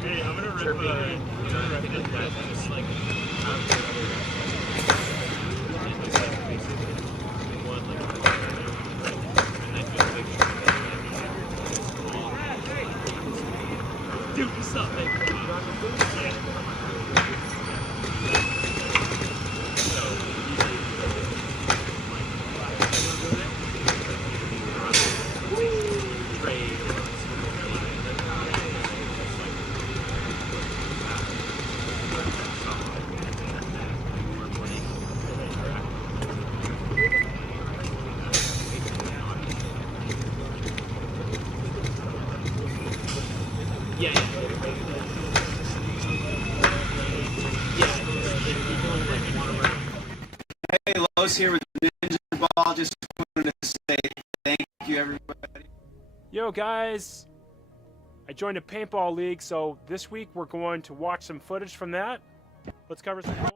Hey, I'm gonna rip this back. Just like Hey, Lowe's here with Ninjaball. Just wanted to say thank you, everybody. Yo, guys. I joined a paintball league, so this week we're going to watch some footage from that. Let's cover some goals.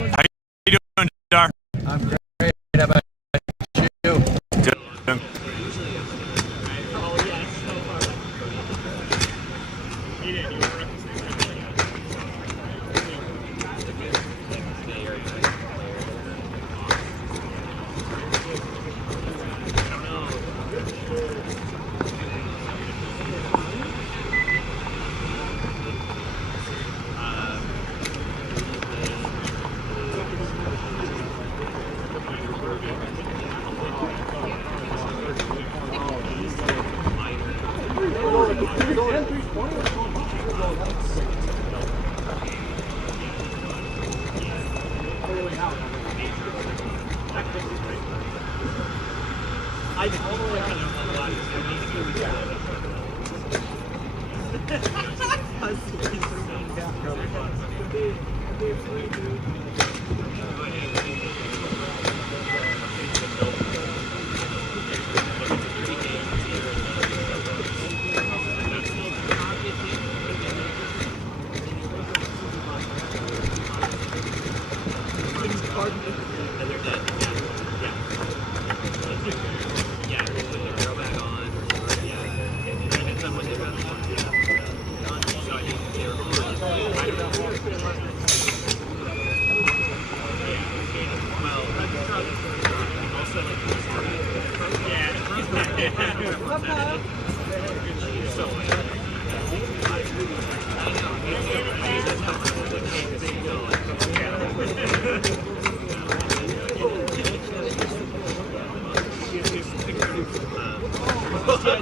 How you doing, Dar? I'm great. How about you? Good.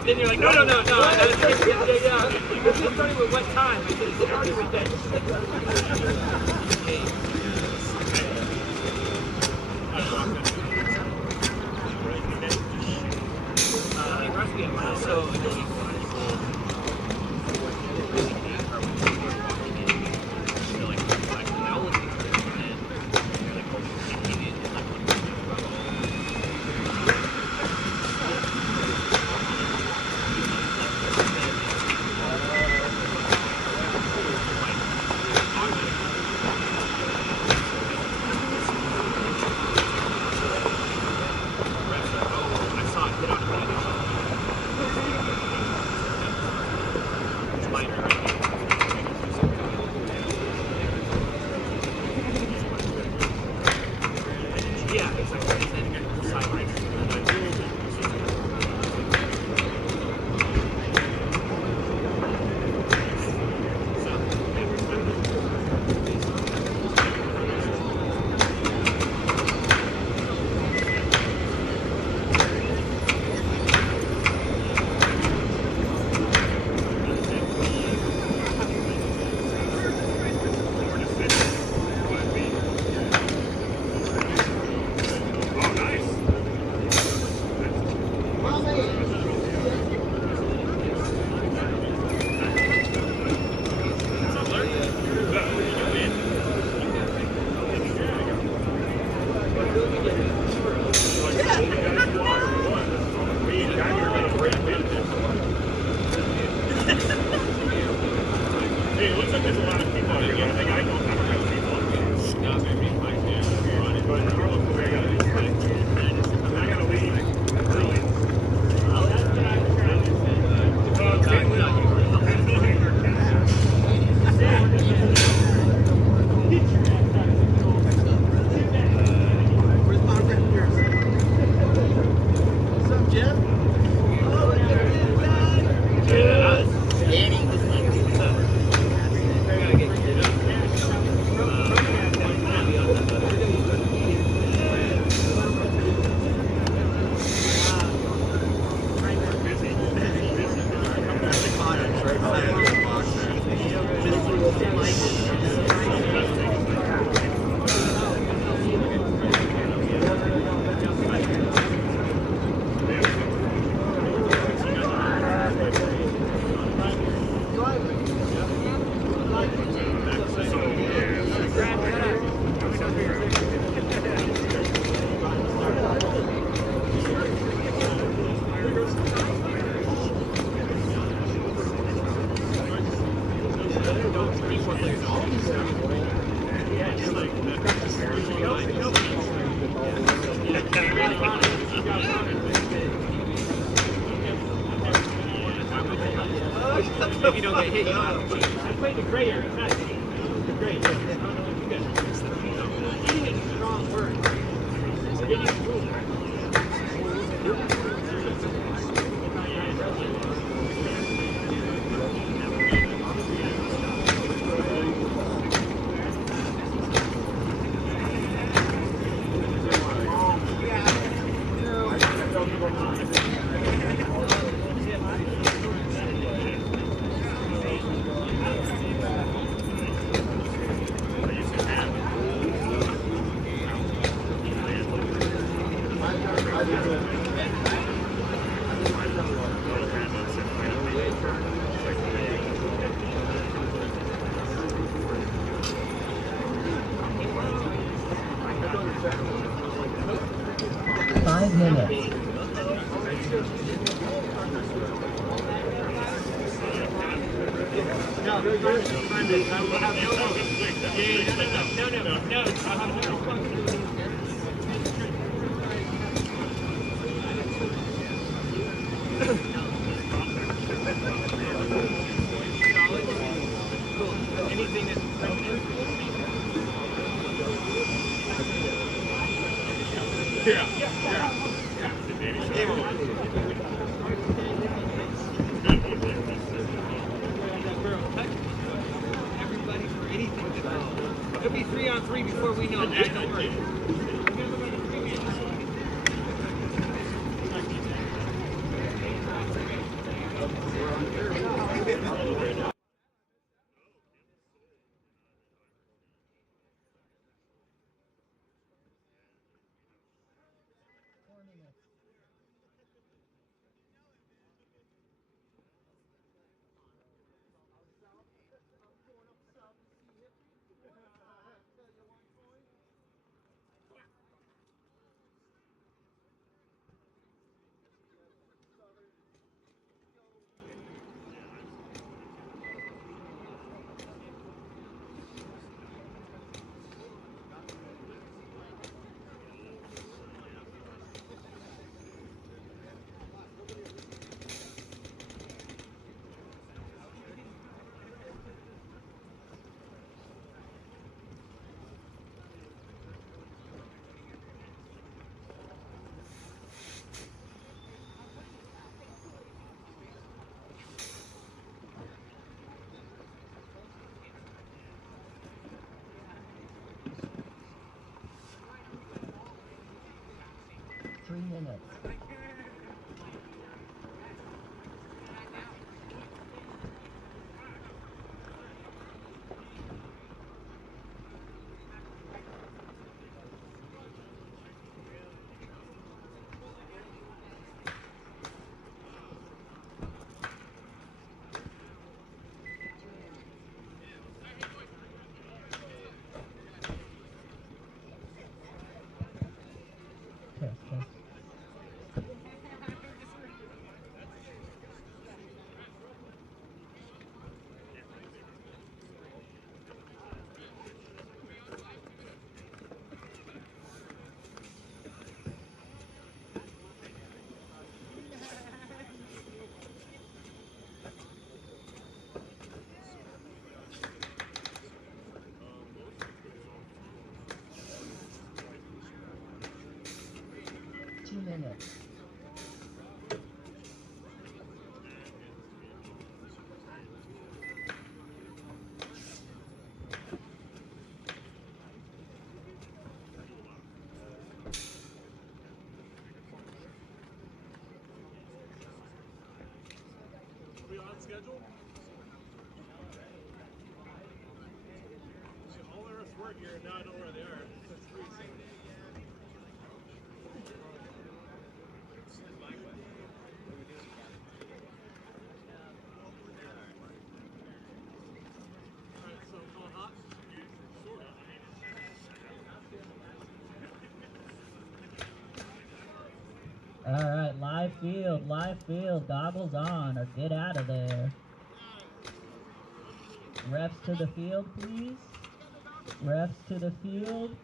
Then you're like, no. It started with what time? I said it started with that. hope you don't get hit. You know, I played the gray area. Not the gray. I don't know what you guys. Eating is a strong word. Getting food. It'll be 3-on-3 before we know that. Don't worry. Schedule? All our work here, and now I know where they are. Alright, live field, goggles on, or get out of there. Refs to the field, please. Refs to the field.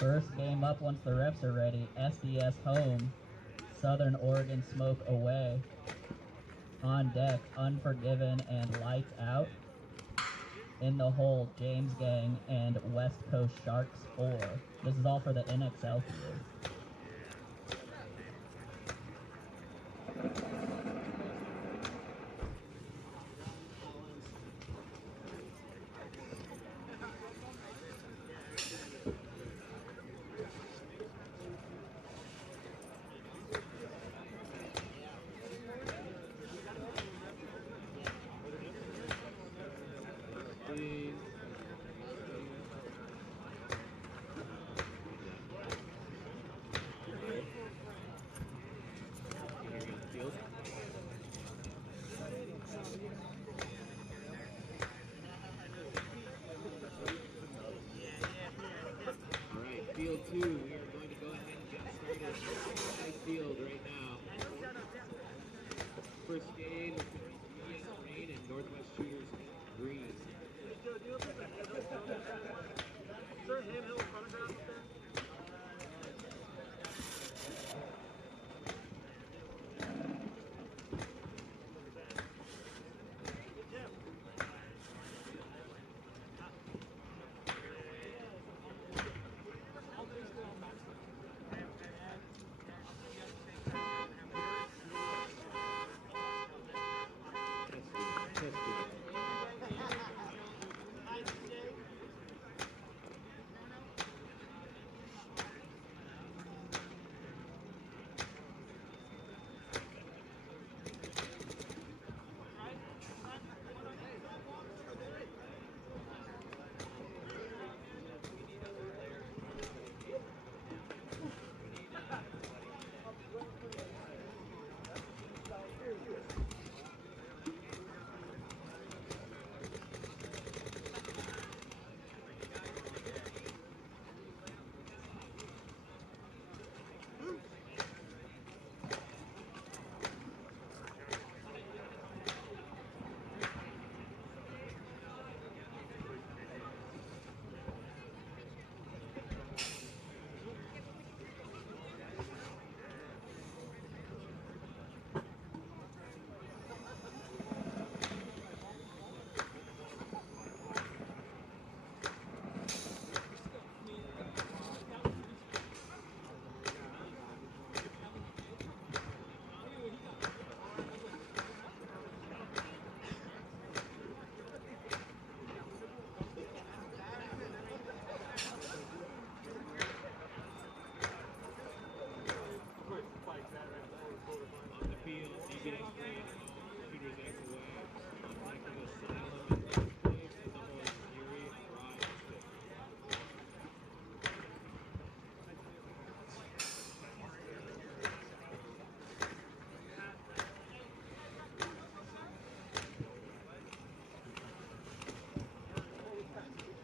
First game up once the refs are ready. SDS home. Southern Oregon Smoke away. On deck, Unforgiven and Lights Out. In the hole, James Gang and West Coast Sharks 4. This is all for the NXL field. Alright, field 2, we are going to go ahead and get started on the field right now. First game is going to be Median Green and Northwest Shooters Green.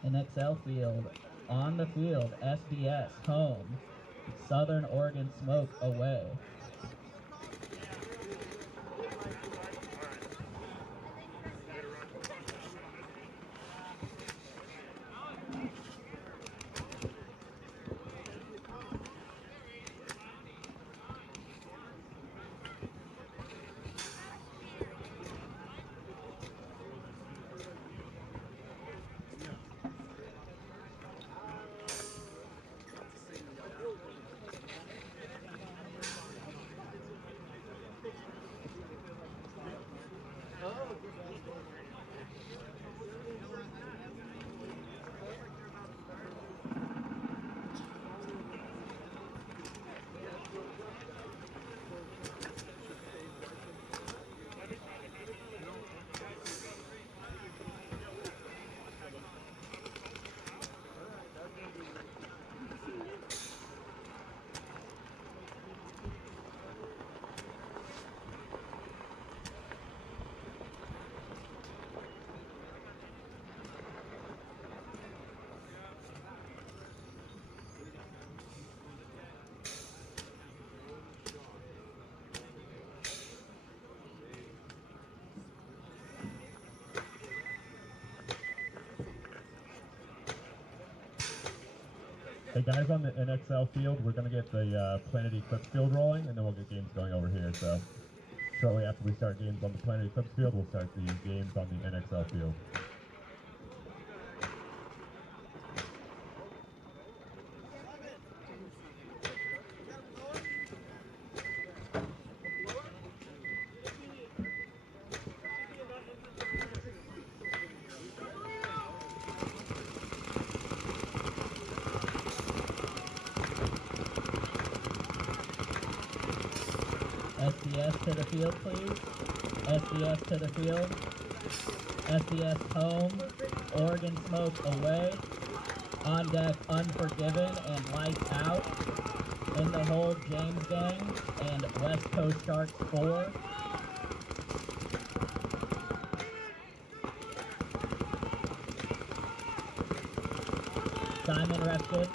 NXL field. On the field, SDS home. Southern Oregon Smoke away. Hey guys, on the NXL field, we're going to get the Planet Eclipse field rolling, and then we'll get games going over here. So shortly after we start games on the Planet Eclipse field, we'll start the games on the NXL field. SDS to the field, please. SDS to the field. SDS home. Oregon Smoke away. On deck, Unforgiven and Lights Out. In the hole, James Gang and West Coast Sharks 4. Simon rested.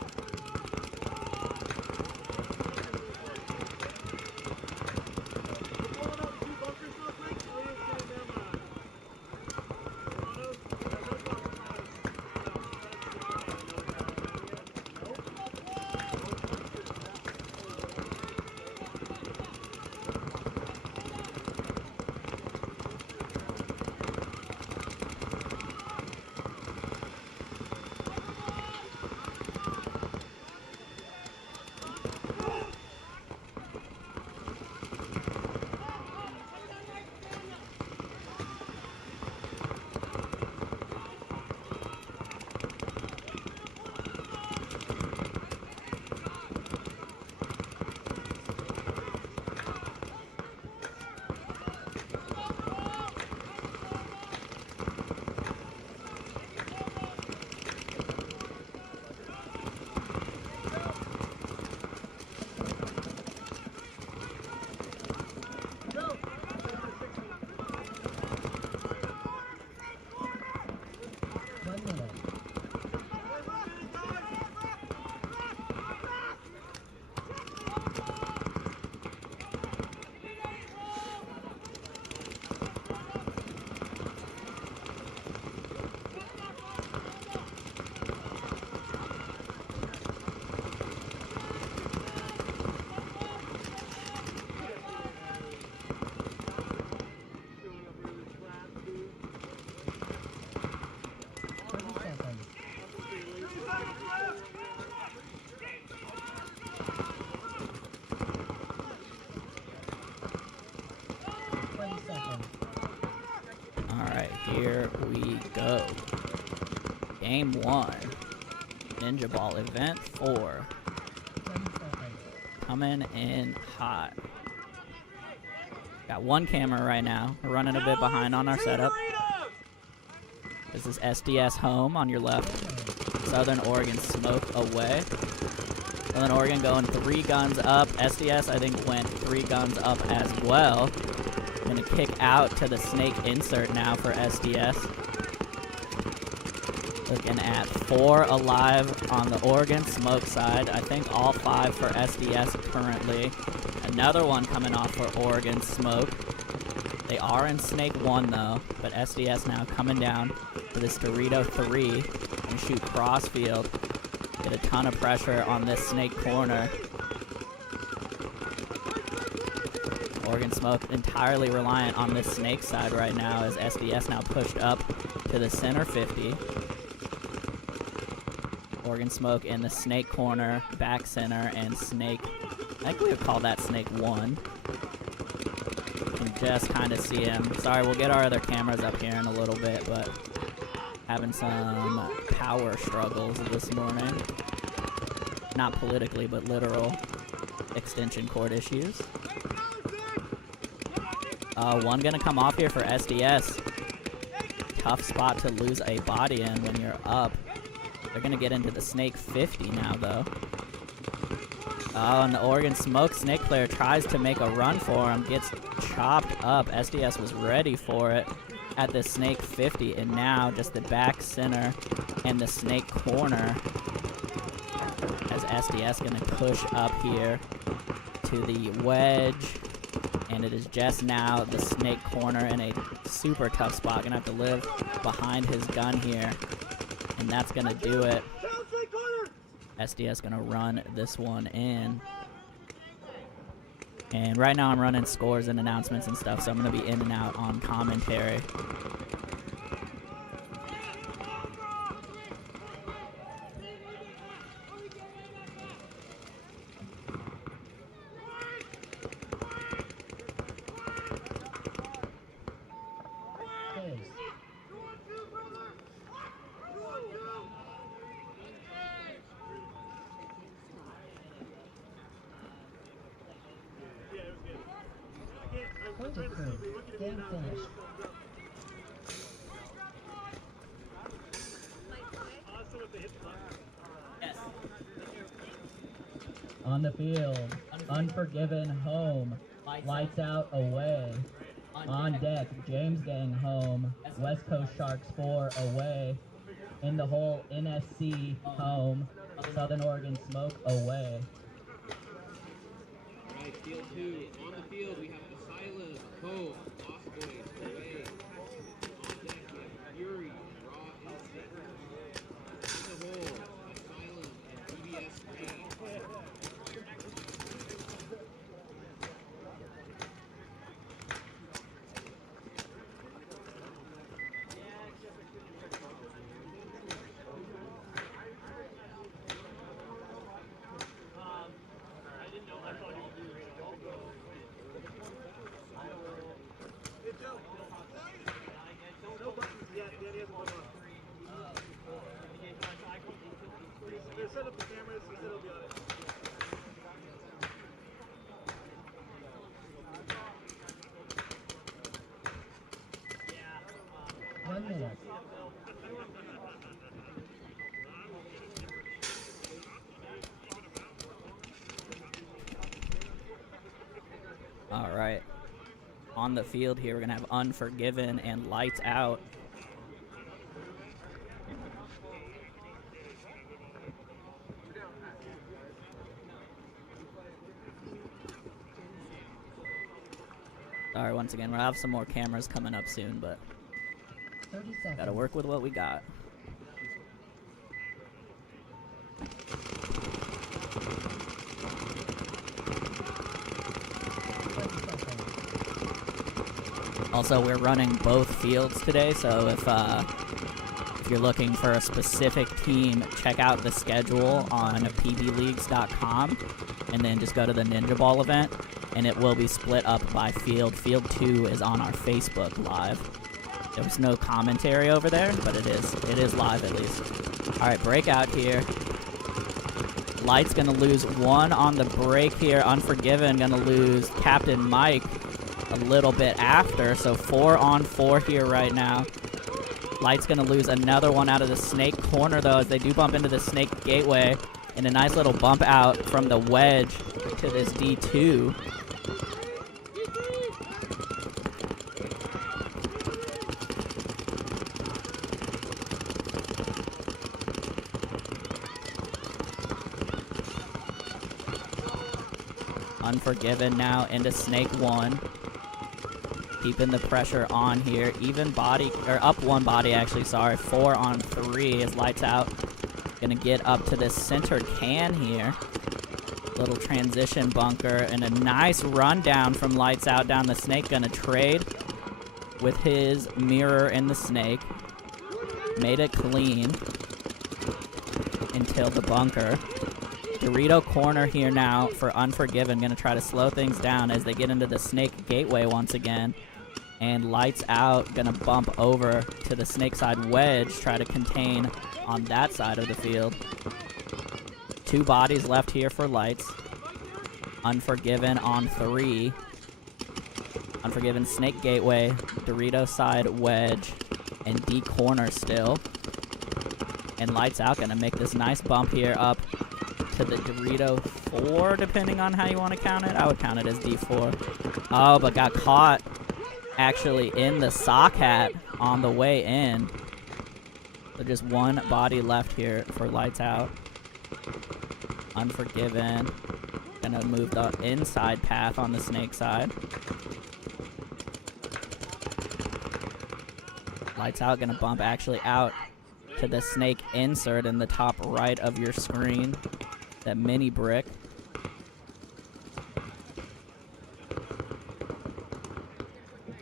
Here we go. Game 1. Ninjaball Event 4. Coming in hot. Got one camera right now. We're running a bit behind on our setup. This is SDS home on your left. Southern Oregon Smoke away. Southern Oregon going 3 guns up. SDS, I think, went 3 guns up as well. Gonna kick out to the snake insert now for SDS. Looking at 4 alive on the Oregon Smoke side. I think all 5 for SDS currently. Another one coming off for Oregon Smoke. They are in snake 1 though, but SDS now coming down for this Dorito 3 and shoot crossfield. Get a ton of pressure on this snake corner. Oregon Smoke entirely reliant on this snake side right now as SDS now pushed up to the center 50. Oregon Smoke in the snake corner, back center, and snake. I think we would call that snake 1. You can just kind of see him. Sorry, we'll get our other cameras up here in a little bit, but having some power struggles this morning. Not politically, but literal extension cord issues. One gonna come off here for SDS. Tough spot to lose a body in when you're up. They're gonna get into the snake 50 now though. And the Oregon Smoke snake player tries to make a run for him, gets chopped up. SDS was ready for it at the snake 50, and now just the back center and the snake corner as SDS gonna push up here to the wedge. And it is just now the snake corner in a super tough spot. Gonna have to live behind his gun here. And that's gonna do it. SDS gonna run this one in. And right now I'm running scores and announcements and stuff, so I'm gonna be in and out on commentary. Game finished. On the field, Unforgiven home, Lights Out away. On deck, James Gang home, West Coast Sharks 4 away. In the hole, NSC home, Southern Oregon Smoke away. Alright, field 2. On the field, we have Asylum, home, Lost Boys, away. On deck, we have Fury, Raw Instinct. In the hole, Asylum and DBS Green. Set up the cameras, he said he'll be on it. 1 minute. All right. On the field here, we're going to have Unforgiven and Lights Out. Sorry, once again, we'll have some more cameras coming up soon, but 30 seconds. gotta work with what we got. Also, we're running both fields today, so if you're looking for a specific team, check out the schedule on pbleagues.com, and then just go to the Ninjaball event, and it will be split up by field. Field 2 is on our Facebook Live. There was no commentary over there, but it is live at least. All right, breakout here. Light's gonna lose 1 on the break here. Unforgiven gonna lose Captain Mike a little bit after, so 4 on 4 here right now. Light's gonna lose another one out of the snake corner though, as they do bump into the snake gateway, and a nice little bump out from the wedge to this D2. Unforgiven now into snake 1. Keeping the pressure on here. Even body, or up 1 body actually, sorry. 4 on 3 is Lights Out. Gonna get up to this center can here. Little transition bunker and a nice rundown from Lights Out down the snake. Gonna trade with his mirror in the snake. Made it clean until the bunker. Dorito corner here now for Unforgiven. Gonna try to slow things down as they get into the snake gateway once again. And Lights Out gonna bump over to the snake side wedge, try to contain on that side of the field. 2 bodies left here for Lights. Unforgiven on 3. Unforgiven snake gateway, Dorito side wedge, and D corner still. And Lights Out gonna make this nice bump here up to the Dorito 4, depending on how you want to count it. I would count it as D4. Oh, but got caught actually in the sock hat on the way in. So just 1 body left here for Lights Out. Unforgiven. Gonna move the inside path on the snake side. Lights Out gonna bump actually out to the snake insert in the top right of your screen, that mini brick.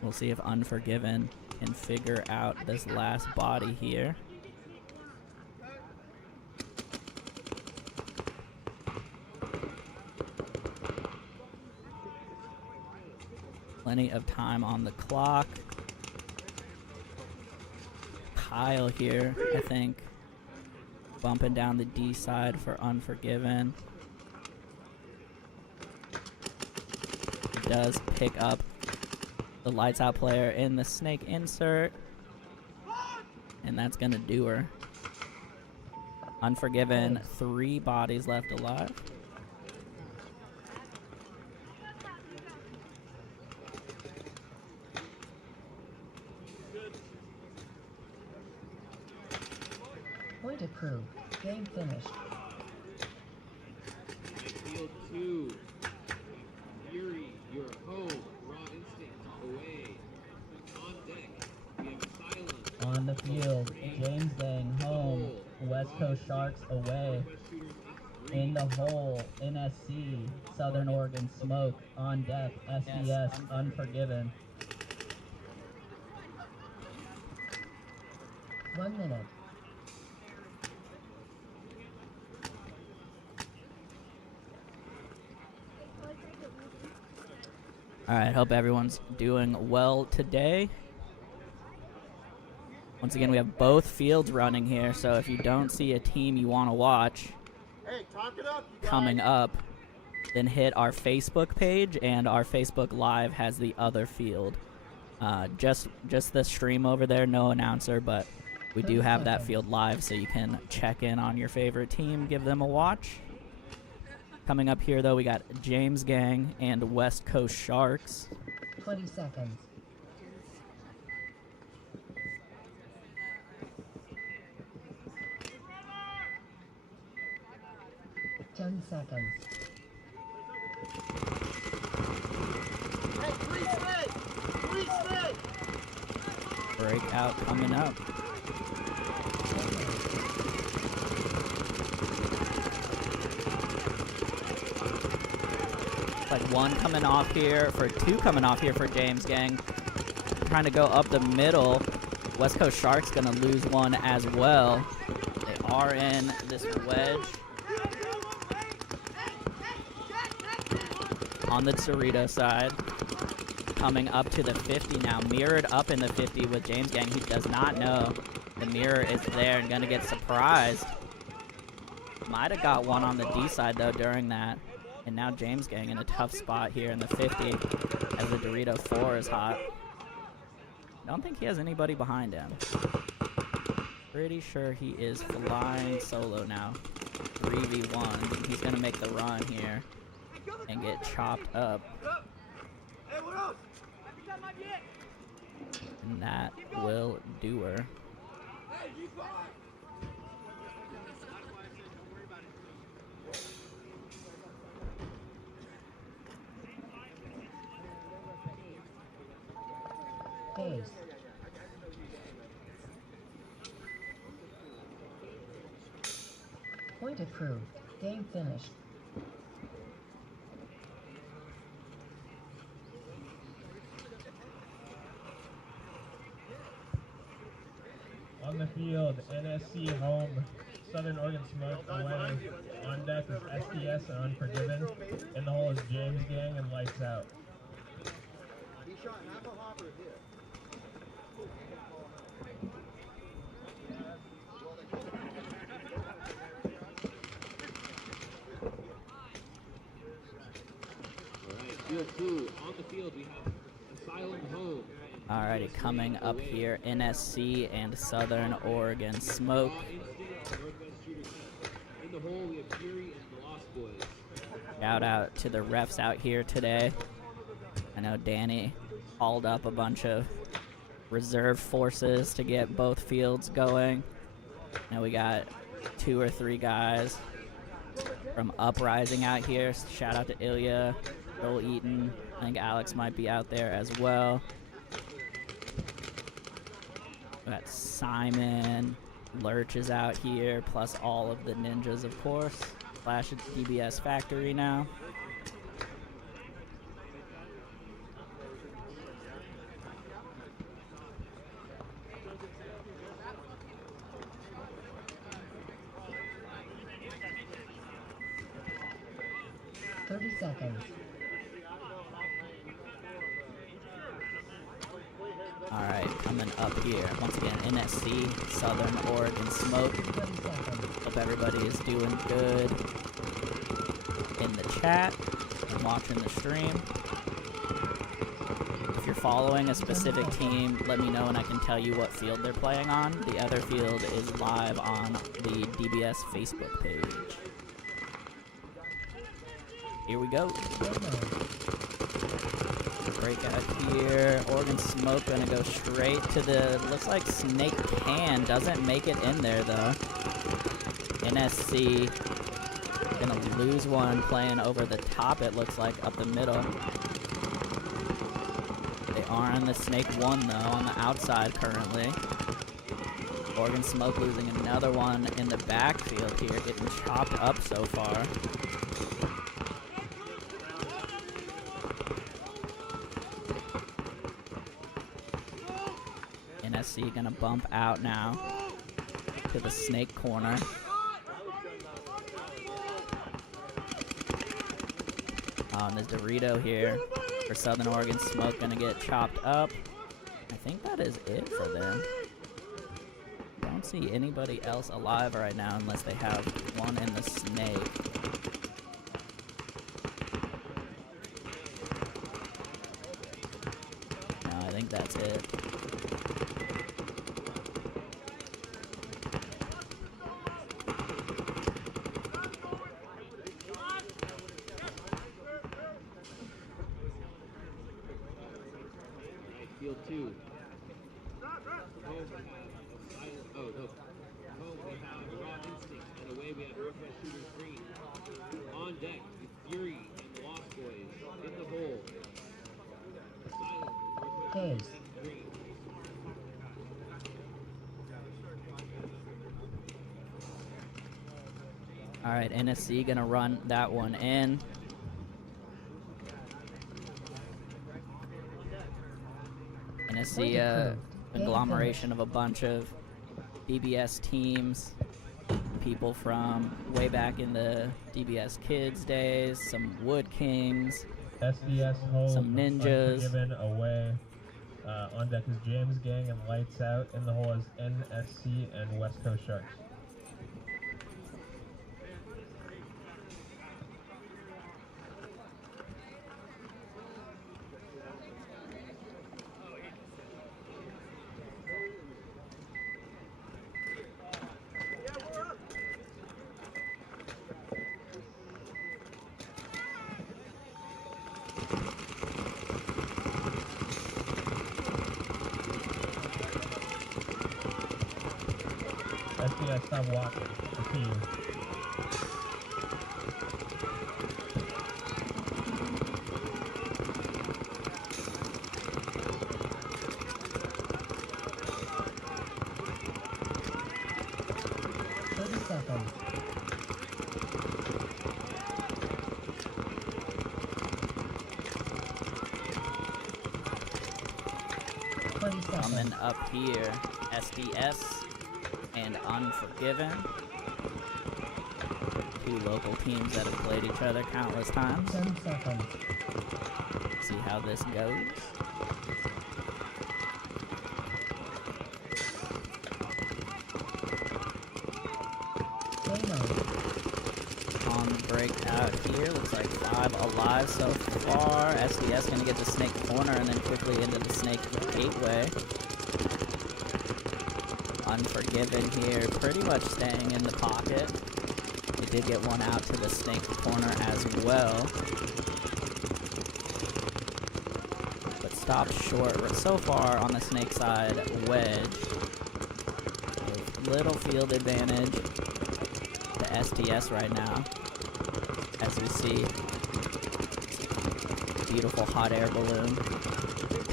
We'll see if Unforgiven can figure out this last body here. Plenty of time on the clock. Kyle here, I think, bumping down the D side for Unforgiven. He does pick up the lights out player in the snake insert, and that's gonna do her. Unforgiven, 3 bodies left alive. Point approved. Game finished. Field 2. Fury, you're home. Raw instinct away. On deck, we have silence. On the field, James Gang home. West Coast Sharks away. In the hole, NSC, Southern Oregon Smoke. On deck, SDS, Unforgiven. 1 minute. Alright, hope everyone's doing well today. Once again, we have both fields running here, so if you don't see a team you want to watch coming up, then hit our Facebook page, and our Facebook Live has the other field. Just the stream over there, no announcer, but we do have that field live, so you can check in on your favorite team, give them a watch. Coming up here, though, we got James Gang and West Coast Sharks. 20 seconds. Ten seconds. Breakout coming up. Like 1 coming off here for 2 coming off here for James Gang. Trying to go up the middle. West Coast Sharks gonna lose 1 as well. They are in this wedge. On the Cerrito side. Coming up to the 50 now. Mirrored up in the 50 with James Gang. He does not know the mirror is there and gonna get surprised. Might have got 1 on the D side though during that. And now James Gang in a tough spot here in the 50 as the Dorito 4 is hot. Don't think he has anybody behind him. Pretty sure he is flying solo now. 3v1. He's going to make the run here and get chopped up. And that will do her. Phase. Point approved. Game finished. On the field, NSC home, Southern Oregon Smoke away. On deck is SDS and Unforgiven. In the hole is James Gang and Lights Out. Field 2, on the field we have Asylum Home. Alrighty, coming up here, NSC and Southern Oregon Smoke. In the hole we have Fury and the Lost Boys. Shout out to the refs out here today. I know Danny hauled up a bunch of reserve forces to get both fields going. Now we got 2 or 3 guys from Uprising out here. Shout out to Ilya, Joel Eaton. I think Alex might be out there as well. We got Simon, Lurch is out here, plus all of the ninjas, of course. Flash at DBS Factory now. Alright, coming up here. Once again, NSC, Southern Oregon Smoke. Hope everybody is doing good in the chat and watching the stream. If you're following a specific team, let me know and I can tell you what field they're playing on. The other field is live on the DBS Facebook page. Here we go. Breakout here. Oregon Smoke gonna go straight to the, looks like Snake Can. Doesn't make it in there though. NSC gonna lose one playing over the top, it looks like, up the middle. They are on the Snake 1 though, on the outside currently. Oregon Smoke losing another one in the backfield here, getting chopped up so far. NSC gonna bump out now to the Snake corner. And there's Dorito here for Southern Oregon Smoke, gonna get chopped up. I think that is it for them. Don't see anybody else alive right now unless they have one in the Snake. No, I think that's it. Field 2. Home we have a silent. Oh, no. Home we have Raw Instinct, and away we have Northwest Shooter Green. On deck, the Fury and the Lost Boys in the hole. Silent, Northwest Shooter Green. All right, NSC gonna run that one in. NSC, conglomeration of a bunch of DBS teams, people from way back in the DBS Kids days, some Wood Kings, SDS home, some ninjas. Unforgiven away. On deck is James Gang and Lights Out. In the hole is NSC and West Coast Sharks. SDS, stop walking. I see you. Coming up here, SDS and Unforgiven. Two local teams that have played each other countless times. 10 seconds. See how this goes. On the break out here, looks like 5 alive so far. SDS gonna get the Snake corner and then quickly into the Snake gateway. Unforgiven here, pretty much staying in the pocket. They did get one out to the Snake corner as well, but stopped short so far on the Snake side. Wedge, a little field advantage to SDS right now, as we see beautiful hot air balloon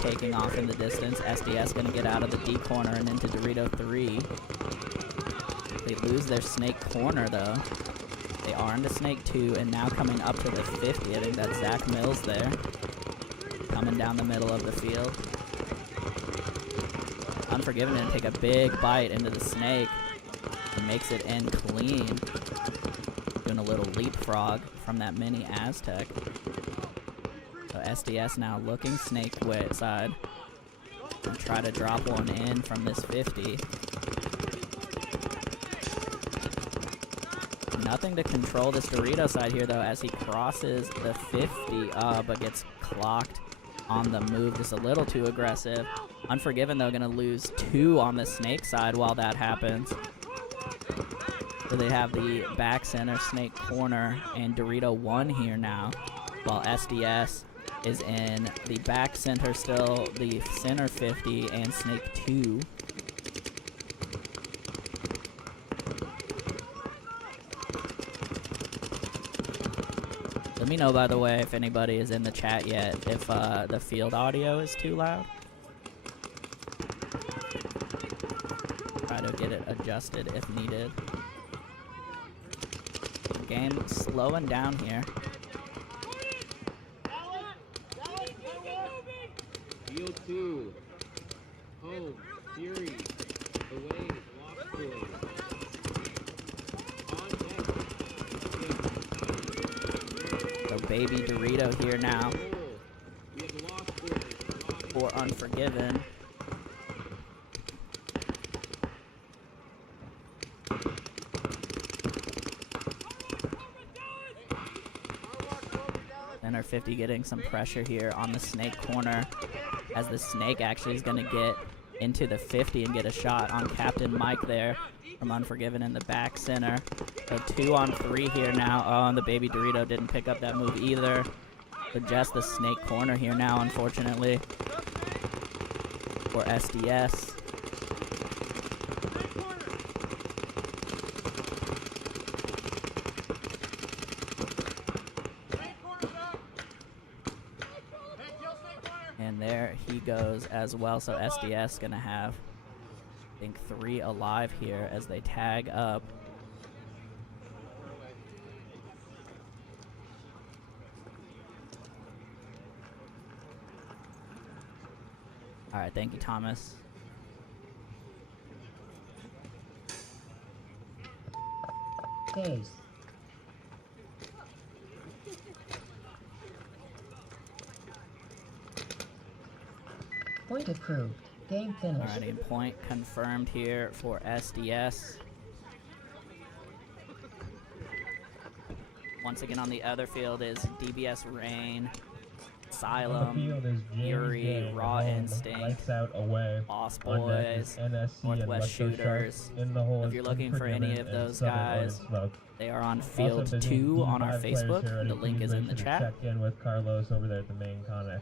taking off in the distance. SDS gonna get out of the D corner and into Dorito 3. They lose their snake corner though. They are into snake 2 and now coming up to the 50. I think that's Zach Mills there. Coming down the middle of the field. Unforgiven didn't take a big bite into the snake and makes it in clean. Doing a little leapfrog from that mini Aztec. So SDS now looking snake side. And try to drop one in from this 50. Nothing to control this Dorito side here though as he crosses the 50 but gets clocked on the move, just a little too aggressive. Unforgiven though gonna lose 2 on the snake side while that happens. So they have the back center, snake corner, and Dorito 1 here now, while SDS is in the back center still, the center 50, and snake 2. Let me know, by the way, if anybody is in the chat yet, if the field audio is too loud. Try to get it adjusted if needed. Game slowing down here. Field 2. Home. Fury. Away. Lost Boys. On deck. So baby Dorito here now We have Lost Boys. for Unforgiven. Center 50 getting some pressure here on the snake corner as the snake actually is going to get into the 50 and get a shot on Captain Mike there from Unforgiven in the back center. So 2 on 3 here now. Oh, and the baby Dorito didn't pick up that move either. But just the snake corner here now, unfortunately, for SDS. And there he goes as well. So SDS gonna have, I think, 3 alive here as they tag up. All right, thank you, Thomas. Case. Point approved. Game finished. Alrighty, and point confirmed here for SDS. Once again on the other field is DBS Rain, Asylum, On the field is James Fury, Gang, Raw home, Instinct, Lights Out away. Lost On deck Boys, is NSC Northwest and Electro Shooters. Sharks. In the hole If is you're looking for any Unforgiven of and those Southern guys, Orange Smoke. they are on Also field busy 2 on our D5 players Facebook. here already. The link Please is in make the sure to chat. Check in with Carlos over there at the main Connex.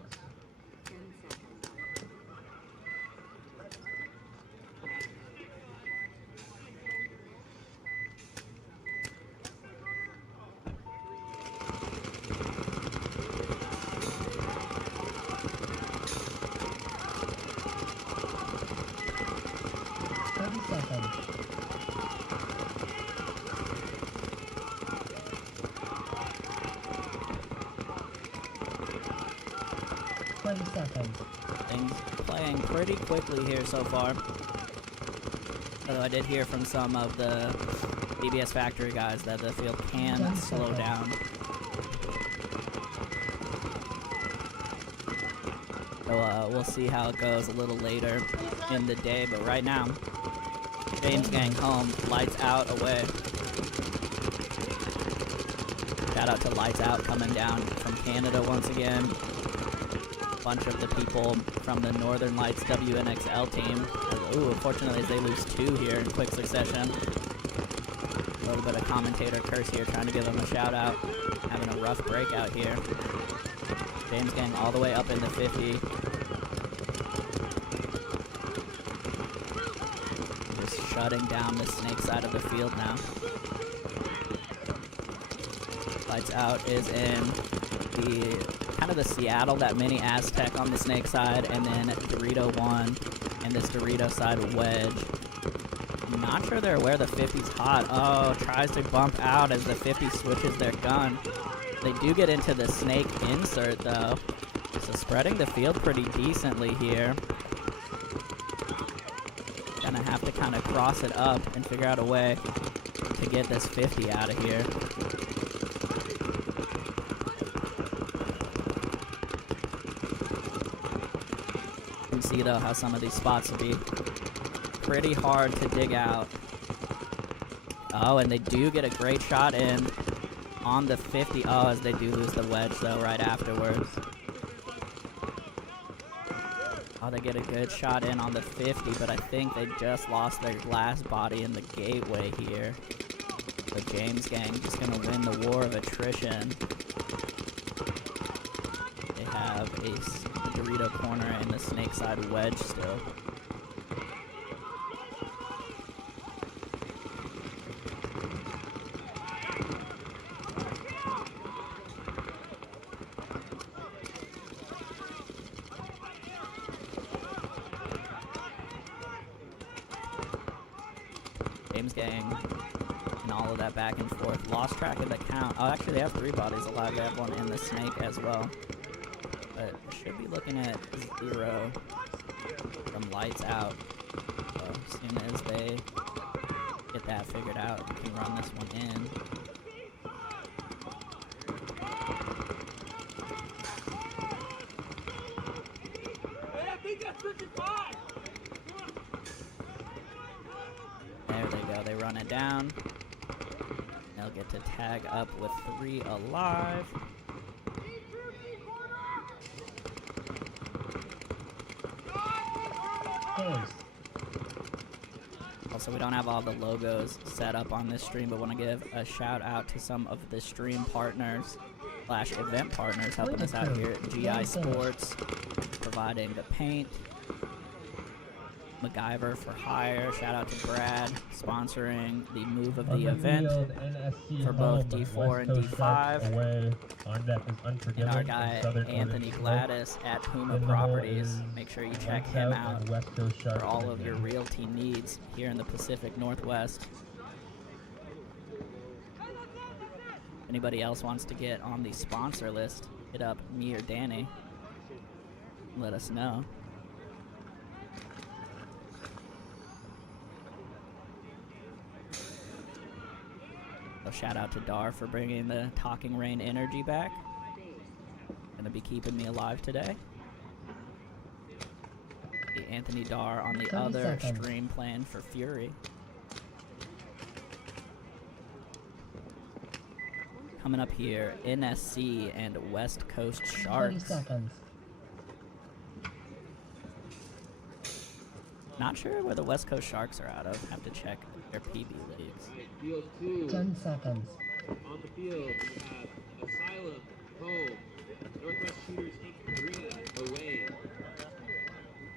Things playing pretty quickly here so far. Although I did hear from some of the DBS Factory guys that the field can slow down. So we'll see how it goes a little later in the day, but right now, James Gang home, Lights Out away. Shout out to Lights Out coming down from Canada once again. Bunch of the people from the Northern Lights WNXL team. Ooh, unfortunately they lose 2 here in quick succession. A little bit of commentator curse here, trying to give them a shout out. Having a rough breakout here. James Gang all the way up in the 50. Just shutting down the snake side of the field now. Lights Out is in the kind of the Seattle, that mini Aztec on the snake side, and then Dorito 1 and this Dorito side wedge. Not sure they're aware the 50's hot. Oh, tries to bump out as the 50 switches their gun. They do get into the snake insert though. So spreading the field pretty decently here. Gonna have to kind of cross it up and figure out a way to get this 50 out of here. You can see though how some of these spots will be pretty hard to dig out. Oh, and they do get a great shot in on the 50. Oh, as they do lose the wedge though right afterwards. Oh, they get a good shot in on the 50, but I think they just lost their last body in the gateway here. The James gang just gonna win the war of attrition. They have a Dorito corner and the snake side wedge still. James gang and all of that back and forth. Lost track of the count. Oh, actually they have 3 bodies alive. They have one in the snake as well. But should be looking at 0 from lights out. So as soon as they get that figured out, we can run this one in. There they go, they run it down. They'll get to tag up with 3 alive. Also, we don't have all the logos set up on this stream, but want to give a shout out to some of the stream partners / event partners helping us out here at GI Sports, providing the paint. MacGyver for hire. Shout out to Brad sponsoring the move of the event for both D4 and D5. And our guy Anthony Gladys at Puma Properties. Make sure you check him out for all of your realty needs here in the Pacific Northwest. If anybody else wants to get on the sponsor list, hit up me or Danny. Let us know. So shout out to Dar for bringing the Talking Rain energy back. Gonna be keeping me alive today. The Anthony Dar on the other stream playing for Fury. Coming up here, NSC and West Coast Sharks. Not sure where the West Coast Sharks are out of. Have to check their PB leagues. Field 2. 10 seconds. On the field, we have Asylum, home. Northwest Shooters Inc. 3 away.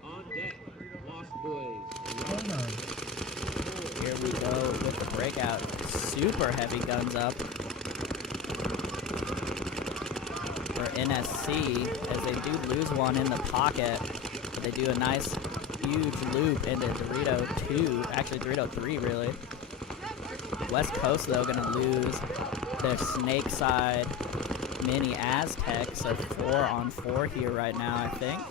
On deck, Lost Boys. Here we go with the breakout. Super heavy guns up for NSC as they do lose one in the pocket. But they do a nice huge loop into Dorito 2, actually Dorito 3 really. West Coast though gonna lose their snake side mini Aztec, so 4 on 4 here right now I think.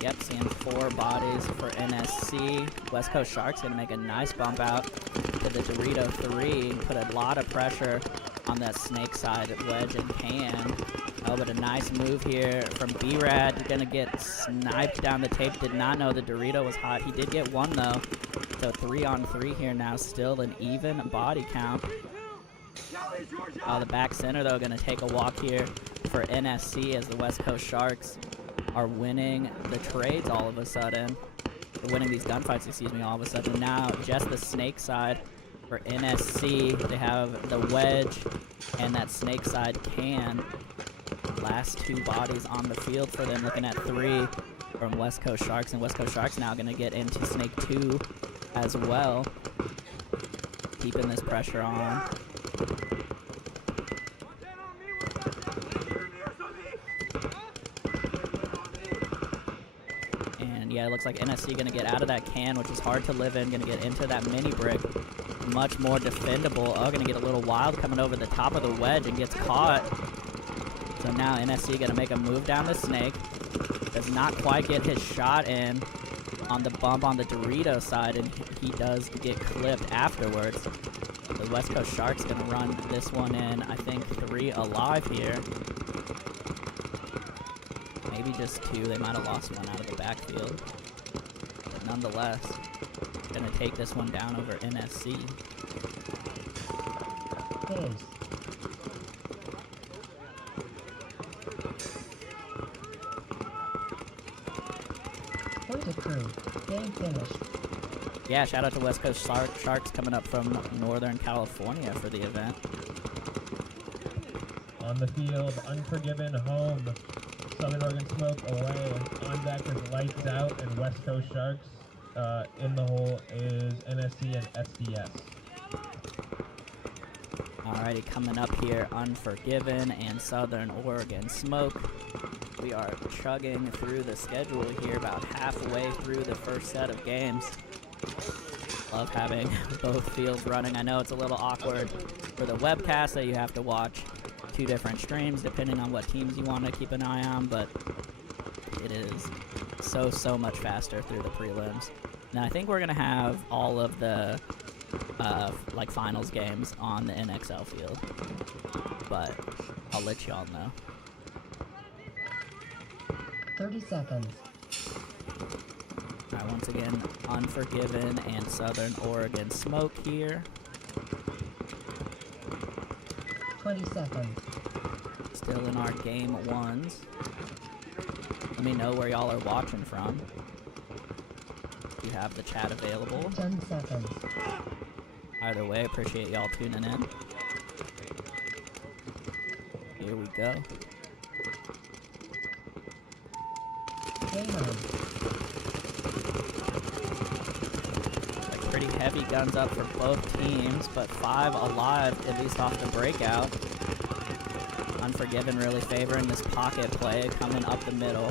Yep, seeing 4 bodies for NSC. West Coast Sharks gonna make a nice bump out to the Dorito 3 and put a lot of pressure on that snake side wedge and can. Oh, but a nice move here from B-Rad. Gonna get sniped down the tape. Did not know the Dorito was hot. He did get 1 though. So 3 on 3 here now. Still an even body count. The back center though gonna take a walk here for NSC as the West Coast Sharks are winning the trades all of a sudden. They're winning these gunfights, excuse me, all of a sudden. Now just the snake side for NSC. They have the wedge and that snake side can. Last 2 bodies on the field for them, looking at 3 from West Coast Sharks, and West Coast Sharks now going to get into Snake 2 as well, keeping this pressure on. And Yeah, it looks like NSC going to get out of that can, which is hard to live in. Going to get into that mini brick. Much more defendable. Oh, going to get a little wild coming over the top of the wedge and gets caught. So now NSC going to make a move down the snake. Does not quite get his shot in on the bump on the Dorito side, and he does get clipped afterwards. The West Coast Sharks going to run this one in, I think, 3 alive here. Maybe just 2. They might have lost one out of the backfield. But nonetheless, going to take this one down over NSC. Close. Point to crew. Game finished. Yeah, shout out to West Coast Sharks coming up from Northern California for the event. On the field, Unforgiven home, Southern Oregon Smoke away. On deck is Lights Out and West Coast Sharks. In the hole is NSC and SDS. Alrighty, coming up here, Unforgiven and Southern Oregon Smoke. We are chugging through the schedule here, about halfway through the first set of games. Love having both fields running. I know it's a little awkward for the webcast that you have to watch 2 different streams depending on what teams you want to keep an eye on, but it is so much faster through the prelims. Now I think we're gonna have all of the like finals games on the NXL field, but I'll let y'all know. 30 seconds. Alright, once again, Unforgiven and Southern Oregon Smoke here. 20 seconds. Still in our game 1s. Let me know where y'all are watching from. If you have the chat available. 10 seconds. Either way, appreciate y'all tuning in. Here we go. Game on. Pretty heavy guns up for both teams, but 5 alive, at least off the breakout. Unforgiven really favoring this pocket play, coming up the middle.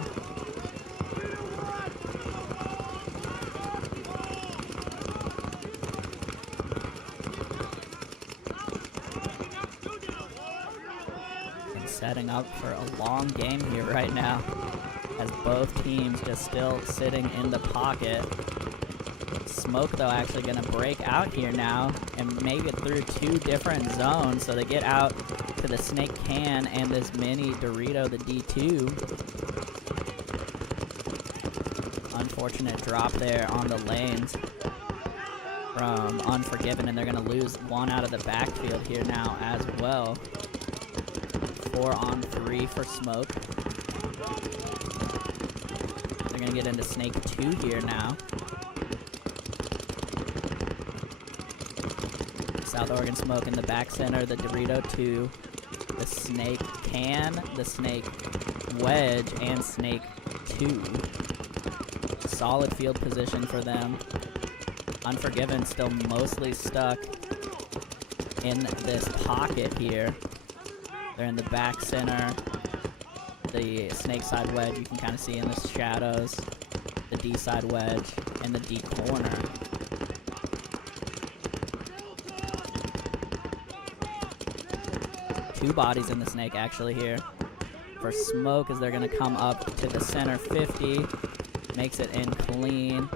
And setting up for a long game here right now, as both teams just still sitting in the pocket. Smoke, though, actually going to break out here now and make it through 2 different zones. So they get out to the snake can and this mini Dorito, the D2. Unfortunate drop there on the lanes from Unforgiven, and they're going to lose 1 out of the backfield here now as well. 4 on 3 for Smoke. They're going to get into snake 2 here now. South Oregon Smoke in the back center, the Dorito 2, the snake can, the snake wedge, and snake 2. Solid field position for them. Unforgiven still mostly stuck in this pocket here. They're in the back center. The snake side wedge you can kind of see in the shadows. The D side wedge and the D corner. Two bodies in the snake actually here for Smoke, as they're going to come up to the center 50. Makes it in clean.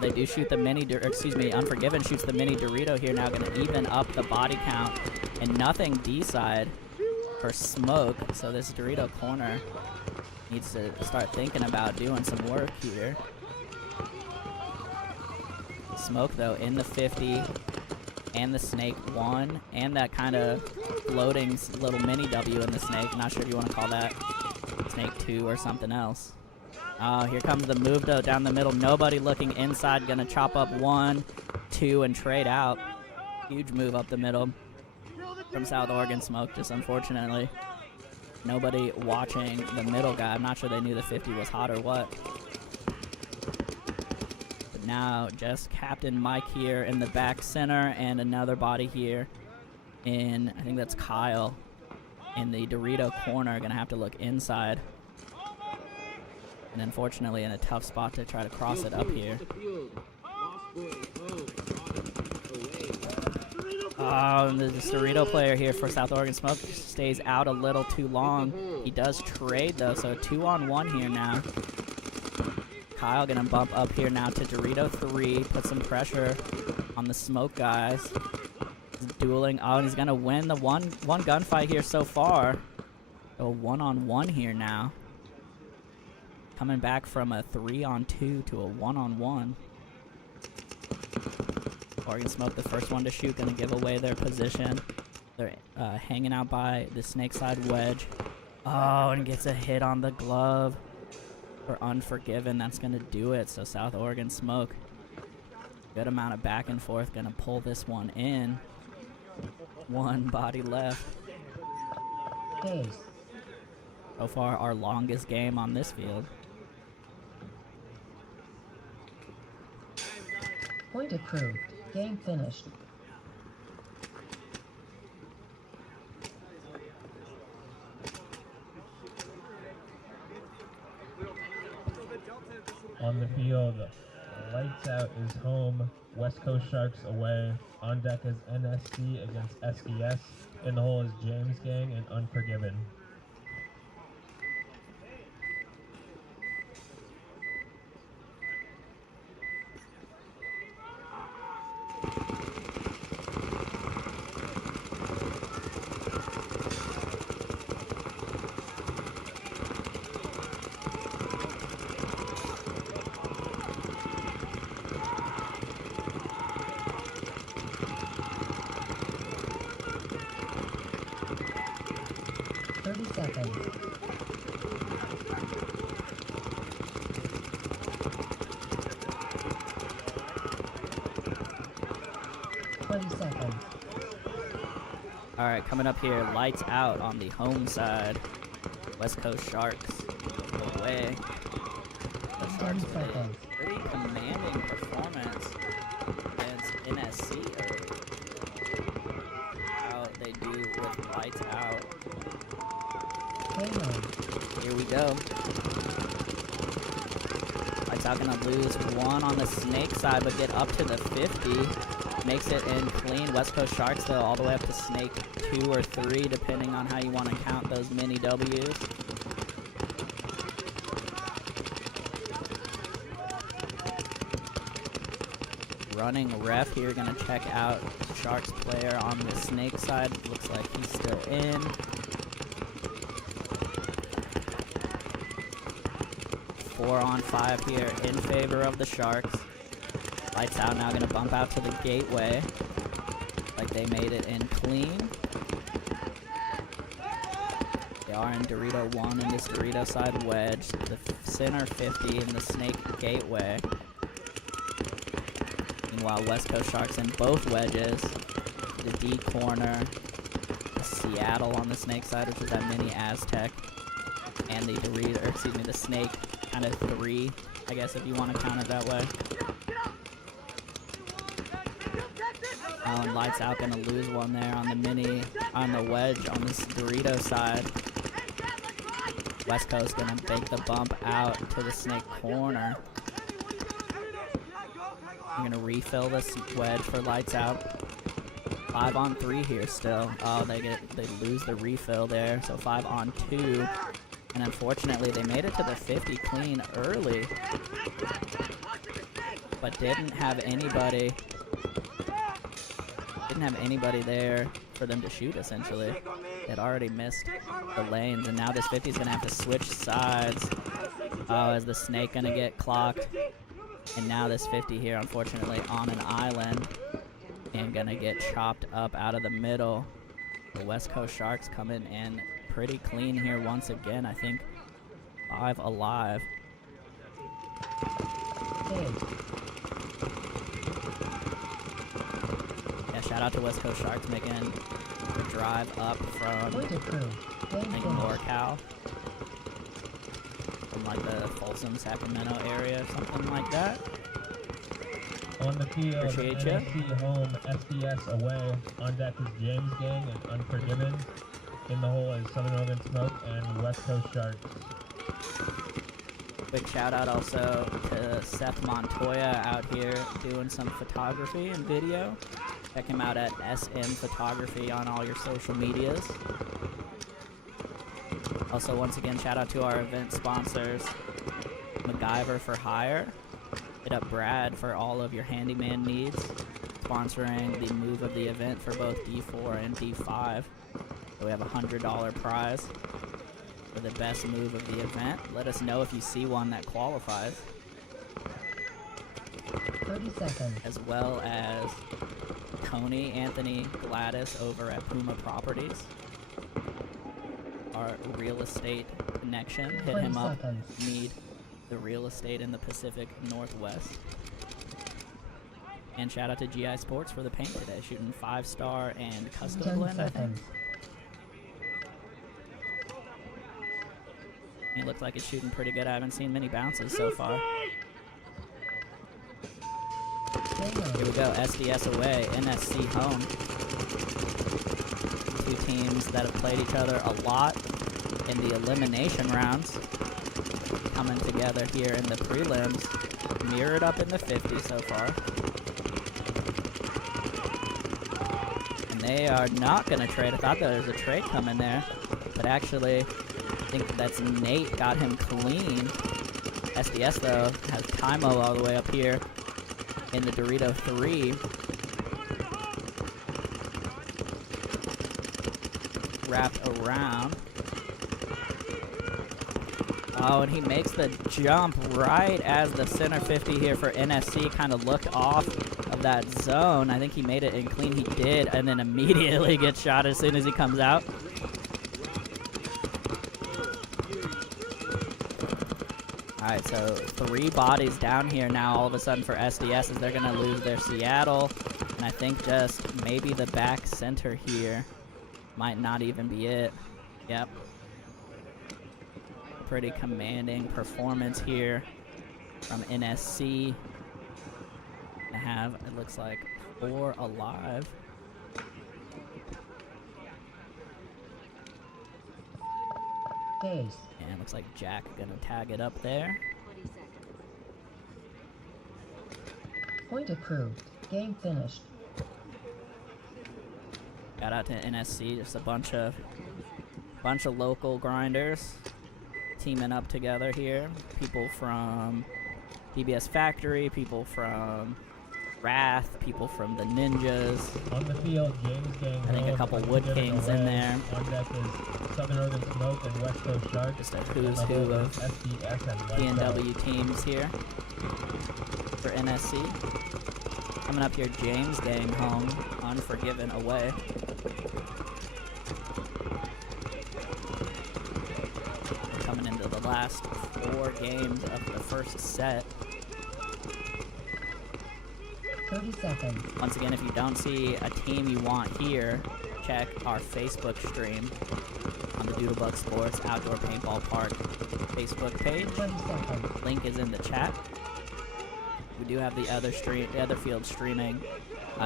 They do shoot the mini, Unforgiven shoots the mini Dorito here now, going to even up the body count. And nothing D-side for Smoke, so this Dorito corner needs to start thinking about doing some work here. Smoke, though, in the 50. And the snake 1, and that kind of floating little mini W in the snake. Not sure if you want to call that snake 2 or something else. Here comes the move, though, down the middle. Nobody looking inside. Gonna chop up 1, 2, and trade out. Huge move up the middle from South Oregon Smoke, just unfortunately. Nobody watching the middle guy. I'm not sure they knew the 50 was hot or what. Now just Captain Mike here in the back center, and another body here in, I think that's Kyle, in the Dorito corner. Gonna have to look inside. And unfortunately in a tough spot to try to cross it up here. Oh, and the Dorito player here for South Oregon Smoke stays out a little too long. He does trade though, so 2-on-1 here now. Kyle gonna bump up here now to Dorito 3, put some pressure on the Smoke guys. He's dueling. Oh, and he's gonna win the one gunfight here so far. A 1-on-1 here now. Coming back from a 3-on-2 to a 1-on-1. Oregon Smoke, the first one to shoot, gonna give away their position. They're hanging out by the snake side wedge. Oh, and gets a hit on the glove for Unforgiven. That's gonna do it. So South Oregon Smoke, good amount of back and forth, gonna pull this one in. One body left. So far, our longest game on this field. Point approved. Game finished. On the field, Lights Out is home, West Coast Sharks away. On deck is NSC against SDS. In the hole is James Gang and Unforgiven. Alright, coming up here, Lights Out on the home side. West Coast Sharks away. The Sharks with a pretty commanding performance against NSC early. How they do with Lights Out. Here we go. Lights Out gonna lose one on the snake side, but get up to the 50. Makes it in clean. West Coast Sharks, though, all the way up to snake 2 or 3, depending on how you want to count those mini W's. Running ref here, gonna check out Sharks player on the snake side. Looks like he's still in. Four on 5 here in favor of the Sharks. Lights Out now gonna bump out to the gateway. Like they made it in clean. They are in Dorito 1 in this Dorito side wedge. The center 50 in the snake gateway. Meanwhile, West Coast Sharks in both wedges. The D corner. The Seattle on the snake side, which is that mini Aztec. And the Dorito, or excuse me, the snake kind of 3, I guess if you want to count it that way. And Lights Out gonna lose one there on the mini, on the wedge on this Dorito side. West Coast gonna bake the bump out to the snake corner. I'm gonna refill this wedge for Lights Out. 5 on 3 here still. Oh, they lose the refill there, so 5 on 2. And unfortunately, they made it to the 50 clean early, but didn't have anybody there for them to shoot, essentially. They'd already missed the lanes, and now this 50 is going to have to switch sides. Oh, is the snake going to get clocked? And now this 50 here, unfortunately, on an island, and going to get chopped up out of the middle. The West Coast Sharks coming in pretty clean here once again. I think 5 alive. Shout out to West Coast Sharks making the drive up from, I think, NorCal. From like the Folsom, Sacramento area or something like that. On the field, Appreciate NSC home, SDS away. On deck is James Gang and Unforgiven. In the hole is Southern Oregon Smoke and West Coast Sharks. Big shout out also to Seth Montoya out here doing some photography and video. Check him out at SM Photography on all your social medias. Also, once again, shout out to our event sponsors, MacGyver for Hire. Hit up Brad for all of your handyman needs, sponsoring the move of the event for both D4 and D5. So we have a $100 prize for the best move of the event. Let us know if you see one that qualifies. 30 seconds. As well as Tony, Anthony, Gladys over at Puma Properties. Our real estate connection. Hit 30 him up. seconds. Need the real estate in the Pacific Northwest. And shout out to GI Sports for the paint today, shooting 5-star and custom 10 blend, I think. seconds. It looks like it's shooting pretty good. I haven't seen many bounces so far. Here we go, SDS away, NSC home. Two teams that have played each other a lot in the elimination rounds. Coming together here in the prelims. Mirrored up in the 50 so far. And they are not going to trade. I thought there was a trade coming there. But actually, I think that's Nate got him clean. SDS, though, has Tymo all the way up here in the Dorito 3. Wrapped around. Oh, and he makes the jump right as the center 50 here for NSC kind of looked off of that zone. I think he made it in clean. He did, and then immediately gets shot as soon as he comes out. Alright, so 3 bodies down here now all of a sudden for SDS as they're going to lose their Seattle. And I think just maybe the back center here might not even be it. Yep. Pretty commanding performance here from NSC. They have, it looks like, 4 alive. Days. And looks like Jack gonna tag it up there. Point approved. Game finished. Shout out to NSC, just a bunch of local grinders teaming up together here. People from DBS Factory, people from Wrath, people from the Ninjas. On the field, James Gang. I think a couple Wood Kings in there. On deck is Southern Northern Smoke and West Coast Shark. Just a who's who of PNW teams here for NSC. Coming up here, James Gang home, Unforgiven away. We're coming into the last 4 games of the first set. 30 seconds. Once again, if you don't see a team you want here, check our Facebook stream on the Doodlebug Sportz Outdoor Paintball Park Facebook page. 20 seconds. Link is in the chat. We do have the other field streaming,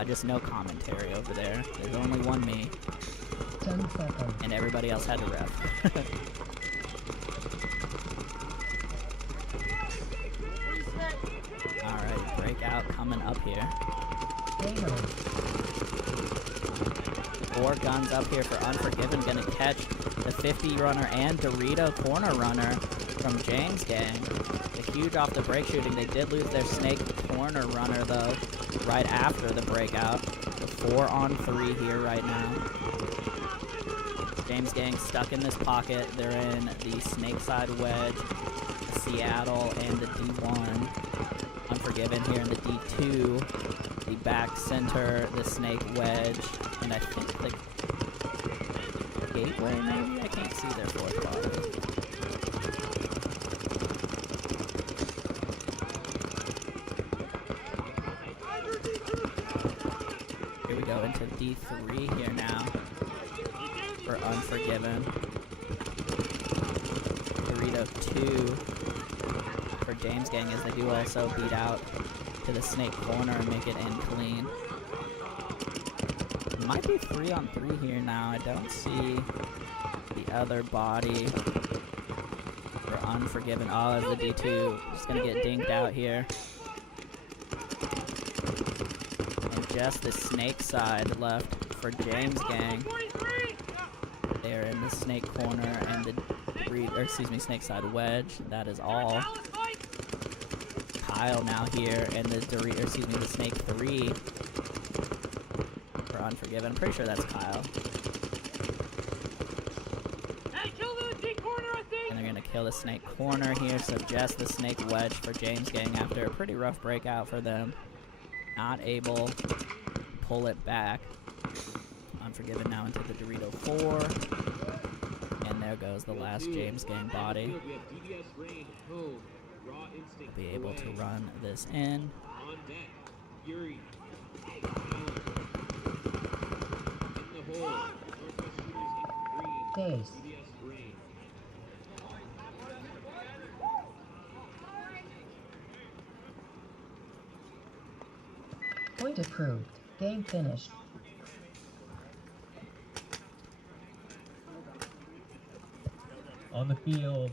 just no commentary over there. There's only one me, 10 seconds. and everybody else had to ref. Alright, breakout coming up here. Gamer. 4 guns up here for Unforgiven, gonna catch the 50 runner and Dorito corner runner from James Gang. A huge off the break shooting. They did lose their snake corner runner though, right after the breakout. So 4 on 3 here right now. James Gang stuck in this pocket. They're in the snake side wedge, Seattle, and the D1. Unforgiven here in the D2, the back center, the snake wedge, and I think the gateway maybe? I can't see their 4th body. Here we go into D3 here now for Unforgiven. Dorito 2 for James Gang as they do also beat out to the snake corner and make it in clean. It might be 3 on 3 here now. I don't see the other body for Unforgiven. Oh, the D2 just gonna get dinked out here. And just the snake side left for James Gang. They're in the snake corner and the snake side wedge. That is all. Kyle now here and the snake 3 for Unforgiven. I'm pretty sure that's Kyle. And they're gonna kill the snake corner here, so just the snake wedge for James Gang after a pretty rough breakout for them. Not able to pull it back. Unforgiven now into the Dorito 4. And there goes the last James Gang body. Be able to run this in. Case. Point approved. Game finished. On the field,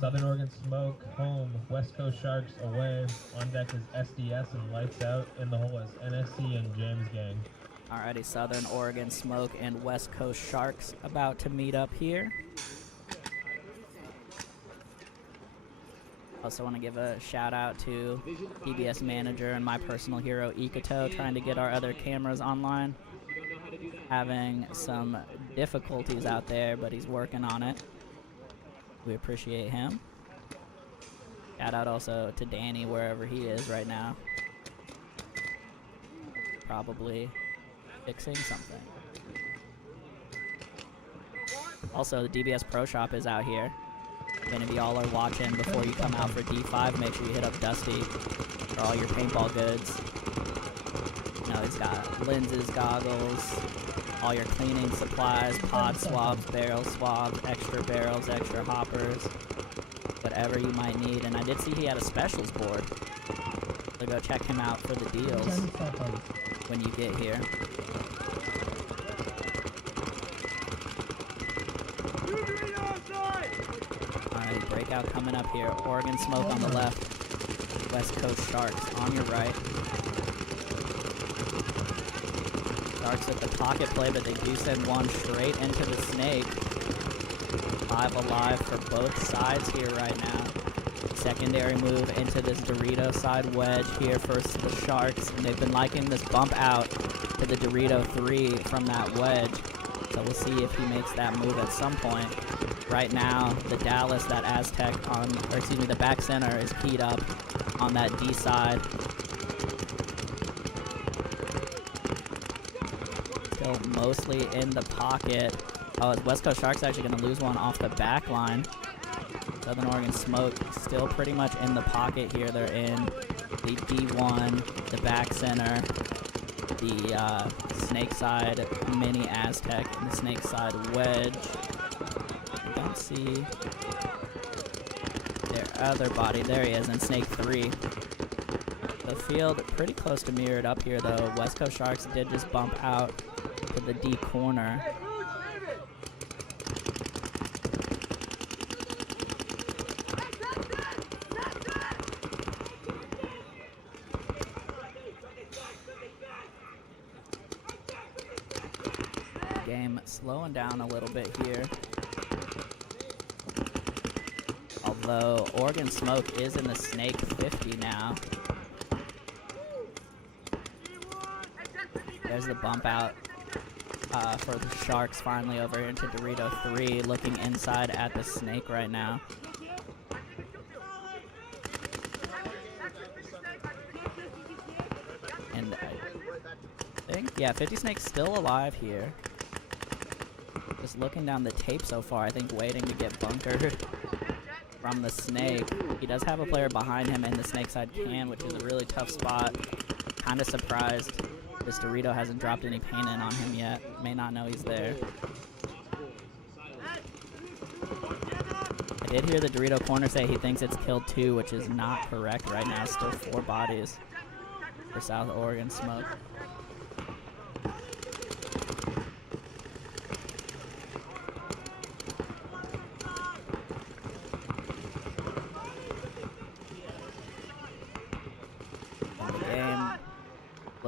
Southern Oregon Smoke home, West Coast Sharks away. On deck is SDS and Lights Out. In the hole is NSC and James Gang. Alrighty, Southern Oregon Smoke and West Coast Sharks about to meet up here. Also want to give a shout out to PBS manager and my personal hero Ikato, trying to get our other cameras online. Having some difficulties out there, but he's working on it. We appreciate him. Shout out also to Danny wherever he is right now. Probably fixing something. Also, the DBS Pro Shop is out here. If any of y'all are watching before you come out for D5, make sure you hit up Dusty for all your paintball goods. You know, he's got lenses, goggles, all your cleaning supplies, pod swabs, barrel swabs, extra barrels, extra hoppers, whatever you might need. And I did see he had a specials board, so go check him out for the deals when you get here. Alright, breakout coming up here. Oregon Smoke on the left, West Coast Sharks on your right. Sharks at the pocket play, but they do send one straight into the snake. 5 alive for both sides here right now. Secondary move into this Dorito side wedge here for the Sharks, and they've been liking this bump out to the Dorito 3 from that wedge. So we'll see if he makes that move at some point. Right now, the Dallas, that Aztec the back center is keyed up on that D side. Still mostly in the pocket. Oh, West Coast Sharks actually going to lose one off the back line. Southern Oregon Smoke still pretty much in the pocket here. They're in the D1, the back center, the snake side mini Aztec, and the snake side wedge. I don't see their other body. There he is in snake 3. The field pretty close to mirrored up here though. West Coast Sharks did just bump out to the D corner. Game slowing down a little bit here. Although Oregon Smoke is in the snake 50 now. There's the bump out for the Sharks finally over into Dorito 3, looking inside at the snake right now. And I think, yeah, 50 Snake's still alive here. Just looking down the tape so far, I think waiting to get bunkered from the snake. He does have a player behind him in the snake side can, which is a really tough spot. Kind of surprised this Dorito hasn't dropped any paint in on him yet. May not know he's there. I did hear the Dorito corner say he thinks it's killed 2, which is not correct right now. Still 4 bodies for South Oregon Smoke.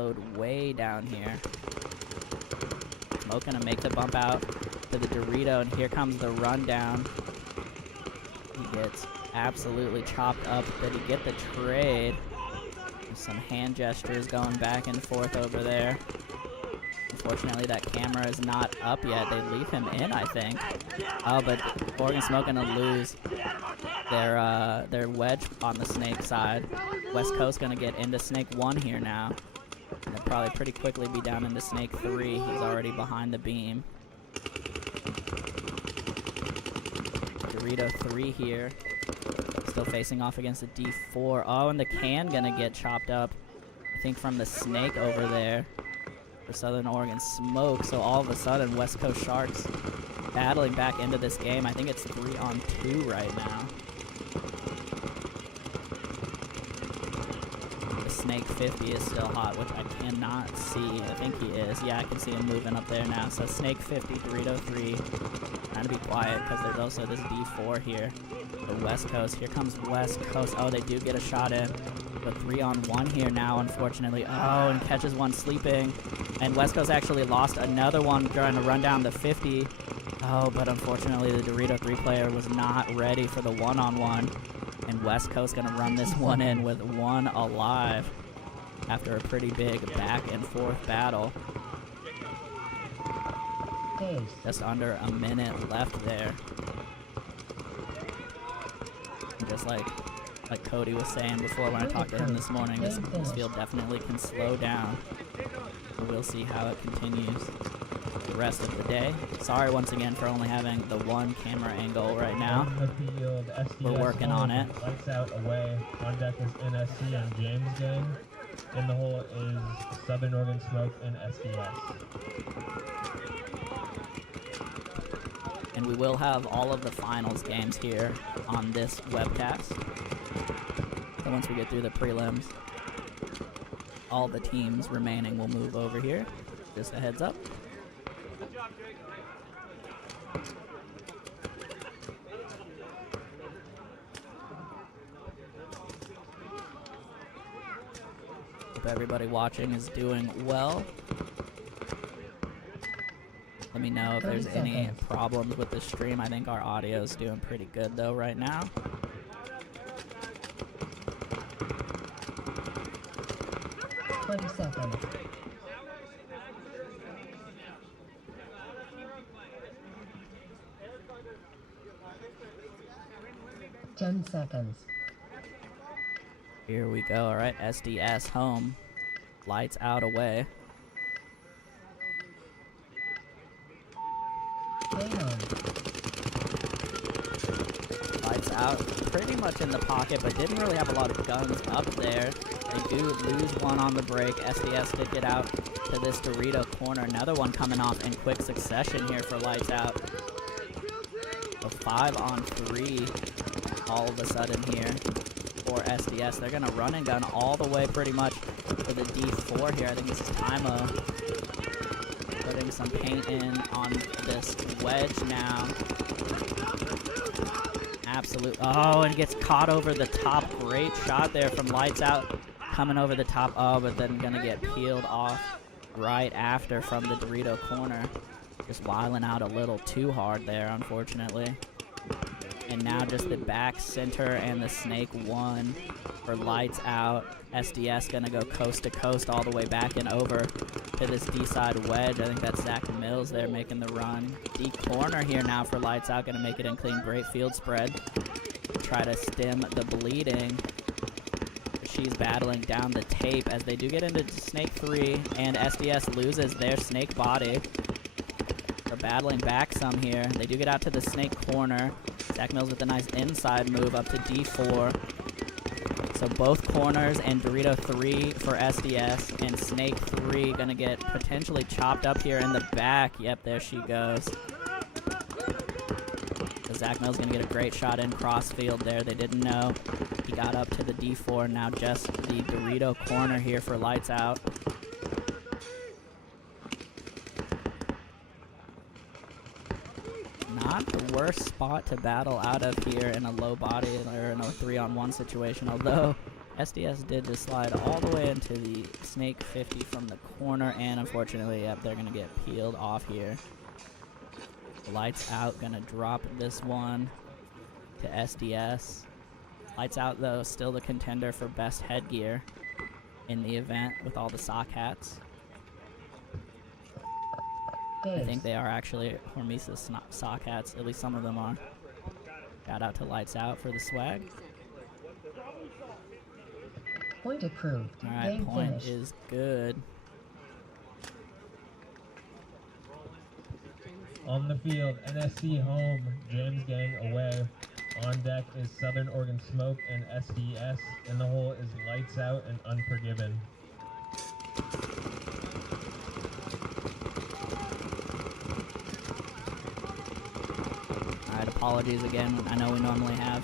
slowed way down here. Smoke gonna make the bump out to the Dorito, and here comes the rundown. He gets absolutely chopped up. Did he get the trade? There's some hand gestures going back and forth over there. Unfortunately, that camera is not up yet. They leave him in, I think. Oh, but Oregon Smoke gonna lose their wedge on the snake side. West Coast gonna get into snake 1 here now. And they'll probably pretty quickly be down into snake 3. He's already behind the beam. Dorito 3 here. Still facing off against the D4. Oh, and the can gonna get chopped up, I think, from the snake over there for Southern Oregon Smoke. So all of a sudden, West Coast Sharks battling back into this game. I think it's 3-on-2 right now. The snake 50 is still hot, which I cannot see. I think he is. Yeah, I can see him moving up there now. So snake 50, Dorito 3. Trying to be quiet because there's also this D4 here for West Coast. Here comes West Coast. Oh, they do get a shot in. But 3-on-1 here now, unfortunately. Oh, and catches one sleeping. And West Coast actually lost another one trying to run down the 50. Oh, but unfortunately the Dorito 3 player was not ready for the 1-on-1. And West Coast gonna run this one in with 1 alive after a pretty big back and forth battle. Just under a minute left there. And just like Cody was saying before when I talked to him this morning, this field definitely can slow down. But we'll see how it continues the rest of the day. Sorry once again for only having the 1 camera angle right now. We're working on it. Lights out away. On deck is NSC and James gang. In the hole is Southern Oregon Smoke and SDS. And we will have all of the finals games here on this webcast. So once we get through the prelims, all the teams remaining will move over here. Just a heads up. Hope everybody watching is doing well. Let me know if there's any problems with the stream. I think our audio is doing pretty good though right now. Seconds. 10 seconds. Here we go. All right, SDS home. Lights out away. Lights out pretty much in the pocket, but didn't really have a lot of guns up there. They do lose one on the break. SDS did get out to this Dorito corner. Another one coming off in quick succession here for Lights Out. So 5-on-3 all of a sudden here for SDS. They're going to run and gun all the way pretty much for the D4 here. I think this is Tymo putting some paint in on this wedge now. Absolute. Oh, and gets caught over the top. Great shot there from Lights Out. Coming over the top. Oh, but then going to get peeled off right after from the Dorito corner. Just wiling out a little too hard there, unfortunately. And now just the back center and the snake 1 for Lights Out. SDS gonna go coast to coast all the way back and over to this D-side wedge. I think that's Zach Mills there making the run. D corner here now for Lights Out, gonna make it in clean. Great field spread. Try to stem the bleeding. She's battling down the tape as they do get into snake 3, and SDS loses their snake body. They're battling back some here. They do get out to the snake corner. Zach Mills with a nice inside move up to D4. So both corners and Dorito 3 for SDS, and snake 3 gonna get potentially chopped up here in the back. Yep, there she goes. So Zach Mills gonna get a great shot in crossfield there. They didn't know. He got up to the D4. Now just the Dorito corner here for Lights Out. Not the worst spot to battle out of here in a low body or in a 3-on-1 situation, although SDS did just slide all the way into the Snake 50 from the corner, and unfortunately, yep, they're gonna get peeled off here. Lights Out gonna drop this one to SDS. Lights Out, though, still the contender for best headgear in the event with all the sock hats. I think they are actually Hormesis sock hats. At least some of them are. Shout out to Lights Out for the swag. Point approved. Alright, Game point finished. is good. On the field, NSC home, James Gang away. On deck is Southern Oregon Smoke and SDS. In the hole is Lights Out and Unforgiven. Alright, apologies again. I know we normally have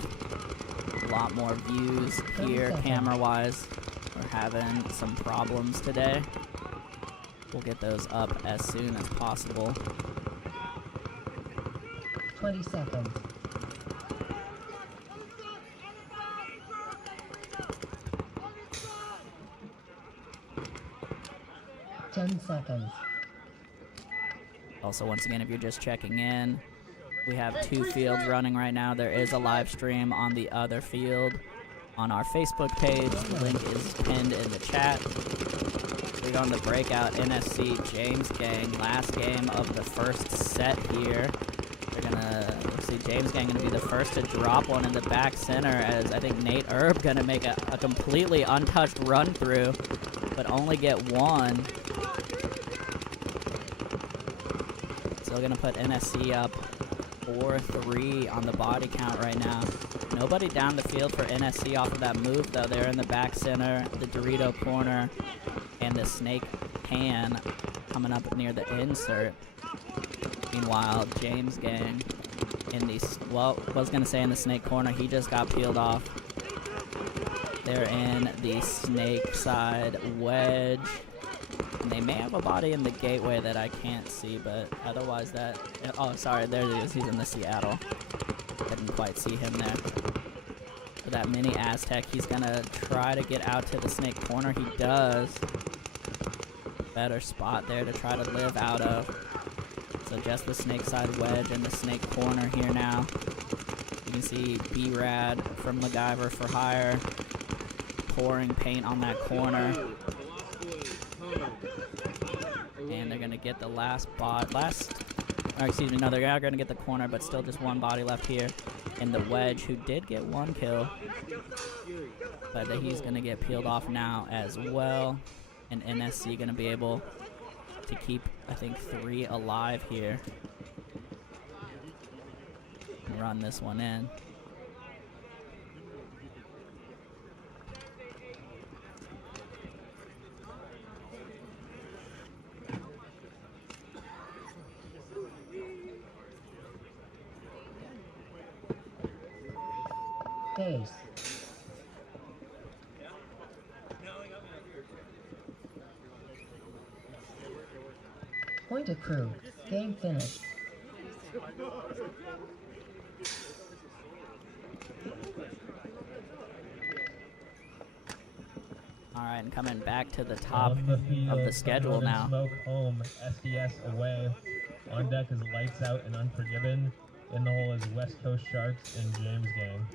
a lot more views here camera-wise. We're having some problems today. We'll get those up as soon as possible. 20 seconds. Ten seconds. Also, once again, if you're just checking in, we have 2 fields running right now. There is a live stream on the other field on our Facebook page. The link is pinned in the chat. We're on the breakout NSC James Gang. Last game of the first set here. They're gonna, let's see, James Gang gonna be the first to drop one in the back center, as I think Nate Erb gonna make a completely untouched run through, but only get one. Still gonna put NSC up 4-3 on the body count right now. Nobody down the field for NSC off of that move, though. They're in the back center, the Dorito corner, and the Snake pan coming up near the insert. Meanwhile, James Gang in the, well, was gonna say in the Snake corner, he just got peeled off. They're in the Snake side wedge. And they may have a body in the gateway that I can't see, but otherwise that, oh, sorry, there he is. He's in the Seattle. Didn't quite see him there. For that mini Aztec, he's gonna try to get out to the Snake corner. He does. Better spot there to try to live out of. So just the Snake side wedge and the Snake corner here now. You can see B-Rad from MacGyver for Hire pouring paint on that corner. And they're gonna get the last bot, or excuse me, no, they're gonna get the corner, but still just one body left here. And the wedge, who did get 1 kill, but he's gonna get peeled off now as well. And NSC gonna be able to keep, I think, 3 alive here. And run this one in. Base. Point approved. Game finished. Alright, and coming back to the top On the field, of the schedule Southern now. Smoke home, SDS away. On deck is Lights Out and Unforgiven. In the hole is West Coast Sharks and James Gang.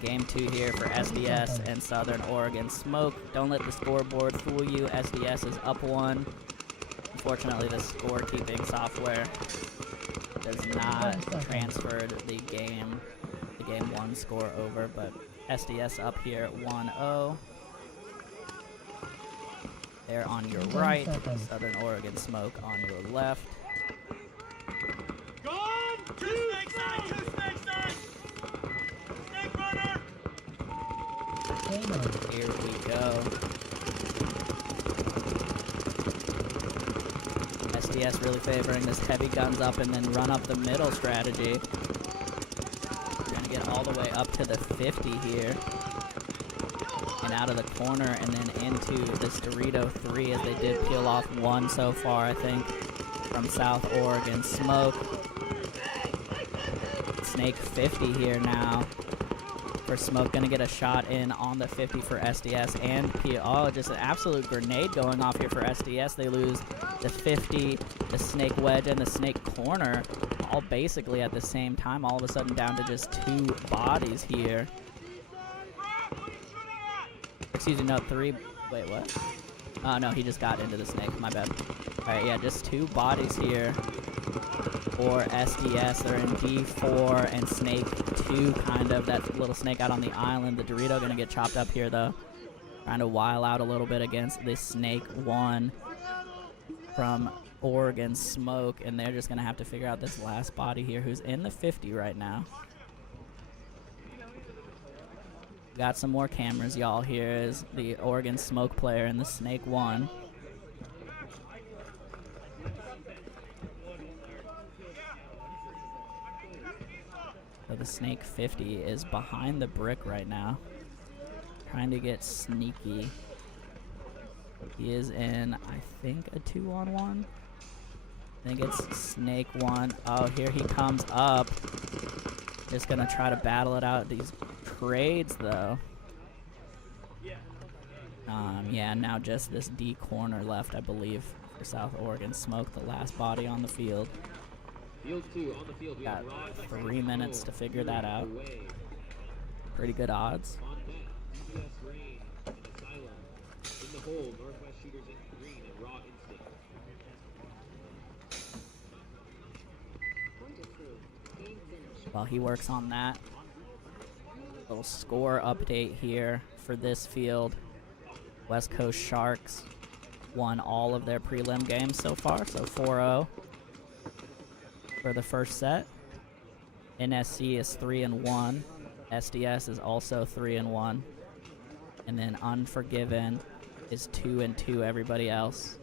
Game 2 here for SDS and Southern Oregon Smoke. Don't let the scoreboard fool you. SDS is up 1. Unfortunately, the scorekeeping software does not transfer the game 1 score over, but SDS up here 1-0. There on your right, Southern Oregon Smoke on your left. Here we go. SDS really favoring this heavy guns up and then run up the middle strategy. Gonna get all the way up to the 50 here. And out of the corner and then into this Dorito 3 as they did peel off one so far, I think, from South Oregon. Smoke. Snake 50 here now. For Smoke, gonna get a shot in on the 50 for SDS and oh, just an absolute grenade going off here for SDS. They lose the 50, the Snake Wedge, and the Snake Corner, all basically at the same time. All of a sudden down to just 2 bodies here. Excuse me, no, 3. Wait, what? Oh, no, he just got into the Snake. My bad. Alright, yeah, just 2 bodies here for SDS. They're in D4 and Snake 2, kind of. That little snake out on the island. The Dorito gonna get chopped up here, though. Trying to while out a little bit against this Snake 1 from Oregon Smoke. And they're just gonna have to figure out this last body here, who's in the 50 right now. Got some more cameras, y'all. Here is the Oregon Smoke player in the Snake 1. So the Snake 50 is behind the brick right now, trying to get sneaky. He is in, I think, a 2-on-1. I think it's Snake 1. Oh, here he comes up. Just gonna try to battle it out. These trades, though. Yeah, now just this D corner left, I believe, for South Oregon Smoke, the last body on the field. Field 2 on the field. We Got have 3 minutes to figure that out. Pretty good odds. On deck, CBS Rain and Asylum. In the hole, Northwest Shooters in green and Raw Instinct. While he works on that, little score update here for this field. West Coast Sharks won all of their prelim games so far, so 4-0 for the first set. NSC is 3-1. SDS is also 3-1. And then Unforgiven is 2-2. Everybody else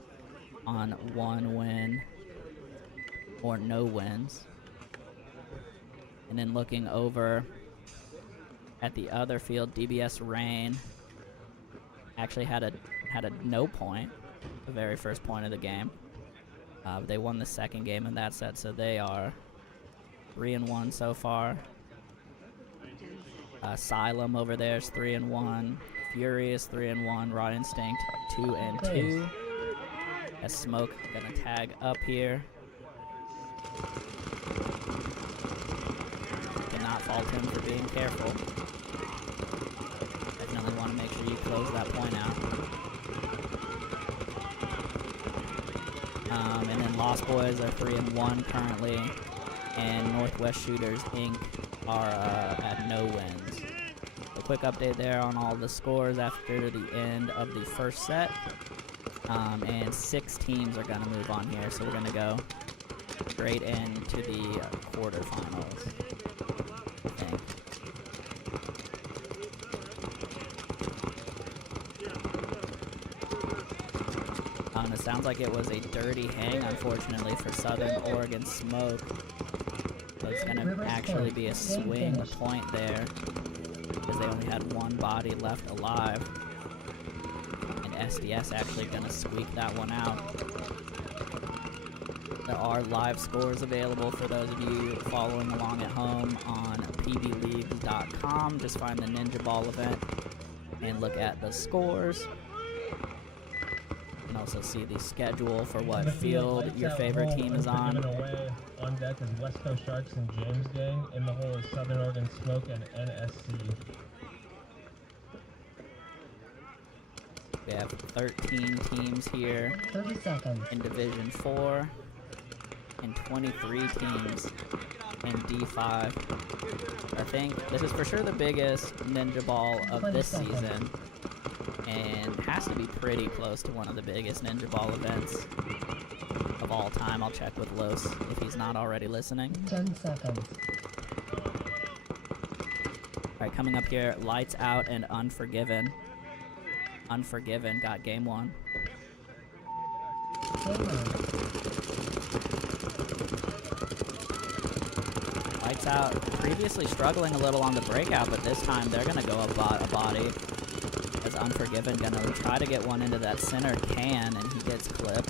on 1 win or no wins. And then looking over at the other field, DBS Rain actually had a no point, the very first point of the game. They won the second game in that set, so they are 3-1 so far. Asylum over there is 3-1. Fury is 3-1. Raw Instinct 2-2. As Smoke gonna tag up here. Cannot fault him for being careful. Definitely want to make sure you close that point out. And then Lost Boys are 3-1 currently, and Northwest Shooters Inc. are at no wins. A quick update there on all the scores after the end of the first set. And 6 teams are going to move on here, so we're going to go straight into the quarterfinals, I think. It sounds like it was a dirty hang, unfortunately, for Southern Oregon Smoke. So it's going to actually be a swing point there, because they only had 1 body left alive. And SDS actually going to squeak that one out. There are live scores available for those of you following along at home on pbleagues.com. Just find the Ninjaball event and look at the scores. You can also see the schedule for what field your favorite team is on. Away. On deck is West Coast Sharks and James Gang. In the hole is Southern Oregon Smoke and NSC. We have 13 teams here 30 seconds. in Division 4 and 23 teams in D5. I think this is for sure the biggest Ninjaball of this season, and has to be pretty close to one of the biggest Ninjaball events of all time. I'll check with Los if he's not already listening. 10 seconds. Alright, coming up here, Lights Out and Unforgiven. Unforgiven got game 1. Game on. Lights Out previously struggling a little on the breakout, but this time they're gonna go a body. As Unforgiven gonna try to get one into that center can, and he gets clipped.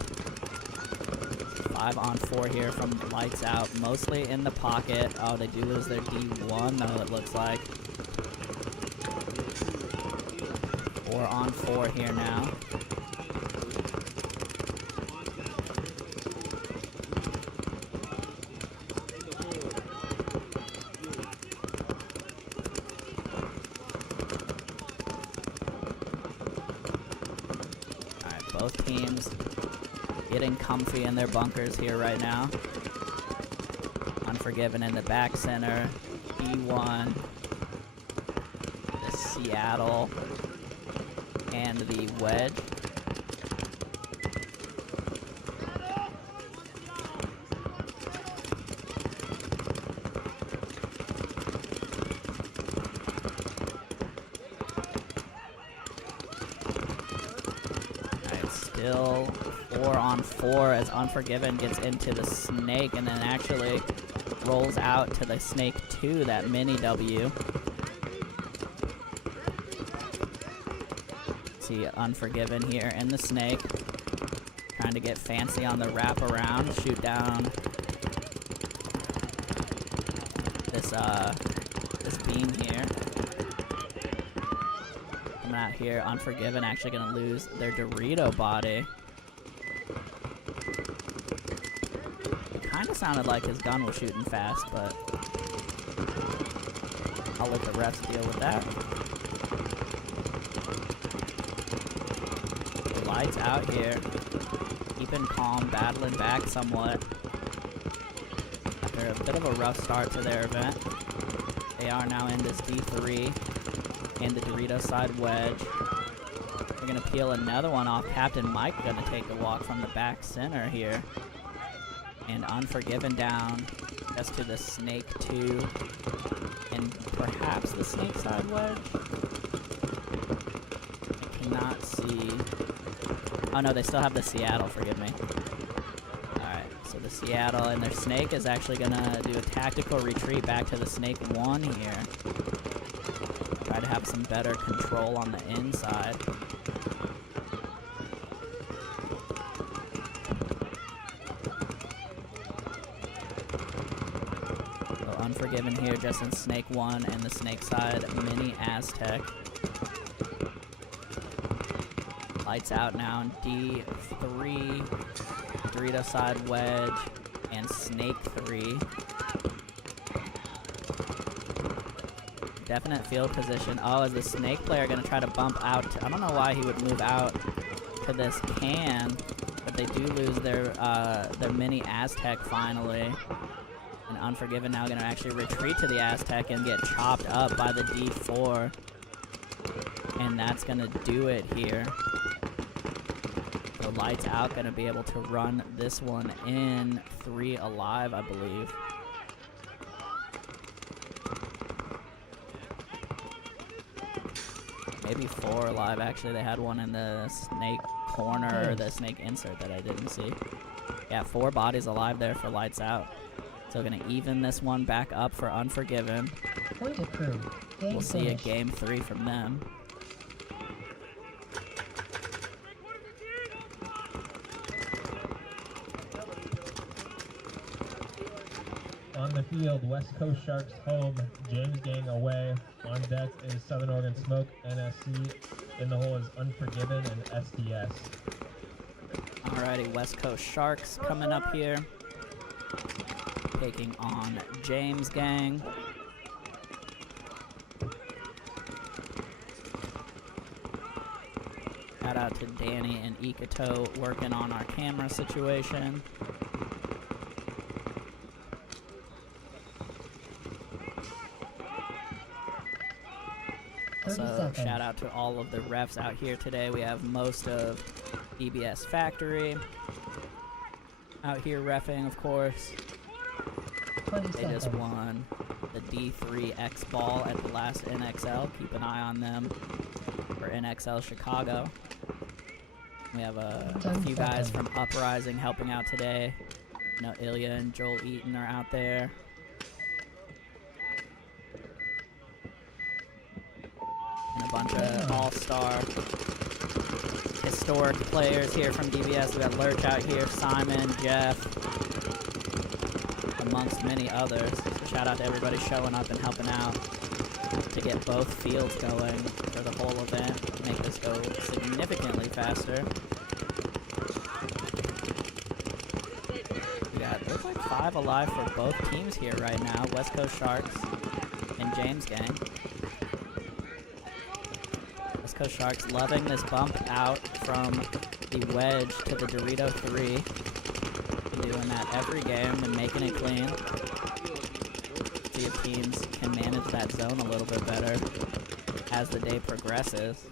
5-on-4 here from Lights Out, mostly in the pocket. Oh, they do lose their D1 though, it looks like. 4-on-4 here now. Both teams getting comfy in their bunkers here right now. Unforgiven in the back center. B1. The Seattle. And the wedge. Still 4-on-4 as Unforgiven gets into the snake and then actually rolls out to the snake 2, that mini W. See Unforgiven here in the snake, trying to get fancy on the wraparound, shoot down this beam here. Coming out here, Unforgiven actually gonna lose their Dorito body. It kinda sounded like his gun was shooting fast, but I'll let the refs deal with that. The Lights Out here, keeping calm, battling back somewhat. After a bit of a rough start to their event, they are now in this D3. And the Dorito side wedge. We're gonna peel another one off. Captain Mike gonna take the walk from the back center here. And Unforgiven down just to the snake 2. And perhaps the snake side wedge? I cannot see. Oh no, they still have the Seattle, forgive me. Alright, so the Seattle and their snake is actually gonna do a tactical retreat back to the snake 1 here. Try to have some better control on the inside. So Unforgiven here just in snake 1 and the snake side mini Aztec. Lights Out now in D3, Dorito side wedge, and snake 3. Definite field position. Oh, is the snake player going to try to bump out? I don't know why he would move out to this can, but they do lose their mini Aztec finally. And Unforgiven now going to actually retreat to the Aztec and get chopped up by the D4. And that's going to do it here. The Lights Out going to be able to run this one in 3 alive, I believe. Maybe 4 alive, actually. They had one in the snake corner, or the snake insert that I didn't see. Yeah, 4 bodies alive there for Lights Out. So gonna even this one back up for Unforgiven. Point approved. Game We'll see a game 3 from them. On the field, West Coast Sharks home, James Gang away. On deck is Southern Oregon Smoke, NSC. In the hole is Unforgiven and SDS. Alrighty, West Coast Sharks coming up here. Taking on James Gang. Shout out to Danny and Ikato working on our camera situation. So shout out to all of the refs out here today. We have most of EBS Factory out here reffing, of course. They just won the D3 X Ball at the last NXL. Keep an eye on them for NXL Chicago. We have a few guys from Uprising helping out today. You know, Ilya and Joel Eaton are out there. And a bunch of all-star historic players here from DBS. We got Lurch out here, Simon, Jeff, amongst many others. So shout out to everybody showing up and helping out to get both fields going for the whole event, make this go significantly faster. We got, looks like 5 alive for both teams here right now, West Coast Sharks and James Gang. West Coast Sharks loving this bump out from the wedge to the Dorito 3. Doing that every game and making it clean. See if teams can manage that zone a little bit better as the day progresses.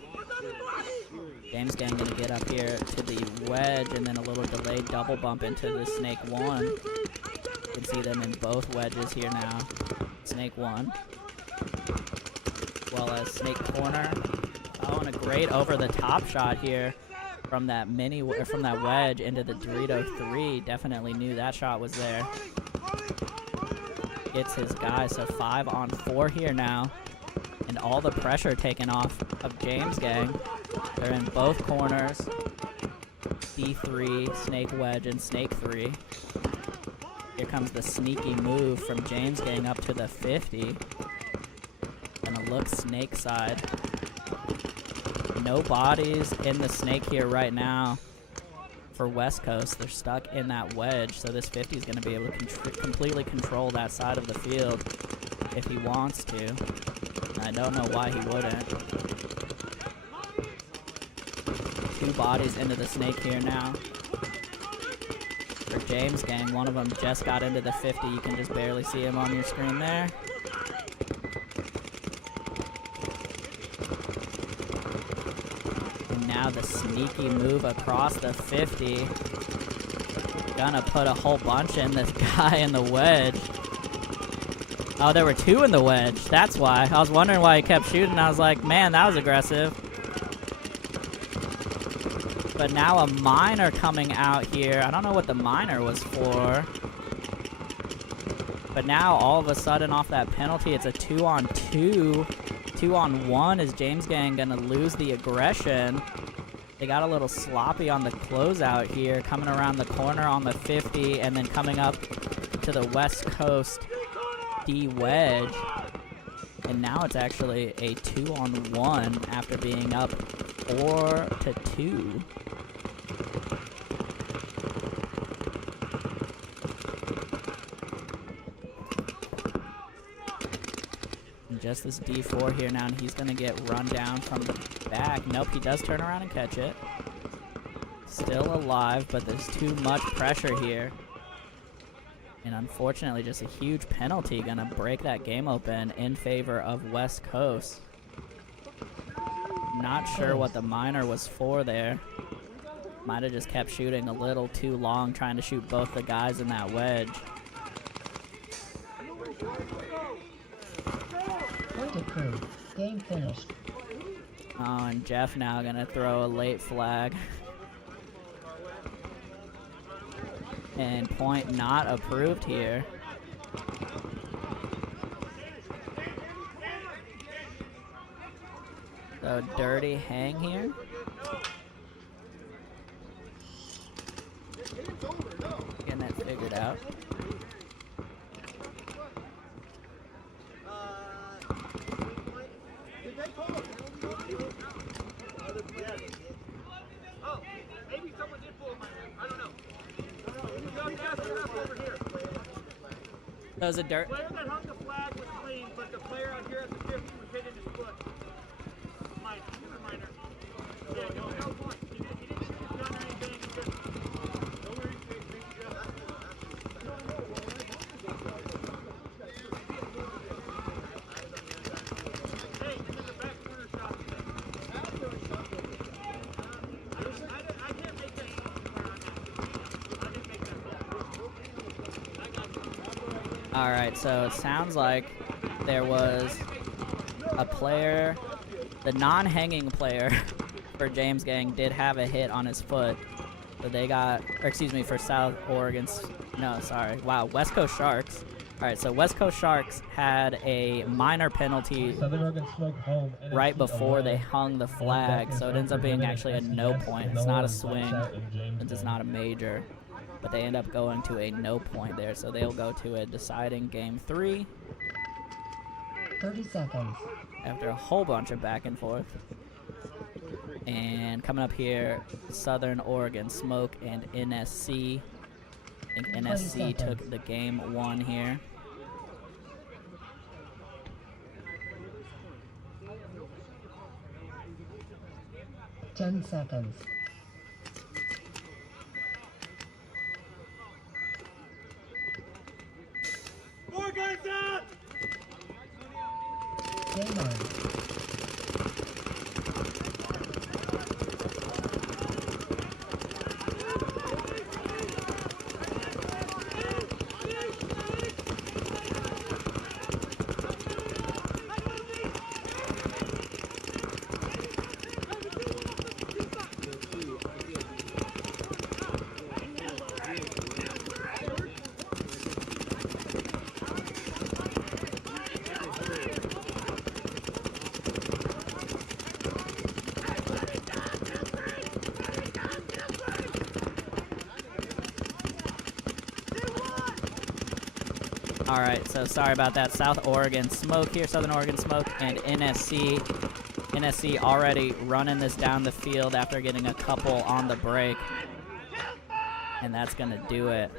James Gang gonna get up here to the wedge and then a little delayed double bump into the Snake 1. You can see them in both wedges here now. Snake 1. As well as Snake Corner. Oh, and a great over-the-top shot here from that from that wedge into the Dorito 3. Definitely knew that shot was there. Gets his guy, so 5 on 4 here now. And all the pressure taken off of James Gang. They're in both corners. D3, Snake Wedge, and Snake 3. Here comes the sneaky move from James Gang up to the 50. And a look Snake side. No bodies in the Snake here right now for West Coast. They're stuck in that wedge, so this 50 is going to be able to completely control that side of the field if he wants to. I don't know why he wouldn't. 2 bodies into the Snake here now. For James Gang, one of them just got into the 50. You can just barely see him on your screen there. Now the sneaky move across the 50. Gonna put a whole bunch in this guy in the wedge. Oh, there were 2 in the wedge. That's why. I was wondering why he kept shooting. I was like, man, that was aggressive. But now a minor coming out here. I don't know what the minor was for. But now all of a sudden off that penalty, it's a 2-on-2. 2-on-1. Is James Gang gonna lose the aggression? They got a little sloppy on the closeout here, coming around the corner on the 50 and then coming up to the West Coast D wedge. And now it's actually a 2-on-1 after being up 4-2. Just this D4 here now, and he's going to get run down from the back. Nope, he does turn around and catch it. Still alive, but there's too much pressure here. And unfortunately, just a huge penalty going to break that game open in favor of West Coast. Not sure what the minor was for there. Might have just kept shooting a little too long, trying to shoot both the guys in that wedge. Point approved. Game finished. Oh, and Jeff now gonna throw a late flag. And point not approved here. So dirty hang here. Getting that figured out. That was a dirt. The player that hung the flag was clean, but the player out here at the 50 was hitting his foot. Minor. Yeah, no point. He didn't shoot his gun or anything. He just... Don't worry, hey, this is a back corner shot. I can't make that shot where I'm at. I didn't make that shot. I got you. Alright, so it sounds like there was a player, the non-hanging player for James Gang did have a hit on his foot. So they got, or excuse me, for South Oregon's, no, sorry. Wow, West Coast Sharks. All right, so West Coast Sharks had a minor penalty Southern Oregon Smoke home. right NFC before they away. hung the On deck flag, is so it ends up being Unforgiven actually a and no SDS. point. In the It's not hole a is Lights swing, Out and James since it's Gang. not a major, but they end up going to a no point there, so they'll go to a deciding game 3 30 seconds. after a whole bunch of back and forth. And coming up here, Southern Oregon Smoke and NSC. I think 20 NSC took seconds. the game 1 here. Ten seconds. Four guys up! Game on. All right, so sorry about that. South Oregon Smoke here, Southern Oregon Smoke and NSC. NSC already running this down the field after getting a couple on the break. And that's going to do it.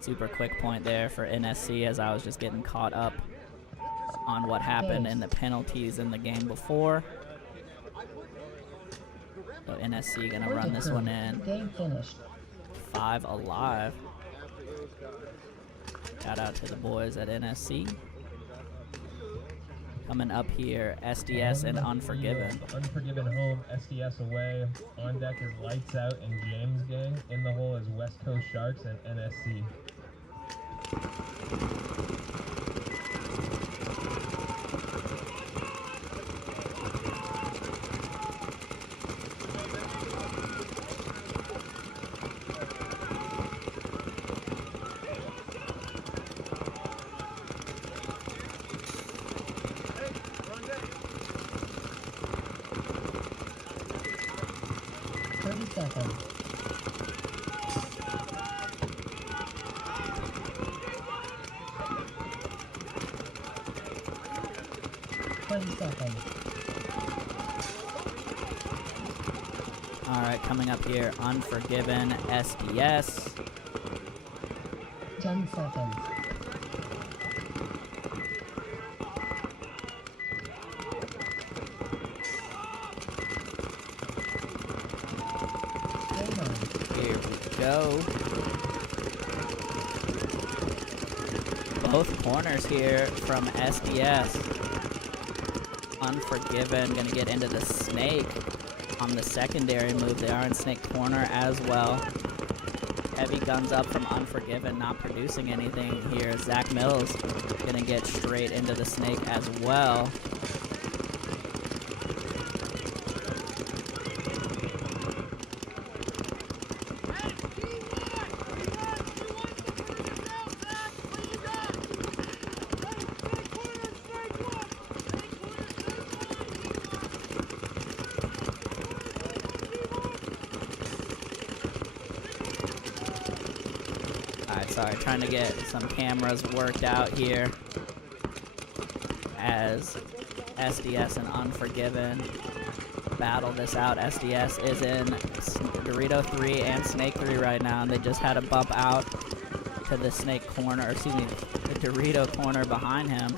Super quick point there for NSC as I was just getting caught up on what happened in the penalties in the game before. So NSC going to run this one in. Game finished. 5 alive. Shout out to the boys at NSC. Coming up here, SDS and Unforgiven. Unforgiven home, SDS away. On deck is Lights Out and James Gang. In the hole is West Coast Sharks and NSC. Seconds. All right, coming up here, Unforgiven, SDS. 10 seconds. Here we go. Both corners here from SDS. Unforgiven gonna get into the snake on the secondary move. They are in snake corner as well. Heavy guns up from Unforgiven, not producing anything here. Zach Mills gonna get straight into the snake as well. Sorry, trying to get some cameras worked out here as SDS and Unforgiven battle this out. SDS is in Dorito 3 and Snake 3 right now, and they just had a bump out to the Snake corner, or excuse me, the Dorito corner behind him.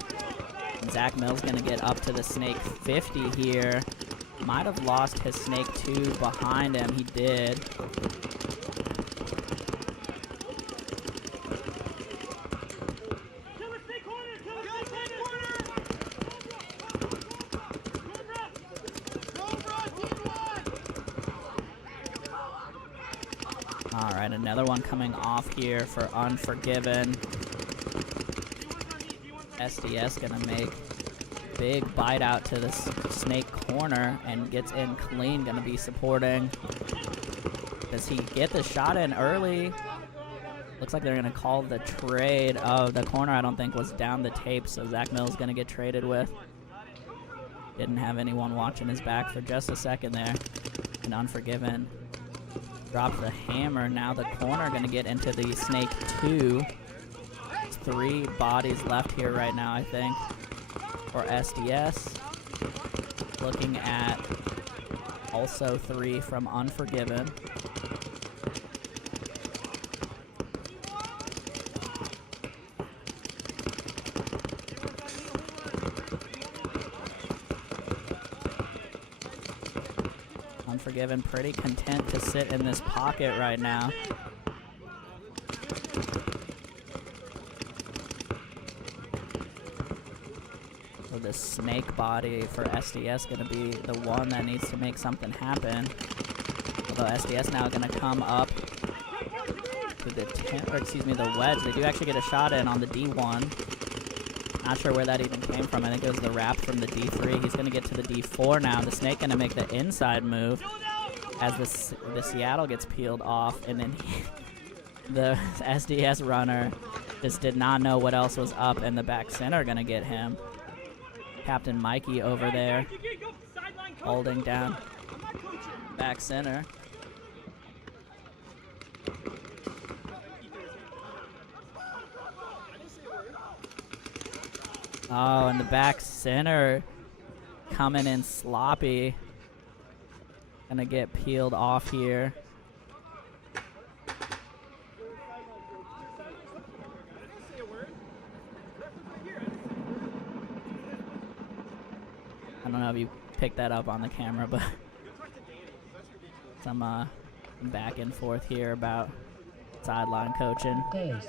And Zach Mills going to get up to the Snake 50 here. Might have lost his Snake 2 behind him. He did. Alright, another one coming off here for Unforgiven. SDS gonna make big bite out to the Snake corner and gets in clean. Gonna be supporting Does he get the shot in early? Looks like they're going to call the trade. Oh, the corner I don't think was down the tape, so Zach Mills going to get traded with. Didn't have anyone watching his back for just a second there. And Unforgiven drops the hammer. Now the corner going to get into the Snake 2. 3 bodies left here right now, I think, for SDS. Looking at also 3 from Unforgiven. Unforgiven pretty content to sit in this pocket right now. So this snake body for SDS going to be the one that needs to make something happen. Although SDS now going to come up to the the wedge. They do actually get a shot in on the D1. Not sure where that even came from. I think it was the wrap from the D3. He's going to get to the D4 now. The snake going to make the inside move as the Seattle gets peeled off, and then the SDS runner just did not know what else was up, and the back center going to get him. Captain Mikey over there holding down back center. Oh, and the back center coming in sloppy. Gonna get peeled off here. I don't know if you picked that up on the camera, but some back and forth here about sideline coaching. Days.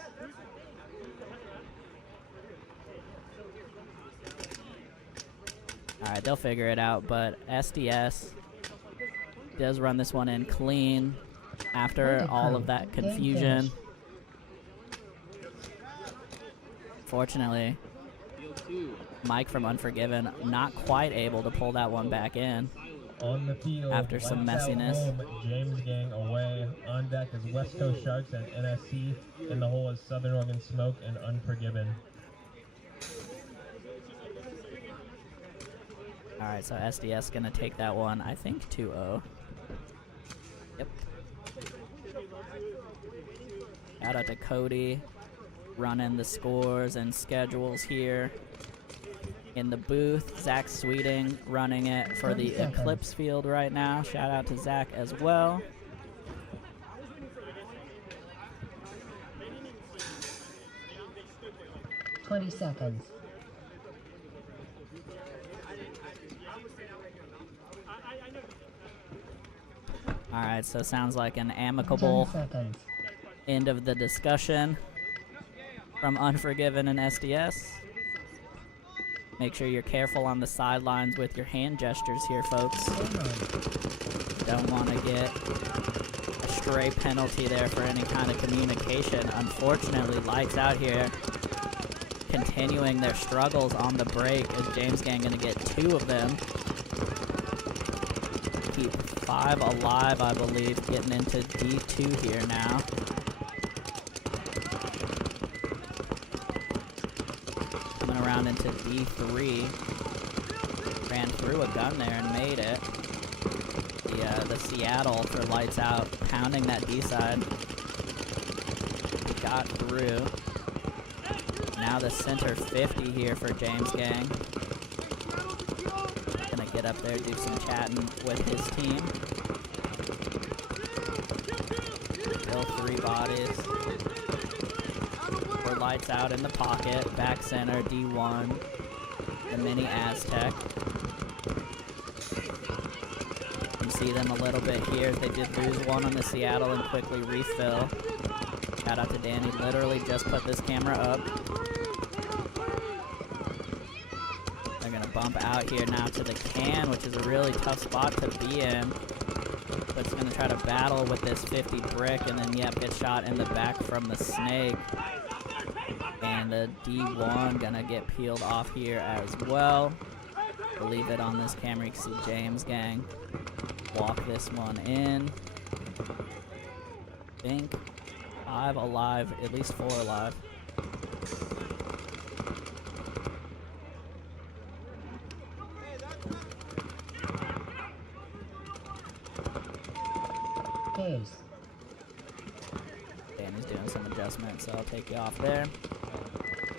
All right, they'll figure it out, but SDS does run this one in clean after all of that confusion. Fortunately, Mike from Unforgiven not quite able to pull that one back in On the field, after some Lights Out messiness. Home, James Gang away. On deck is West Coast Sharks and NSC. In the hole is Southern Oregon Smoke and Unforgiven. All right, so SDS gonna take that one, I think 2-0. Yep. Shout out to Cody running the scores and schedules here in the booth. Zach Sweeting running it for the Eclipse field right now. Shout out to Zach as well. $20 seconds. All right, so sounds like an amicable 10 seconds. end of the discussion from Unforgiven and SDS. Make sure you're careful on the sidelines with your hand gestures here, folks. Don't want to get a stray penalty there for any kind of communication. Unfortunately, Lights Out here continuing their struggles on the break. Is James Gang going to get 2 of them? Keep 5 alive, I believe, getting into D2 here now. Coming around into D3. Ran through a gun there and made it. The Seattle for Lights Out pounding that D side. Got through. Now the center 50 here for James Gang. Gonna get up there, do some chatting with his team. Still 3 bodies. We're Lights Out in the pocket. Back center, D1. The mini Aztec. You can see them a little bit here. They did lose one on the Seattle and quickly refill. Shout out to Danny. Literally just put this camera up. They're gonna bump out here now to the can, which is a really tough spot to be in. But it's gonna try to battle with this 50 brick and then yep, get shot in the back from the snake. And the D1 gonna get peeled off here as well. Believe it on this camera, you can see James Gang walk this one in. think 5 alive, at least 4 alive. Case. Danny's doing some adjustments, so I'll take you off there.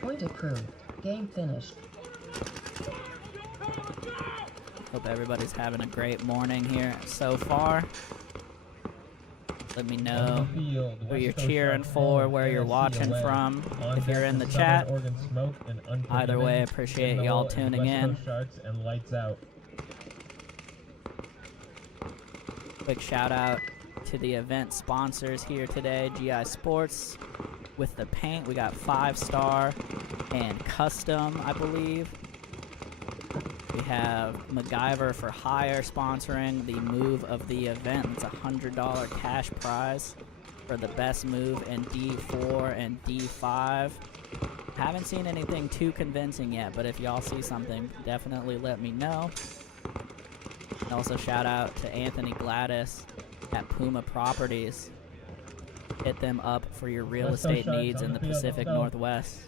Point approved. Game finished. Hope everybody's having a great morning here so far. Let me know who you're cheering for, where you're watching from, if you're in the chat. Either way, I appreciate y'all tuning in. Quick shout out to the event sponsors here today, GI Sports. With the paint, we got 5-star and custom, I believe. We have MacGyver for Hire sponsoring the move of the event. It's a $100 cash prize for the best move in D4 and D5. Haven't seen anything too convincing yet, but if y'all see something, definitely let me know. And also shout out to Anthony Gladys at Puma Properties. Hit them up for your real estate needs in the Pacific Northwest.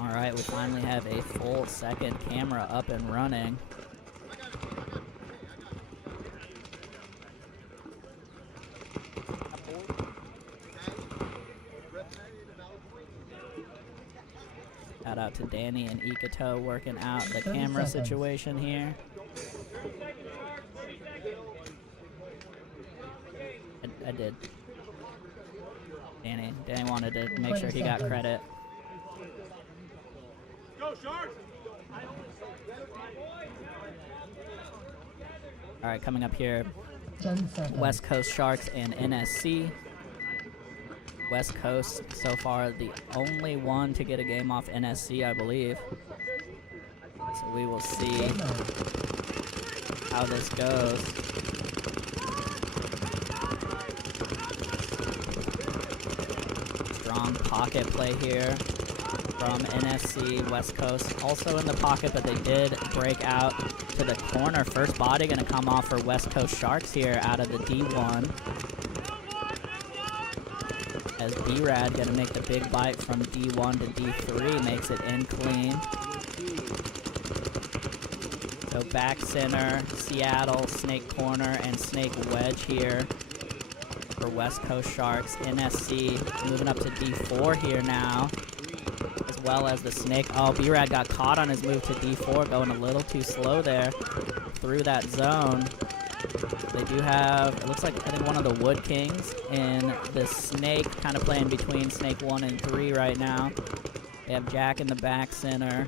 Alright, we finally have a full second camera up and running. Shout out to Danny and Ikato working out the camera situation here. I did. Danny wanted to make sure he got credit. Alright, coming up here, West Coast Sharks and NSC. West Coast, so far, the only one to get a game off NSC, I believe. So we will see how this goes. Strong pocket play here from NSC. West Coast also in the pocket, but they did break out to the corner. First body going to come off for West Coast Sharks here out of the D1. As B-Rad going to make the big bite from D1 to D3, makes it in clean. So back center, Seattle, snake corner, and snake wedge here for West Coast Sharks. NSC moving up to D4 here now, as well as the snake. Oh, B-Rad got caught on his move to D4, going a little too slow there through that zone. They do have, it looks like, I think one of the Wood Kings in the snake, kind of playing between snake 1 and 3 right now. They have Jack in the back center.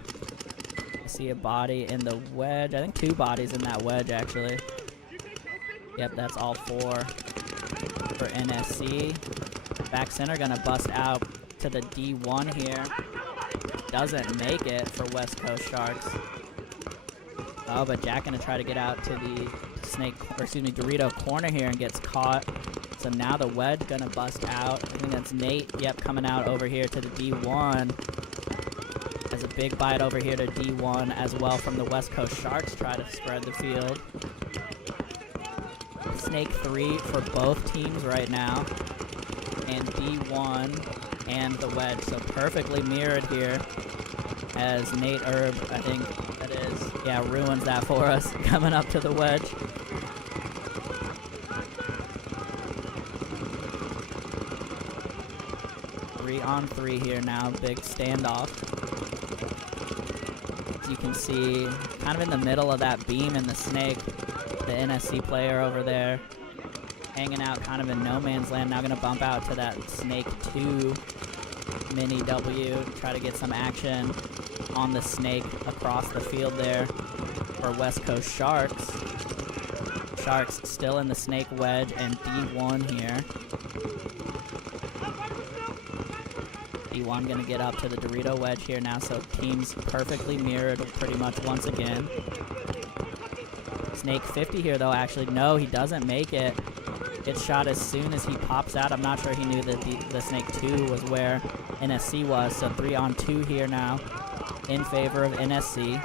I see a body in the wedge. I think 2 bodies in that wedge, actually. Yep, that's all 4 for NSC. Back center gonna bust out to the D1 here. Doesn't make it for West Coast Sharks. Oh, but Jack gonna try to get out to the Dorito corner here and gets caught. So now the wedge gonna bust out. I think that's Nate, yep, coming out over here to the D1. Has a big bite over here to D1 as well from the West Coast Sharks, try to spread the field. Snake 3 for both teams right now. And D1 and the wedge, so perfectly mirrored here as Nate Erb, I think that is, yeah, ruins that for us, coming up to the wedge. On 3 here now, big standoff. As you can see, kind of in the middle of that beam in the snake, the NSC player over there, hanging out kind of in no man's land, now gonna bump out to that snake 2 mini W, try to get some action on the snake across the field there for West Coast Sharks. Sharks still in the snake wedge and D1 here. D1 gonna get up to the Dorito wedge here now, so teams perfectly mirrored pretty much once again. Snake 50 here though, actually, no, he doesn't make it. Gets shot as soon as he pops out. I'm not sure he knew that the Snake 2 was where NSC was, so 3 on 2 here now in favor of NSC.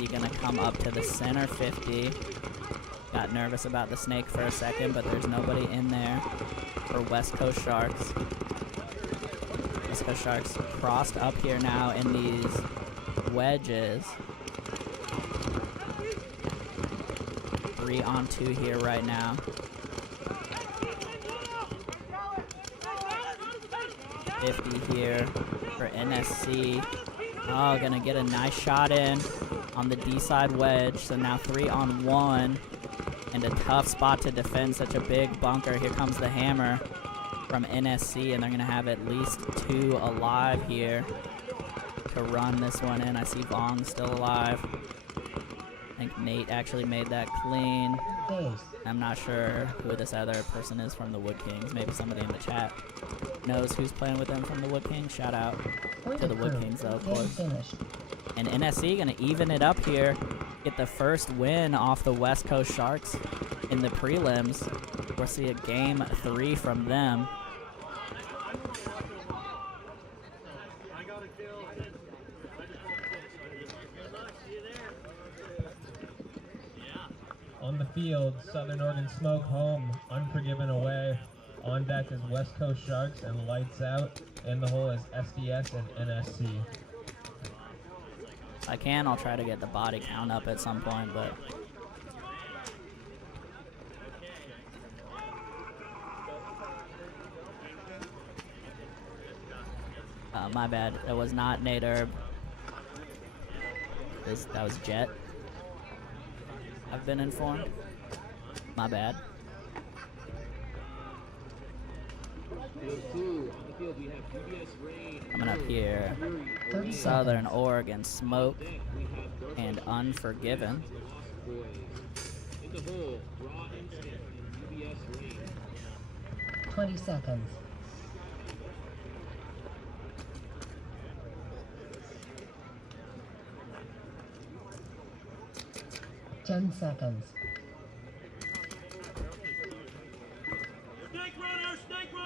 NSC gonna come up to the center 50. Got nervous about the snake for a second, but there's nobody in there for West Coast Sharks. West Coast Sharks crossed up here now in these wedges. 3 on 2 here right now. .50 here for NSC. Oh, gonna get a nice shot in on the D side wedge. So now 3 on 1. And a tough spot to defend such a big bunker. Here comes the hammer from NSC, and they're gonna have at least 2 alive here to run this one in. I see Vong still alive. I think Nate actually made that clean. I'm not sure who this other person is from the Wood Kings. Maybe somebody in the chat knows who's playing with them from the Wood Kings. Shout out to the Wood Kings, though, of course. And NSC gonna even it up here. Get the first win off the West Coast Sharks in the prelims. We'll see a game 3 from them. On the field, Southern Oregon Smoke home, Unforgiven away. On deck is West Coast Sharks and Lights Out. In the hole is SDS and NSC. If I can, I'll try to get the body count up at some point, but my bad. It was not Nate Herb. That was Jet. I've been informed. My bad. Coming up here, Southern Oregon Smoke and Unforgiven. 20 seconds. Ten seconds.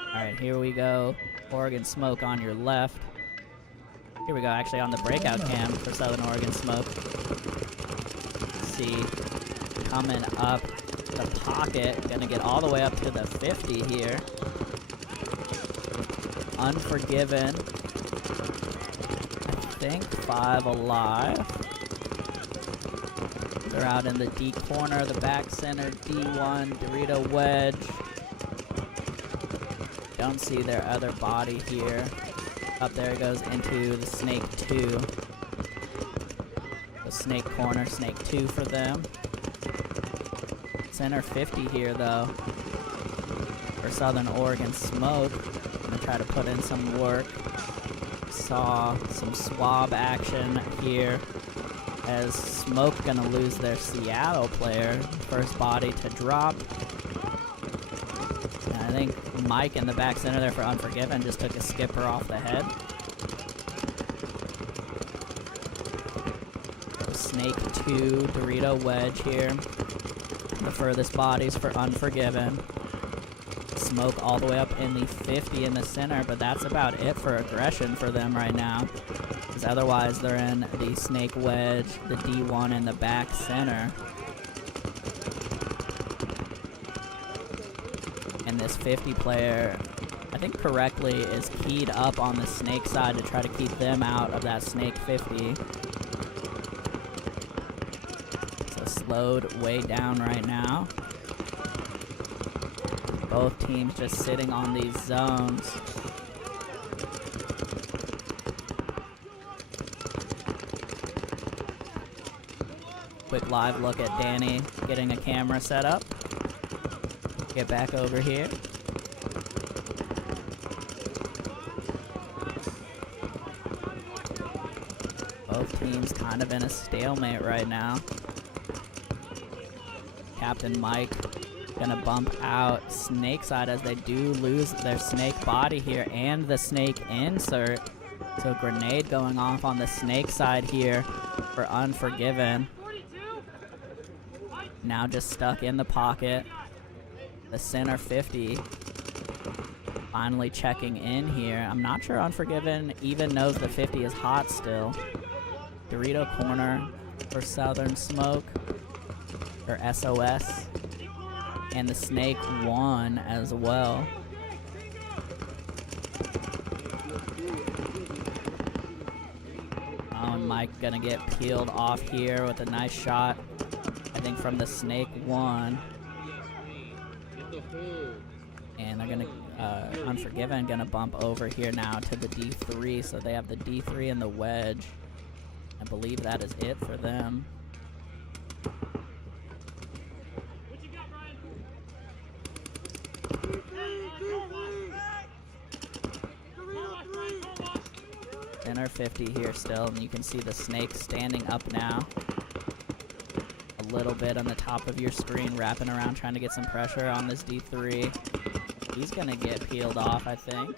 Alright, here we go. Oregon Smoke on your left. Here we go, actually on the breakout cam for Southern Oregon Smoke. See, coming up the pocket, gonna get all the way up to the 50 here. Unforgiven, I think 5 alive. They're out in the D corner, the back center, D1, Dorito wedge. Don't see their other body here. Up there it goes into the snake 2. The snake corner, snake 2 for them. Center 50 here though for Southern Oregon Smoke. I'm gonna try to put in some work. Saw some swab action here as Smoke gonna lose their Seattle player. First body to drop. And I think Mike in the back center there for Unforgiven just took a skipper off the head. Snake 2, Dorito wedge here. The furthest bodies for Unforgiven. Smoke all the way up in the 50 in the center, but that's about it for aggression for them right now. Because otherwise they're in the snake wedge, the D1 in the back center. And this 50 player, I think correctly, is keyed up on the snake side to try to keep them out of that snake 50. So slowed way down right now. Both teams just sitting on these zones. Quick live look at Danny getting a camera set up. Get back over here. Both teams kind of in a stalemate right now. Captain Mike gonna bump out snake side as they do lose their snake body here and the snake insert. So grenade going off on the snake side here for Unforgiven. Now just stuck in the pocket. The center 50 finally checking in here. I'm not sure Unforgiven even knows the 50 is hot still. Dorito corner for Southern Smoke, or SOS, and the Snake 1 as well. Oh, and Mike gonna get peeled off here with a nice shot, I think from the Snake 1. And they're gonna, Unforgiven gonna bump over here now to the D3, so they have the D3 and the wedge. I believe that is it for them. Center 50 here still, and you can see the Snake standing up now. A little bit on the top of your screen, wrapping around, trying to get some pressure on this D3. He's gonna get peeled off, I think.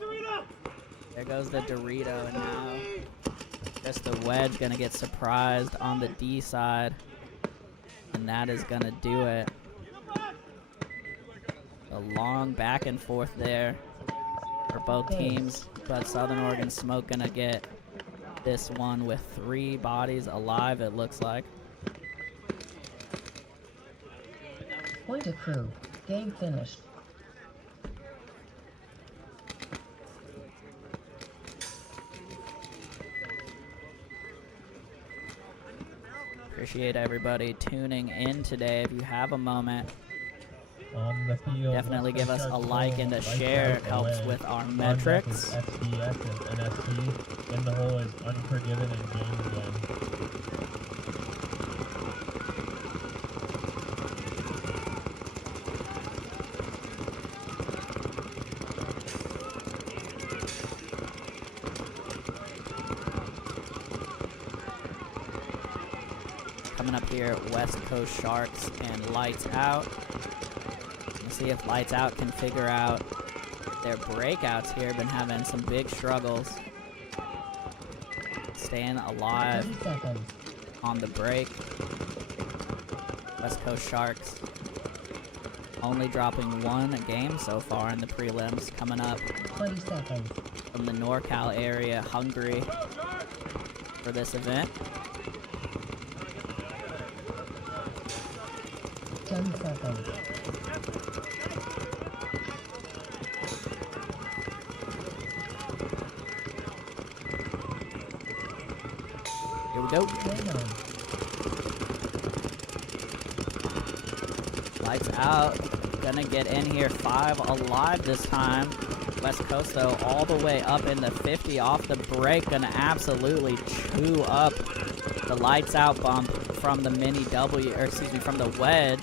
There goes the Dorito, and now just the wedge gonna get surprised on the D side, and that is gonna do it. A long back and forth there for both teams, but Southern Oregon Smoke gonna get this one with 3 bodies alive, it looks like. Point accrued. Game finished. Appreciate everybody tuning in today. If you have a moment, On the field, definitely give us a like and a share. It helps with our metrics. SDS and NST. In the hole is Unforgiven and James again. Coming up here, West Coast Sharks and Lights Out. We'll see if Lights Out can figure out their breakouts here. Been having some big struggles. Staying alive 30 seconds. on the break. West Coast Sharks only dropping 1 game so far in the prelims. Coming up 20 seconds. from the NorCal area, hungry for this event. 10 seconds. Here we go. Game on. Lights Out. Gonna get in here 5 alive this time. West Coast, though, all the way up in the 50 off the break. Gonna absolutely chew up the Lights Out bump from the mini W, or excuse me, from the wedge.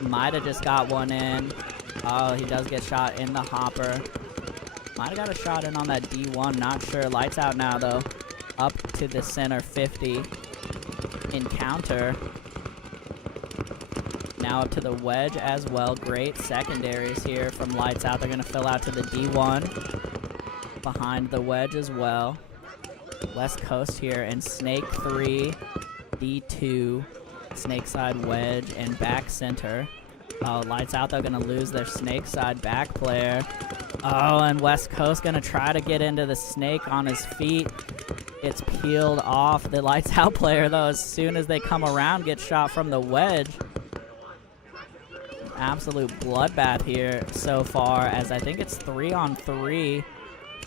Might have just got one in. Oh, he does get shot in the hopper. Might have got a shot in on that D1, not sure. Lights Out now, though. Up to the center 50 encounter. Now up to the wedge as well. Great secondaries here from Lights Out. They're going to fill out to the D1 behind the wedge as well. West Coast here and Snake 3, D2, Snake side wedge, and back center. Oh, Lights Out, they're going to lose their Snake side back player. Oh, and West Coast going to try to get into the Snake on his feet. It's peeled off. The Lights Out player, though, as soon as they come around, gets shot from the wedge. Absolute bloodbath here so far, as I think it's 3-on-3.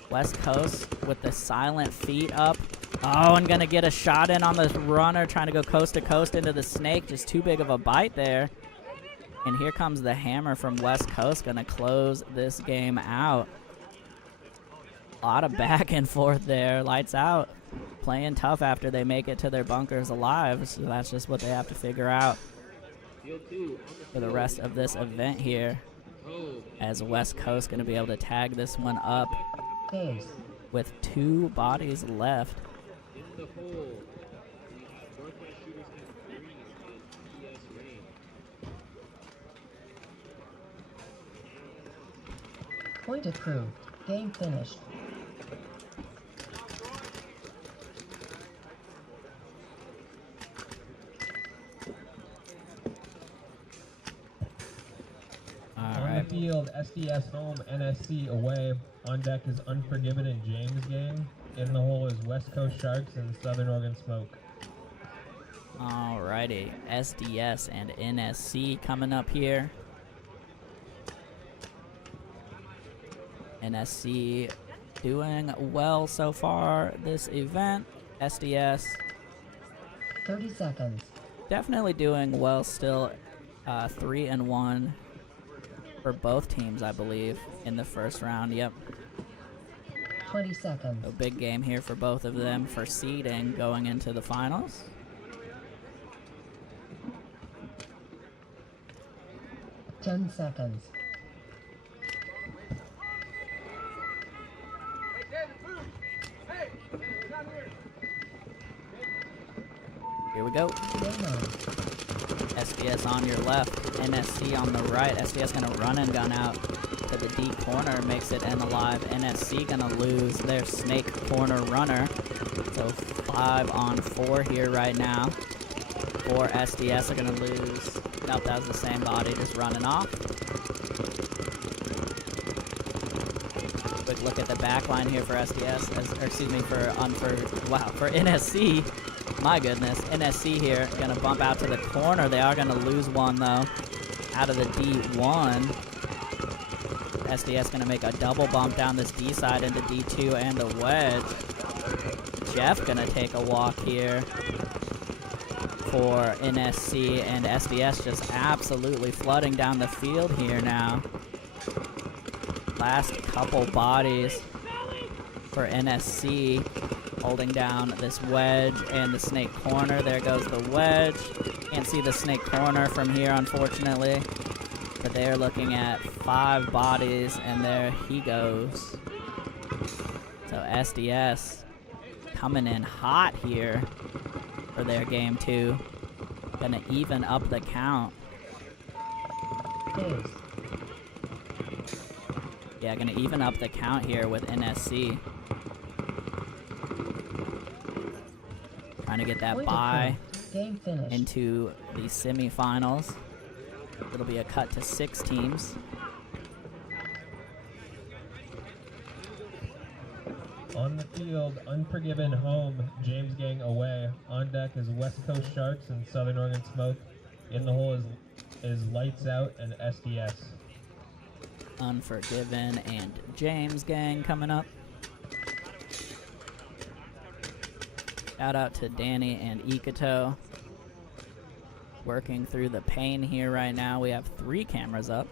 West Coast with the silent feet up. Oh, and gonna get a shot in on the runner, trying to go coast to coast into the Snake. Just too big of a bite there. And here comes the hammer from West Coast, gonna close this game out. A lot of back and forth there. Lights Out playing tough after they make it to their bunkers alive. So that's just what they have to figure out for the rest of this event here, as West Coast going to be able to tag this one up with 2 bodies left. Point approved. Game finished. On the field, SDS home, NSC away. On deck is Unforgiven and James game. In the hole is West Coast Sharks and Southern Oregon Smoke. Alrighty, SDS and NSC coming up here. NSC doing well so far this event. SDS 30 seconds. definitely doing well still. 3-1 for both teams, I believe, in the first round. Yep. 20 seconds. A big game here for both of them for seeding going into the finals. Ten seconds. Here we go. Game on. SDS on your left, NSC on the right. SDS gonna run and gun out to the D corner, makes it in alive. NSC gonna lose their snake corner runner. So 5 on 4 here right now. 4 SDS are gonna lose. Nope, that was the same body just running off. Quick look at the back line here for SDS, or excuse me, for NSC. My goodness, NSC here, gonna bump out to the corner. They are gonna lose one though, out of the D1. SDS gonna make a double bump down this D side into D2 and the wedge. Jeff gonna take a walk here for NSC, and SDS just absolutely flooding down the field here now. Last couple bodies for NSC, holding down this wedge and the snake corner. There goes the wedge. Can't see the snake corner from here, unfortunately. But they are looking at 5 bodies, and there he goes. So SDS coming in hot here for their game 2. Gonna even up the count. Days. Yeah, gonna even up the count here with NSC. Trying to get that bye Game finished. into the semifinals. It'll be a cut to 6 teams. On the field, Unforgiven home, James Gang away. On deck is West Coast Sharks and Southern Oregon Smoke. In the hole is Lights Out and SDS. Unforgiven and James Gang coming up. Shout out to Danny and Ikato. Working through the pain here right now. We have 3 cameras up.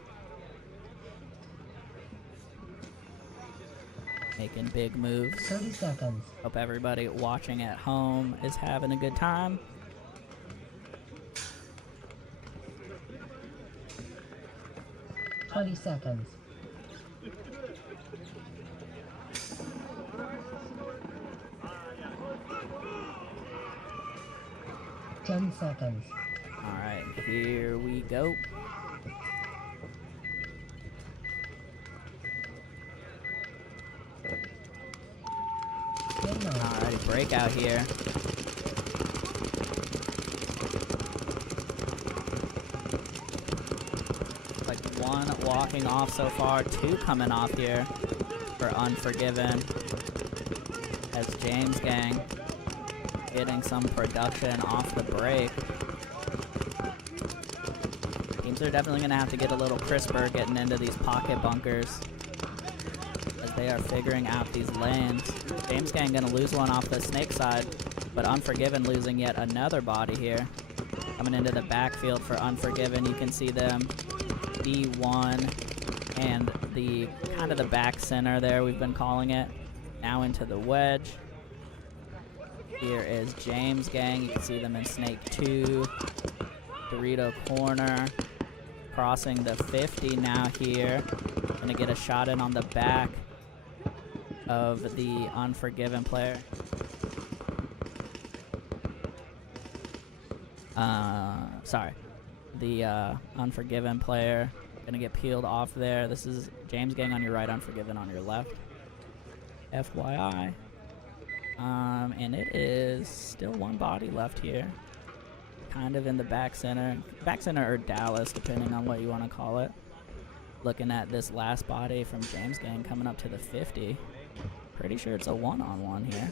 Making big moves. 30 seconds. Hope everybody watching at home is having a good time. Twenty seconds. Ten seconds. Alright, here we go. Game on. Alrighty, breakout here. Like 1 walking off so far, 2 coming off here for Unforgiven. As James Gang getting some production off the break. Teams are definitely going to have to get a little crisper getting into these pocket bunkers as they are figuring out these lanes. James Gang going to lose one off the snake side, but Unforgiven losing yet another body here. Coming into the backfield for Unforgiven, you can see them D1 and the kind of the back center there we've been calling it. Now into the wedge. Here is James Gang. You can see them in Snake 2. Dorito corner. Crossing the 50 now here. Gonna get a shot in on the back of the Unforgiven player. Sorry. The Unforgiven player. Gonna get peeled off there. This is James Gang on your right, Unforgiven on your left. FYI. And it is still 1 body left here. Kind of in the back center. Back center or Dallas, depending on what you want to call it. Looking at this last body from James Gang coming up to the 50. Pretty sure it's a 1-on-1 here.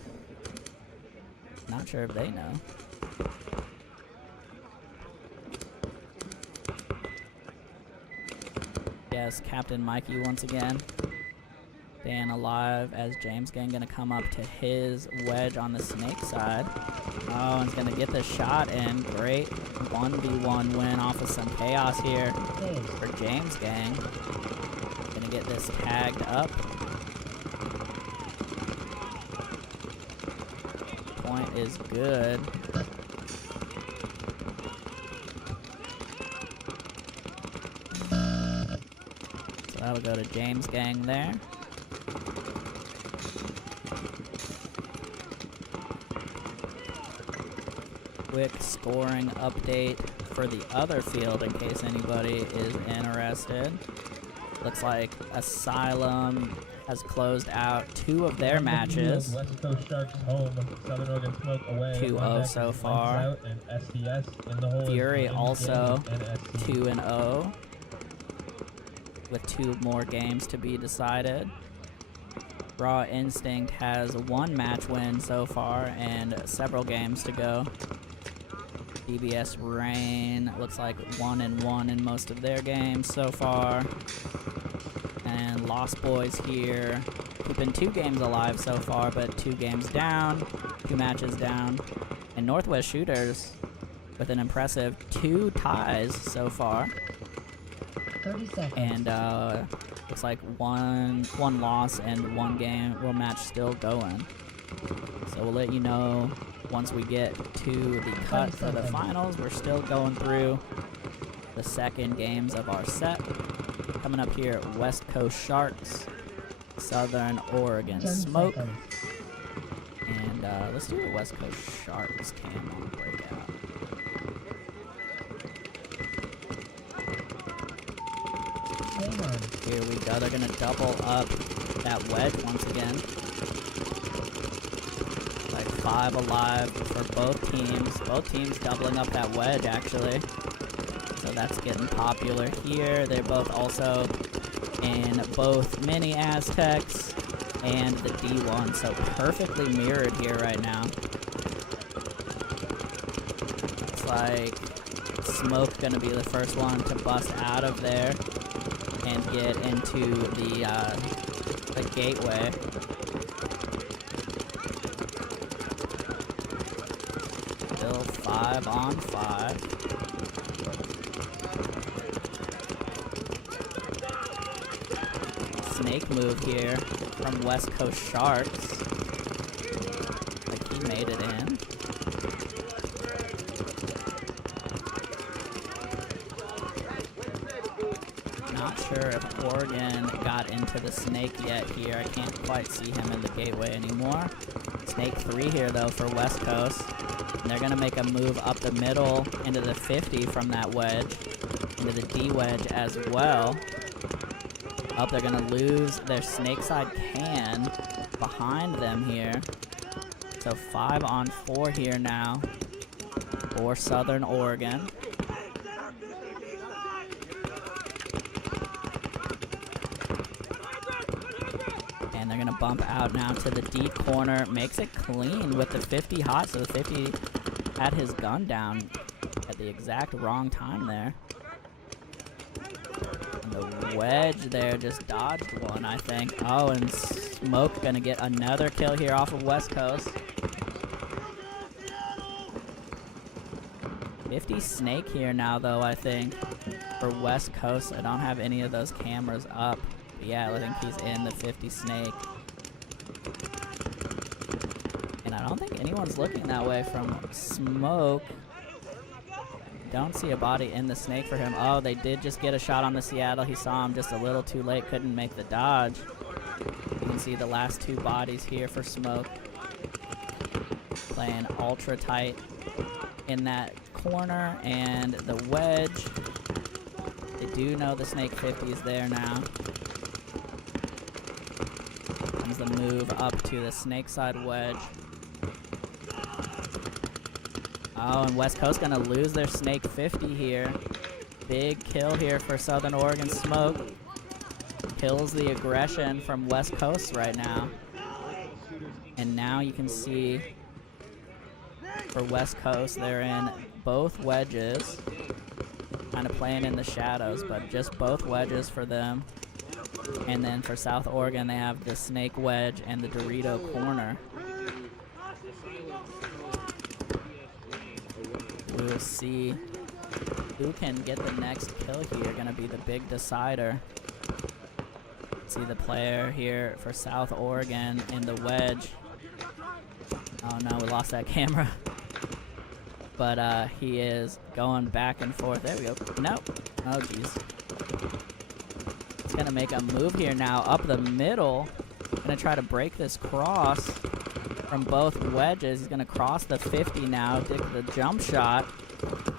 Not sure if they know. SDS Captain Mikey once again. Staying alive as James Gang gonna come up to his wedge on the snake side. Oh, and he's gonna get the shot in. Great 1v1 win off of some chaos here for James Gang. Gonna get this tagged up. Point is good. So that'll go to James Gang there. Quick scoring update for the other field in case anybody is interested. Looks like Asylum has closed out 2 of their matches. West Coast Sharks home, Southern Oregon Smoke away. 2-0 so far. And SDS in the hole. Fury also 2-0 with 2 more games to be decided. Raw Instinct has 1 match win so far and several games to go. DBS Rain looks like 1-1 in most of their games so far. And Lost Boys here, keeping 2 games alive so far, but 2 games down, 2 matches down. And Northwest Shooters with an impressive 2 ties so far. 30 seconds. And looks like one loss and 1 match still going. So we'll let you know once we get to the cut for the finals. We're still going through the second games of our set. Coming up here, West Coast Sharks, Southern Oregon Smoke. And let's do a West Coast Sharks cam on breakout. Here we go, they're gonna double up that wedge once again. Like 5 alive for both teams. Both teams doubling up that wedge, actually. So that's getting popular here. They're both also in both Mini Aztecs and the D1, so perfectly mirrored here right now. It's like Smoke gonna be the first one to bust out of there and get into the gateway. Still 5 on 5. Snake move here from West Coast Sharks. Like he made it in. Not sure if Oregon got into the snake yet here. I can't quite see him in the gateway anymore. Snake 3 here though for West Coast. And they're gonna make a move up the middle into the 50 from that wedge. Into the D wedge as well. Oh, they're gonna lose their snake side can behind them here. So 5 on 4 here now for Southern Oregon. And they're gonna bump out now to the D corner. Makes it clean with the 50 hot, so the 50 had his gun down at the exact wrong time there. The wedge there just dodged one, I think. Oh, and Smoke gonna get another kill here off of West Coast. 50 snake here now, though, I think, for West Coast. I don't have any of those cameras up. But yeah, I think he's in the 50 snake. And I don't think anyone's looking that way from Smoke. Don't see a body in the snake for him. Oh, they did just get a shot on the Seattle. He saw him just a little too late, couldn't make the dodge. You can see the last 2 bodies here for Smoke. Playing ultra tight in that corner, and the wedge. They do know the snake 50 is there now. Comes the move up to the snake side wedge. Oh, and West Coast gonna lose their snake 50 here. Big kill here for Southern Oregon Smoke. Kills the aggression from West Coast right now. And now you can see for West Coast, they're in both wedges. kind of playing in the shadows, but just both wedges for them. And then for South Oregon, they have the snake wedge and the Dorito corner. We will see who can get the next kill here. Gonna be the big decider. See the player here for South Oregon in the wedge. Oh no, we lost that camera. But he is going back and forth. There we go. Nope. Oh jeez. He's gonna make a move here now up the middle. Gonna try to break this cross from both wedges. He's gonna cross the 50 now, dig the jump shot.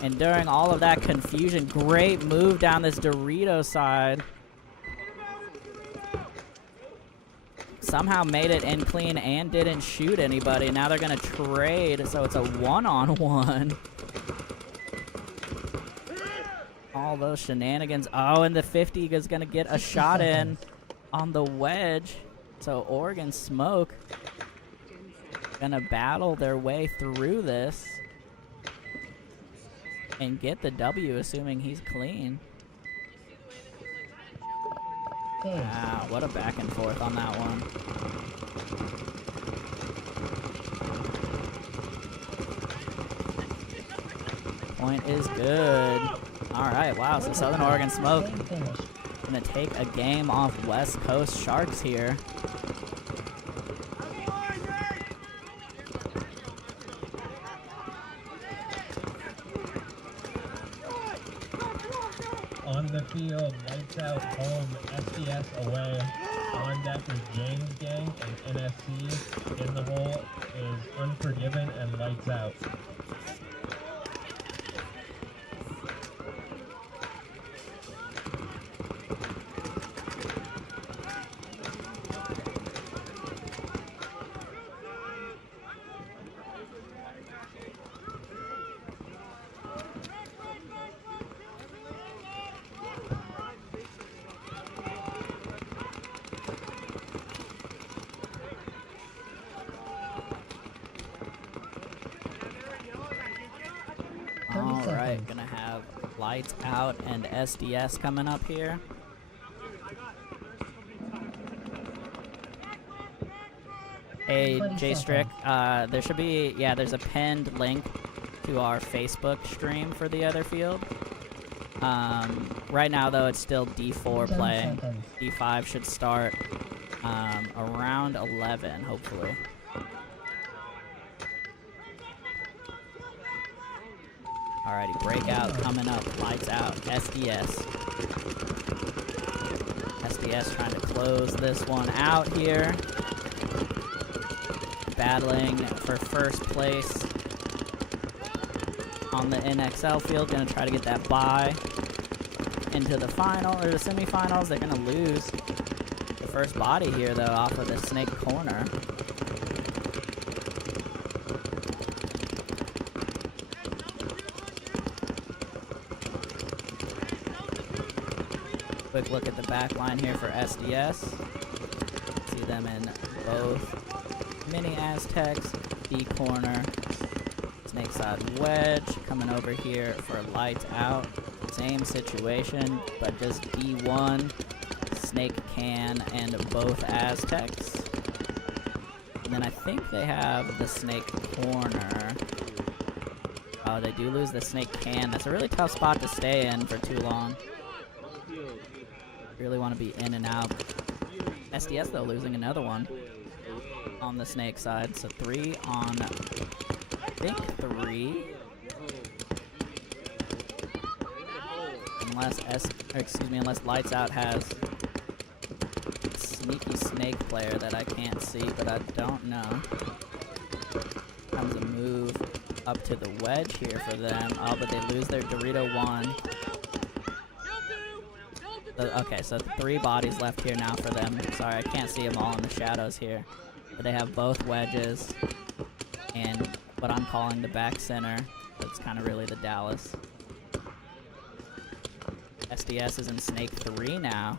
And during all of that confusion, great move down this Dorito side. Somehow made it in clean and didn't shoot anybody. Now they're gonna trade, so it's a one-on-one. All those shenanigans. Oh, and the 50 is gonna get a shot in on the wedge. So Oregon Smoke gonna battle their way through this and get the W, assuming he's clean. Wow, what a back and forth on that one. Point is good. All right, wow, so Southern Oregon Smoke gonna take a game off West Coast Sharks here. On the field, lights out, home, SDS away. On deck is James Gang and NSC. In the hole is Unforgiven and lights out. Alright, gonna have lights out and SDS coming up here. Hey, J Strick, there should be, yeah, there's a pinned link to our Facebook stream for the other field. Right now, though, it's still D4 playing. D5 should start around 11, hopefully. Alrighty, breakout coming up, lights out, SDS. SDS trying to close this one out here. Battling for first place on the NXL field, gonna try to get that bye into the final, or the semifinals. They're gonna lose the first body here, though, off of the snake corner. Quick look at the back line here for SDS. See them in both mini Aztecs, D corner, snake side wedge, coming over here for lights out. Same situation, but just D1, snake can, and both Aztecs. And then I think they have the snake corner. Oh, they do lose the snake can. That's a really tough spot to stay in for too long. Really want to be in and out. SDS, though, losing another one on the snake side. So 3 on, I think, 3. Unless Lights Out has a sneaky snake player that I can't see, but I don't know. Comes a move up to the wedge here for them. Oh, but they lose their Dorito 1. Okay, so 3 bodies left here now for them. Sorry, I can't see them all in the shadows here. But they have both wedges and what I'm calling the back center. That's kind of really the Dallas. SDS is in snake 3 now,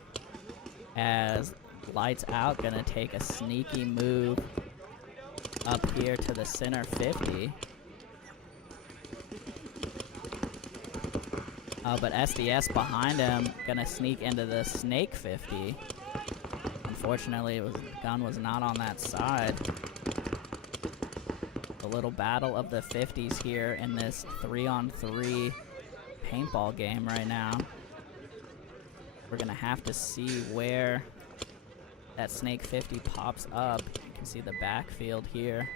as Lights Out gonna take a sneaky move up here to the center 50. But SDS behind him gonna sneak into the Snake 50. Unfortunately, the gun was not on that side. A little battle of the 50s here in this 3-on-3 paintball game right now. We're gonna have to see where that Snake 50 pops up. You can see the backfield here.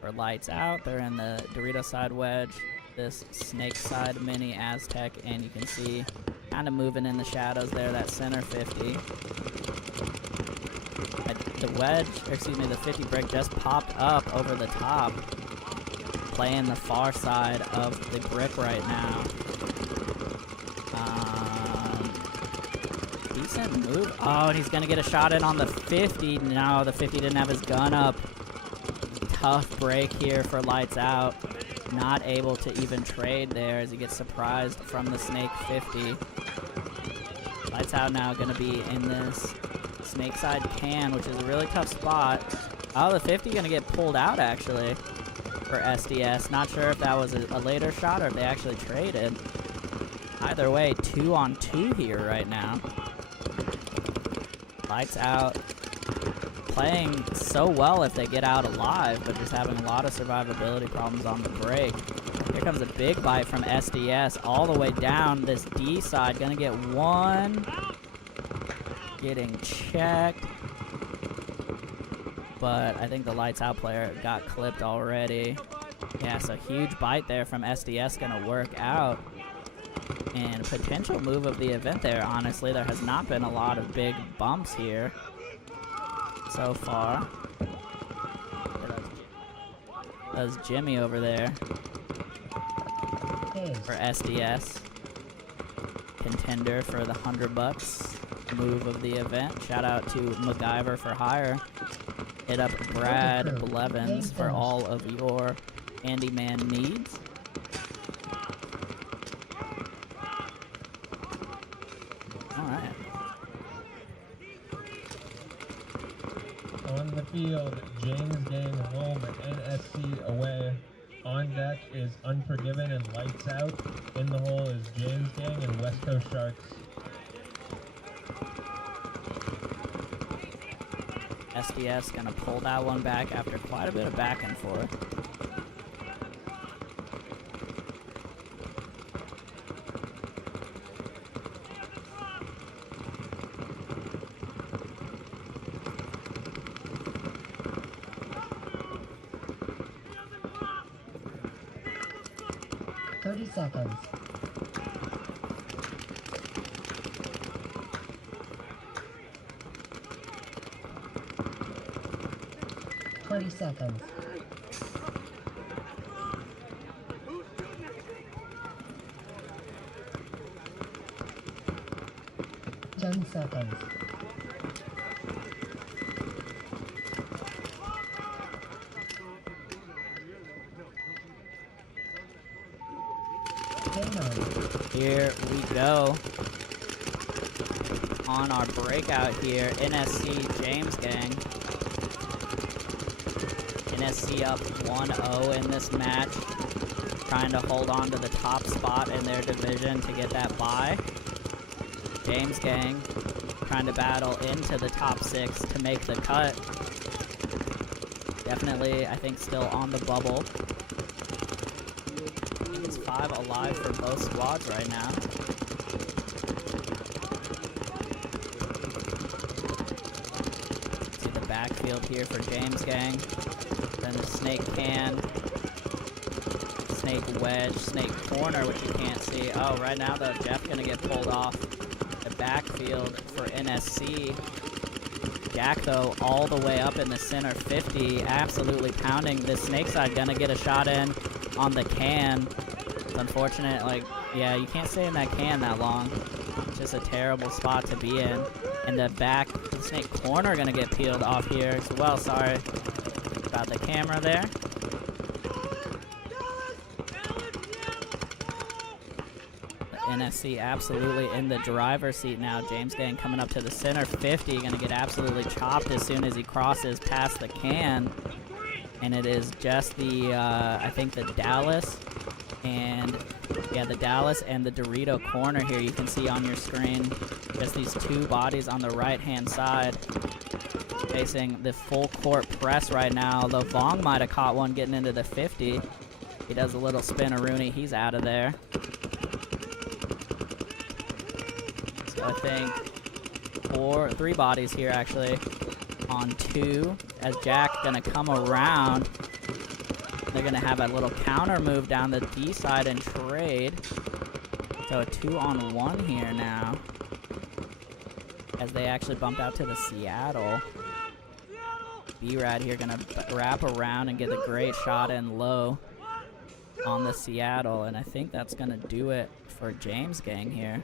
For Lights Out, they're in the Dorito side wedge, this Snake side mini Aztec, and you can see kind of moving in the shadows there, that center 50. The wedge, or excuse me, the 50 brick just popped up over the top, playing the far side of the brick right now. Decent move. Oh, and he's gonna get a shot in on the 50. No, the 50 didn't have his gun up. Tough break here for Lights Out. Not able to even trade there as he gets surprised from the Snake 50. Lights Out now gonna be in this Snake side can, which is a really tough spot. Oh, the 50 gonna get pulled out actually for SDS. Not sure if that was a later shot or if they actually traded. Either way, 2-on-2 here right now. Lights Out playing so well if they get out alive, but just having a lot of survivability problems on the break. Here comes a big bite from SDS all the way down this D side. Gonna get one. Getting checked. But I think the Lights Out player got clipped already. Yeah, so huge bite there from SDS gonna work out. And potential move of the event there, honestly. There has not been a lot of big bumps here so far. That's Jimmy over there for SDS. Contender for the $100 move of the event. Shout out to MacGyver for hire. Hit up Brad Blevins for all of your handyman needs. Alright. On the field, James Gang home and NSC away. On deck is Unforgiven and Lights Out. In the hole is James Gang and West Coast Sharks. SDS gonna pull that one back after quite a bit of back and forth. Seconds. Seconds. 10 seconds. 10. Here we go. On our breakout here, NSC James Gang. NSC up 1-0 in this match, trying to hold on to the top spot in their division to get that bye. James Gang trying to battle into the top 6 to make the cut. Definitely, I think, still on the bubble. I think it's 5 alive for both squads right now. See the backfield here for James Gang. Then the Snake can, Snake wedge, Snake corner, which you can't see. Oh, right now though, Jeff gonna get pulled off the backfield for NSC. Jack though, all the way up in the center 50, absolutely pounding. This Snake side gonna get a shot in on the can. It's unfortunate, like, yeah, you can't stay in that can that long. It's just a terrible spot to be in. And the back, the Snake corner gonna get peeled off here as well. Sorry about the camera there. NSC absolutely in the driver's seat now. James Gang coming up to the center 50, gonna get absolutely chopped as soon as he crosses past the can. And it is just the, I think the Dallas And yeah, the Dallas and the Dorito corner here you can see on your screen. Just these two bodies on the right-hand side facing the full court press right now. Though Vong might have caught one getting into the 50. He does a little spin-a-rooney. He's out of there. So I think three bodies here actually on two. As Jack gonna come around. They're going to have a little counter move down the D side and trade. So a 2-on-1 here now. As they actually bumped out to the Seattle. B-Rad here going to wrap around and get a great shot in low on the Seattle. And I think that's going to do it for James Gang here.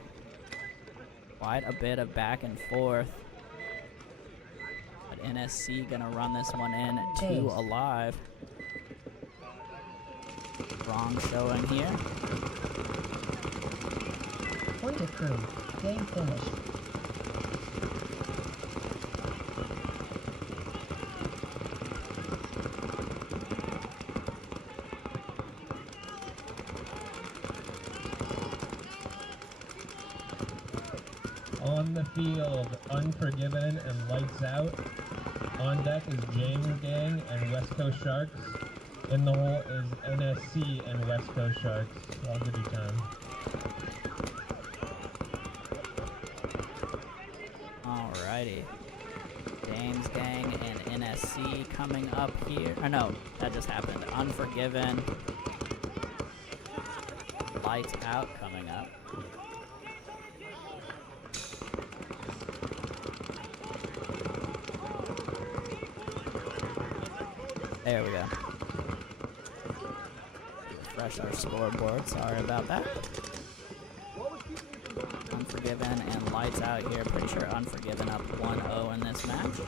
Quite a bit of back and forth. But NSC going to run this one in 2 alive. Wrong showing here. Point approved. Game finished. On the field, Unforgiven and Lights Out. On deck is James Gang and West Coast Sharks. In the hole is NSC and West Coast Sharks. I'll give you time. Alrighty. James Gang and NSC coming up here. Oh no, that just happened. Unforgiven. Lights Out coming up. There we go. Refresh our scoreboard. Sorry about that. Unforgiven and Lights Out here. Pretty sure Unforgiven up 1-0 in this match.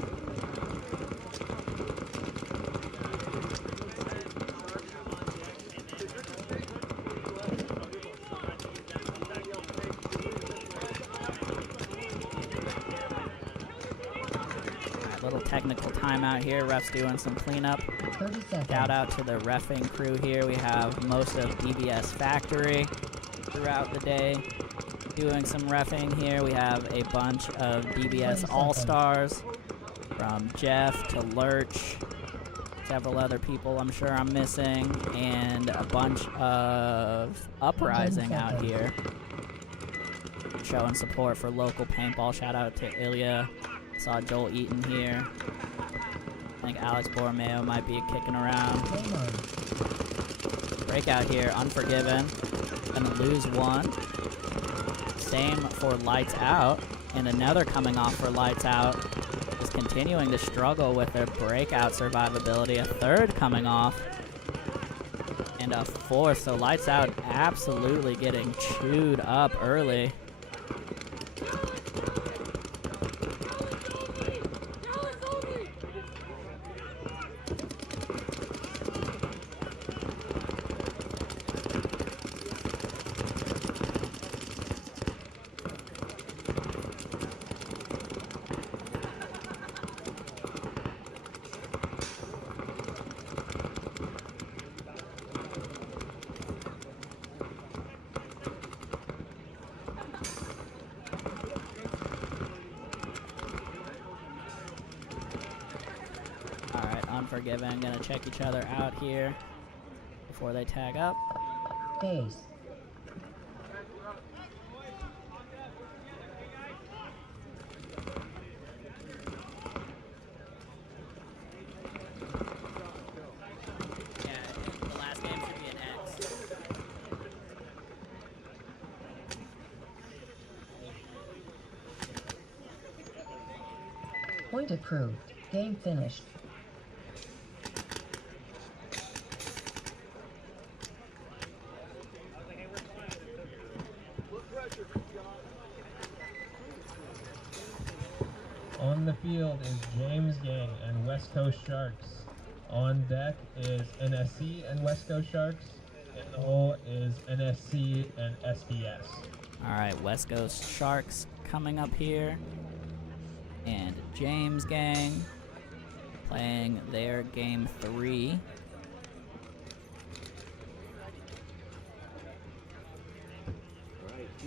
Little technical timeout here. Ref's doing some cleanup. 30 seconds. Shout out to the reffing crew here. We have most of DBS Factory throughout the day doing some reffing here. We have a bunch of DBS All-Stars from Jeff to Lurch, several other people I'm sure I'm missing, and a bunch of Uprising out here showing support for local paintball. Shout out to Ilya. Saw Joel Eaton here. I think Alex Borromeo might be kicking around. Breakout here, Unforgiven. Gonna lose one. Same for Lights Out. And another coming off for Lights Out is continuing to struggle with their breakout survivability. A third coming off. And a fourth. So Lights Out absolutely getting chewed up early. Unforgiven, gonna check each other out here before they tag up. Base. Yeah, the last game should be an X. Point approved. Game finished. On the field is James Gang and West Coast Sharks. On deck is NSC and West Coast Sharks. In the hole is NSC and SBS. Alright, West Coast Sharks coming up here. And James Gang playing their game 3.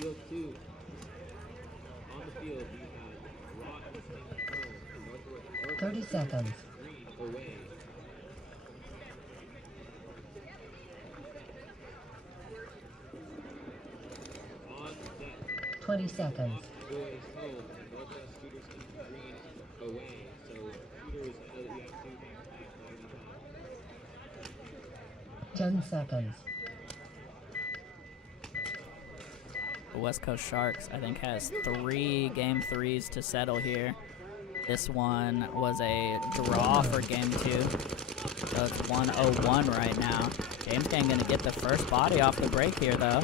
field 2. On the field, we have Raw Instinct home and Northwest 30 seconds. Green away. On deck, 20 seconds. boys home and Northwest Shooters Green away. So shooters, we have 2 games back at any time. 10 seconds. The West Coast Sharks, I think, has 3 game 3s to settle here. This one was a draw for game 2. So it's 1-0-1 right now. James Gang gonna get the first body off the break here, though.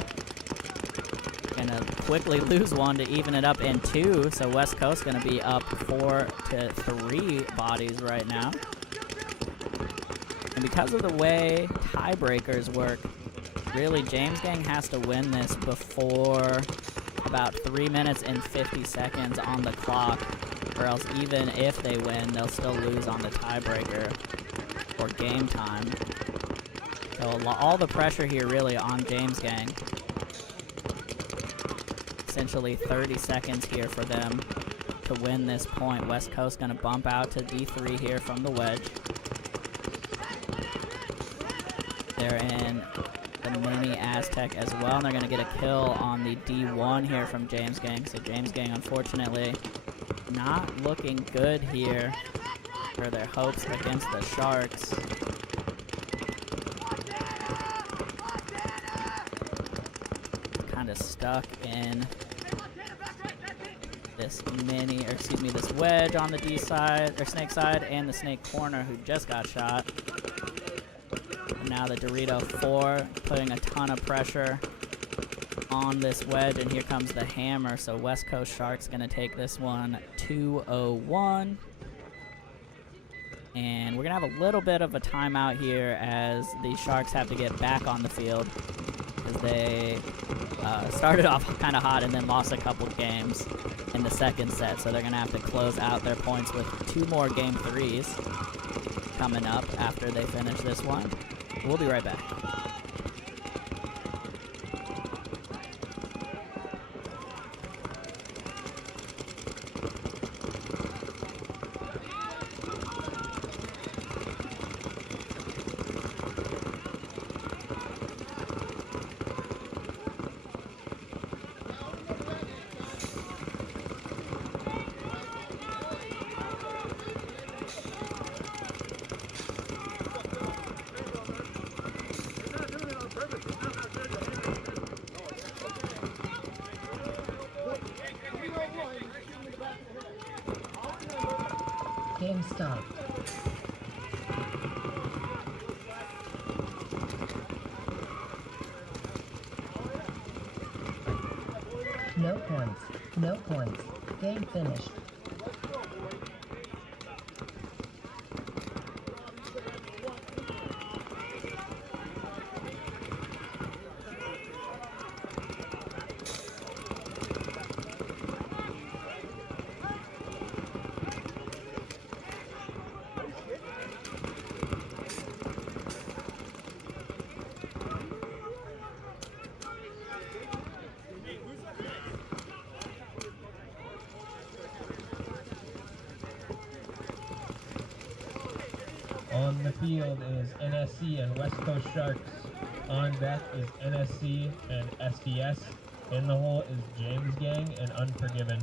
Gonna quickly lose one to even it up in 2. So West Coast gonna be up 4-3 bodies right now. And because of the way tiebreakers work, really James Gang has to win this before about 3 minutes and 50 seconds on the clock, or else even if they win, they'll still lose on the tiebreaker or game time. So all the pressure here really on James Gang. Essentially 30 seconds here for them to win this point. West Coast gonna bump out to D3 here from the wedge. They're in the mini Aztec as well, and they're gonna get a kill on the D1 here from James Gang. So James Gang, unfortunately, not looking good here for their hopes against the Sharks. Kind of stuck in this this wedge on the D side, or snake side, and the snake corner who just got shot. And now the Dorito 4 putting a ton of pressure on this wedge, and here comes the hammer. So West Coast Sharks gonna take this one 2-0-1. And we're gonna have a little bit of a timeout here as the Sharks have to get back on the field because they started off kind of hot and then lost a couple games in the second set. So they're gonna have to close out their points with 2 more game 3s coming up after they finish this one. We'll be right back. Game stopped. No points. No points. Game finished. On the field is NSC and West Coast Sharks. On deck is NSC and SDS. In the hole is James Gang and Unforgiven.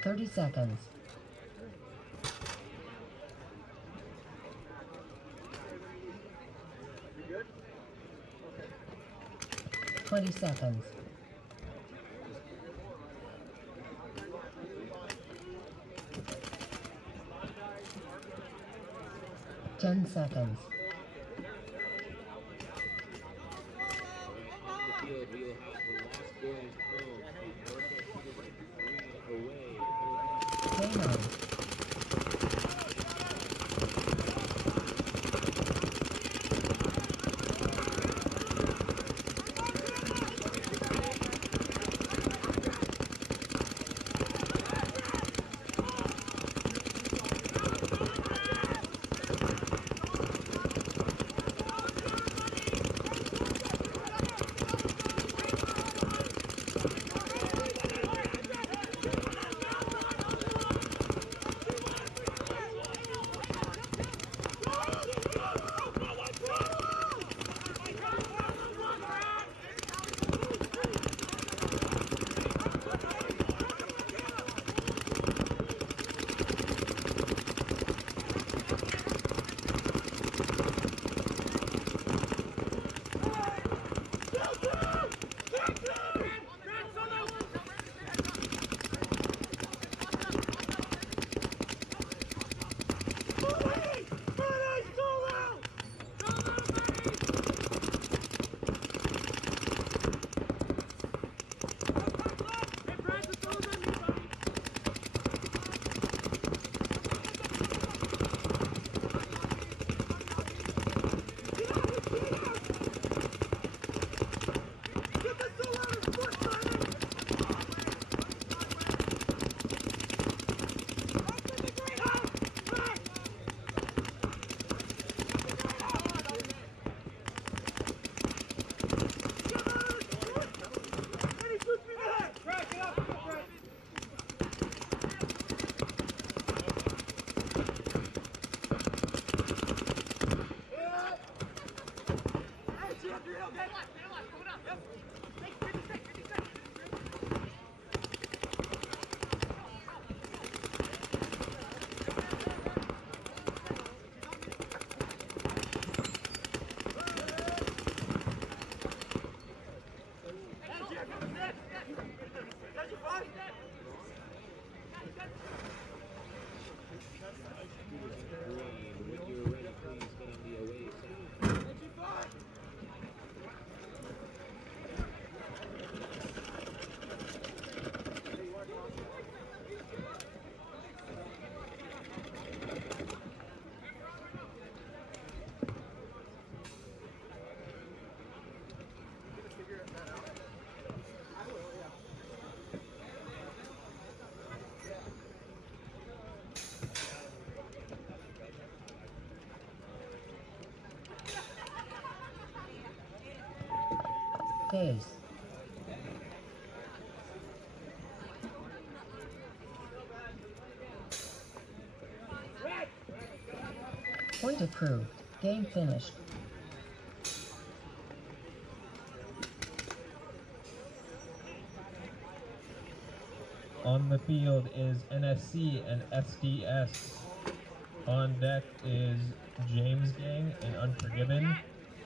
Thirty seconds. Good? 20 seconds. Ten seconds. mode. Phase. Point approved. Game finished. On the field is NSC and SDS. On deck is James Gang and Unforgiven.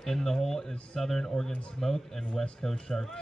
In the hole is Southern Oregon Smoke and West Coast Sharks.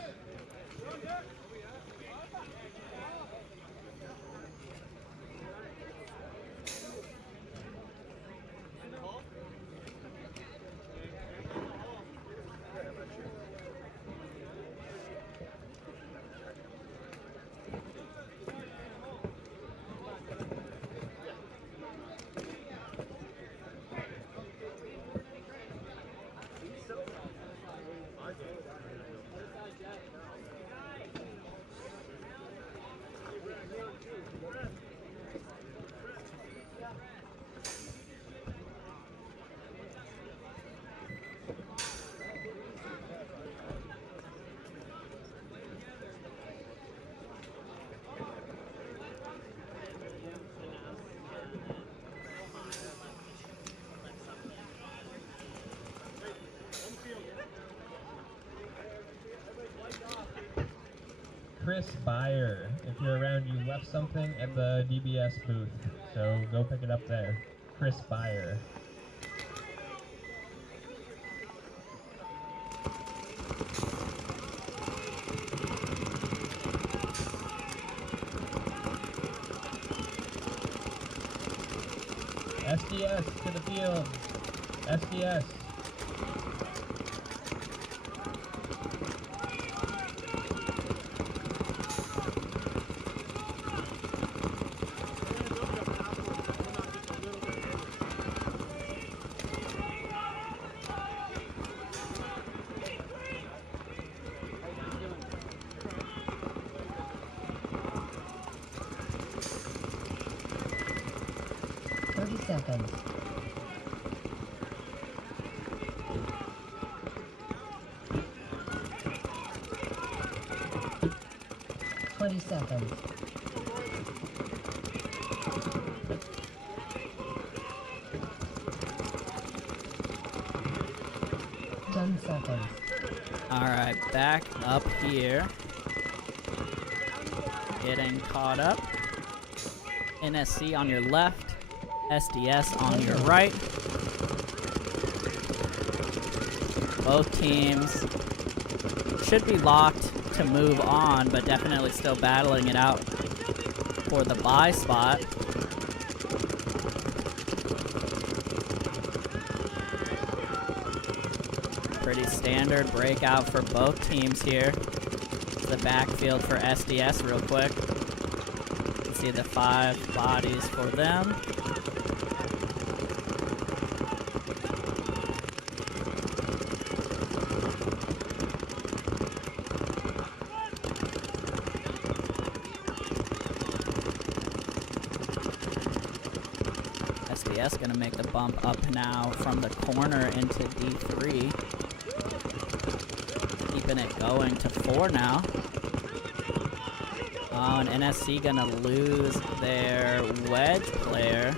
Chris Byer, if you're around, you left something at the DBS booth, so go pick it up there. Chris Byer. SDS to the field. SDS. seconds. 20 seconds. 10 seconds. Alright, back up here. Getting caught up. NSC on your left. SDS on your right. Both teams should be locked to move on, but definitely still battling it out for the bye spot. Pretty standard breakout for both teams here. The backfield for SDS real quick. You can see the 5 bodies for them. SDS gonna make the bump up now from the corner into D3. Keeping it going to 4 now. Oh, and NSC gonna lose their wedge player.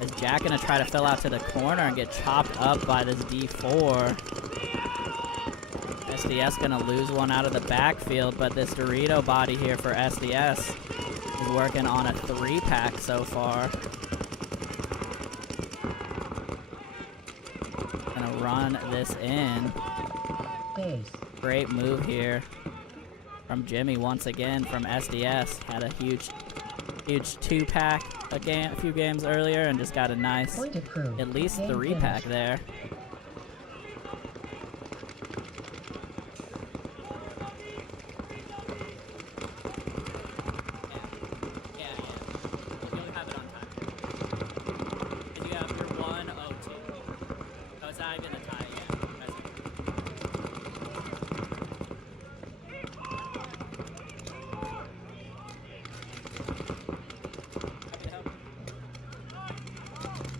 Is Jack gonna try to fill out to the corner and get chopped up by this D4? SDS gonna lose one out of the backfield, but this Dorito body here for SDS is working on a 3-pack so far. Gonna run this in. Great move here from Jimmy once again from SDS. Had a huge 2-pack a few games earlier and just got a nice at least 3-pack there.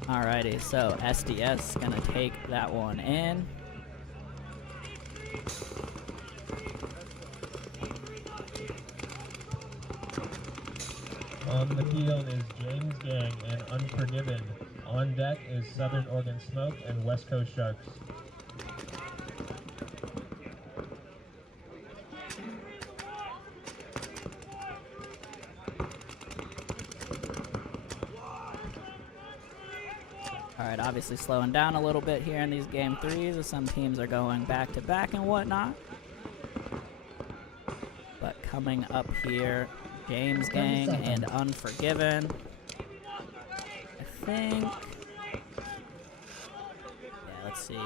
Alrighty, so SDS gonna take that one in. On the field is James Gang and Unforgiven. On deck is Southern Oregon Smoke and West Coast Sharks. Alright, obviously slowing down a little bit here in these game 3s as some teams are going back to back and whatnot. But coming up here, James Gang and Unforgiven. I think. Yeah, let's see.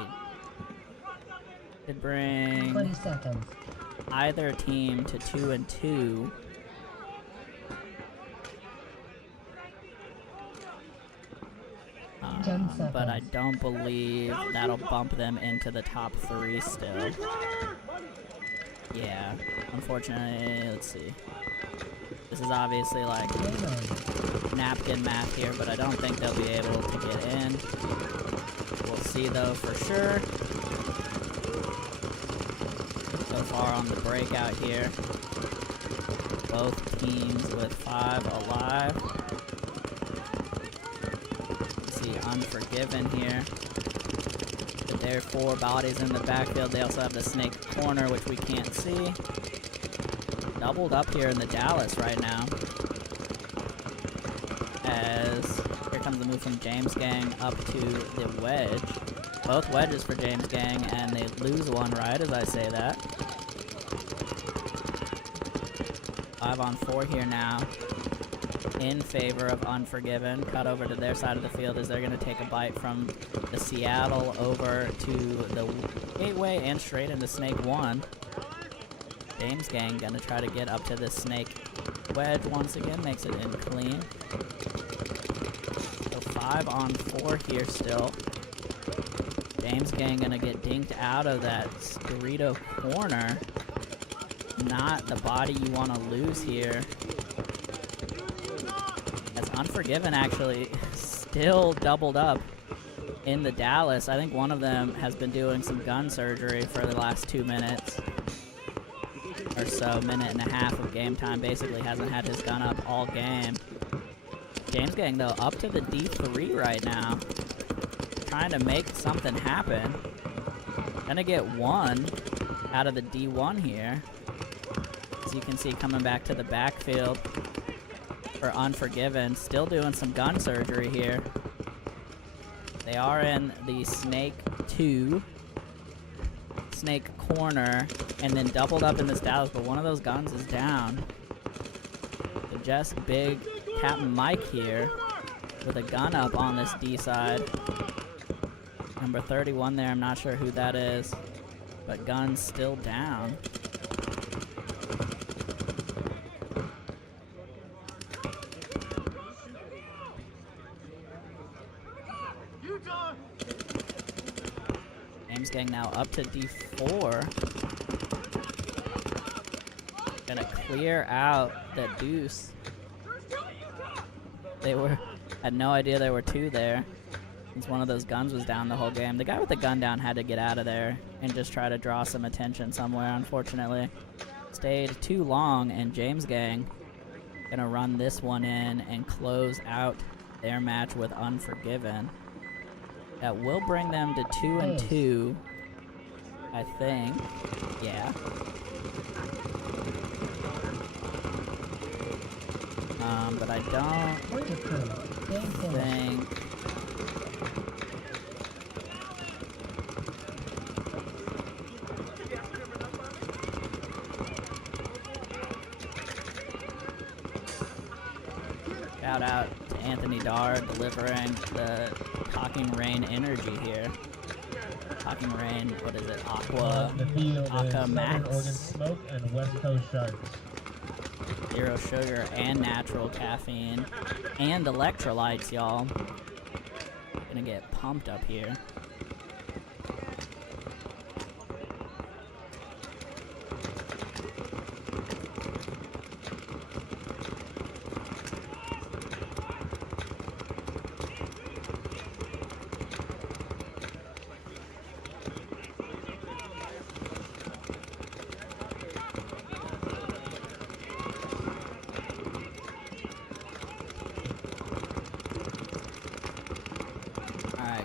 Could bring 20 seconds. either team to 2-2. But I don't believe that'll bump them into the top 3 still. Yeah, unfortunately, let's see. This is obviously like napkin math here, but I don't think they'll be able to get in. We'll see though for sure. So far on the breakout here, both teams with 5 alive. Unforgiven here. But there are 4 bodies in the backfield. They also have the snake corner, which we can't see. Doubled up here in the Dallas right now. As here comes the move from James Gang up to the wedge. Both wedges for James Gang, and they lose one right as I say that. 5 on 4 here now. In favor of Unforgiven. Cut over to their side of the field as they're going to take a bite from the Seattle over to the gateway and straight into Snake 1. James Gang going to try to get up to the Snake wedge once again. Makes it in clean. So 5 on 4 here still. James Gang going to get dinked out of that Dorito corner. Not the body you want to lose here. Unforgiven actually still doubled up in the Dallas. I think one of them has been doing some gun surgery for the last 2 minutes or so, minute and a half of game time. Basically hasn't had his gun up all game. James Gang, though, up to the D3 right now. Trying to make something happen. Gonna get one out of the D1 here. As you can see, coming back to the backfield for Unforgiven. Still doing some gun surgery here. They are in the Snake 2. Snake corner. And then doubled up in this Dallas, but one of those guns is down. So just big Captain Mike here with a gun up on this D side. Number 31 there, I'm not sure who that is, but gun's still down. James Gang now up to D4. Gonna clear out that deuce. They had no idea there were two there. Since one of those guns was down the whole game. The guy with the gun down had to get out of there and just try to draw some attention somewhere, unfortunately. Stayed too long, and James Gang gonna run this one in and close out their match with Unforgiven. That will bring them to 2-2, I think. Yeah. But I don't think... Shout out to Anthony Darr delivering the Talking Rain energy here. Talking Rain, what is it? Aqua Max. Oregon Smoke and West Coast Sharks. 0 sugar and natural caffeine. And electrolytes, y'all. Gonna get pumped up here.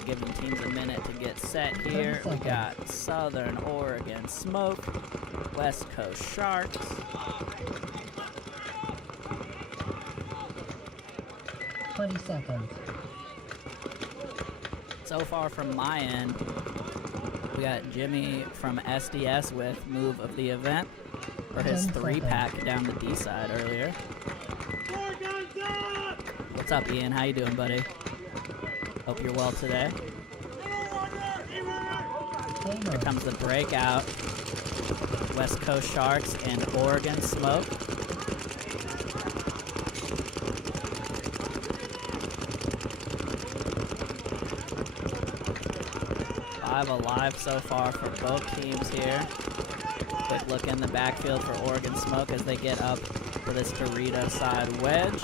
Giving teams a minute to get set here. We got Southern Oregon Smoke, West Coast Sharks. $20 seconds. So far from my end, we got Jimmy from SDS with move of the event for his 3-pack down the D side earlier. What's up, Ian? How you doing, buddy? Hope you're well today. Here comes the breakout. West Coast Sharks and Oregon Smoke. Five alive so far for both teams here. Quick look in the backfield for Oregon Smoke as they get up for this Dorito side wedge.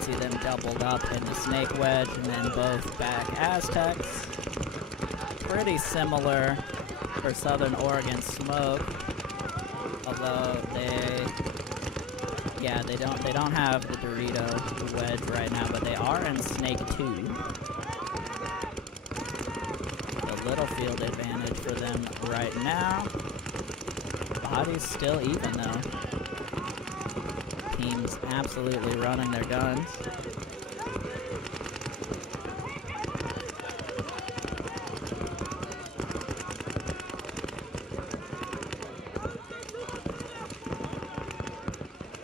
See them doubled up in the snake wedge and then both back Aztecs. Pretty similar for Southern Oregon Smoke, although they don't have the Dorito wedge right now, but they are in snake 2. A little field advantage for them right now. Body's still even though. Teams absolutely running their guns.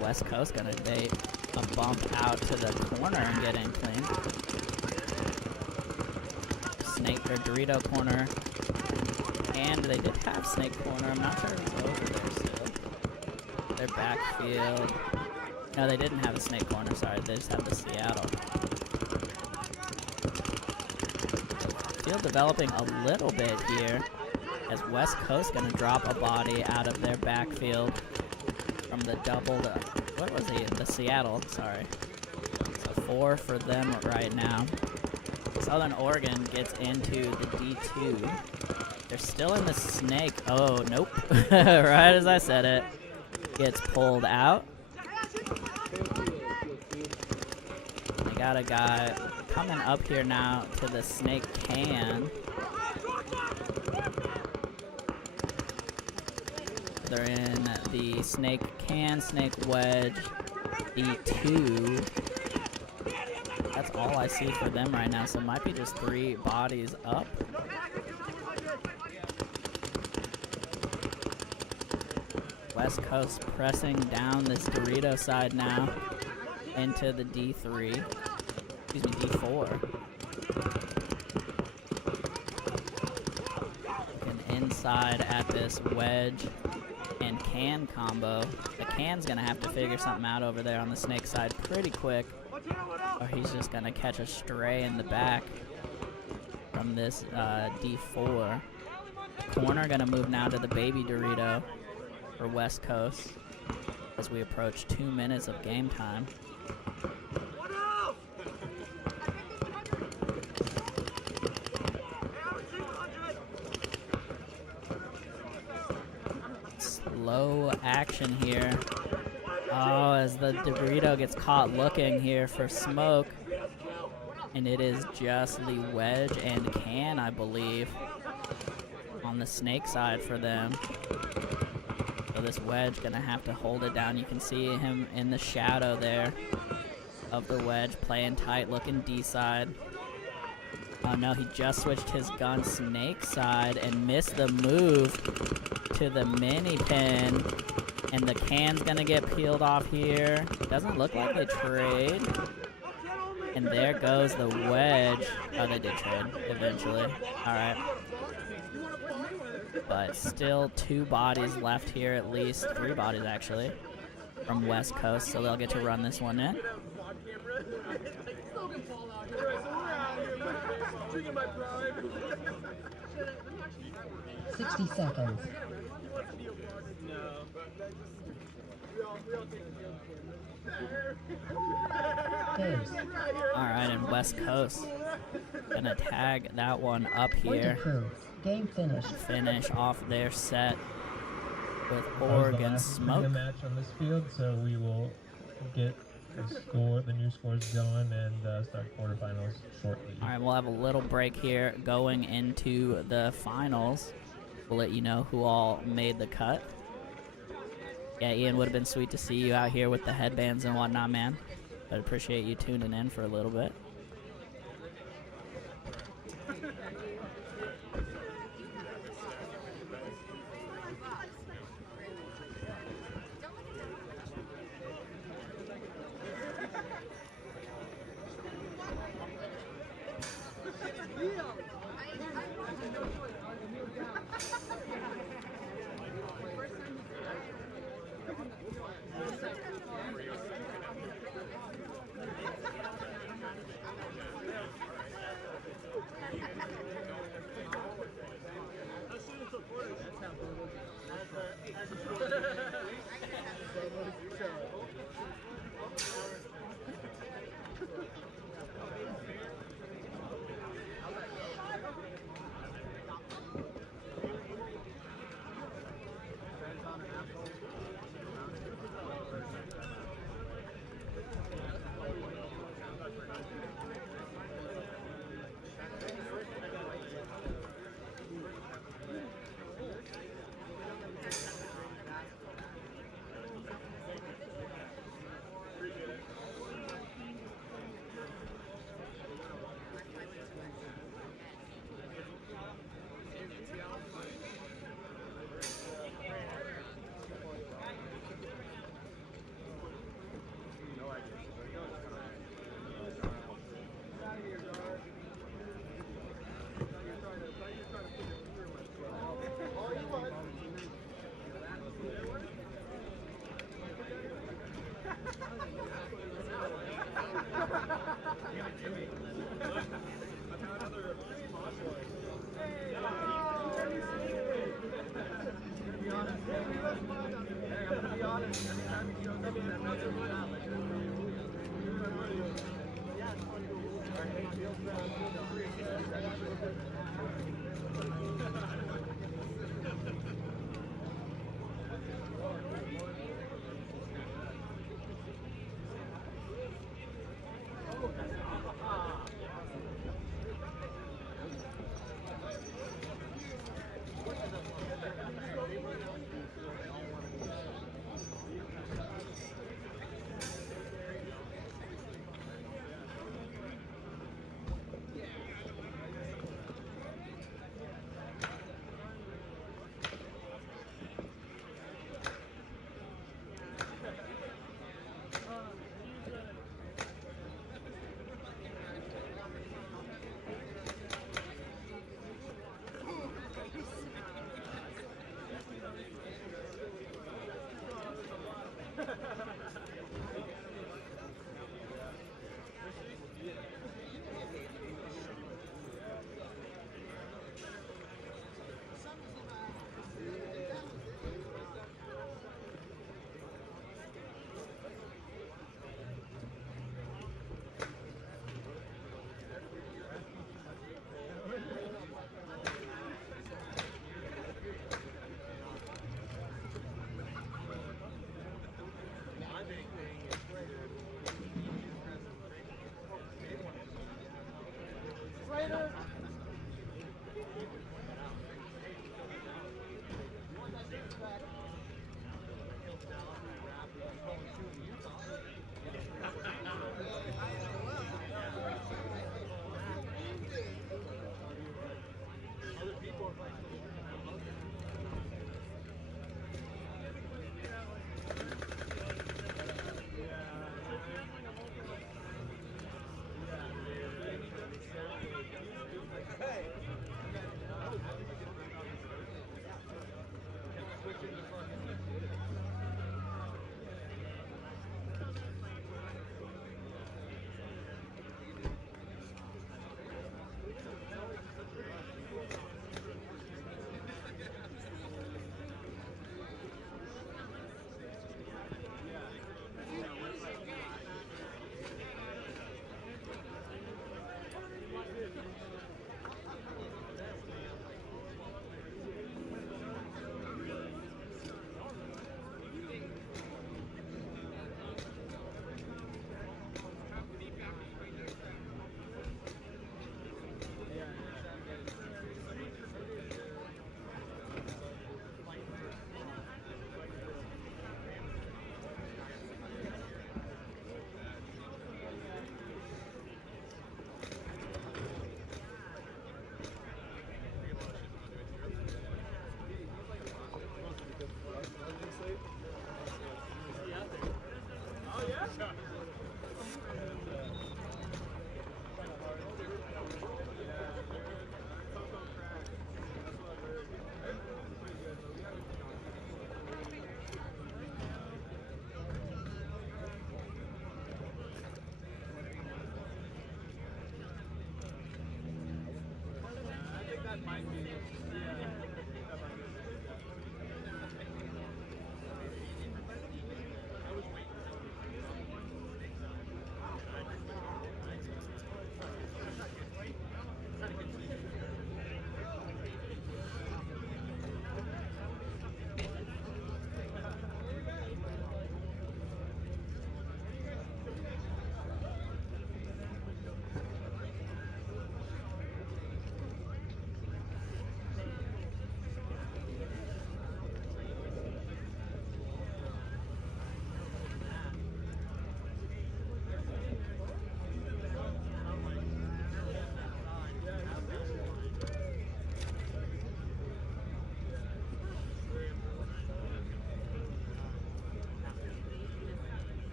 West Coast gonna bait a bump out to the corner and get in clean. Snake or Dorito corner. And they did have snake corner. I'm not sure if it's over there still. Their backfield. No, they didn't have a snake corner, sorry. They just have the Seattle. Field developing a little bit here as West Coast gonna drop a body out of their backfield from the doubled, what was he? The Seattle, sorry. So 4 for them right now. Southern Oregon gets into the D2. They're still in the snake. Oh, nope. Right as I said it. Gets pulled out. They got a guy coming up here now to the snake can. They're in the snake can, snake wedge, D2. That's all I see for them right now, so it might be just 3 bodies up. West Coast pressing down this Dorito side now into the D3. Excuse me, D4. Looking inside at this wedge and can combo. The can's gonna have to figure something out over there on the snake side pretty quick, or he's just gonna catch a stray in the back from this D4. Corner gonna move now to the baby Dorito for West Coast as we approach 2 minutes of game time. Slow action here. Oh, as the Dorito gets caught looking here for smoke. And it is just the wedge and can, I believe, on the snake side for them. So this wedge gonna have to hold it down. You can see him in the shadow there of the wedge, playing tight, looking D side. Oh no, he just switched his gun snake side and missed the move to the mini pin. And the can's gonna get peeled off here. Doesn't look like they trade. And there goes the wedge. Oh, they did trade eventually. Alright. But still 2 bodies left here, at least 3 bodies actually, from West Coast, so they'll get to run this one in. 60 seconds. Alright, and West Coast gonna tag that one up here. Game finished. Finish off their set with Oregon Smoke. Match on this field, so we will get the new scores going and start quarterfinals shortly. Alright, we'll have a little break here going into the finals. We'll let you know who all made the cut. Yeah, Ian, would have been sweet to see you out here with the headbands and whatnot, man. I'd appreciate you tuning in for a little bit.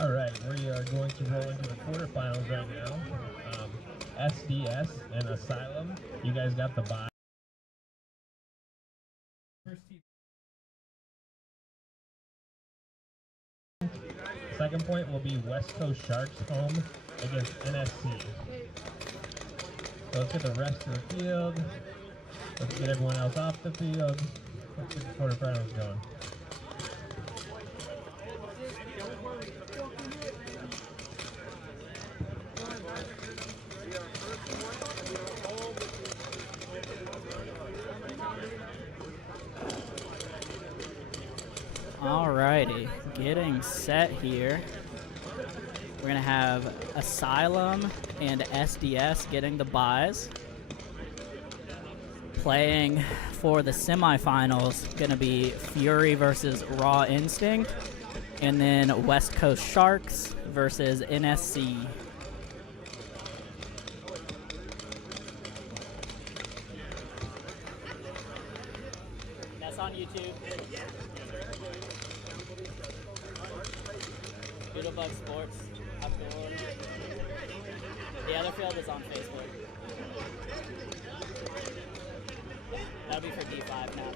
All right, we are going to roll into the quarterfinals right now. SDS and Asylum, you guys got the bye. Second point will be West Coast Sharks home against NSC. So let's get the rest of the field. Let's get everyone else off the field. Let's get the quarterfinals going. Alrighty, getting set here. We're gonna have Asylum and SDS getting the buys. Playing for the semifinals, gonna be Fury versus Raw Instinct, and then West Coast Sharks versus NSC. That's on YouTube. Doodlebug Sportz. The other field is on Facebook. That'll be for D5 now.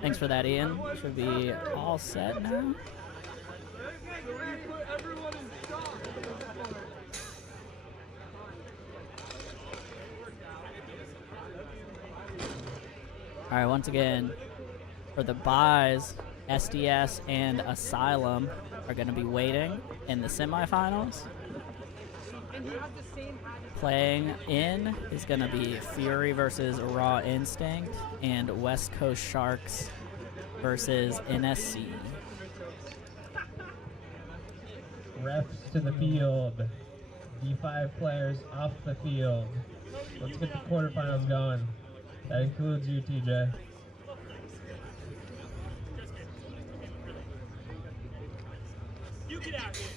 Thanks for that, Ian. Should be all set now. All right, once again, for the buys, SDS and Asylum are going to be waiting in the semifinals. Playing in is going to be Fury versus Raw Instinct and West Coast Sharks versus NSC. Refs to the field. D5 players off the field. Let's get the quarterfinals going. That includes you, TJ. You get out here.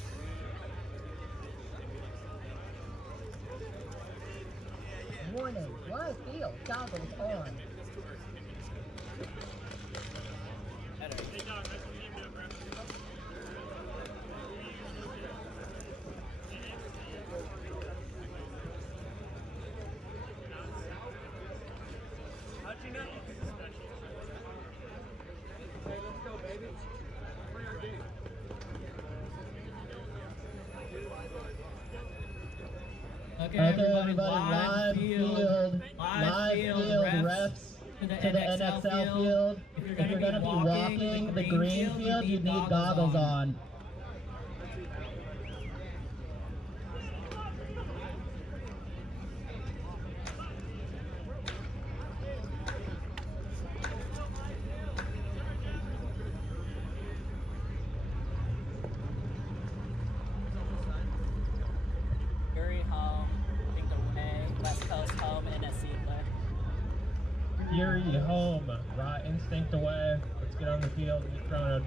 Warning, live field goggles on. Okay, everybody, live field, refs to the NXL field. If you're gonna be walking the green field, you need goggles on. Fury home, Raw Instinct away. Let's get on the field and get thrown out.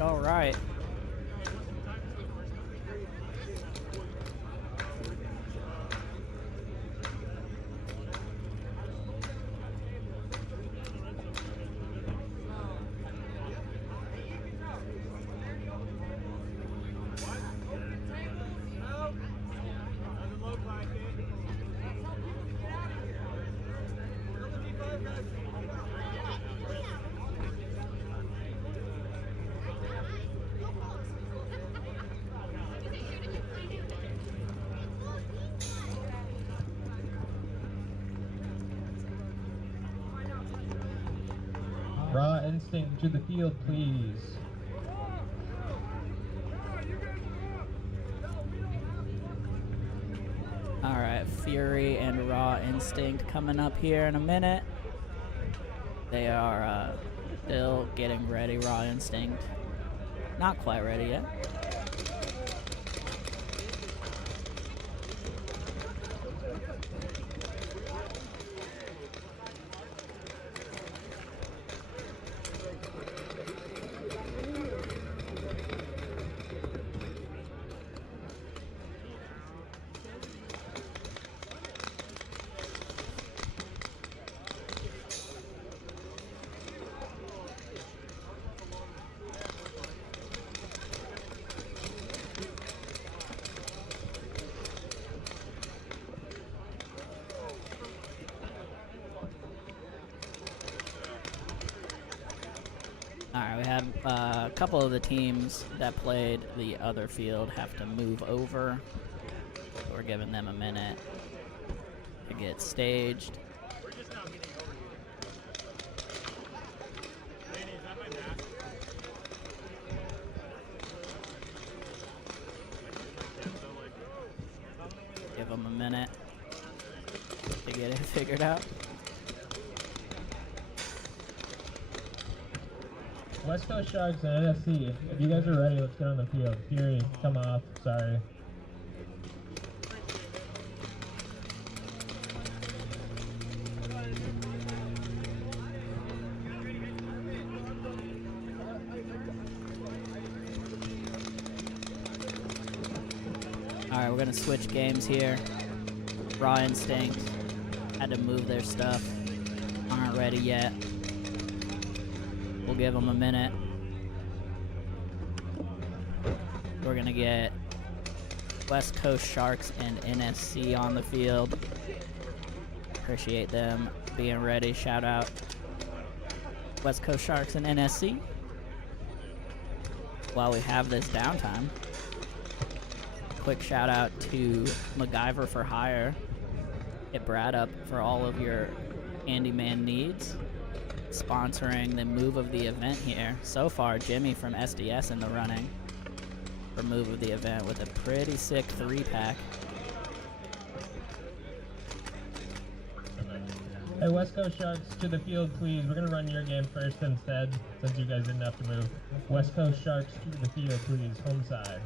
All right. Instinct to the field, please. Alright, Fury and Raw Instinct coming up here in a minute. They are still getting ready. Raw Instinct not quite ready yet. Alright, we have a couple of the teams that played the other field have to move over. So we're giving them a minute to get staged. We're just now getting over here. Danny, is that my mask? Give them a minute to get it figured out. West Coast Sharks and NSC, if you guys are ready, let's get on the field. Fury, come off, sorry. Alright, we're gonna switch games here. Raw Instinct had to move their stuff. Aren't ready yet. We'll give them a minute. We're gonna get West Coast Sharks and NSC on the field. Appreciate them being ready. Shout out West Coast Sharks and NSC. While we have this downtime, quick shout out to MacGyver for Hire. Hit Brad up for all of your handyman needs. Sponsoring the move of the event here. So far, Jimmy from SDS in the running for move of the event with a pretty sick 3-pack. Hey, West Coast Sharks, to the field, please. We're gonna run your game first instead, since you guys didn't have to move. West Coast Sharks, to the field, please. Home side.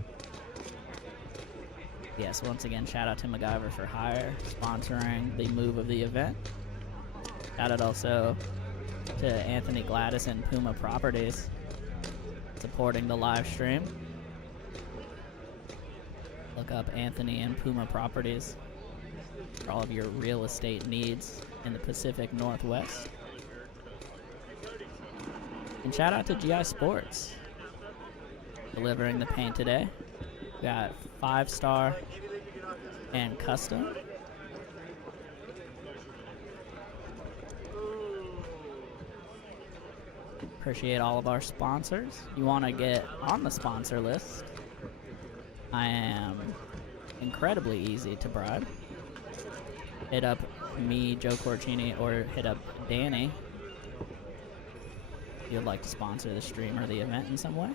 Yes, once again, shout out to MacGyver for Hire, sponsoring the move of the event. Shout out also to Anthony Gladys and Puma Properties, supporting the live stream. Look up Anthony and Puma Properties for all of your real estate needs in the Pacific Northwest. And shout out to GI Sports, delivering the paint today. We got 5-star and custom. Appreciate all of our sponsors. You want to get on the sponsor list? I am incredibly easy to bribe. Hit up me, Joe Corcini, or hit up Danny if you'd like to sponsor the stream or the event in some way.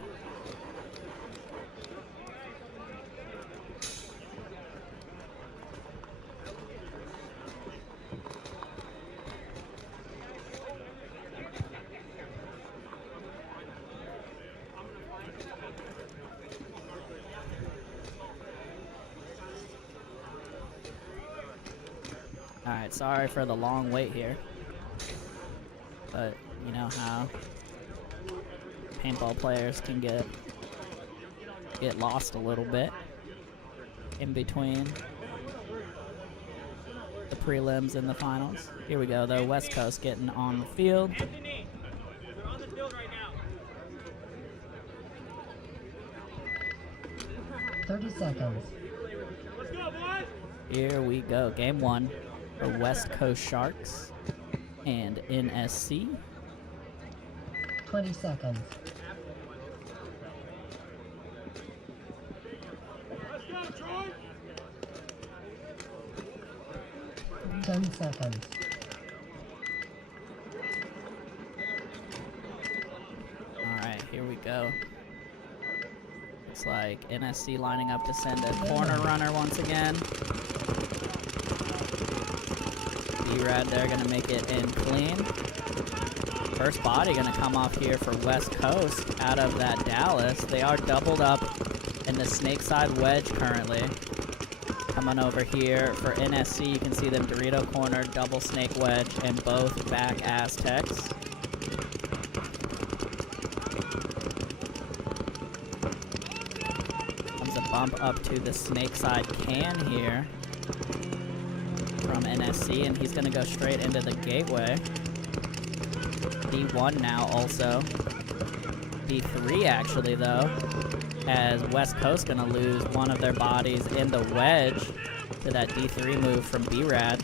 Alright, sorry for the long wait here, but you know how paintball players can get lost a little bit in between the prelims and the finals. Here we go though, West Coast getting on the field. Anthony, they're on the field right now. 30 seconds. Let's go, boys! Here we go, game 1 for West Coast Sharks and NSC. 20 seconds. Let's go, Troy! 10 seconds. like NSC lining up to send a corner runner once again. B-Rad there gonna make it in clean. First body gonna come off here for West Coast out of that Dallas. They are doubled up in the snake side wedge currently. Coming over here for NSC, you can see them Dorito corner, double snake wedge, and both back Aztecs. Comes a bump up to the snake side can here from NSC, and he's gonna go straight into the gateway. D1 now also. D3 actually though, as West Coast gonna lose one of their bodies in the wedge to that D3 move from B-Rad.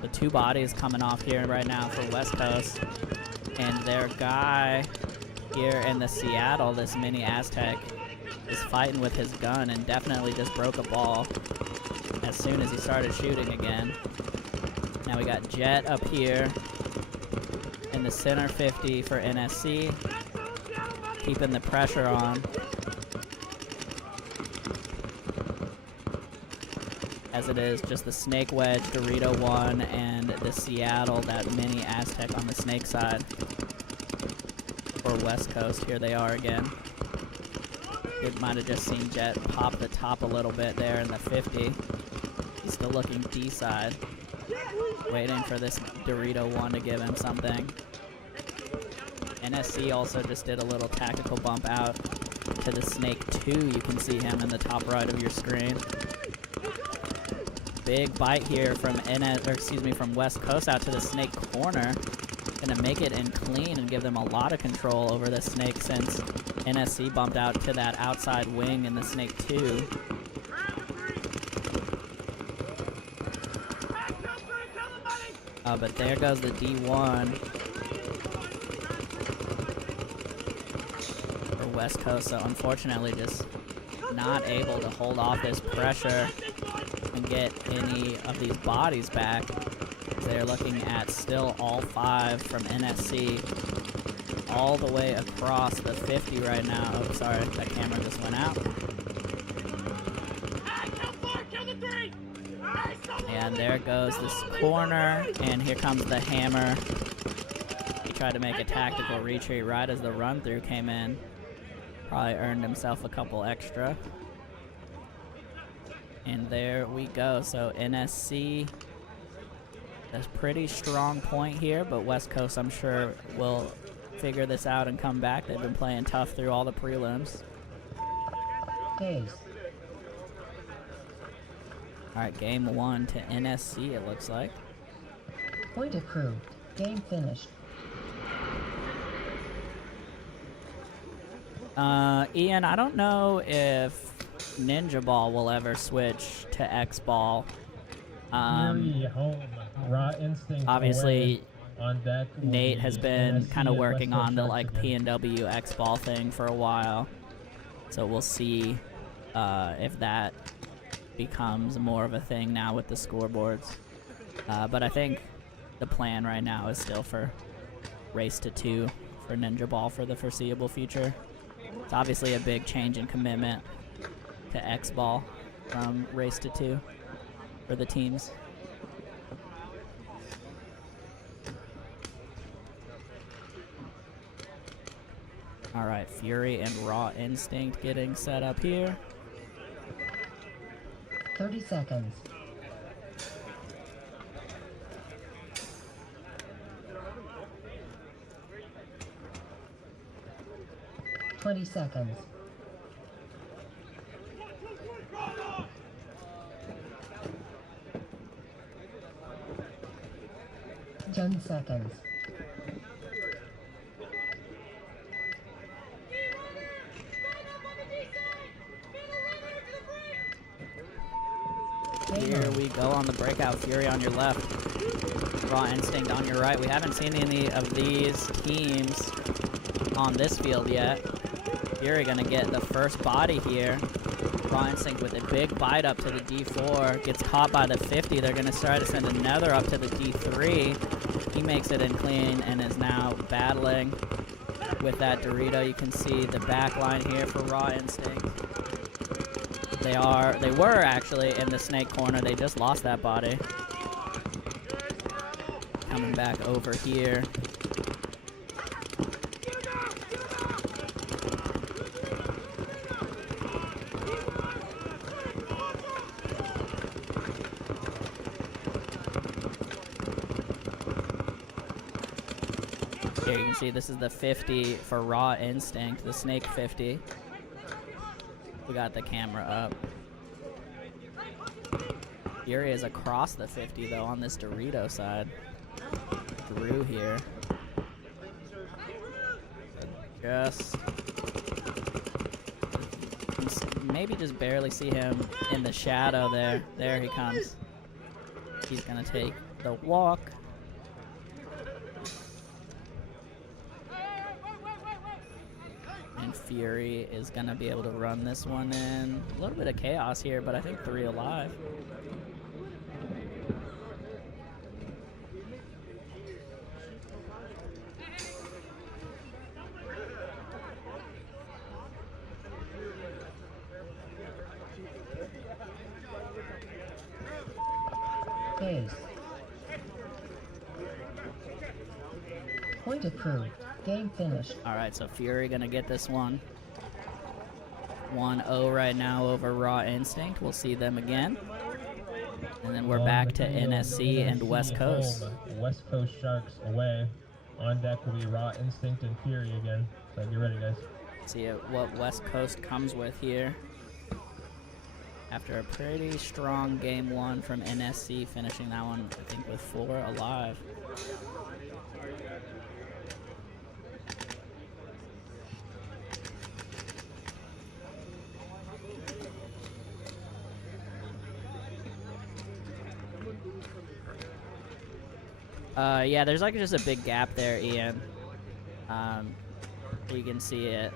The two bodies coming off here right now for West Coast. And their guy here in the Seattle, this mini Aztec, is fighting with his gun and definitely just broke a ball as soon as he started shooting again. Now we got Jet up here in the center 50 for NSC, keeping the pressure on. As it is just the snake wedge, Dorito 1, and the Seattle, that mini Aztec on the snake side for West Coast. Here they are again. It might have just seen Jet pop the top a little bit there in the 50. He's still looking D side, waiting for this Dorito 1 to give him something. NSC also just did a little tactical bump out to the snake 2. You can see him in the top right of your screen. Big bite here from from West Coast out to the snake corner. Gonna make it in clean and give them a lot of control over the snake since NSC bumped out to that outside wing in the snake 2. But there goes the D1 for West Coast, so unfortunately just not able to hold off this pressure and get any of these bodies back. They're looking at still all 5 from NSC all the way across the 50 right now. Oh, sorry, that camera just went out. And there goes this corner, and here comes the hammer. He tried to make a tactical retreat right as the run-through came in. Probably earned himself a couple extra. And there we go. So NSC, a pretty strong point here, but West Coast, I'm sure, will figure this out and come back. They've been playing tough through all the prelims. Days. All right, game 1 to NSC, it looks like. Point approved. Game finished. Ian, I don't know if Ninjaball will ever switch to X-Ball. Raw instinct Obviously, on deck. Nate has been kind of working on the like P&W X-Ball thing for a while, so we'll see if that becomes more of a thing now with the scoreboards. But I think the plan right now is still for race to 2 for Ninjaball for the foreseeable future. It's obviously a big change in commitment to X-Ball from race to 2 for the teams. All right, Fury and Raw Instinct getting set up here. 30 seconds. Twenty seconds. Ten seconds. Here we go on the breakout. Fury on your left, Raw Instinct on your right. We haven't seen any of these teams on this field yet. Fury gonna get the first body here. Raw Instinct with a big bite up to the D4. Gets caught by the 50. They're gonna try to send another up to the D3. He makes it in clean and is now battling with that Dorito. You can see the back line here for Raw Instinct. They were actually in the snake corner. They just lost that body. Coming back over here. Here you can see this is the 50 for Raw Instinct, the Snake 50. We got the camera up. Fury is across the 50 though on this Dorito side. Through here. Just maybe just barely see him in the shadow there. There he comes. He's gonna take the walk. And Fury is gonna be able to run this one in. A little bit of chaos here, but I think 3 alive. Ace. Point approved. Game finished. Alright, so Fury gonna get this one. 1-0 right now over Raw Instinct. We'll see them again. And then we're back to NSC and West Coast. West Coast Sharks away. On deck will be Raw Instinct and Fury again. So get ready, guys. See what West Coast comes with here. After a pretty strong game 1 from NSC, finishing that one, I think, with 4 alive. Yeah, there's like just a big gap there, Ian. You can see it.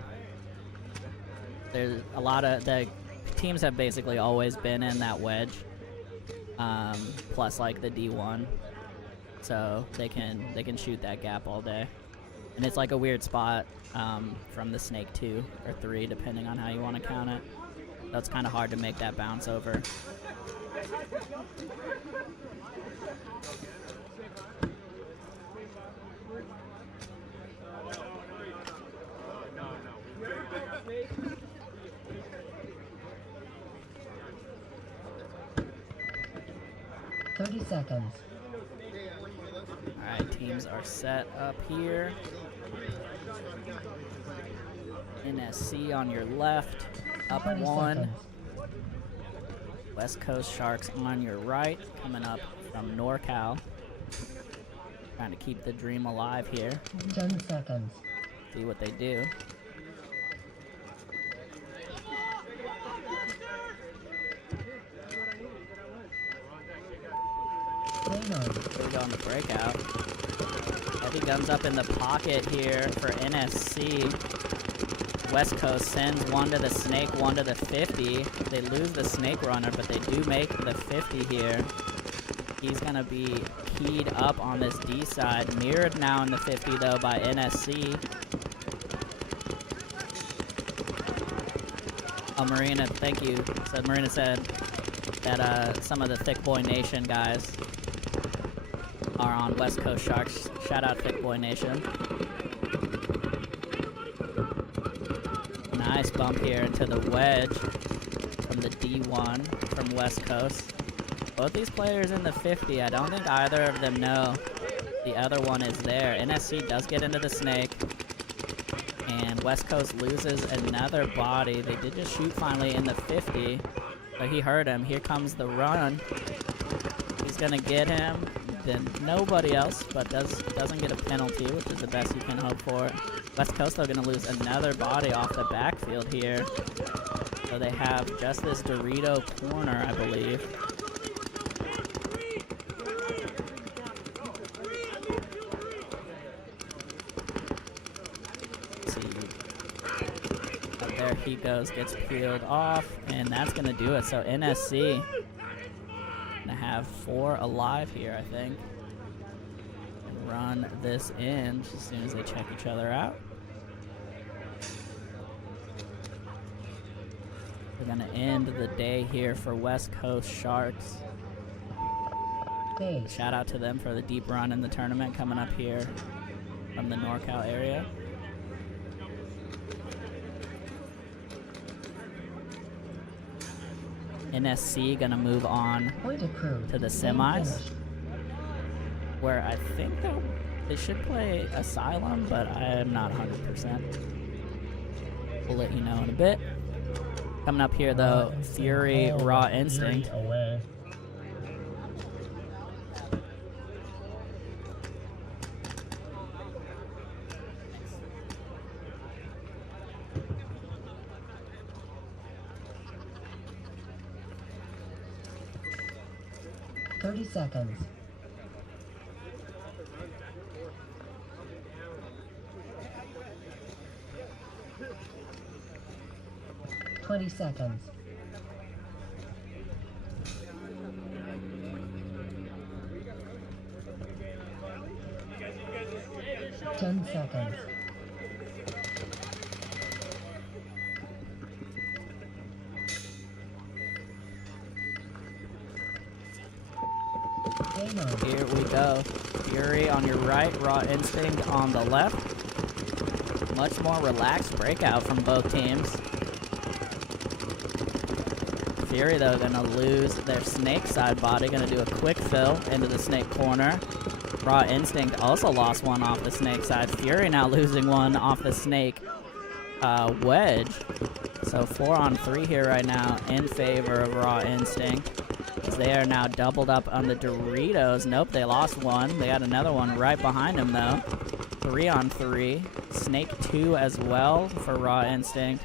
There's a lot of the teams have basically always been in that wedge, plus like the D1, so they can shoot that gap all day, and it's like a weird spot from the snake 2 or 3, depending on how you want to count it. That's kind of hard to make that bounce over. Seconds. Alright, teams are set up here. NSC on your left, up 1. West Coast Sharks on your right, coming up from NorCal. Trying to keep the dream alive here. 10 seconds. See what they do. Here we go on the breakout. Heavy guns up in the pocket here for NSC. West Coast sends one to the snake, one to the 50. They lose the snake runner, but they do make the 50 here. He's gonna be keyed up on this D side. Mirrored now in the 50 though by NSC. Oh, Marina, thank you. Marina said that some of the Thick Boy Nation guys are on West Coast Sharks. Shout out Thick Boy Nation. Nice bump here into the wedge from the D1 from West Coast. Both these players in the 50, I don't think either of them know the other one is there. NSC does get into the snake, and West Coast loses another body. They did just shoot finally in the 50, but he heard him. Here comes the run. He's gonna get him. Then nobody else, but doesn't get a penalty, which is the best you can hope for. West Coast though gonna lose another body off the backfield here. So they have just this Dorito corner, I believe. Let's see. Up there he goes, gets peeled off, and that's gonna do it. So NSC gonna have 4 alive here, I think, and run this in as soon as they check each other out. And gonna end the day here for West Coast Sharks. Base. Shout out to them for the deep run in the tournament coming up here from the NorCal area. NSC gonna move on Point approved. to the Game semis, finished. where I think they should play Asylum, but I am not 100%. We'll let you know in a bit. Coming up here though, Fury, Raw Instinct. Fury away. Thirty seconds. Seconds. 10 seconds. Game on. Here we go. Fury on your right, Raw Instinct on the left. Much more relaxed breakout from both teams. Fury, though, gonna lose their snake side body. Gonna do a quick fill into the snake corner. Raw Instinct also lost one off the snake side. Fury now losing one off the snake wedge. So 4-on-3 here right now in favor of Raw Instinct. They are now doubled up on the Doritos. Nope, they lost one. They got another one right behind them, though. 3-on-3. Snake 2 as well for Raw Instinct.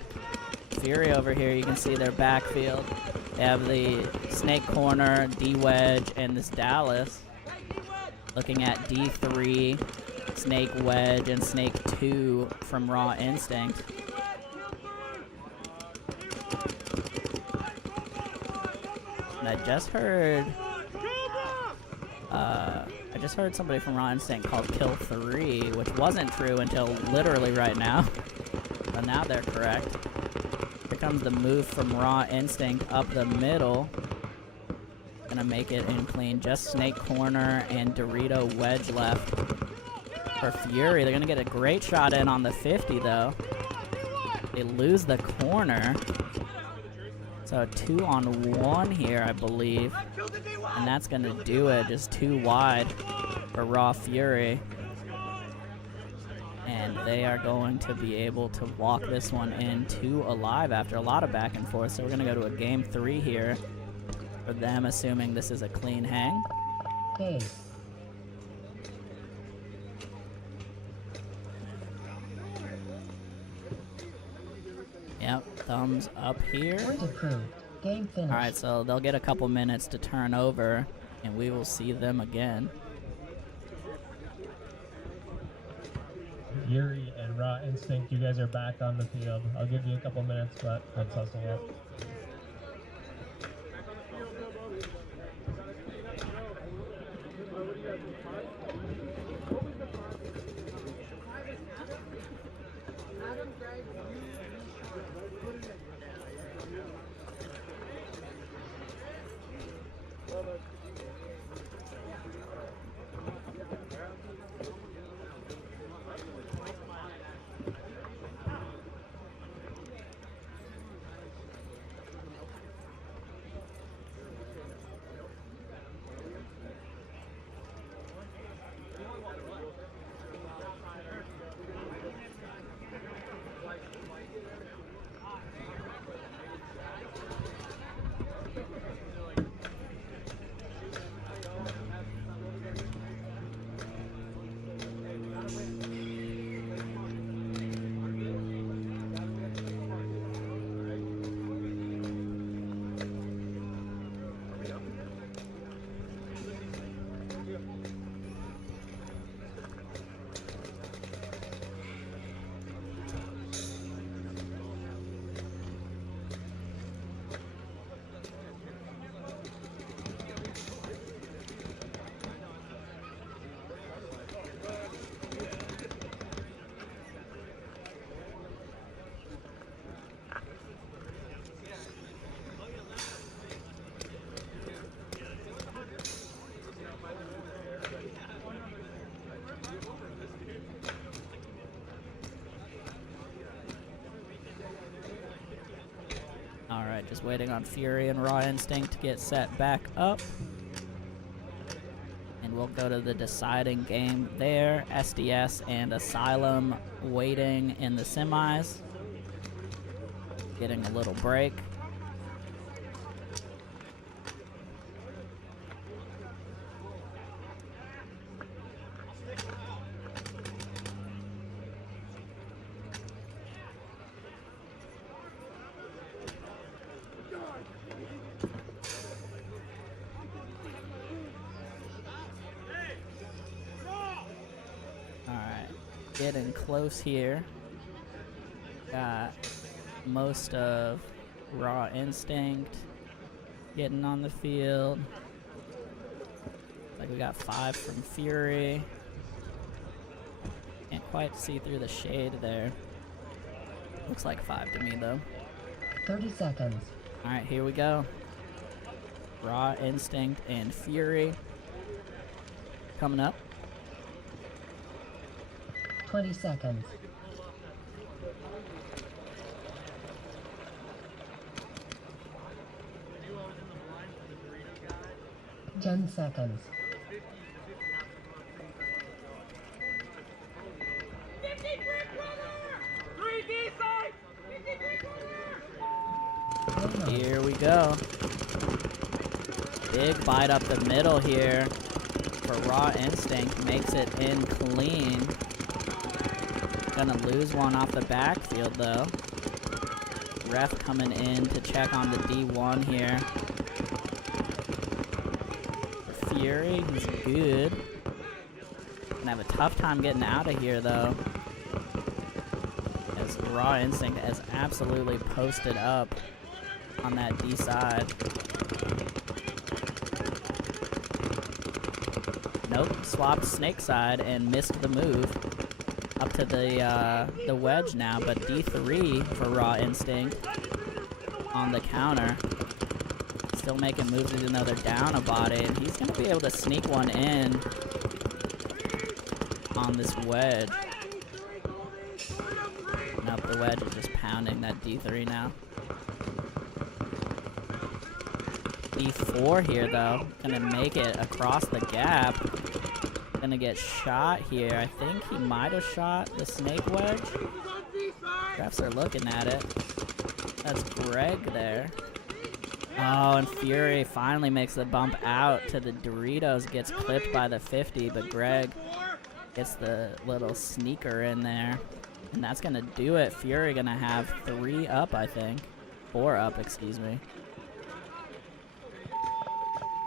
Fury over here, you can see their backfield. They have the snake corner, D-wedge, and this Dallas. Looking at D3, snake wedge, and snake 2 from Raw Instinct. And I just heard somebody from Raw Instinct called Kill 3, which wasn't true until literally right now. But now they're correct. Here comes the move from Raw Instinct up the middle. Gonna make it in clean. Just snake corner and Dorito wedge left for Fury. They're gonna get a great shot in on the 50 though. They lose the corner. So 2-on-1 here, I believe. And that's gonna do it. Just too wide for Raw Fury. And they are going to be able to walk this one in 2 alive after a lot of back and forth. So we're gonna go to a game 3 here for them, assuming this is a clean hang. Base. Yep, thumbs up here. Point approved. Game finished. Alright, so they'll get a couple minutes to turn over, and we will see them again. Fury and Raw Instinct, you guys are back on the field. I'll give you a couple minutes, but let's hustle up. waiting on Fury and Raw Instinct to get set back up. And we'll go to the deciding game there. SDS and Asylum waiting in the semis. Getting a little break. Getting close here. Got most of Raw Instinct getting on the field. Like we got 5 from Fury. Can't quite see through the shade there. Looks like 5 to me though. 30 seconds. Alright, here we go. Raw Instinct and Fury coming up. 20 seconds. Ten seconds. 50 brick brother! 3D side! 50 brick brother! Here we go. Big bite up the middle here for Raw Instinct. Makes it in clean. Gonna lose one off the backfield though. Ref coming in to check on the D1 here. Fury, he's good. Gonna have a tough time getting out of here though, as Raw Instinct has absolutely posted up on that D side. Nope, swapped snake side and missed the move. Up to the wedge now, but D3 for Raw Instinct on the counter. Still making moves even though they're down a body, and he's going to be able to sneak one in on this wedge. Nope, the wedge is just pounding that D3 now. D4 here though, going to make it across the gap. Gonna get shot here. I think he might have shot the snake wedge. Refs are looking at it. That's Greg there. Oh, and Fury finally makes the bump out to the Doritos. Gets clipped by the 50, but Greg gets the little sneaker in there. And that's gonna do it. Fury gonna have 3 up, I think. 4 up, excuse me.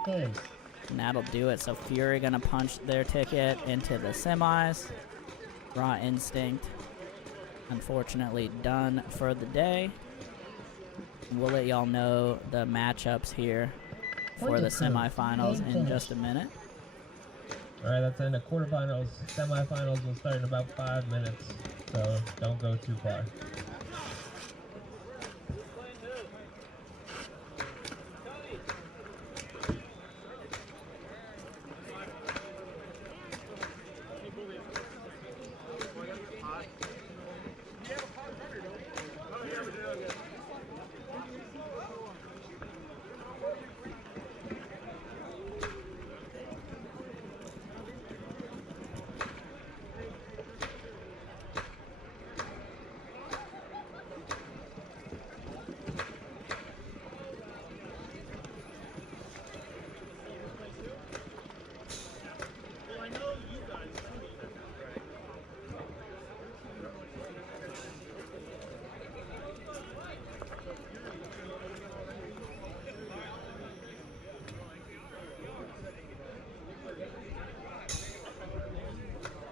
Hey. And that'll do it. So Fury gonna punch their ticket into the semis. Raw Instinct, unfortunately, done for the day. And we'll let y'all know the matchups here for the semifinals in just a minute. Alright, that's in the quarterfinals. Semifinals will start in about 5 minutes, so don't go too far.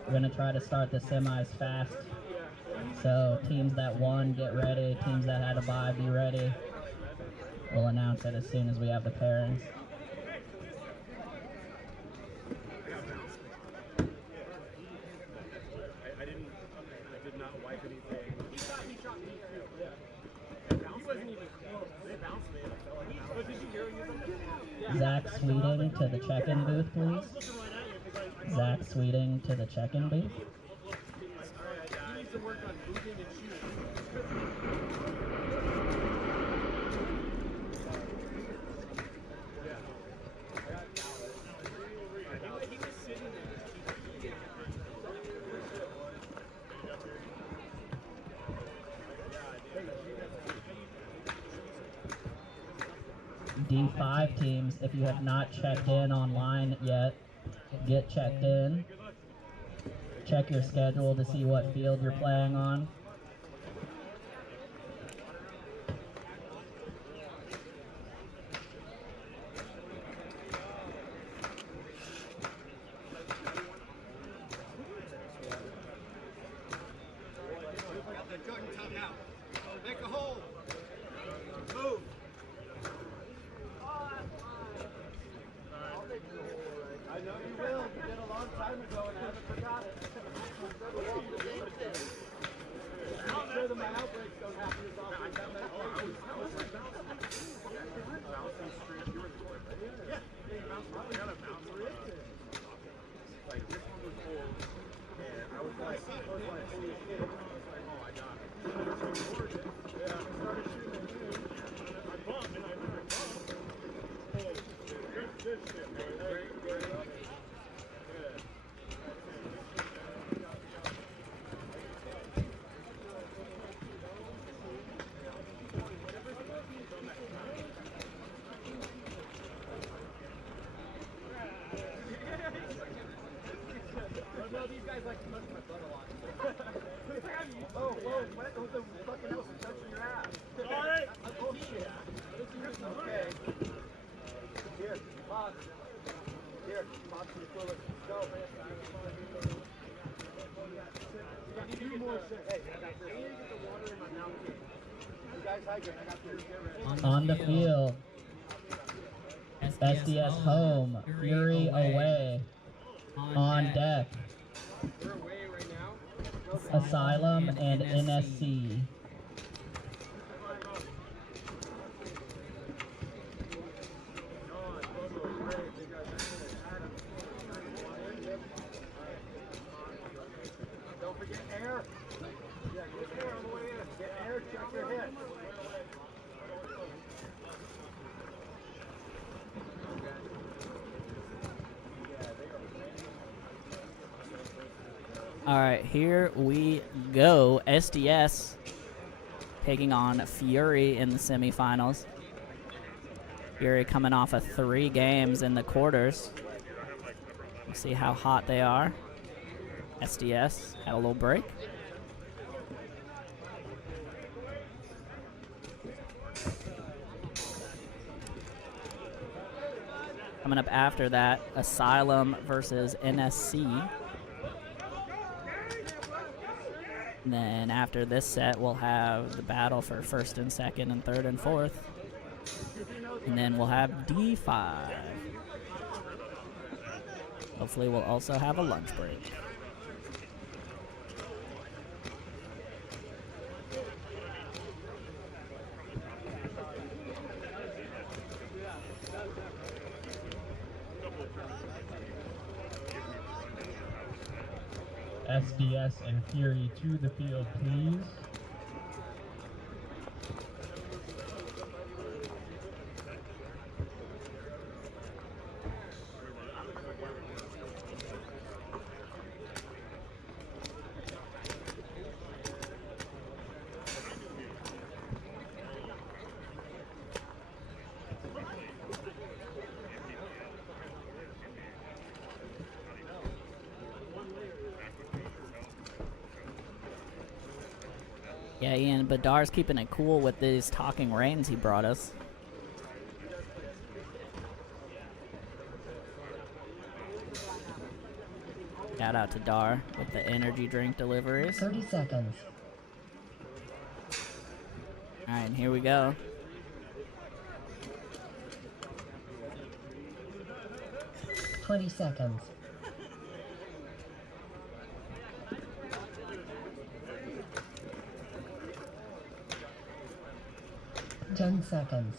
We're gonna try to start the semis fast. So teams that won, get ready. Teams that had a bye, be ready. We'll announce it as soon as we have the pairings. I did not wipe anything. He shot me too. He wasn't even close. They bounced me and I felt like but did you hear you? Zach Sweeting to the check-in booth, please. Zach Sweeting to the check-in booth. He needs to work on moving and shooting. D5 teams, if you have not checked in online yet, get checked in. Check your schedule to see what field you're playing on. Make a hole. Move. I know you will. You did a long time ago and haven't forgot it. Make sure that my outbreaks don't happen as often. These guys like to touch my butt a lot. Oh, whoa, what the fucking else is touching your ass? Sorry! Oh, shit. Okay. Here, pause. Here, pause to the toilet. Go, man. I got 2 more shit. Hey, I got this. I need to get the water in my mouth. You guys hydrate. I got this. On the field, SDS home, Fury away. On deck, We're away right now. Asylum and NSC. Don't forget air. Yeah, get air on the way in. Get air, check your head. All right, here we go. SDS taking on Fury in the semifinals. Fury coming off of 3 games in the quarters. We'll see how hot they are. SDS had a little break. Coming up after that, Asylum versus NSC. And then after this set, we'll have the battle for first and second and third and fourth. And then we'll have D5. Hopefully we'll also have a lunch break. SDS and Fury to the field, please. Yeah, Ian, Badar's keeping it cool with these talking reins he brought us. Shout out to Dar with the energy drink deliveries. 30 seconds. Alright, here we go. Twenty seconds. Ten seconds.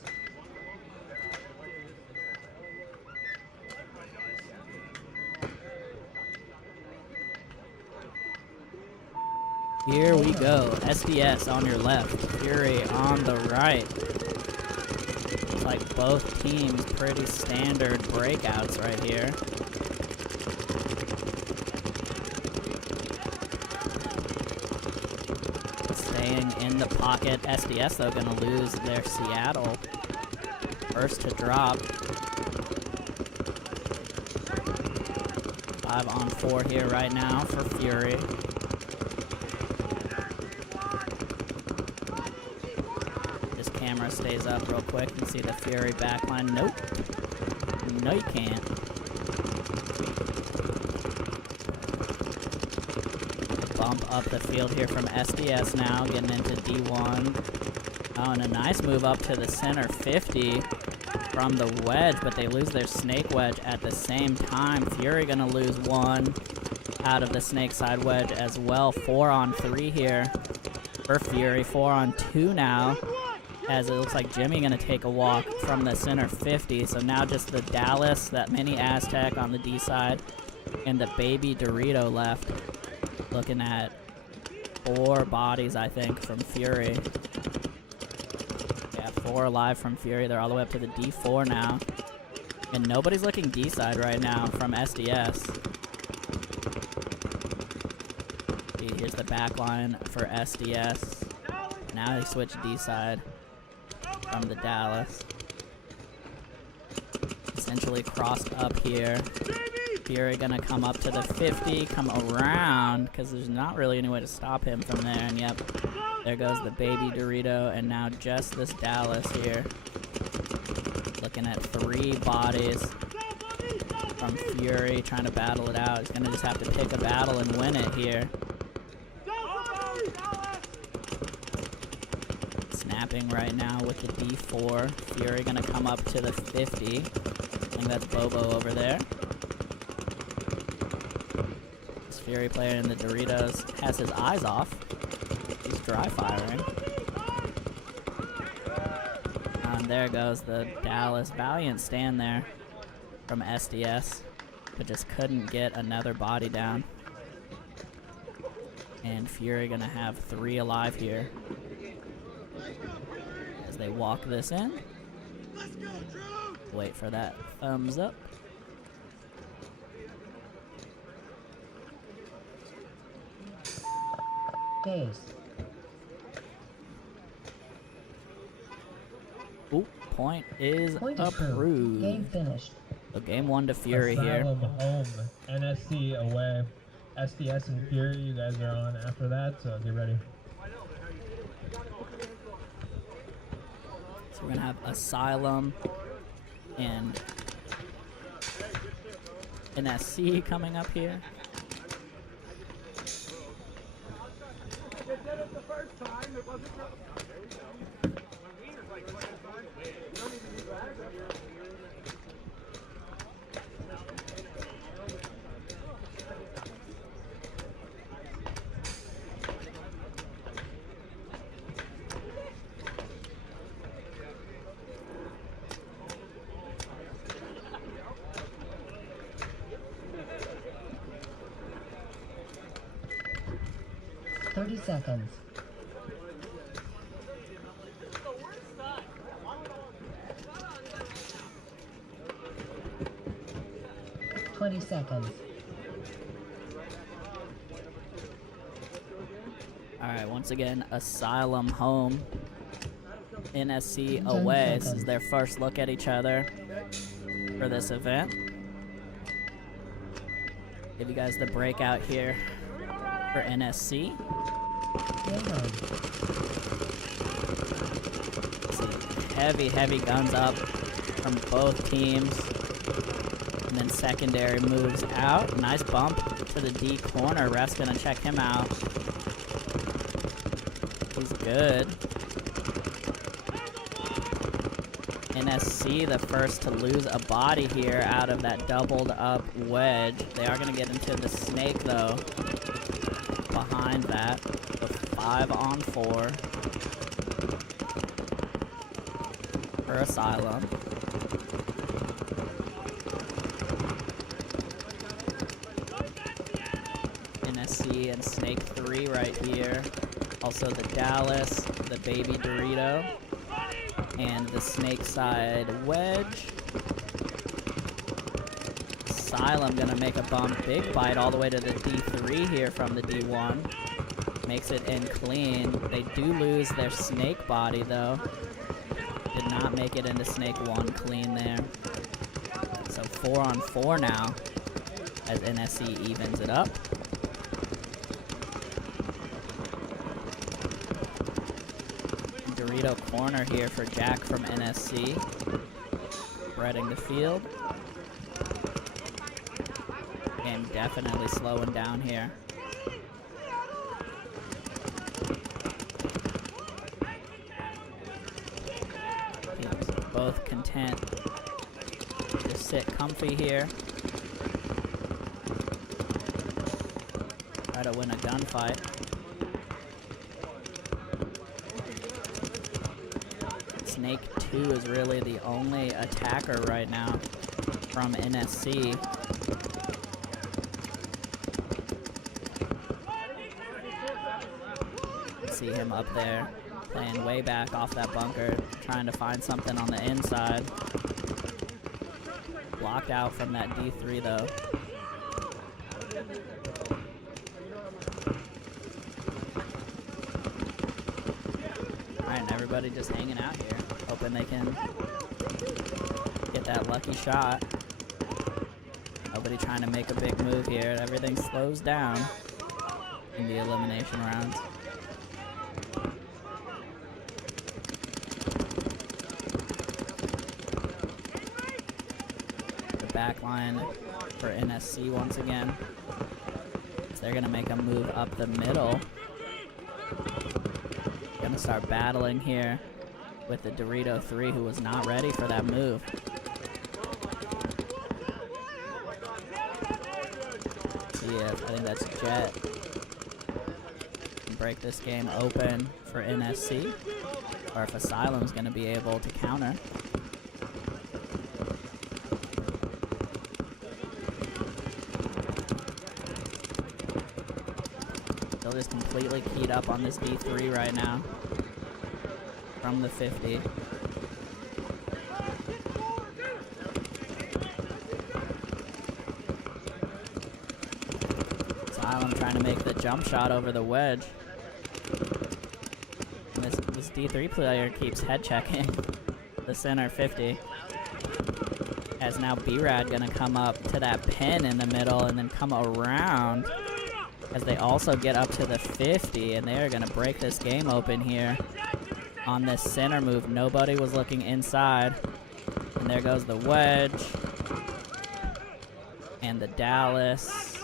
Here we go. SDS on your left, Fury on the right. Looks like both teams pretty standard breakouts right here. Staying in the pocket. SDS though gonna lose their Seattle first to drop. 5 on 4 here right now for Fury. This camera stays up real quick. You can see the Fury backline. Nope. No, you can't. Bump up the field here from SDS now, getting into D1. Oh, and a nice move up to the center 50 from the wedge, but they lose their snake wedge at the same time. Fury gonna lose 1 out of the snake side wedge as well. 4 on 3 here for Fury. 4 on 2 now, as it looks like Jimmy gonna take a walk from the center 50. So now just the Dallas, that mini Aztec on the D side, and the baby Dorito left. Looking at 4 bodies, I think, from Fury. Yeah, 4 alive from Fury. They're all the way up to the D4 now. And nobody's looking D side right now from SDS. See, here's the back line for SDS. Now they switch D side from the Dallas. Essentially crossed up here. Fury gonna come up to the 50, come around, because there's not really any way to stop him from there, and yep, there goes the baby Dorito, and now just this Dallas here. Looking at 3 bodies from Fury, trying to battle it out. He's gonna just have to pick a battle and win it here. Snapping right now with the D4. Fury gonna come up to the 50. I think that's Bobo over there. Fury player in the Doritos has his eyes off. He's dry firing. And there goes the Dallas. Valiant stand there from SDS, but just couldn't get another body down. And Fury gonna have 3 alive here as they walk this in. Wait for that thumbs up. Case. Ooh, point is Point approved. Game finished. So game 1 to Fury here. Asylum home, NSC away. SDS and Fury, you guys are on after that, so get ready. So we're gonna have Asylum and NSC coming up here. Seconds. 20 seconds. Alright, once again, Asylum home. NSC away. This is their first look at each other for this event. Give you guys the breakout here for NSC. Heavy guns up from both teams. And then secondary moves out. Nice bump to the D corner. Ref's gonna check him out. He's good. NSC, the first to lose a body here out of that doubled up wedge. They are gonna get into the snake though. Behind that, the 5 on 4 for Asylum. NSC and Snake 3 right here. Also the Dallas, the baby Dorito, and the Snake side wedge. Asylum gonna make a bump, big bite all the way to the D3 here from the D1. Makes it in clean. They do lose their snake body though. Did not make it into Snake 1 clean there. So 4-on-4 now as NSC evens it up. Dorito corner here for Jack from NSC. Spreading the field. Game definitely slowing down here. Teams both content to sit comfy here. Try to win a gunfight. Snake 2 is really the only attacker right now from NSC. See him up there, playing way back off that bunker, trying to find something on the inside. Blocked out from that D3 though. Alright, and everybody just hanging out here, hoping they can get that lucky shot. Nobody trying to make a big move here. Everything slows down in the elimination rounds. Back line for NSC once again. So they're gonna make a move up the middle. Gonna start battling here with the Dorito 3 who was not ready for that move. Yeah, I think that's Jet. Can break this game open for NSC. Or if Asylum's gonna be able to counter. Just completely keyed up on this D3 right now from the 50. Asylum trying to make the jump shot over the wedge. And this D3 player keeps head checking the center 50. As now B-Rad gonna come up to that pin in the middle and then come around. As they also get up to the 50, and they are going to break this game open here on this center move. Nobody was looking inside. And there goes the wedge. And the Dallas.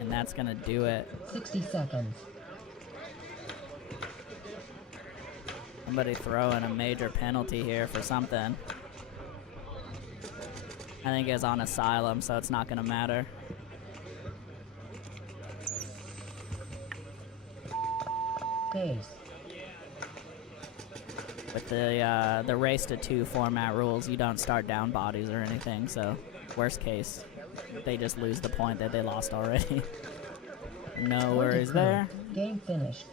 And that's going to do it. 60 seconds. Somebody throwing a major penalty here for something. I think it's on Asylum, so it's not going to matter. Base. With the race to 2 format rules, you don't start down bodies or anything, so worst case, they just lose the point that they lost already. No worries there. Game finished.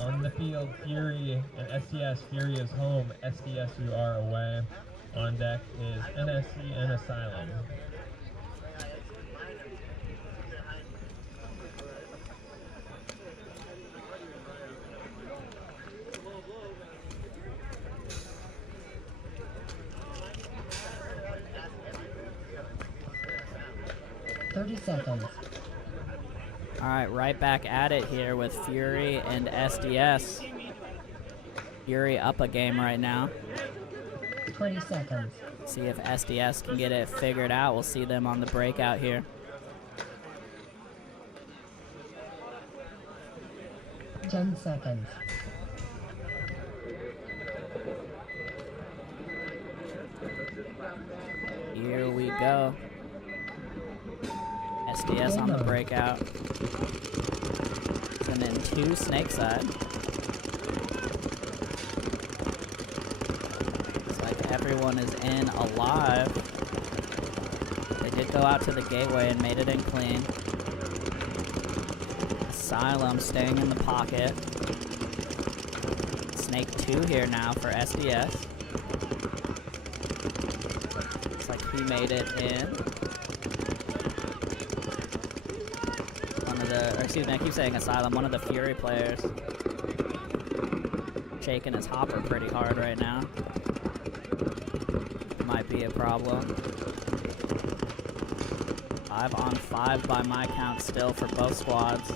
On the field, Fury and SDS. Fury is home, SDS you are away. On deck is NSC and Asylum. Seconds. All right, right back at it here with Fury and SDS. Fury up a game right now. 20 seconds. See if SDS can get it figured out. We'll see them on the breakout here. 10 seconds. Here we go. SDS on the breakout. And then 2 snake side. Looks like everyone is in alive. They did go out to the gateway and made it in clean. Asylum staying in the pocket. Snake 2 here now for SDS. Looks like he made it in. the, or excuse me, I keep saying Asylum, one of the Fury players. Shaking his hopper pretty hard right now. Might be a problem. 5 on 5 by my count still for both squads.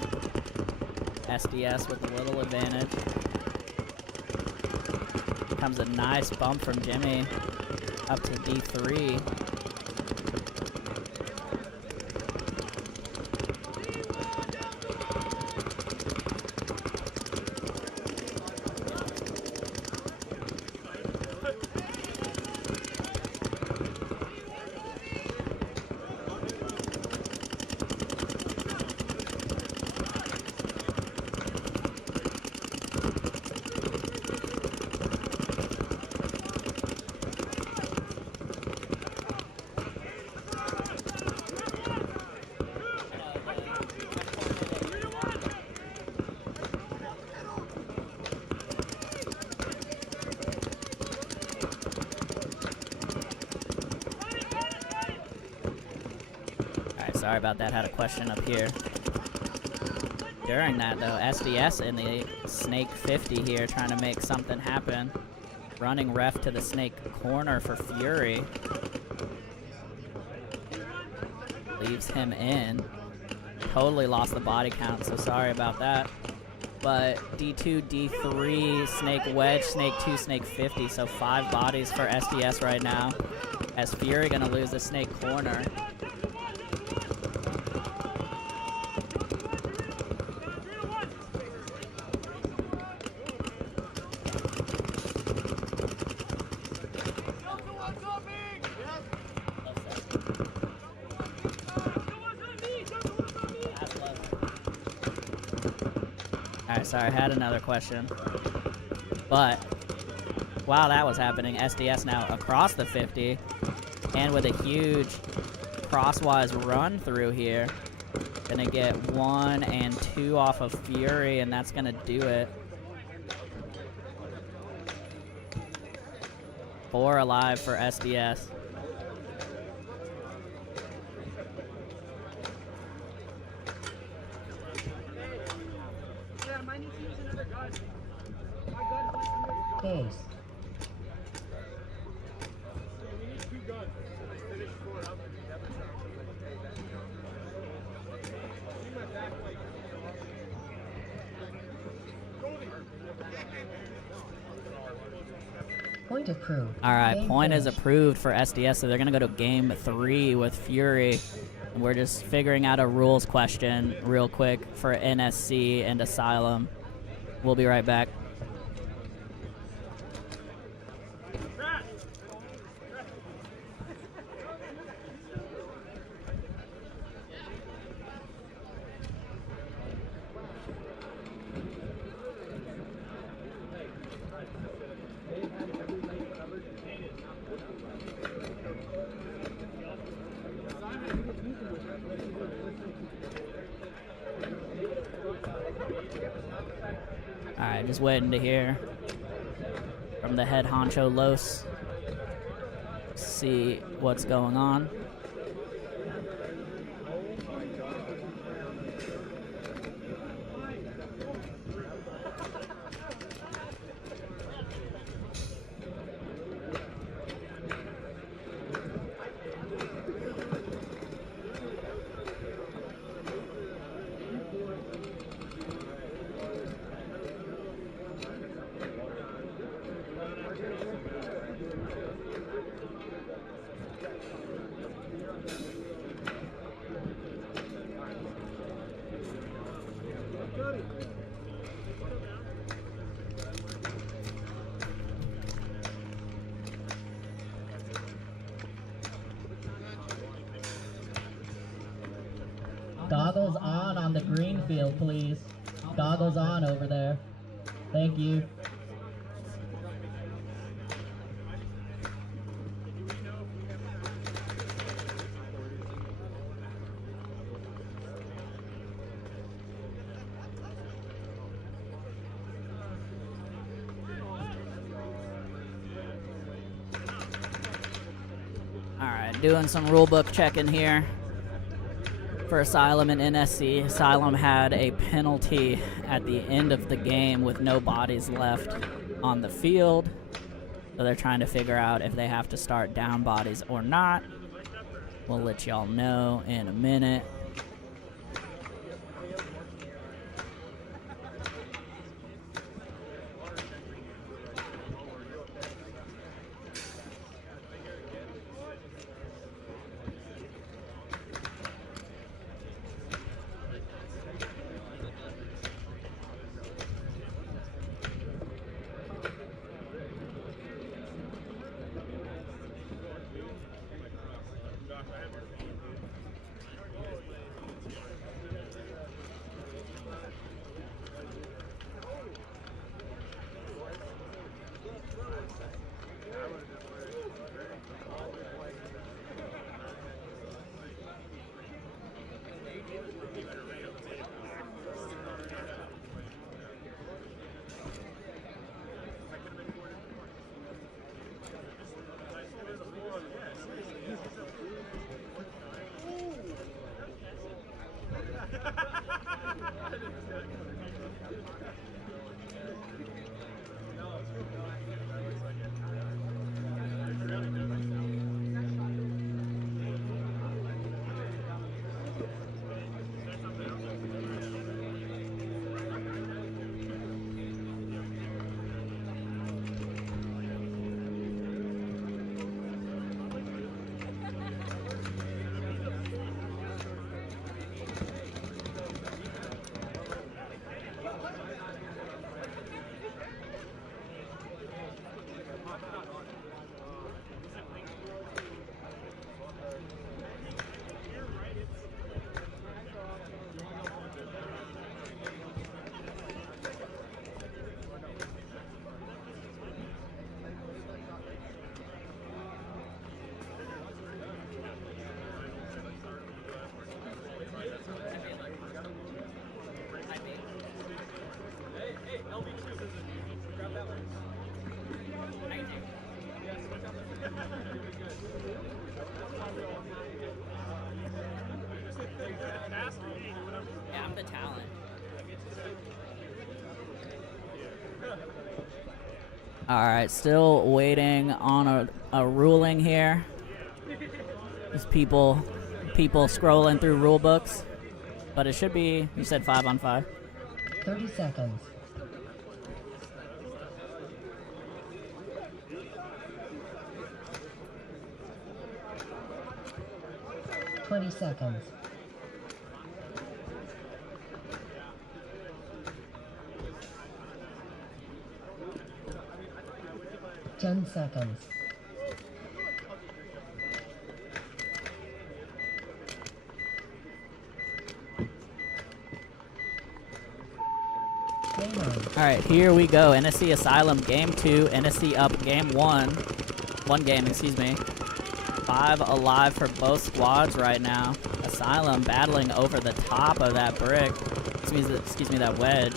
SDS with a little advantage. Comes a nice bump from Jimmy up to D3. Sorry about that, had a question up here. During that though, SDS in the Snake 50 here trying to make something happen. Running ref to the Snake corner for Fury. Leaves him in. Totally lost the body count, so sorry about that. But D2, D3, Snake Wedge, Snake 2, Snake 50, so 5 bodies for SDS right now. As Fury gonna lose the Snake corner. Sorry, I had another question. But while that was happening, SDS now across the 50 and with a huge crosswise run through here. Gonna get 1 and 2 off of Fury, and that's gonna do it. 4 alive for SDS. Case. Point approved. Alright, point is approved for SDS, so they're gonna go to game 3 with Fury. And we're just figuring out a rules question real quick for NSC and Asylum. We'll be right back. Alright, just waiting to hear from the head honcho Los. See what's going on. Goggles on the green field, please. Goggles on over there. Thank you. Alright, doing some rulebook checking here for Asylum and NSC. Asylum had a penalty at the end of the game with no bodies left on the field. So they're trying to figure out if they have to start down bodies or not. We'll let y'all know in a minute. Yeah, I'm the talent. Alright, still waiting on a ruling here. There's people scrolling through rule books. But it should be, you said 5-on-5. 30 seconds. Seconds. 10 seconds. Alright, here we go. NSC Asylum game 2, NSC up game 1. One game, excuse me. 5 alive for both squads right now. Asylum battling over the top of that brick. Excuse me, that wedge.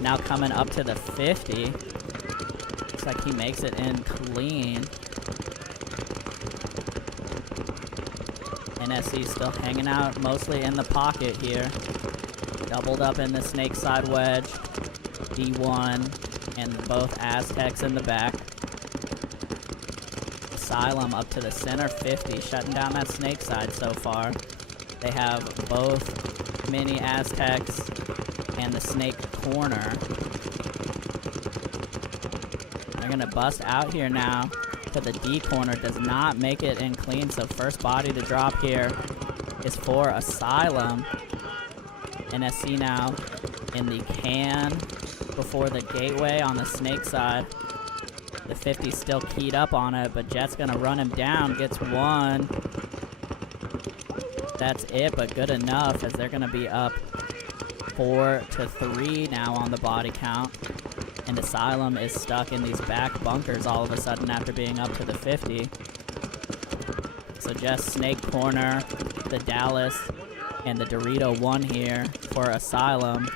Now coming up to the 50. Looks like he makes it in clean. NSC still hanging out mostly in the pocket here. Doubled up in the snake side wedge. D1 and both Aztecs in the back. Asylum up to the center 50, shutting down that snake side so far. They have both mini Aztecs and the snake corner. They're gonna bust out here now to the D corner. Does not make it in clean, so first body to drop here is for Asylum. NSC now in the can before the gateway on the snake side. The 50's still keyed up on it, but Jet's gonna run him down. Gets one. That's it, but good enough as they're gonna be up 4-3 now on the body count. And Asylum is stuck in these back bunkers all of a sudden after being up to the 50. So just snake corner, the Dallas, and the Dorito 1 here for Asylum.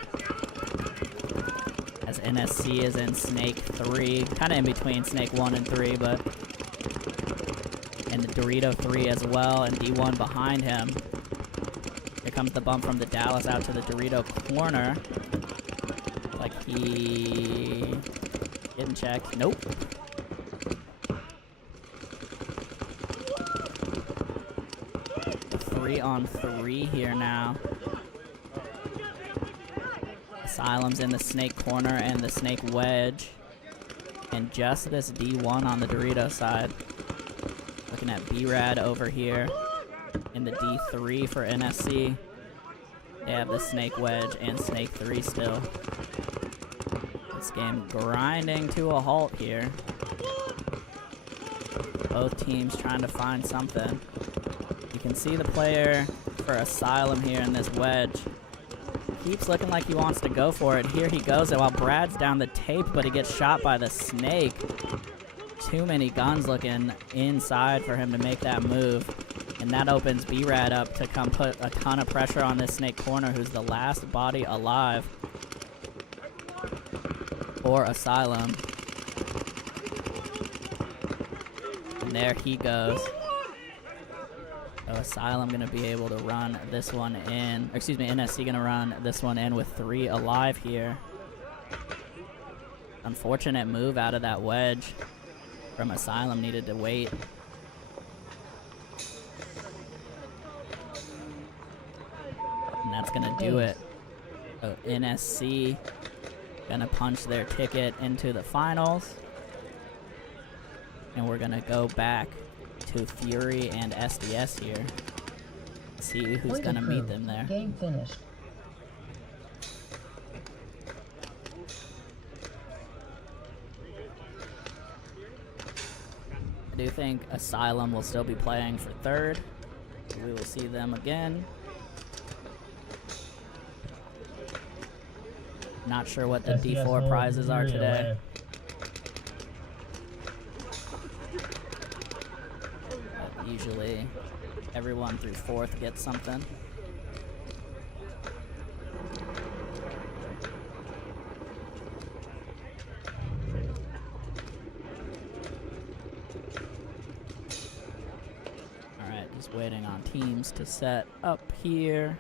As NSC is in snake 3, kind of in between snake 1 and 3, but and the Dorito 3 as well, and D1 behind him. Here comes the bump from the Dallas out to the Dorito corner. Like he getting checked. Nope. Three on three here now. Asylum's in the snake corner and the snake wedge. And just this D1 on the Dorito side. Looking at B-Rad over here in the D3 for NSC. They have the snake wedge and snake 3 still. This game grinding to a halt here. Both teams trying to find something. You can see the player for Asylum here in this wedge. Keeps looking like he wants to go for it. Here he goes while Brad's down the tape, but he gets shot by the snake. Too many guns looking inside for him to make that move. And that opens B-Rad up to come put a ton of pressure on this snake corner, who's the last body alive for Asylum. And there he goes. So Asylum gonna be able to run this one in, or excuse me, NSC gonna run this one in with 3 alive here. Unfortunate move out of that wedge from Asylum, needed to wait. And that's gonna do it. So NSC gonna punch their ticket into the finals. And we're gonna go back to Fury and SDS here. See who's Point gonna meet approved. them there. Game finished. I do think Asylum will still be playing for third. We will see them again. Not sure what the SDS D4 will prizes are Fury today. away. But usually everyone through fourth gets something. Alright, just waiting on teams to set up here.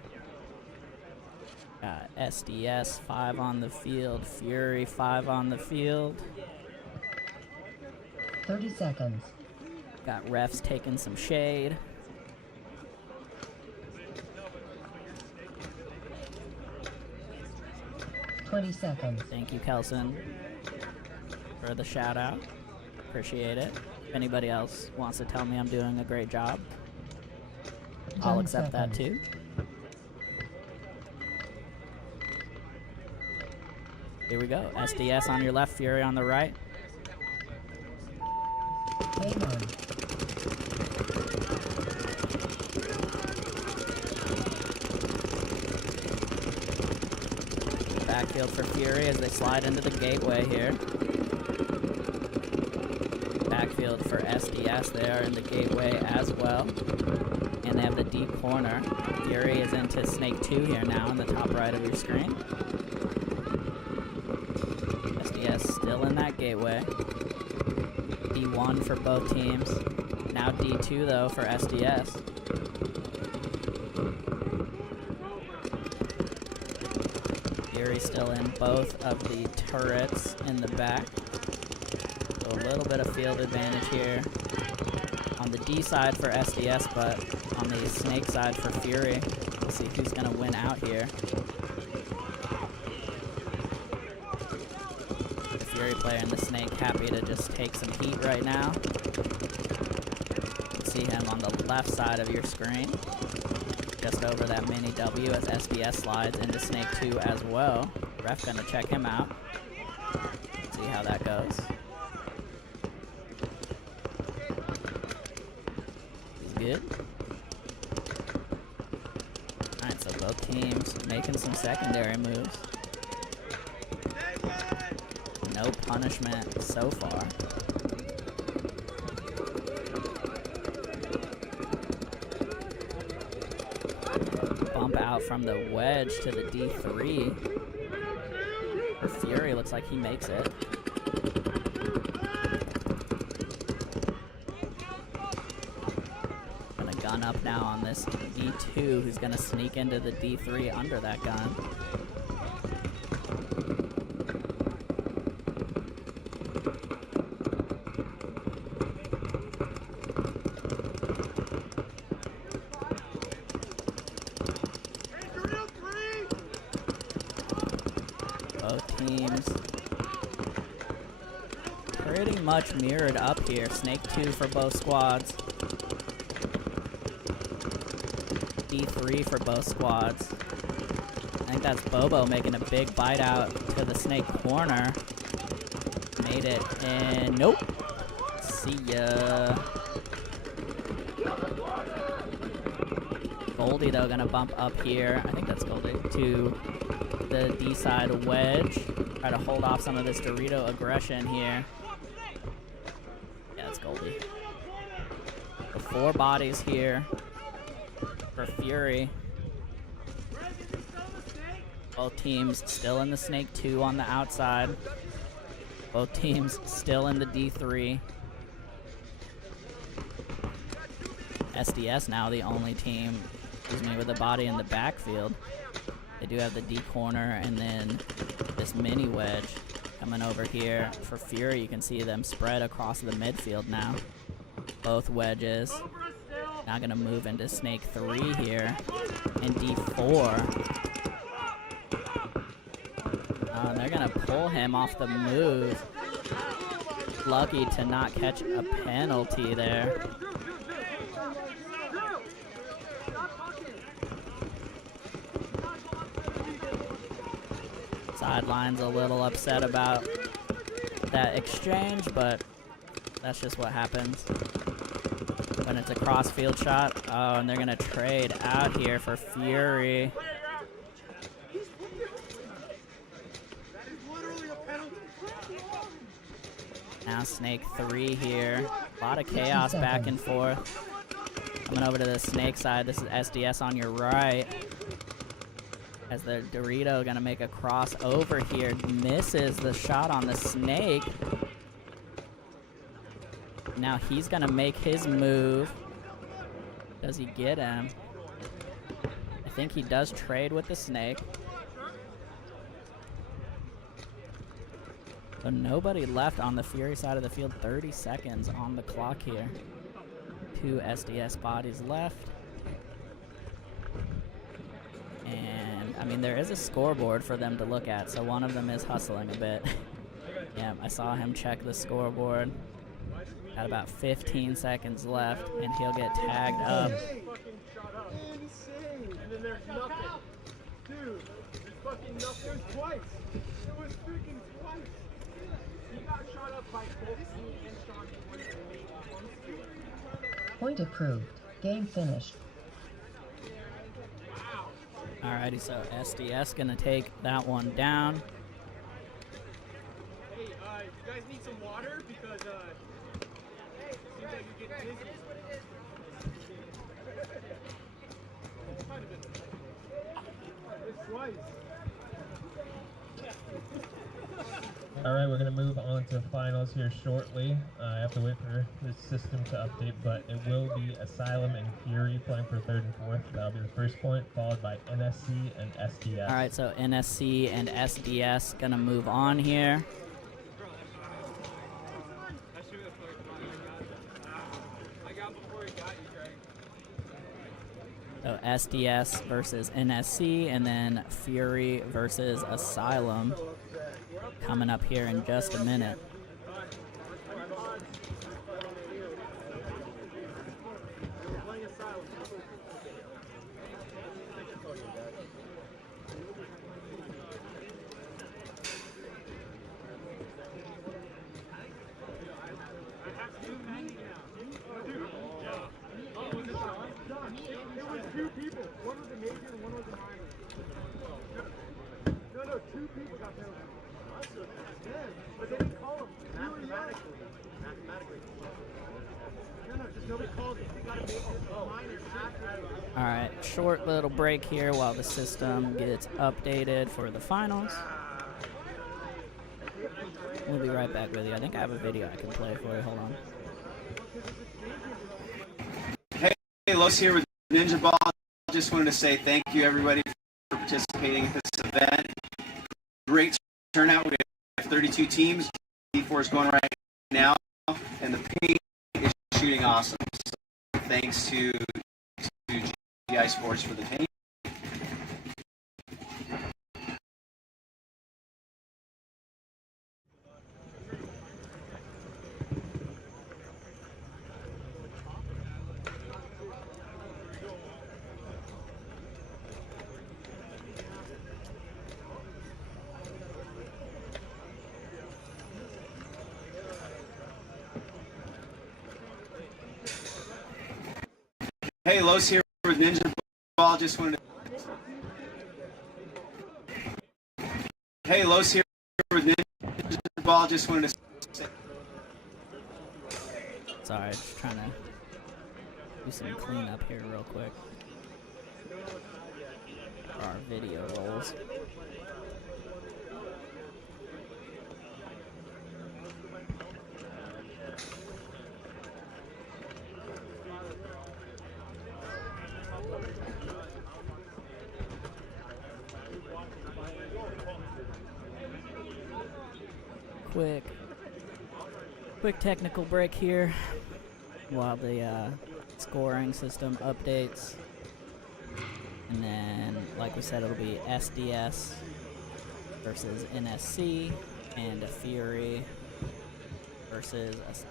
Got SDS 5 on the field, Fury 5 on the field. 30 seconds. Got refs taking some shade. $20 seconds. Thank you, Kelson, for the shout out. Appreciate it. If anybody else wants to tell me I'm doing a great job, I'll 10 accept that seconds. too. Here we go. SDS on your left, Fury on the right. Game on. Backfield for Fury as they slide into the gateway here. Backfield for SDS. They are in the gateway as well. And they have the deep corner. Fury is into Snake 2 here now in the top right of your screen. SDS still in that gateway. D1 for both teams. Now D2 though for SDS. Fury still in both of the turrets in the back. So a little bit of field advantage here on the D side for SDS, but on the Snake side for Fury. We'll see who's gonna win out here. The Fury player and the Snake happy to just take some heat right now. You see him on the left side of your screen. Just over that mini W as SDS slides into Snake 2 as well. Ref gonna check him out. See how that goes. He's good. Alright, so both teams making some secondary moves. No punishment so far. Bump out from the wedge to the D3. For Fury, looks like he makes it. Gonna gun up now on this D2 who's going to sneak into the D3 under that gun. Both teams pretty much mirrored up here. Snake 2 for both squads. D3 for both squads. I think that's Bobo making a big bite out to the snake corner. Made it, and nope. See ya. Goldie, though, gonna bump up here. I think that's Goldie. To the D side wedge. Try to hold off some of this Dorito aggression here. Yeah, it's Goldie. The 4 bodies here for Fury. Both teams still in the Snake 2 on the outside. Both teams still in the D3. SDS now the only team, with a body in the backfield. They do have the D corner and then this mini wedge coming over here for Fury. You can see them spread across the midfield now. Both wedges. Now gonna move into Snake 3 here. And D4. They're gonna pull him off the move. Lucky to not catch a penalty there. Sideline's a little upset about that exchange, but that's just what happens when it's a cross-field shot. Oh, and they're gonna trade out here for Fury. Now Snake 3 here. A lot of chaos back and forth. Coming over to the Snake side. This is SDS on your right. As the Dorito gonna make a cross over here. Misses the shot on the Snake. Now he's gonna make his move. Does he get him? I think he does trade with the Snake. So nobody left on the Fury side of the field. 30 seconds on the clock here. 2 SDS bodies left. And, I mean, there is a scoreboard for them to look at, so one of them is hustling a bit. Yeah, I saw him check the scoreboard. Got about 15 seconds left, and he'll get tagged up. And then there's nothing. Dude, there's fucking nothing. It was twice. It was freaking twice. He got shot up by both me and Sean. Point approved. Game finished. Alrighty, so SDS gonna take that one down. Hey, you guys need some water? Because, it seems like you're getting busy. It's twice. Alright, we're going to move on to finals here shortly. I have to wait for the system to update, but it will be Asylum and Fury playing for 3rd and 4th. That'll be the first point, followed by NSC and SDS. Alright, so NSC and SDS gonna move on here. So SDS versus NSC, and then Fury versus Asylum coming up here in just a minute. Alright, short little break here while the system gets updated for the finals. We'll be right back with you. I think I have a video I can play for you. Hold on. Hey, Los here with Ninjaball, just wanted to say thank you everybody for participating in this event. Great turnout. We have 32 teams. D4 is going right now, and the paint is shooting awesome. So thanks to GI Sports for the paint. Hey, Los here with Ninjaball. Just wanted to. Hey, Los here with Ninjaball. Just wanted to say. Sorry, just trying to do some cleanup here real quick. For our video rolls. Quick technical break here while the scoring system updates, and then like we said, it'll be SDS versus NSC and a Fury versus a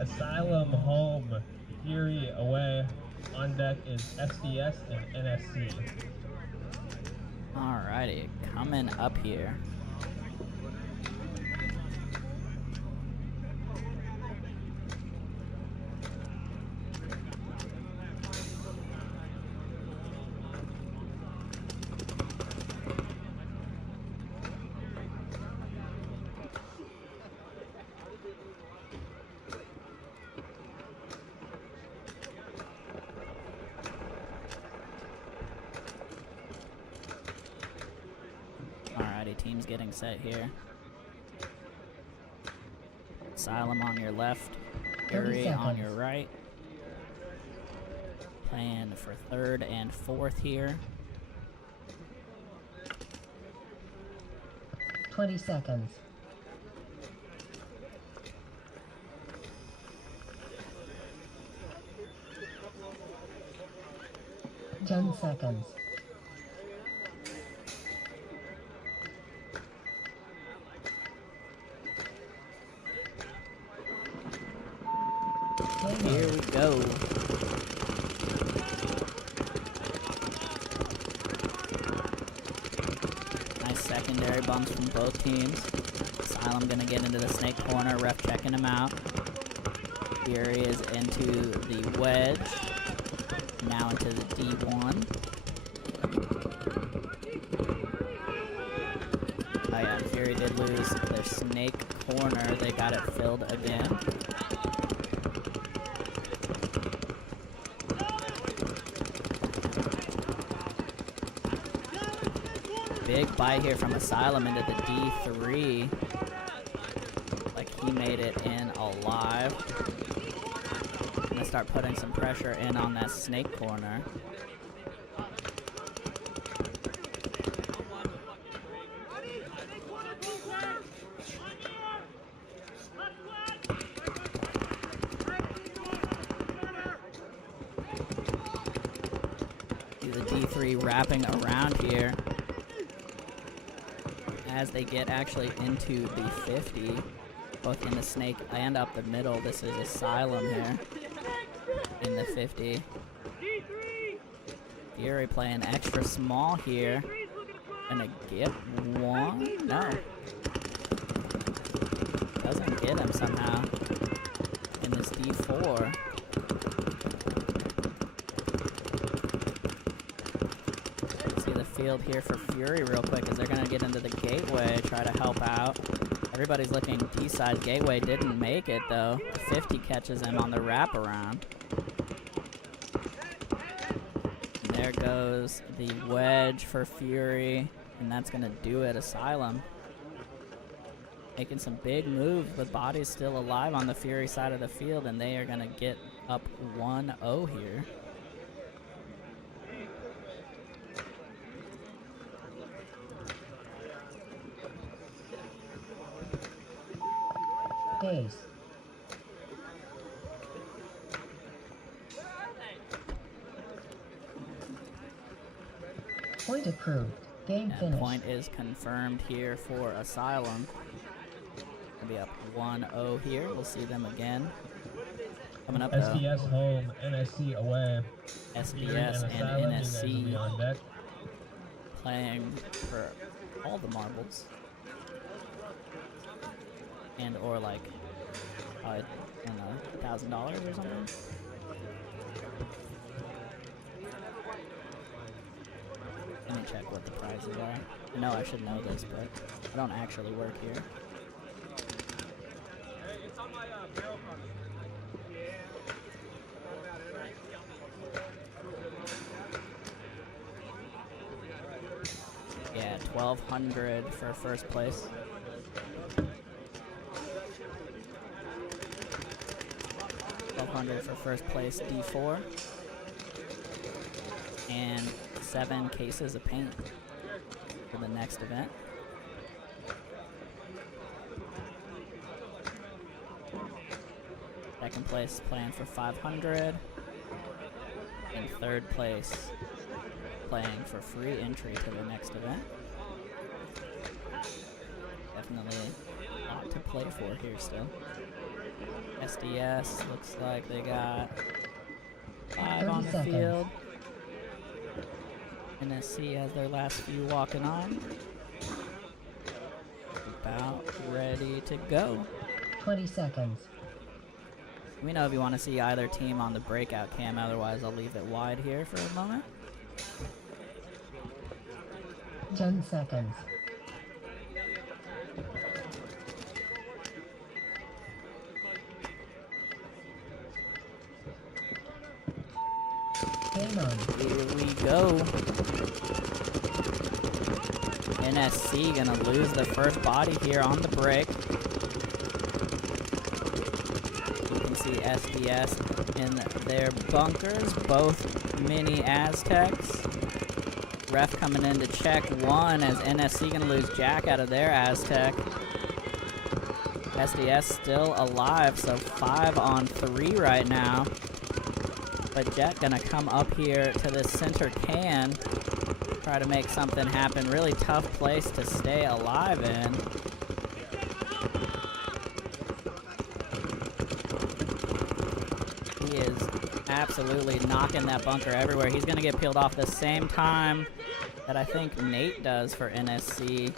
Asylum home, Fury away. On deck is SDS and NSC. Alrighty, coming up here. Fury teams getting set here. Asylum on your left, 30 Fury on seconds. your right. Playing for third and fourth here. 20 seconds. Ten seconds. Here we go. Nice secondary bumps from both teams. Asylum gonna get into the snake corner, ref checking him out. Fury is into the wedge. Now into the D1. Oh yeah, Fury did lose their snake corner. They got it filled again. Big bite here from Asylum into the D3. Like he made it in alive. Gonna start putting some pressure in on that snake corner. See the D3 wrapping around here. As they get actually into the 50, both in the snake and up the middle. This is Asylum here in the 50. Fury playing extra small here. Gonna get one? No. Doesn't get him somehow in this D4. Field here for Fury real quick as they're going to get into the gateway, try to help out. Everybody's looking D-side. Gateway didn't make it though. 50 catches him on the wraparound. And there goes the wedge for Fury, and that's going to do it. Asylum making some big moves, but body's still alive on the Fury side of the field, and they are going to get up 1-0 here. Ace. Point approved. Game And finished. point is confirmed here for Asylum. Gonna be up 1-0 here. We'll see them again. Coming up though. SDS home, NSC away. SDS and Asylum, you guys will NSC be on deck. playing for all the marbles. And or like, I don't know, $1,000 or something. Let me check what the prizes are. I know I should know this, but I don't actually work here. Yeah, $1,200 for first place. $1,200 for first place D4. And 7 cases of paint for the next event. Second place playing for $500. And third place playing for free entry to the next event. Definitely a lot to play for here still. SDS looks like they got 5 on the 30 field. NSC has their last few walking on. About ready to go. 20 seconds. Let me know if you want to see either team on the breakout cam, otherwise I'll leave it wide here for a moment. 10 seconds. Game on. Here we go. NSC gonna lose the first body here on the break. You can see SDS in their bunkers, both mini Aztecs. Ref coming in to check one as NSC gonna lose Jack out of their Aztec. SDS still alive, so 5 on 3 right now. But Jet gonna come up here to this center can, try to make something happen. Really tough place to stay alive in. He is absolutely knocking that bunker everywhere. He's gonna get peeled off the same time that I think Nate does for NSC.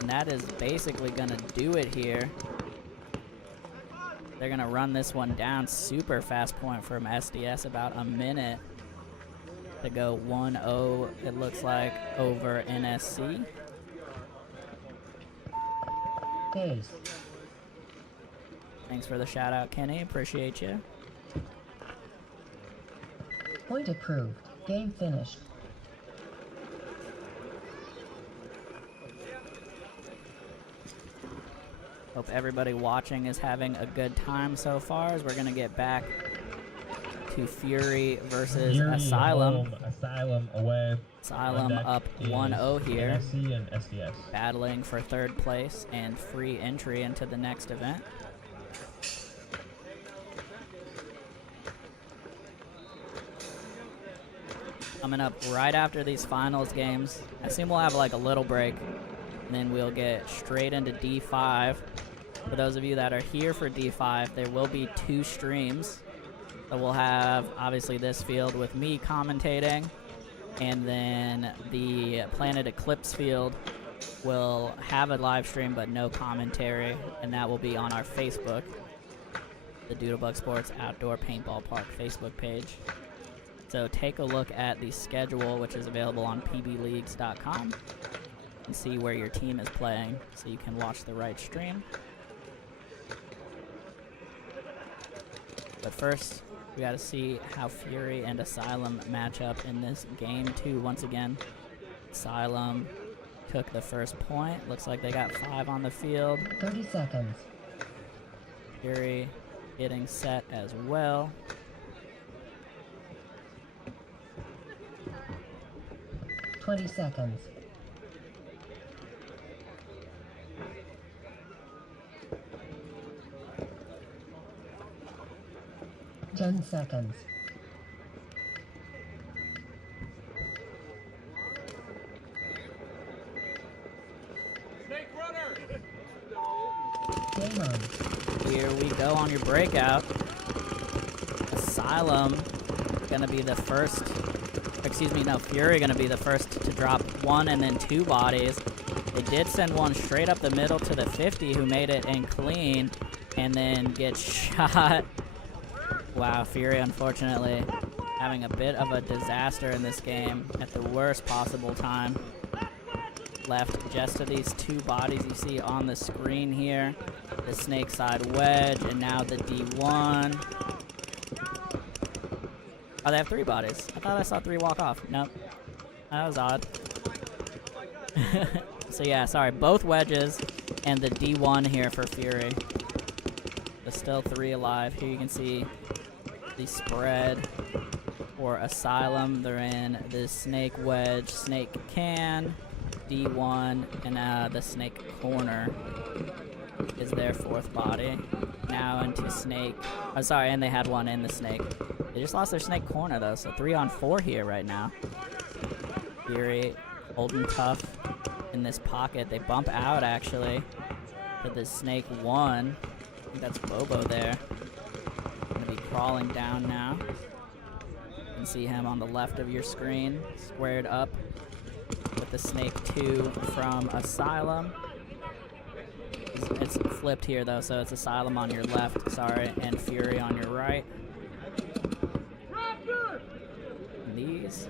And that is basically gonna do it here. They're gonna run this one down. Super fast point from SDS, about a minute to go 1-0, it looks like, over NSC. Ace. Thanks for the shout out, Kenny. Appreciate you. Point approved. Game finished. Hope everybody watching is having a good time so far, as we're gonna get back to Fury versus Asylum. Home, Asylum away. Asylum up 1-0 here. NSC and SDS. Battling for third place and free entry into the next event. Coming up right after these finals games, I assume we'll have like a little break, and then we'll get straight into D5. For those of you that are here for D5, there will be 2 streams. So we'll have, obviously, this field with me commentating, and then the Planet Eclipse field will have a live stream but no commentary, and that will be on our Facebook, the Doodlebug Sportz Outdoor Paintball Park Facebook page. So take a look at the schedule, which is available on pbleagues.com, and see where your team is playing so you can watch the right stream. But first, we got to see how Fury and Asylum match up in this game 2. Once again, Asylum took the first point. Looks like they got 5 on the field. 30 seconds. Fury getting set as well. Twenty seconds. Ten seconds. Snake runner! Game on. Here we go on your breakout. Asylum gonna be the first, excuse me, no, Fury gonna be the first to drop 1 and then 2 bodies. They did send one straight up the middle to the 50 who made it in clean and then gets shot. Wow, Fury unfortunately having a bit of a disaster in this game at the worst possible time. Left just to these 2 bodies you see on the screen here. The snake side wedge and now the D1. Oh, they have 3 bodies. I thought I saw 3 walk off. Nope. That was odd. So yeah, sorry, both wedges and the D1 here for Fury. There's still 3 alive. Here you can see the spread for Asylum. They're in the snake wedge, snake can, D1, and the snake corner is their 4th body. Now into snake. Oh, sorry, and they had 1 in the snake. They just lost their snake corner though, so 3 on 4 here right now. Fury holding tough in this pocket. They bump out actually to the snake 1. I think that's Bobo there. Gonna be crawling down now. You can see him on the left of your screen, squared up with the snake 2 from Asylum. It's flipped here though, so it's Asylum on your left, sorry, and Fury on your right. And these.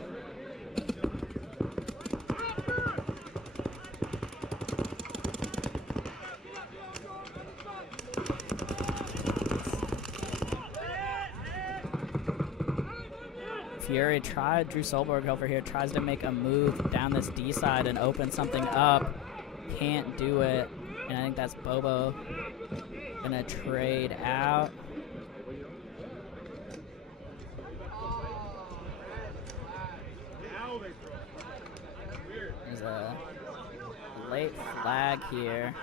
Fury Drew Solberg over here tries to make a move down this D side and open something up. Can't do it. And I think that's Bobo gonna trade out. There's a late flag here.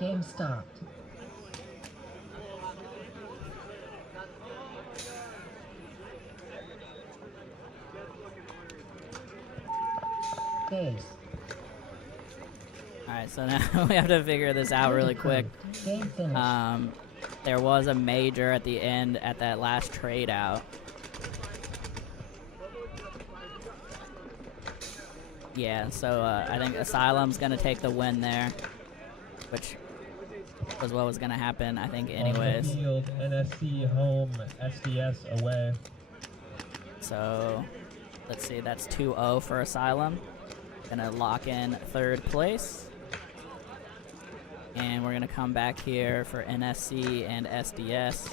Game stopped. Base. Alright, so now we have to figure this out really quick. Game finished. There was a major at the end at that last trade out. Yeah, so I think Asylum's gonna take the win there, which was what was gonna happen, I think, anyways. On the field, NSC home, SDS away. So let's see, that's 2-0 for Asylum. Gonna lock in third place. And we're gonna come back here for NSC and SDS.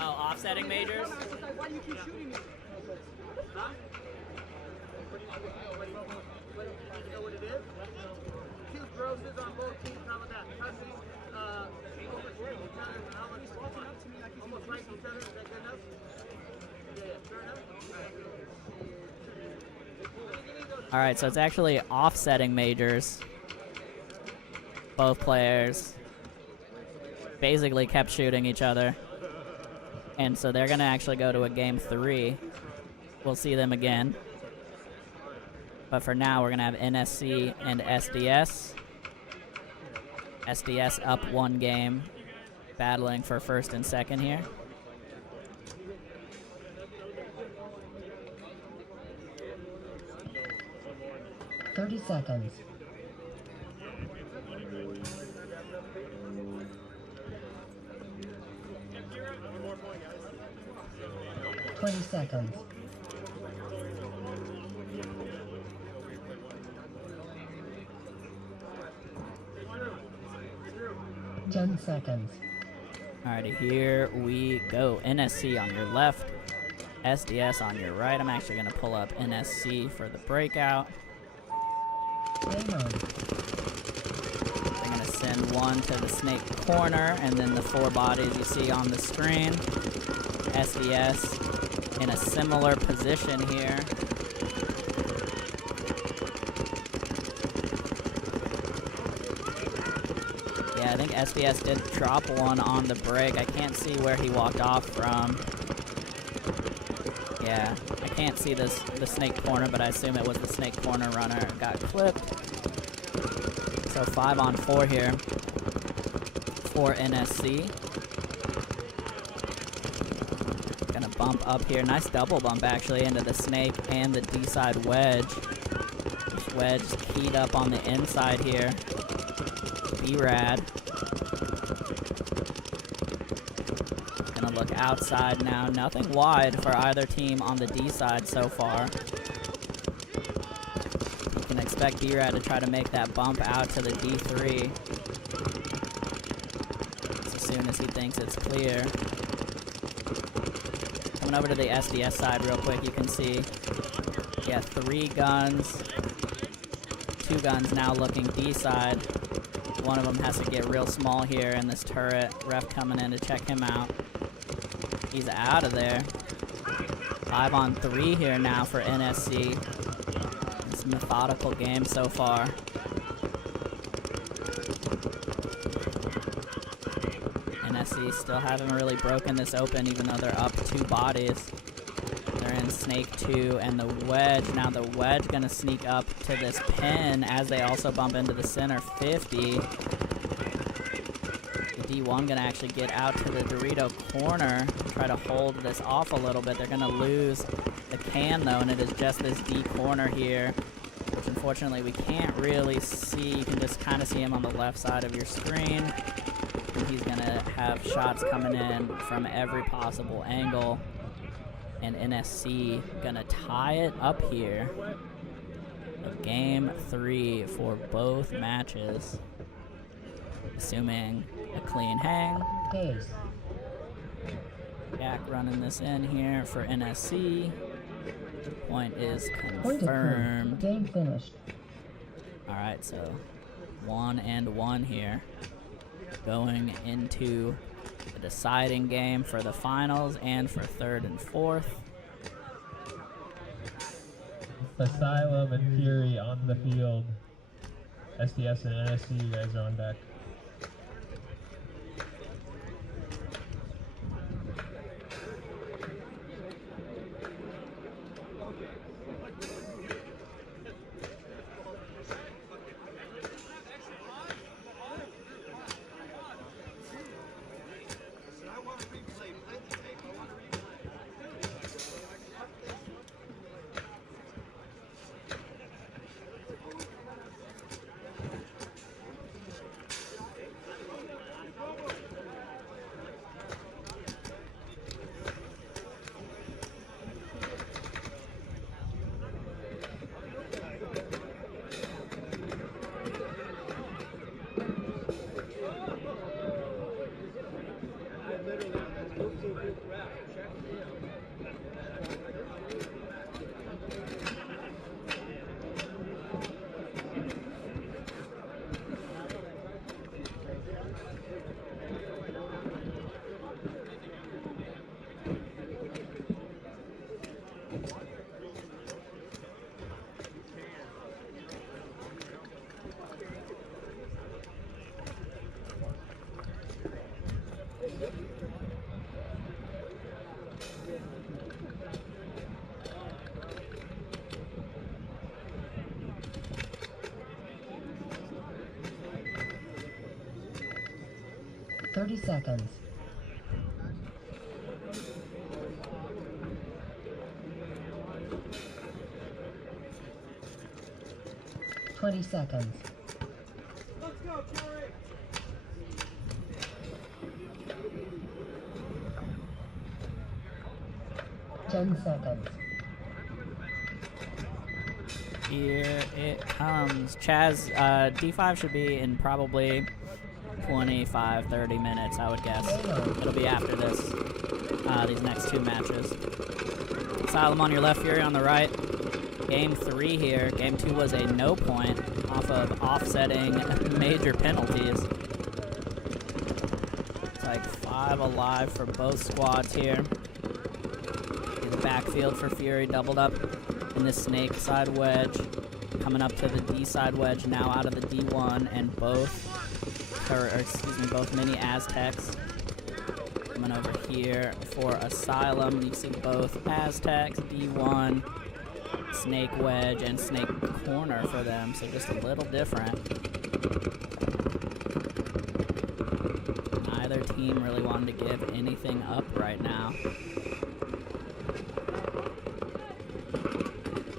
Oh, offsetting majors? Why do you keep shooting me? Huh? You know what it is? Two grosses on both teams. How about that? Cousins, overshooting each other. How much walking up to me like he's almost right each other? Is that good enough? Yeah, fair enough. Alright, so it's actually offsetting majors. Both players basically kept shooting each other. And so they're going to actually go to a game 3. We'll see them again. But for now, we're going to have NSC and SDS. SDS up 1 game, battling for first and second here. $30 seconds. 20 seconds. $10 seconds. Alrighty, here we go. NSC on your left, SDS on your right. I'm actually going to pull up NSC for the breakout. Game on. They're going to send one to the snake corner, and then the 4 bodies you see on the screen. SDS in a similar position here. Yeah, I think SDS did drop one on the break. I can't see where he walked off from. Yeah, I can't see the snake corner, but I assume it was the snake corner runner. Got clipped. So 5 on 4 here for NSC. Gonna bump up here. Nice double bump actually into the snake and the D-side wedge. This wedge is keyed up on the inside here. B-Rad. Gonna look outside now. Nothing wide for either team on the D side so far. You can expect B-Rad to try to make that bump out to the D3 as soon as he thinks it's clear. Coming over to the SDS side real quick, you can see, yeah, 3 guns. 2 guns now looking D side. One of them has to get real small here in this turret. Ref coming in to check him out. He's out of there. 5 on 3 here now for NSC. It's a methodical game so far. NSC still haven't really broken this open even though they're up 2 bodies. They're in Snake 2 and the wedge. Now the wedge gonna sneak up to this pin as they also bump into the center 50. The D1 gonna actually get out to the Dorito corner, try to hold this off a little bit. They're gonna lose the can though, and it is just this D corner here, which unfortunately we can't really see. You can just kind of see him on the left side of your screen. And he's gonna have shots coming in from every possible angle. And NSC gonna tie it up here. Game 3 for both matches. Assuming a clean hang. Case. Jack running this in here for NSC. Point is Point confirmed. approved. Game finished. Alright, so 1-1 here. Going into the deciding game for the finals and for third and fourth. Asylum and Fury on the field. SDS and NSC, you guys are on deck. Thirty seconds. Twenty seconds. Let's go, Fury! 10 seconds. Here it comes. Chaz, D5 should be in probably 25, 30 minutes, I would guess. It'll be after this, these next two matches. Asylum on your left, Fury on the right. Game 3 here. Game 2 was a no point off of offsetting major penalties. It's like 5 alive for both squads here. In the backfield for Fury, doubled up in the snake side wedge. Coming up to the D side wedge, now out of the D1, and both mini Aztecs coming over here for Asylum. You see both Aztecs, D1, snake wedge, and snake corner for them, so just a little different. Neither team really wanted to give anything up right now.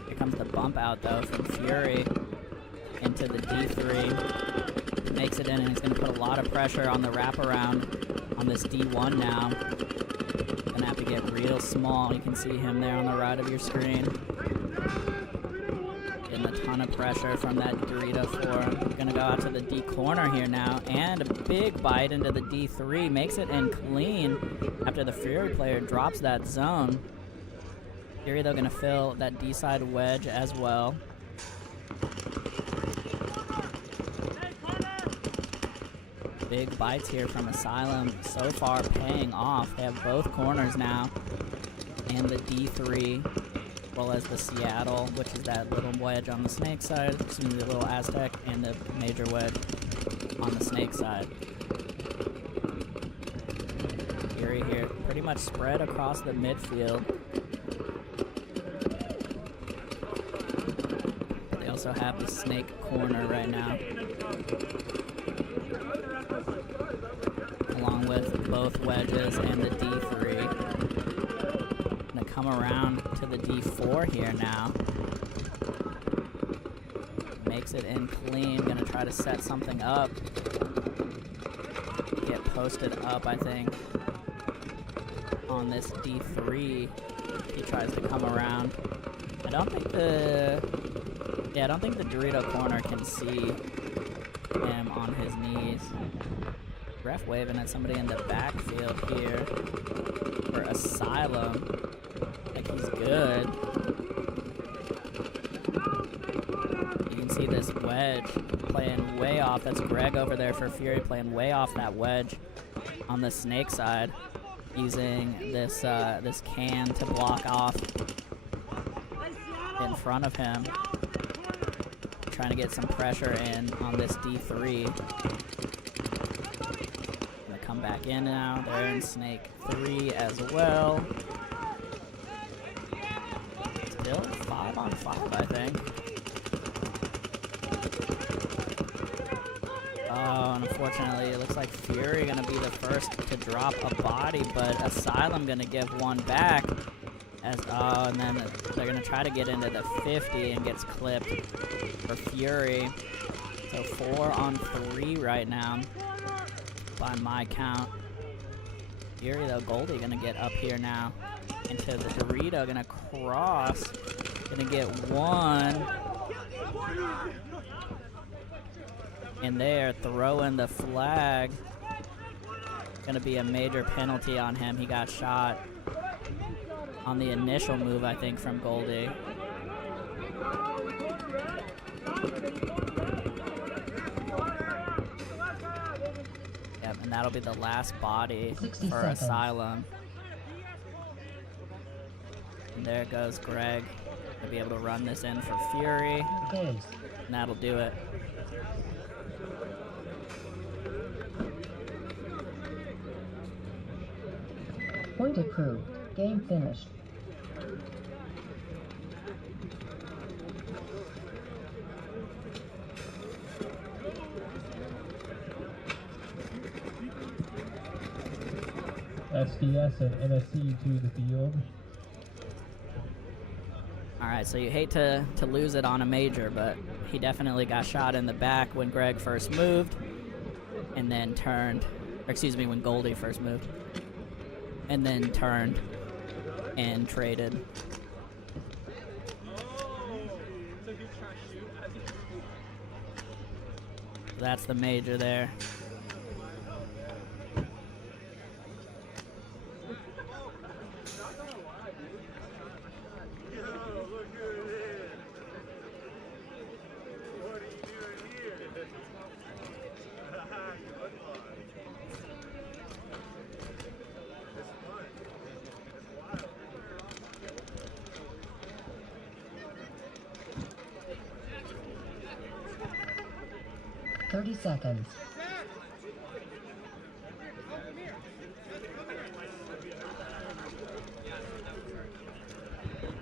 Here comes the bump out though from Fury into the D3. Makes it in, and he's going to put a lot of pressure on the wraparound on this D1 now. Going to have to get real small. You can see him there on the right of your screen. Getting a ton of pressure from that Dorito 4. Going to go out to the D corner here now, and a big bite into the D3. Makes it in clean after the Fury player drops that zone. Fury, though, going to fill that D side wedge as well. Big bites here from Asylum so far paying off. They have both corners now, and the D3, as well as the Seattle, which is that little wedge on the snake side, excuse me, the little Aztec, and the major wedge on the snake side. Fury here, pretty much spread across the midfield. They also have the snake corner right now, along with both wedges and the D3. Gonna come around to the D4 here now. Makes it in clean, gonna try to set something up. Get posted up, I think, on this D3. He tries to come around. I don't think the Dorito corner can see him on his knees. Ref waving at somebody in the backfield here for Asylum. Like he's good. You can see this wedge playing way off. That's Greg over there for Fury playing way off that wedge on the snake side, using this this can to block off in front of him. Trying to get some pressure in on this D3. Gonna come back in now. They're in snake 3 as well. Still 5 on 5, I think. Oh, and unfortunately, it looks like Fury gonna be the first to drop a body, but Asylum gonna give one back. As and then they're gonna try to get into the 50 and gets clipped for Fury. So 4 on 3 right now, by my count. Fury though, Goldie gonna get up here now into the Dorito, gonna cross, gonna get one. And they're throwing the flag. Gonna be a major penalty on him. He got shot on the initial move, I think, from Goldie. Yep, and that'll be the last body for Asylum. And there goes Greg. He'll be able to run this in for Fury. And that'll do it. Point approved. Game finished. SDS and NSC to the field. Alright, so you hate to lose it on a major, but he definitely got shot in the back when Greg first moved, and then turned, or excuse me, when Goldie first moved, and then turned and traded. That's the major there. Seconds.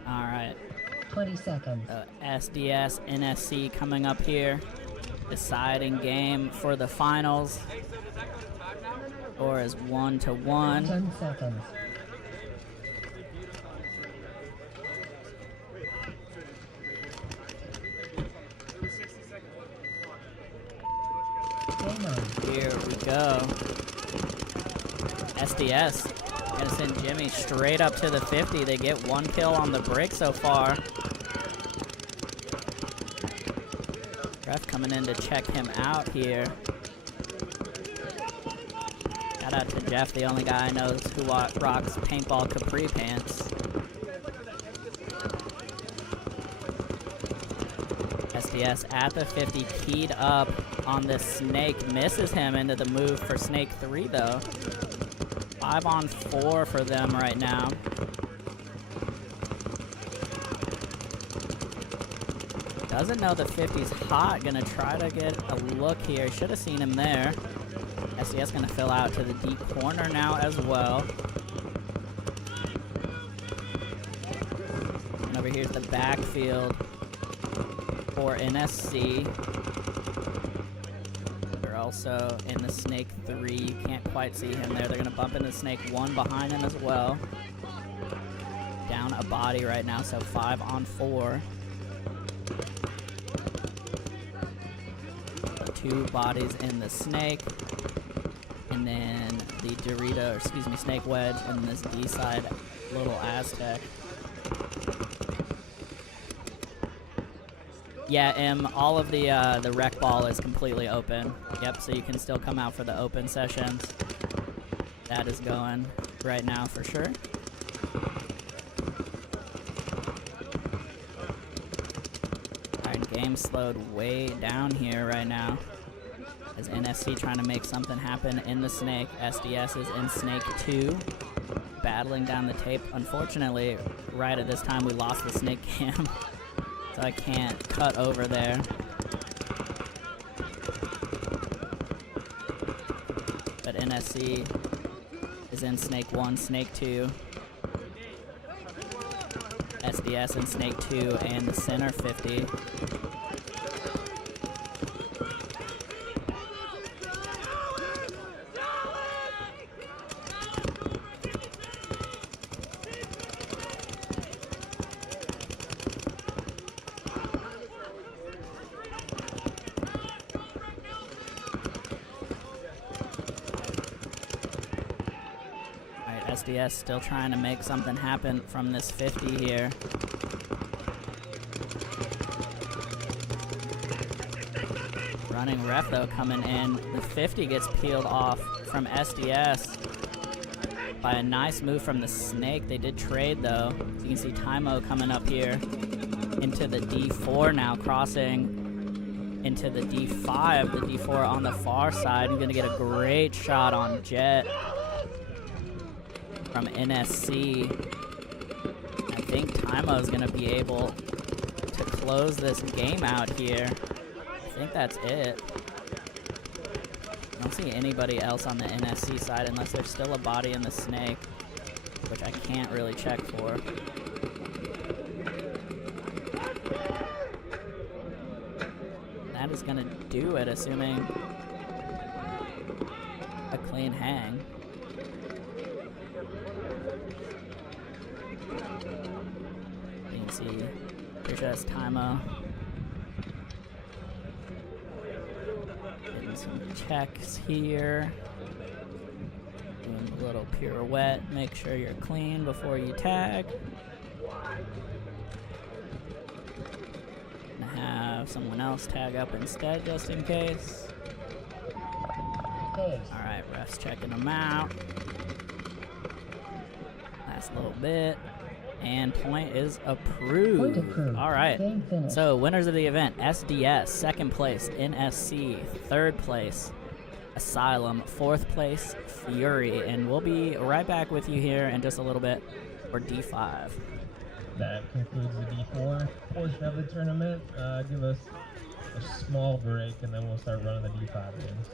All right. 20 seconds. SDS, NSC coming up here. Deciding game for the finals. Score is 1-1. 10 seconds. Here we go. SDS gonna send Jimmy straight up to the 50. They get 1 kill on the brick so far. Ref coming in to check him out here. Shout out to Jeff, the only guy I know who rocks paintball capri pants. SDS at the 50, keyed up on this snake, misses him into the move for snake 3 though. 5 on 4 for them right now. Doesn't know the 50's hot, gonna try to get a look here. Should have seen him there. SDS gonna fill out to the deep corner now as well. And over here's the backfield for NSC. They're also in the snake 3. You can't quite see him there. They're gonna bump into snake 1 behind him as well. Down a body right now, so 5 on 4. 2 bodies in the snake. And then the Dorito, or excuse me, snake wedge, and this D side little Aztec. Yeah, all of the rec ball is completely open. Yep, so you can still come out for the open sessions. That is going right now for sure. Alright, game slowed way down here right now. As NSC trying to make something happen in the snake. SDS is in snake 2. Battling down the tape. Unfortunately, right at this time we lost the snake cam. So I can't cut over there. But NSC is in snake 1, snake 2. SDS in snake 2 and the center 50. SDS still trying to make something happen from this 50 here. Running ref though coming in. The 50 gets peeled off from SDS by a nice move from the snake. They did trade though. So you can see Tymo coming up here into the D4 now, crossing into the D5. The D4 on the far side. I'm gonna get a great shot on Jet from NSC. I think Tymo's gonna be able to close this game out here. I think that's it. I don't see anybody else on the NSC side unless there's still a body in the snake, which I can't really check for. That is gonna do it, assuming a clean hang. You can see here's just Tymo getting some checks here. Doing a little pirouette, make sure you're clean before you tag. Gonna have someone else tag up instead just in case. Alright, ref's checking them out. Last little bit. And point is approved. Point approved. All right. Game finished. So winners of the event: SDS, second place; NSC, third place; Asylum, fourth place; Fury. And we'll be right back with you here in just a little bit for D5. That concludes the D4 portion of the tournament. Give us a small break, and then we'll start running the D5 games.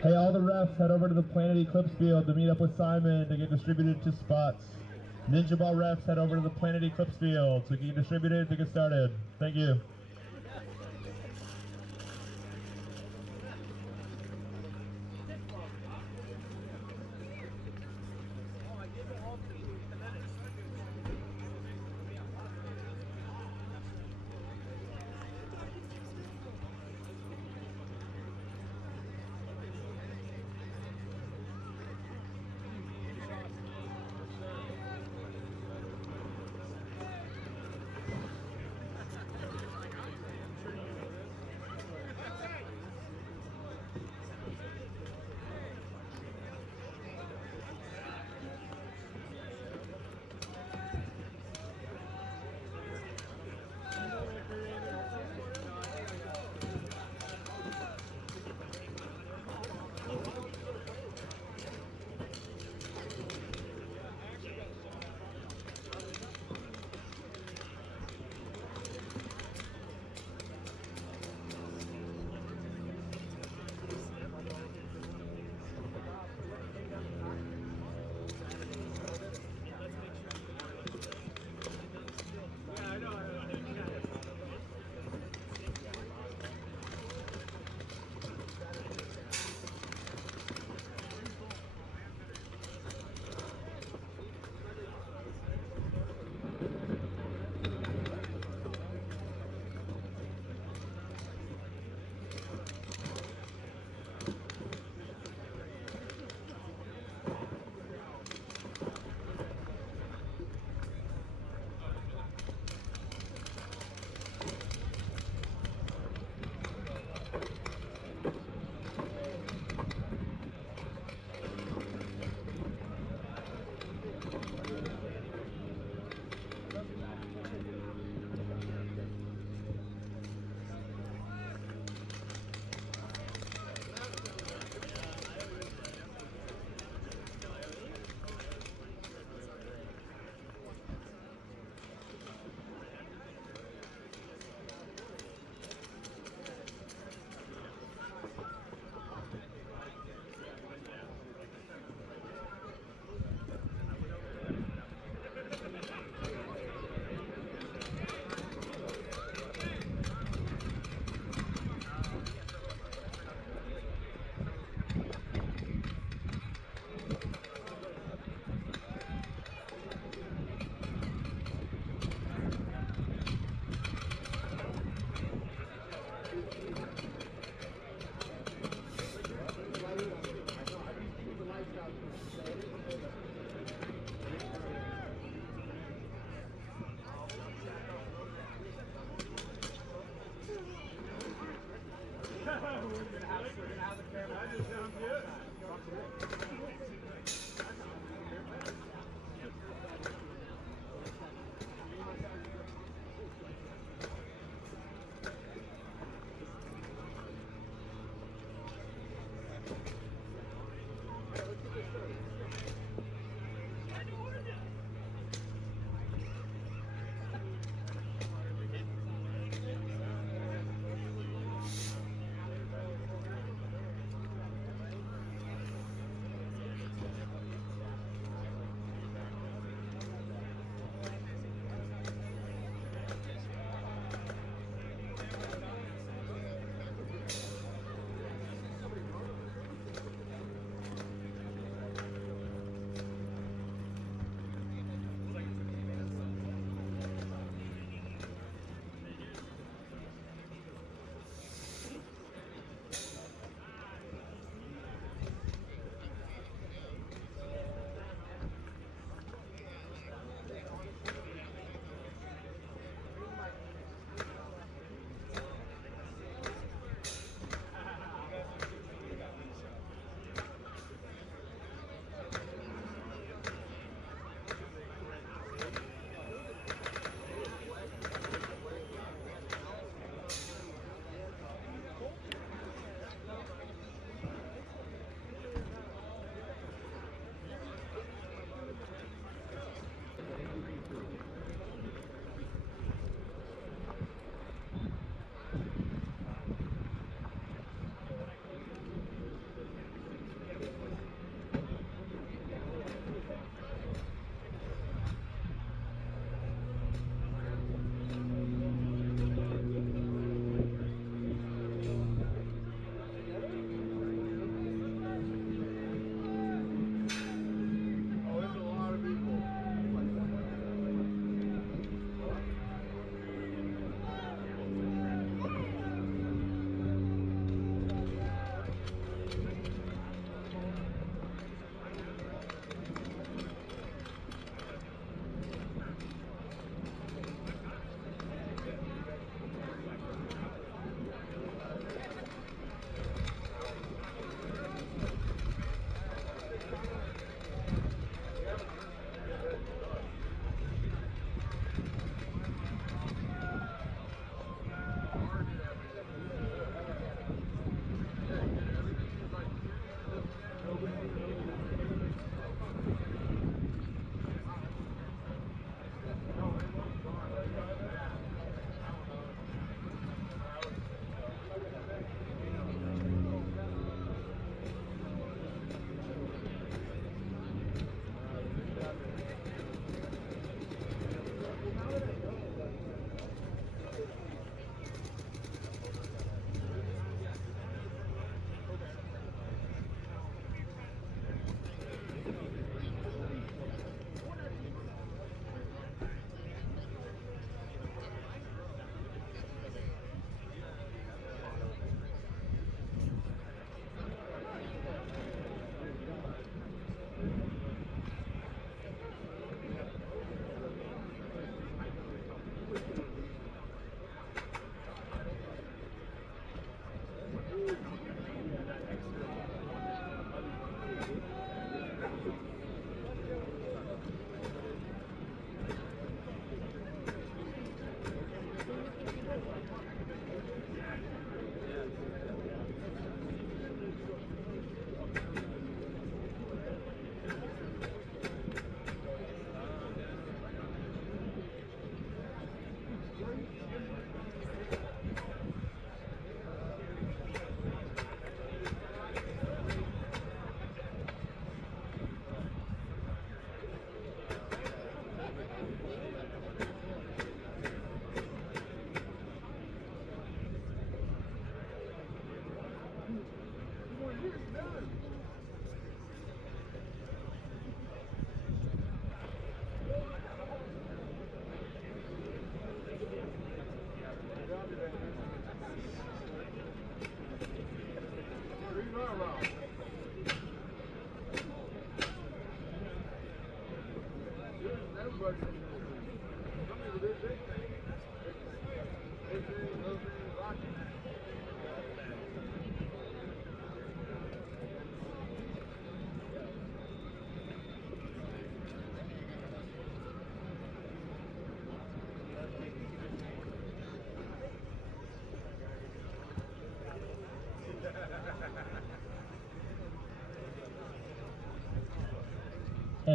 Hey, all the refs, head over to the Planet Eclipse field to meet up with Simon to get distributed to spots. Ninjaball refs, head over to the Planet Eclipse field to get distributed to get started. Thank you.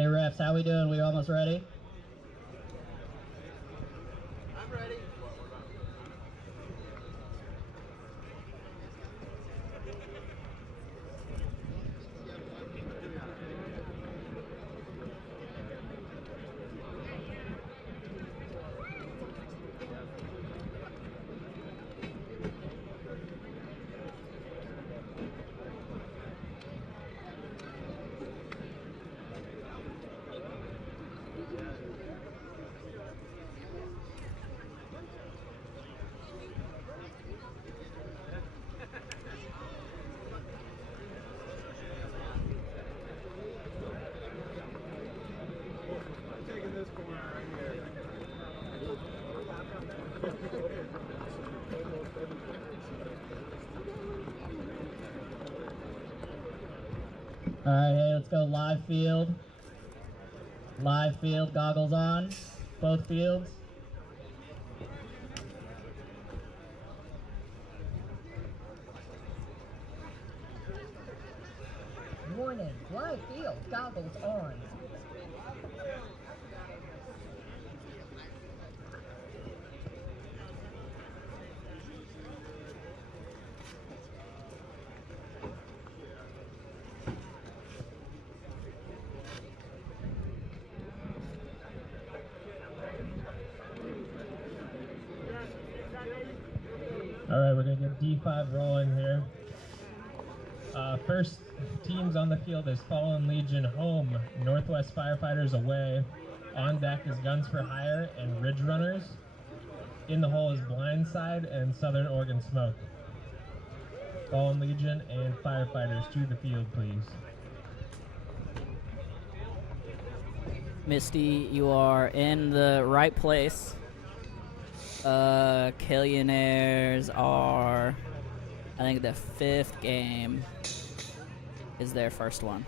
Hey refs, how we doing? We almost ready? I'm ready. All right, hey, let's go live field. Live field, goggles on, both fields. Warning, live field, goggles on. All right, we're gonna get D5 rolling here. First teams on the field is Fallen Legion home, Northwest Firefighters away. On deck is Guns for Hire and Ridge Runners. In the hole is Blindside and Southern Oregon Smoke. Fallen Legion and Firefighters to the field, please. Misty, you are in the right place. Killionaires are, I think the 5th game is their first one.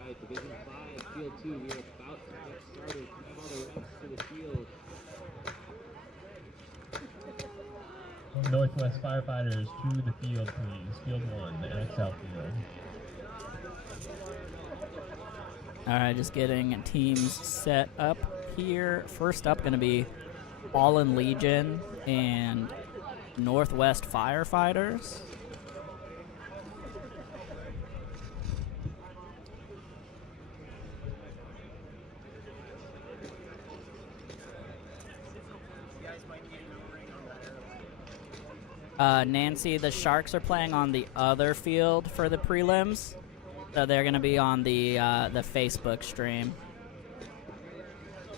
Alright, Division 5, Field 2, we are about to get started. Can I have all the refs to the field? Northwest Firefighters to the field, please. Field 1, the XL field. Alright, just getting teams set up here. First up, going to be Fallen Legion and Northwest Firefighters. Nancy, the Sharks are playing on the other field for the prelims, so they're going to be on the Facebook stream.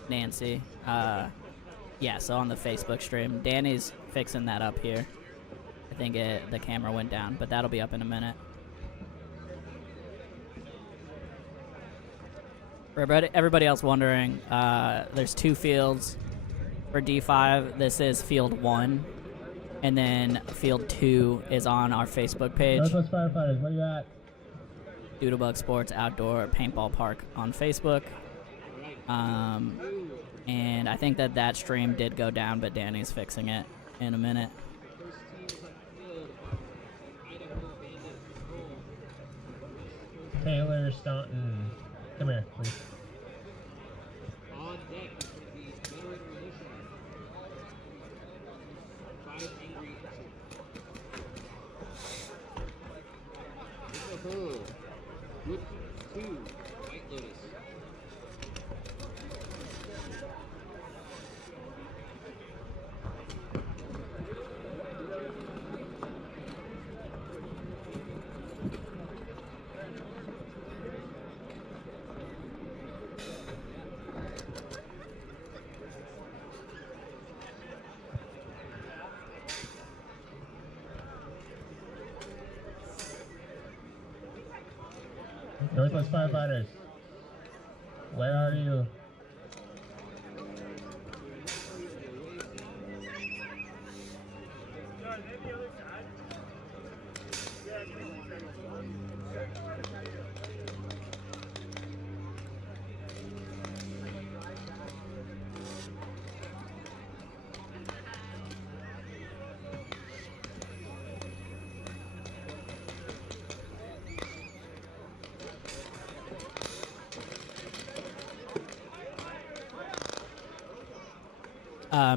Nancy, yeah, so on the Facebook stream. Danny's fixing that up here. I think the camera went down, but that'll be up in a minute. For everybody else wondering, there's 2 fields for D5. This is field 1. And then field 2 is on our Facebook page. Northwest Firefighters, where you at? Doodlebug Sportz Outdoor Paintball Park on Facebook. And I think that stream did go down, but Danny's fixing it in a minute. First teams on the field are Idaho Bandits home. Taylor Staunton. Come here, please. On deck is going to be Generator Militia. 5 Angry Exit. In the hole, Group 2, White Lotus. plus firefighters. Where are you?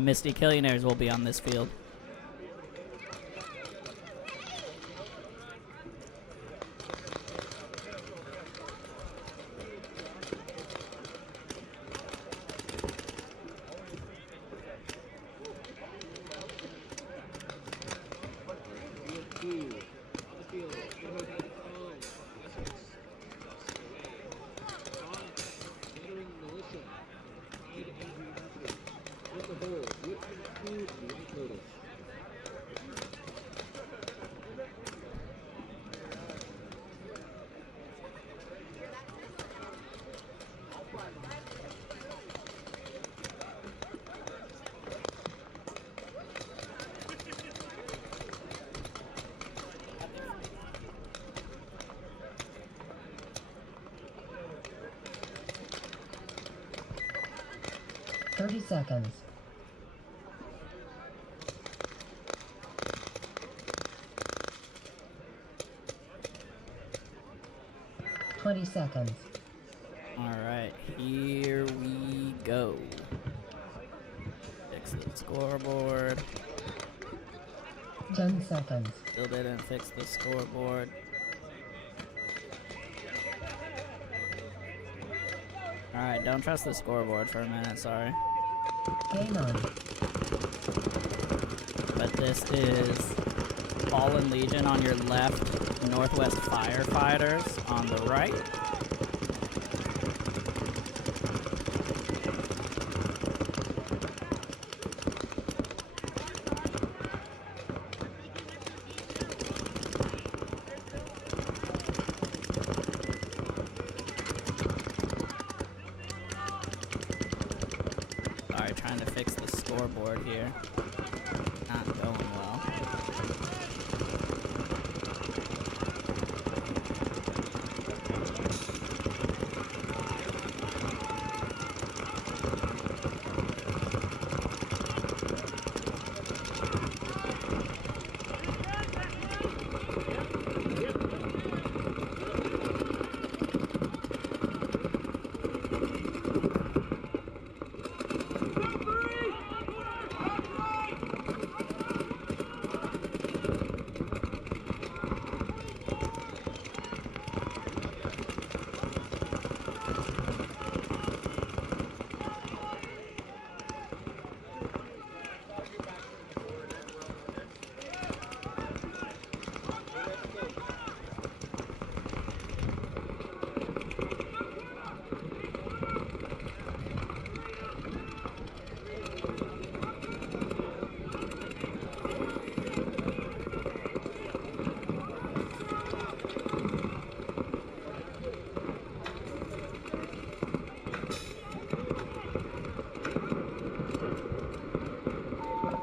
Misty Killionaires will be on this field. Seconds. 20 seconds. Alright, here we go. Fix the scoreboard. 10 seconds. Still didn't fix the scoreboard. Alright, don't trust the scoreboard for a minute, sorry. Game on. But this is Fallen Legion on your left, Northwest Firefighters on the right. Sorry, trying to fix the scoreboard here. Not going well.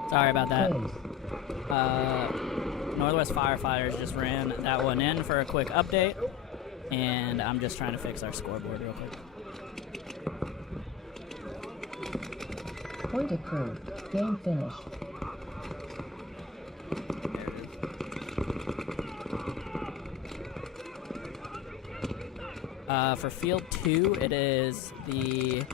Sorry about that. Northwest Firefighters just ran that one in for a quick update, and I'm just trying to fix our scoreboard real quick. Point approved. Game finished. For Field 2, it is the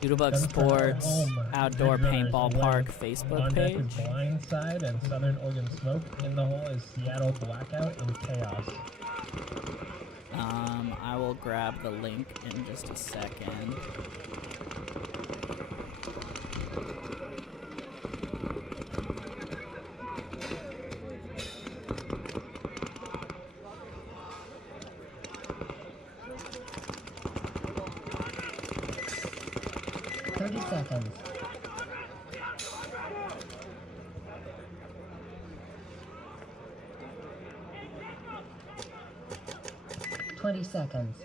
Doodlebug Sportz Outdoor Paintball Park Facebook page. On deck is Blindside and Southern Oregon Smoke. In the hole is Seattle Blackout and Chaos. I will grab the link in just a second. Seconds. 20 seconds.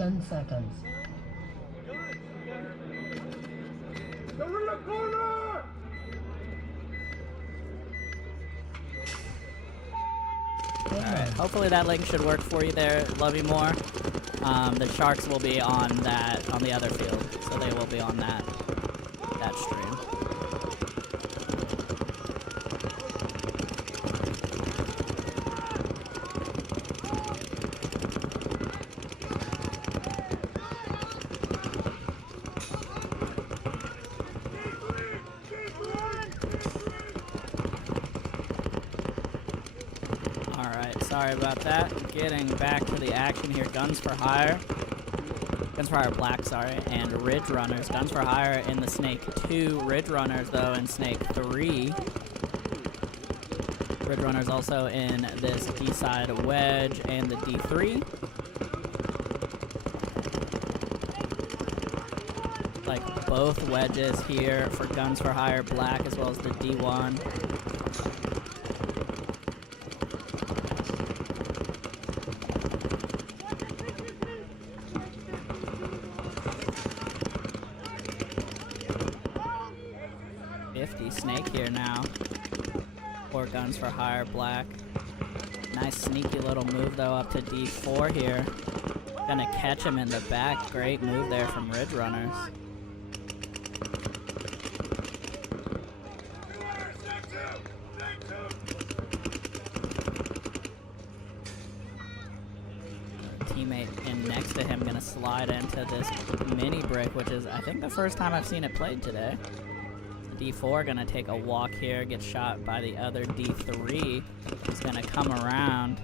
10 seconds. Alright, hopefully that link should work for you there, Love You More. The Sharks will be on the other field, so they will be on that stream. Alright, sorry about that. Getting back to the action here. Guns for Hire Black, sorry, and Ridge Runners. Guns for Hire in the Snake 2. Ridge Runners, though, in Snake 3. Ridge Runners also in this D-side wedge and the D3. Like both wedges here for Guns for Hire Black as well as the D1. Snake here now for Guns for Hire Black. Nice sneaky little move though up to D4 here. Gonna catch him in the back. Great move there from Ridge Runners. Teammate in next to him gonna slide into this mini brick, which is I think the first time I've seen it played today. D4 gonna take a walk here, get shot by the other D3. He's gonna come around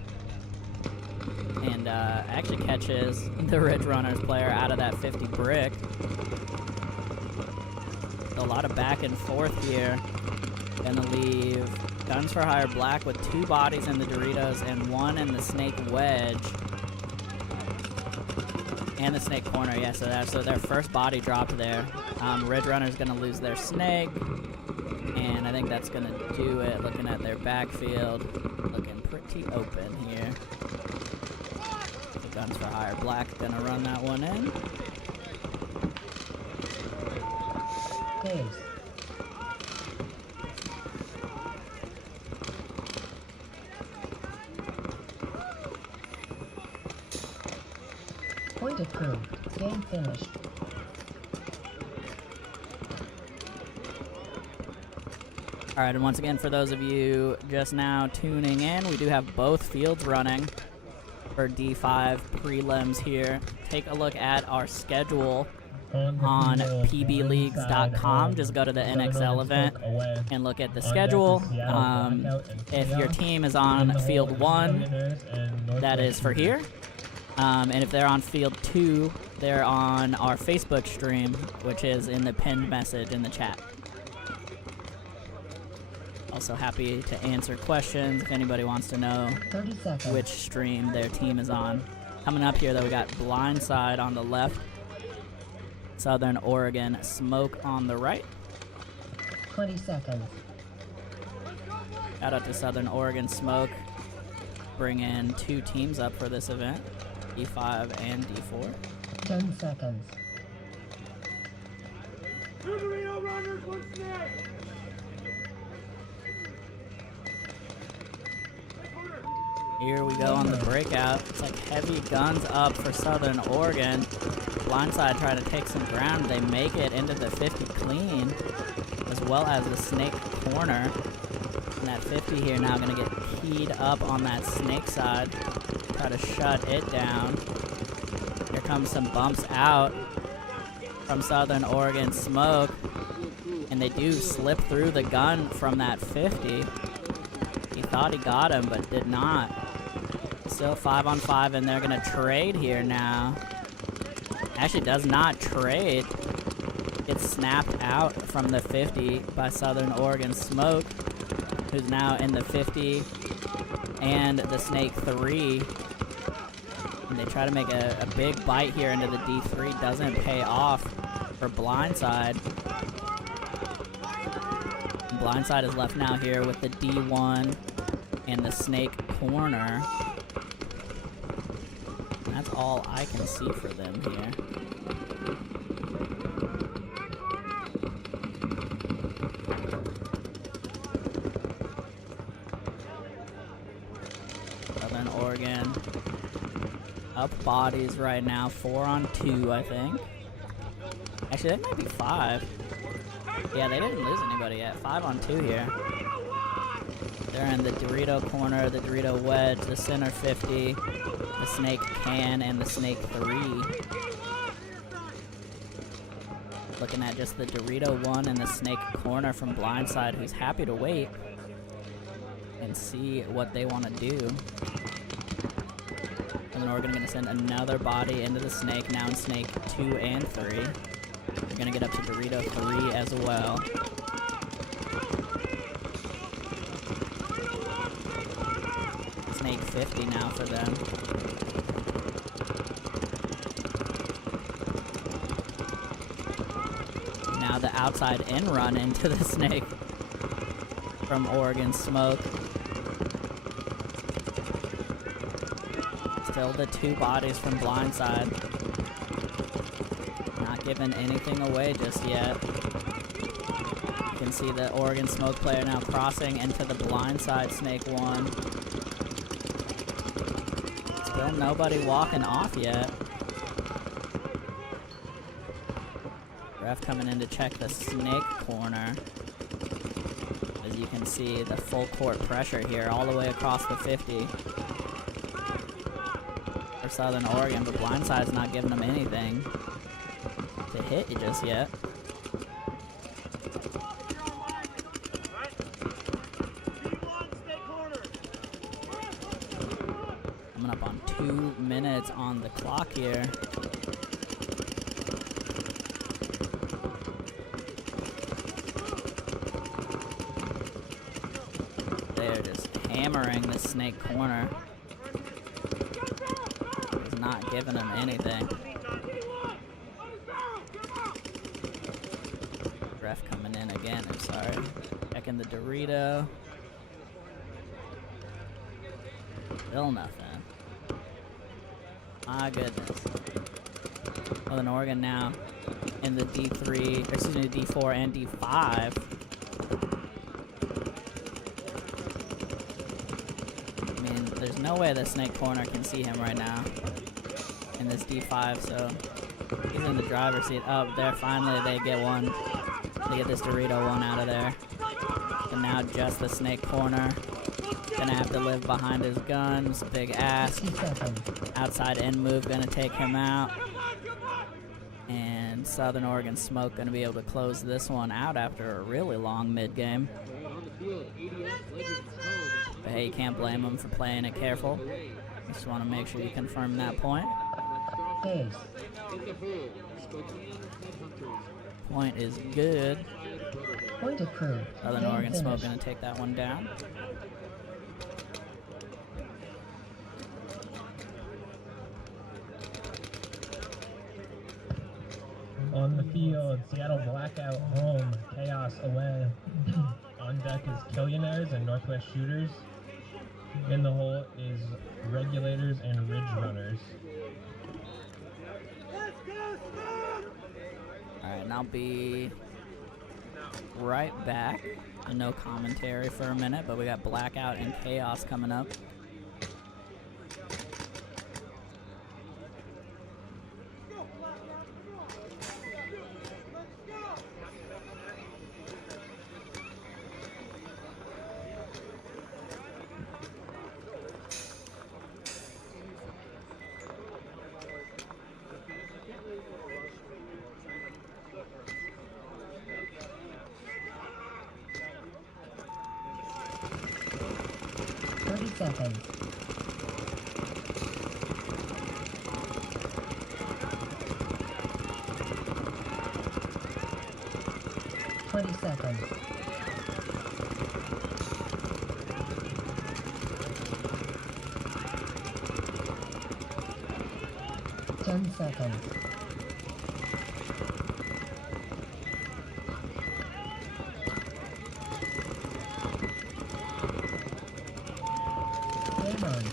and actually catches the Ridge Runners player out of that 50 brick. So a lot of back and forth here. Gonna leave Guns for Hire Black with 2 bodies in the Doritos and 1 in the Snake Wedge. And the Snake Corner, yeah, so their first body dropped there. Ridge Runner's gonna lose their Snake, and I think that's gonna do it. Looking at their backfield, looking pretty open here. So Guns for Hire Black gonna run that one in. Close. Point approved. Game finished. Alright, and once again, for those of you just now tuning in, we do have both fields running for D5 prelims here. Take a look at our schedule on pbleagues.com. Just go to the NXL event and look at the schedule. If your team is on field 1, that is for here. And if they're on field 2, they're on our Facebook stream, which is in the pinned message in the chat. Also happy to answer questions if anybody wants to know which stream their team is on. Coming up here, though, we got Blindside on the left, Southern Oregon Smoke on the right. 20 seconds. Shout out to Southern Oregon Smoke, bringing 2 teams up for this event, D5 and D4. 10 seconds. Here we go on the breakout. It's like heavy guns up for Southern Oregon. Blindside trying to take some ground. They make it into the 50 clean, as well as the Snake Corner. And that 50 here now going to get keyed up on that Snake side. Try to shut it down. Here comes some bumps out from Southern Oregon Smoke. And they do slip through the gun from that 50. He thought he got him, but did not. Still 5 on 5, and they're gonna trade here now. Actually does not trade. Gets snapped out from the 50 by Southern Oregon Smoke, who's now in the 50 and the Snake 3. And they try to make a big bite here into the D3. Doesn't pay off for Blindside. Blindside is left now here with the D1 and the Snake Corner. that's all I can see for them here. Southern Oregon up bodies right now, 4-on-2, I think. Actually, that might be 5. Yeah, they didn't lose anybody yet. 5-on-2 here. They're in the Dorito corner, the Dorito wedge, the center 50, the snake can, and the snake 3. Looking at just the Dorito 1 and the snake corner from blindside, who's happy to wait and see what they want to do. And then we're going to send another body into the snake, now in snake 2 and 3. We're going to get up to Dorito 3 as well. Snake 50 now for them. Now the outside in run into the snake from Oregon Smoke. Still the 2 bodies from blindside. Not giving anything away just yet. You can see the Oregon Smoke player now crossing into the blindside snake 1. Still nobody walking off yet. Ref coming in to check the snake corner. As you can see, the full court pressure here all the way across the 50 for Southern Oregon, but blindside's not giving them anything to hit just yet. Coming up on 2 minutes on the clock here. They're just hammering the snake corner. It's not giving them anything. Ref coming in again, I'm sorry. Checking the Dorito. Still nothing. My goodness. Southern Oregon now in the D3, excuse me, D4 and D5. I mean, there's no way the snake corner can see him right now in this D5, so he's in the driver's seat. Oh, there, finally they get one. They get this Dorito 1 out of there. And now just the snake corner. Gonna have to live behind his guns. Big ass. Outside in move gonna take him out. And Southern Oregon Smoke gonna be able to close this one out after a really long mid game. But hey, you can't blame them for playing it careful. Just want to make sure you confirm that point. Point is good. Point approved. Southern Oregon Smoke gonna take that one down. On the field, Seattle Blackout home, Chaos away. On deck is Killionaires and Northwest Shooters. In the hole is Regulators and Ridge Runners. Alright, and I'll be right back. No commentary for a minute, but we got Blackout and Chaos coming up. Seconds. Seconds. 10 seconds. Game on.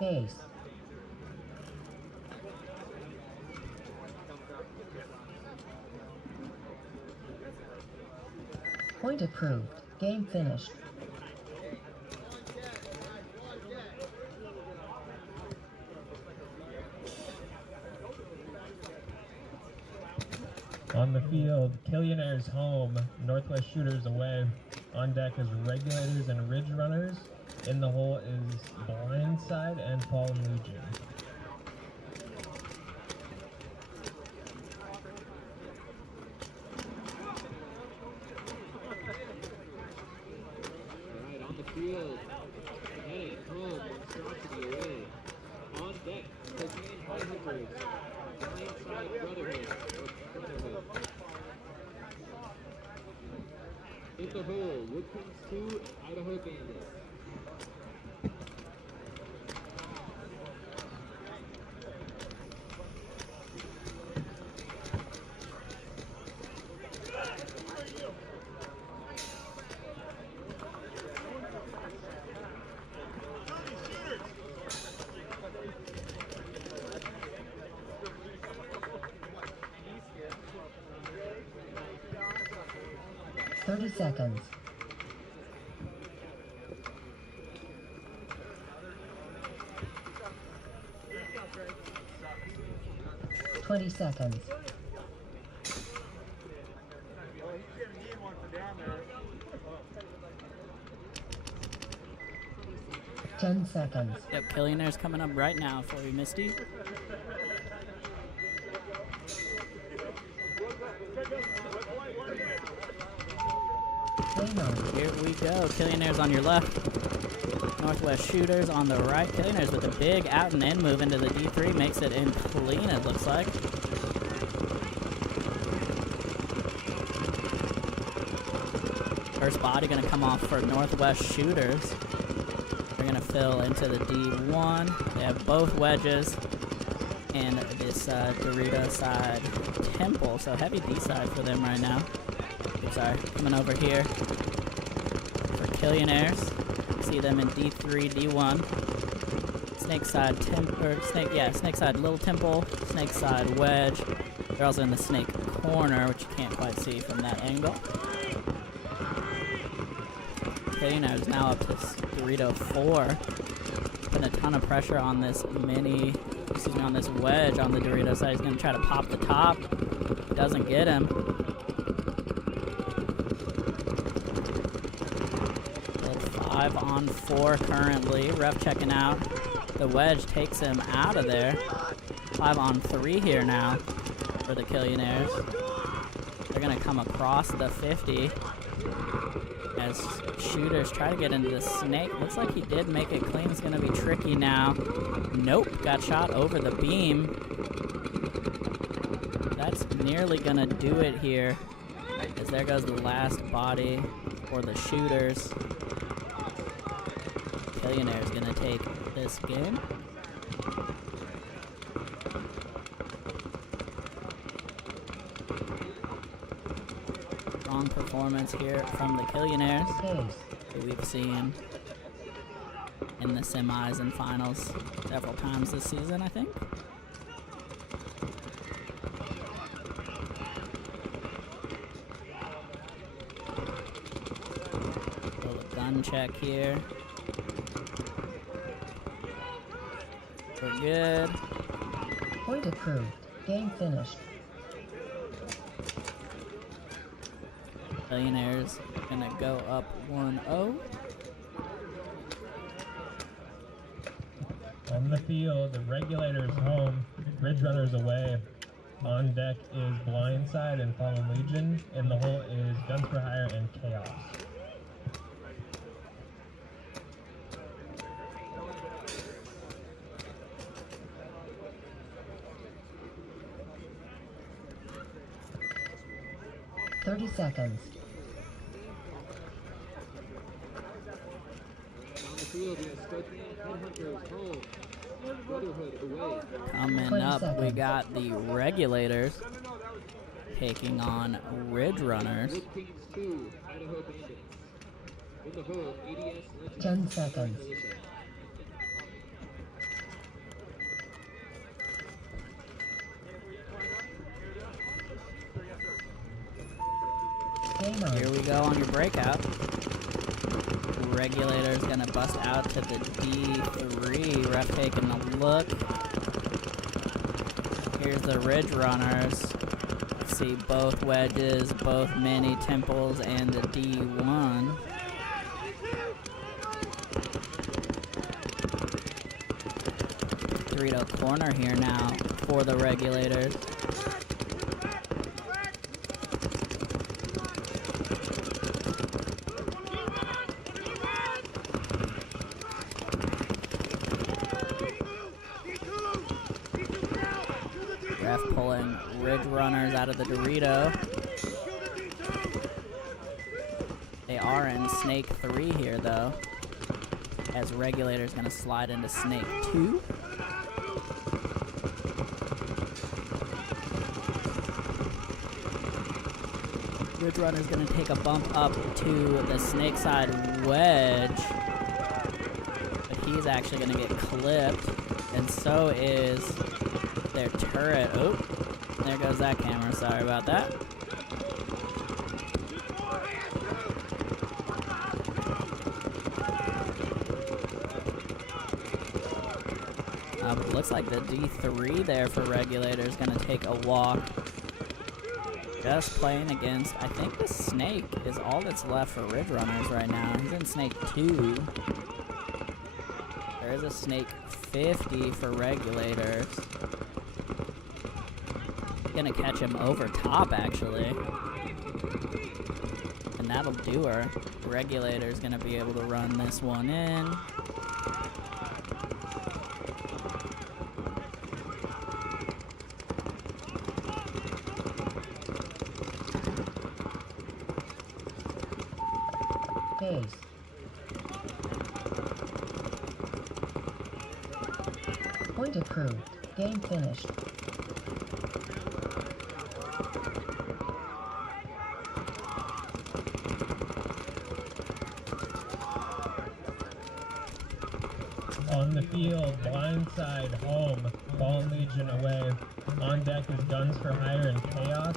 Base. Point approved. Game finished. On the field, Killionaires home, Northwest Shooters away. On deck is Regulators and Ridge Runners. In the hole is Blindside and Fallen Legion. Alright, on the field. Heading home, Monstrosity away. On deck, Cocaine Highhunters. Blindside Brotherhood. In the hole, Woodkins 2, Idaho Bandits. Seconds. 20 seconds. 10 seconds. Yep, Killionaire's coming up right now for you, Misty. Here we go. Killionaire's on your left. Northwest Shooters on the right. Killionaire's with a big out and in move into the D3. Makes it in clean, it looks like. First body going to come off for Northwest Shooters. They're going to fill into the D1. They have both wedges and this Dorito side temple. So heavy D side for them right now. Sorry, coming over here for Killionaires. See them in D3, D1. Snake side snake side little temple, snake side wedge. They're also in the snake corner, which you can't quite see from that angle. Killionaires now up to Dorito 4. Putting a ton of pressure on this on this wedge on the Dorito side. He's gonna try to pop the top. Doesn't get him. 5 on 4 currently. Ref checking out. The wedge takes him out of there. 5 on 3 here now for the Killionaires. They're going to come across the 50 as Shooters try to get into the snake. Looks like he did make it clean. It's going to be tricky now. Nope. Got shot over the beam. That's nearly going to do it here, as there goes the last body for the Shooters. Killionaire's gonna take this game. Strong performance here from the Killionaires, who we've seen in the semis and finals several times this season, I think. Little gun check here. We're good. Point approved. Game finished. Killionaires gonna go up 1-0. On the field, the Regulators home, Ridge Runners away. On deck is Blindside and Fallen Legion. In the hole is Guns for Hire and Chaos. Seconds. On the field, we have Spokane Headhunters home. Brotherhood away. Coming up, we got the Regulators taking on Ridge Runners. Woodkins 2, Idaho Bandits. In the hole, ADS 10 seconds. Game on. Here we go on your breakout. Regulator's gonna bust out to the D3. Ref taking a look. Here's the Ridge Runners. See both wedges, both mini temples, and the D1. Dorito corner here now for the Regulators. Ref pulling Ridge Runners out of the Dorito. They are in Snake 3 here though, as Regulator's gonna slide into Snake 2. Ridge Runner's gonna take a bump up to the snake side wedge, but he's actually gonna get clipped, and so is their turret. Oh, there goes that camera, sorry about that. Looks like the D3 there for Regulators gonna take a walk. Just playing against, I think the Snake is all that's left for Ridge Runners right now. He's in Snake 2. There is a Snake 50 for Regulators. Gonna catch him over top, actually. And that'll do her. Regulator's gonna be able to run this one in. Case. Point approved. Game finished. On the field, blindside home, Fallen Legion away. On deck is Guns for Hire and Chaos.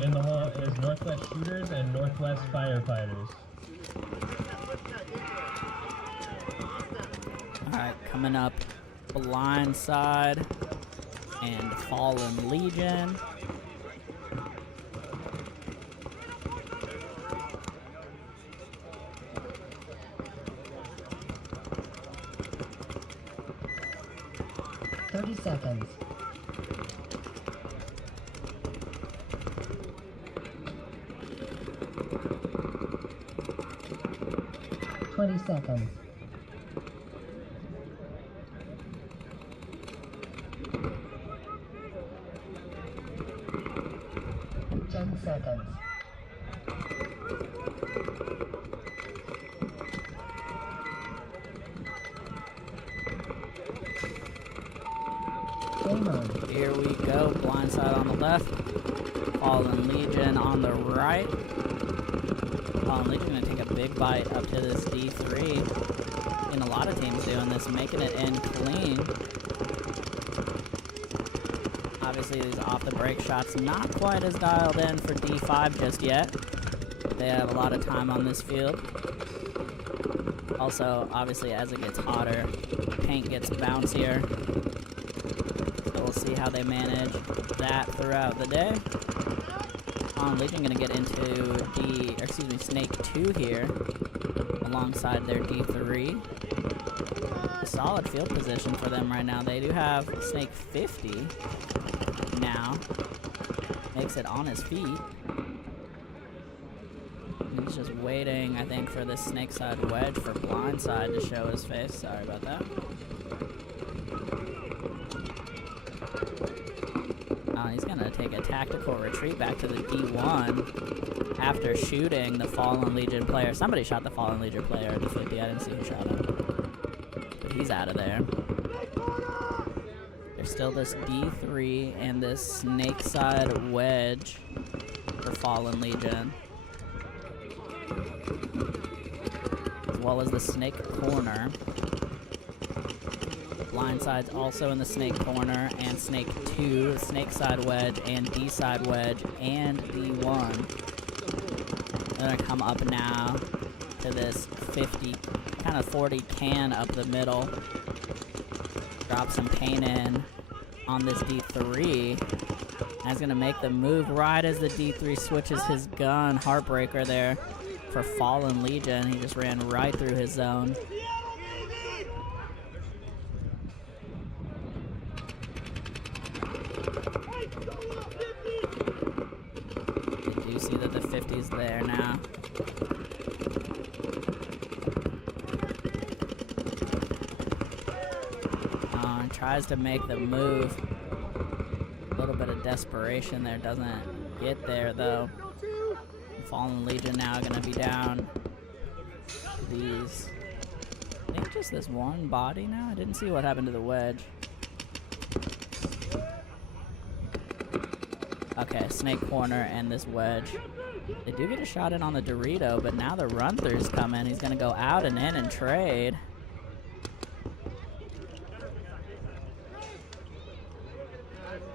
In the hole is Northwest Shooters and Northwest Firefighters. Alright, coming up, Blindside and Fallen Legion. Seconds. 20 seconds. 10 seconds. 1. Here we go, Blindside on the left, Fallen Legion on the right. Fallen Legion gonna take a big bite up to this D3. And a lot of teams doing this, making it in clean. Obviously these off the break shots not quite as dialed in for D5 just yet. They have a lot of time on this field. Also, obviously as it gets hotter, paint gets bouncier. So we'll see how they manage that throughout the day. Legion gonna get into Snake 2 here, alongside their D3. A solid field position for them right now. They do have Snake 50 now. Makes it on his feet. He's just waiting, I think, for this snake side wedge for Blindside to show his face. Sorry about that. He's gonna take a tactical retreat back to the D1 after shooting the Fallen Legion player. Somebody shot the Fallen Legion player at the 50. I didn't see who shot him. But he's out of there. There's still this D3 and this snake side wedge for Fallen Legion, as well as the snake corner. Blindside's also in the snake corner, and snake 2, snake side wedge, and D side wedge, and D1. They're gonna come up now to this 50, kind of 40 can up the middle. Drop some paint in on this D3. And he's gonna make the move right as the D3 switches his gun. Heartbreaker there for Fallen Legion. He just ran right through his zone. You do see that the 50's there now. And tries to make the move. A little bit of desperation there, doesn't get there though. Fallen Legion now gonna be down these, I think just this one body now. I didn't see what happened to the wedge. Okay, snake corner and this wedge. They do get a shot in on the Dorito, but now the run through's coming. He's gonna go out and in and trade.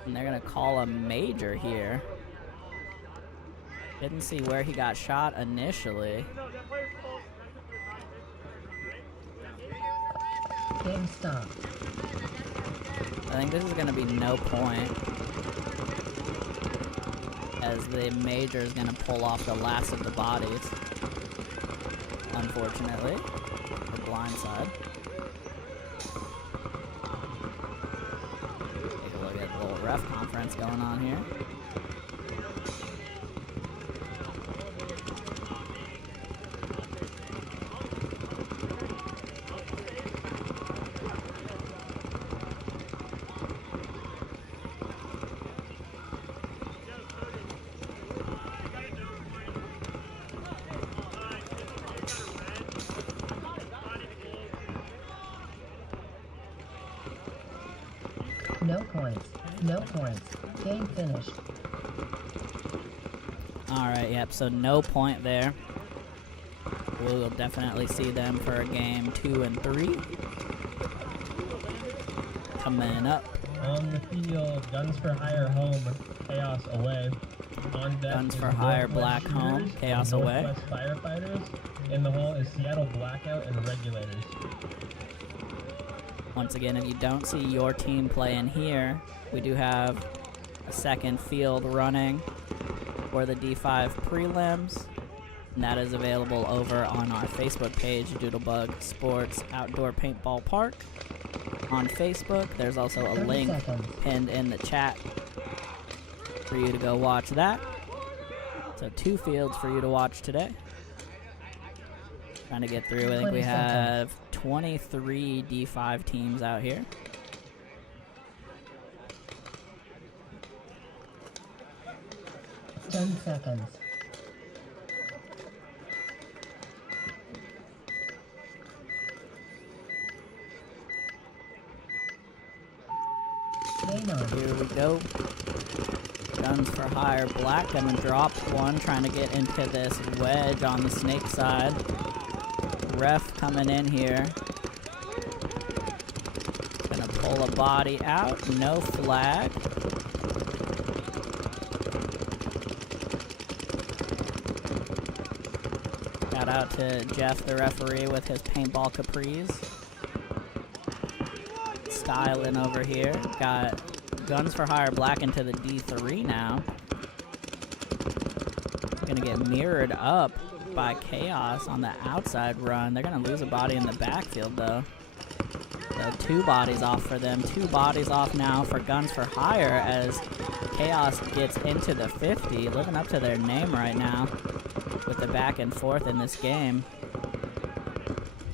And they're gonna call a major here. Didn't see where he got shot initially. Game stop. I think this is gonna be no point, as the major is gonna pull off the last of the bodies. Unfortunately, the blind side. Take a look at the little ref conference going on here. No points. No points. Game finished. Alright, yep, so no point there. We will definitely see them for a game 2 and 3. Coming up. On the field, Guns for Hire home, Chaos away. On deck Guns is for Hire, Northwest Black Shooters home, and Chaos away. Northwest Firefighters. In the hole is Seattle Blackout and Regulators. Once again, if you don't see your team playing here, we do have a second field running for the D5 prelims, and that is available over on our Facebook page, Doodlebug Sportz Outdoor Paintball Park. On Facebook, there's also a link pinned in the chat for you to go watch that. So 2 fields for you to watch today. Trying to get through. I think we have 23 D5 teams out here. Ten seconds. Here we go. Guns for Hire, Black gonna drop one, trying to get into this wedge on the snake side. Ref coming in here. Gonna pull a body out, no flag. Shout out to Jeff, the referee, with his paintball capris. Styling over here. Got Guns for Hire Black into the D3 now. Gonna get mirrored up by Chaos on the outside run. They're gonna lose a body in the backfield though. So 2 bodies off for them. 2 bodies off now for Guns for Hire as Chaos gets into the 50, living up to their name right now with the back and forth in this game.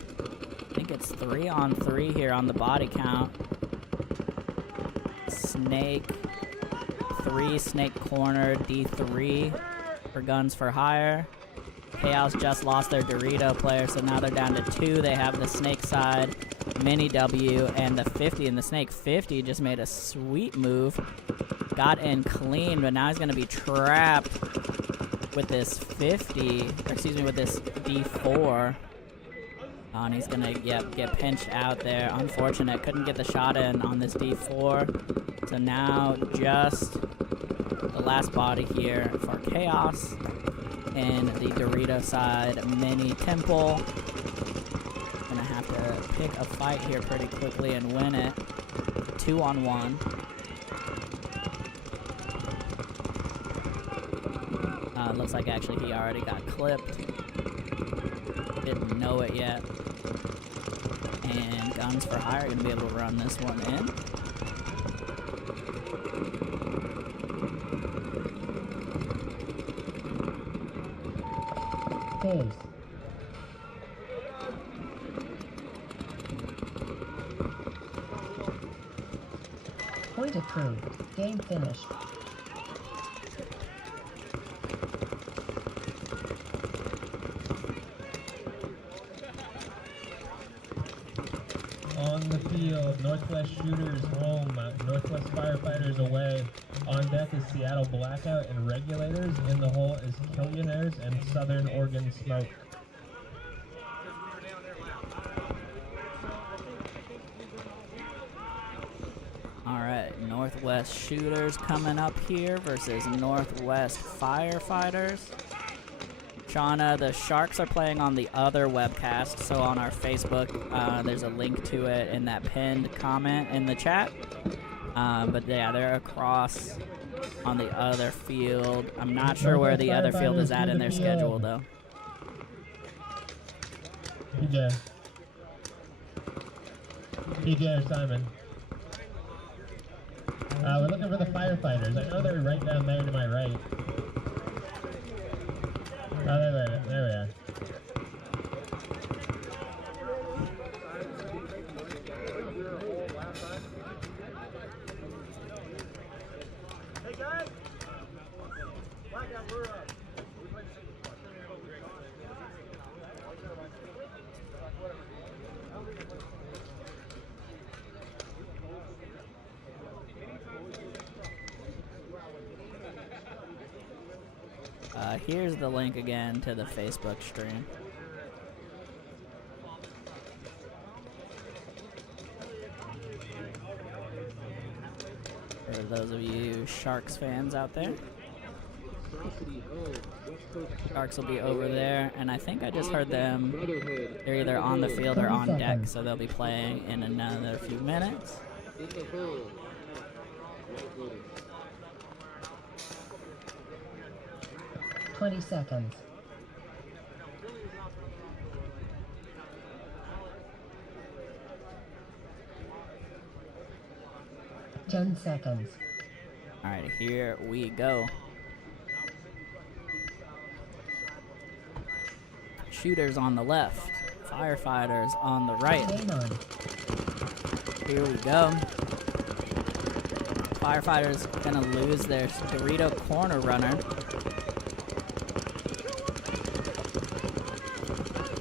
I think it's 3 on 3 here on the body count. Snake 3, snake corner, D3 for Guns for Hire. Chaos just lost their Dorito player, so now they're down to 2. They have the snake side, mini W, and the 50. And the snake 50 just made a sweet move. Got in clean, but now he's going to be trapped with this 50, or excuse me, with this D4. And he's gonna get pinched out there. Unfortunate, couldn't get the shot in on this D4. So now just the last body here for Chaos in the Dorito side. Mini Temple. Gonna have to pick a fight here pretty quickly and win it. 2-on-1. Looks like actually he already got clipped. Didn't know it yet. And Guns for Hire are gonna be able to run this one in. Case. Point approved. Game finished. On the field, Northwest Shooters home, Northwest Firefighters away. On deck is Seattle Blackout and Regulators. In the hole is Killionaires and Southern Oregon Smoke. Alright, Northwest Shooters coming up here versus Northwest Firefighters. Shauna, the Sharks are playing on the other webcast, so on our Facebook, there's a link to it in that pinned comment in the chat. But yeah, they're across on the other field. I'm not sure where the other field is at in their schedule, though. PJ or Simon. We're looking for the Firefighters. I know they're right down there to my right. Oh, there we are. Hey guys! Blackout, we're up. We played Here's the link again to the Facebook stream. For those of you Sharks fans out there. Sharks will be over there, and I think I just heard them. They're either on the field or on deck, so they'll be playing in another few minutes. 20 seconds. Ten seconds. Alright, here we go. Shooters on the left, Firefighters on the right. Here we go. Firefighters gonna lose their Dorito corner runner.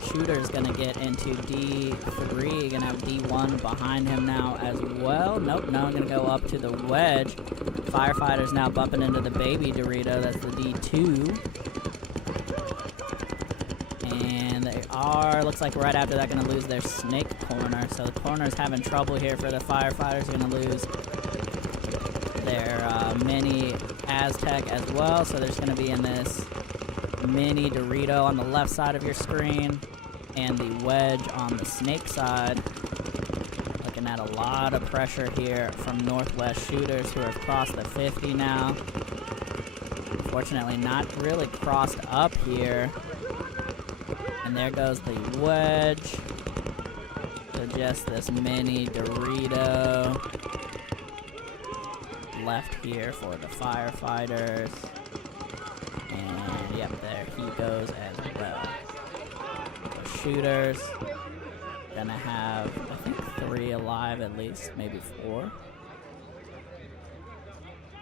Shooter's gonna get into D3, gonna have D1 behind him now as well. Nope, no, I'm gonna go up to the wedge. Firefighters now bumping into the baby Dorito, that's the D2. And they are, looks like right after that, gonna lose their snake corner. So the corner's having trouble here for the Firefighters, gonna lose their mini Aztec as well. So there's gonna be in this mini Dorito on the left side of your screen, and the wedge on the snake side. Looking at a lot of pressure here from Northwest Shooters, who have crossed the 50 now. Unfortunately, not really crossed up here. And there goes the wedge. So just this mini Dorito left here for the Firefighters. And yep, there he goes as well. Shooters gonna have, I think, 3 alive at least, maybe 4.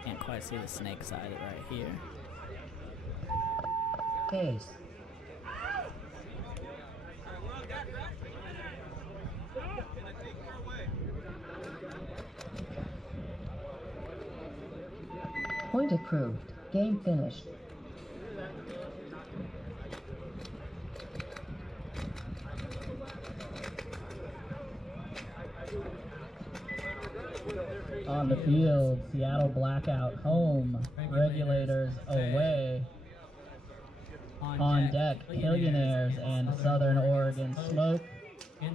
Can't quite see the snake side right here. Case. Point approved. Game finished. On the field, Seattle Blackout home, Regulators away. On deck, Billionaires and Southern Oregon Smoke.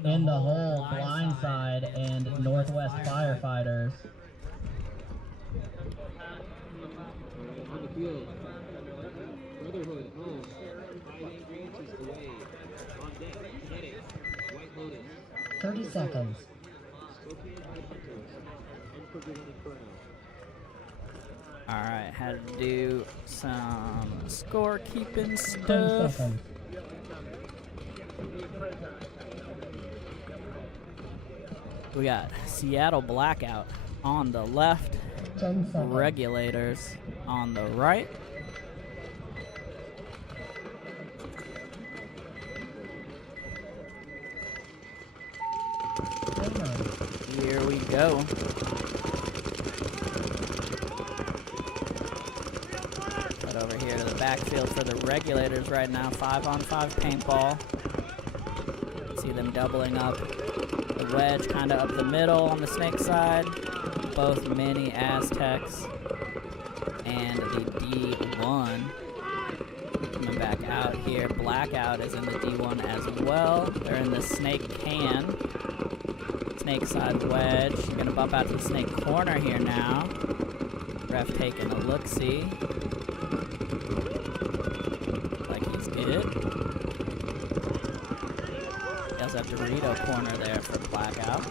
In the hole, Blindside and Northwest Firefighters. On the field, Brotherhood home, Fighting Ranches away. On deck, Kinetics, White Lotus. 30 seconds. Spokane Hunters, Unforgiven Inferno. Alright, had to do some scorekeeping 10 stuff. seconds. We got Seattle Blackout on the left, 10 seconds. Regulators on the right. Here we go. Head over here to the backfield for the Regulators right now. 5-on-5 paintball. See them doubling up the wedge kind of up the middle on the snake side. Both mini Aztecs and the D1. Coming back out here. Blackout is in the D1 as well. They're in the snake can. Snake side wedge. You're gonna bump out to the snake corner here now. Ref taking a look-see. Like he's good. He does have Dorito corner there for Blackout.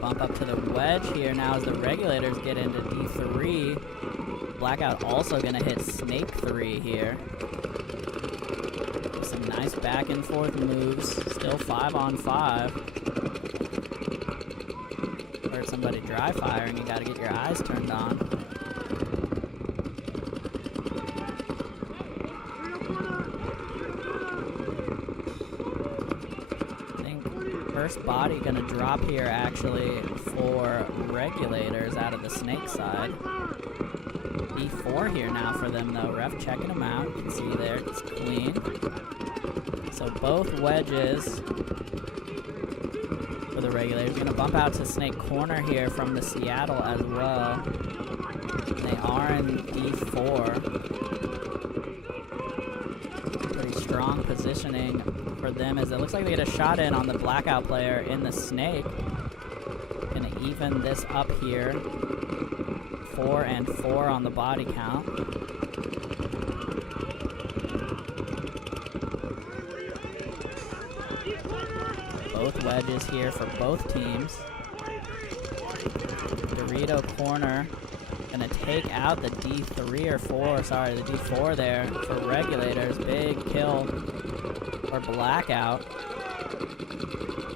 Bump up to the wedge here now as the Regulators get into D3. Blackout also gonna hit Snake 3 here. Some nice back and forth moves. Still 5-on-5. Heard somebody dry firing, you gotta get your eyes turned on. I think first body gonna drop here actually for Regulators out of the snake side. D4 here now for them though. Ref checking them out. You can see there, it's clean. So both wedges for the Regulators. Gonna bump out to snake corner here from the Seattle as well. And they are in D4. Pretty strong positioning for them as it looks like they get a shot in on the Blackout player in the snake. Gonna even this up here. 4 and 4 on the body count. Both wedges here for both teams. Dorito corner gonna take out the D3 or 4, sorry, the D4 there for Regulators. Big kill for Blackout.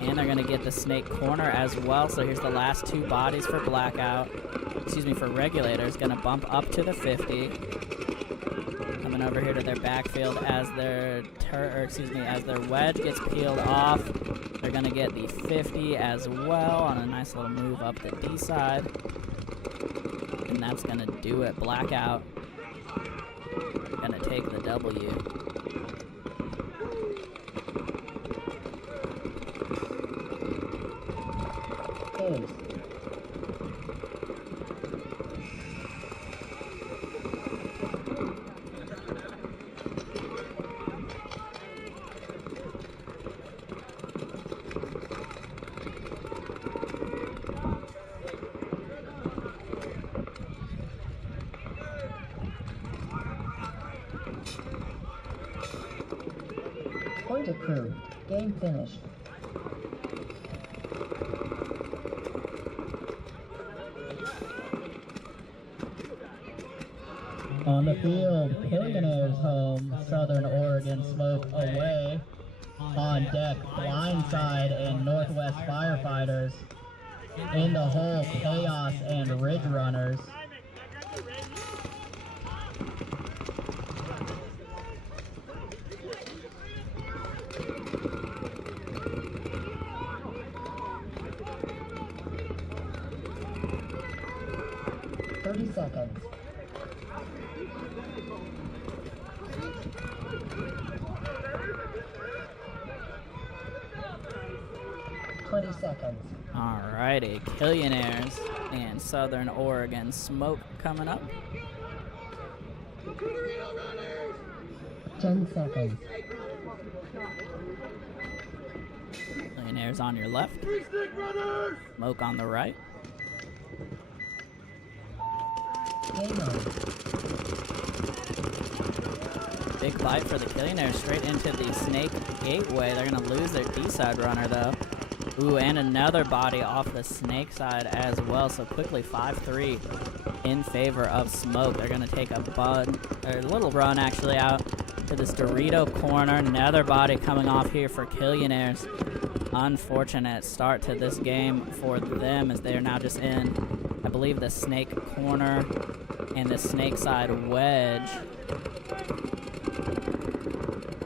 And they're gonna get the snake corner as well. So here's the last two bodies for Blackout. Excuse me, for Regulators. Gonna bump up to the 50. Coming over here to their backfield as their as their wedge gets peeled off. They're gonna get the 50 as well on a nice little move up the D side. And that's gonna do it. Blackout gonna take the W. Point approved. Game finished. On the field, Billionaires home, Southern Oregon Smoke away. On deck, Blindside and Northwest Firefighters. In the hole, Chaos and Ridge Runners. Seconds. seconds. Alrighty, Killionaires and Southern Oregon Smoke coming up. 10 seconds. Killionaires on your left. Smoke on the right. Game on. Big bite for the Killionaires straight into the Snake Gateway. They're going to lose their D-side runner, though. Ooh, and another body off the Snake side as well. So quickly 5-3 in favor of Smoke. They're going to take a little run, actually, out to this Dorito corner. Another body coming off here for Killionaires. Unfortunate start to this game for them as they are now just in, I believe, the Snake corner and the Snake side wedge.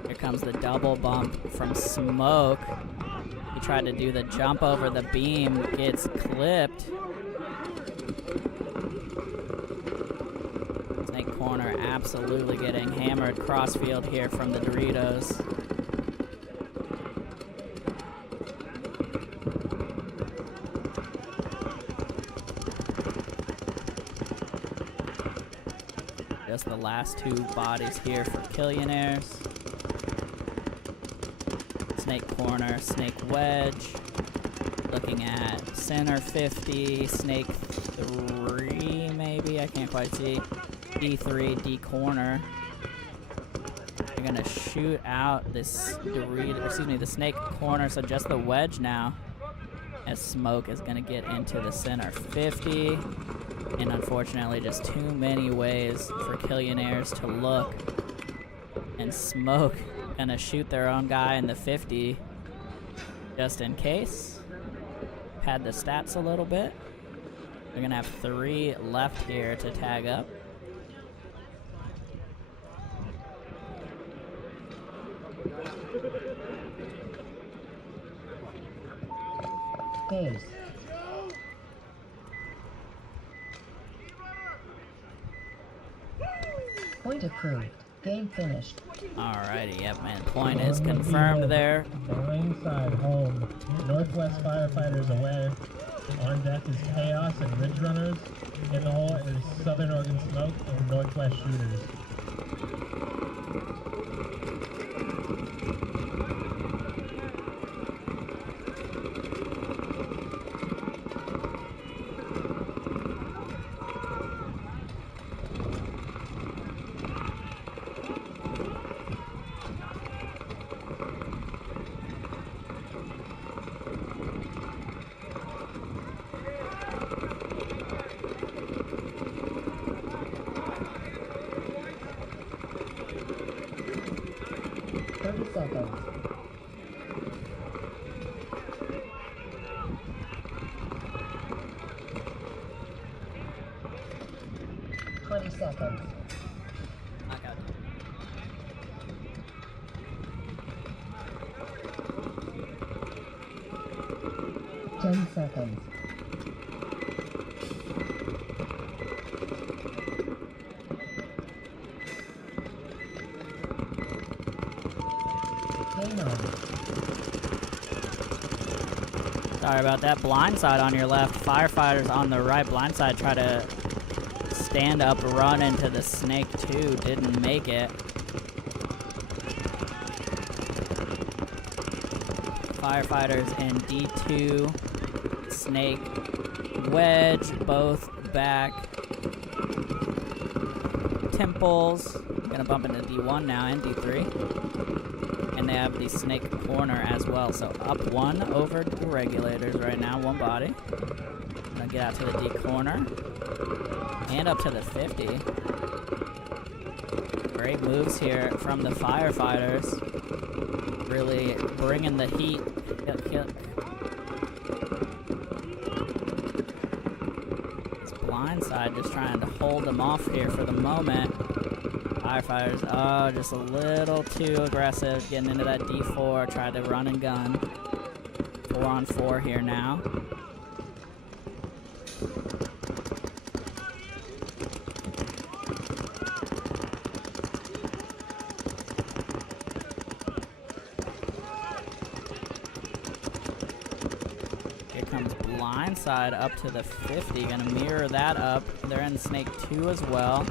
Here comes the double bump from Smoke. He tried to do the jump over the beam, gets clipped. Snake corner absolutely getting hammered crossfield here from the Doritos. Just the last two bodies here for Killionaires. Snake corner, Snake wedge. Looking at center 50, Snake 3 maybe, I can't quite see. D3, D corner. They're gonna shoot out this the Snake corner, so just the wedge now. As Smoke is gonna get into the center 50. And unfortunately, just too many ways for Killionaires to look. And Smoke gonna shoot their own guy in the 50 just in case. Pad the stats a little bit. They're gonna have 3 left here to tag up. Phase. Point approved. Game finished. Alrighty, yep, man. Point is confirmed there. Blindside home. Northwest Firefighters away. On deck is Chaos and Ridge Runners. In the hole is Southern Oregon Smoke and Northwest Shooters. Seconds. Seconds. I got it. 10 seconds. Sorry about that. Blindside on your left. Firefighters on the right. Blindside try to stand up, run into the Snake 2. Didn't make it. Firefighters in D2. Snake wedge. Both back. Temples. Gonna bump into D1 now and D3. And they have the Snake corner as well. So up 1 over the Regulators right now, 1 body. Gonna get out to the D corner. And up to the 50. Great moves here from the Firefighters. Really bringing the heat. It's Blindside just trying to hold them off here for the moment. Firefighters, oh, just a little too aggressive, getting into that D4, tried to run and gun. 4-on-4 here now. blindside up to the 50. Gonna mirror that up. They're in snake 2 as well.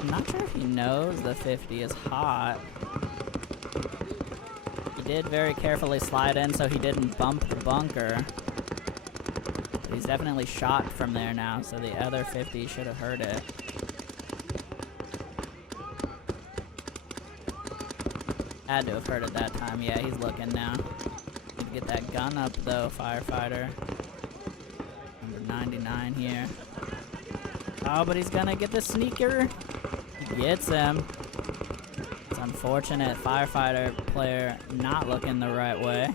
I'm not sure if he knows the 50 is hot. He did very carefully slide in so he didn't bump the bunker. But he's definitely shot from there now, so the other 50 should have heard it. Had to have heard it that time. Yeah, he's looking now. Need to get that gun up though, Firefighter. Number 99 here. Oh, but he's gonna get the sneaker. He gets him. It's unfortunate. Firefighter player not looking the right way.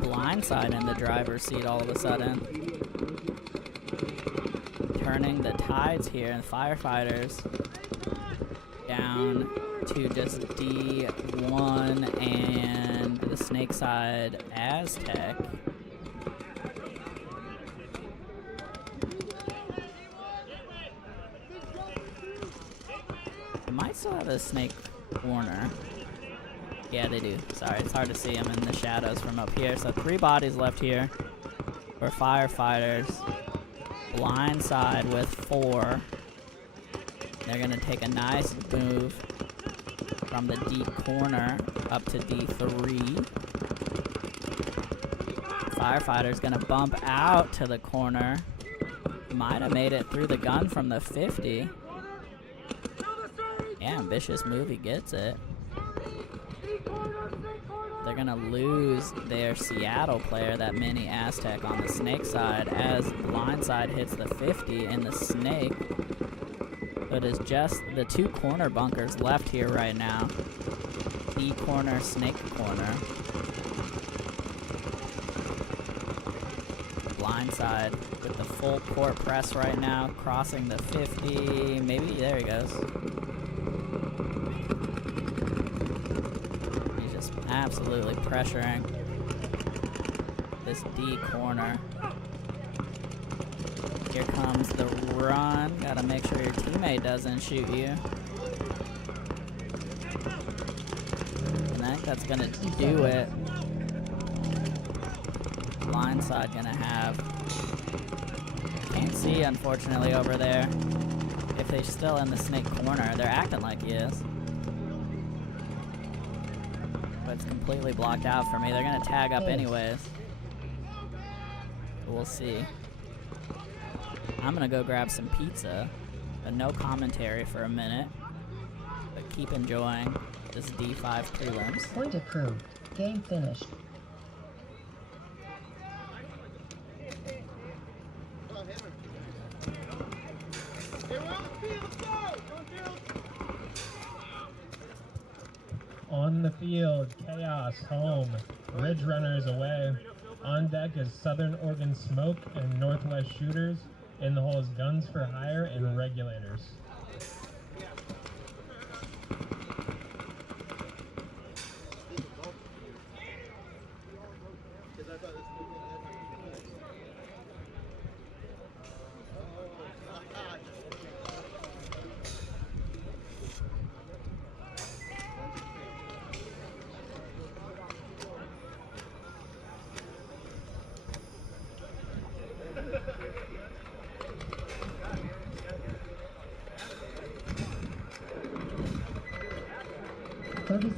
Blindside in the driver's seat all of a sudden. Turning the tides here, and Firefighters down to just D1 and the snake side Aztec. They might still have a snake corner. Yeah, they do. Sorry, it's hard to see them in the shadows from up here. So 3 bodies left here for Firefighters. Blindside with 4. They're going to take a nice move from the D corner up to D3. Firefighter's going to bump out to the corner. Might have made it through the gun from the 50. Yeah, ambitious move. He gets it. They're gonna lose their Seattle player, that mini Aztec, on the snake side as blindside hits the 50 in the snake. It is just the 2 corner bunkers left here right now. B corner, snake corner. Blindside with the full court press right now, crossing the 50. Maybe, there he goes. Absolutely pressuring this D corner. Here comes the run. Gotta make sure your teammate doesn't shoot you. And I think that's gonna do it. Blindside gonna have. Can't see, unfortunately, over there. If they're still in the snake corner, they're acting like he is. It's completely blocked out for me. They're gonna tag up anyways. We'll see. I'm gonna go grab some pizza, but no commentary for a minute. But keep enjoying this D5 prelims. Point approved. Game finished. On the field, Chaos home, Ridge Runners away. On deck is Southern Oregon Smoke and Northwest Shooters. In the hole is Guns for Hire and Regulators.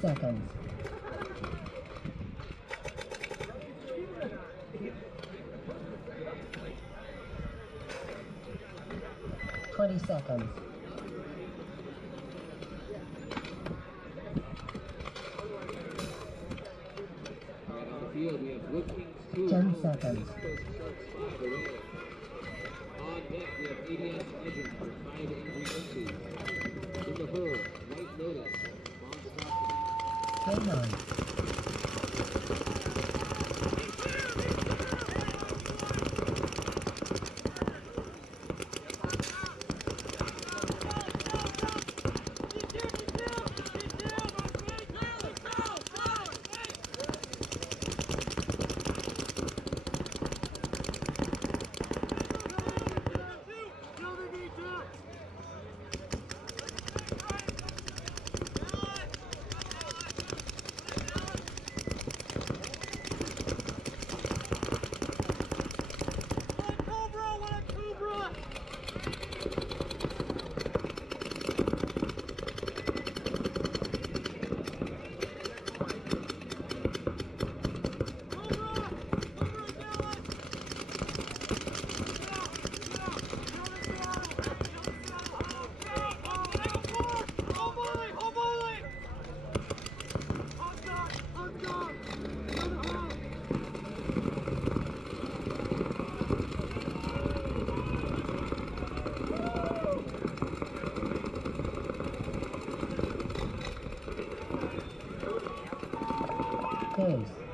Seconds. 20 seconds. On the field, we have Blue Kings 2. 10 seconds. On deck, we have ADS Legends for 5 angry entries. In the hole, White Lotus, Game on. Close.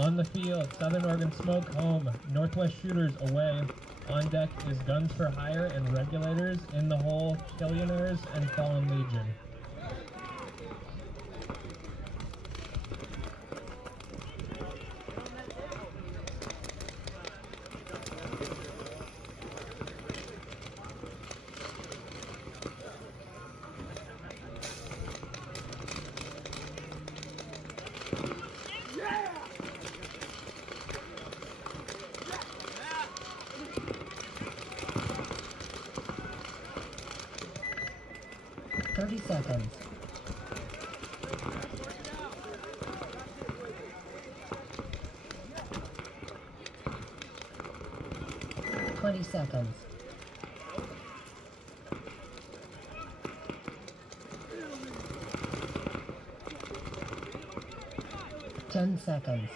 On the field, Southern Oregon Smoke home, Northwest Shooters away. On deck is Guns for Hire and Regulators. In the hole, Killionaires and Fallen Legion. Seconds. 20 seconds. 10 seconds.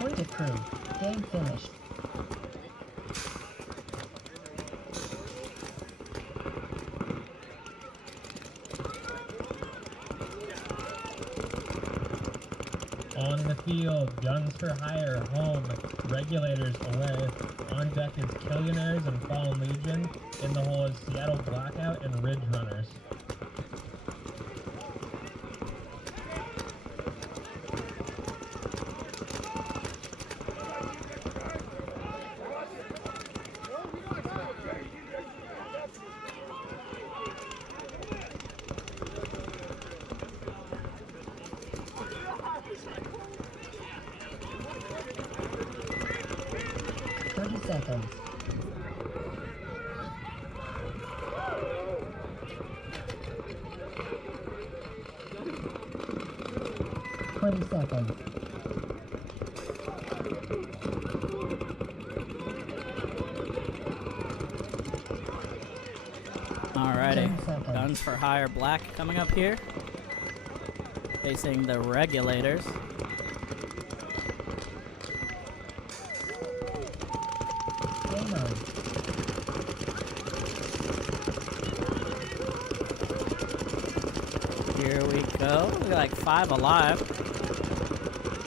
20 crew. Game finished. On the field, Guns for Hire home, Regulators away. On deck is Killionaires and Fallen Legion. In the hole is Seattle Blackout and Ridge Runners. Seconds. 20 seconds. Alrighty. 10 seconds. Guns for Hire Black coming up here. Facing the Regulators. Game on. Here we go. We got like 5 alive.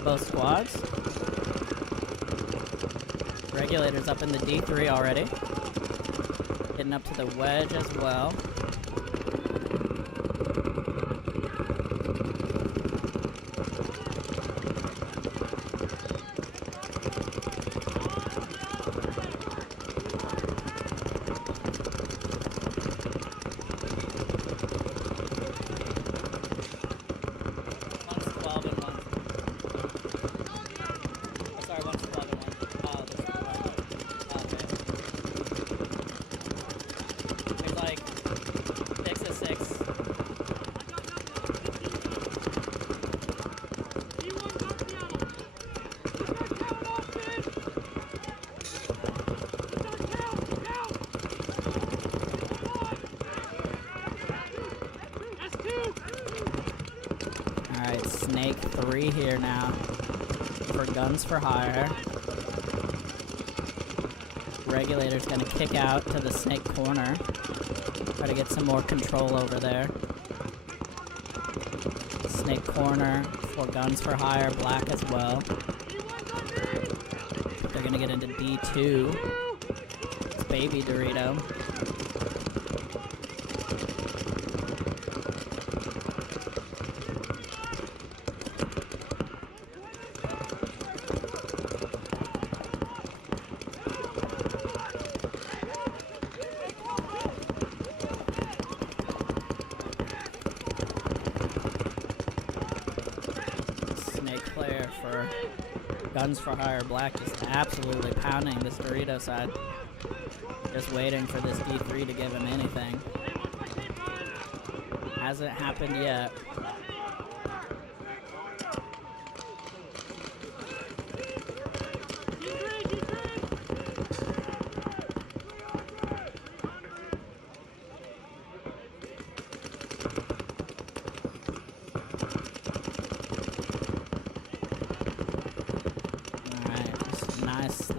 Both squads. Regulators up in the D3 already. Getting up to the wedge as well. Alright, Snake 3 here now for Guns for Hire. Regulator's gonna kick out to the Snake corner. Try to get some more control over there. Snake corner for Guns for Hire, Black as well. They're gonna get into D2. It's Baby Dorito. Guns for Hire Black just absolutely pounding this Dorito side. Just waiting for this D3 to give him anything. Hasn't happened yet.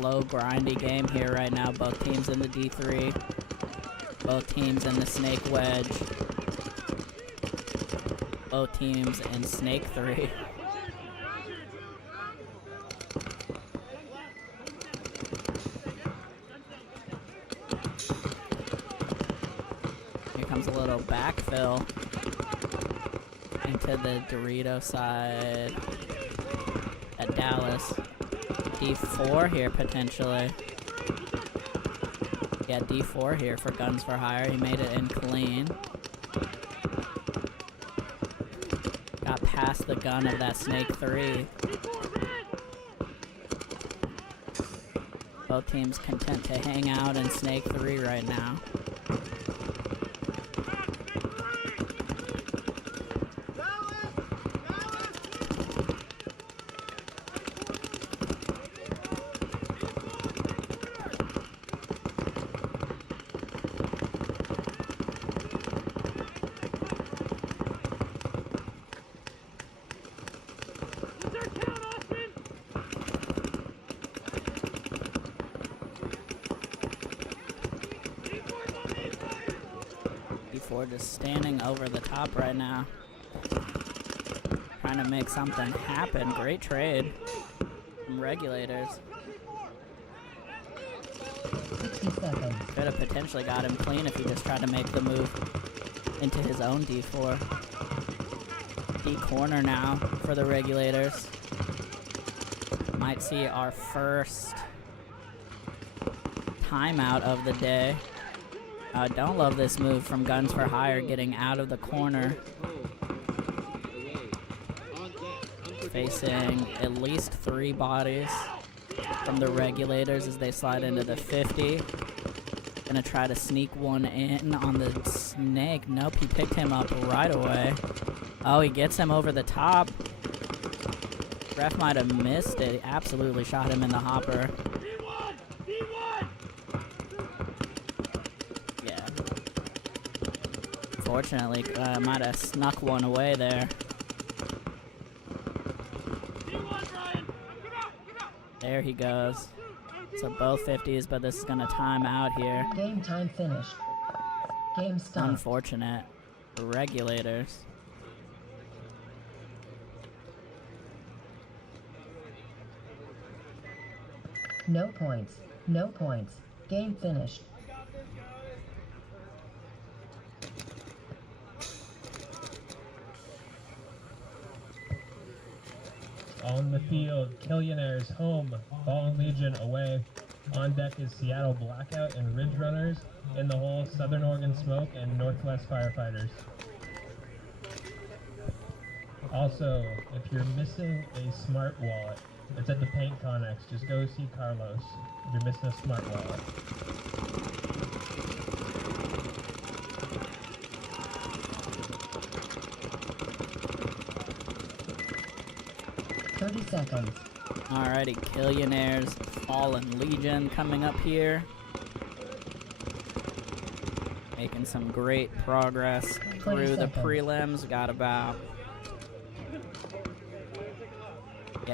Slow, grindy game here right now. Both teams in the D3. Both teams in the Snake Wedge. Both teams in Snake 3. Here comes a little backfill into the Dorito side at Dallas. D4 here, potentially. Yeah, D4 here for Guns for Hire. He made it in clean. Got past the gun of that Snake 3. Both teams content to hang out in Snake 3 right now. Just standing over the top right now. Trying to make something happen. Great trade from Regulators. 60 seconds. Could have potentially got him clean if he just tried to make the move into his own D4. D corner now for the Regulators. Might see our first timeout of the day. Don't love this move from Guns for Hire, getting out of the corner. Facing at least 3 bodies from the Regulators as they slide into the 50. Gonna try to sneak one in on the Snake. Nope, he picked him up right away. Oh, he gets him over the top. Ref might have missed it. He absolutely shot him in the hopper. Yeah. Fortunately, might have snuck one away there. There he goes. So both 50s, but this is going to time out here. Game time finished. Game stopped. Unfortunate. Regulators. No points. No points. Game finished. On the field, Killionaires home, Fallen Legion away. On deck is Seattle Blackout and Ridge Runners. In the hole, Southern Oregon Smoke and Northwest Firefighters. Also, if you're missing a smart wallet, it's at the Paint Connex. Just go see Carlos if you're missing a smart wallet. Seconds. Alrighty, Killionaires, Fallen Legion coming up here. Making some great progress through the prelims. Got about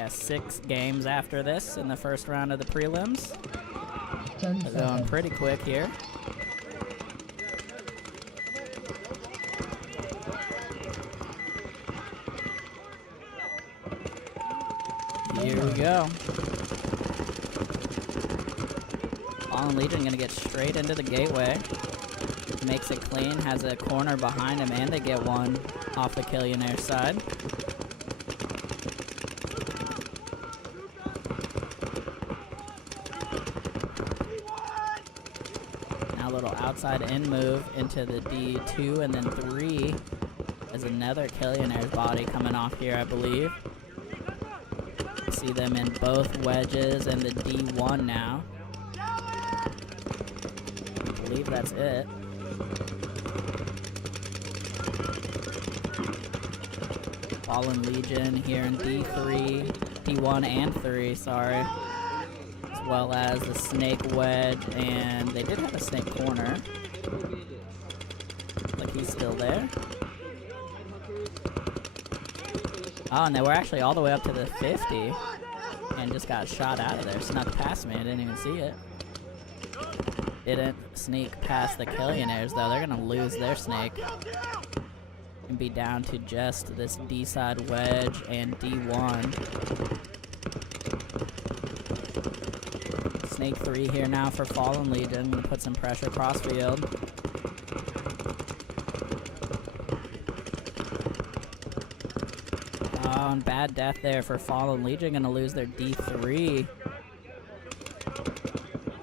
6 games after this in the first round of the prelims. We're going pretty quick here. Here we go. Fallen Legion gonna get straight into the gateway. Makes it clean, has a corner behind him, and they get one off the Killionaire side. Now a little outside in move into the D2 and then 3. There's another Killionaire's body coming off here, I believe. See them in both wedges and the D1 now. I believe that's it. Fallen Legion here in D3, D1 and 3, sorry. As well as the snake wedge, and they did have a snake corner. Like he's still there. Oh, and they were actually all the way up to the 50 and just got shot out of there. Snuck past me, I didn't even see it. Didn't sneak past the Killionaires though. They're gonna lose their snake and be down to just this D side wedge and D1. Snake 3 here now for Fallen Legion. Gonna put some pressure cross field. Oh, and bad death there for Fallen Legion. Gonna lose their D3.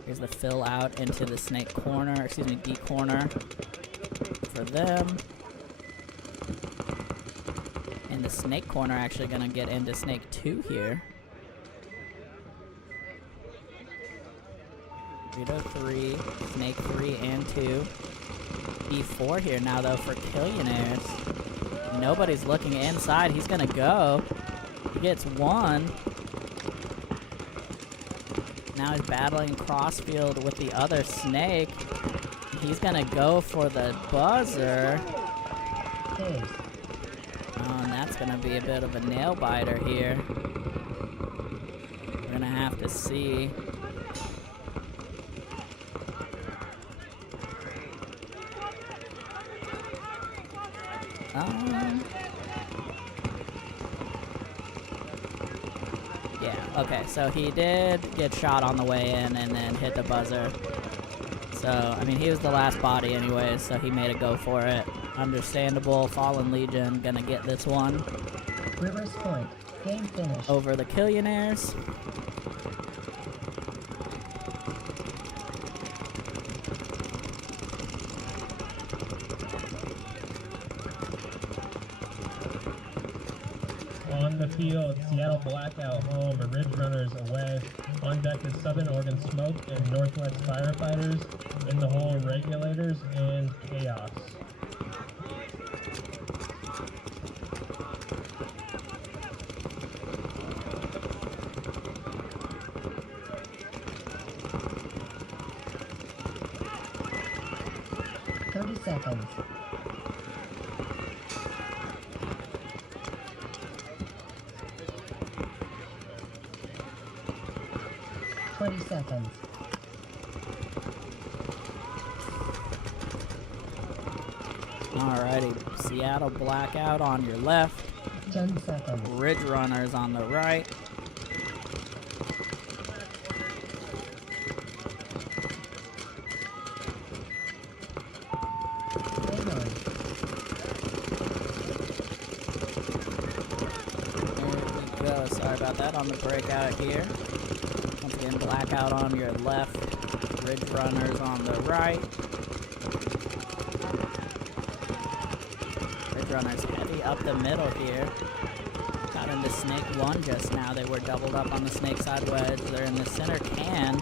Here's the fill out into the snake corner, excuse me, D corner for them. And the snake corner actually gonna get into snake 2 here. Rito 3, snake 3 and 2. D4 here now though for Killionaires. Nobody's looking inside. He's gonna go. He gets 1. Now he's battling crossfield with the other snake. He's gonna go for the buzzer. Oh, and that's gonna be a bit of a nail biter here. We're gonna have to see. Yeah, okay, so he did get shot on the way in and then hit the buzzer. So, I mean, he was the last body anyways, so he made a go for it. Understandable. Fallen Legion gonna get this one. Rivers Point. Game finished. Over the Killionaires. On the field, Seattle Blackout home, Ridge Runners away. On deck is Southern Oregon Smoke and Northwest Firefighters. In the hole, Regulators and Chaos. seconds. 20 seconds. Alrighty, Seattle Blackout on your left. 10 seconds. Ridge Runners on the right. Hang on. There we go. Sorry about that on the breakout here. Once again, Blackout on your left. Ridge Runners on the right. Ridge Runners heavy up the middle here. Got into Snake 1 just now. They were doubled up on the Snake side wedge. They're in the center can.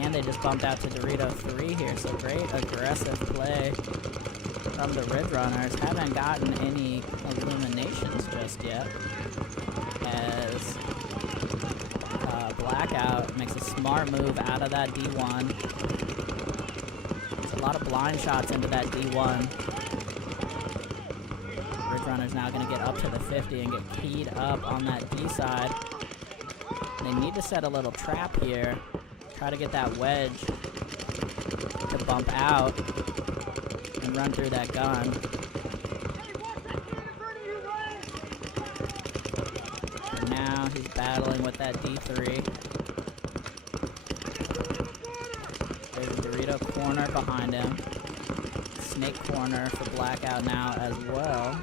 And they just bumped out to Dorito 3 here. So great aggressive play from the Ridge Runners. Haven't gotten any eliminations just yet. As Blackout makes a smart move out of that D1. There's a lot of blind shots into that D1. Ridge Runner's now going to get up to the 50 and get keyed up on that D side. They need to set a little trap here. Try to get that wedge to bump out and run through that gun. For now, he's battling with that D3. There's a Dorito corner behind him. Snake corner for Blackout now as well.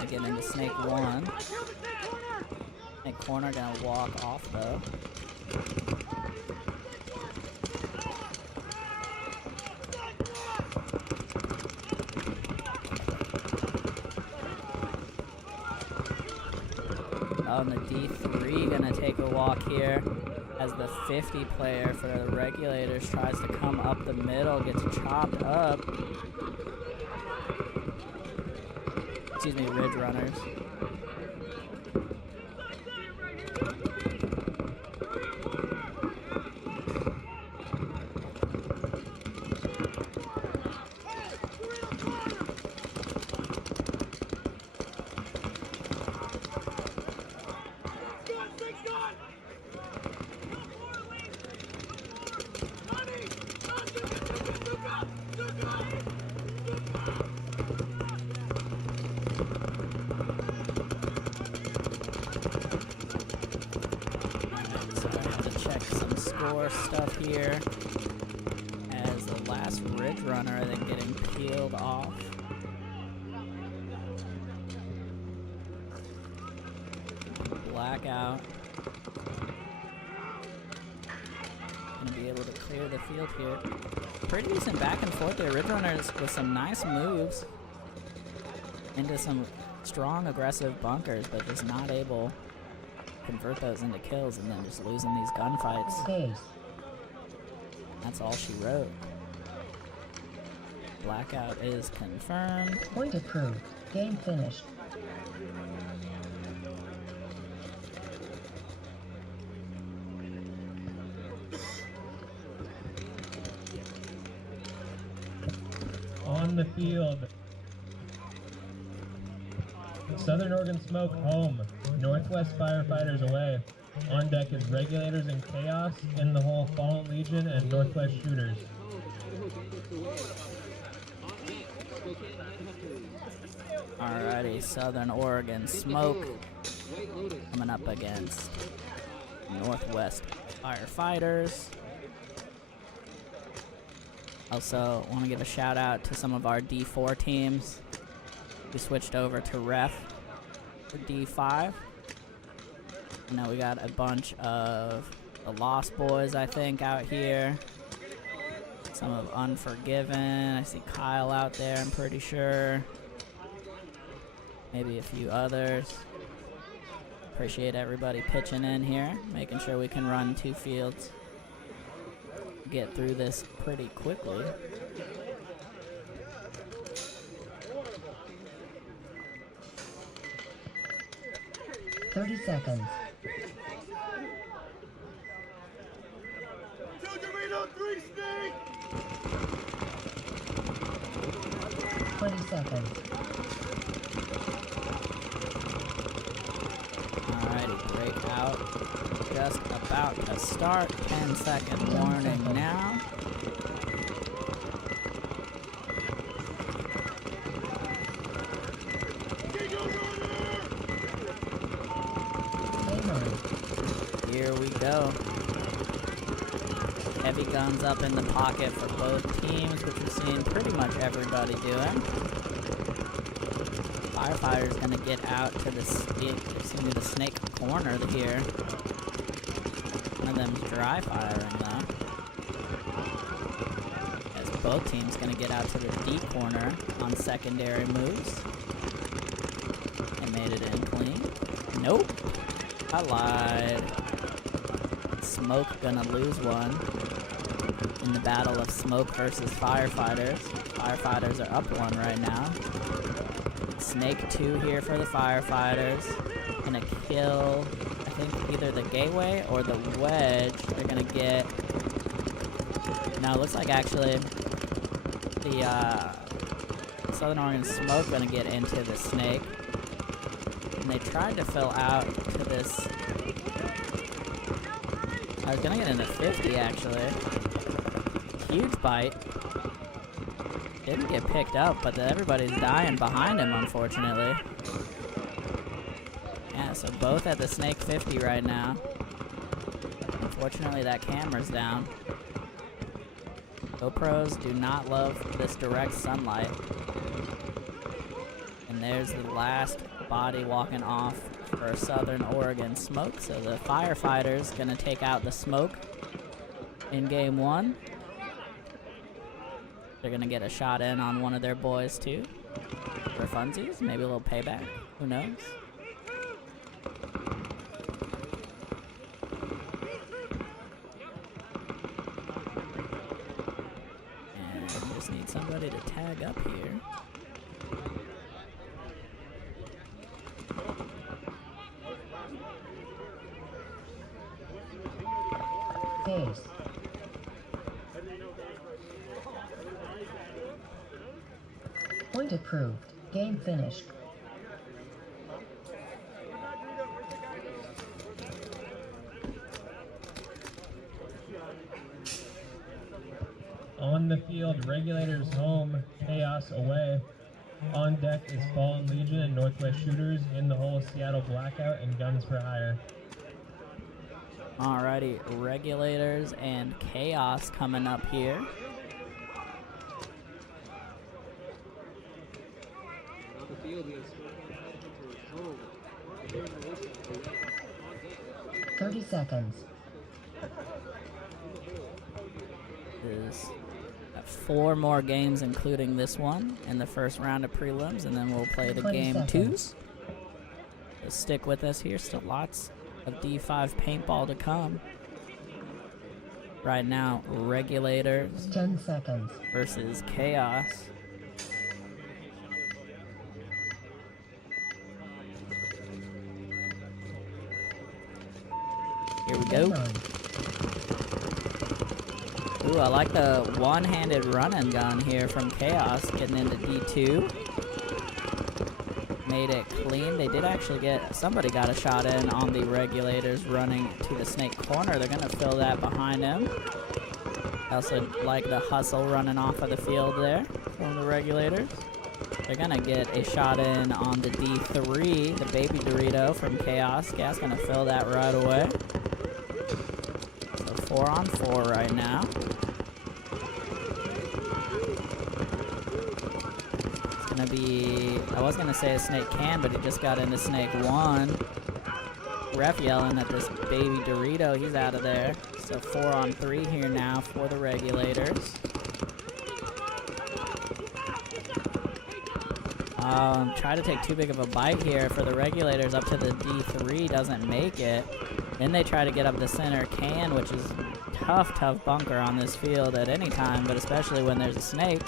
They get into Snake 1. Snake corner gonna walk off though. On the D3 gonna take a walk here as the 50 player for the Regulators tries to come up the middle, gets chopped up. Excuse me, Ridge Runners. Stuff here as the last Ridge Runner I think getting peeled off. Blackout gonna be able to clear the field here. Pretty decent back and forth there. Ridge Runners with some nice moves into some strong aggressive bunkers, but just not able to convert those into kills and then just losing these gunfights. Base. That's all she wrote. Blackout is confirmed. Point approved. Game finished. On the field. Southern Oregon Smoke home. Northwest Firefighters away. On deck is Regulators and Chaos. In the hole, Fallen Legion and Northwest Shooters. Alrighty, Southern Oregon Smoke coming up against Northwest Firefighters. Also, want to give a shout out to some of our D4 teams. We switched over to ref for D5. You know, we got a bunch of the Lost Boys, I think, out here. Some of Unforgiven. I see Kyle out there, I'm pretty sure. Maybe a few others. Appreciate everybody pitching in here, making sure we can run 2 fields. Get through this pretty quickly. $30 seconds. seconds. Alrighty, breakout. Just about to start. 10-second warning now. Here we go. Heavy guns up in the pocket for both teams, which we've seen pretty much everybody doing. Firefighter's gonna get out to the snake corner here. One of them's dry firing though. As both teams gonna get out to the D corner on secondary moves. They made it in clean. Nope. I lied. Smoke gonna lose one in the battle of Smoke versus Firefighters. Firefighters are up one right now. Snake 2 here for the Firefighters. Gonna kill, I think, either the gateway or the wedge. They're gonna get... No, it looks like actually the Southern Oregon Smoke gonna get into the Snake. And they tried to fill out to this... I was gonna get into 50 actually. Huge bite. Didn't get picked up, but everybody's dying behind him, unfortunately. Yeah, so both at the Snake 50 right now. Unfortunately, that camera's down. GoPros do not love this direct sunlight. And there's the last body walking off for Southern Oregon Smoke. So the Firefighters gonna take out the Smoke in game 1. They're gonna get a shot in on one of their boys too. For funsies, maybe a little payback. Who knows? And we just need somebody to tag up here. Face. Point approved. Game finished. On the field, Regulators home, Chaos away. On deck is Fallen Legion and Northwest Shooters. In the hole, Seattle Blackout and Guns for Hire. Alrighty, Regulators and Chaos coming up here. On the field, we have Smoke home. 30 seconds. Is 4 more games, including this one, in the first round of prelims, and then we'll play the 20 game seconds. 2s. So stick with us here. Still lots of D5 paintball to come. Right now, Regulators 10 seconds. versus Chaos. Here we go. Ooh, I like the one-handed run-and gun here from Chaos, getting into D2. Made it clean. They did actually get, somebody got a shot in on the Regulators running to the Snake corner. They're gonna fill that behind him. I also like the hustle running off of the field there from the Regulators. They're gonna get a shot in on the D3, the Baby Dorito from Chaos. Gas gonna fill that right away. So 4 on 4 right now. Gonna be, I was gonna say a Snake can, but he just got into Snake 1. Ref yelling at this Baby Dorito, he's out of there. So 4 on 3 here now for the Regulators. Try to take too big of a bite here for the Regulators up to the D3, doesn't make it. Then they try to get up the center can, which is tough bunker on this field at any time, but especially when there's a Snake.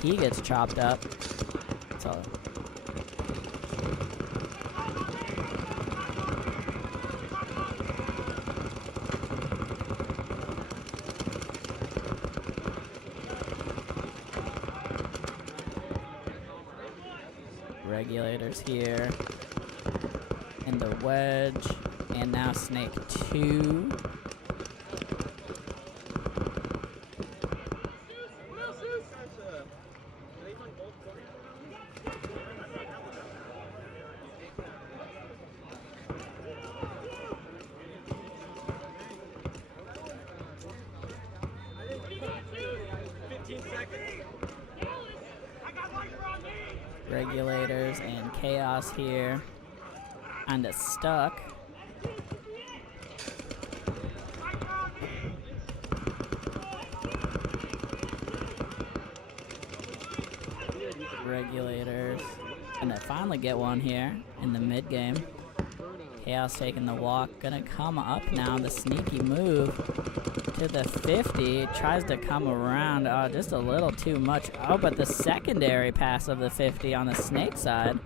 He gets chopped up. So Regulators here. In the wedge. And now Snake 2. Regulators and Chaos here. Kinda stuck. Regulators. Gonna finally get one here in the mid game. Chaos taking the walk. Gonna come up now. The sneaky move to the 50. Tries to come around. Oh, just a little too much. Oh, but the secondary pass of the 50 on the Snake side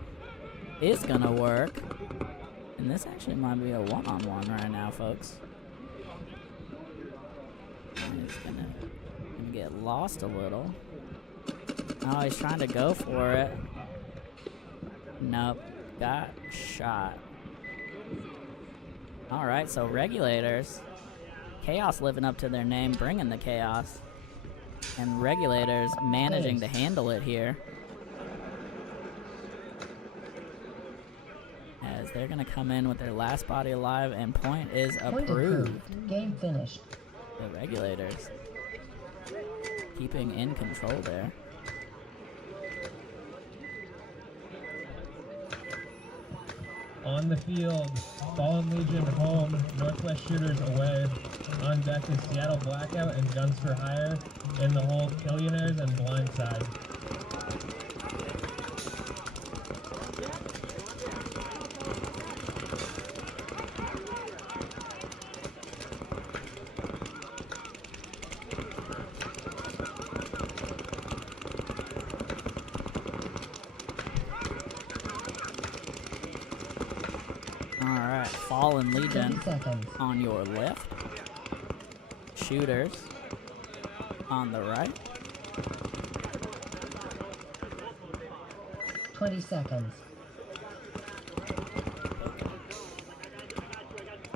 is gonna work. And this actually might be a one-on-one right now, folks. He's gonna get lost a little. Oh, he's trying to go for it. Nope. Got shot. Alright, so Regulators. Chaos living up to their name, bringing the chaos. And Regulators managing to handle it here. As they're going to come in with their last body alive, and point is approved. Game finished. The Regulators keeping in control there. On the field, Fallen Legion home, Northwest Shooters away. On deck is Seattle Blackout and Guns for Hire. In the hole, Billionaires and Blindside. Alright, Fallen Legion on your left. Shooters on the right. 20 seconds.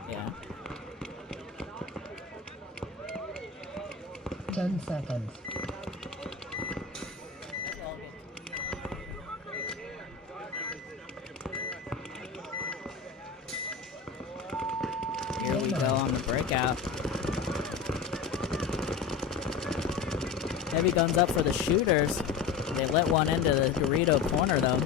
Yeah. 10 seconds. Here we go on the breakout. Heavy guns up for the shooters. They let one into the Dorito corner though.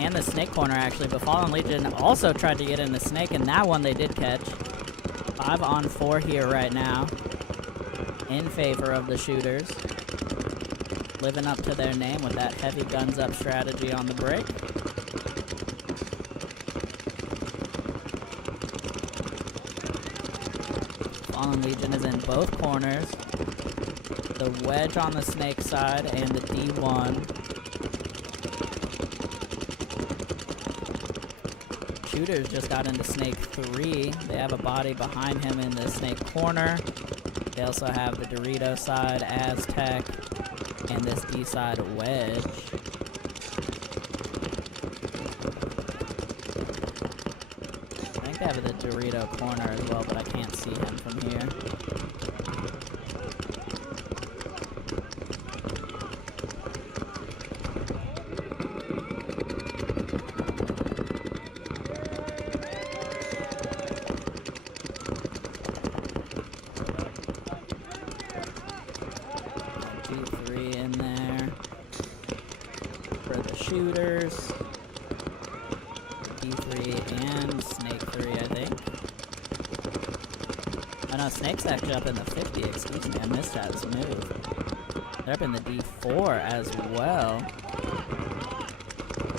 And the Snake corner actually, but Fallen Legion also tried to get in the Snake, and that one they did catch. 5 on 4 here right now. In favor of the shooters. Living up to their name with that heavy guns up strategy on the break. Fallen Legion is in both corners. The wedge on the Snake side and the D1. Shooters just got into Snake 3. They have a body behind him in the Snake corner. They also have the Dorito side, Aztec, and this D side wedge. I think they have the Dorito corner as well, but I can't see him from here. D3 in there for the shooters. D3 and Snake 3, I think. Oh no, Snake's actually up in the 50, excuse me, I missed that move. They're up in the D4 as well.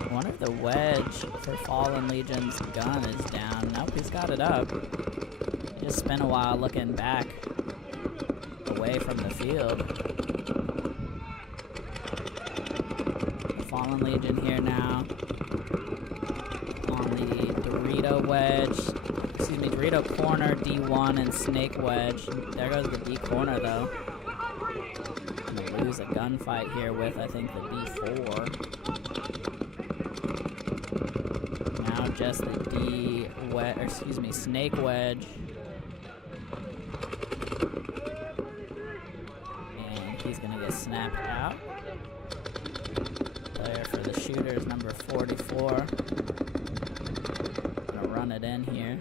I wonder if the wedge for Fallen Legion's gun is down. Nope, he's got it up. He just spent a while looking back away from the field. Fallen Legion here now. On the Dorito wedge. Excuse me, Dorito corner, D1, and Snake wedge. There goes the D corner though. Gonna lose is a gunfight here with, I think, the D4. Now just the snake wedge. And he's gonna get snapped out. Player for the shooters, number 44. Gonna run it in here.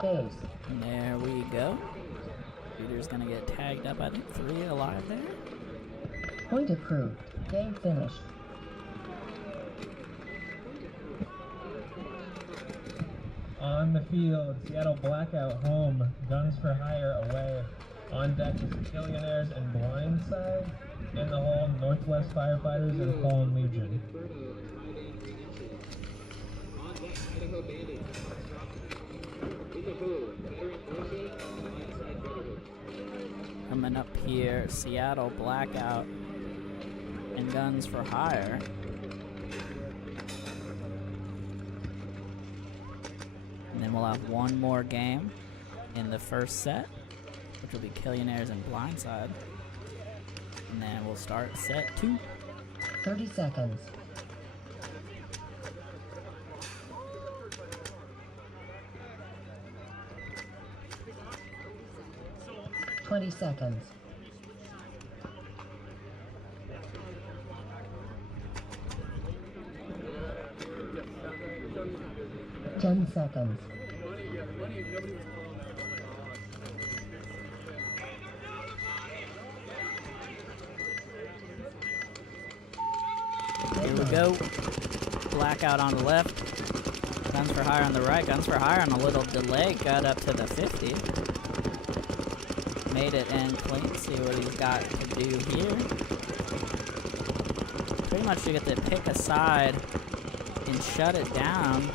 Days. And there we go. Shooter's gonna get tagged up. I think 3 alive there. Point approved. Game finished. On the field, Seattle Blackout home, Guns for Hire away. On deck is Billionaires and Blindside. In the hole, Northwest Firefighters and Fallen Legion. On deck, Idaho Bandits. In the pool, Veteran Mercy, Blindside Brotherhood. Coming up here, Seattle Blackout and Guns for Hire. And then we'll have one more game in the first set, which will be Billionaires and Blindside. And then we'll start set 2. 30 seconds. Twenty seconds. 10 seconds. Here we go. Blackout on the left. Guns for Hire on the right. Guns for Hire on a little delay. Got up to the 50. Made it in clean. See what he's got to do here. Pretty much you get to pick a side and shut it down.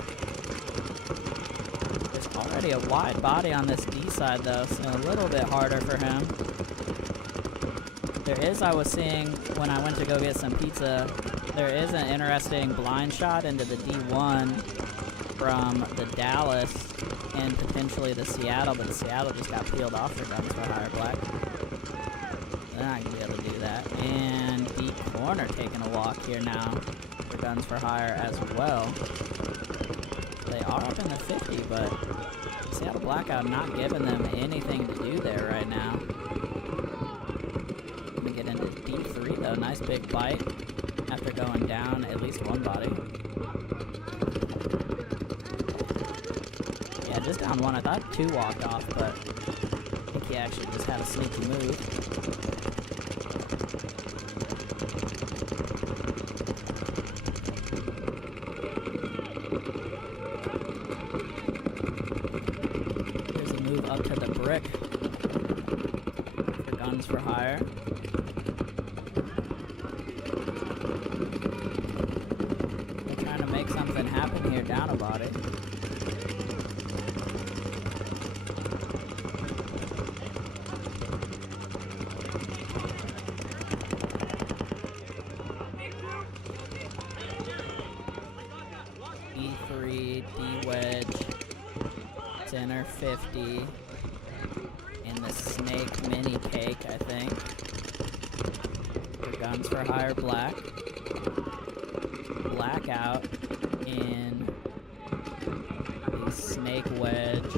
There's already a wide body on this D side though, so a little bit harder for him. There is, I was seeing when I went to go get some pizza, there is an interesting blind shot into the D1 from the Dallas and potentially the Seattle, but the Seattle just got peeled off for Guns for Hire Black. They're not going to be able to do that. And deep corner taking a walk here now for Guns for Hire as well. They are up in the 50, but Seattle Blackout not giving them anything to do there right now. Gonna get into D3 though. Nice big bite after going down at least one body. Yeah, just down one. I thought 2 walked off, but I think he actually just had a sneaky move. There's a move up to the brick for Guns for Hire. They're trying to make something happen here down a body. E3, D-wedge, center 50, and the snake mini cake, I think. For Guns for Hire Black. Blackout in the snake wedge,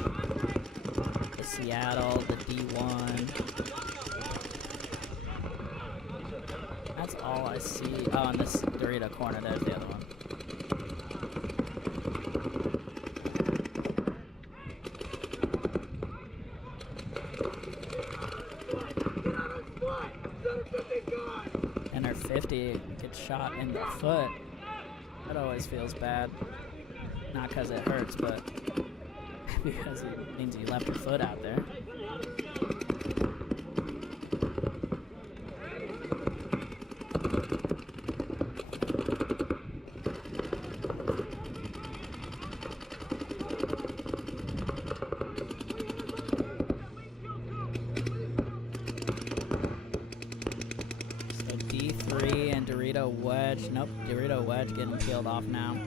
the Seattle, the D1. That's all I see. Oh, and this Dorito corner, there's the other one. And her 50 gets shot in the foot. That always feels bad. Not because it hurts, but because it means you left your foot out there. So D3 D3 and Dorito Wedge. Nope, Dorito Wedge getting peeled off now.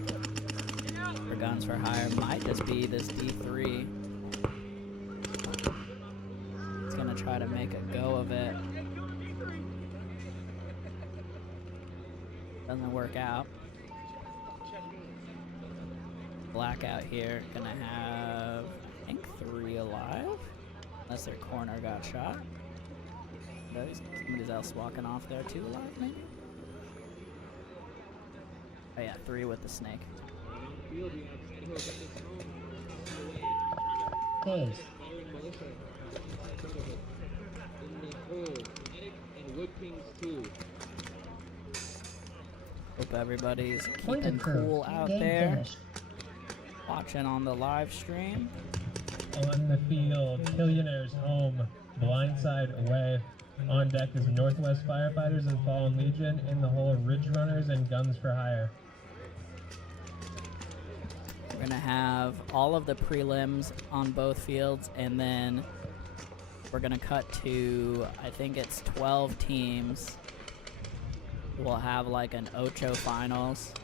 For Guns for Hire might just be this D3. It's gonna try to make a go of it. Doesn't work out. Blackout here, gonna have, I think, 3 alive. Unless their corner got shot. Somebody else walking off there, 2 alive, maybe? Oh yeah, 3 with the snake. Case. Hope everybody's Point keeping approved. cool out Game there. finished. Watching on the live stream. On the field, Billionaires home, blindside away. On deck is Northwest Firefighters and Fallen Legion. In the hole, Ridge Runners and Guns for Hire. We're gonna have all of the prelims on both fields, and then we're gonna cut to, I think it's 12 teams. We'll have like an Ocho finals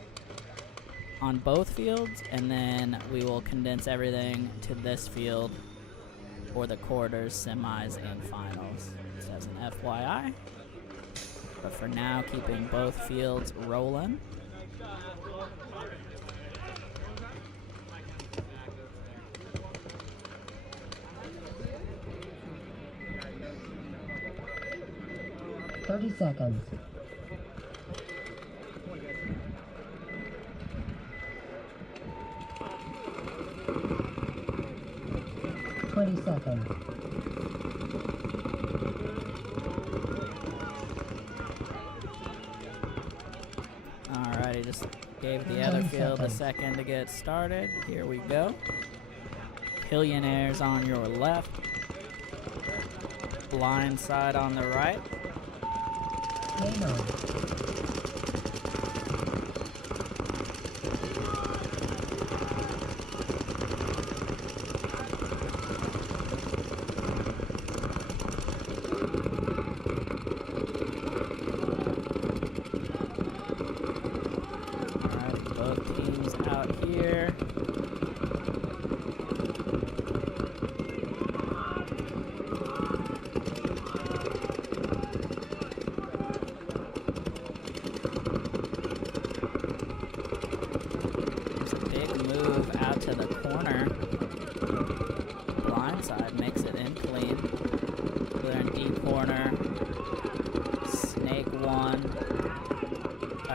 on both fields, and then we will condense everything to this field for the quarters, semis, and finals. Just as an FYI. But for now, keeping both fields rolling. Seconds. 20 seconds. Alrighty, just gave the other field a second to get started. Here we go. Billionaires on your left. Blind side on the right. Game on.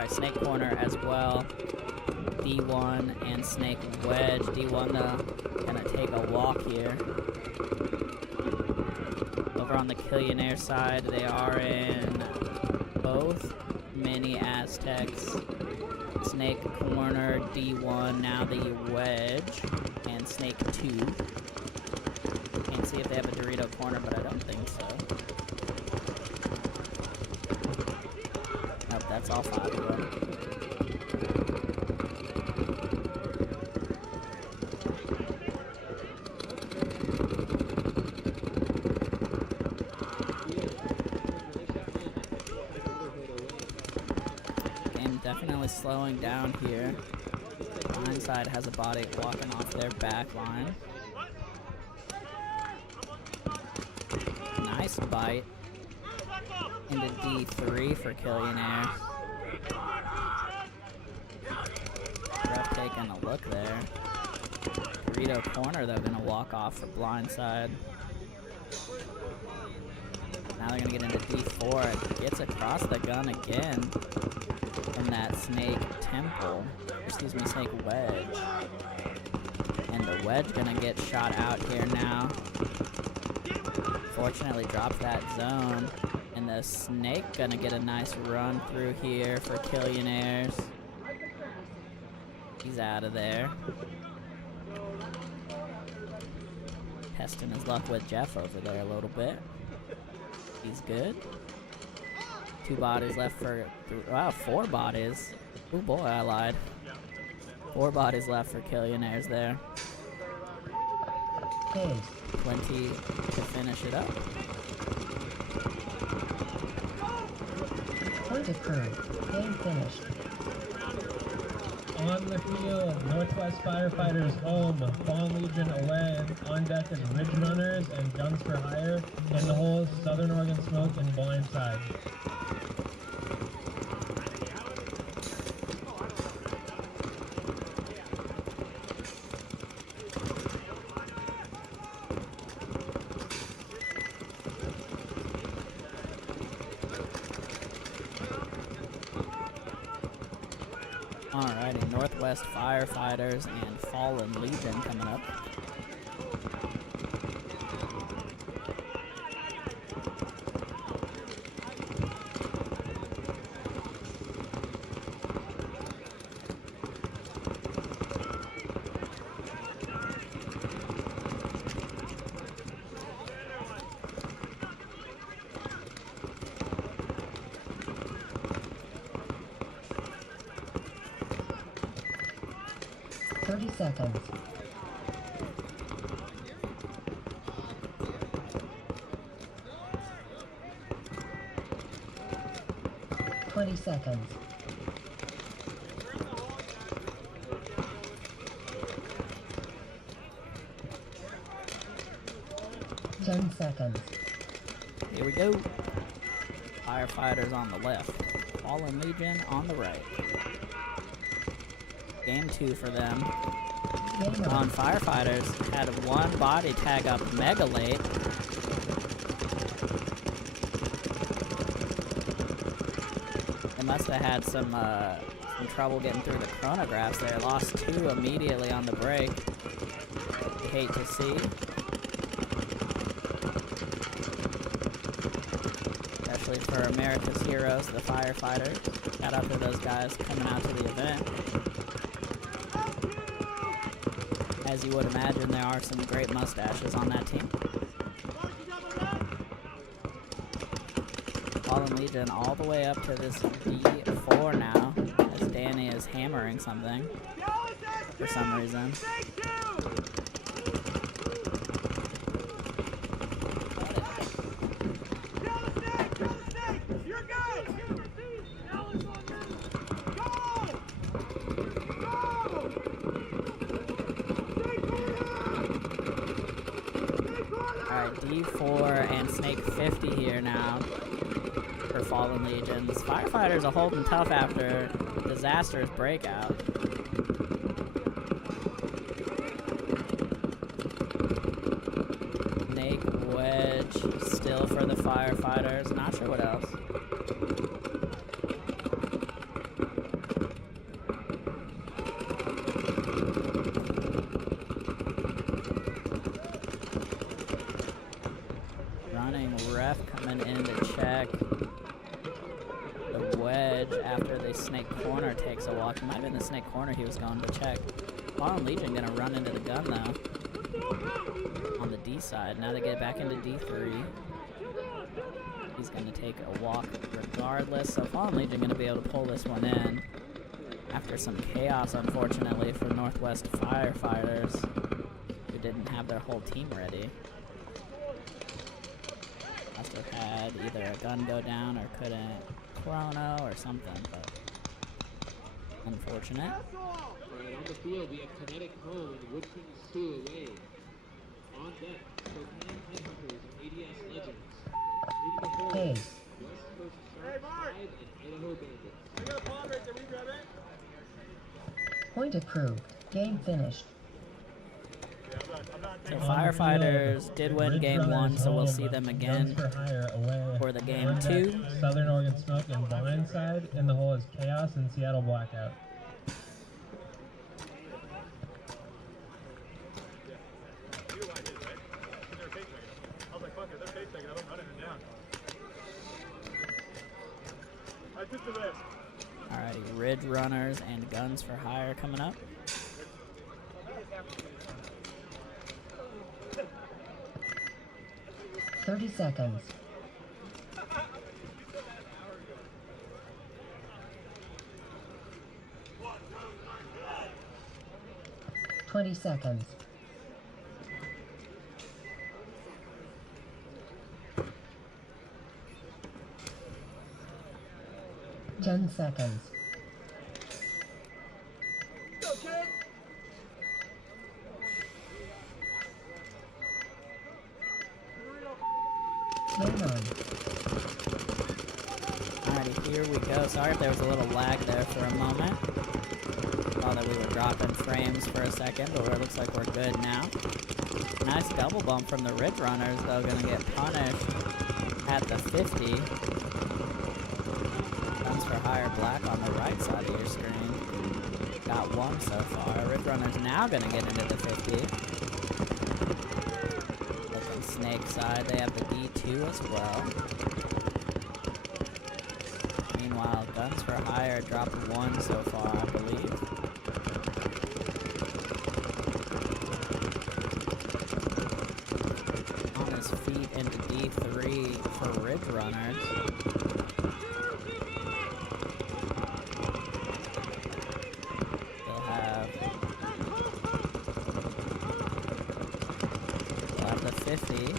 Snake corner as well. D1 and snake wedge. D1 gonna take a walk here. Over on the Billionaire side, they are in both mini Aztecs. Snake corner, D1, now the wedge, and snake 2. Can't see if they have a Dorito corner, but I don't think so. Nope, that's all 5 of them. Game definitely slowing down here. Blindside has a body walking off their back line. Nice bite into D3 for Billionaires. Ref taking a look there. Dorito corner though gonna walk off for blindside. Now they're gonna get into D4. It gets across the gun again from that snake temple. Excuse me, snake wedge. And the wedge gonna get shot out here now. Fortunately dropped that zone. And the snake gonna get a nice run through here for Billionaires. He's out of there. Testing his luck with Jeff over there a little bit. He's good. 2 bodies left for, wow, 4 bodies. Oh boy, I lied. 4 bodies left for Billionaires there. Plenty to finish it up. Point approved. Game finished. On the field, Northwest Firefighters home, Fallen Legion away. On deck is Ridge Runners and Guns for Hire. In the hole, Southern Oregon Smoke and Blindside. Alrighty, Northwest Firefighters and Fallen Legion coming up. Seconds. 20 seconds. 10 seconds. Here we go. Firefighters on the left. Fallen Legion on the right. Game 2 for them. On Firefighters, had one body tag up mega late. They must have had some trouble getting through the chronographs there. Lost 2 immediately on the break. Hate to see. Especially for America's heroes, the Firefighters. Shout out to those guys coming out to the event. As you would imagine, there are some great mustaches on that team. Fallen Legion all the way up to this D4 now, as Danny is hammering something for some reason. D4 and Snake 50 here now for Fallen Legions. Firefighters are holding tough after disastrous breakout. Snake Wedge still for the Firefighters. Not sure what else. Coming in to check the wedge after the Snake Corner takes a walk. It might have been the Snake Corner he was going to check. Fallen Legion gonna run into the gun though on the D side. Now they get back into D3. He's gonna take a walk regardless. So Fallen Legion gonna be able to pull this one in after some chaos, unfortunately, for Northwest Firefighters, who didn't have their whole team ready. Must have had either a gun go down or couldn't chrono or something, but unfortunate. Alright, on the field we have Kinetic home and Woodson 2 away. On deck, Cocaine Headhunters and ADS Legends. In the hole, Hey. West Coast Sharks 5 and Idaho Bandits. I got a bomb right there, we grab it. Point approved. Game finished. So Firefighters did win game 1, so we'll see them again for the game 2. Southern Oregon Smoke and Blindside. In the hole is Chaos and Seattle Blackout. Alrighty, Ridge Runners and Guns for Hire coming up. Seconds. 20 seconds. 10 seconds. Game on. Alrighty, here we go. Sorry if there was a little lag there for a moment. Thought that we were dropping frames for a second, but it looks like we're good now. Nice double bump from the Ridge Runners, though, gonna get punished at the 50. Guns for Hire Black on the right side of your screen. Got one so far. Ridge Runners now gonna get into the 50. Looking Snake side, they have the D2 as well. Meanwhile, Guns for Hire dropped one so far, I believe. On his feet into D3 for Ridge Runners. They'll have the 50.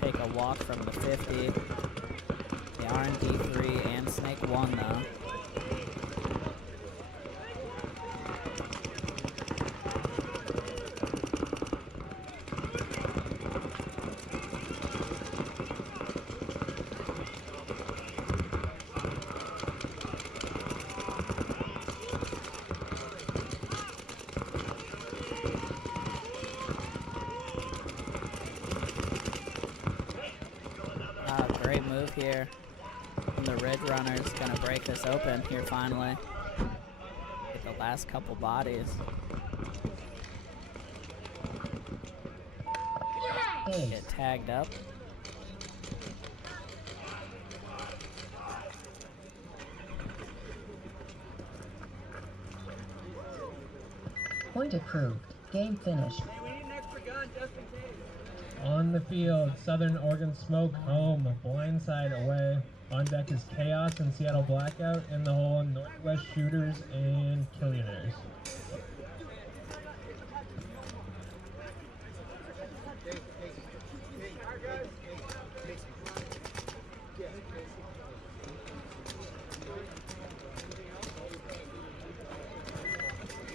Take a walk from the 50. They are in D3 and Snake 1 though. Great move here. And the Ridge Runners gonna break this open here finally. Get the last couple bodies. Get tagged up. Point approved. Game finished. On the field, Southern Oregon Smoke home, blindside away. On deck is Chaos and Seattle Blackout. In the hole, Northwest Shooters and Killionaires.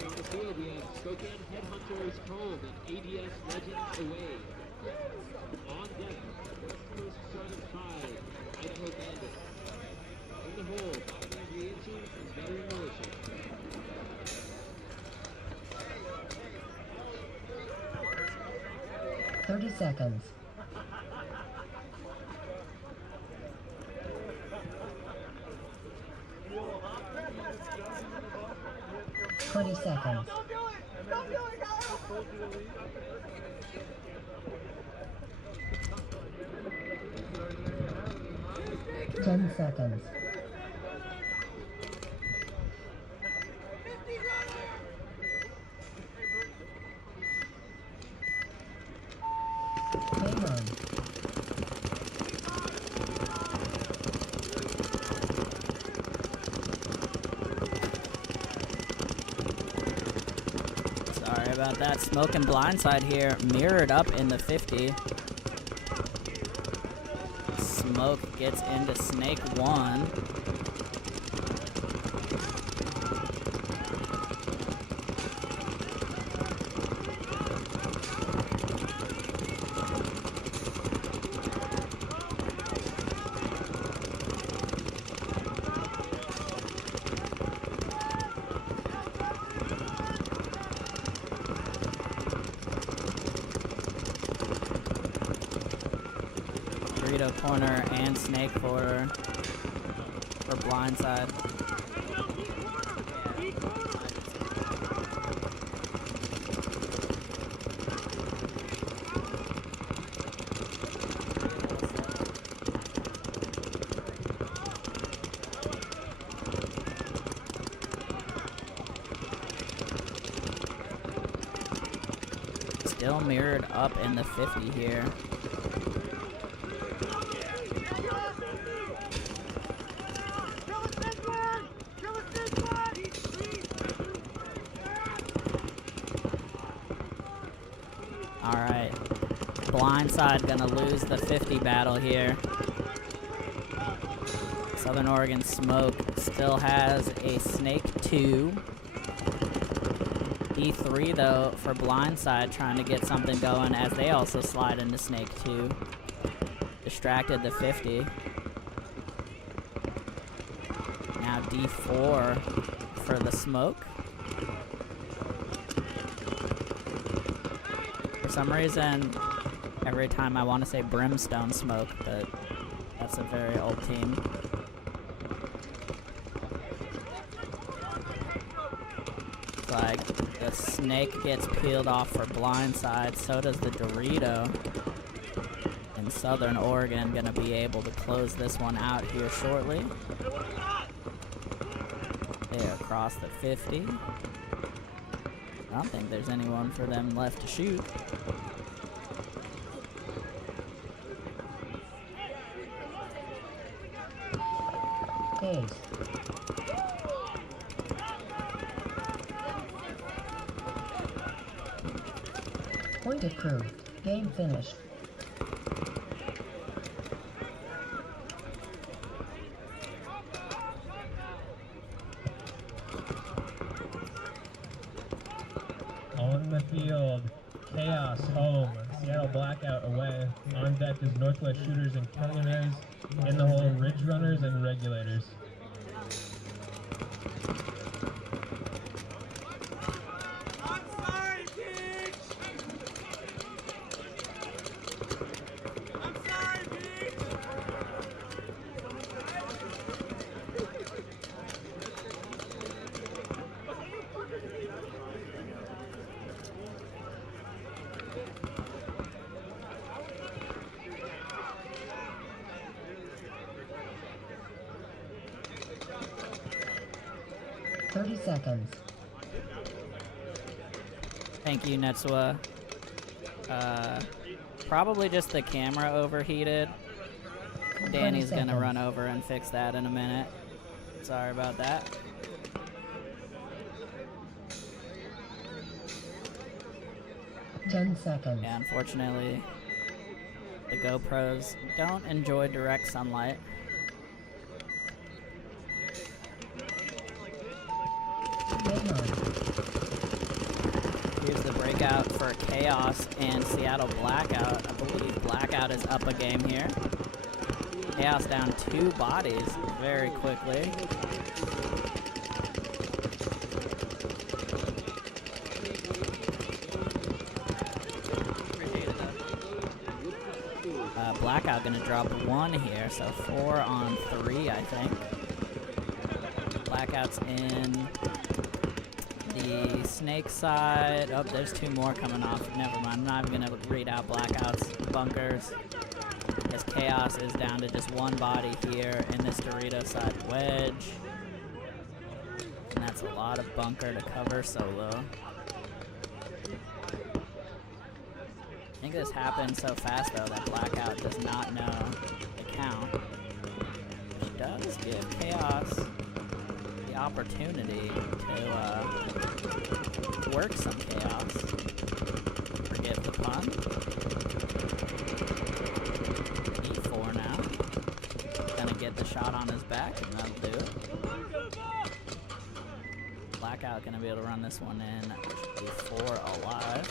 On the field, we have Spokane Headhunters home and ADS Legends away. On deck, West Coast Certified, Idaho Bandits. In the hole, Bobby Rienzi and Veteran Militia. $30 seconds. $20 seconds. 10 seconds. Hang on. Sorry about that. Smoke and blindside here, mirrored up in the 50. Smoke gets into Snake 1. Burrito corner and Snake for blindside. Still mirrored up in the 50 here. Alright. Blindside gonna lose the 50 battle here. Southern Oregon Smoke still has a Snake 2. E3 though for Blindside trying to get something going as they also slide into Snake 2. Distracted the 50. Now D4 for the Smoke. For some reason, every time I want to say Brimstone Smoke, but that's a very old team. It's like the Snake gets peeled off for Blindside, so does the Dorito. And Southern Oregon gonna be able to close this one out here shortly. They across the 50. I don't think there's anyone for them left to shoot. Case. Point approved. Game finished. On the field, Chaos home, Seattle Blackout away. On deck is Northwest Shooters and Millionaires. In the hole, Ridge Runners and Regulators. Seconds. Thank you, Netsua. Probably just the camera overheated. Danny's gonna run over and fix that in a minute. Sorry about that. 10 seconds. Yeah, unfortunately, the GoPros don't enjoy direct sunlight. Here's the breakout for Chaos and Seattle Blackout. I believe Blackout is up a game here. Chaos down 2 bodies very quickly. Blackout gonna drop 1 here, so 4 on 3, I think. Blackout's in the Snake side. Oh, there's 2 more coming off. Never mind. I'm not even gonna read out Blackout's bunkers. As Chaos is down to just 1 body here in this Dorito side wedge. And that's a lot of bunker to cover solo. I think this happened so fast though that Blackout does not know the count. Which does give Chaos the opportunity to work some chaos. Forgive the pun. E4 now. Gonna get the shot on his back and that'll do it. Blackout gonna be able to run this one in. E4 alive.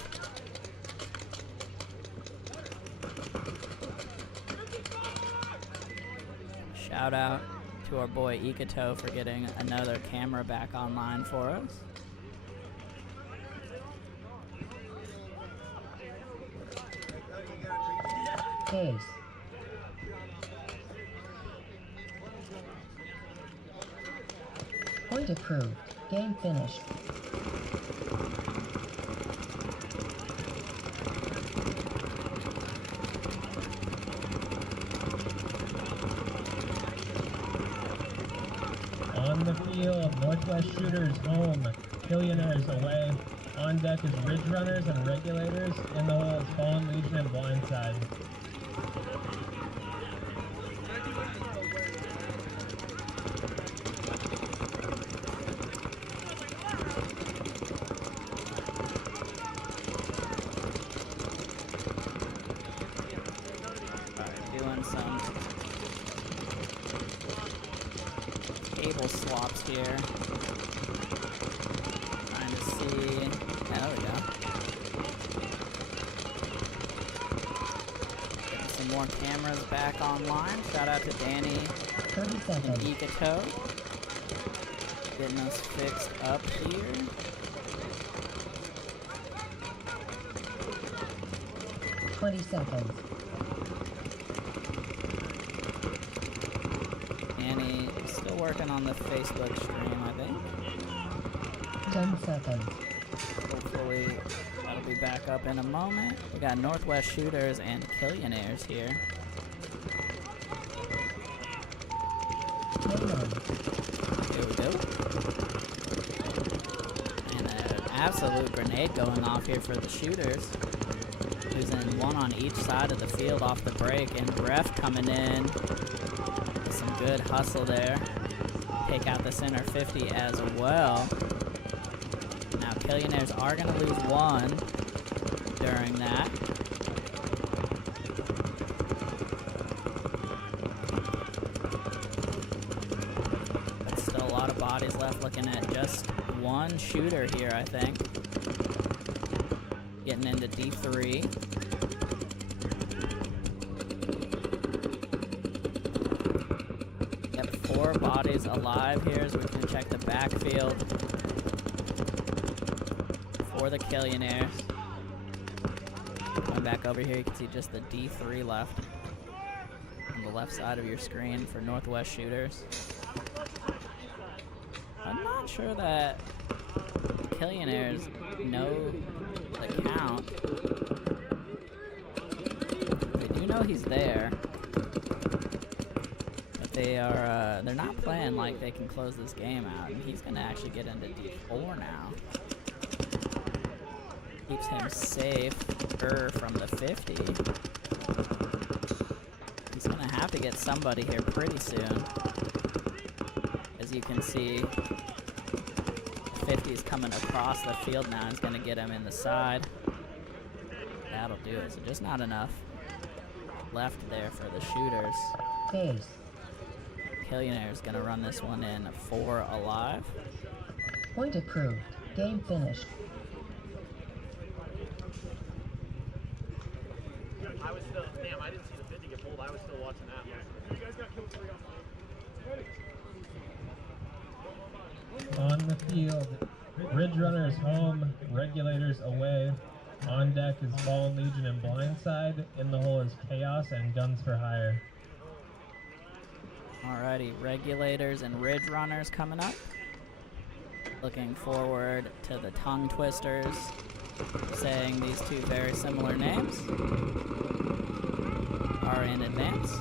Shout out to our boy Ikato for getting another camera back online for us. Case. Point approved. Game finished. On the field, Northwest Shooters home, Millionaires away. On deck is Ridge Runners and Regulators. In the hole is Fallen Legion and Blindside. table swaps here. Trying to see. Yeah, there we go. Getting some more cameras back online. Shout out to Danny 30 and seconds. Ikato. Getting us fixed up here. Twenty seconds. Danny still working on the Facebook stream, I think. 10 seconds. Hopefully that'll be back up in a moment. We got Northwest Shooters and Killionaires here. Here we go. And an absolute grenade going off here for the Shooters. Who's in one on each side of the field off the break, and Ref coming in. Some good hustle there. Take out the center 50 as well. Now Killionaires are going to lose one during that. But still a lot of bodies left, looking at just one shooter here, I think. Getting into D3. Yep, 4 bodies alive here as we can check the backfield for the Killionaires. Going back over here, you can see just the D3 left on the left side of your screen for Northwest Shooters. I'm not sure that the Killionaires know the count. They do know he's there. But they're not playing like they can close this game out, and he's gonna actually get into D4 now. Keeps him safer from the 50. He's gonna have to get somebody here pretty soon. As you can see, 50 is coming across the field now. He's going to get him in the side. That'll do it. So just not enough left there for the Shooters. Case. Killionaire's going to run this one in 4 alive. Point approved. Game finished. I was still, damn, I didn't see the 50 get pulled. I was still watching that. You guys got killed 3 off. On the field, Ridge Runners home, Regulators away. On deck is Fallen Legion and Blindside. In the hole is Chaos and Guns for Hire. Alrighty, Regulators and Ridge Runners coming up. Looking forward to the tongue twisters, saying these two very similar names are in advance.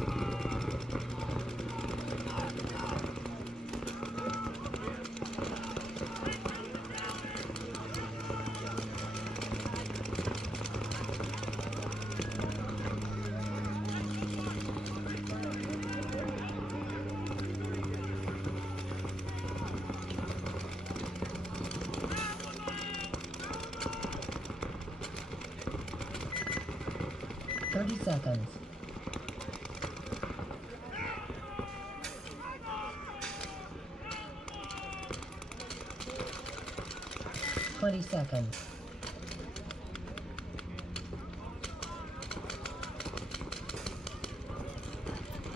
Seconds. 20 seconds.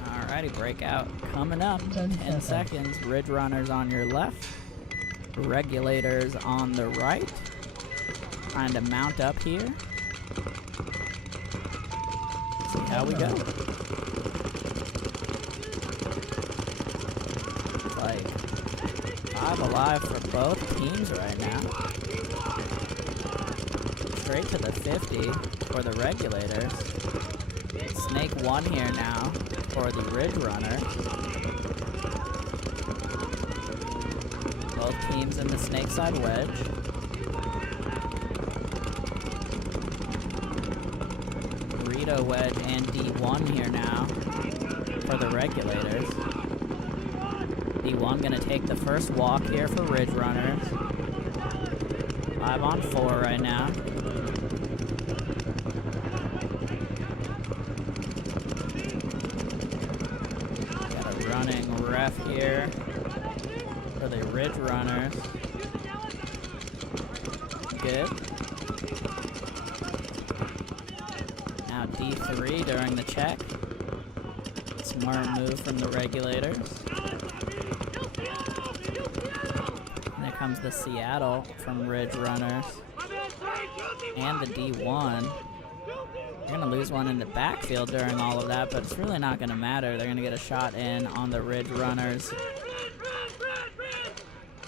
Alrighty, breakout coming up. 10 seconds. Ridge Runners on your left. Regulators on the right. Trying to mount up here. See how we go. It's like 5 alive for both teams right now. Straight to the 50 for the Regulators. Snake 1 here now for the Ridge Runner. Both teams in the snake side wedge. Burrito wedge and D1 here now for the Regulators. D1 gonna take the first walk here for Ridge Runners. 5 on 4 right now. Got a running ref here Ridge Runners. Good. Now D3 during the check. Smart move from the Regulators. And there comes the Seattle from Ridge Runners. And the D1. They're going to lose one in the backfield during all of that, but it's really not going to matter. They're going to get a shot in on the Ridge Runners.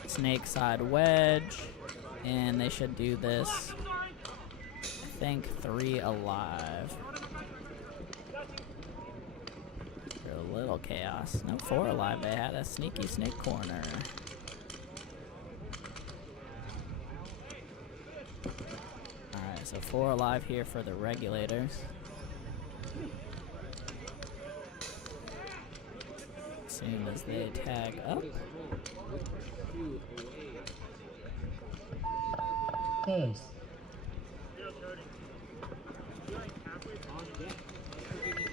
Snake side wedge. And they should do this, I think, 3 alive. For a little chaos. No, 4 alive. They had a sneaky snake corner. Alright, so 4 alive here for the Regulators. As soon as they tag up. Case.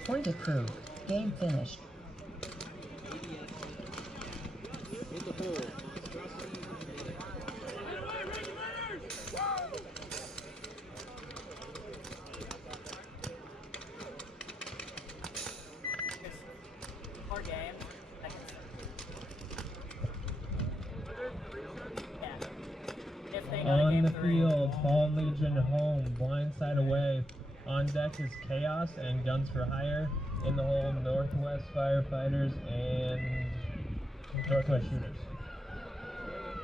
Point of crew. Game finished. On the field, Fallen Legion home, blindside away. On deck is Chaos and Guns for Hire. In the hole, Northwest Firefighters and Northwest Shooters.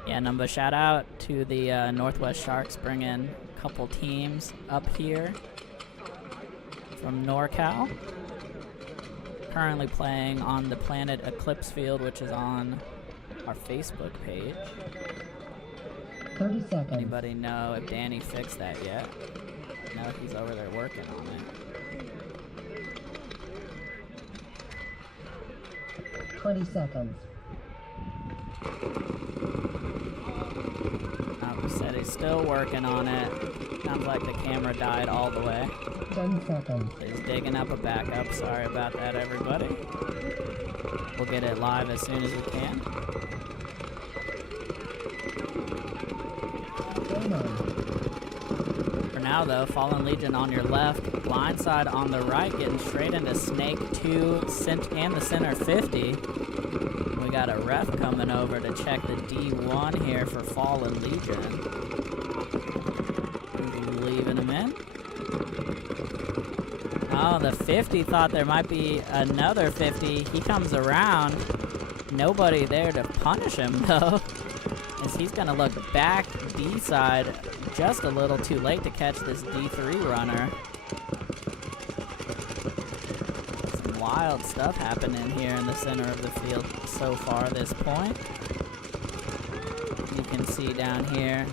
Yeah, Numba, shout out to the Northwest Sharks bringing a couple teams up here from NorCal. Currently playing on the Planet Eclipse field, which is on our Facebook page. 30 seconds. Anybody know if Danny fixed that yet? No, he's over there working on it. 20 seconds. Said he's still working on it. Sounds like the camera died all the way. 10 seconds. He's digging up a backup. Sorry about that, everybody. We'll get it live as soon as we can. For now, though, Fallen Legion on your left, blindside on the right, getting straight into Snake 2 and the center 50. We got a ref coming over to check the D1 here for Fallen Legion. Leaving him in. Oh, the 50 thought there might be another 50. He comes around. Nobody there to punish him, though. As he's going to look back D side just a little too late to catch this D3 runner. Some wild stuff happening here in the center of the field so far this point. You can see down here.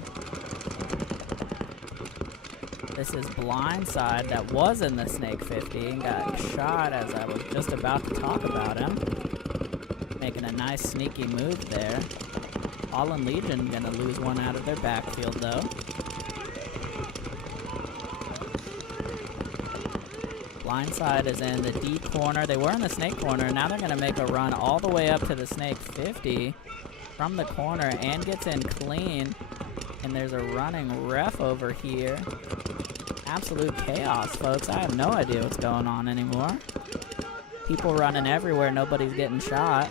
This is blindside that was in the Snake 50 and got shot as I was just about to talk about him. Making a nice sneaky move there. Fallen Legion gonna lose one out of their backfield though. Blindside is in the D corner. They were in the Snake corner. Now they're gonna make a run all the way up to the Snake 50 from the corner and gets in clean. And there's a running ref over here. Absolute chaos, folks. I have no idea what's going on anymore. People running everywhere. Nobody's getting shot.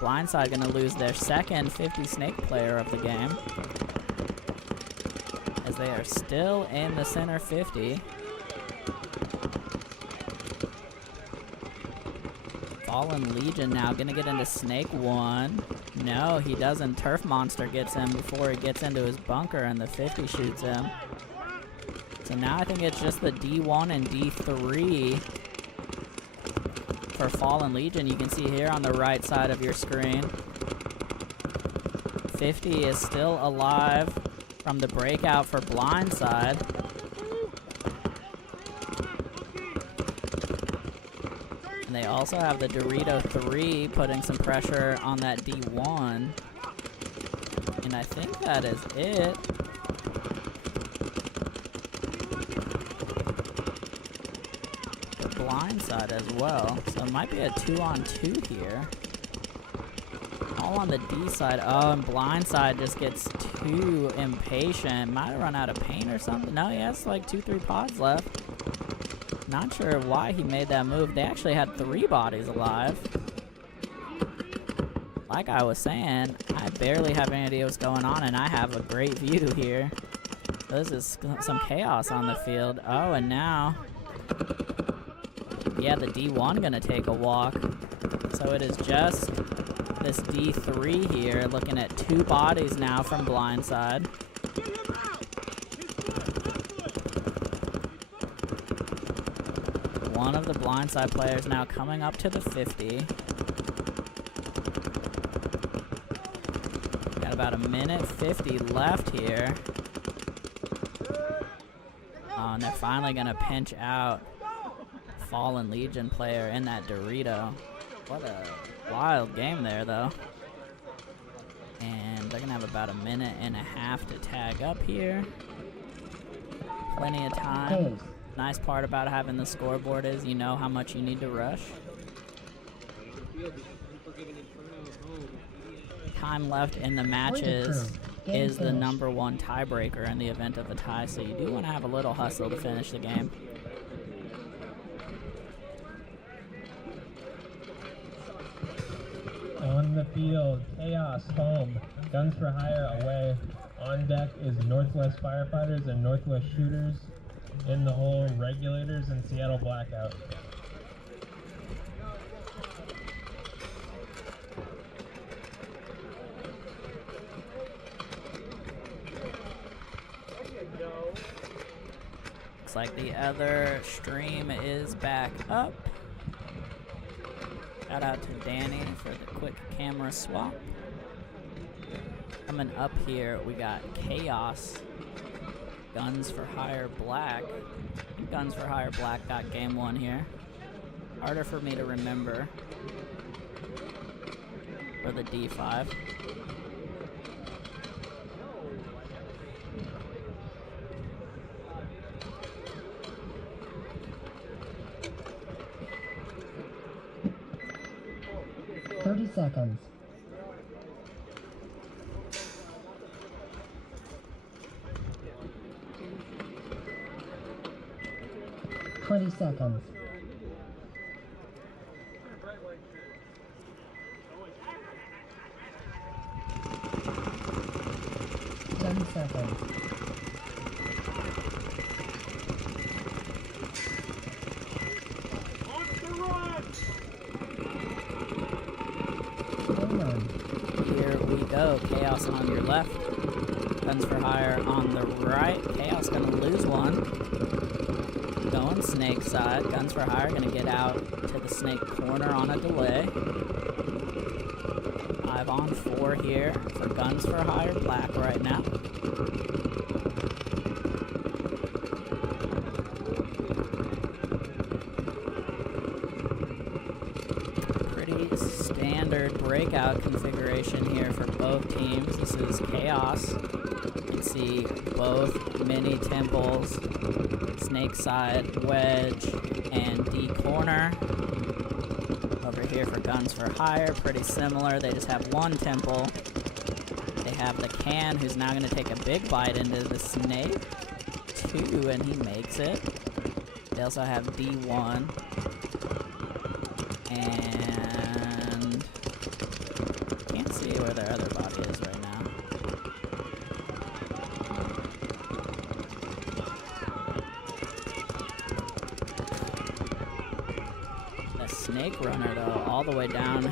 Blindside gonna lose their second 50 Snake player of the game, as they are still in the center 50. Fallen Legion now gonna get into Snake 1. No, he doesn't. Turf Monster gets him before he gets into his bunker, and the 50 shoots him. So now I think it's just the D1 and D3 for Fallen Legion. You can see here on the right side of your screen. 50 is still alive from the breakout for Blindside. And they also have the Dorito 3 putting some pressure on that D1. And I think that is it. Blindside as well, so it might be a 2-on-2 here. all on the D side. Oh, and blindside just gets too impatient. Might have run out of paint or something. No, he has like 2-3 pods left. Not sure why he made that move. They actually had 3 bodies alive. Like I was saying, I barely have any idea what's going on, and I have a great view here. This is some chaos on the field. Oh, and now, yeah, the D1 gonna take a walk. So it is just this D3 here, looking at 2 bodies now from blindside. One of the blindside players now coming up to the 50. Got about a minute 50 left here. Oh, and they're finally gonna pinch out Fallen Legion player in that Dorito. What a wild game there, though. And they're gonna have about a minute and a half to tag up here. Plenty of time. Nice part about having the scoreboard is you know how much you need to rush. Time left in the matches is the #1 tiebreaker in the event of a tie, so you do want to have a little hustle to finish the game. On the field, Chaos home, Guns for Hire away. On deck is Northwest Firefighters and Northwest Shooters. In the hole, Regulators and Seattle Blackout. Looks like the other stream is back up. Shout out to Danny for the quick camera swap. Coming up here, we got Chaos, Guns for Hire Black. Guns for Hire Black got game 1 here. Harder for me to remember for the D5. Seconds. 20 seconds. 10 seconds. Here we go. Chaos on your left. Guns for Hire on the right. Chaos gonna lose one. Going snake side. Guns for Hire gonna get out to the snake corner on a delay. 5 on 4 here for Guns for Hire Black right now. Standard breakout configuration here for both teams. This is Chaos. You can see both mini temples, snake side, wedge, and D corner. Over here for Guns for Hire, pretty similar. They just have one temple. They have the can, who's now going to take a big bite into the snake. 2, and he makes it. They also have D1. And can't see where their other body is right now. The snake runner, though, all the way down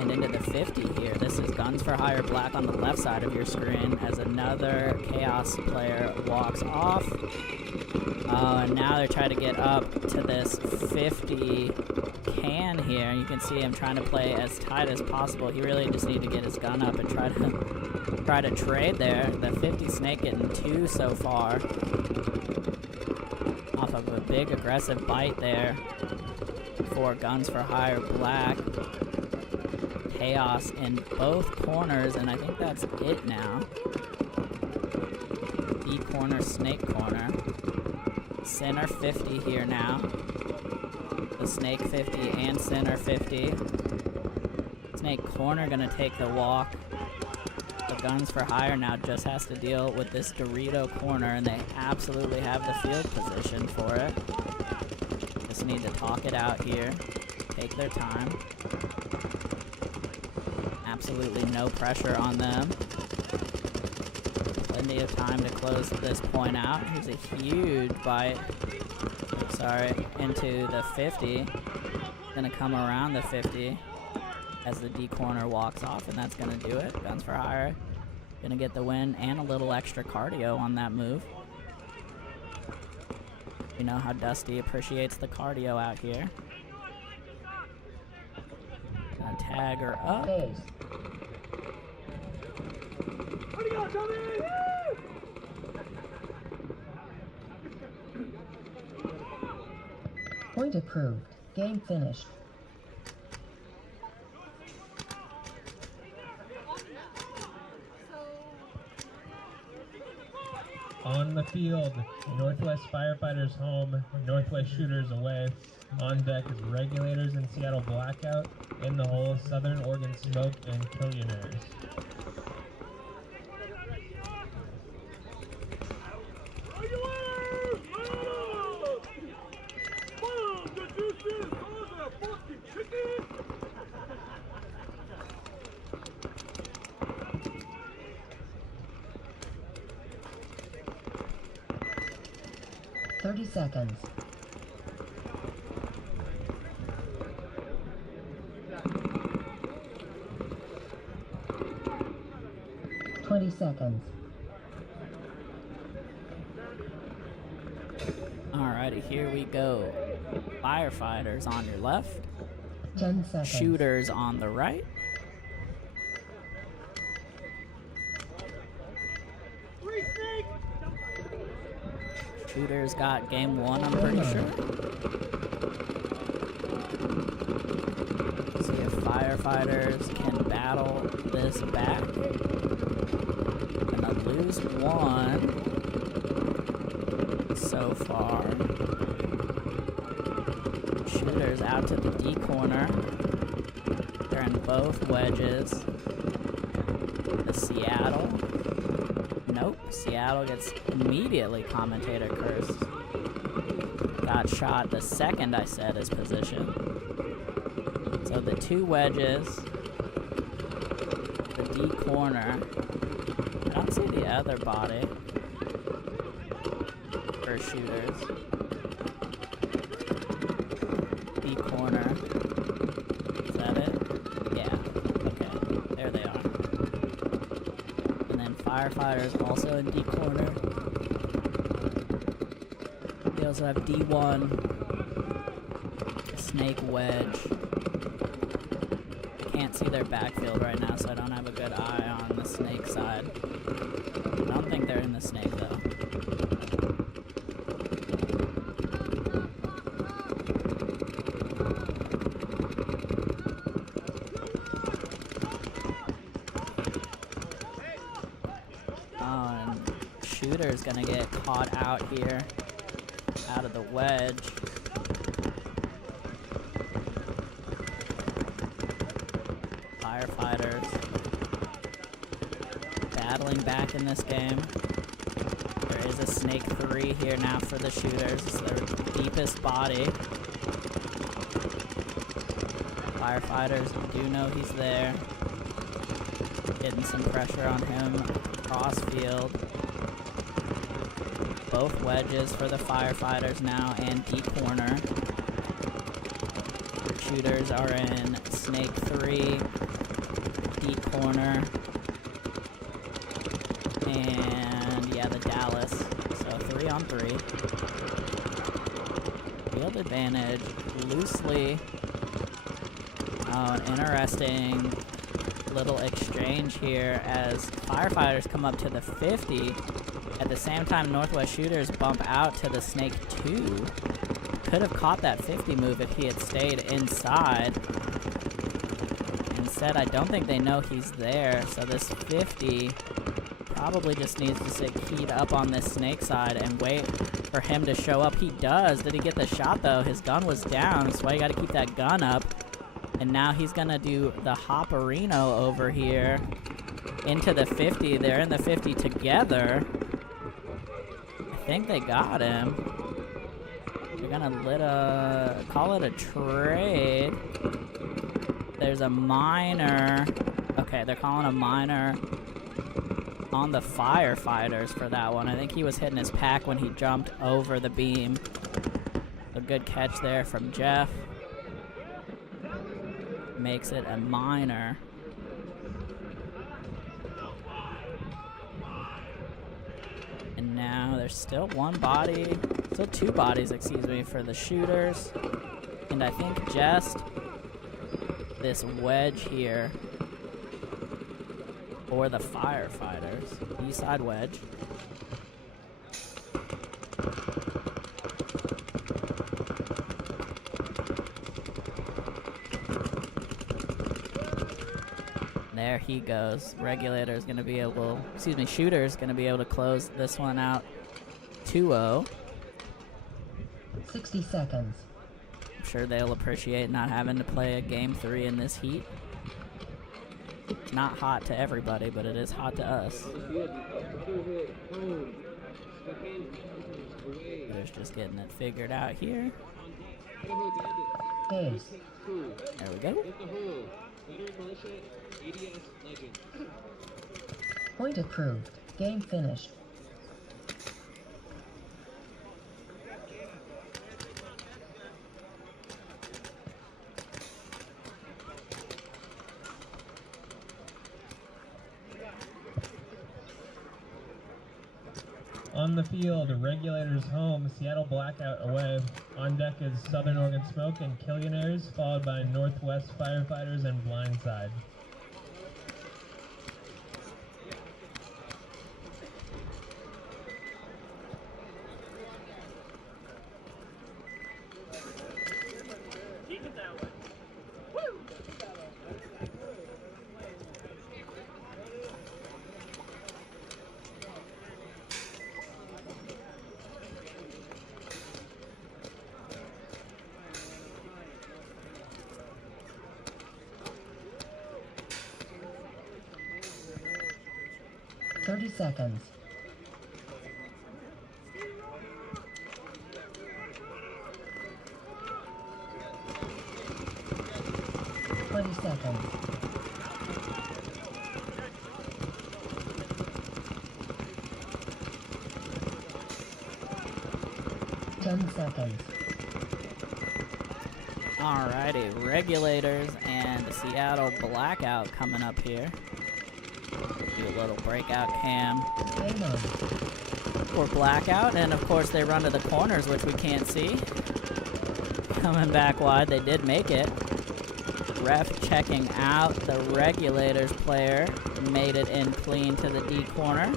and into the 50 here. This is Guns for Hire Black on the left side of your screen as another Chaos player walks off. And now they're trying to get up to this 50 can here. You can see him trying to play as tight as possible. He really just needs to get his gun up and try to trade there. The 50 snake getting 2 so far. Off of a big aggressive bite there for Guns for Hire Black. Chaos in both corners, and I think that's it now. D corner, snake corner. Center 50 here now. The snake 50 and center 50. Snake corner gonna take the walk. The Guns for Hire now just has to deal with this Dorito corner, and they absolutely have the field position for it. Just need to talk it out here. Take their time. Absolutely no pressure on them. Plenty of time to close this point out. Here's a huge bite. Sorry, into the 50. Gonna come around the 50 as the D corner walks off, and that's gonna do it. Guns for Hire gonna get the win and a little extra cardio on that move. You know how Dusty appreciates the cardio out here. Gonna tag her up. Face. Point approved. Game finished. On the field, Northwest Firefighters home, Northwest Shooters away. On deck is Regulators and Seattle Blackout. In the hole, Southern Oregon Smoke and Trillionaires. Seconds. 20 seconds. Alrighty, here we go. Firefighters on your left. 10 seconds. Shooters on the right. Shooters got game one, I'm pretty sure. See if Firefighters can battle this back. Gonna lose one so far. Shooters out to the D corner. They're in both wedges. The Seattle. Nope, Seattle gets immediately commentator cursed. Got shot the second I said his position. So the two wedges, the D corner. I don't see the other body for shooters. D corner. Is that it? Yeah. Okay. There they are. And then Firefighters also in D corner. They also have D1. Snake wedge. Can't see their backfield right now, so I don't have a good eye on the snake side. I don't think they're in the snake though. Shooter's gonna get caught out here, out of the wedge. Firefighters battling back in this game. There is a snake 3 here now for the shooters. It's their deepest body. Firefighters do know he's there. Getting some pressure on him cross field. Both wedges for the Firefighters now and D corner. Shooters are in snake 3, D corner, and yeah, the Dallas. So 3 on 3. Field advantage loosely. Oh, an interesting little exchange here as Firefighters come up to the 50. At the same time, Northwest Shooters bump out to the Snake 2. Could have caught that 50 move if he had stayed inside. Instead, I don't think they know he's there, so this 50 probably just needs to sit keyed up on this Snake side and wait for him to show up. He does. Did he get the shot, though? His gun was down, so you gotta keep that gun up. And now he's gonna do the Hopperino over here into the 50. They're in the 50 together. I think they got him. They're gonna call it a trade. There's a minor. Okay, they're calling a minor on the Firefighters for that one. I think he was hitting his pack when he jumped over the beam. A good catch there from Jeff. Makes it a minor. And now there's still two bodies, excuse me, for the shooters. And I think just this wedge here for the Firefighters. East side wedge. There he goes. Regulator's gonna be able, Shooter's gonna be able to close this one out 2-0. 60 seconds. I'm sure they'll appreciate not having to play a game 3 in this heat. It's not hot to everybody, but it is hot to us. There's just getting it figured out here. Game. There we go. Point approved. Game finished. On the field, Regulators home, Seattle Blackout away. On deck is Southern Oregon Smoke and Killionaires, followed by Northwest Firefighters and Blindside. Keep it that way. 30 seconds. Seconds. 10 seconds. Alrighty, Regulators and Seattle Blackout coming up here. Do a little breakout cam for Blackout, and of course they run to the corners, which we can't see. Coming back wide, they did make it. Ref checking out the Regulators player, made it in clean to the D corner.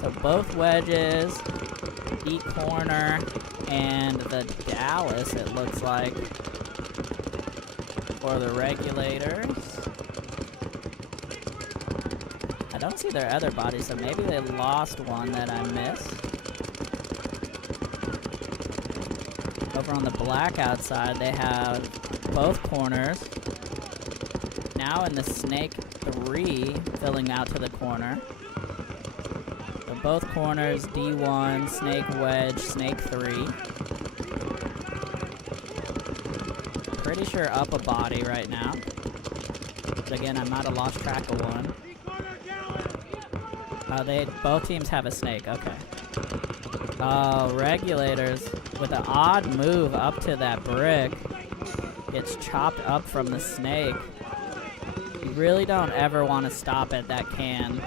So both wedges, D corner, and the Dallas, it looks like, for the Regulators. I don't see their other bodies, so maybe they lost one that I missed. Over on the Blackout side, they have both corners. Now in the Snake 3, filling out to the corner. So both corners, D1, Snake Wedge, Snake 3. Pretty sure up a body right now. But again, I might have lost track of one. Both teams have a Snake, okay. Oh, Regulators with an odd move up to that brick. Gets chopped up from the Snake. You really don't ever want to stop at that can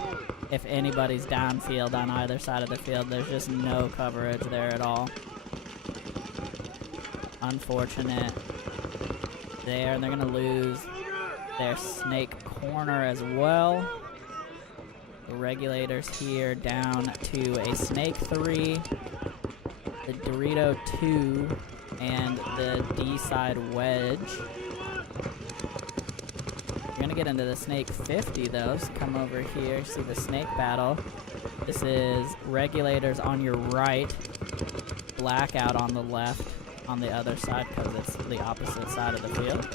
if anybody's downfield on either side of the field. There's just no coverage there at all. Unfortunate there, and they're going to lose their Snake corner as well. The Regulators here down to a Snake 3, the Dorito 2, and the D-side wedge. We're gonna get into the Snake 50 though, so come over here, see the Snake battle. This is Regulators on your right, Blackout on the left. on the other side because it's the opposite side of the field.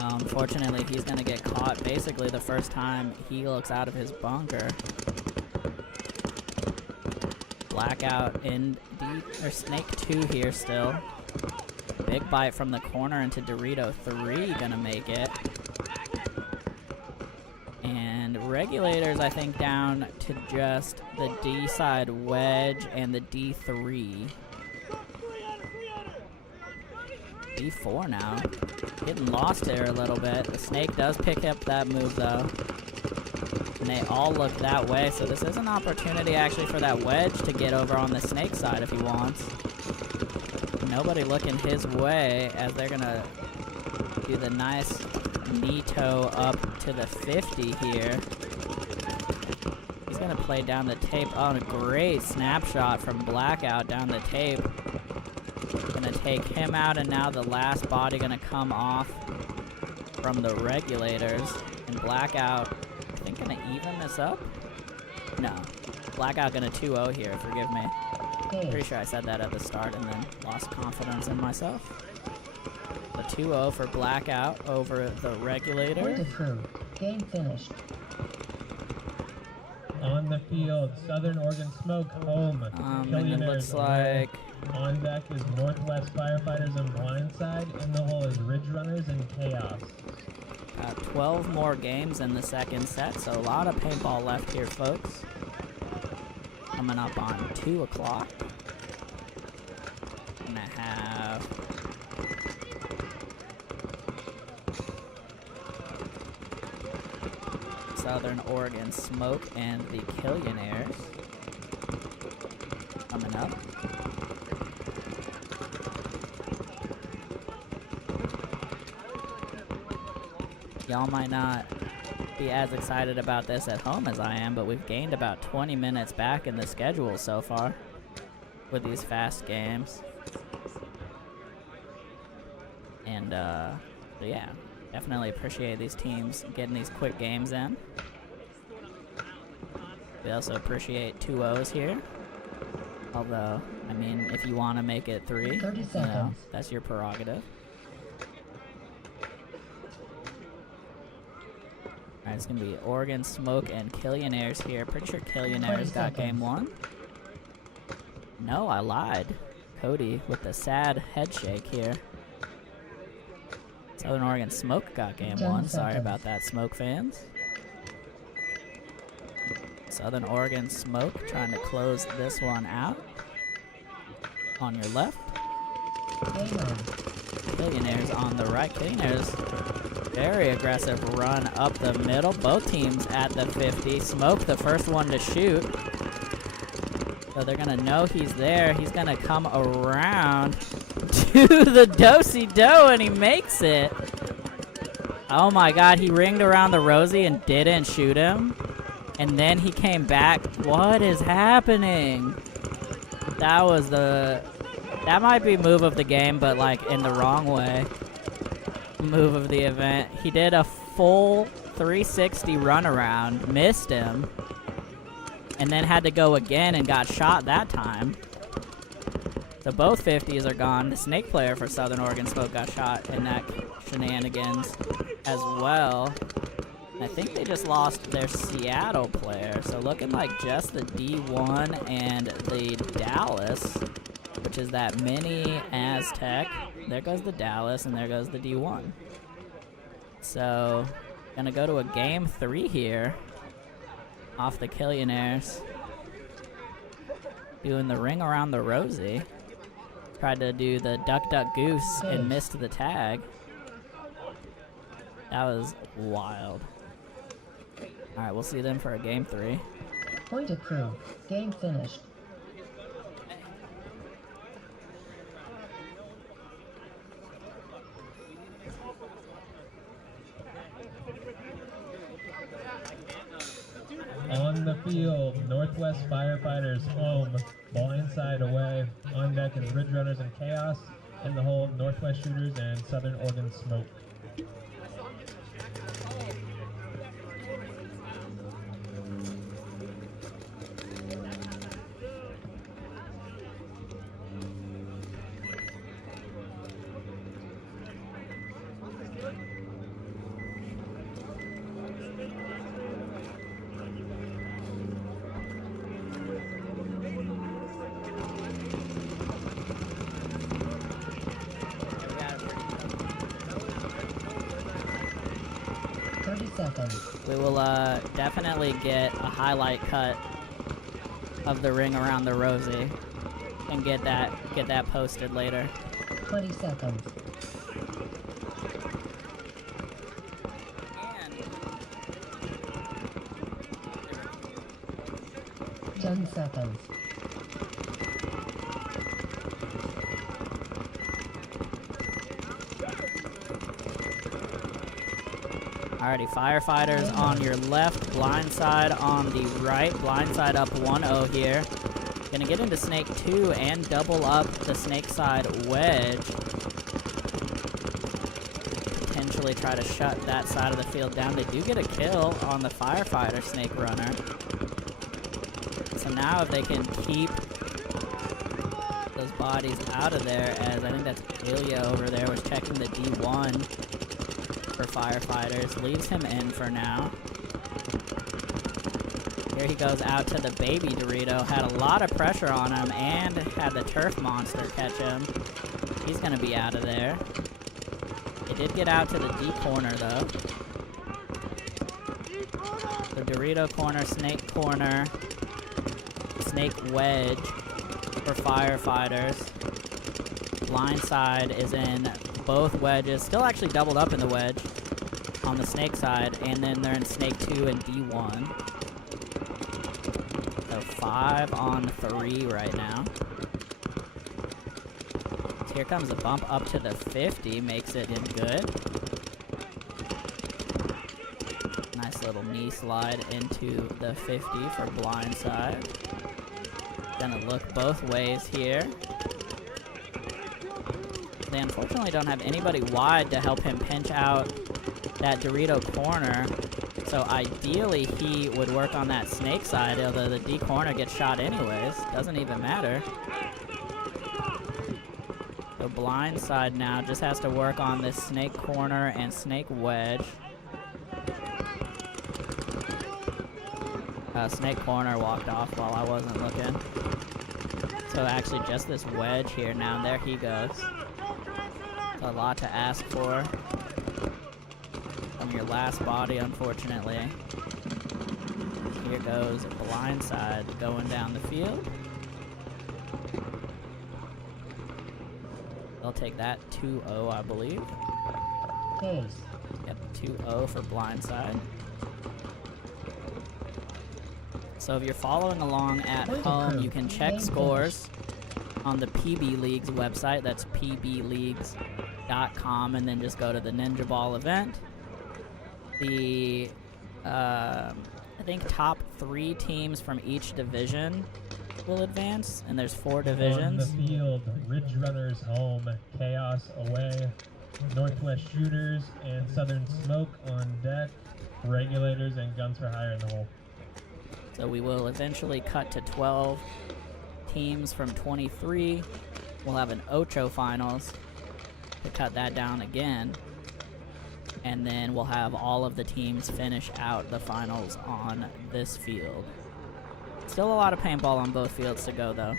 Unfortunately, he's going to get caught basically the first time he looks out of his bunker. Blackout in deep, or Snake 2 here still. Big bite from the corner into Dorito 3, gonna make it. And Regulators, I think, down to just the D side wedge and the D3. D4 now. Getting lost there a little bit. The Snake does pick up that move though. And they all look that way, so this is an opportunity actually for that wedge to get over on the Snake side if he wants. Nobody looking his way as they're gonna do the nice knee toe up to the 50 here. He's gonna play down the tape. Oh, a great snapshot from Blackout down the tape. Gonna take him out, and now the last body gonna come off from the Regulators. And Blackout, I think, gonna even this up? No. Blackout gonna 2-0 here, forgive me. Pretty sure I said that at the start and then lost confidence in myself. A 2-0 for Blackout over the Regulator. Point of crew. Game finished. On the field, Southern Oregon Smoke home. And it looks like On deck is Northwest Firefighters and Blindside. In the hole is Ridge Runners and Chaos. 12 more games in the second set, so a lot of paintball left here, folks. Coming up on 2 o'clock. Gonna have Southern Oregon Smoke and the Killionaires coming up. Y'all might not be as excited about this at home as I am, but we've gained about 20 minutes back in the schedule so far with these fast games. And yeah, definitely appreciate these teams getting these quick games in. We also appreciate 2-0s here. Although, I mean, if you want to make it 3, 30 you know, seconds. that's your prerogative. Alright, it's gonna be Oregon Smoke and Killionaires here. Pretty sure Killionaires got game 1. No, I lied. Cody with the sad head shake here. Southern Oregon Smoke got game 1. Sorry about that, Smoke fans. Southern Oregon Smoke trying to close this one out. On your left. Killionaires on the right. Killionaires, very aggressive run up the middle. Both teams at the 50. Smoke, the first one to shoot. So they're going to know he's there. He's going to come around to the do-si-do, and he makes it. Oh my god, he ringed around the Rosie and didn't shoot him. And then he came back. What is happening? That was the... That might be move of the game, but like in the wrong way. Move of the event. He did a full 360 runaround, missed him, and then had to go again and got shot that time. So both 50s are gone. The Snake player for Southern Oregon Smoke got shot in that shenanigans as well. I think they just lost their Seattle player, so looking like just the D1 and the Dallas, which is that mini Aztec. There goes the Dallas, and there goes the D1. So, gonna go to a game 3 here off the Killionaires. Doing the ring around the Rosie. Tried to do the duck, duck, goose and missed the tag. That was wild. Alright, we'll see them for a game 3. Point of crew. Game finished. On the field, Northwest Firefighters home, Blindside away. On deck is Ridge Runners and Chaos. In the hole, Northwest Shooters and Southern Oregon Smoke. 30 seconds. We will definitely get a highlight cut of the ring around the Rosie and get that posted later. 20 seconds. And 10 seconds. alrighty, Firefighters on your left, Blindside on the right. Blindside up 1-0 here. Gonna get into Snake 2 and double up the Snake side wedge. Potentially try to shut that side of the field down. They do get a kill on the Firefighter Snake runner. So now if they can keep those bodies out of there, as I think that's Ilya over there was checking the D1 for Firefighters. Leaves him in for now. Here he goes out to the baby Dorito. Had a lot of pressure on him and had the turf monster catch him. He's going to be out of there. He did get out to the D corner though. The Dorito corner, Snake corner, Snake wedge for Firefighters. Blindside is in both wedges. Still actually doubled up in the wedge on the Snake side. And then they're in Snake 2 and D1. So 5 on 3 right now. So here comes a bump up to the 50. Makes it in good. Nice little knee slide into the 50 for Blindside. Gonna look both ways here. They unfortunately don't have anybody wide to help him pinch out that Dorito corner. So ideally he would work on that Snake side, although the D corner gets shot anyways. Doesn't even matter. The Blindside now just has to work on this Snake corner and Snake wedge. Snake corner walked off while I wasn't looking. So actually just this wedge here now, and there he goes. It's a lot to ask for from your last body, unfortunately. Here goes Blindside going down the field. They'll take that 2-0, I believe. Close. Yep, 2-0 for Blindside. So if you're following along at home, you can check scores on the PB Leagues website. That's pbleagues.com, and then just go to the Ninjaball event. The, I think top 3 teams from each division will advance, and there's 4 divisions. On the field, Ridge Runners home, Chaos away, Northwest Shooters and Southern Smoke on deck, Regulators and Guns for Hire in the hole. So we will eventually cut to 12 teams from 23. We'll have an Ocho finals to cut that down again. And then we'll have all of the teams finish out the finals on this field. Still a lot of paintball on both fields to go though.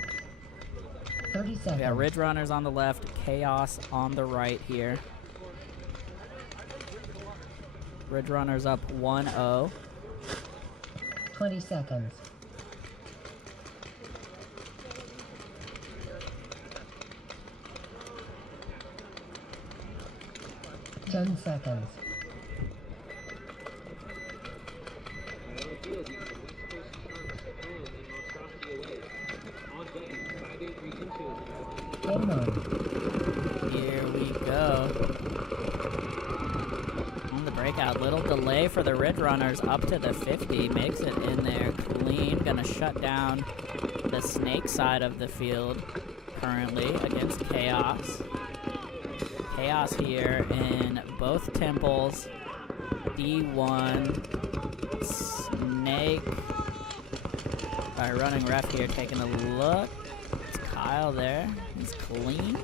30 seconds. We got Ridge Runners on the left, Chaos on the right here. Ridge Runners up 1-0. 20 seconds. Ten seconds. Game on. Here we go. On the breakout, little delay for the Ridge Runners up to the 50. Makes it in there clean. Gonna shut down the Snake side of the field currently against Chaos. Chaos here in both temples. D1. Snake. Alright, running ref here taking a look. It's Kyle there. He's clean.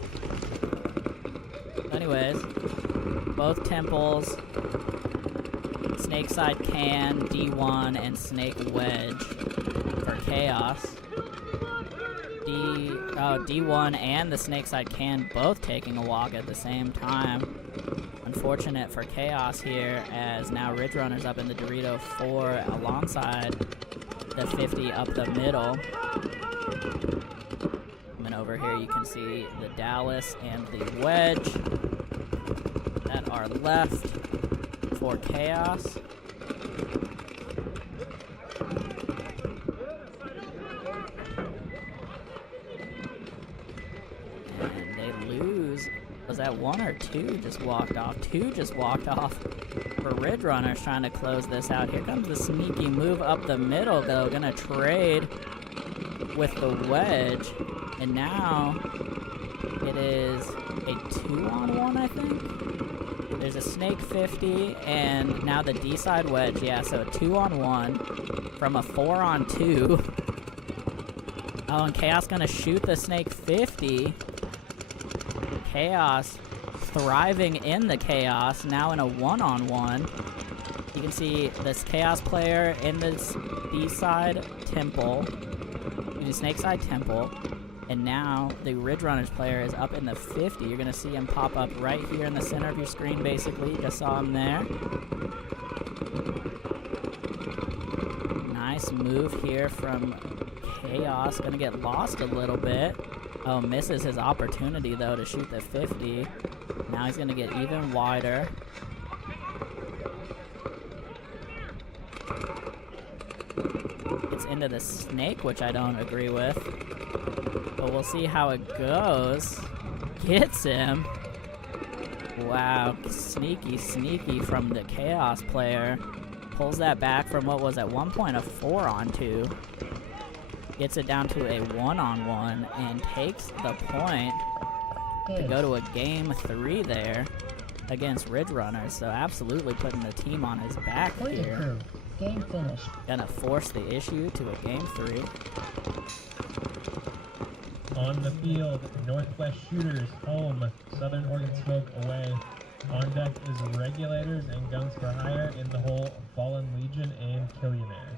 Anyways, both temples. Snake side can, D1, and Snake wedge for Chaos. D1 and the Snake side can both taking a walk at the same time. Unfortunately, unfortunate for Chaos here, as now Ridge Runner's up in the Dorito 4 alongside the 50 up the middle. And over here you can see the Dallas and the Wedge that are left for Chaos. And they lose. Was that 1 or 2 just walked off? 2 just walked off for Ridge Runners trying to close this out. Here comes the sneaky move up the middle, though. Gonna trade with the Wedge. And now it is a 2-on-1, I think. There's a Snake 50 and now the D-side Wedge. Yeah, so a 2-on-1 from a 4-on-2. Oh, and Chaos gonna shoot the Snake 50. Chaos thriving in the Chaos, now in a 1-on-1. You can see this Chaos player in this D-side Temple, in the Snake side Temple, and now the Ridge Runners player is up in the 50. You're going to see him pop up right here in the center of your screen, basically. You just saw him there. Nice move here from Chaos. Going to get lost a little bit. Oh, misses his opportunity, though, to shoot the 50. Now he's going to get even wider. Gets into the Snake, which I don't agree with. But we'll see how it goes. Gets him. Wow, sneaky, sneaky from the Chaos player. Pulls that back from what was at one point a 4-on-2. Gets it down to a 1-on-1 and takes the point to go to a game 3 there against Ridge Runners. So absolutely putting the team on his back here. Game finished. Gonna force the issue to a game 3. On the field, Northwest Shooters home, Southern Oregon Smoke away. On deck is Regulators and Guns for Hire. In the hole, Fallen Legion and Killionaire.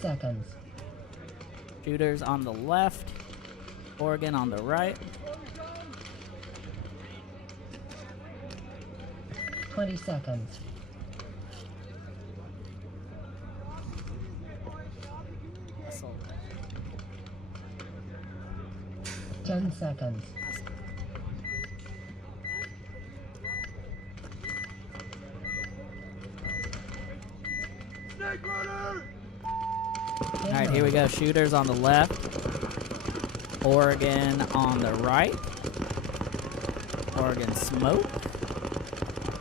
Seconds. Shooters on the left, Oregon on the right. 20 seconds. Hustle. 10 seconds. Alright, here we go. Shooters on the left. Oregon on the right. Oregon Smoke.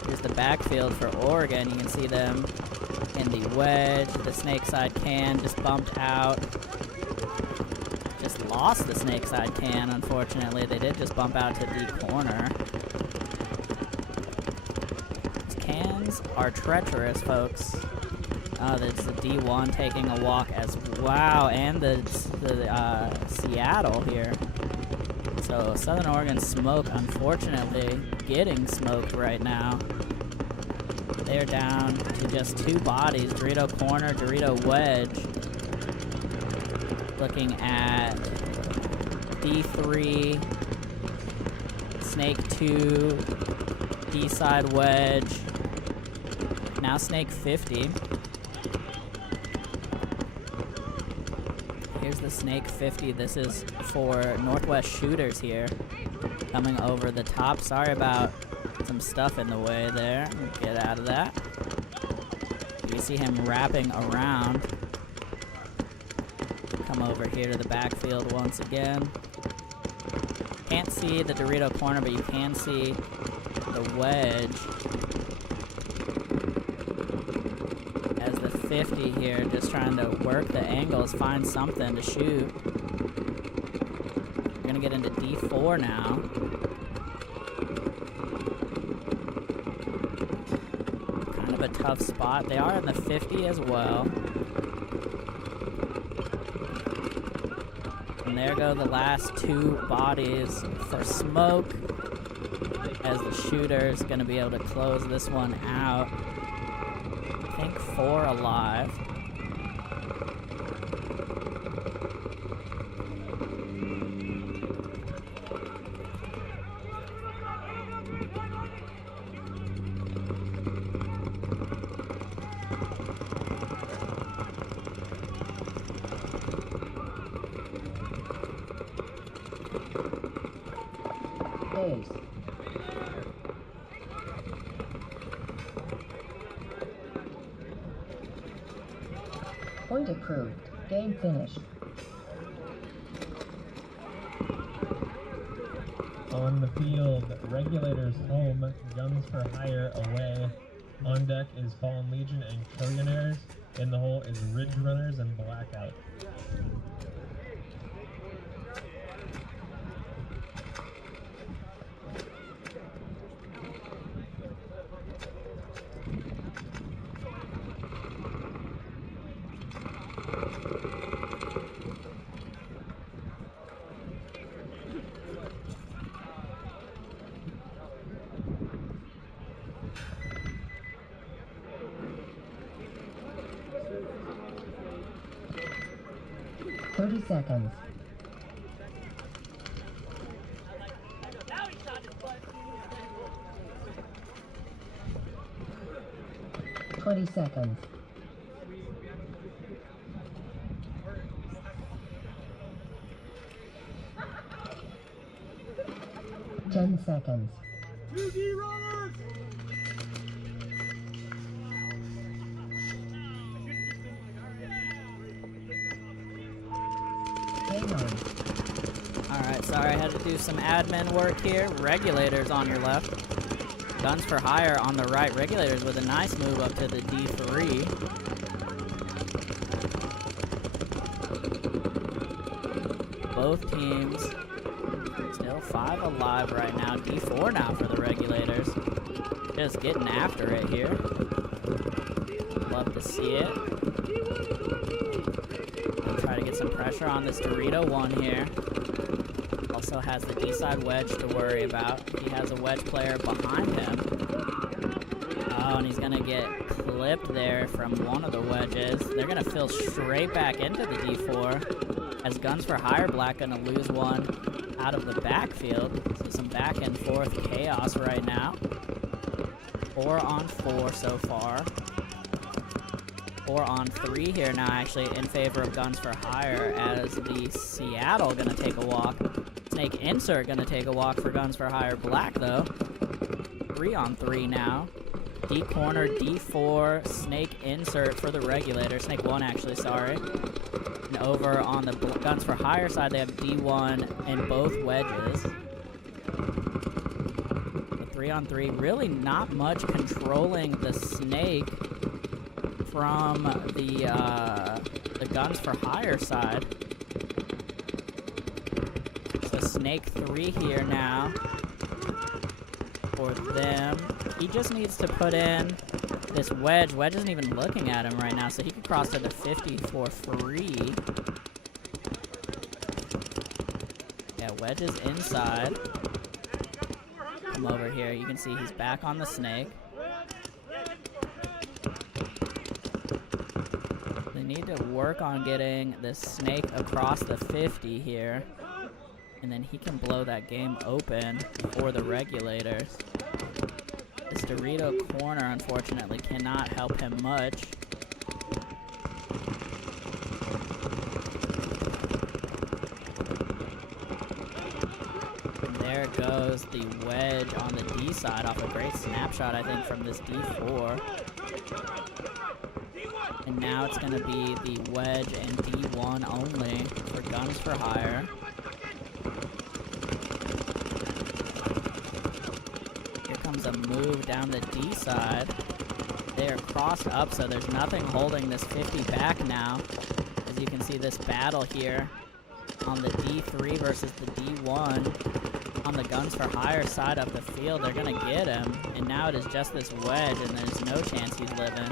Here's the backfield for Oregon. You can see them in the Wedge. The Snake side can just bumped out. Just lost the Snake side can, unfortunately. They did just bump out to the corner. These cans are treacherous, folks. Oh, that's the D1 taking a walk as wow, and the Seattle here. So Southern Oregon Smoke, unfortunately, getting smoked right now. They're down to just 2 bodies. Dorito Corner, Dorito Wedge. Looking at D3, Snake 2, D-side Wedge. Now Snake 50. Here's the Snake 50. This is for Northwest Shooters here. Coming over the top. Sorry about some stuff in the way there. Get out of that. You see him wrapping around. Come over here to the backfield once again. Can't see the Dorito corner, but you can see the wedge. As the 50 here, just trying to work the angles, find something to shoot. We're gonna get into D4 now. Kind of a tough spot. They are in the 50 as well. And there go the last two bodies for Smoke, as the shooter's going to be able to close this one out. I think 4 alive. Ace. Point approved. Game finished. On the field, Regulators home, Guns for Hire away. On deck is Fallen Legion and Trillionaires. In the hole is Ridge Runners and Blackout. Seconds. Twenty seconds. 10 seconds. Alright, sorry, I had to do some admin work here. Regulators on your left. Guns for Hire on the right. Regulators with a nice move up to the D3. Both teams still 5 alive right now. D4 now for the Regulators. Just getting after it here. Love to see it. Try to get some pressure on this Dorito one here. Also has the D-side wedge to worry about. He has a wedge player behind him. Oh, and he's gonna get clipped there from one of the wedges. They're gonna fill straight back into the D4. As Guns for Hire Black gonna lose one out of the backfield. So some back and forth chaos right now. 4 on 4 so far. 4 on 3 here now, actually, in favor of Guns for Hire, as the Seattle gonna take a walk. Snake Insert gonna take a walk for Guns for Hire Black, though. 3 on 3 now. D corner, D4, Snake Insert for the Regulator. Snake 1, actually, sorry. And over on the Guns for Hire side, they have D1 and both wedges. 3 on 3, really not much controlling the Snake from the Guns for Hire side. So Snake 3 here now for them. He just needs to put in this wedge. Wedge isn't even looking at him right now, so he can cross to the 50 for free. Yeah, Wedge is inside. Come over here. You can see he's back on the Snake. They need to work on getting the Snake across the 50 here. And then he can blow that game open for the Regulators. This Dorito corner, unfortunately, cannot help him much. And there goes the wedge on the D side off a great snapshot, I think, from this D4. And And now it's going to be the wedge and D1 only for Guns for Hire. Here comes a move down the D side. They are crossed up, so there's nothing holding this 50 back now. As you can see, this battle here on the D3 versus the D1 on the Guns for Hire side of the field. They're going to get him, and now it is just this wedge, and there's no chance he's living.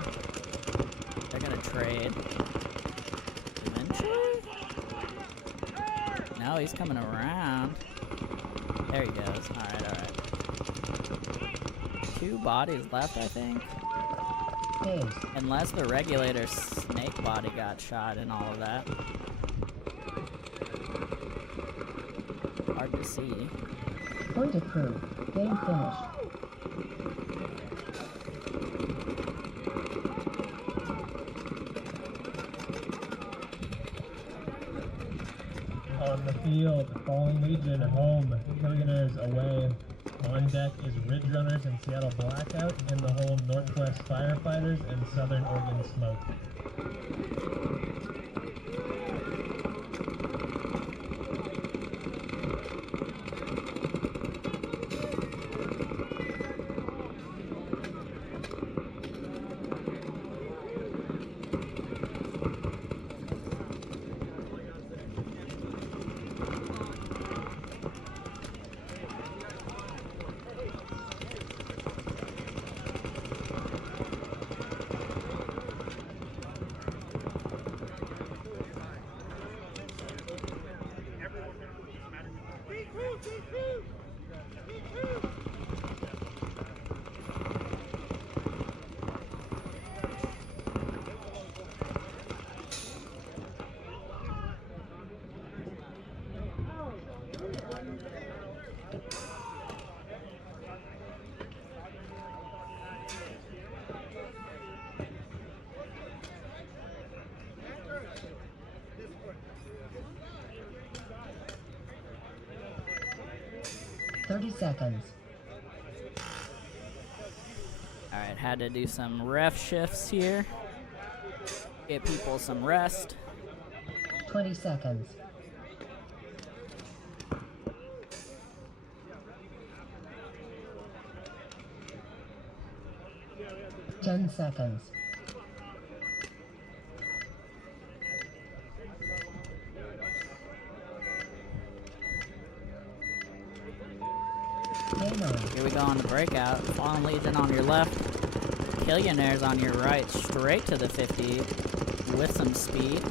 They're going to trade. Eventually? No, he's coming around. There he goes. Alright, alright. 2 bodies left, I think. Unless the Regulator snake body got shot and all of that. Hard to see. Point approved. Game finished. On the field, Fallen Legion home, Millionaires away. On deck is Ridge Runners and Seattle Blackout. In the hole, Northwest Firefighters and Southern Oregon Smoke. Seconds. Alright, had to do some ref shifts here. Get people some rest. 20 seconds. Ten seconds. Here we go on the breakout. Fallen Legion on your left. Killionaires on your right. Straight to the 50 with some speed.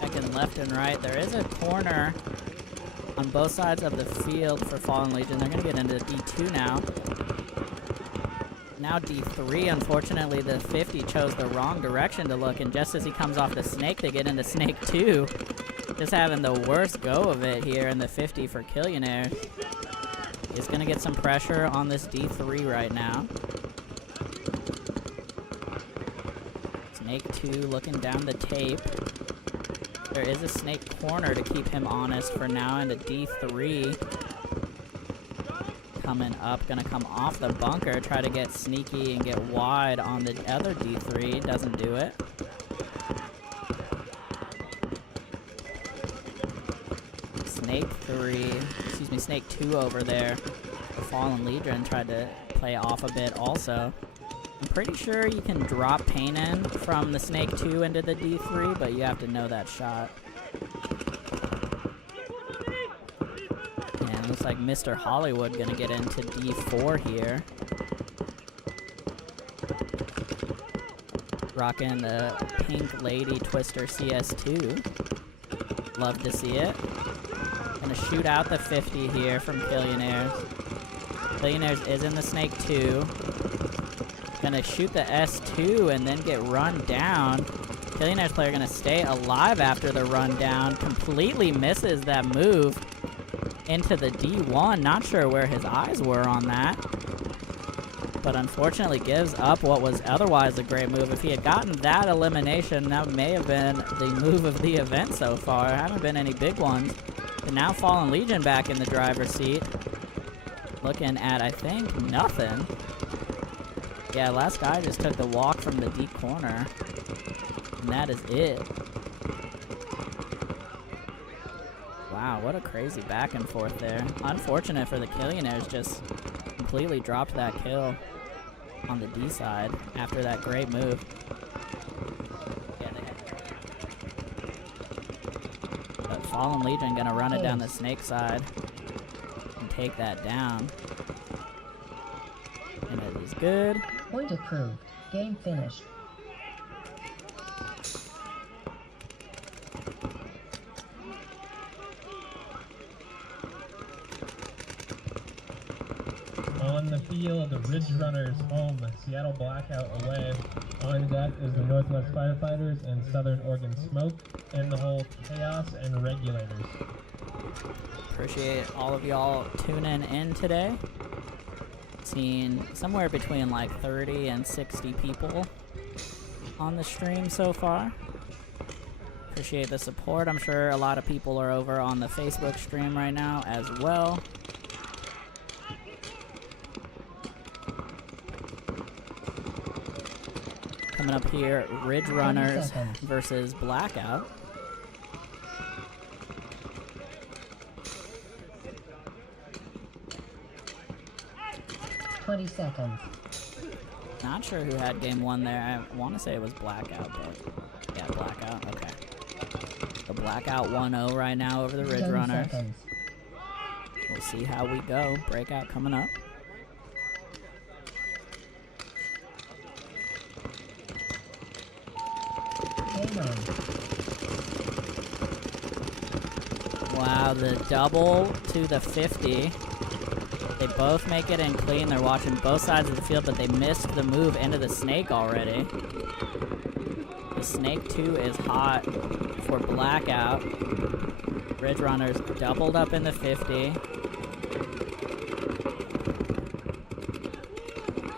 Checking left and right. There is a corner on both sides of the field for Fallen Legion. They're going to get into D2 now. Now D3. Unfortunately, the 50 chose the wrong direction to look, and just as he comes off the snake, they get into snake 2. Just having the worst go of it here in the 50 for Killionaires. He's going to get some pressure on this D3 right now. Snake 2 looking down the tape. There is a snake corner to keep him honest for now into D3. Coming up, going to come off the bunker, try to get sneaky and get wide on the other D3. Doesn't do it. Snake 2 over there. The Fallen Legion tried to play off a bit also. I'm pretty sure you can drop paint in from the Snake 2 into the D3, but you have to know that shot. And it looks like Mr. Hollywood gonna get into D4 here. Rocking the Pink Lady Twister CS2. Love to see it. Gonna shoot out the 50 here from Killionaires. Killionaires is in the Snake 2. Gonna shoot the S2 and then get run down. Killionaires player gonna stay alive after the run down. Completely misses that move into the D1. Not sure where his eyes were on that. But unfortunately gives up what was otherwise a great move. If he had gotten that elimination, that may have been the move of the event so far. Haven't been any big ones. But now Fallen Legion back in the driver's seat. Looking at, I think, nothing. Yeah, last guy just took the walk from the deep corner. And that is it. Wow, what a crazy back and forth there. Unfortunate for the Killionaires, just completely dropped that kill on the D side after that great move. Yeah, but Fallen Legion gonna run it down the snake side and take that down. And it is good. Point approved. Game finished. On the field, the Ridge Runners home, Seattle Blackout away. On deck is the Northwest Firefighters and Southern Oregon Smoke. In the hole, Chaos and Regulators. Appreciate all of y'all tuning in today. Seen somewhere between like 30 and 60 people on the stream so far. Appreciate the support. I'm sure a lot of people are over on the Facebook stream right now as well. Coming up here, Ridge Runners versus Blackout. Seconds. Not sure who had game one there. I want to say it was Blackout, but yeah, Blackout. Okay. So Blackout 1-0 right now over the Ridge Runners. Seconds. We'll see how we go. Breakout coming up. Game on. Wow, the double to the 50. They both make it in clean. They're watching both sides of the field, but they missed the move into the snake already. The snake 2 is hot for Blackout. Ridge Runners doubled up in the 50.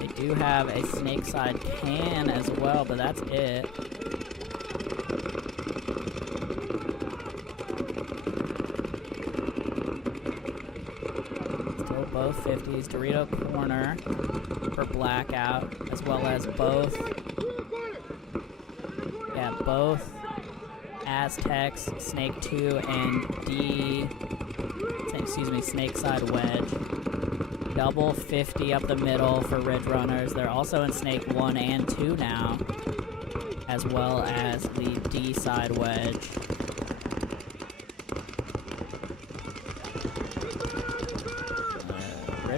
They do have a snake side can as well, but that's it. Both 50s. Dorito corner for Blackout, as well as both. Yeah, both Aztecs, Snake 2 and D. Excuse me, Snake side wedge. Double 50 up the middle for Ridge Runners. They're also in Snake 1 and 2 now, as well as the D side wedge.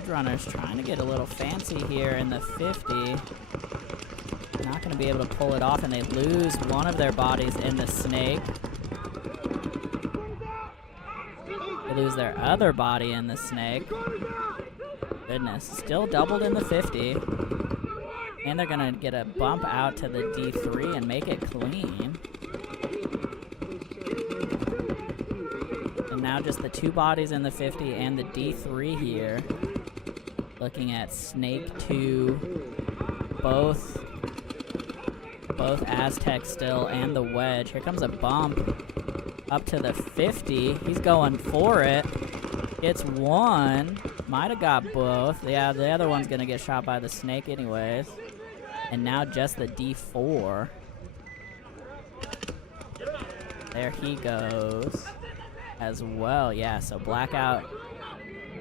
Runners trying to get a little fancy here in the 50. Not going to be able to pull it off, and they lose one of their bodies in the snake. They lose their other body in the snake. Goodness, still doubled in the 50. And they're going to get a bump out to the D3 and make it clean. And now just the 2 bodies in the 50 and the D3 here. Looking at Snake 2, both Aztecs still, and the wedge. Here comes a bump up to the 50. He's going for it. It's one. Might have got both. Yeah, the other one's going to get shot by the snake anyways. And now just the D4. There he goes as well. Yeah, so Blackout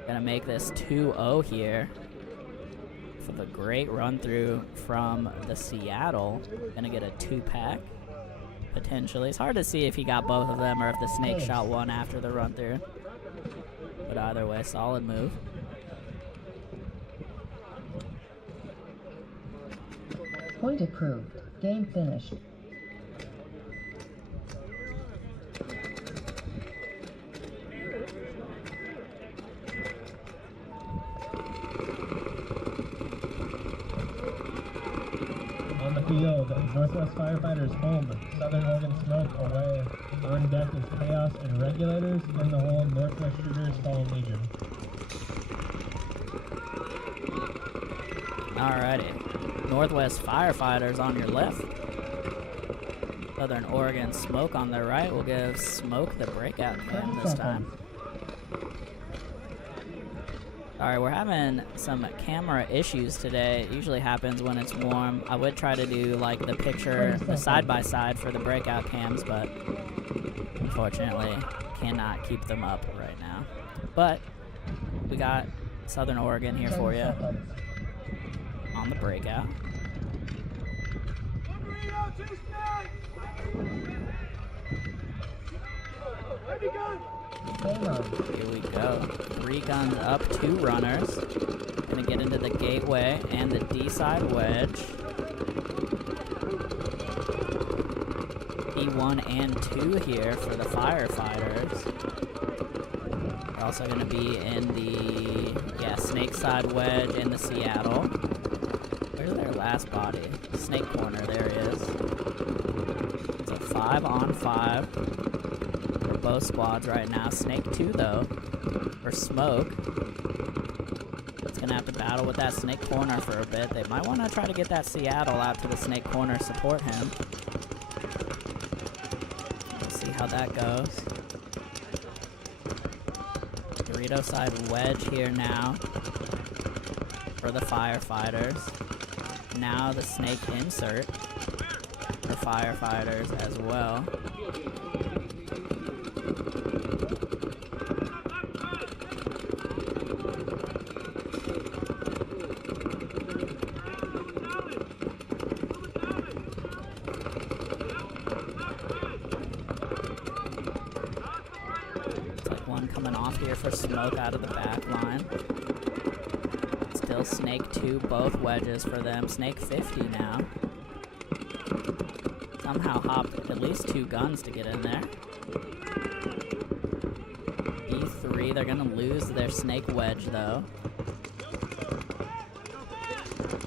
gonna make this 2-0 here for the great run through from the Seattle. Gonna get a 2-pack potentially. It's hard to see if he got both of them or if the snake shot one after the run through. But either way, solid move. Point approved. Game finished. Field, Northwest Firefighters home, Southern Oregon Smoke away. On deck is Chaos and Regulators. In the hole, Northwest Shooters, Fallen Legion. Alrighty. Northwest Firefighters on your left. Southern Oregon Smoke on the right. We'll give Smoke the breakout cam this time. Alright, we're having some camera issues today. It usually happens when it's warm. I would try to do like the picture, the side-by-side for the breakout cams, but unfortunately cannot keep them up right now. But we got Southern Oregon here for you on the breakout. Here we go. 3 guns up, 2 runners. Gonna get into the gateway and the D-side wedge. E1 and 2 here for the Firefighters. They're also gonna be in the, snake side wedge in the Seattle. Where's their last body? Snake corner, there he is. It's a 5-on-5. Both squads right now. Snake 2 though, or Smoke. It's gonna have to battle with that Snake corner for a bit. They might want to try to get that Seattle out to the Snake corner, support him. Let's see how that goes. Dorito side wedge here now for the Firefighters. Now the Snake insert for Firefighters as well. For Smoke out of the back line. Still Snake 2, both wedges for them. Snake 50 now. Somehow hopped at least 2 guns to get in there. E3, they're gonna lose their Snake wedge though.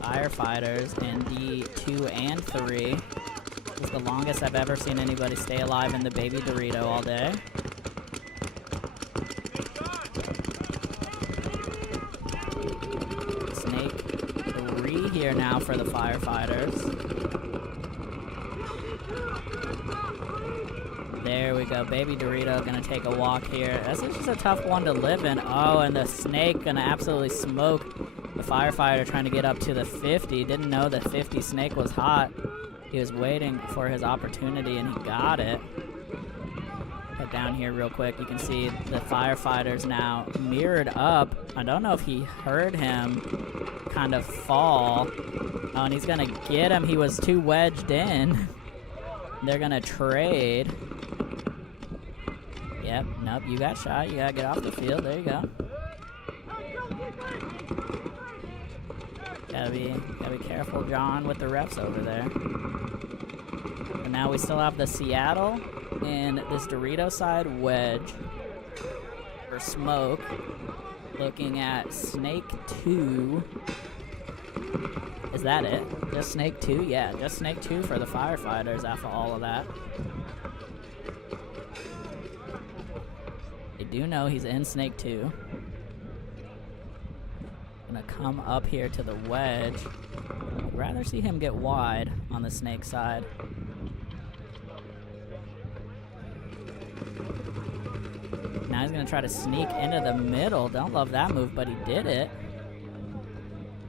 Firefighters in D2 and 3. This is the longest I've ever seen anybody stay alive in the Baby Dorito all day. Here now for the Firefighters. There we go. Baby Dorito gonna take a walk here. This is just a tough one to live in. Oh, and the Snake gonna absolutely smoke the Firefighter trying to get up to the 50. Didn't know the 50 Snake was hot. He was waiting for his opportunity and he got it. But down here real quick, you can see the Firefighters now mirrored up. I don't know if he heard him kind of fall. Oh, and he's gonna get him. He was too wedged in. They're gonna trade. Yep, nope, you got shot. You gotta get off the field. There you go. Gotta be careful, John, with the refs over there. And now we still have the Seattle and this Dorito side wedge for Smoke. Looking at Snake 2. Is that it? Just Snake 2? Yeah, just Snake 2 for the Firefighters after all of that. They do know he's in Snake 2. Gonna come up here to the wedge. I'd rather see him get wide on the Snake side. Now he's going to try to sneak into the middle. Don't love that move, but he did it.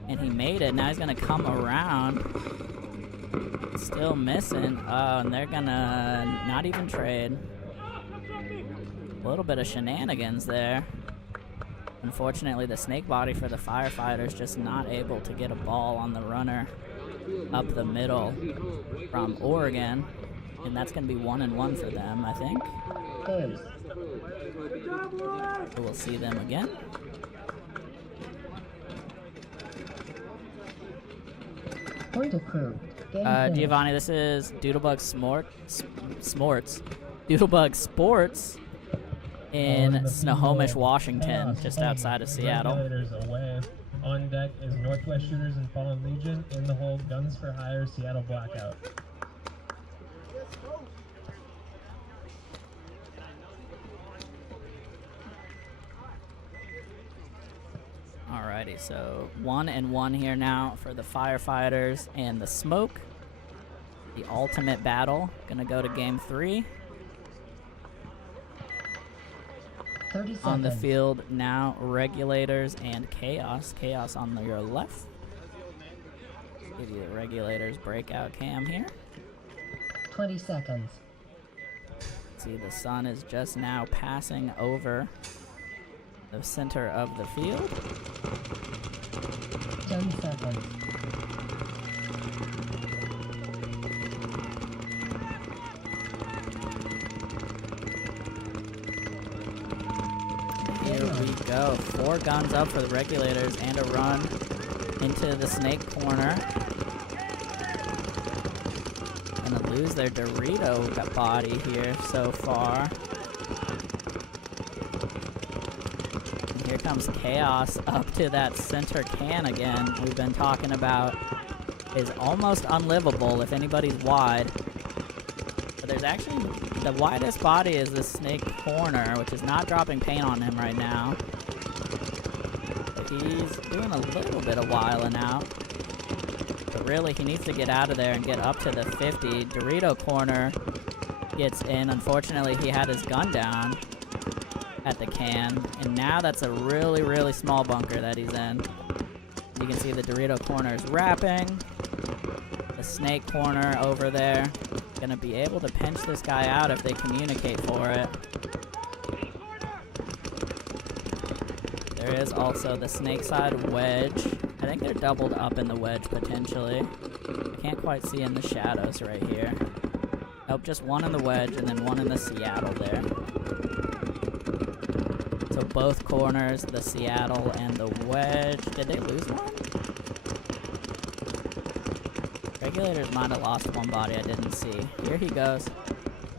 And he made it. Now he's going to come around. Still missing. Oh, and they're going to not even trade. A little bit of shenanigans there. Unfortunately, the Snake body for the Firefighters just not able to get a ball on the runner up the middle from Oregon. And that's going to be 1-1 for them, I think. So we'll see them again. Point approved. Giovanni, this is Doodlebug Sportz. Doodlebug Sportz in Snohomish, Washington, just outside of Seattle. Regulators away. On deck is Northwest Shooters and Fallen Legion. In the hole, Guns for Hire, Seattle Blackout. Alrighty, so 1-1 here now for the Firefighters and the Smoke. The ultimate battle. Gonna go to game 3. 30 seconds. On the field now, Regulators and Chaos. Chaos on your left. Give you the Regulators breakout cam here. 20 seconds. See, the sun is just now passing over the center of the field. 10 seconds. Here we go. 4 guns up for the Regulators and a run into the snake corner. Gonna lose their Dorito body here so far. And here comes Chaos up to that center can again. We've been talking about is almost unlivable if anybody's wide. But there's actually the widest body is the snake corner, which is not dropping paint on him right now. But he's doing a little bit of whiling out. But really, he needs to get out of there and get up to the 50. Dorito corner gets in. Unfortunately, he had his gun down at the can. And now that's a really, really small bunker that he's in. You can see the Dorito corner is wrapping. The snake corner over there. Gonna be able to pinch this guy out if they communicate for it. There is also the snake side wedge. I think they're doubled up in the wedge potentially. I can't quite see in the shadows right here. Nope, just one in the wedge and then one in the Seattle there. So both corners, the Seattle and the wedge. Did they lose one? Regulators might have lost one body I didn't see. Here he goes.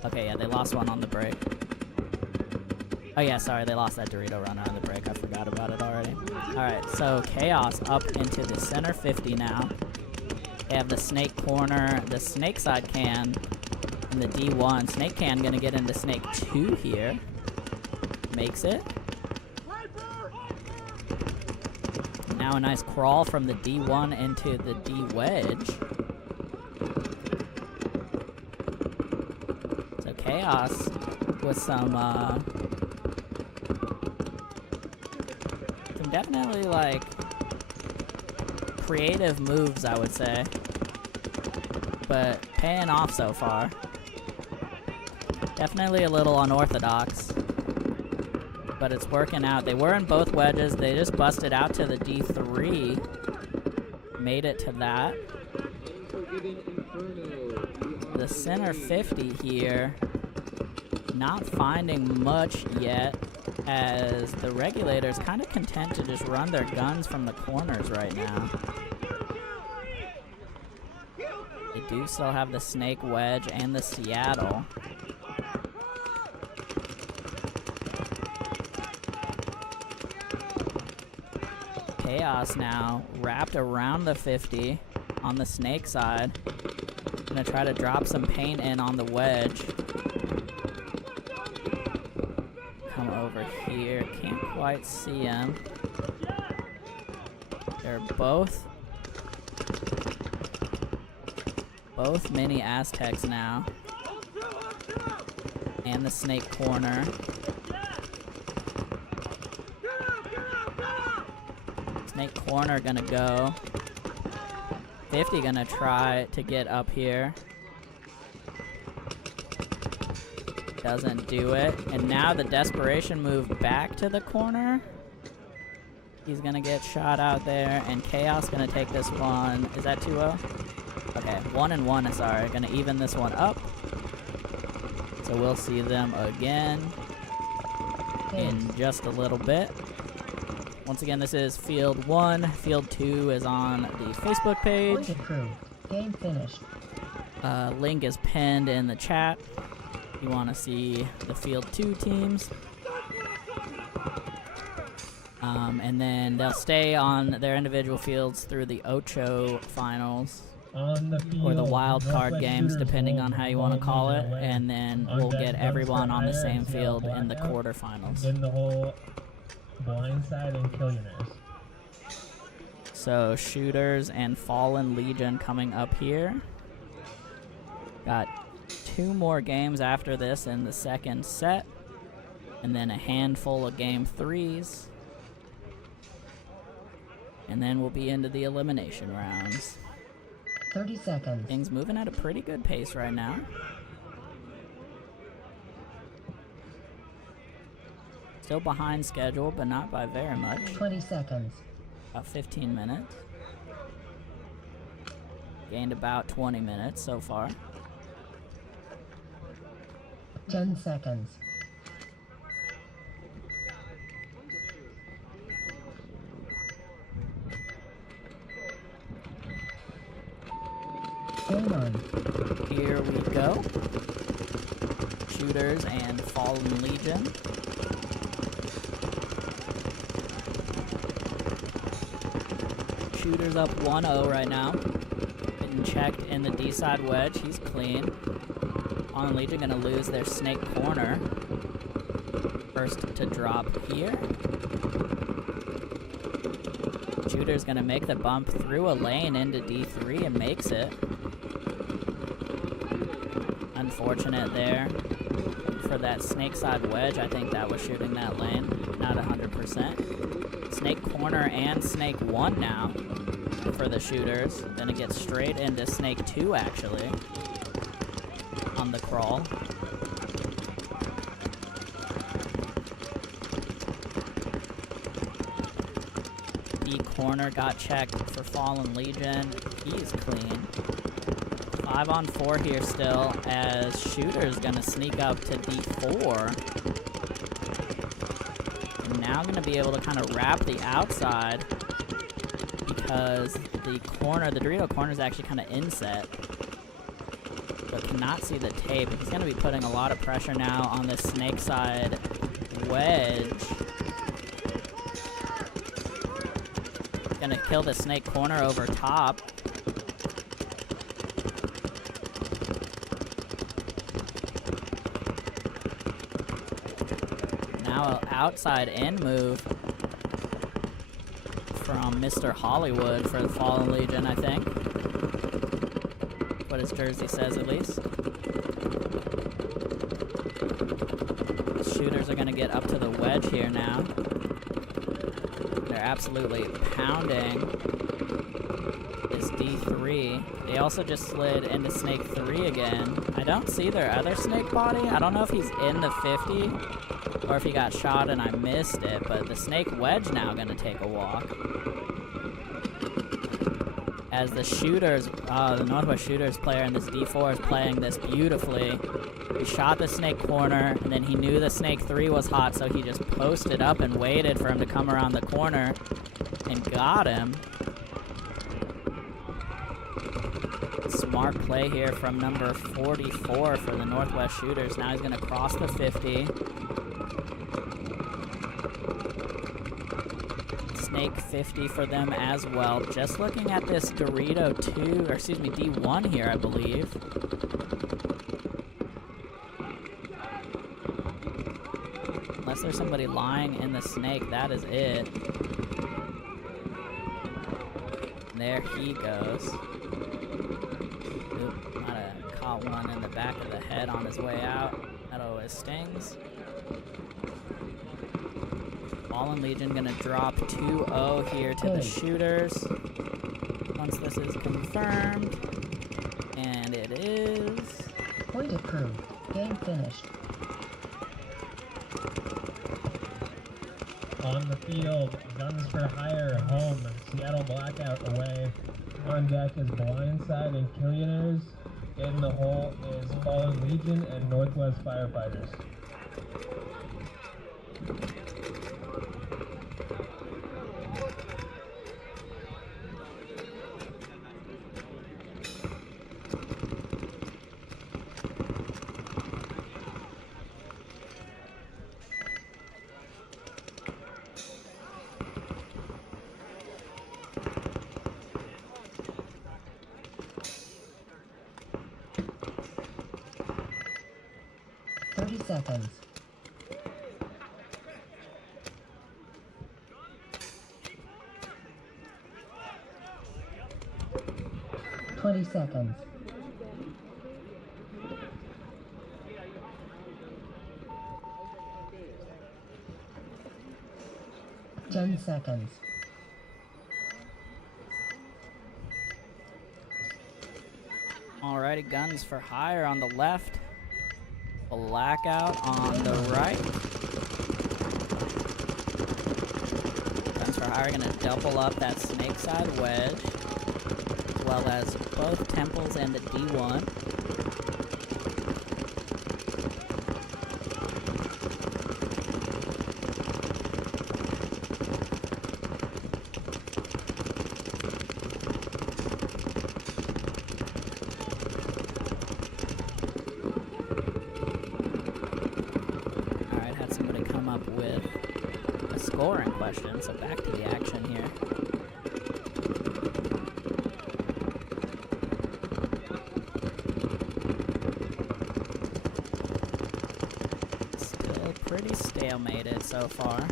Okay, yeah, they lost one on the break. Oh yeah, sorry, they lost that Dorito runner on the break. I forgot about it already. Alright, so Chaos up into the center 50 now. They have the snake corner, the snake side can, and the D1. Snake can gonna get into snake 2 here. Makes it. Now a nice crawl from the D1 into the D wedge. So Chaos with some definitely like creative moves, I would say, but paying off so far. Definitely a little unorthodox, but it's working out. They were in both wedges. They just busted out to the D3, made it to that. The center 50 here, not finding much yet, as the Regulators kind of content to just run their guns from the corners right now. They do still have the snake wedge and the Seattle. Chaos now wrapped around the 50 on the snake side. Gonna try to drop some paint in on the wedge. Come over here. Can't quite see him. They're both mini Aztecs now. And the snake corner. Snake corner gonna go. 50 gonna try to get up here. Doesn't do it. And now the desperation move back to the corner. He's gonna get shot out there, and Chaos gonna take this one. Is that 2-0? Okay, 1-1, sorry. Gonna even this one up. So we'll see them again in just a little bit. Once again, this is Field 1. Field 2 is on the Facebook page. Game finished. Link is pinned in the chat. If you want to see the Field 2 teams. And then they'll stay on their individual fields through the Ocho finals. Or the wild card games, depending on how you want to call it. And then we'll get everyone on the same field in the quarterfinals. In the whole blindside and killionaires. So Shooters and Fallen Legion coming up here. Got 2 more games after this in the second set. and then a handful of game 3s. And then we'll be into the elimination rounds. 30 seconds. Things moving at a pretty good pace right now. Still behind schedule, but not by very much. 20 seconds. About 15 minutes. Gained about 20 minutes so far. 10 seconds. Game on. Here we go. Shooters and Fallen Legion. Shooters up 1-0 right now. Getting checked in the D-side wedge. He's clean. Fallen Legion gonna lose their snake corner. First to drop here. Shooter's gonna make the bump through a lane into D3 and makes it. Unfortunate there for that snake side wedge. I think that was shooting that lane. Not 100%. Snake corner and snake 1 now for the shooters. Gonna get straight into snake 2 actually on the crawl. D corner got checked for Fallen Legion. He's clean. 5 on 4 here still, as Shooter's gonna sneak up to D4. And now gonna be able to kind of wrap the outside because the corner, the Dorito corner is actually kind of inset, but cannot see the tape. He's gonna be putting a lot of pressure now on the snake side wedge. Gonna kill the snake corner over top. Now outside in move from Mr. Hollywood for the Fallen Legion, I think. What his jersey says, at least. Shooters are gonna get up to the wedge here now. They're absolutely pounding this D3. They also just slid into snake 3 again. I don't see their other snake body. I don't know if he's in the 50 or if he got shot and I missed it, but the snake wedge now gonna take a walk. As the shooters, the Northwest Shooters player in this D4 is playing this beautifully. He shot the snake corner, and then he knew the snake 3 was hot, so he just posted up and waited for him to come around the corner and got him. Smart play here from number 44 for the Northwest Shooters. Now he's going to cross the 50. Snake 50 for them as well. Just looking at this Dorito 2, or excuse me, D1 here, I believe. Unless there's somebody lying in the snake, that is it. There he goes. Oop, might have caught one in the back of the head on his way out. That always stings. Fallen Legion gonna drop 2-0 here to the shooters. Once this is confirmed. And it is. Point approved. Game finished. On the field, Guns for Hire home, Seattle Blackout away. On deck is Blindside and Killionaires. In the hole is Fallen Legion and Northwest Firefighters. Seconds. 20 seconds. 10 seconds. Alrighty, Guns for Hire on the left. Blackout on the right. Guns for Hire gonna double up that snake side wedge, as well as both temples and the D1. Scoring question, so back to the action here. Still pretty stalemated so far.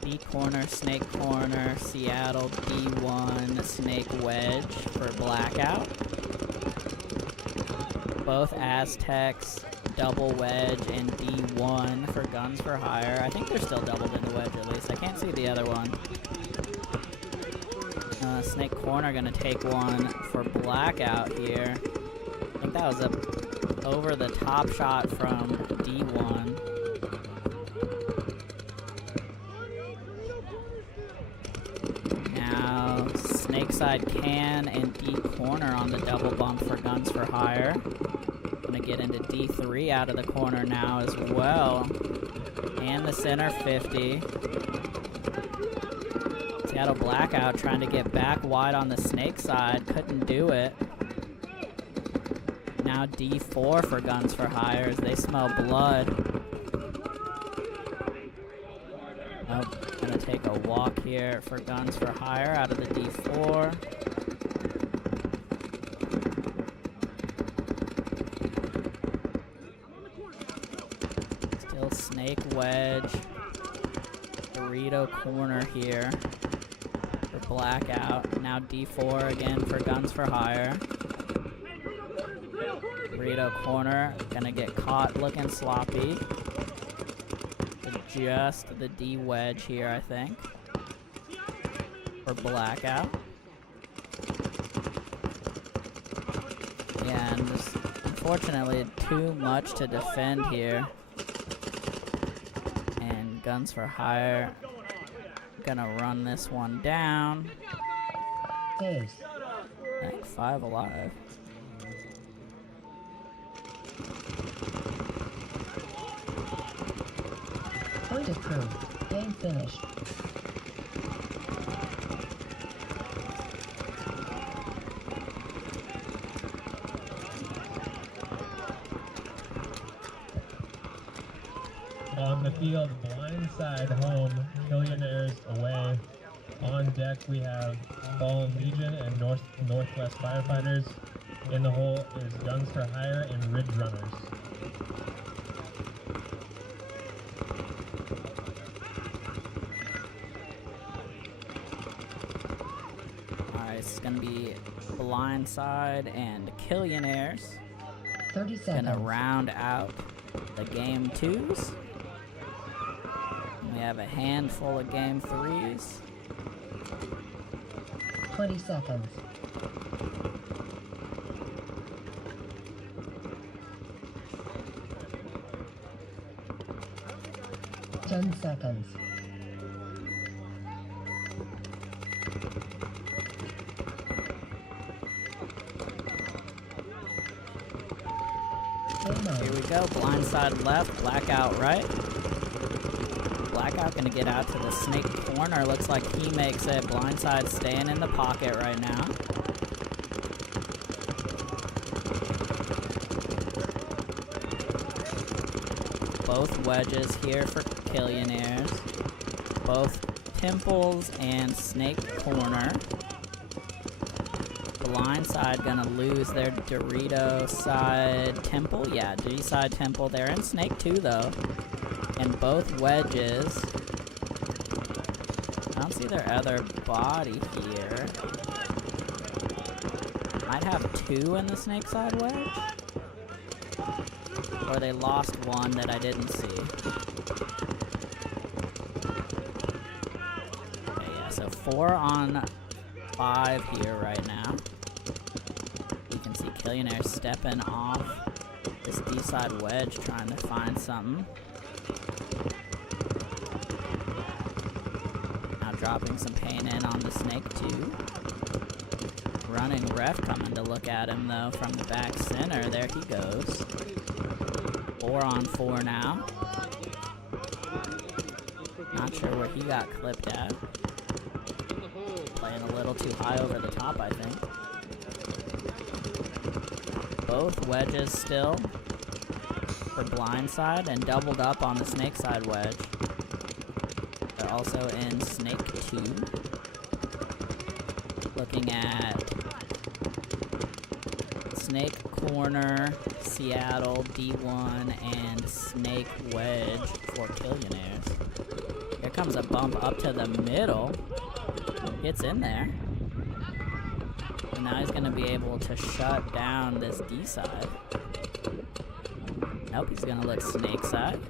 D corner, snake corner, Seattle D1, snake wedge for blackout. Both Aztecs double wedge and D1 for Guns for Hire. I think they're still doubled in the wedge at least. I can't see the other one. Snake corner gonna take one for blackout here. I think that was a over the top shot from D1. Now snake side can and D corner on the double bump for Guns for Hire. Gonna get into D3 out of the corner now as well. And the center 50. Seattle blackout trying to get back wide on the snake side. Couldn't do it. Now D4 for Guns for Hire as they smell blood. Nope, gonna take a walk here for Guns for Hire out of the D4. Snake wedge, Dorito corner here for blackout. Now D4 again for Guns for Hire. Dorito corner, gonna get caught looking sloppy. Just the D wedge here, I think, for blackout. Yeah, and just unfortunately too much to defend here. Guns for Hire gonna run this one down. Like 5 alive. Point approved. Game finished. On the field, blindside home, Millionaires away. On deck we have Fallen Legion and Northwest Firefighters. In the hole is Guns for Hire and Ridge Runners. Alright, it's gonna be blindside and Killionaires. 30 seconds. Gonna round out the game 2s. We have a handful of game 3s. 20 seconds. Ten seconds. Here we go, blindside left, blackout right. Blackout gonna get out to the snake corner. Looks like he makes it. Blindside staying in the pocket right now. Both wedges here for Killionaires. Both temples and snake corner. Blindside gonna lose their Dorito side temple. Yeah, D side temple. They're in snake 2 though. And both wedges. I don't see their other body here. Might have 2 in the snake side wedge. Or they lost one that I didn't see. 4 on 5 here right now. You can see Killionaire stepping off this D-side wedge, trying to find something. Now dropping some paint in on the Snake 2. Running ref coming to look at him though from the back center. There he goes. 4 on 4 now. Not sure where he got clipped at. Playing a little too high over the top, I think. Both wedges still for blindside and doubled up on the snake side wedge. They're also in Snake 2. Looking at Snake Corner, Seattle, D1, and Snake Wedge for Killionaires. Here comes a bump up to the middle. Gets in there. And now he's going to be able to shut down this D side. Nope, he's going to look Snake side.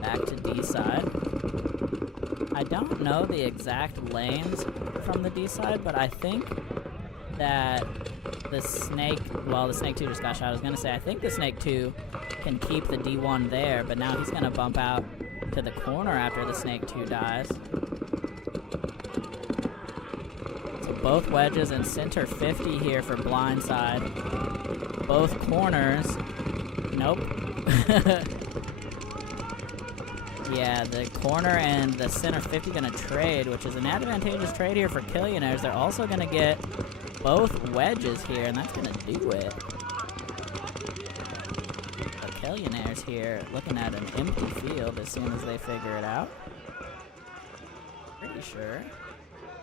Back to D side. I don't know the exact lanes from the D side, but I think that the Snake, well, the Snake 2 just got shot. I was going to say, I think the Snake 2 can keep the D1 there, but now he's going to bump out to the corner after the Snake 2 dies. So both wedges in center 50 here for blindside. Both corners. Nope. Yeah, the corner and the center 50 going to trade, which is an advantageous trade here for Killionaires. They're also going to get both wedges here, and that's going to do it. The Killionaires here looking at an empty field as soon as they figure it out. Pretty sure.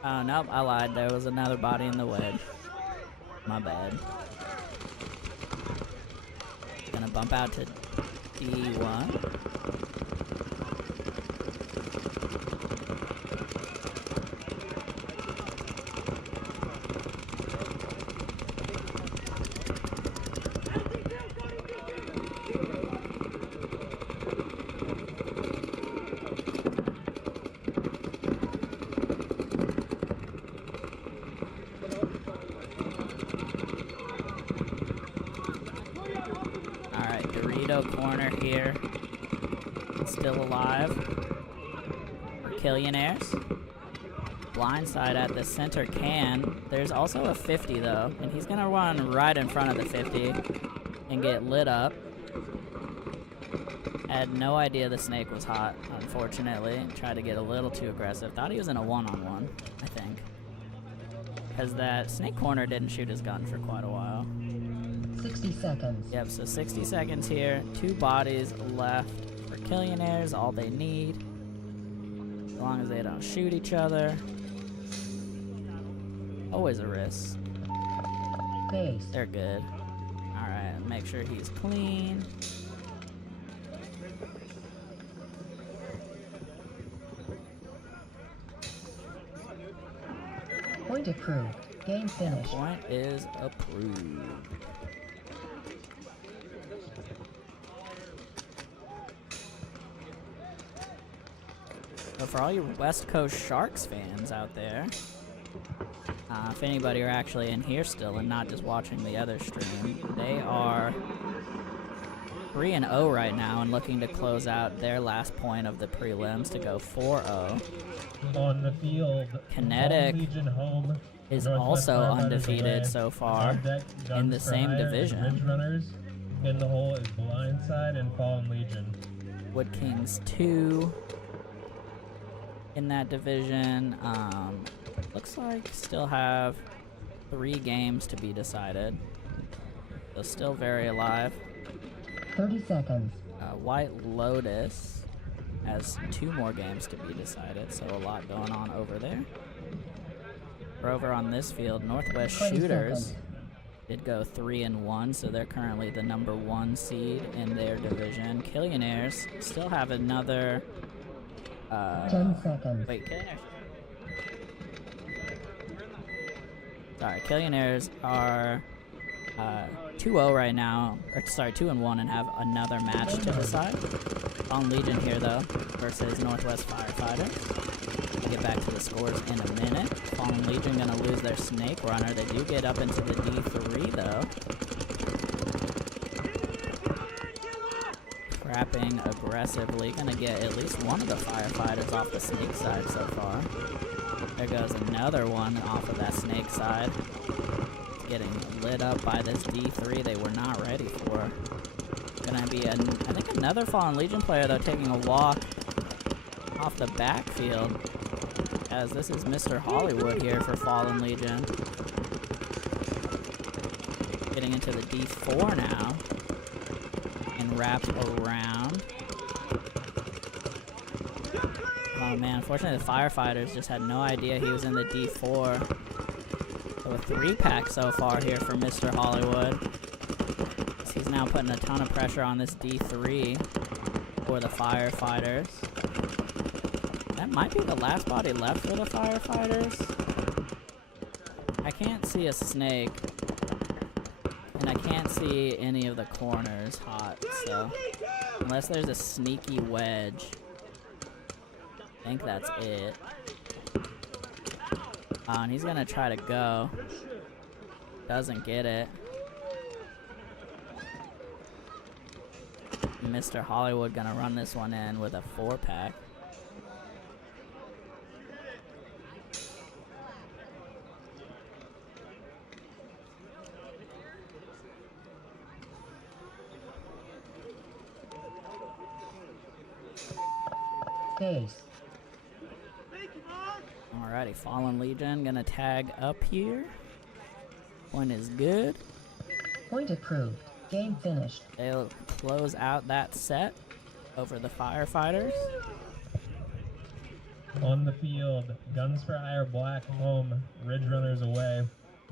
Oh, nope, I lied. There was another body in the wedge. My bad. Gonna bump out to D1. Corner here, still alive for Killionaires. Blindside at the center can. There's also a 50 though, and he's gonna run right in front of the 50 and get lit up. Had no idea the snake was hot, unfortunately. Tried to get a little too aggressive. Thought he was in a one-on-one, I think. Because that snake corner didn't shoot his gun for quite a while. 60 seconds. Yep, so 60 seconds here. 2 bodies left for Killionaires, all they need. As long as they don't shoot each other. Always a risk. Base. They're good. Alright, make sure he's clean. Point approved. Game finished. Point is approved. So for all you West Coast Sharks fans out there, if anybody are actually in here still and not just watching the other stream, they are 3-0 right now and looking to close out their last point of the prelims to go 4-0. On the field, Kinetic Legion home is Northwest also Firefighters undefeated away. so far On deck, in Guns the for same Hire and division. Ridge Runners. In the hole is Blindside and Fallen Legion. Wood Kings 2 in that division. Looks like still have 3 games to be decided. So still very alive. 30 seconds. White Lotus has 2 more games to be decided, so a lot going on over there. We're over on this field, Northwest 20 Shooters seconds. did go 3-1, so they're currently the number 1 seed in their division. Killionaires still have another 10 seconds. wait, Killionaires. Sorry, Killionaires are 2-0 right now, or sorry, 2-1, and have another match to decide. On Legion here though versus Northwest Firefighter. We'll get back to the scores in a minute. Fallen Legion gonna lose their Snake Runner. They do get up into the D3 though. Trapping aggressively, gonna get at least one of the Firefighters off the Snake side so far. There goes another one off of that Snake side. Getting lit up by this D3 they were not ready for. Gonna be, I think, another Fallen Legion player, though, taking a walk off the backfield, as this is Mr. Hollywood here for Fallen Legion. Getting into the D4 now, and wrapped around. Oh man, unfortunately the Firefighters just had no idea he was in the D4. So a 3-pack so far here for Mr. Hollywood. He's now putting a ton of pressure on this D3 for the Firefighters. That might be the last body left for the Firefighters. I can't see a snake, and I can't see any of the corners hot, so unless there's a sneaky wedge, I think that's it. And he's gonna try to go. Doesn't get it. Mr. Hollywood gonna run this one in with a 4-pack. Case. Alrighty, Fallen Legion gonna tag up here. Point is good. Point approved. Game finished. They'll close out that set over the Firefighters. On the field, Guns for Hire Black home, Ridge Runners away.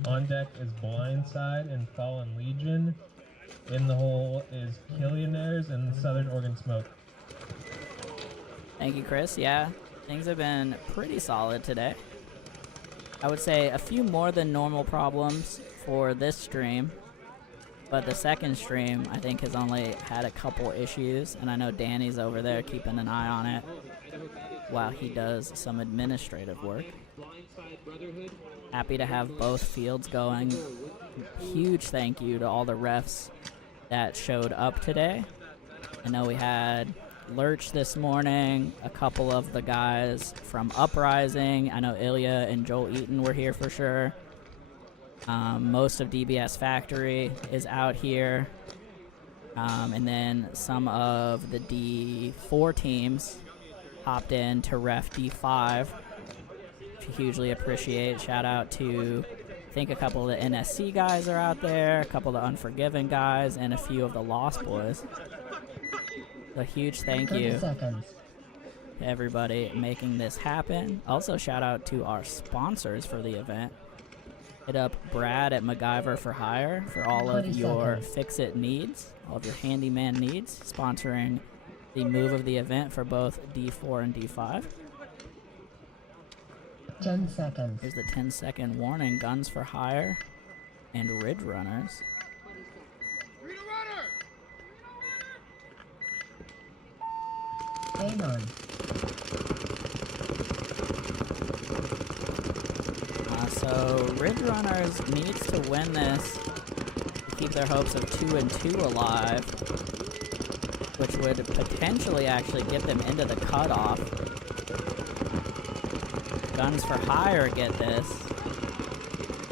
On deck is Blindside and Fallen Legion. In the hole is Killionaires and Southern Oregon Smoke. Thank you, Chris. Yeah, things have been pretty solid today. I would say a few more than normal problems for this stream, but the second stream I think has only had a couple issues, and I know Danny's over there keeping an eye on it while he does some administrative work. Happy to have both fields going. Huge thank you to all the refs that showed up today. I know we had Lurch this morning, a couple of the guys from Uprising. I know Ilya and Joel Eaton were here for sure. Most of DBS Factory is out here. And then some of the D4 teams hopped in to ref D5, which I hugely appreciate. Shout out to, I think, a couple of the NSC guys are out there, a couple of the Unforgiven guys, and a few of the Lost Boys. A huge thank you to everybody making this happen. Also, shout out to our sponsors for the event. Hit up Brad at MacGyver for Hire for all of your fix-it needs, all of your handyman needs, sponsoring the move of the event for both D4 and D5. 10 seconds. Here's the 10-second warning. Guns for Hire and Ridge Runners. Hang on. So Ridge Runners needs to win this to keep their hopes of 2-2 alive, which would potentially actually get them into the cutoff. Guns for Hire get this.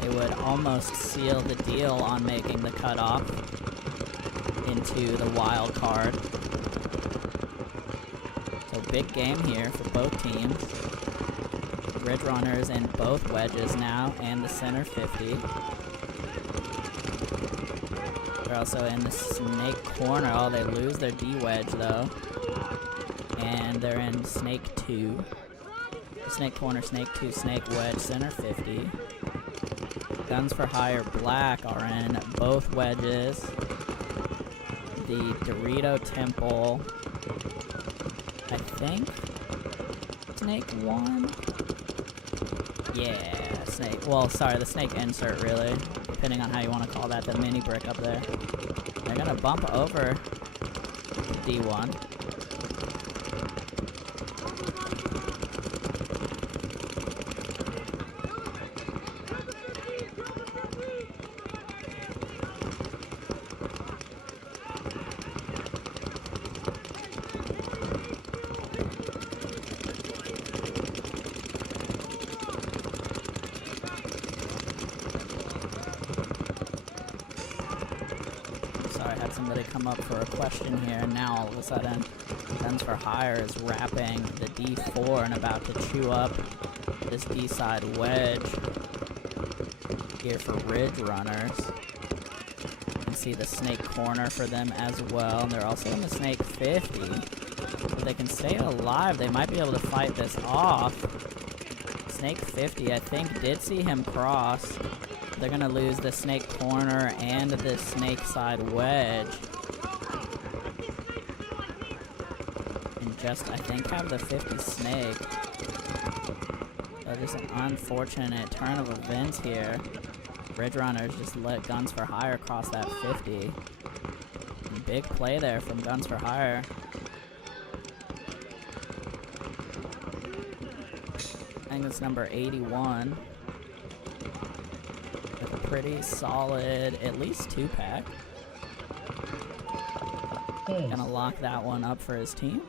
They would almost seal the deal on making the cutoff into the wild card. So big game here for both teams. Ridge Runners in both wedges now, and the center 50. They're also in the snake corner. Oh, they lose their D wedge though. And they're in snake 2. Snake corner, snake 2, snake wedge, center 50. Guns for Hire Black are in both wedges. The Dorito Temple, I think, snake 1. Yeah, snake. Well, sorry, the snake insert, really. Depending on how you want to call that, the mini brick up there. They're going to bump over D1. Somebody come up for a question here, and now all of a sudden Guns for Hire is wrapping the D4 and about to chew up this D-side wedge here for Ridge Runners. You can see the snake corner for them as well, and they're also in the snake 50. If they can stay alive, they might be able to fight this off. Snake 50, I think, did see him cross. They're going to lose the snake corner and the snake side wedge. And just, I think, have the 50 snake. So just an unfortunate turn of events here. Ridge Runners just let Guns for Hire cross that 50. And big play there from Guns for Hire. I think it's number 81. Pretty solid, at least 2-pack. Gonna lock that one up for his team.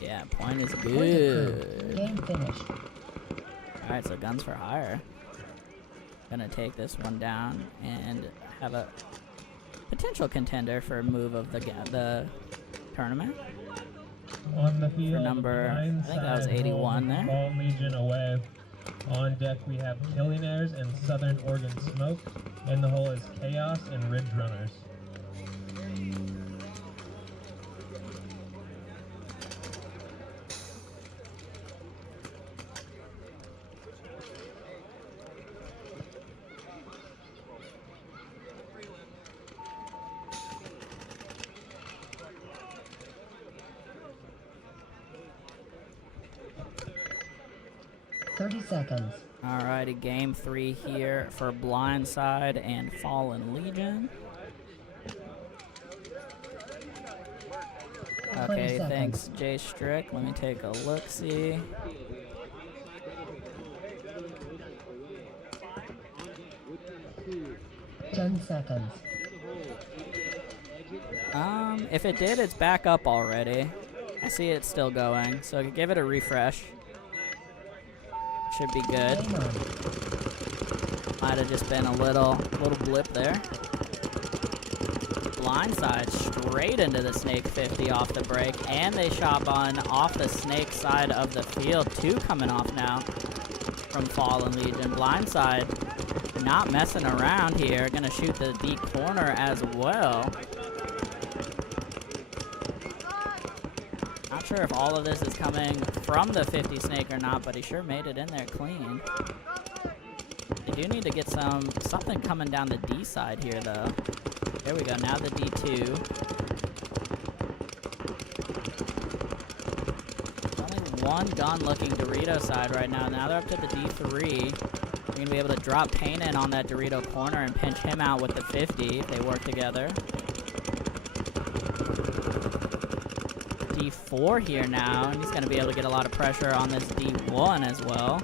Yeah, point is good. Game finished. Alright, so Guns for Hire. Gonna take this one down and have a potential contender for a move of the tournament. On the field, for number, I think that was 81 there. Fallen Legion away. On deck we have Killionaires and Southern Oregon Smoke. In the hole is Chaos and Ridge Runners. Seconds. Alrighty, game 3 here for Blindside and Fallen Legion. Okay, thanks Jay Strick. Let me take a look-see. Seconds. If it did, it's back up already. I see it's still going, so give it a refresh. Should be good. Might have just been a little blip there. Blindside straight into the snake 50 off the break, and they shotgun off the snake side of the field. 2 coming off now from Fallen Legion. Blindside not messing around here. Gonna shoot the deep corner as well. Not sure if all of this is coming from the 50 snake or not, but he sure made it in there clean. They do need to get something coming down the D side here, though. There we go, now the D2. Only one gun looking Dorito side right now. Now they're up to the D3. They're going to be able to drop Pain in on that Dorito corner and pinch him out with the 50 if they work together. D4 here now, and he's going to be able to get a lot of pressure on this D1 as well.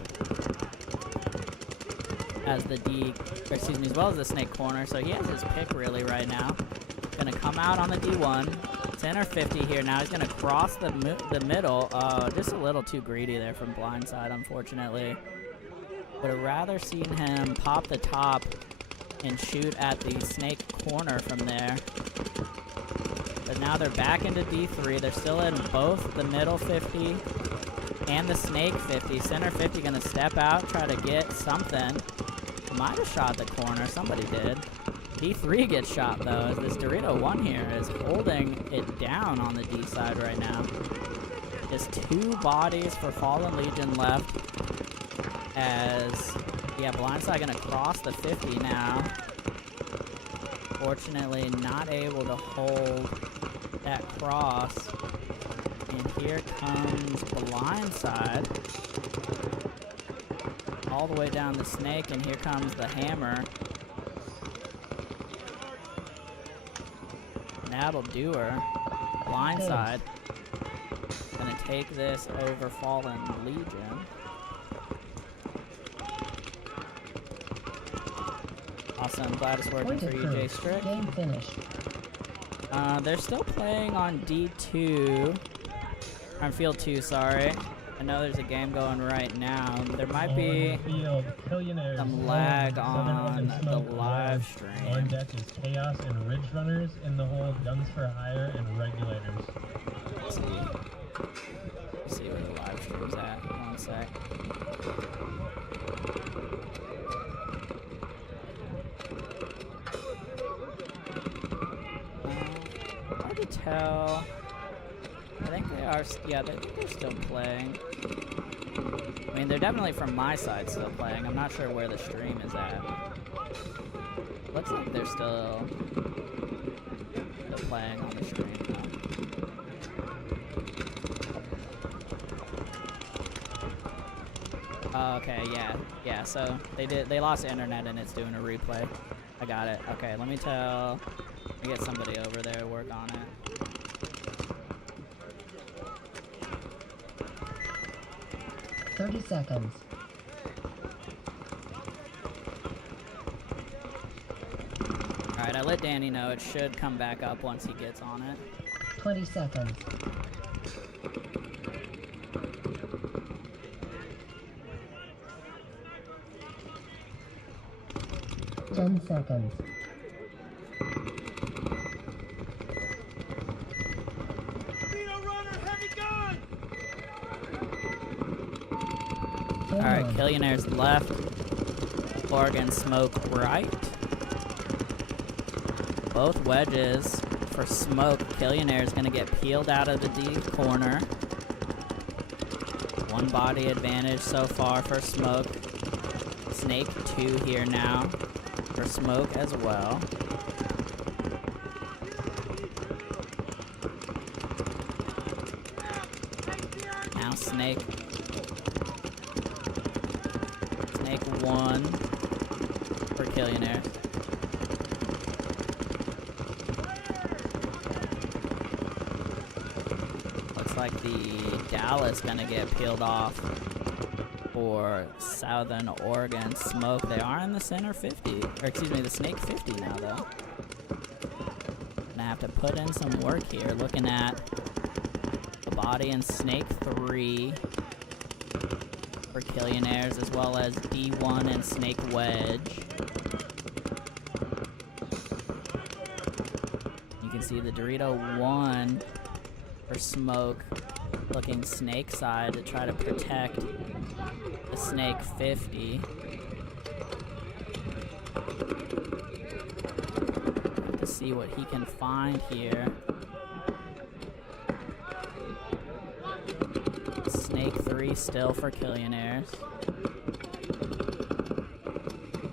As well as the snake corner, so he has his pick really right now. Gonna come out on the D1, center 50 here now. He's gonna cross the middle. Just a little too greedy there from Blindside, unfortunately. Would have rather seen him pop the top and shoot at the snake corner from there. But now they're back into D3. They're still in both the middle 50 and the snake 50. Center 50 gonna step out, try to get something. Might have shot the corner, somebody did. D3 gets shot though, as this Dorito 1 here is holding it down on the D side right now. Just 2 bodies for Fallen Legion left. As, yeah, Blindside gonna cross the 50 now. Fortunately, not able to hold that cross. And here comes Blindside. All the way down the snake, and here comes the hammer. And that'll do her. Blindside. Gonna take this over Fallen Legion. Awesome, glad it's working for you, Jay Strick. Game finished. They're still playing on D2. On field 2, sorry. I know there's a game going right now. There might be some lag on the live stream. On deck is Chaos and Ridge Runners. In the hole, Guns for Hire and Regulators. Let's see where the live stream's at. One sec. Hard to tell. I think they are, yeah, they're still playing. I mean, they're definitely from my side still playing. I'm not sure where the stream is at. Looks like they're still playing on the stream though. Oh, okay, yeah, so they lost internet and it's doing a replay. I got it. Okay, let me get somebody over there to work on it. Thirty seconds. Alright, I let Danny know it should come back up once he gets on it. 20 seconds. Ten seconds. Alright, Killionaire's left. Oregon Smoke right. Both wedges for Smoke. Killionaire's gonna get peeled out of the D corner. One body advantage so far for Smoke. Snake 2 here now for Smoke as well. Now Snake 1 for Killionaire. Looks like the Dallas gonna get peeled off for Southern Oregon Smoke. They are in the center 50, or excuse me, the Snake 50 now though. Gonna have to put in some work here, looking at the body in Snake 3 for Killionaires, as well as D1 and Snake Wedge. You can see the Dorito 1 for Smoke, looking Snake side to try to protect the Snake 50. Have to see what he can find here. Snake 3 still for Killionaires.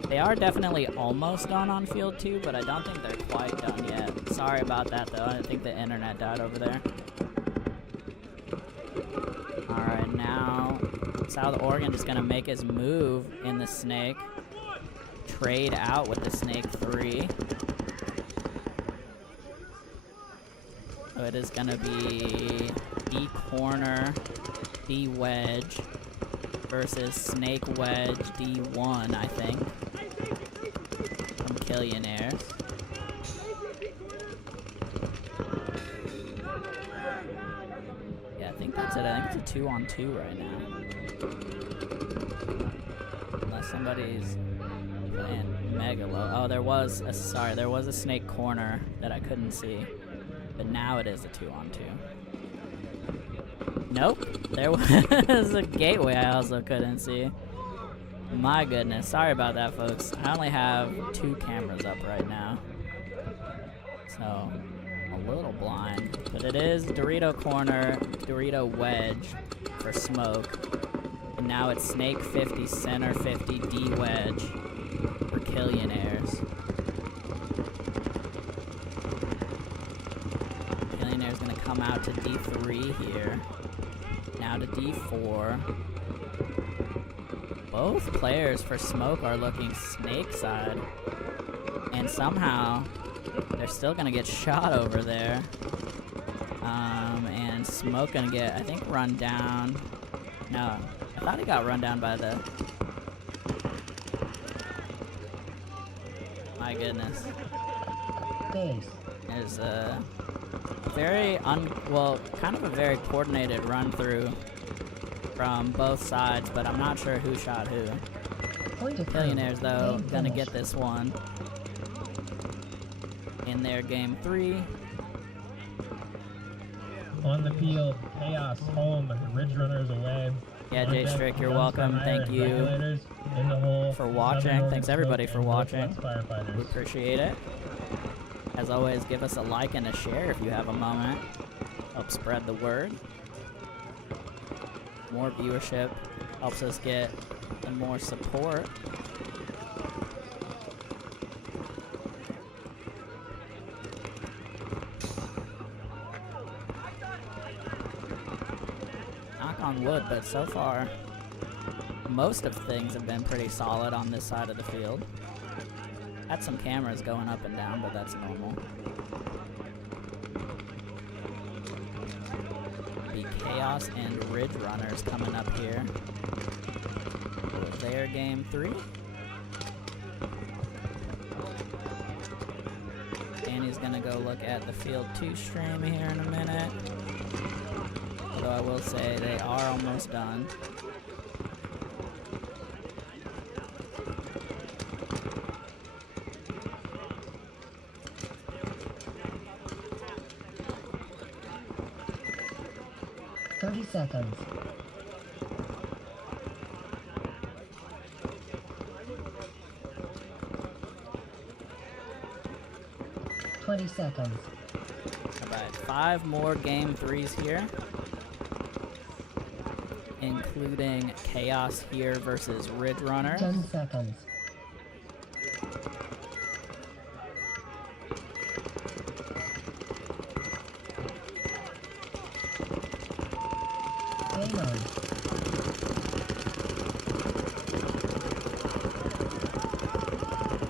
They are definitely almost done on field 2, but I don't think they're quite done yet. Sorry about that though, I think the internet died over there. Alright, now South Oregon just gonna make his move in the Snake. Trade out with the Snake 3. So it is gonna be D corner, D wedge versus Snake Wedge D1, I think, from Killionaires. Yeah, I think that's it. I think it's a 2-on-2 right now. Unless somebody's playing mega low. Oh, there was a Snake corner that I couldn't see. But now it is a 2-on-2. Nope, there was a gateway I also couldn't see. My goodness, sorry about that, folks. I only have 2 cameras up right now, so a little blind. But it is Dorito corner, Dorito wedge for Smoke. And now it's Snake 50, center 50, D wedge for Killionaires. Killionaire's gonna come come out to D3 here. Now to D4. Both players for Smoke are looking snake side. And somehow, they're still gonna get shot over there. And Smoke gonna get, I think, run down. No, I thought he got run down by the... My goodness. Base. There's a very kind of a very coordinated run through from both sides, but I'm not sure who shot who. Billionaires, though, gonna get this one in their game 3. On the field, Chaos home, Ridge Runners away. Yeah, Jay Strick, you're welcome. Thank you in the hole, for watching. Thanks everybody for watching. Firefighters. We appreciate it. As always, give us a like and a share if you have a moment. Help spread the word. More viewership helps us get more support. Knock on wood, but so far, most of things have been pretty solid on this side of the field. Had some cameras going up and down, but that's normal. Be Chaos and Ridge Runners coming up here for their game 3. Danny's gonna go look at the Field 2 stream here in a minute. Although I will say they are almost done. Seconds. $20 seconds. Alright, 5 more game 3s here, including Chaos here versus Ridge Runner. 10 seconds.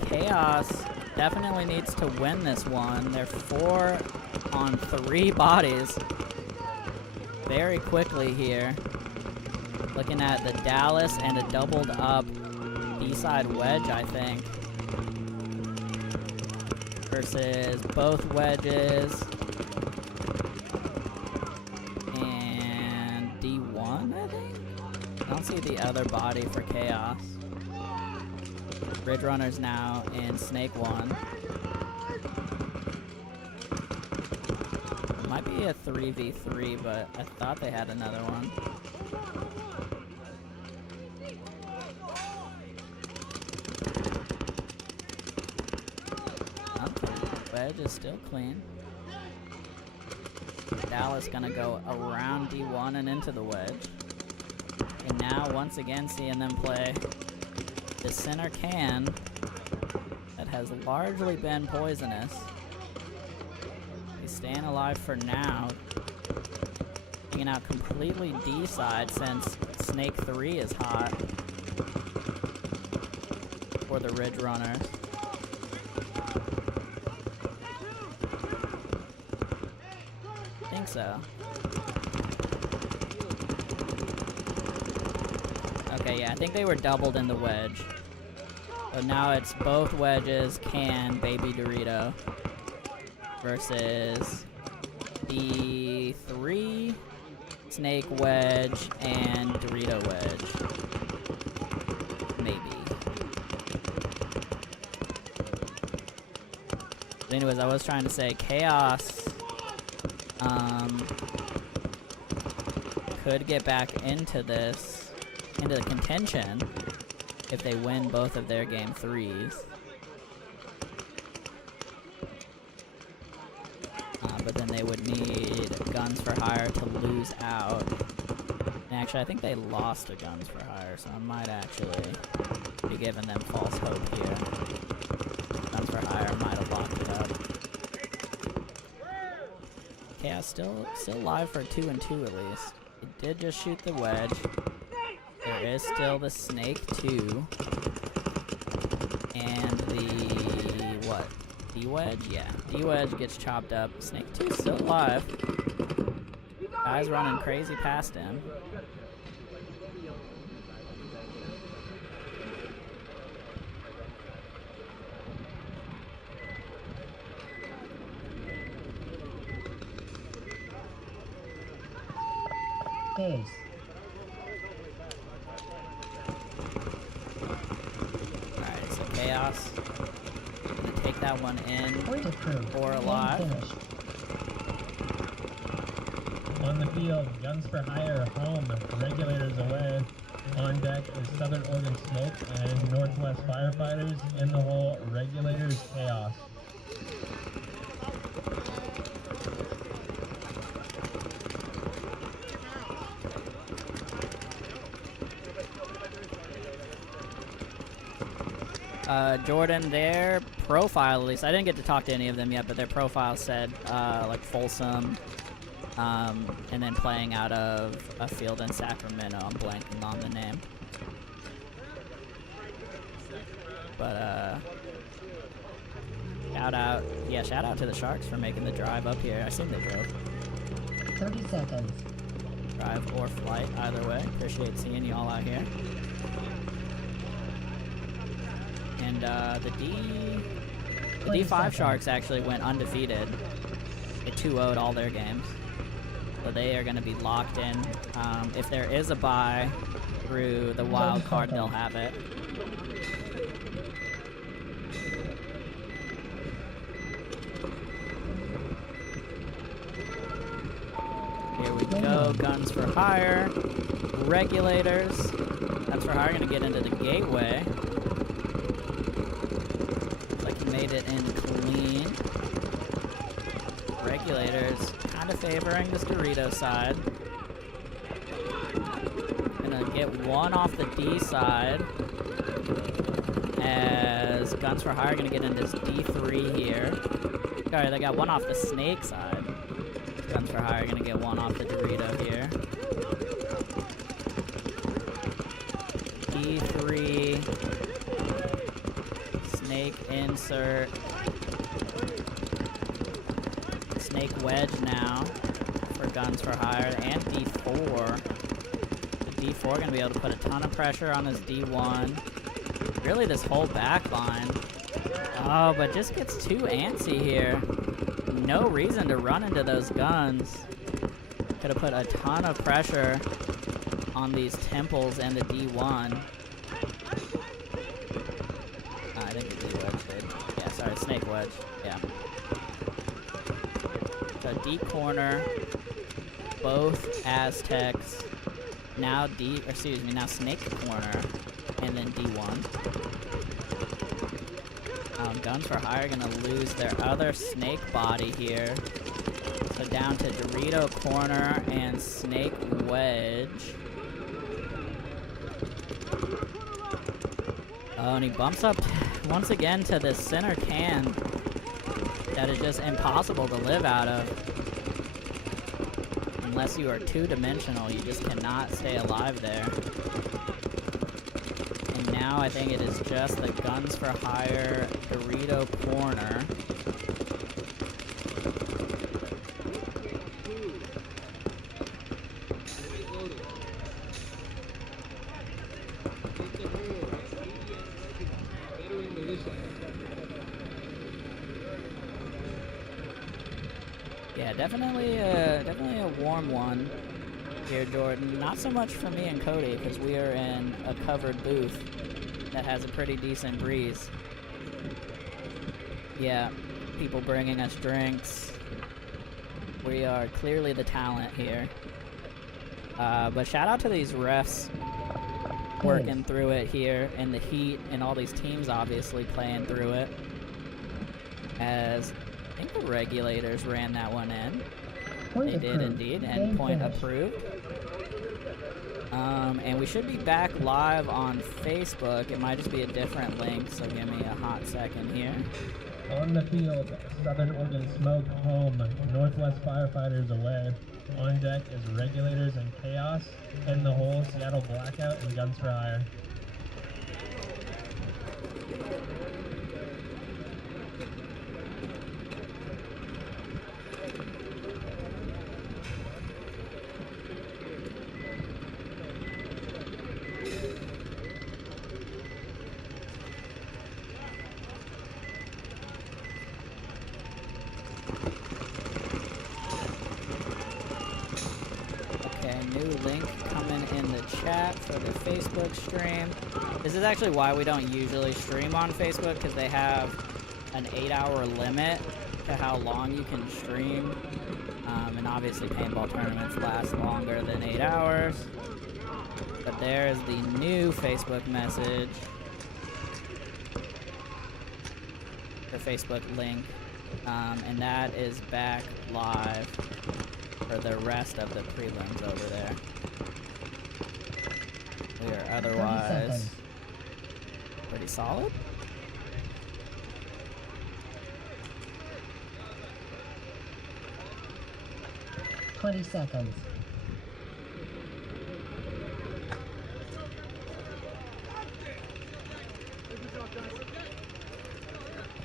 Chaos definitely needs to win this one. They're 4 on 3 bodies very quickly here. Looking at the Dallas and a doubled up B-side wedge, I think. Versus both wedges. And D1, I think? I don't see the other body for Chaos. Ridge Runners now in Snake 1. It might be a 3v3, but I thought they had another one. Wedge is still clean. Dallas gonna go around D1 and into the wedge. And now, once again, seeing them play the center can that has largely been poisonous. He's staying alive for now. Hanging out completely D side since Snake 3 is hot for the Ridge Runners. I think so. Okay, yeah, I think they were doubled in the wedge. So now it's both wedges, can, Baby Dorito, versus B3, Snake wedge, and Dorito wedge. Maybe. But anyways, I was trying to say Chaos could get back into this, into the contention, if they win both of their game 3s. But then they would need Guns for Hire to lose out. And actually, I think they lost to Guns for Hire, so I might actually be giving them false hope here. Guns for Hire might have locked it up. Chaos still live for 2-2 at least. It did just shoot the wedge. There is still the snake 2. And the, what? D-wedge? Yeah. D-wedge gets chopped up. Snake 2 is still alive. Guy's running crazy past him. Case. Alright, so Chaos. Gonna take that one in. Point approved. Or Game alive. finished. On the field, Guns for Hire home, Regulators away. On deck is Southern Oregon Smoke and Northwest Firefighters. In the hole, Regulators Chaos. Jordan, their profile, at least, I didn't get to talk to any of them yet, but their profile said, like, Folsom, and then playing out of a field in Sacramento. I'm blanking on the name. But, shout out to the Sharks for making the drive up here. I assume they drove. 30 seconds. Drive or flight, either way. Appreciate seeing you all out here. And the D5 Sharks actually went undefeated. They 2-0'd all their games. So they are going to be locked in. If there is a bye through the wild card, they'll have it. Here we go. Guns for Hire. Regulators. Guns for Hire going to get into the gateway. Made it in clean. Regulators kind of favoring this Dorito side. Gonna get one off the D side. As Guns for Hire gonna get into this D3 here. Sorry, they got one off the Snake side. Guns for Hire gonna get one off the Dorito here. D3. Snake insert. Snake wedge now for Guns for Hire and D4. The D4 gonna be able to put a ton of pressure on his D1. Really this whole back line. Oh, but just gets too antsy here. No reason to run into those guns. Could have put a ton of pressure on these temples and the D1. I think the D-wedge did. Yeah, sorry, snake wedge. Yeah. So deep corner, both Aztecs. Now now snake corner, and then D1. Guns for Hire gonna lose their other snake body here. So down to Dorito corner and snake wedge. Oh, and he bumps up once again to this center can that is just impossible to live out of. Unless you are two-dimensional, you just cannot stay alive there. And now I think it is just the Guns for Hire Dorito corner. Yeah, definitely a warm one here, Jordan. Not so much for me and Cody, because we are in a covered booth that has a pretty decent breeze. Yeah, people bringing us drinks. We are clearly the talent here. But shout out to these refs working through it here in the heat, and all these teams obviously playing through it. As I think the Regulators ran that one in. They did indeed, and point approved. And we should be back live on Facebook. It might just be a different link, so give me a hot second here. On the field, Southern Oregon Smoke home, Northwest Firefighters away. On deck is Regulators and Chaos. In the hole, Seattle Blackout and Guns for Hire. New link coming in the chat for the Facebook stream. This is actually why we don't usually stream on Facebook, because they have an 8-hour limit to how long you can stream. And obviously paintball tournaments last longer than 8 hours. But there's the new Facebook message. The Facebook link. And that is back live for the rest of the prelims over there. We are otherwise pretty solid. Twenty seconds.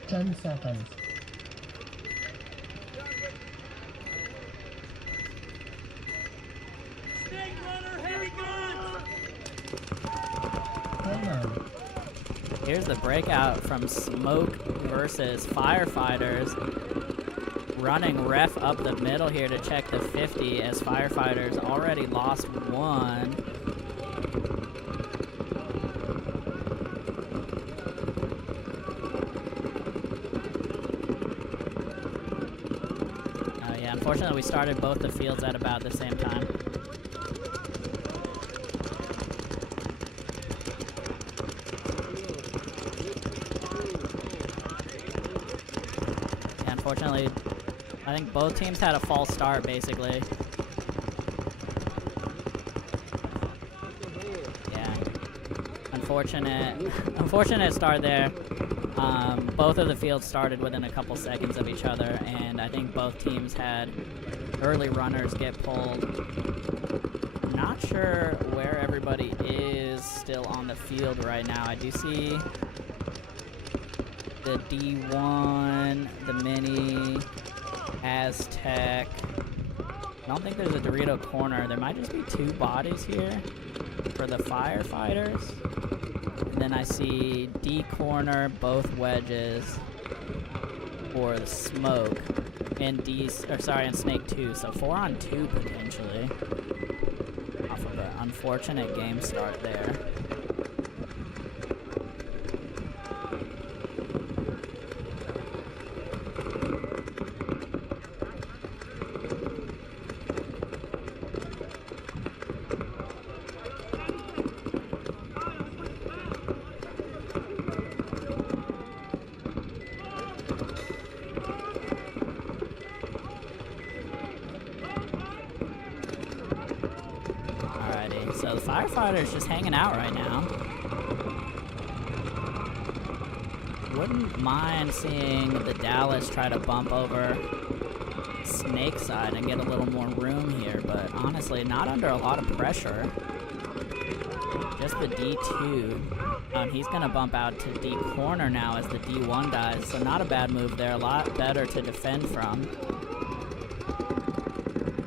Ten seconds. Here's the breakout from Smoke versus Firefighters. Running ref up the middle here to check the 50 as Firefighters already lost one. Oh yeah, unfortunately we started both the fields at about the same time. Unfortunately, I think both teams had a false start, basically. Yeah. Unfortunate start there. Both of the fields started within a couple seconds of each other, and I think both teams had early runners get pulled. I'm not sure where everybody is still on the field right now. I do see the D1, the Mini, Aztec. I don't think there's a Dorito corner. There might just be two bodies here for the Firefighters. And then I see D corner, both wedges for the Smoke, and and Snake 2. So 4 on 2 potentially. Off of an unfortunate game start there. So the Firefighter's just hanging out right now. Wouldn't mind seeing the Dallas try to bump over Snake side and get a little more room here, but honestly, not under a lot of pressure. Just the D2. He's gonna bump out to D corner now as the D1 dies, so not a bad move there, a lot better to defend from.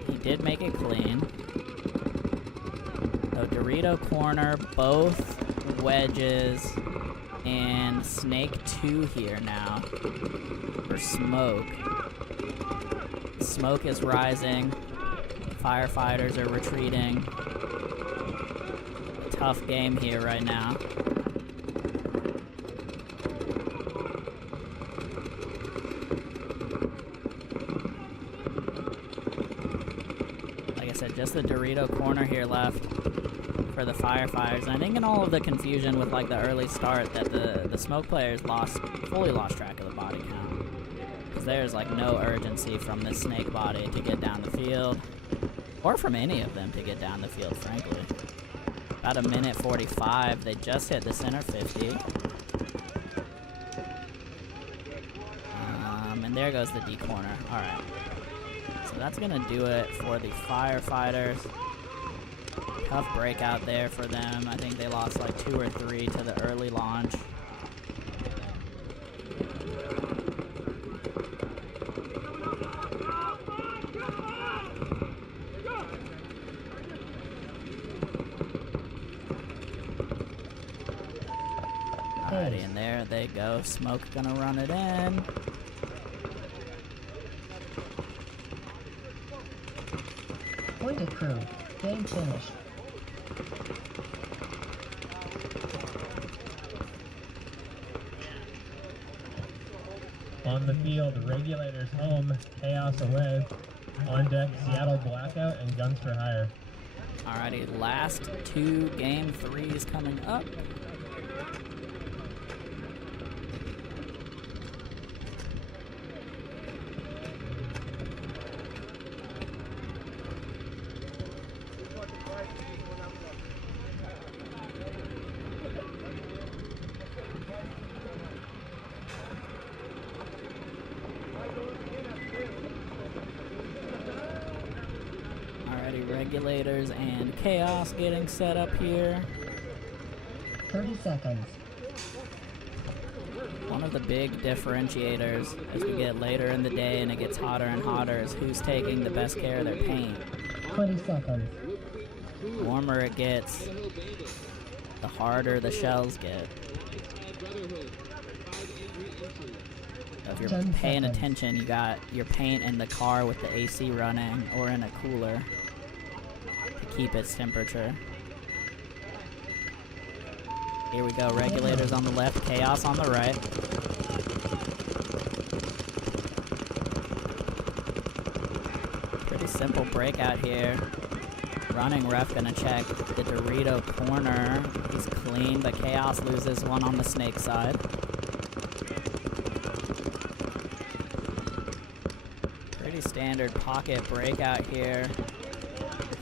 He did make it clean. So Dorito corner, both wedges, and Snake 2 here now for Smoke. Smoke is rising. Firefighters are retreating. Tough game here right now. Like I said, just the Dorito corner here left for the Firefighters. And I think in all of the confusion with like the early start that the Smoke players fully lost track of the body count. Because there's like no urgency from the Snake body to get down the field. Or from any of them to get down the field, frankly. About a minute 45, they just hit the center 50. And there goes the D corner. Alright. So that's going to do it for the Firefighters. Tough breakout there for them. I think they lost like 2 or 3 to the early launch. Alrighty, and there they go. Smoke gonna run it in. Point approved. Game finished. On the field, Regulators home, Chaos away. On deck, Seattle Blackout and Guns for Hire. Alrighty, last 2 game 3s coming up. Regulators and Chaos getting set up here. 30 seconds. One of the big differentiators as we get later in the day and it gets hotter and hotter is who's taking the best care of their paint. 20 seconds. The warmer it gets, the harder the shells get. So if you're paying attention, you got your paint in the car with the AC running or in a cooler to keep its temperature. Here we go, Regulators on the left, Chaos on the right. Pretty simple breakout here. Running ref gonna check the Dorito corner. He's clean, but Chaos loses one on the snake side. Pretty standard pocket breakout here.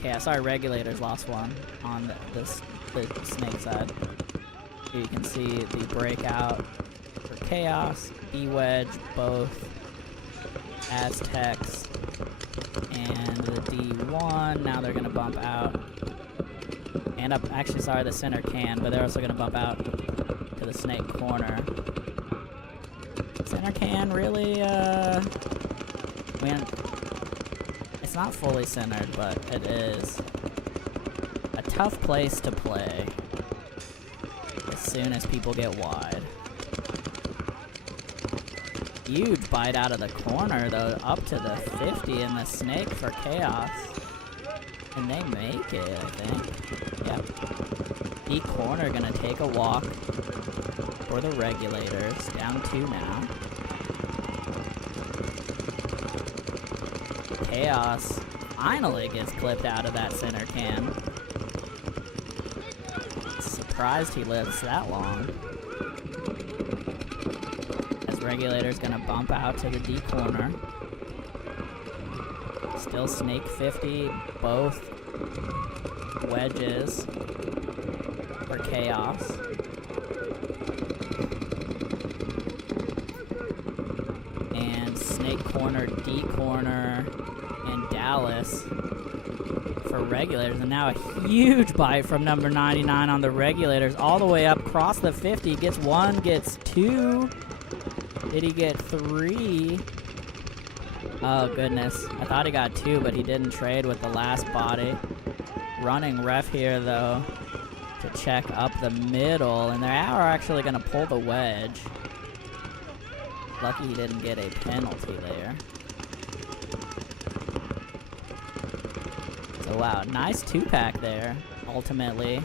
Okay, sorry, Regulators lost one on the snake side. Here you can see the breakout for Chaos, B-Wedge, both Aztecs, and the D1. Now they're going to bump out. And up, actually, sorry, the center can, but they're also going to bump out to the snake corner. Center can really, man, it's not fully centered, but it is a tough place to play as soon as people get wide. Huge bite out of the corner, though, up to the 50 in the snake for Chaos. And they make it, I think. Yep. D corner gonna take a walk for the Regulators. Down 2 now. Chaos finally gets clipped out of that center can. Surprised he lives that long. As Regulators gonna bump out to the D corner. Still snake 50, both wedges for Chaos. And snake corner, D corner, and Dallas for Regulators. And now a huge bite from number 99 on the Regulators, all the way up across the 50. Gets 1, gets 2. Did he get 3? Oh, goodness. I thought he got 2, but he didn't trade with the last body. Running ref here, though, to check up the middle. And they are actually going to pull the wedge. Lucky he didn't get a penalty there. So, wow, nice 2-pack there, ultimately,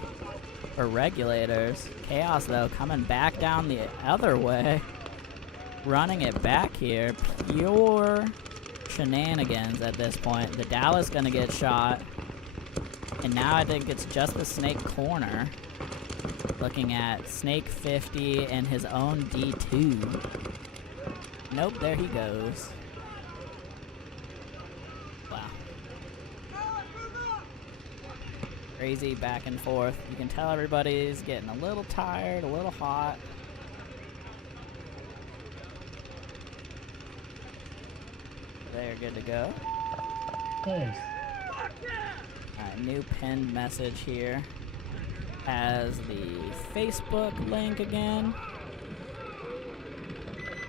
for Regulators. Chaos, though, coming back down the other way. Running it back here. Pure shenanigans at this point. The Dallas gonna get shot. And now I think it's just the snake corner. Looking at snake 50 and his own D2. Nope, there he goes. Wow. Crazy back and forth. You can tell everybody's getting a little tired, a little hot. They're good to go. Pace. Alright, new pinned message here. Has the Facebook link again.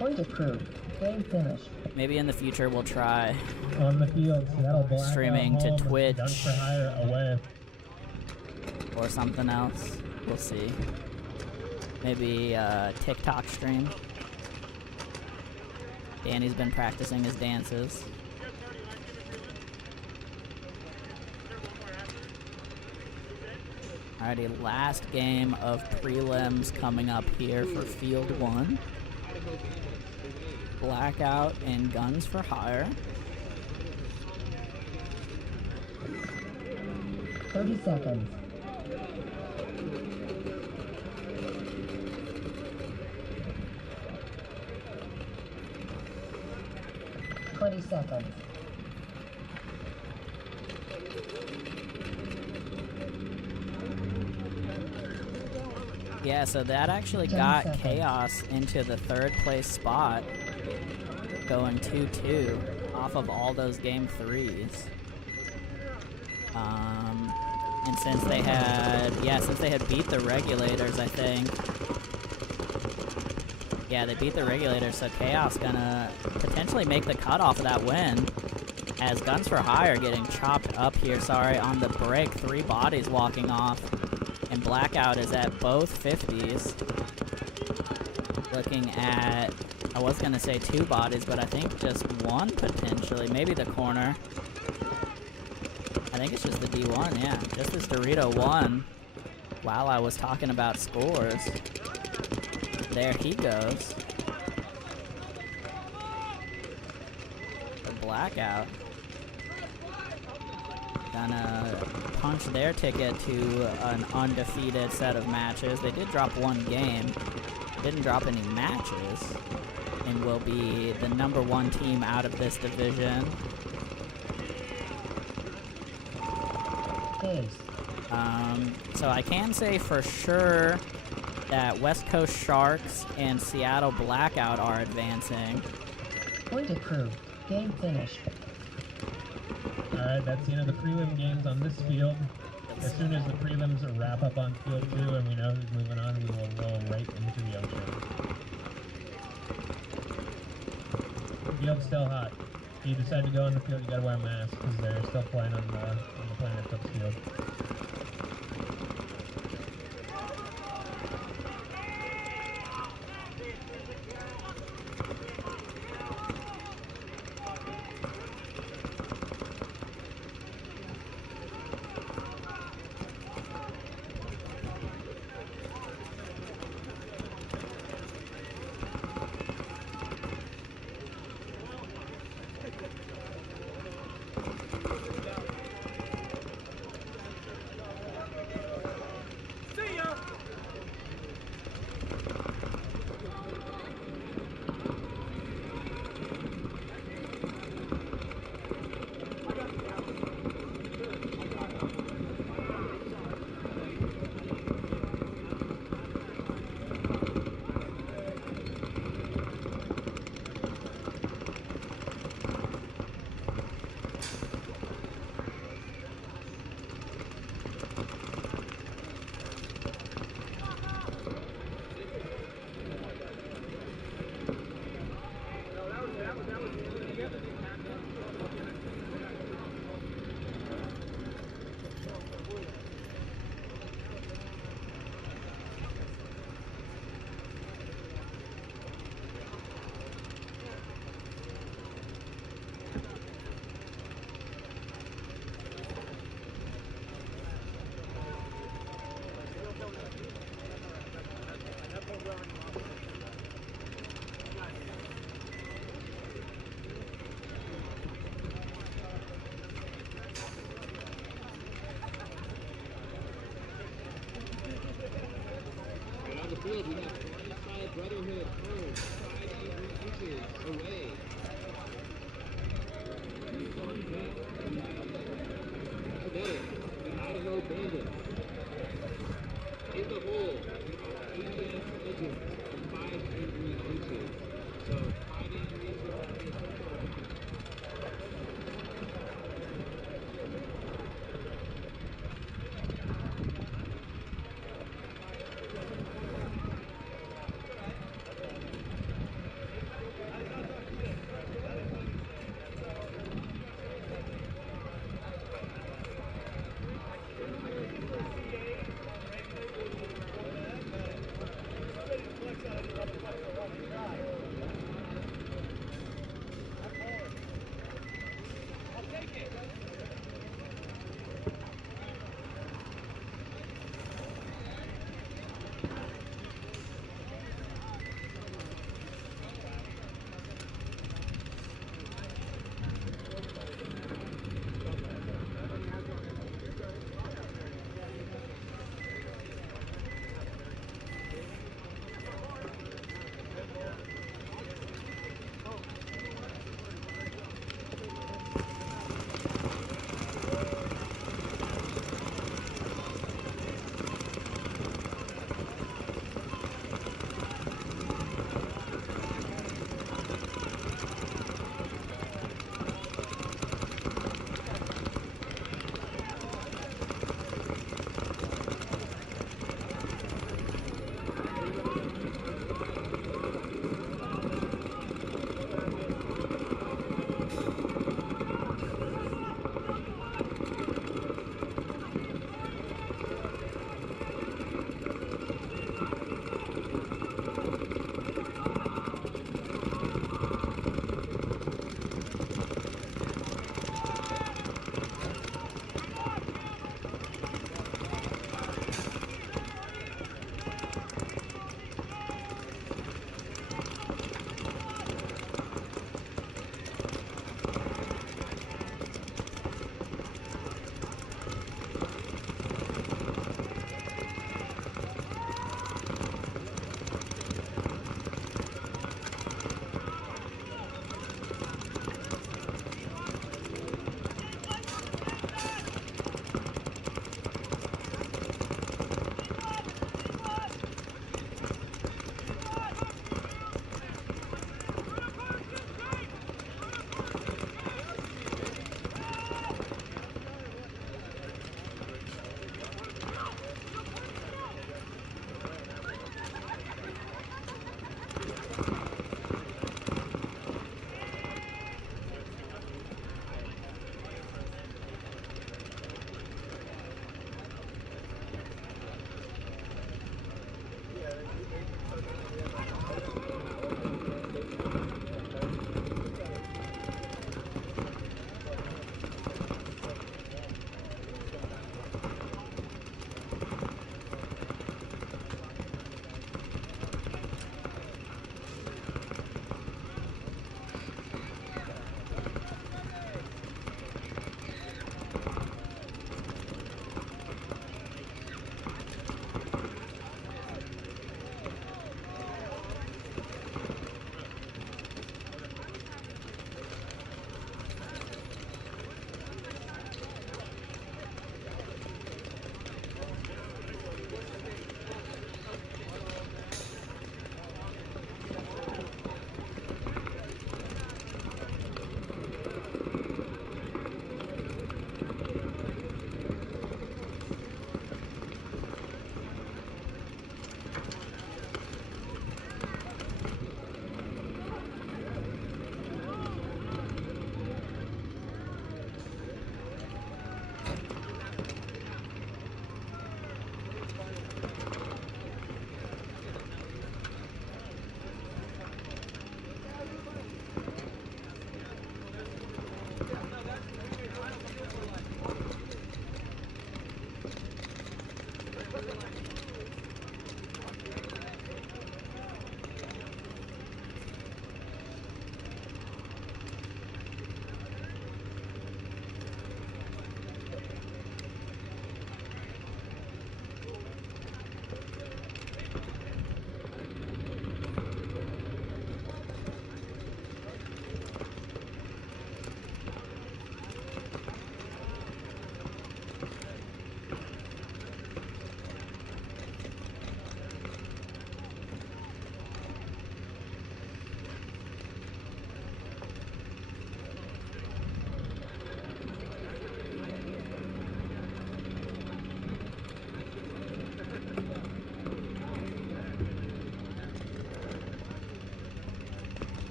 Point approved. Game finished. Maybe in the future we'll try On the field, Seattle Blackout streaming to home, Twitch Guns for Hire away. or something else. We'll see. Maybe TikTok stream. Danny's been practicing his dances. Alrighty, last game of prelims coming up here for Field 1. Blackout and Guns for Hire. 30 seconds. Seconds. Yeah, so that actually got Chaos into the third place spot, going 2-2 off of all those game 3s. And since they had beat the Regulators, I think. Yeah, they beat the Regulators, so Chaos gonna potentially make the cutoff of that win. As Guns for Hire getting chopped up here, sorry, on the break. 3 bodies walking off. And Blackout is at both 50s. Looking at, I was gonna say 2 bodies, but I think just 1 potentially. Maybe the corner. I think it's just the D1, yeah. Just this Dorito 1. While I was talking about scores. There he goes. The Blackout. Gonna punch their ticket to an undefeated set of matches. They did drop 1 game. Didn't drop any matches. And will be the #1 team out of this division. So I can say for sure that West Coast Sharks and Seattle Blackout are advancing. Point approved. Game finished. Alright, that's the end of the prelim games on this field. As soon as the prelims wrap up on field 2 and we know who's moving on, we will roll right into the ocean. Field's still hot. If you decide to go on the field, you gotta wear a mask because they're still playing on the Planet Clips field. Field, we have Fireside Brotherhood home, 5 inches away. On deck, we have Kinetic, the Idaho Bandits. In the hole, we have ABS Legends, 5 inches. So 5 injuries.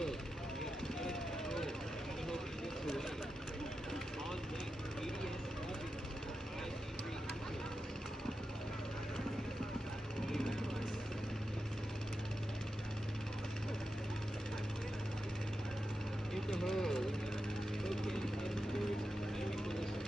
field, we have Medic Pro, Idaho units away. On deck, ADS Evans, IC3 Eagles. In the hole, we have Spokane Headquarters, Miami Militia.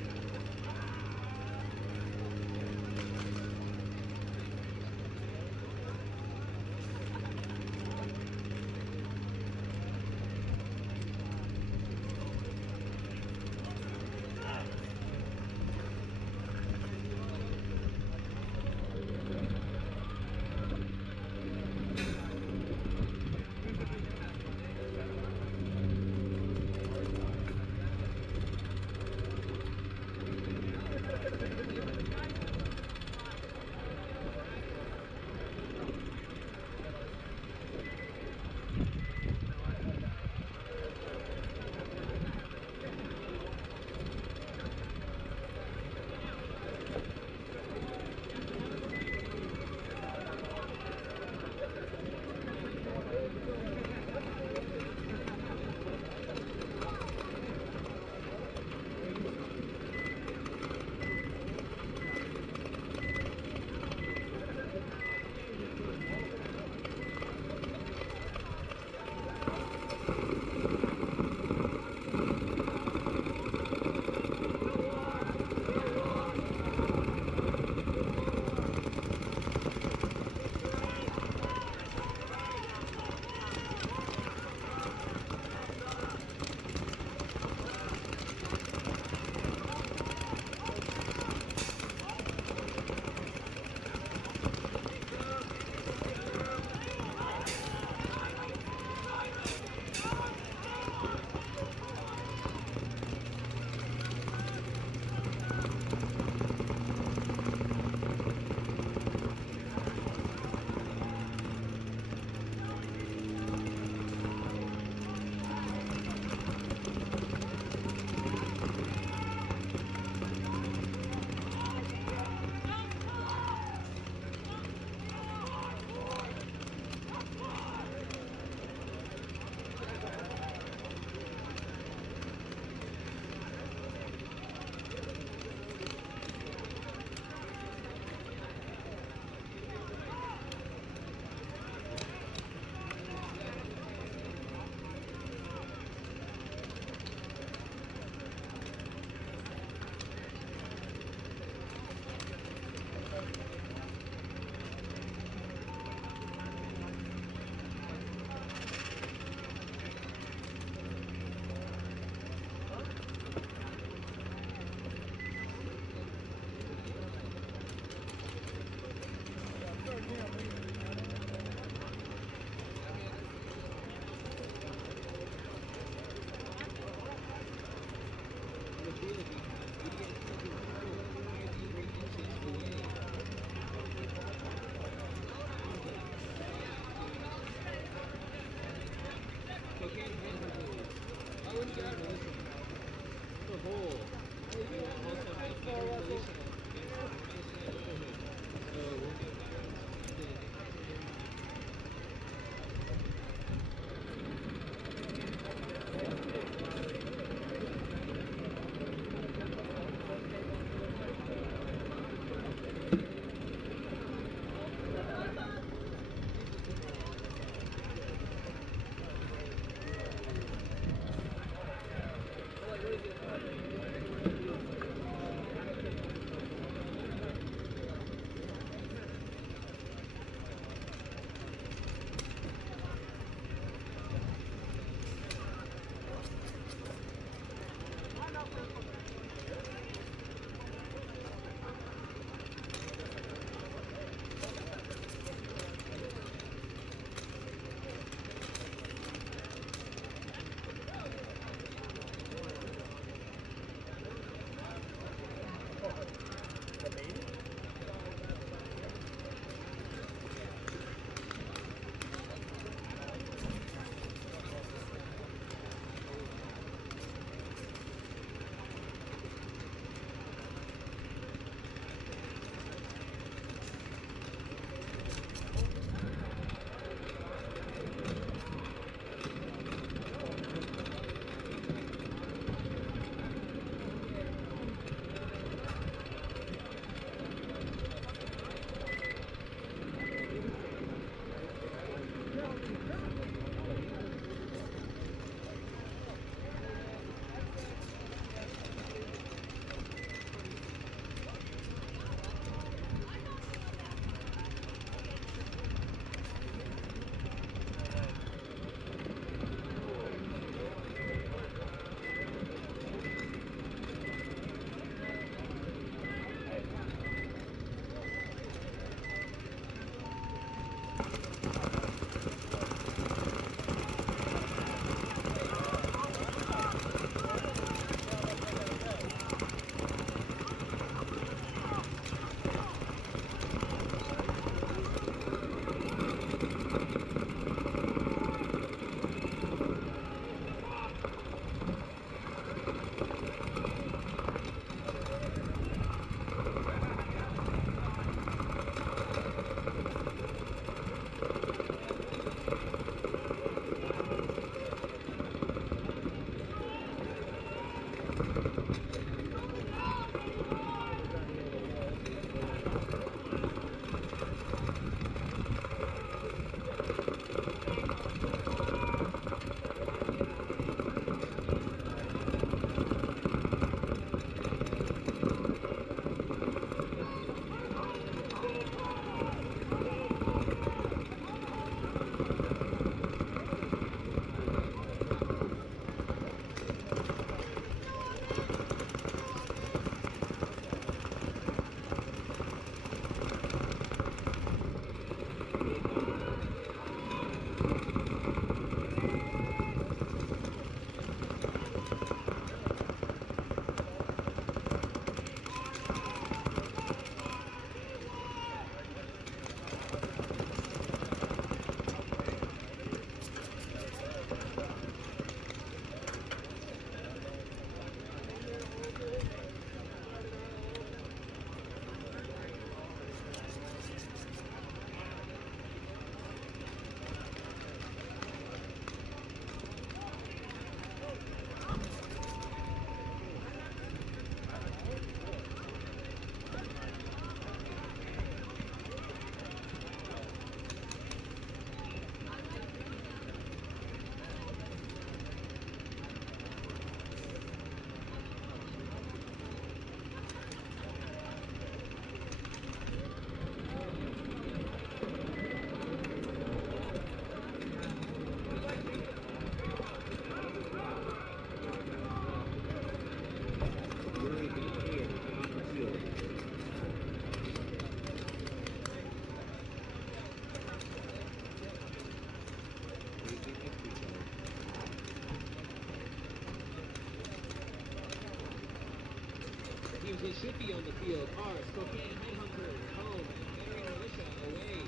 that should be on the field are Spokane Headhunters home and Veteran Militia away.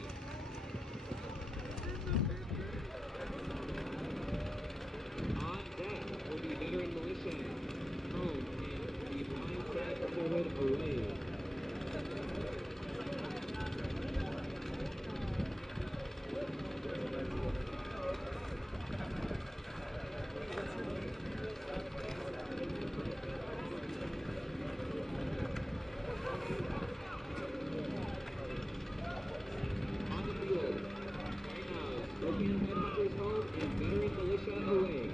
On deck will be Veteran Militia home and the Blindside Brotherhood away. Spokane Headhunters home and Veteran Militia away.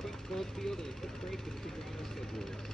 quick cold field and a quick break to figure out our schedules.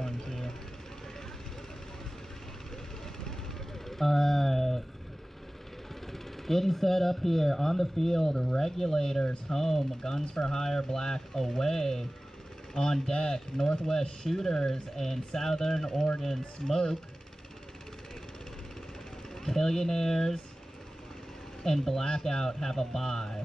one, too. Alright. Getting set up here on the field, Regulators home, Guns for Hire Black away. On deck, Northwest Shooters and Southern Oregon Smoke. Billionaires and Blackout have a bye.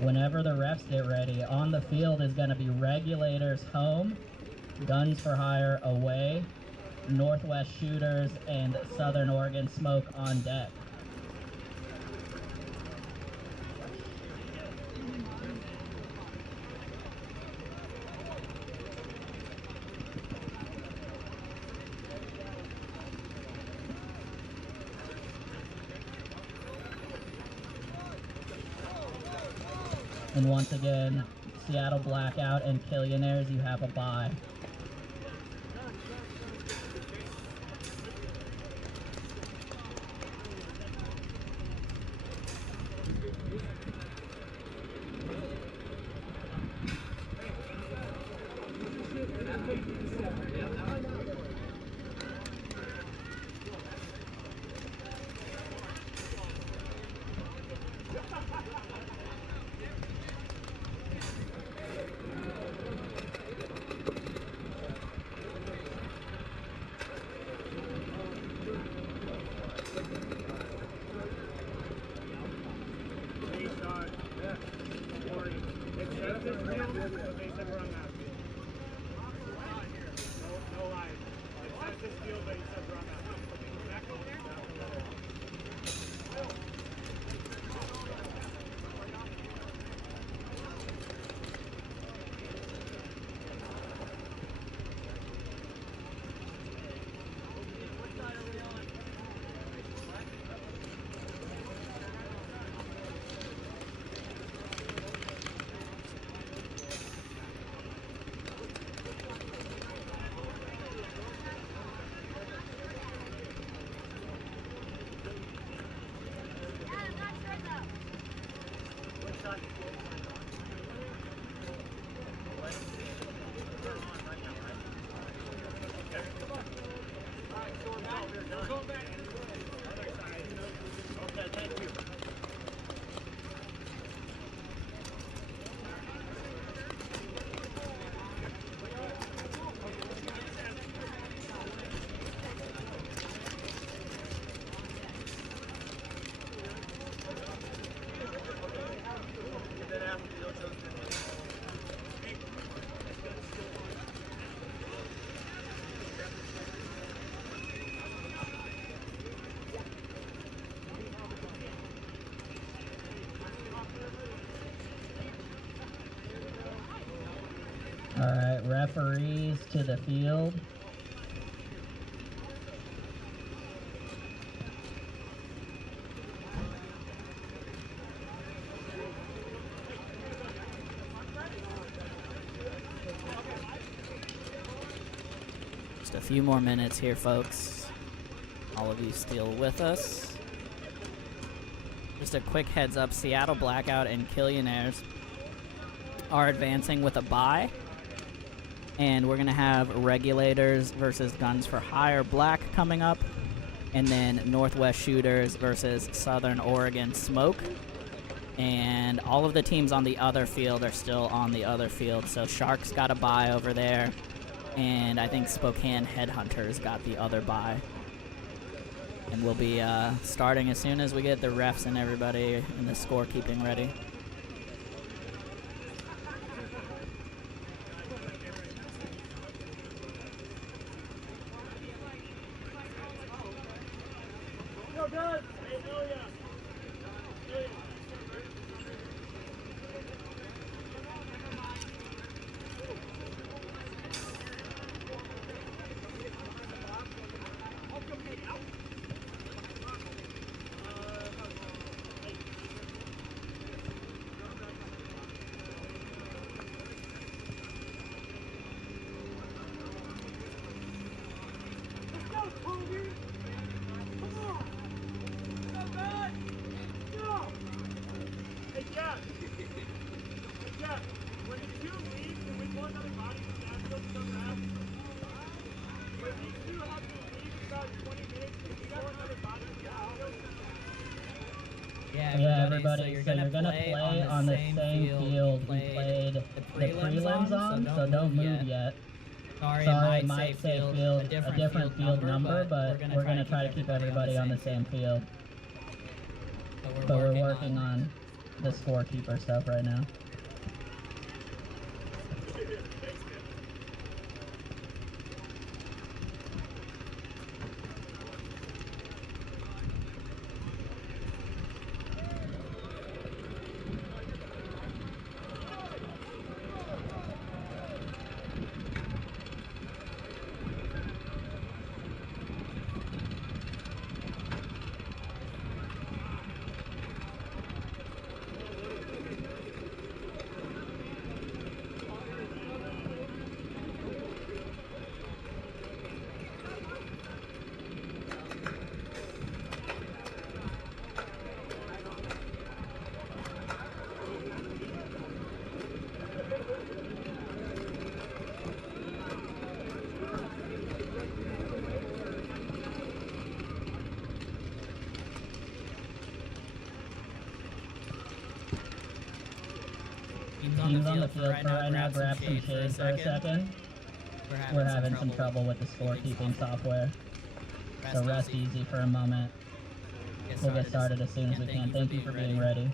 Whenever the refs get ready, on the field is going to be Regulators home, Guns for Hire away, Northwest Shooters and Southern Oregon Smoke on deck. And once again, Seattle Blackout and Billionaires, you have a bye. All right, referees to the field. Just a few more minutes here, folks. All of you still with us. Just a quick heads up, Seattle Blackout and Killionaires are advancing with a bye. And we're going to have Regulators versus Guns for Hire Black coming up. And then Northwest Shooters versus Southern Oregon Smoke. And all of the teams on the other field are still on the other field. So Sharks got a bye over there. And I think Spokane Headhunters got the other bye. And we'll be starting as soon as we get the refs and everybody and the scorekeeping ready. Yeah, everybody, so you're gonna play on the same field we played the prelims on, so don't move yet. Sorry, it might say field, a different field number, but we're gonna try to keep everybody on the same field. But we're working on the scorekeeper stuff right now. Teams on the field for right now, grab some shade for a second. We're having some trouble with the scorekeeping software. So rest easy for a moment. We'll get started as soon as we can. Thank you for being ready.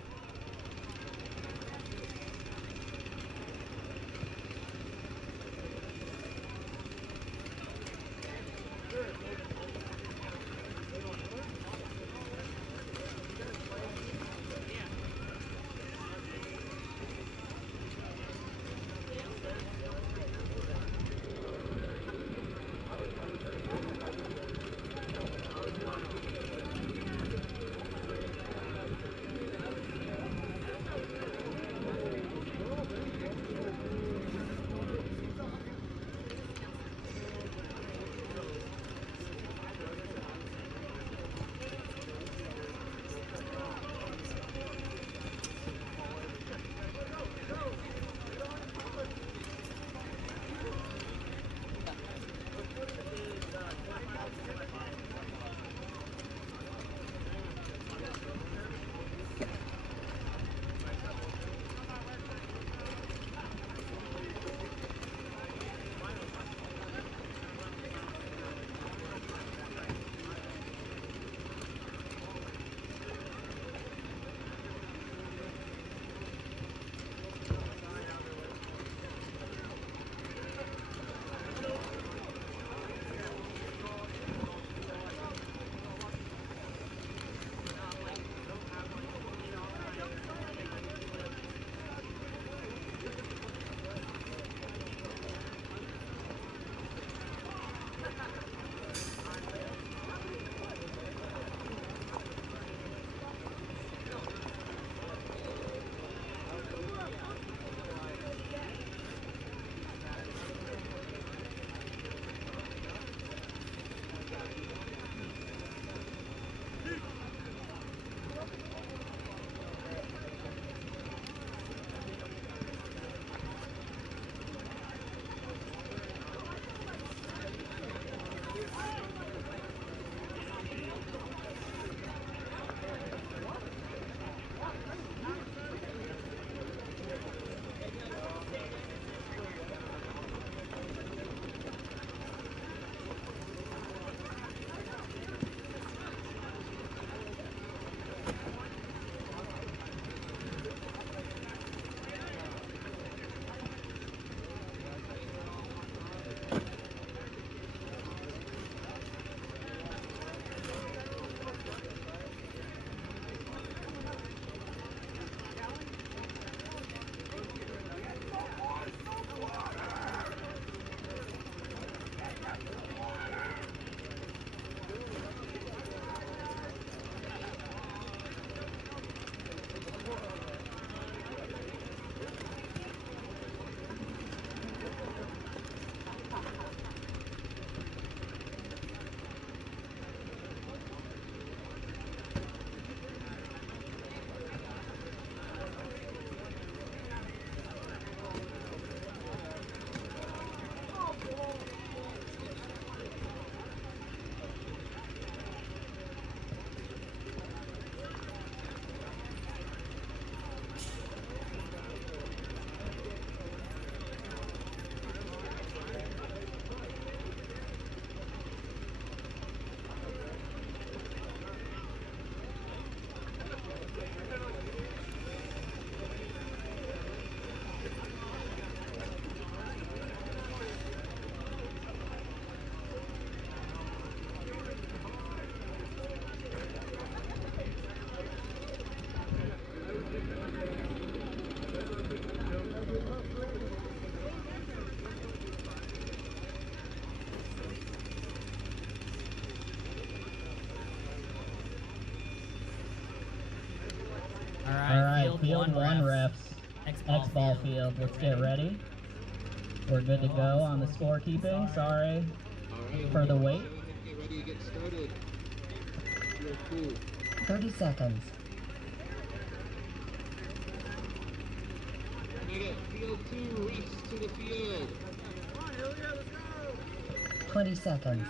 Alright, field one refs. X-ball X-ball field. field. Let's get ready. We're good to go on the scorekeeping. Sorry for the wait. Get ready to get started. Field 2. 30 seconds. Can I get field 2 refs to the field? 20 seconds.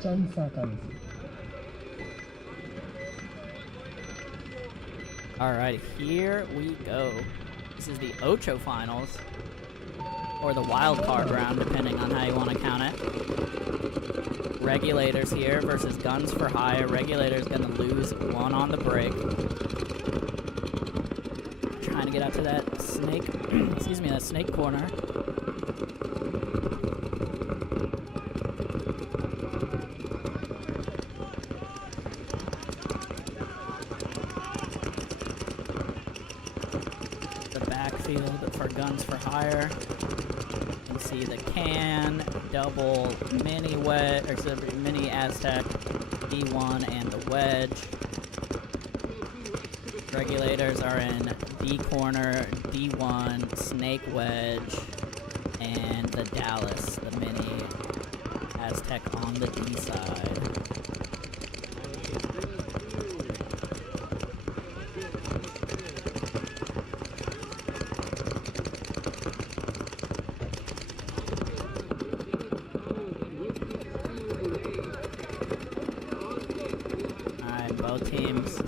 10 seconds. Alright, here we go. This is the Ocho Finals, or the wild card round, depending on how you want to count it. Regulators here versus Guns for Hire. Regulators gonna lose one on the break. Trying to get out to that snake, excuse me, that snake corner. For Guns for Hire. You can see the can, double mini wedge, or mini Aztec, D1 and the wedge. Regulators are in D corner, D1, snake wedge, and the Dallas, the mini Aztec on the D side. Both teams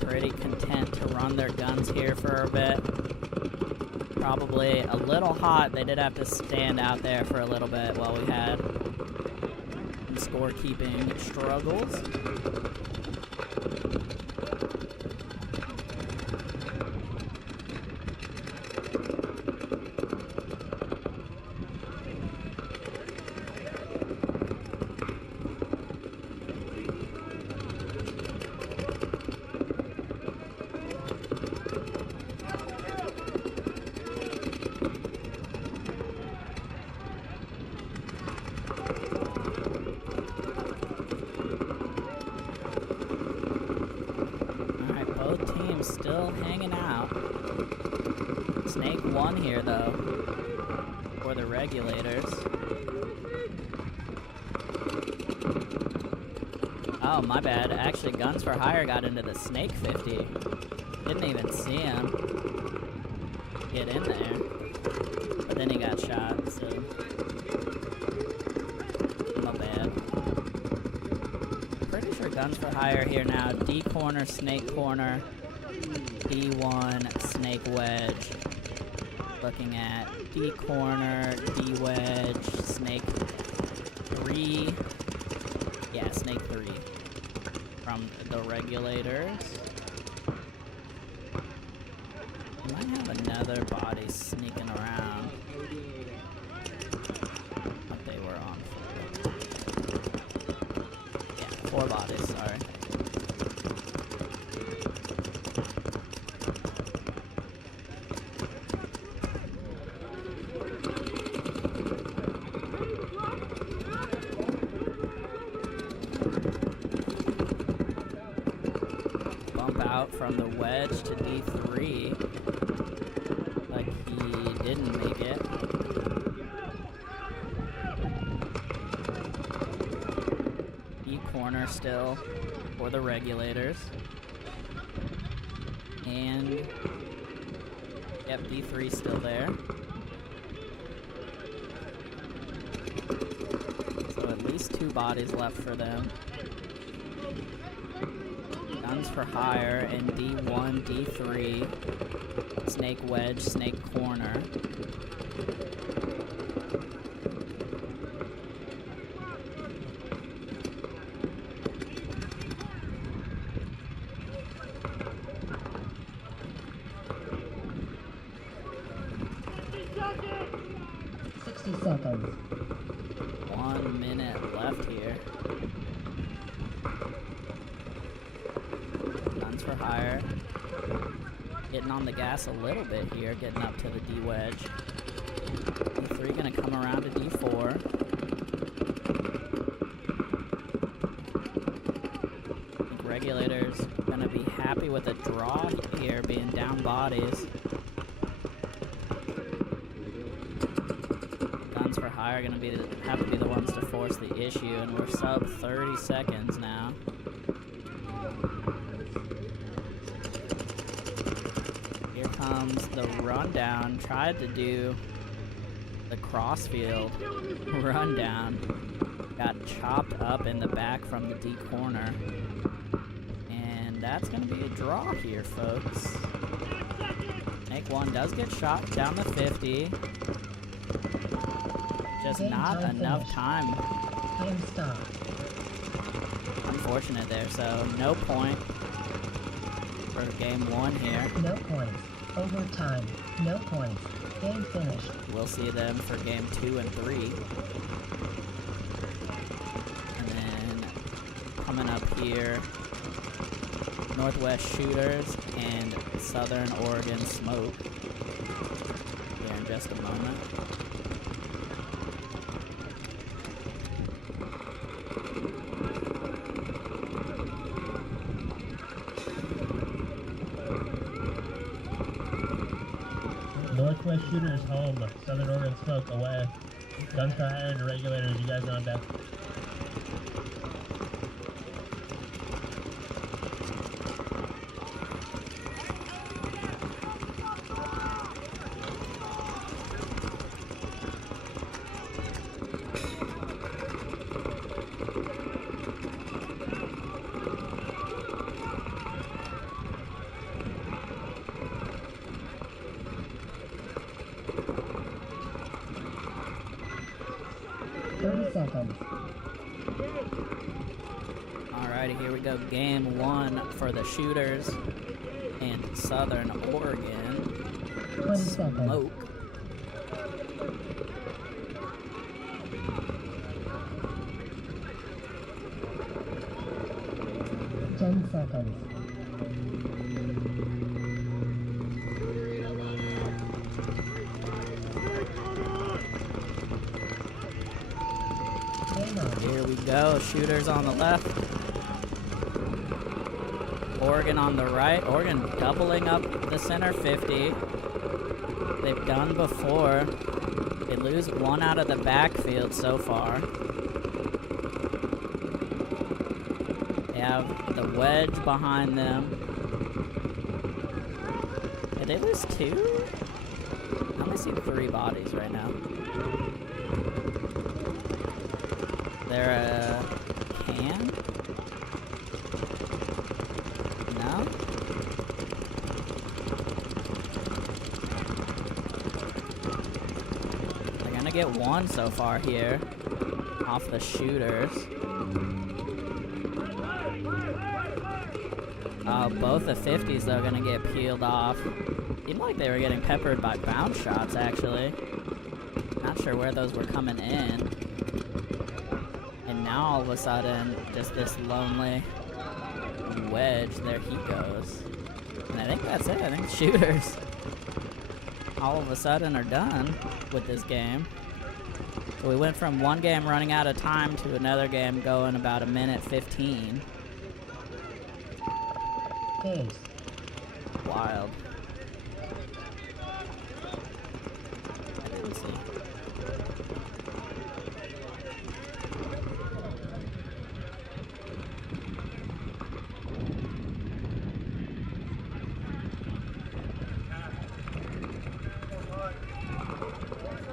pretty content to run their guns here for a bit. Probably a little hot. They did have to stand out there for a little bit while we had some scorekeeping struggles. Still hanging out. Snake won here though for the Regulators. Oh, my bad. Actually, Guns for Hire got into the Snake 50. Didn't even see him get in there. But then he got shot, so not bad. Pretty sure Guns for Hire here now. D corner, Snake corner. D1, snake wedge. Looking at D corner, D wedge, snake 3. Yeah, snake 3 from the Regulators. We might have another body sneaking around. But they were on 4. Yeah, 4 bodies, sorry. From the wedge to D3, like he didn't make it. D corner still for the Regulators. And yep, D3 still there. So at least 2 bodies left for them. Guns for Hire in D1, D3, snake wedge, snake corner. Seconds. 1 minute left here. Guns for Hire. Getting on the gas a little bit here, getting up to the D wedge. D3 gonna come around to D4. I think Regulators gonna be happy with a draw here, being down bodies. Guns for Hire are gonna have to be the ones to force the issue, and we're sub 30 seconds now. Here comes the rundown. Tried to do the crossfield rundown. Got chopped up in the back from the D corner. And that's going to be a draw here, folks. Snake 1 does get shot down the 50. Just not enough time. Time stop. Unfortunate there, so no point for game 1 here. No points. Overtime. No points. Game finished. We'll see them for game 2 and 3. And then coming up here, Northwest Shooters and Southern Oregon Smoke. Here in just a moment. Northwest Shooters home, Southern Oregon Smoke away. Guns for Hire and Regulators, you guys are on deck. Alrighty, here we go. Game 1 for the Shooters and Southern Oregon. 20 seconds. Smoke. Seconds. Here we go. Shooters on the left. Oregon on the right. Oregon doubling up the center 50. They've done before. They lose one out of the backfield so far. They have the wedge behind them. Did they lose 2? I only see 3 bodies right now. They're a can? No? They're gonna get 1 so far here off the Shooters. Both the 50s though gonna get peeled off. Seemed like they were getting peppered by bounce shots actually. Not sure where those were coming in. And now all of a sudden, just this lonely wedge, there he goes. And I think that's it. I think Shooters all of a sudden are done with this game. So we went from one game running out of time to another game going about 1:15. Games. Wild. I didn't see.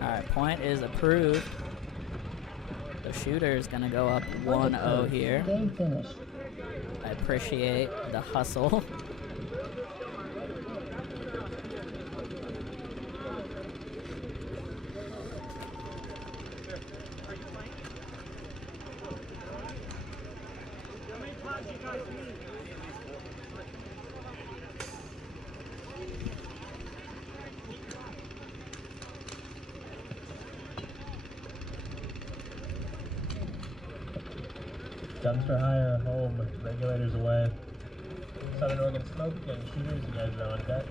Alright, point is approved. The Shooter's gonna go up 1-0 here. Game finished. I appreciate the hustle. Guns for Hire home, Regulators away. Southern Oregon Smoke and Shooters, you guys are on deck.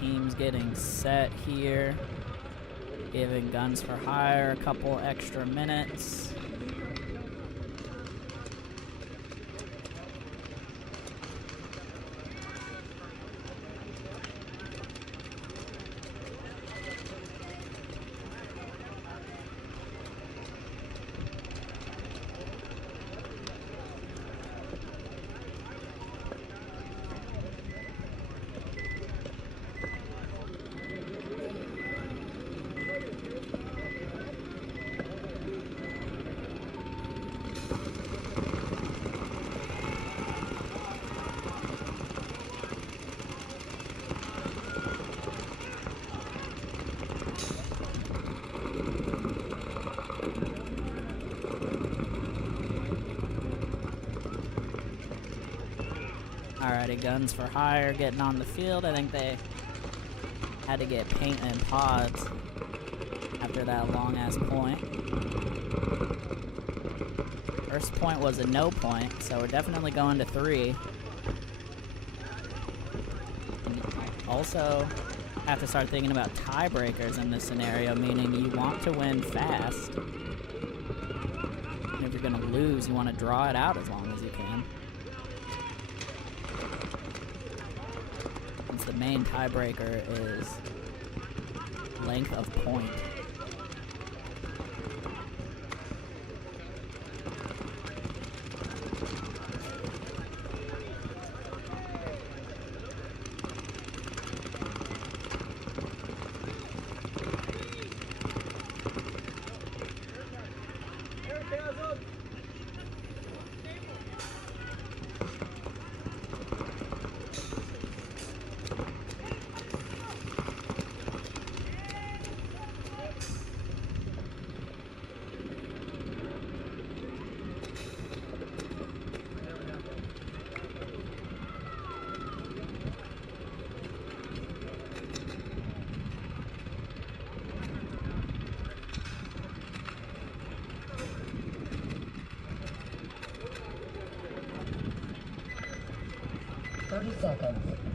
Teams getting set here, giving Guns for Hire a couple extra minutes. Alrighty, Guns for Hire getting on the field. I think they had to get paint and pods after that long-ass point. First point was a no point, so we're definitely going to 3. And also have to start thinking about tiebreakers in this scenario, meaning you want to win fast. And if you're going to lose, you want to draw it out as long as you can. Since the main tiebreaker is length of point.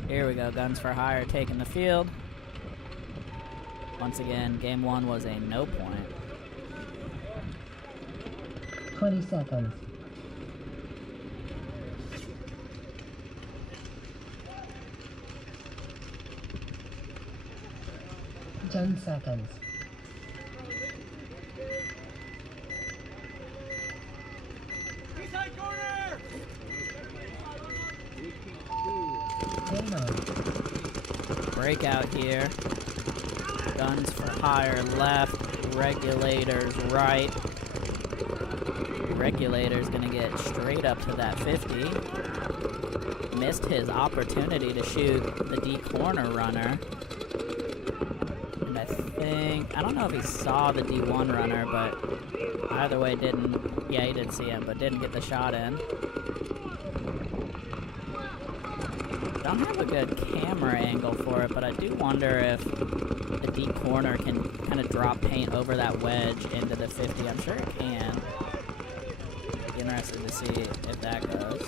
Here we go, Guns for Hire taking the field. Once again, game 1 was a no point. 20 seconds. Ten seconds. Breakout here. Guns for Hire left, Regulators right. Regulators gonna get straight up to that 50. Missed his opportunity to shoot the D corner runner. And I don't know if he saw the D1 runner, but either way yeah, he did see him, but didn't get the shot in. Don't have a good camera angle for it, but I do wonder if the D corner can kind of drop paint over that wedge into the 50. I'm sure it can. Be interested to see if that goes.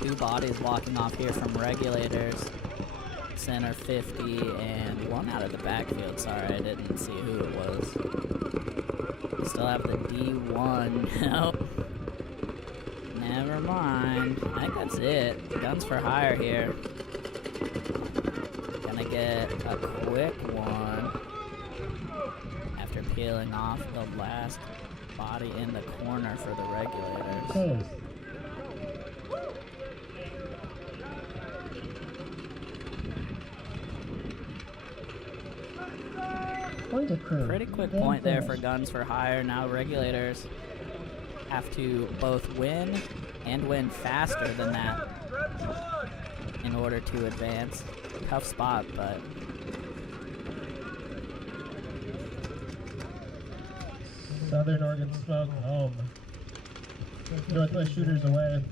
Two bodies walking off here from Regulators. Center 50 and one out of the backfield. Sorry, I didn't see who it was. We still have the D1. Nope. Never mind. I think that's it. Guns for Hire here. get a quick one after peeling off the last body in the corner for the Regulators. Closed. Point accrued. Pretty quick Game point there for finished. Guns for Hire. Now Regulators have to both win and win faster than that in order to advance. Tough spot, but Southern Oregon Smoke home. Northwest Shooters away.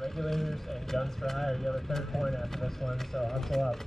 Regulators and Guns for Hire. You have a third point after this one, so hustle up.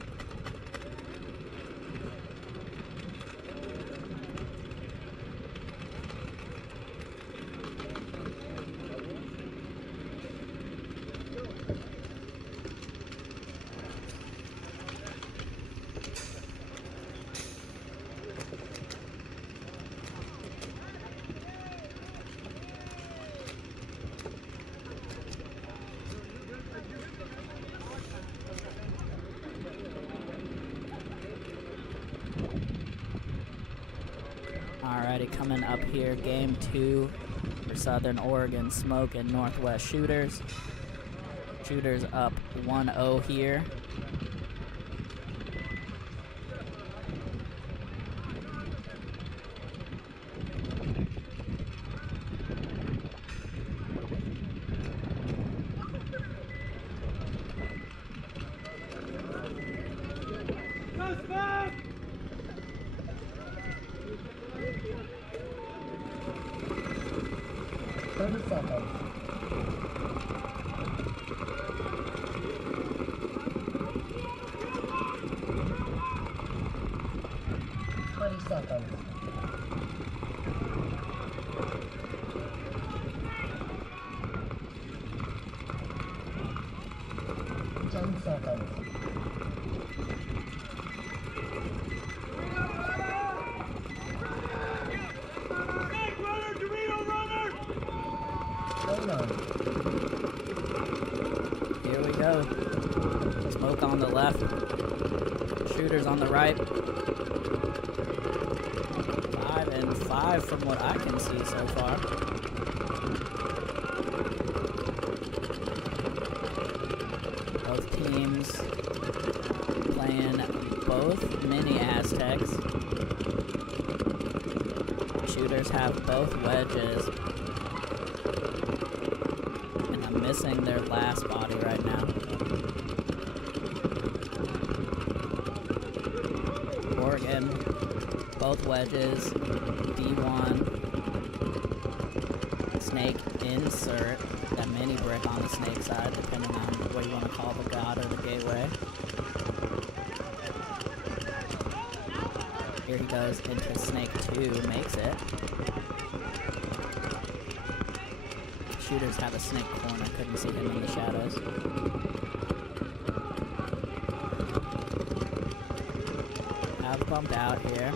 alrighty, coming up here, game 2 for Southern Oregon Smoke and Northwest Shooters. Shooters up 1-0 here. Here we go. Smoke on the left. Shooters on the right. 5-5 from what I can see so far. Both teams playing both mini Aztecs. Shooters have both wedges. And I'm missing their last body right now. Oregon, both wedges, D1, snake insert, that mini brick on the snake side, depending on what you want to call the god or the gateway. Here he goes into snake 2, makes it. Shooters have a snake corner, couldn't see him in the shadows. Have bumped out here.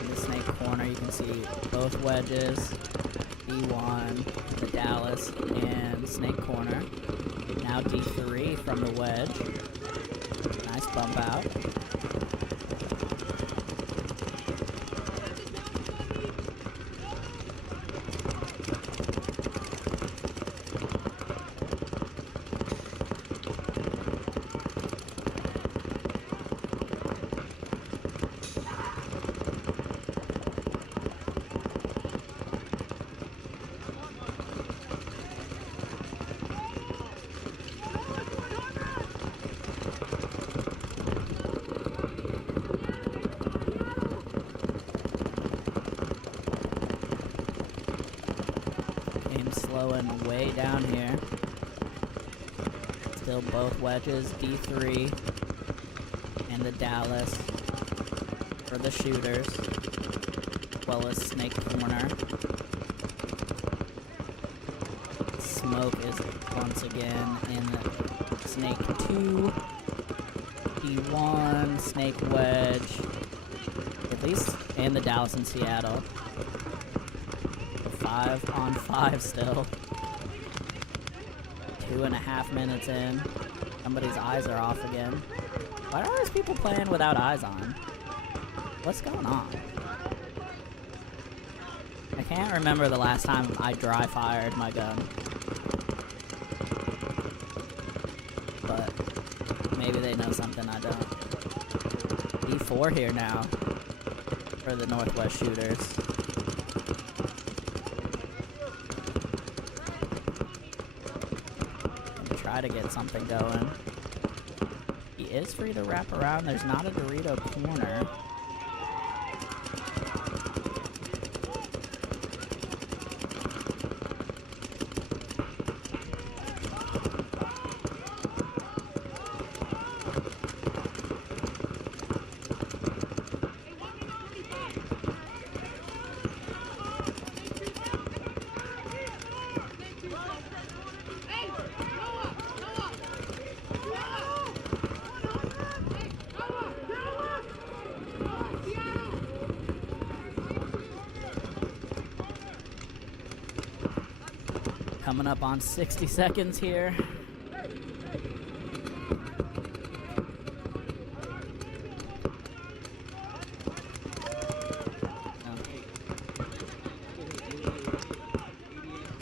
In the snake corner, you can see both wedges, D1, the Dallas, and snake corner. Now D3 from the wedge. Nice bump out. Slowing way down here. Still both wedges, D3, and the Dallas for the shooters, as well as snake corner. Smoke is once again in snake 2, D1, snake wedge, at least, and the Dallas in Seattle. 5-on-5 still. 2.5 minutes in. Somebody's eyes are off again. Why are all these people playing without eyes on? What's going on? I can't remember the last time I dry fired my gun. But maybe they know something I don't. E4 here now for the Northwest shooters. Try to get something going. He is free to wrap around. There's not a Dorito corner. Coming up on 60 seconds here. Oh.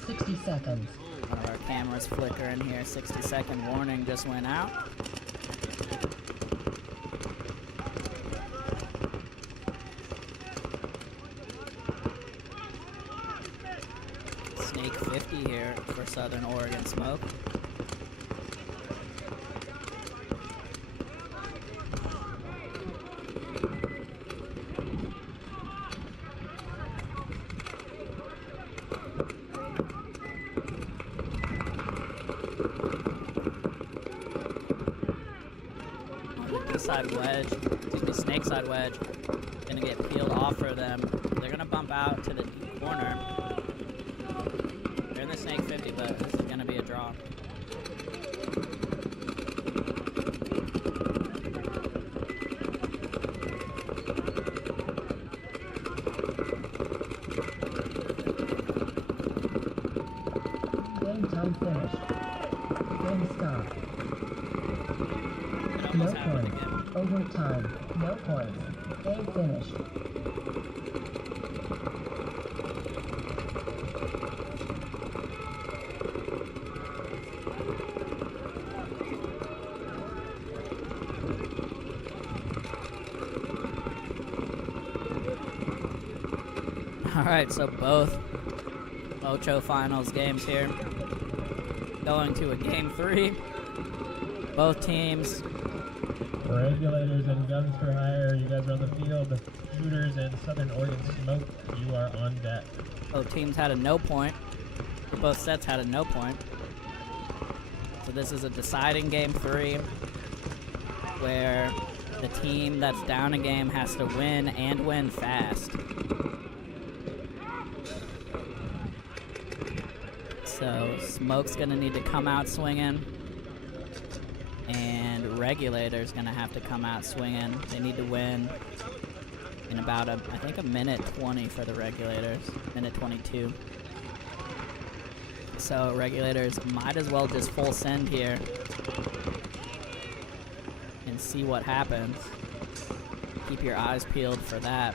60 seconds. One of our cameras flickering here. 60-second warning just went out. Snake 50 here for Southern Oregon Smoke. Side wedge, excuse me, snake side wedge, gonna get peeled off for them. They're gonna bump out to the deep corner. They're in the snake 50, but this is gonna be a draw. Game time finished. Game stop. No points. Overtime. No points. Game finished. Alright, so both Ocho Finals games here. Going to a game 3. Both teams. Regulators and Guns for Hire, you guys are on the field. Shooters and Southern Oregon Smoke, you are on deck. Both teams had a no point. Both sets had a no point. So this is a deciding game 3 where the team that's down a game has to win and win fast. So Smoke's gonna need to come out swinging, and Regulators gonna have to come out swinging. They need to win in about I think a minute 20 for the Regulators, minute 22. So Regulators might as well just full send here and see what happens. Keep your eyes peeled for that.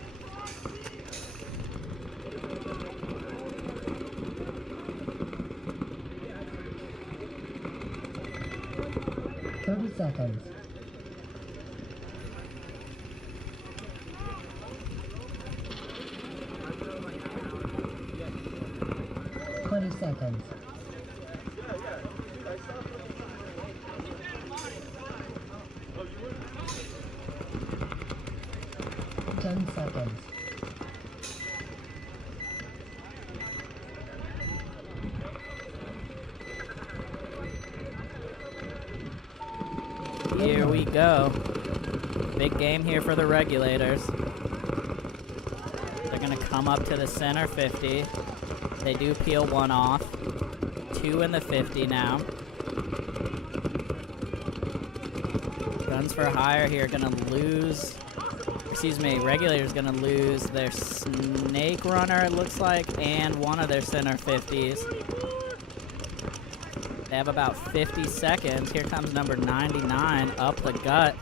Seconds. 20 seconds. 10 seconds. Here we go. Big game here for the Regulators. They're gonna come up to the center 50. They do peel one off. 2 in the 50 now. Guns for Hire here gonna lose. Excuse me, Regulators gonna lose their Snake Runner, it looks like, and one of their center 50s. They have about 50 seconds. Here comes number 99 up the gut.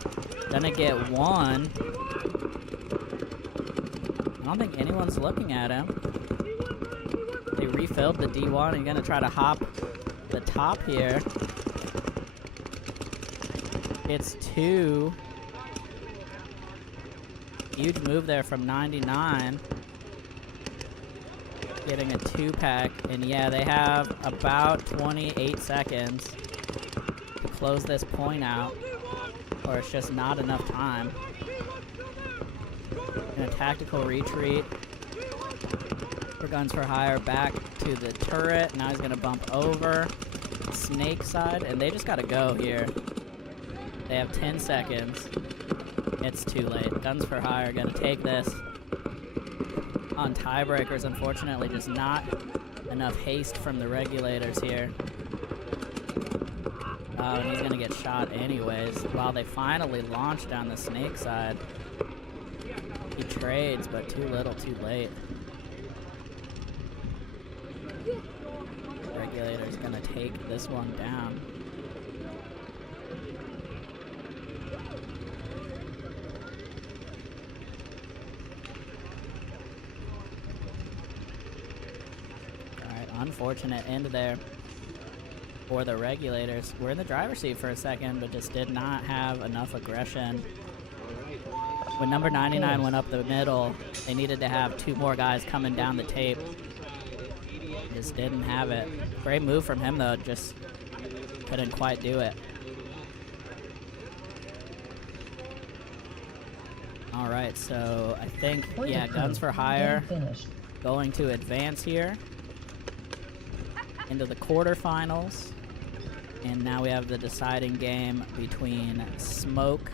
Gonna get one. I don't think anyone's looking at him. They refilled the D1 and gonna try to hop the top here. It's two. Huge move there from 99. Getting a 2-pack, and yeah, they have about 28 seconds to close this point out, or it's just not enough time. And a tactical retreat for Guns for Hire back to the turret. Now he's gonna bump over snake side, and they just gotta go here. They have 10 seconds. It's too late. Guns for Hire gonna take this on tiebreakers. Unfortunately, just not enough haste from the Regulators here. Oh, and he's gonna get shot anyways. While they finally launch down the snake side, he trades, but too little, too late. Regulators gonna take this one down. Unfortunate end there for the Regulators. We're in the driver's seat for a second, but just did not have enough aggression. When number 99 went up the middle, they needed to have two more guys coming down the tape. Just didn't have it. Great move from him, though. Just couldn't quite do it. All right, so I think, yeah, Guns for Hire going to advance here into the quarterfinals, and now we have the deciding game between Smoke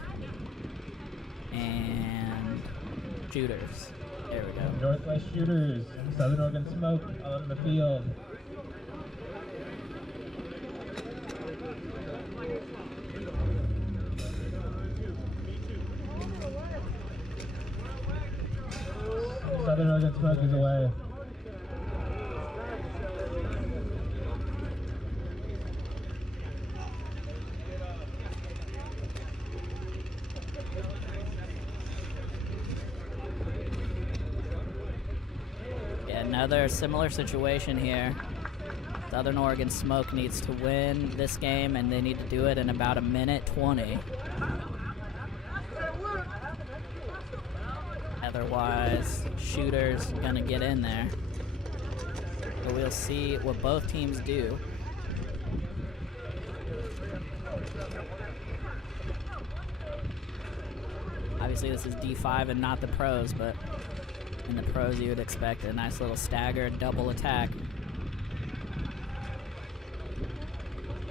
and Shooters. There we go. Northwest Shooters, Southern Oregon Smoke on the field. Southern Oregon Smoke is away. Another similar situation here. Southern Oregon Smoke needs to win this game, and they need to do it in about a minute 20. Otherwise, Shooters gonna get in there. But we'll see what both teams do. Obviously, this is D5 and not the pros, but in the pros, you would expect a nice little staggered double attack.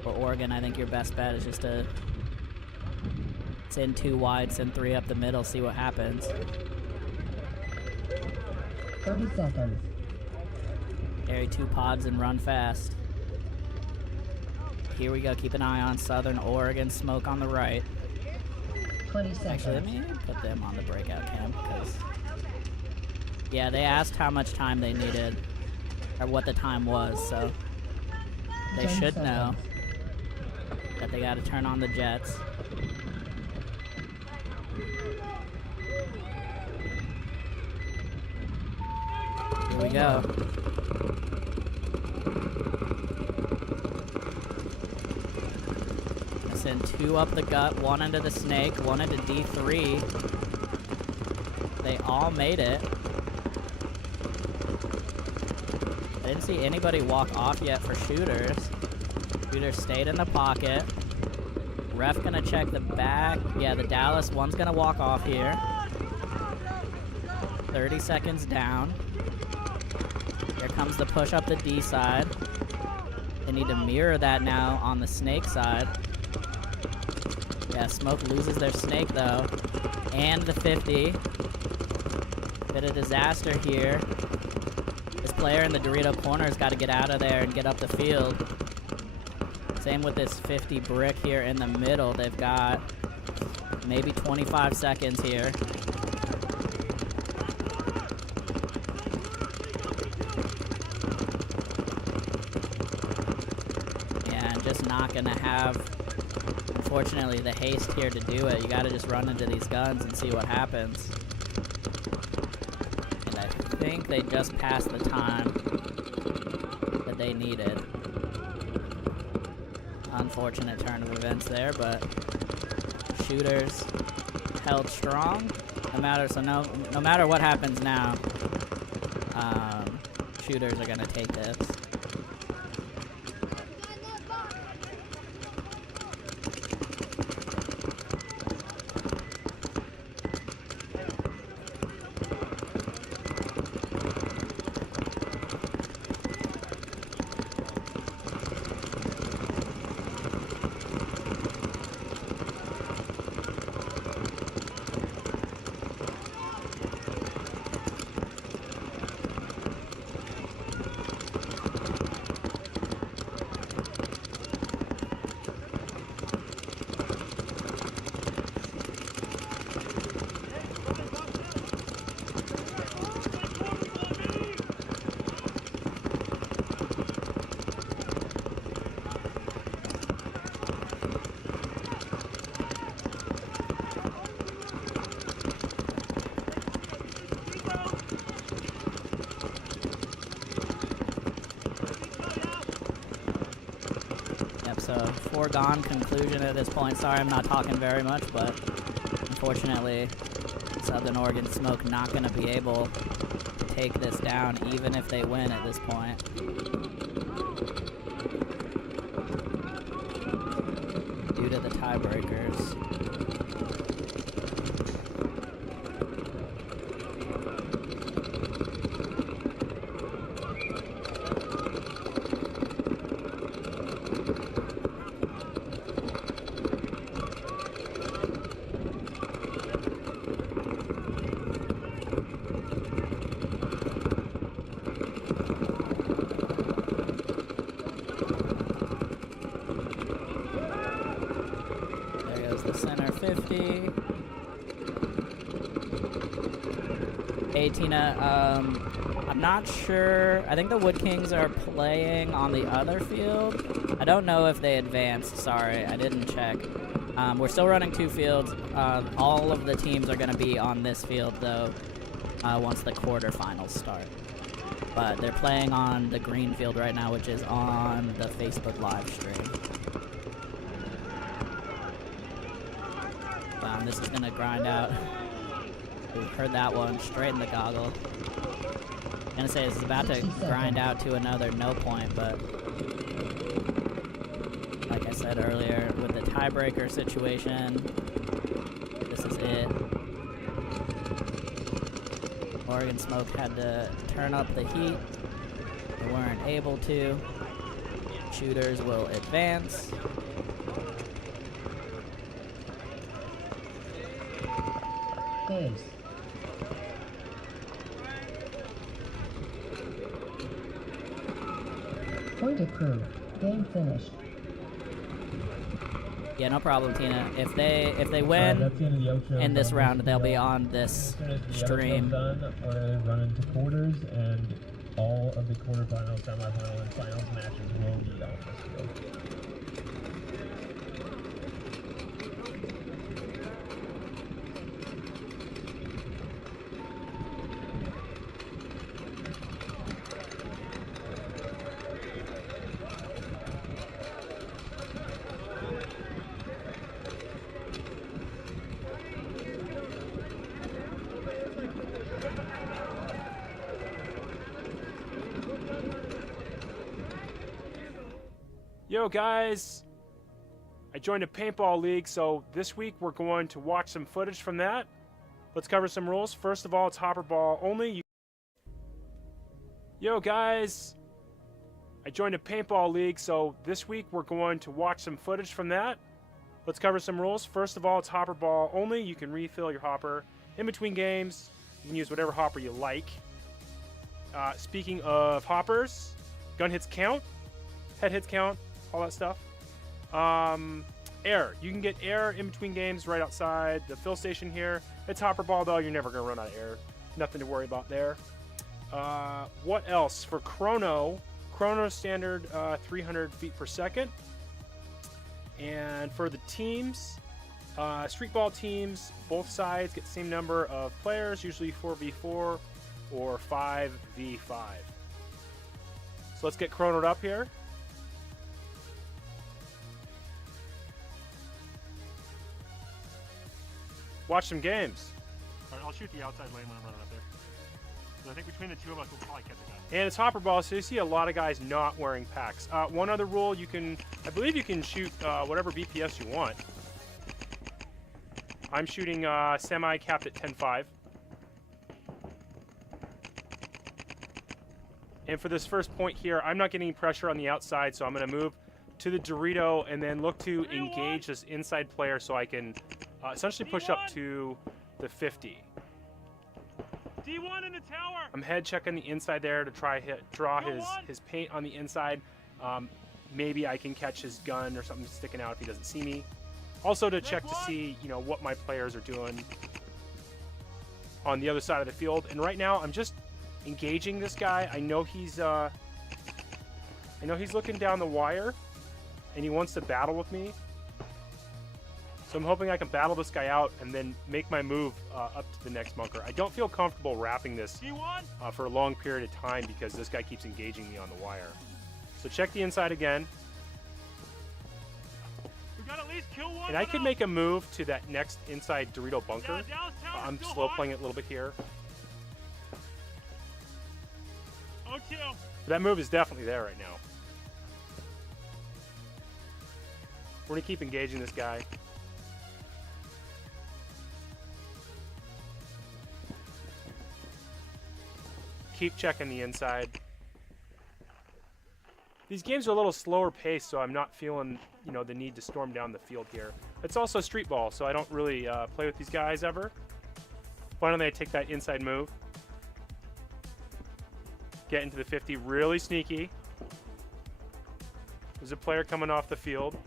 For Oregon, I think your best bet is just to send two wide, send three up the middle, see what happens. 30 seconds. Carry two pods and run fast. Here we go. Keep an eye on Southern Oregon Smoke on the right. 20 seconds. Actually, let me put them on the breakout cam, because yeah, they asked how much time they needed, or what the time was, so they should know that they got to turn on the jets. Here we go. I send two up the gut, one into the snake, one into D3. They all made it. I didn't see anybody walk off yet for Shooters. Shooters stayed in the pocket. Ref gonna check the back. Yeah, the Dallas one's gonna walk off here. 30 seconds down. Here comes the push up the D side. They need to mirror that now on the snake side. Yeah, Smoke loses their snake though. And the 50. Bit of disaster here. This player in the Dorito corner has got to get out of there and get up the field. Same with this 50 brick here in the middle. They've got maybe 25 seconds here. Yeah, and just not going to have, unfortunately, the haste here to do it. You got to just run into these guns and see what happens. And I think they just passed the time that they needed. Unfortunate turn of events there, but shooters held strong. No matter what happens now, shooters are gonna take this. So foregone conclusion at this point. Sorry I'm not talking very much, but unfortunately Southern Oregon Smoke not going to be able to take this down even if they win at this point. Due to the tiebreakers. Center 50. Hey Tina, I'm not sure. I think the Wood Kings are playing on the other field. I don't know if they advanced. Sorry, I didn't check. We're still running 2 fields. All of the teams are going to be on this field though once the quarterfinals start. But they're playing on the green field right now, which is on the Facebook live stream. This is gonna grind out. We heard that one straight in the goggle. I'm gonna say this is about to grind out to another no point, but like I said earlier, with the tiebreaker situation, this is it. Oregon Smoke had to turn up the heat. They weren't able to. Shooters will advance. Games. Point approved. Game finished. Yeah, no problem, Tina. If they win in this round, they'll be on this stream. We're gonna run into quarters, and all of the quarterfinal, semifinal, and finals matches will be on this field. Yo guys, I joined a paintball league, so this week we're going to watch some footage from that. Let's cover some rules. First of all, it's hopper ball only. Yo guys, I joined a paintball league, so this week we're going to watch some footage from that. Let's cover some rules. First of all, it's hopper ball only. You can refill your hopper in between games. You can use whatever hopper you like. Speaking of hoppers, gun hits count, head hits count, all that stuff. Air. You can get air in between games right outside the fill station here. It's hopper ball though. You're never going to run out of air. Nothing to worry about there. What else? For chrono standard 300 feet per second. And for the teams, street ball teams, both sides get the same number of players, usually 4v4 or 5v5. So let's get chronoed up here. Watch some games. All right, I'll shoot the outside lane when I'm running up there. So I think between the two of us, we'll probably catch a guy. And it's hopper ball, so you see a lot of guys not wearing packs. One other rule, I believe you can shoot whatever BPS you want. I'm shooting semi capped at 10.5. And for this first point here, I'm not getting any pressure on the outside, so I'm going to move to the Dorito and then look to engage this inside player so I can essentially push up to the 50. D1 in the tower. I'm head checking the inside there to try draw his paint on the inside. Maybe I can catch his gun or something sticking out if he doesn't see me. Also to check to see, what my players are doing on the other side of the field. And right now I'm just engaging this guy. I know he's looking down the wire and he wants to battle with me. So I'm hoping I can battle this guy out and then make my move up to the next bunker. I don't feel comfortable wrapping this for a long period of time because this guy keeps engaging me on the wire. So check the inside again. We got at least kill one. And I could make a move to that next inside Dorito bunker. I'm slow playing it a little bit here. Oh, kill. That move is definitely there right now. We're going to keep engaging this guy. Keep checking the inside. These games are a little slower paced, so I'm not feeling, the need to storm down the field here. It's also street ball, so I don't really play with these guys ever. Finally, I take that inside move. Get into the 50, really sneaky. There's a player coming off the field.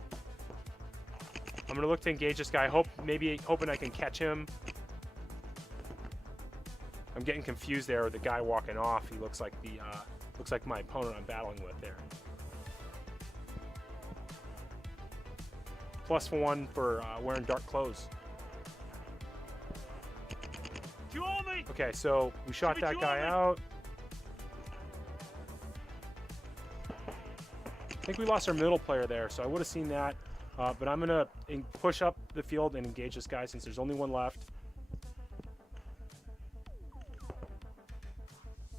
I'm gonna look to engage this guy. Hoping I can catch him. I'm getting confused there with the guy walking off. He looks like my opponent I'm battling with there. +1 for wearing dark clothes. Two only. Okay, so we shot that guy out. I think we lost our middle player there, so I would have seen that. But I'm gonna push up the field and engage this guy since there's only one left.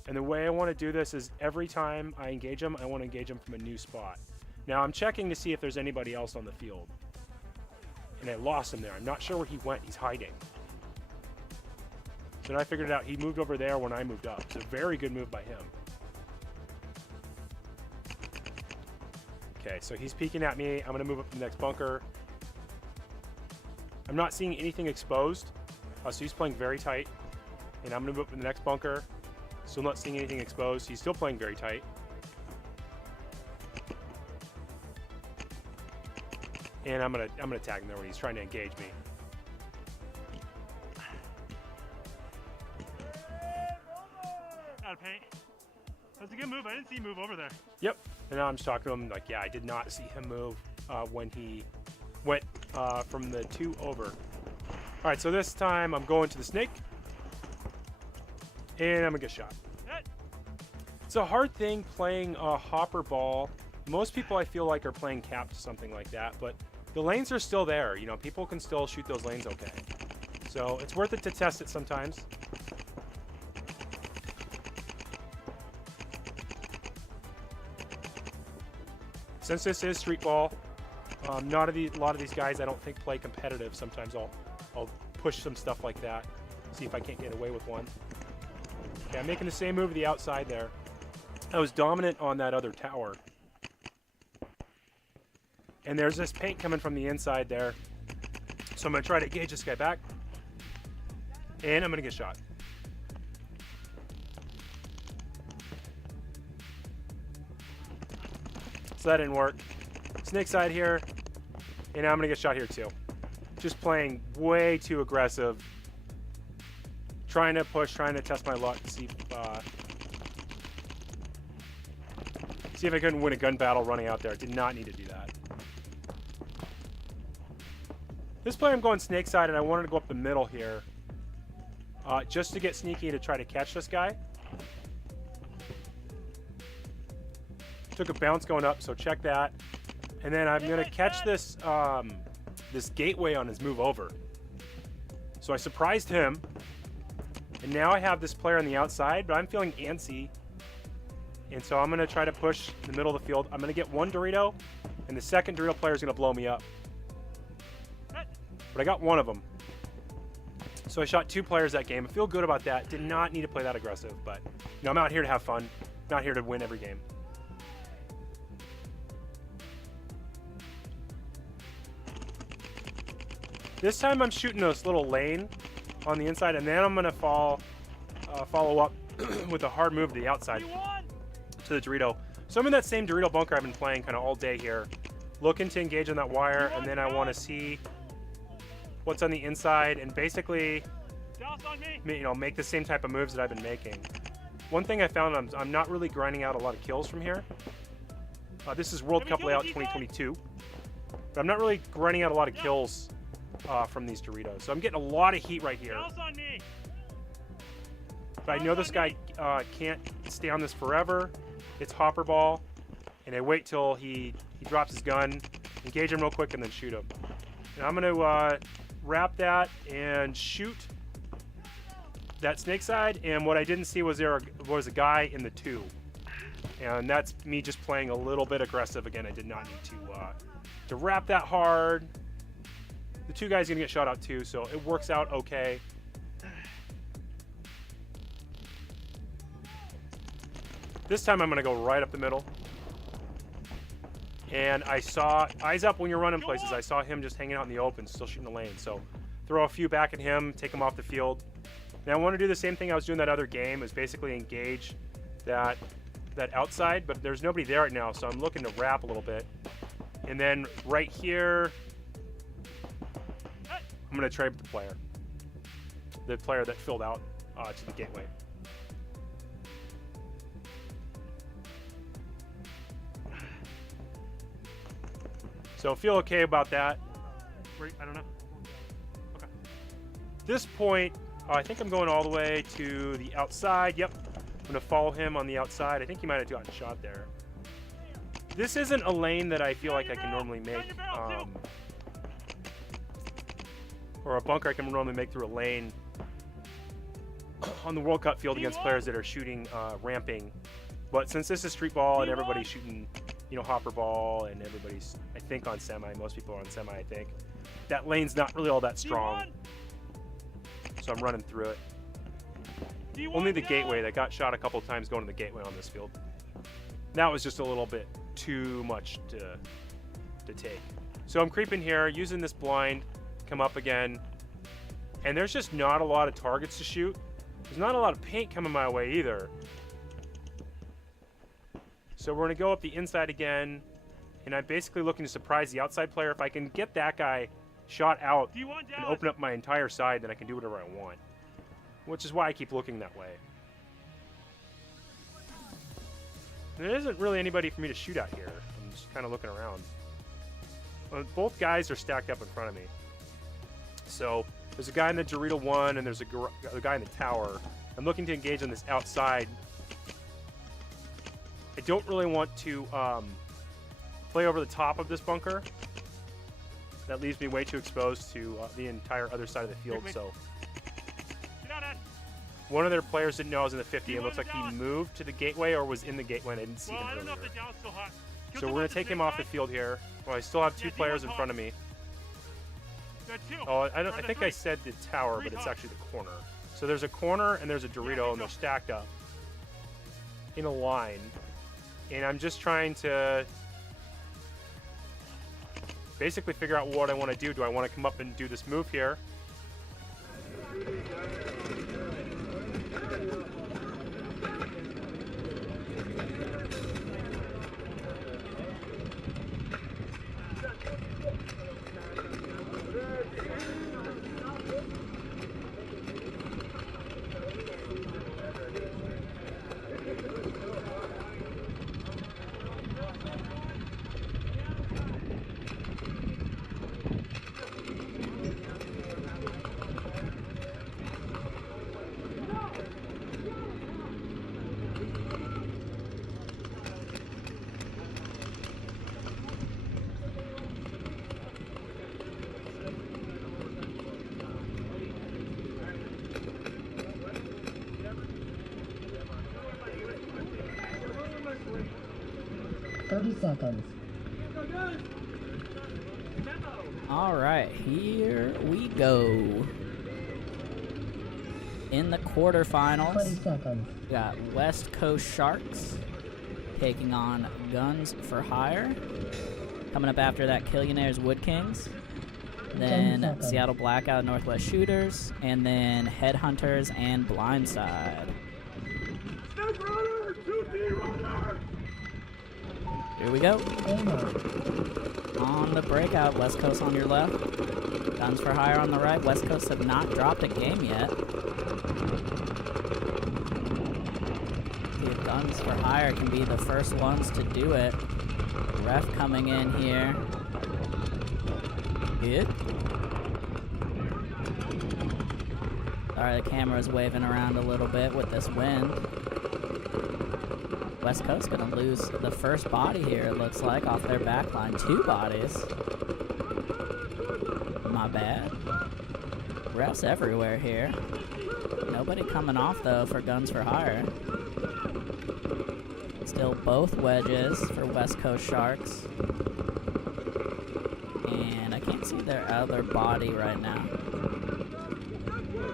And the way I want to do this is every time I engage him, I want to engage him from a new spot. Now I'm checking to see if there's anybody else on the field. And I lost him there. I'm not sure where he went. He's hiding. So then I figured it out. He moved over there when I moved up. It's a very good move by him. Okay, so he's peeking at me. I'm going to move up to the next bunker. I'm not seeing anything exposed. So he's playing very tight. And I'm going to move up to the next bunker. Still not seeing anything exposed. He's still playing very tight. And I'm gonna tag him there when he's trying to engage me. Out of paint. That's a good move. I didn't see him move over there. Yep. And now I'm just talking to him like, yeah, I did not see him move when he went from the 2 over. All right, so this time I'm going to the snake. And I'm gonna get shot. It's a hard thing playing a hopper ball. Most people I feel like are playing capped something like that, but the lanes are still there. People can still shoot those lanes okay. So it's worth it to test it sometimes. Since this is street ball, a lot of these guys I don't think play competitive. Sometimes I'll push some stuff like that, see if I can't get away with one. Okay, I'm making the same move to the outside there. I was dominant on that other tower. And there's this paint coming from the inside there. So I'm going to try to engage this guy back. And I'm going to get shot. So that didn't work. Snake side here. And I'm going to get shot here too. Just playing way too aggressive. Trying to push, trying to test my luck to see if I couldn't win a gun battle running out there. Did not need to do that. This play I'm going snake side, and I wanted to go up the middle here. Just to get sneaky to try to catch this guy. Took a bounce going up, so check that. And then I'm gonna catch this this gateway on his move over. So I surprised him. And now I have this player on the outside, but I'm feeling antsy. And so I'm gonna try to push the middle of the field. I'm gonna get one Dorito, and the second Dorito player is gonna blow me up. But I got one of them. So I shot 2 players that game. I feel good about that. Did not need to play that aggressive, but you know, I'm out here to have fun. Not here to win every game. This time I'm shooting this little lane on the inside, and then I'm gonna follow up with a hard move to the outside to the Dorito. So I'm in that same Dorito bunker I've been playing kind of all day here, looking to engage on that wire, and then I want to see what's on the inside and basically, you know, make the same type of moves that I've been making. One thing I found, I'm not really grinding out a lot of kills from here. This is World Cup layout 2022, but I'm not really grinding out a lot of kills from these Doritos. So I'm getting a lot of heat right here. But I know this guy can't stay on this forever. It's hopper ball, and I wait till he drops his gun, engage him real quick, and then shoot him. And I'm gonna wrap that and shoot that snake side. And what I didn't see was there was a guy in the 2, and that's me just playing a little bit aggressive. Again, I did not need to wrap that hard. The 2 guys gonna get shot out too, so it works out okay. This time I'm gonna go right up the middle. And I saw, eyes up when you're running places, I saw him just hanging out in the open, still shooting the lane. So throw a few back at him, take him off the field. Now I want to do the same thing I was doing that other game, is basically engage that outside, but there's nobody there right now, so I'm looking to wrap a little bit. And then right here, I'm gonna trade the player that filled out to the gateway. So feel okay about that. I don't know. Okay. At this point, I think I'm going all the way to the outside. Yep, I'm gonna follow him on the outside. I think he might have gotten shot there. This isn't a lane that I feel like I can normally make, or a bunker I can normally make through a lane on the World Cup field against players that are shooting ramping. But since this is street ball and everybody's shooting, you know, hopper ball, and everybody's, I think, on semi. Most people are on semi, I think. That lane's not really all that strong. So I'm running through it. Only the gateway. That got shot a couple of times going to the gateway on this field. That was just a little bit too much to take. So I'm creeping here, using this blind, come up again. And there's just not a lot of targets to shoot. There's not a lot of paint coming my way either. So we're gonna go up the inside again, and I'm basically looking to surprise the outside player. If I can get that guy shot out and open up my entire side, then I can do whatever I want. Which is why I keep looking that way. There isn't really anybody for me to shoot at here. I'm just kind of looking around. Well, both guys are stacked up in front of me. So there's a guy in the Dorito 1, and there's a guy in the tower. I'm looking to engage on this outside. I don't really want to play over the top of this bunker. That leaves me way too exposed to the entire other side of the field. So one of their players didn't know I was in the 50. It looks like he moved to the gateway or was in the gateway, and I didn't see him earlier. So we're going to take him off the field here. Well, I still have 2 players in front of me. Oh, I think I said the tower, but it's actually the corner. So there's a corner and there's a Dorito, and they're stacked up in a line. And I'm just trying to basically figure out what I want to do. Do I want to come up and do this move here? 30 seconds. All right, here we go. In the 20 quarterfinals, seconds. we got West Coast Sharks taking on Guns for Hire. Coming up after that, Killionaires Wood Kings. 10 Then seconds. Seattle Blackout Northwest Shooters. And then Headhunters and Blindside. Here we go. On the breakout, West Coast on your left. Guns for Hire on the right. West Coast have not dropped a game yet. See if Guns for Hire can be the first ones to do it. Ref coming in here. Good. Sorry, the camera's waving around a little bit with this wind. West Coast gonna lose the first body here, it looks like, off their back line. 2 bodies. My bad. Refs everywhere here. Nobody coming off, though, for Guns for Hire. Still both wedges for West Coast Sharks. And I can't see their other body right now.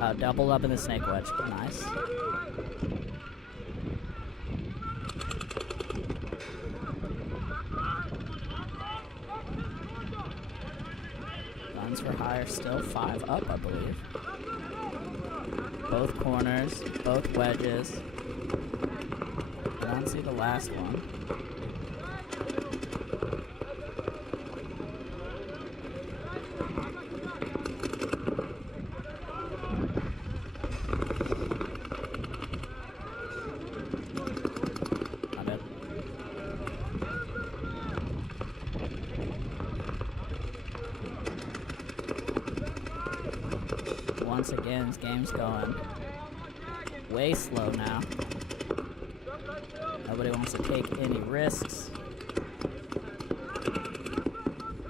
Oh, doubled up in the snake wedge. Nice. Guns for Hire still 5 up, I believe. Both corners, both wedges. I don't see the last one. Not it. Once again, this game's going way slow now. Nobody wants to take any risks.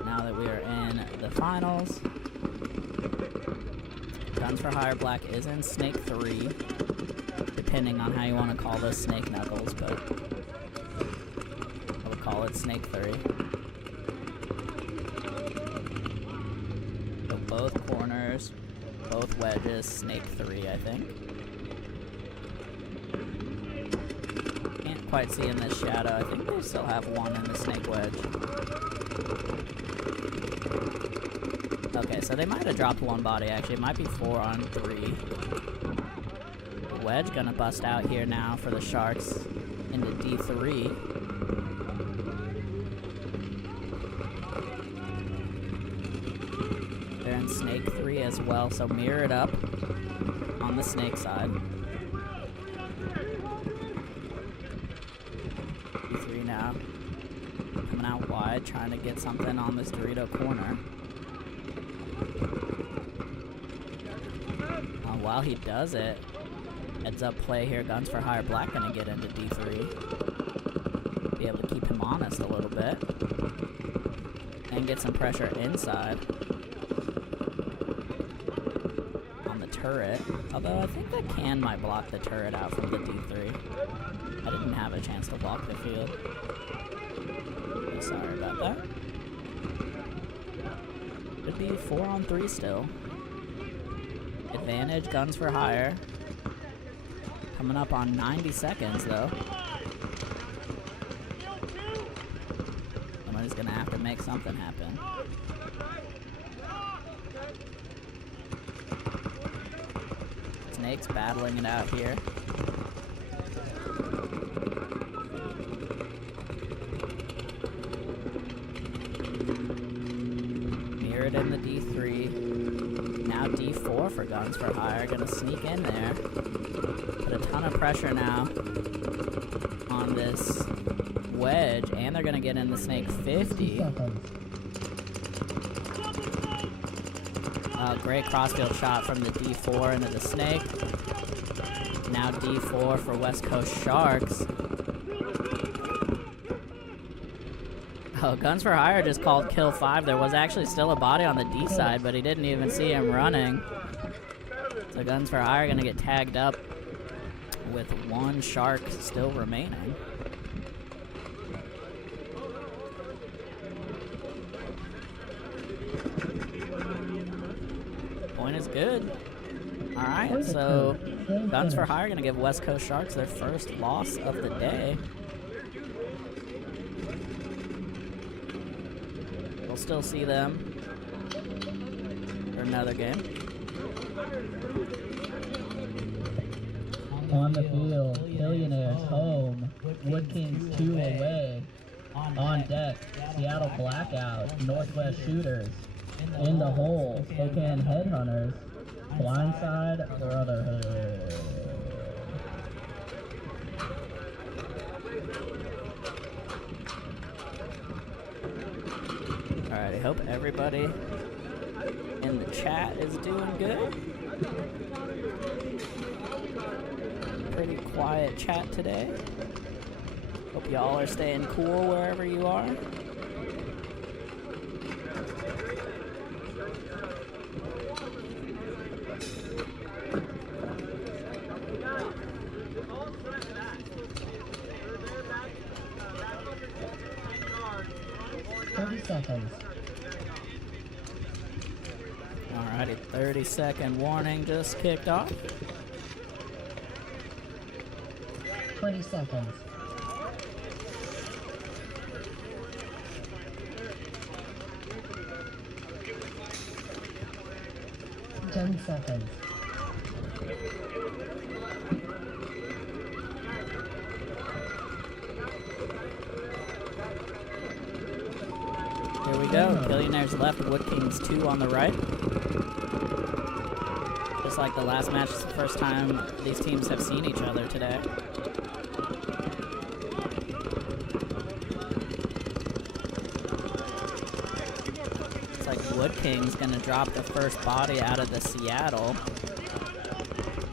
Now that we are in the finals, Guns for Hire Black is in Snake 3, depending on how you want to call this Snake Knuckles, but I would call it Snake 3. So both corners, both wedges, Snake 3, I think. Quite see in this shadow. I think they still have one in the snake wedge. Okay, so they might have dropped one body actually. It might be 4 on 3. Wedge gonna bust out here now for the Sharks into D3. They're in snake 3 as well, so mirror it up on the snake side. Now coming out wide, trying to get something on this Dorito corner. While he does it, heads up play here. Guns for Hire Black gonna get into D3. Be able to keep him honest a little bit and get some pressure inside on the turret. Although I think the can might block the turret out from the D3. I didn't have a chance to block the field. Sorry about that. Could be 4 on 3 still. Advantage, Guns for Hire. Coming up on 90 seconds though. Somebody's gonna have to make something happen. Snake's battling it out here. In the D3. Now D4 for Guns for Hire. Gonna sneak in there. Put a ton of pressure now on this wedge. And they're gonna get in the snake 50. Great crossfield shot from the D4 into the snake. Now D4 for West Coast Sharks. Oh, Guns for Hire just called kill 5. There was actually still a body on the D side, but he didn't even see him running. So Guns for Hire gonna get tagged up with 1 shark still remaining. is good. All right, so Guns for Hire gonna give West Coast Sharks their first loss of the day. We'll still see them for another game. On the field, Billionaires home, Wood Kings 2 away. On deck, Seattle Blackout, Northwest Shooters. In the hole, Spokane Headhunters. Blindside Brotherhood. Alright, I hope everybody in the chat is doing good. Pretty quiet chat today. Hope y'all are staying cool wherever you are. Seconds. Alrighty, 30-second warning just kicked off. 20 seconds. Ten seconds. Here we go. Billionaires left, Wood Kings 2 on the right. Just like the last match, it's the first time these teams have seen each other today. It's like Wood Kings gonna drop the first body out of the Seattle.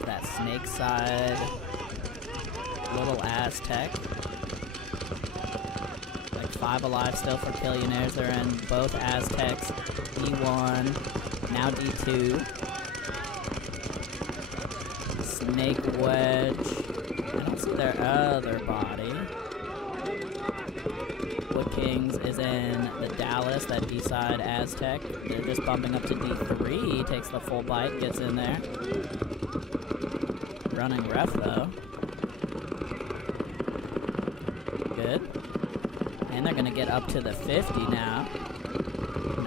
That snake side little Aztec. 5 alive still for Billionaires. They're in both Aztecs. D1, now D2. Snake Wedge. I don't see their other body. Wood Kings is in the Dallas, that D-side Aztec. They're just bumping up to D3. Takes the full bite, gets in there. Running ref though. Good. And they're gonna get up to the 50 now.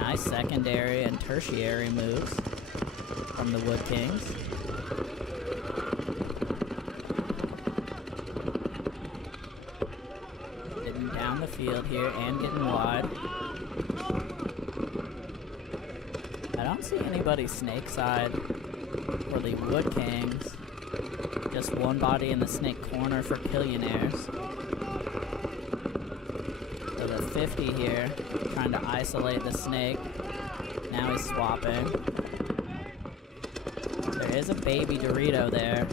Nice secondary and tertiary moves from the Wood Kings. Getting down the field here and getting wide. I don't see anybody snake side for the Wood Kings. Just one body in the snake corner for Billionaires. 50 here, trying to isolate the snake. Now he's swapping. There is a baby Dorito there,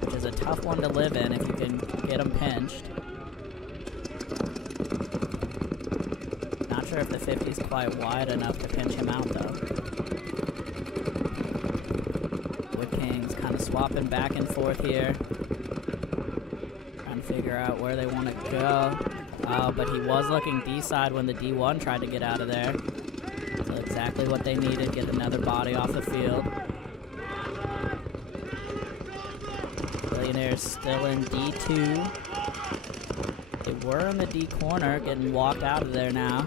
which is a tough one to live in if you can get him pinched. Not sure if the 50 is quite wide enough to pinch him out though. Wood Kings kind of swapping back and forth here. Trying to figure out where they want to go. But he was looking D-side when the D1 tried to get out of there. So exactly what they needed, get another body off the field. Billionaires still in D2. They were in the D corner, getting walked out of there now.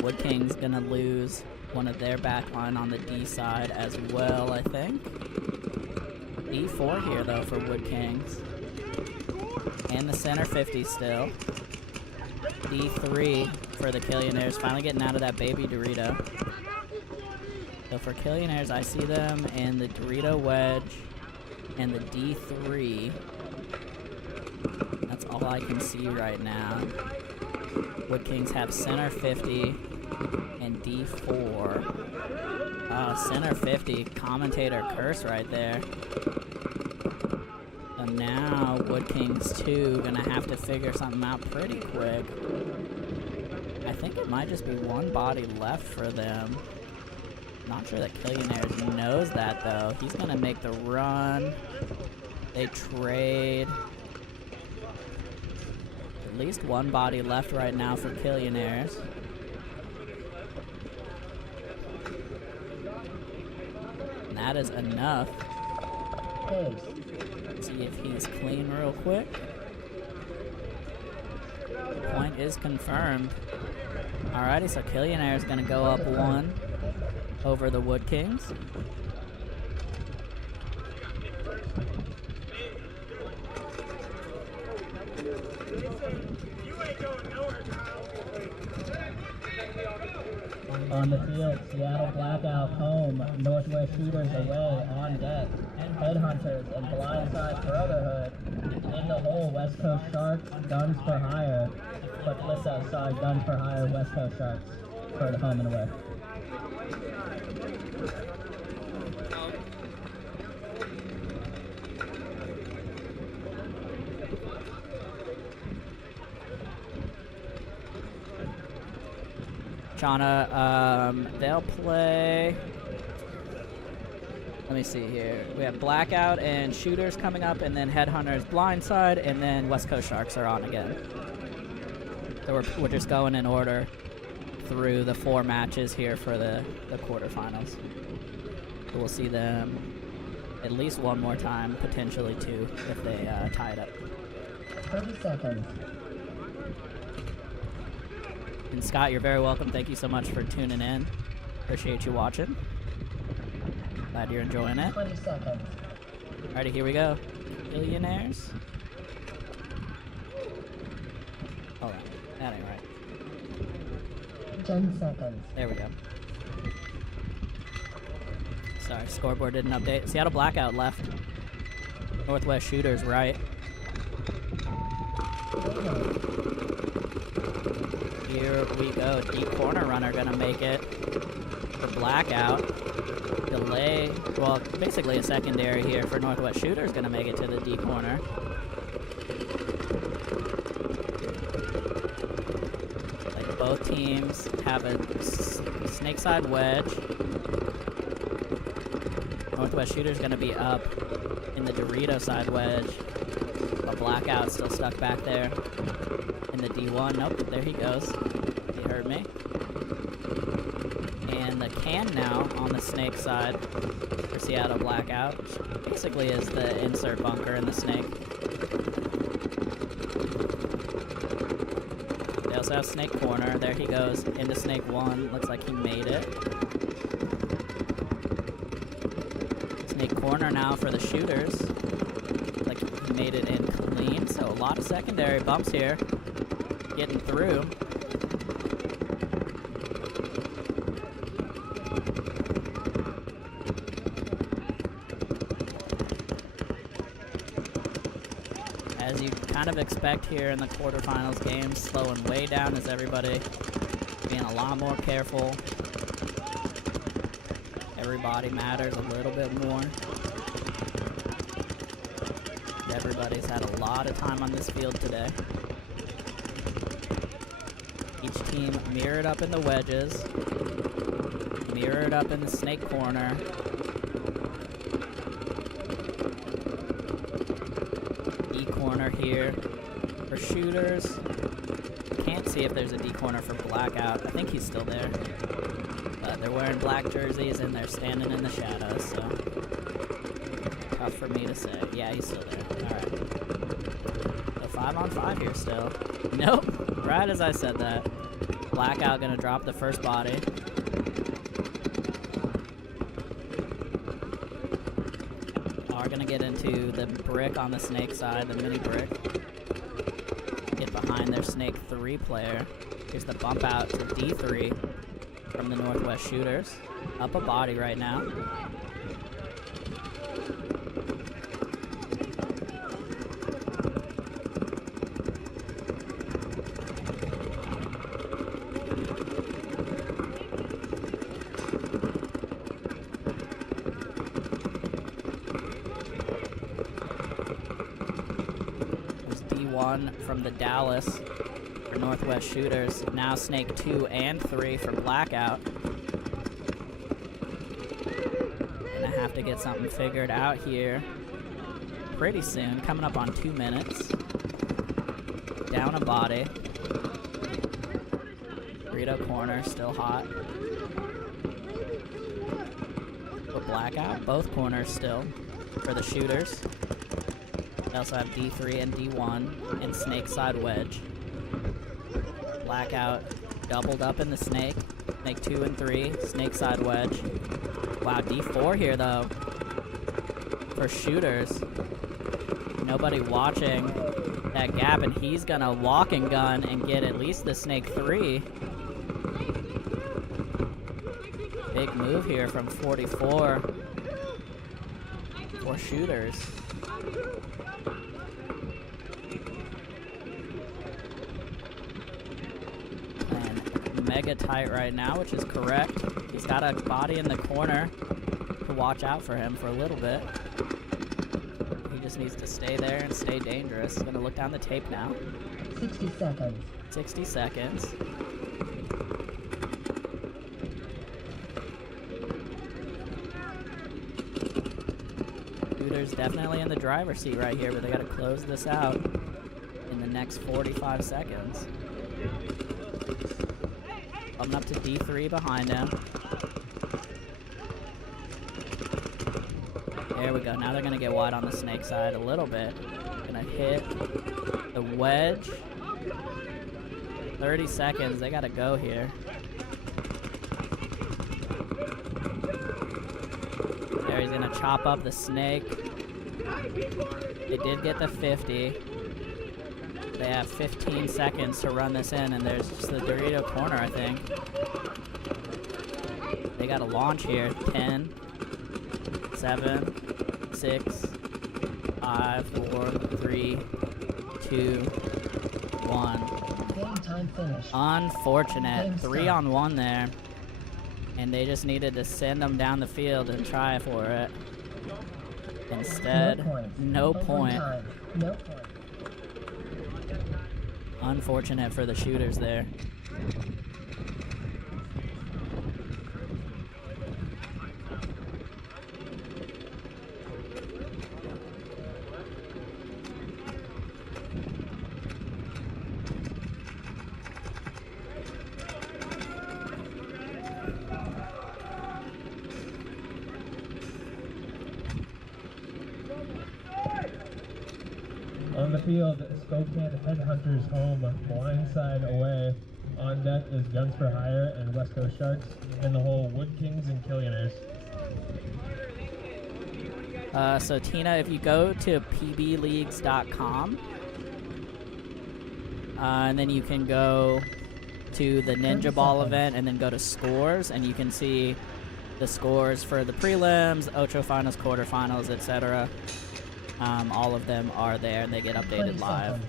Wood Kings gonna lose one of their backline on the D side as well, I think. D4 here though for Wood Kings. And the center 50 still. D3 for the Billionaires, finally getting out of that baby Dorito. So for Billionaires, I see them in the Dorito Wedge and the D3. That's all I can see right now. Wood Kings have center 50 and D4. Center 50, commentator curse right there. So now Wood Kings 2 gonna have to figure something out pretty quick. I think it might just be one body left for them. Not sure that Billionaires knows that though. He's gonna make the run. They trade. At least one body left right now for Billionaires. that is enough. Case. Let's see if he's clean real quick. Point is confirmed. Alrighty, so Killionaire is going to go up 1 over the Wood Kings. On the field, Seattle Blackout home, Northwest Shooters away, on deck, Headhunters and Blindside Brotherhood. In the hole, West Coast Sharks, Guns for Hire. But sorry, Guns for Hire, West Coast Sharks for the home and away. Shauna, they'll play. Let me see here. We have Blackout and Shooters coming up, and then Headhunters Blindside, and then West Coast Sharks are on again. So we're just going in order through the 4 matches here for the quarterfinals. So we'll see them at least one more time, potentially 2 if they tie it up. 30 seconds. And Scott, you're very welcome. Thank you so much for tuning in. Appreciate you watching. Glad you're enjoying it. 20 seconds. Alrighty, here we go. Billionaires. Hold on, that ain't right. 10 seconds. There we go. Sorry, scoreboard didn't update. Seattle Blackout left. Northwest Shooters right. Here we go. Deep corner runner gonna make it for Blackout. Delay, well, basically a secondary here for Northwest Shooters gonna make it to the D corner. Like both teams have a snake side wedge. Northwest Shooters gonna be up in the Dorito side wedge. But Blackout still stuck back there in the D1. Nope, there he goes. He heard me. And the can now on the snake side for Seattle Blackout, which basically is the insert bunker in the snake. They also have snake corner. There he goes into snake 1. Looks like he made it. Snake corner now for the Shooters. Looks like he made it in clean. So a lot of secondary bumps here. Getting through. As you kind of expect here in the quarterfinals games, slowing way down as everybody being a lot more careful. Everybody matters a little bit more. Everybody's had a lot of time on this field today. Each team mirrored up in the wedges, mirrored up in the snake corner. D corner here for Shooters. Can't see if there's a D corner for Blackout. I think he's still there. But they're wearing black jerseys and they're standing in the shadows, so tough for me to say. Yeah, he's still there. Alright. So 5 on 5 here still. Nope. Right as I said that. Blackout gonna drop the first body. Are gonna get into the brick on the snake side, the mini brick. Get behind their snake 3 player. Here's the bump out to D3 from the Northwest Shooters. Up a body right now. From the Dallas for Northwest Shooters. Now snake 2 and 3 for Blackout. Gonna have to get something figured out here pretty soon. Coming up on 2 minutes. Down a body. Burrito corner, still hot. But blackout. Both corners still for the shooters. They also have D3 and D1 and snake side wedge. Blackout doubled up in the snake. Snake 2 and 3. Snake side wedge. Wow, D4 here though for shooters. Nobody watching that gap, and he's gonna walk and gun and get at least the snake 3. Big move here from 44 for shooters. And mega tight right now, which is correct. He's got a body in the corner to watch out for him for a little bit. He just needs to stay there and stay dangerous. Gonna look down the tape now. 60 seconds. 60 seconds. Shooters definitely in the driver's seat right here, but they gotta close this out in the next 45 seconds. Coming up to D3 behind him. There we go. Now they're gonna get wide on the snake side a little bit. Gonna hit the wedge. 30 seconds. They gotta go here. There, he's gonna chop up the snake. They did get the 50. They have 15 seconds to run this in, and there's just the Dorito corner, I think. They got a launch here. 10, 7, 6, 5, 4, 3, 2, 1. Game time finished. Unfortunate. Game 3 stop. on 1 there. And they just needed to send them down the field and try for it. Instead, no point. Overtime. No point. Unfortunate for the shooters there. On the field, Spokane Headhunters home, blindside away. On deck is Guns for Hire and West Coast Sharks. In the hole, Wood Kings and Killionaires. So Tina, if you go to pbleagues.com, and then you can go to the Ninjaball event and then go to scores, and you can see the scores for the prelims, Ocho Finals, quarterfinals, etc. All of them are there, and they get updated live.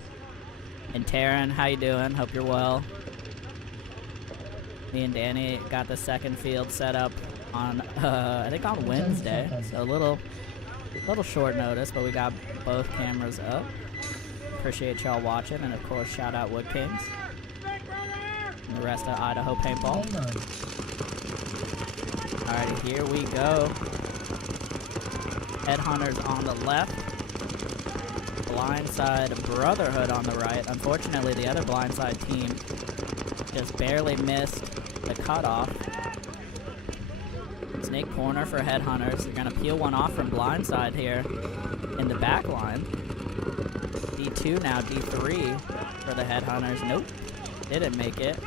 And Taryn, how you doing? Hope you're well. Me and Danny got the second field set up on, I think on Wednesday. So a little short notice, but we got both cameras up. Appreciate y'all watching, and of course, shout out Wood Kings and the rest of Idaho Paintball. Alrighty, here we go. Headhunters on the left. Blindside Brotherhood on the right. Unfortunately, the other blindside team just barely missed the cutoff. Snake corner for Headhunters. They're going to peel one off from blindside here in the back line. D2 now, D3 for the Headhunters. Nope, didn't make it.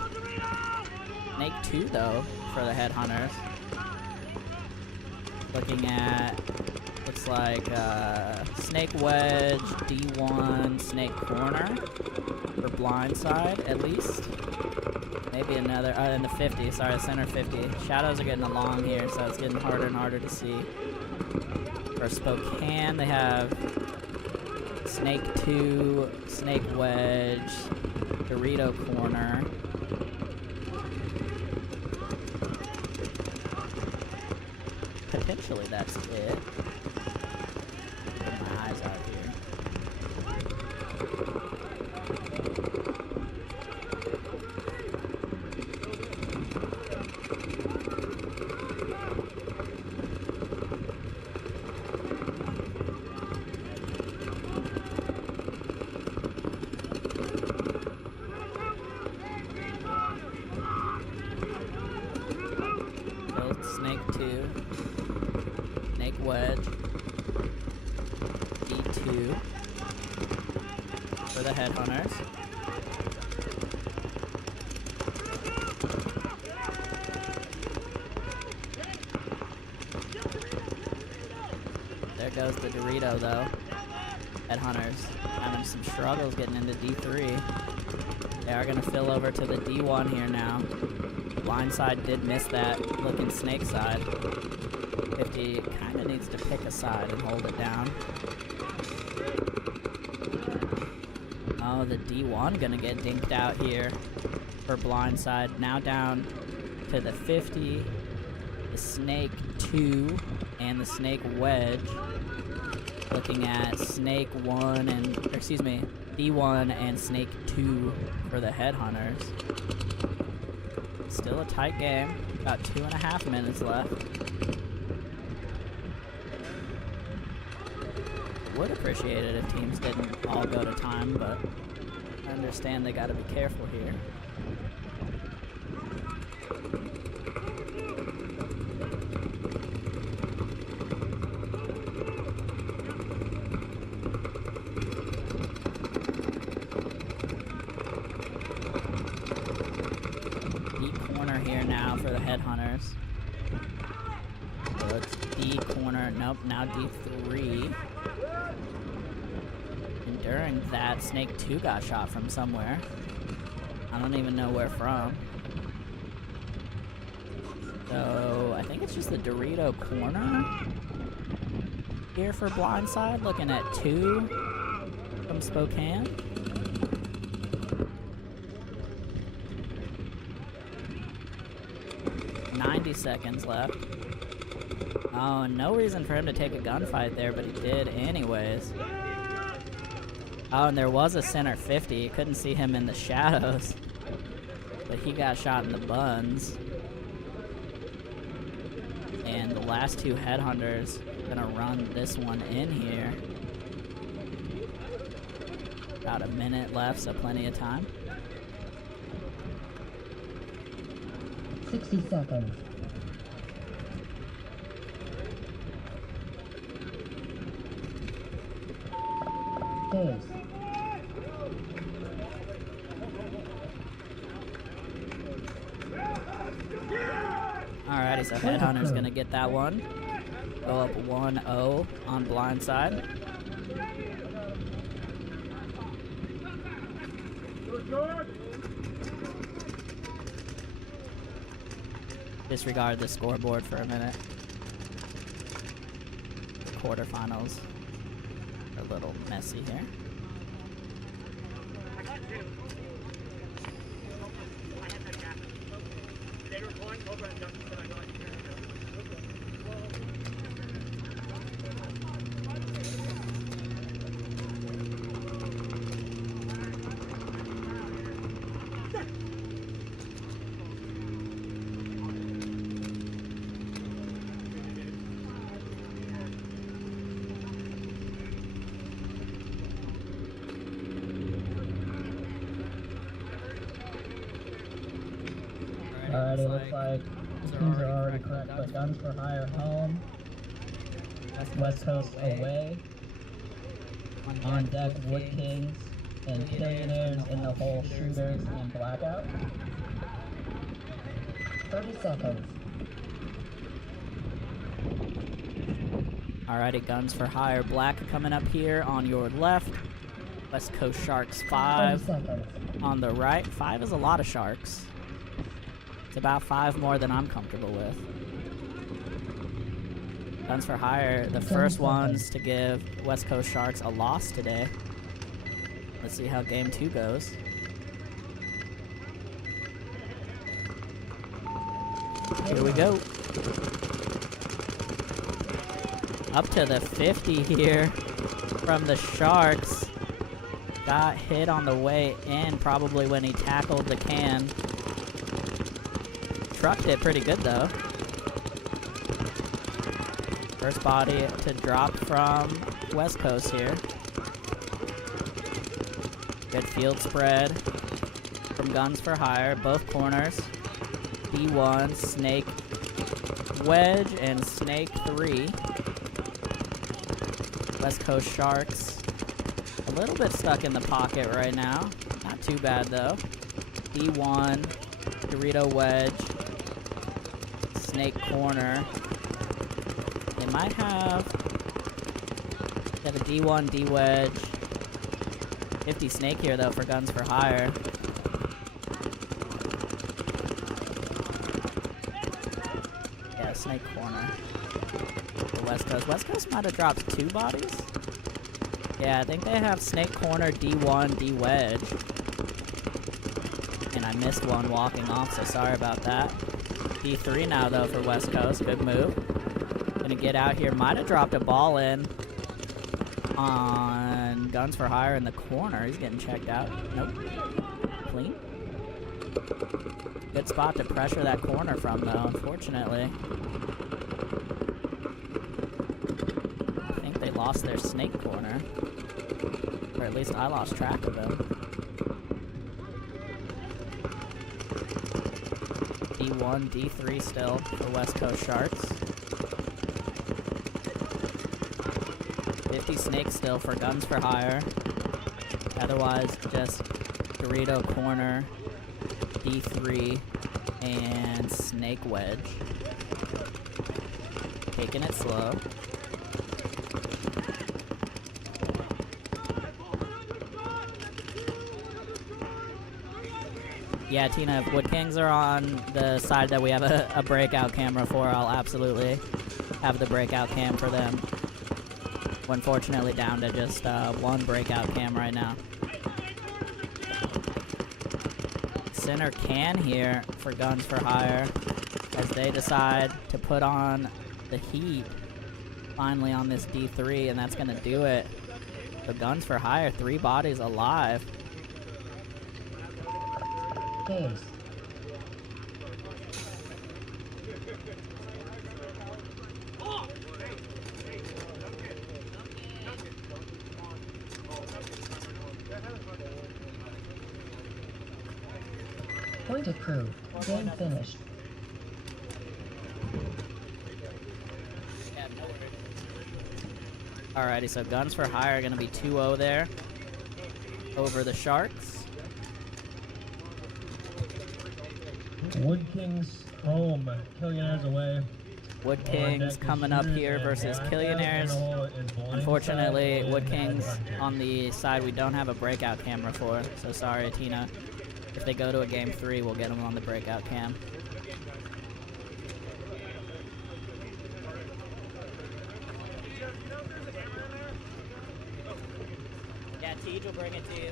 Snake 2 though for the Headhunters. Looking at, looks like snake wedge, D1, snake corner for blindside at least. Maybe another, in the 50, sorry, center 50. Shadows are getting along here, so it's getting harder and harder to see. For Spokane, they have snake 2, snake wedge, Dorito corner. Potentially that's it. Get my eyes out here. Snake 2. wedge. D2 for the headhunters. There goes the Dorito though. Headhunters having some struggles getting into D3. They are going to fill over to the D1 here now. Blindside did miss that looking snake side. 50 kind of needs to pick a side and hold it down. Oh, the D1 going to get dinked out here for blindside. Now down to the 50. The snake 2 and the snake wedge. Looking at snake 1 and, or excuse me, D1 and snake 2 for the headhunters. Still a tight game. About 2.5 minutes left. Would appreciate it if teams didn't all go to time, but I understand they gotta be careful here. For the headhunters. So it's D corner, nope, now D3. And during that, snake 2 got shot from somewhere. I don't even know where from. So I think it's just the Dorito corner here for blindside, looking at 2 from Spokane. 90 seconds left. Oh, no reason for him to take a gunfight there, but he did anyways. Oh, and there was a center 50. You couldn't see him in the shadows, but he got shot in the buns. And the last 2 headhunters gonna run this one in here. About a minute left, so plenty of time. 60 seconds. Days. Alrighty, so headhunter's gonna get that one. Go up 1-0 on blindside. Disregard the scoreboard for a minute. The quarterfinals are a little messy here. Alright, it looks like teams are already correct, but Guns for Hire home. West Coast away. On deck, Wood Kings and Billionaires in the hole, Shooters and Blackout. 30 seconds. Alrighty, Guns for Hire. Black coming up here on your left. West Coast Sharks 5 on the right. 5 is a lot of Sharks. It's about 5 more than I'm comfortable with. Guns for Hire, the first ones to give West Coast Sharks a loss today. Let's see how game 2 goes. Here we go. Up to the 50 here from the Sharks. Got hit on the way in, probably when he tackled the can. Trucked it pretty good though. First body to drop from West Coast here. Good field spread from Guns for Hire, both corners. B1, Snake Wedge and Snake 3. West Coast Sharks a little bit stuck in the pocket right now. Not too bad though. D1, Dorito Wedge, Snake Corner. They might have a D1, D Wedge. 50 Snake here though for Guns for Hire. Yeah, Snake Corner. The West Coast. West Coast might have dropped 2 bodies. Yeah, I think they have Snake Corner, D1, D Wedge. And I missed one walking off, so sorry about that. D3 now though for West Coast. Good move. Gonna get out here. Might have dropped a ball in on Guns for Hire in the corner. He's getting checked out. Nope. Clean. Good spot to pressure that corner from though, unfortunately. I think they lost their Snake Corner. Or at least I lost track of them. D1, D3 still for West Coast Sharks. 50 Snake still for Guns for Hire. Otherwise, just Dorito Corner, D3, and Snake Wedge. Taking it slow. Yeah, Tina, if Wood Kings are on the side that we have a breakout camera for, I'll absolutely have the breakout cam for them. We're unfortunately down to just one breakout cam right now. Center can here for Guns for Hire as they decide to put on the heat finally on this D3, and that's going to do it. So Guns for Hire, 3 bodies alive. Games. Point approved. Game finished. Alrighty, so Guns for Hire are going to be 2-0 there over the Sharks. Wood Kings home, Killionaires away. Wood Kings coming up here versus Killionaires. Unfortunately, Wood Kings on the side we don't have a breakout camera for, so sorry, Tina. If they go to a game 3, we'll get them on the breakout cam. Yeah, Tej will bring it to you.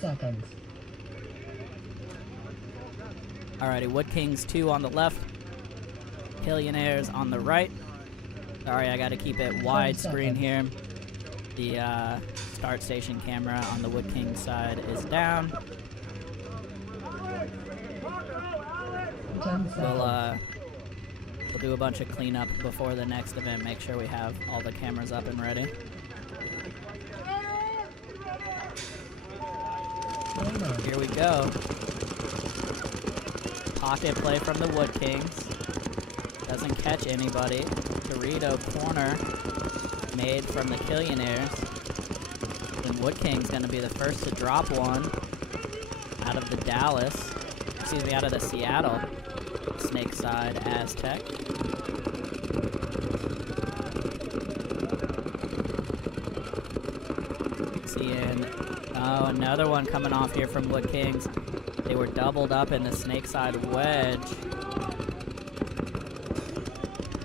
Seconds. Alrighty, Wood Kings 2 on the left, Killionaires on the right. Sorry, I gotta keep it widescreen here. The start station camera on the Wood Kings side is down. We'll do a bunch of cleanup before the next event, make sure we have all the cameras up and ready. Here we go. Pocket play from the Wood Kings. Doesn't catch anybody. Dorito corner made from the Killionaires. And Wood King's gonna be the first to drop one out of the Dallas. Excuse me, out of the Seattle Snake side Aztec. Seeing oh, another one coming off here from Wood Kings. They were doubled up in the Snake side wedge.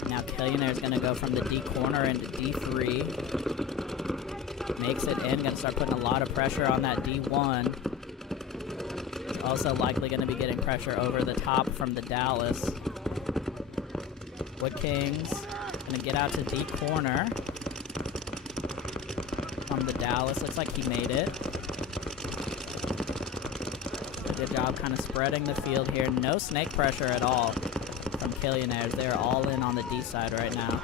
Now Killionaire's gonna go from the D corner into D3. Makes it in, gonna start putting a lot of pressure on that D1. Also likely gonna be getting pressure over the top from the Dallas. Wood Kings Gonna get out to deep corner from the Dallas. Looks like he made it. Good job kind of spreading the field here. No snake pressure at all from Killionaires. They're all in on the D side right now.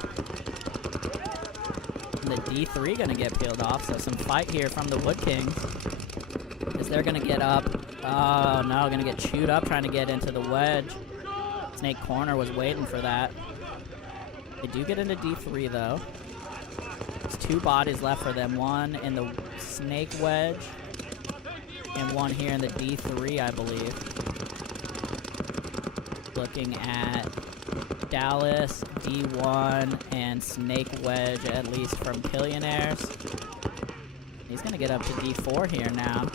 And the D3 gonna get peeled off, so some fight here from the Wood Kings. As they're gonna get up. Oh no, gonna get chewed up trying to get into the wedge. Snake corner was waiting for that. They do get into D3 though. There's 2 bodies left for them. One in the snake wedge and one here in the D3, I believe. Looking at Dallas, D1, and snake wedge at least from Killionaires. He's gonna get up to D4 here now.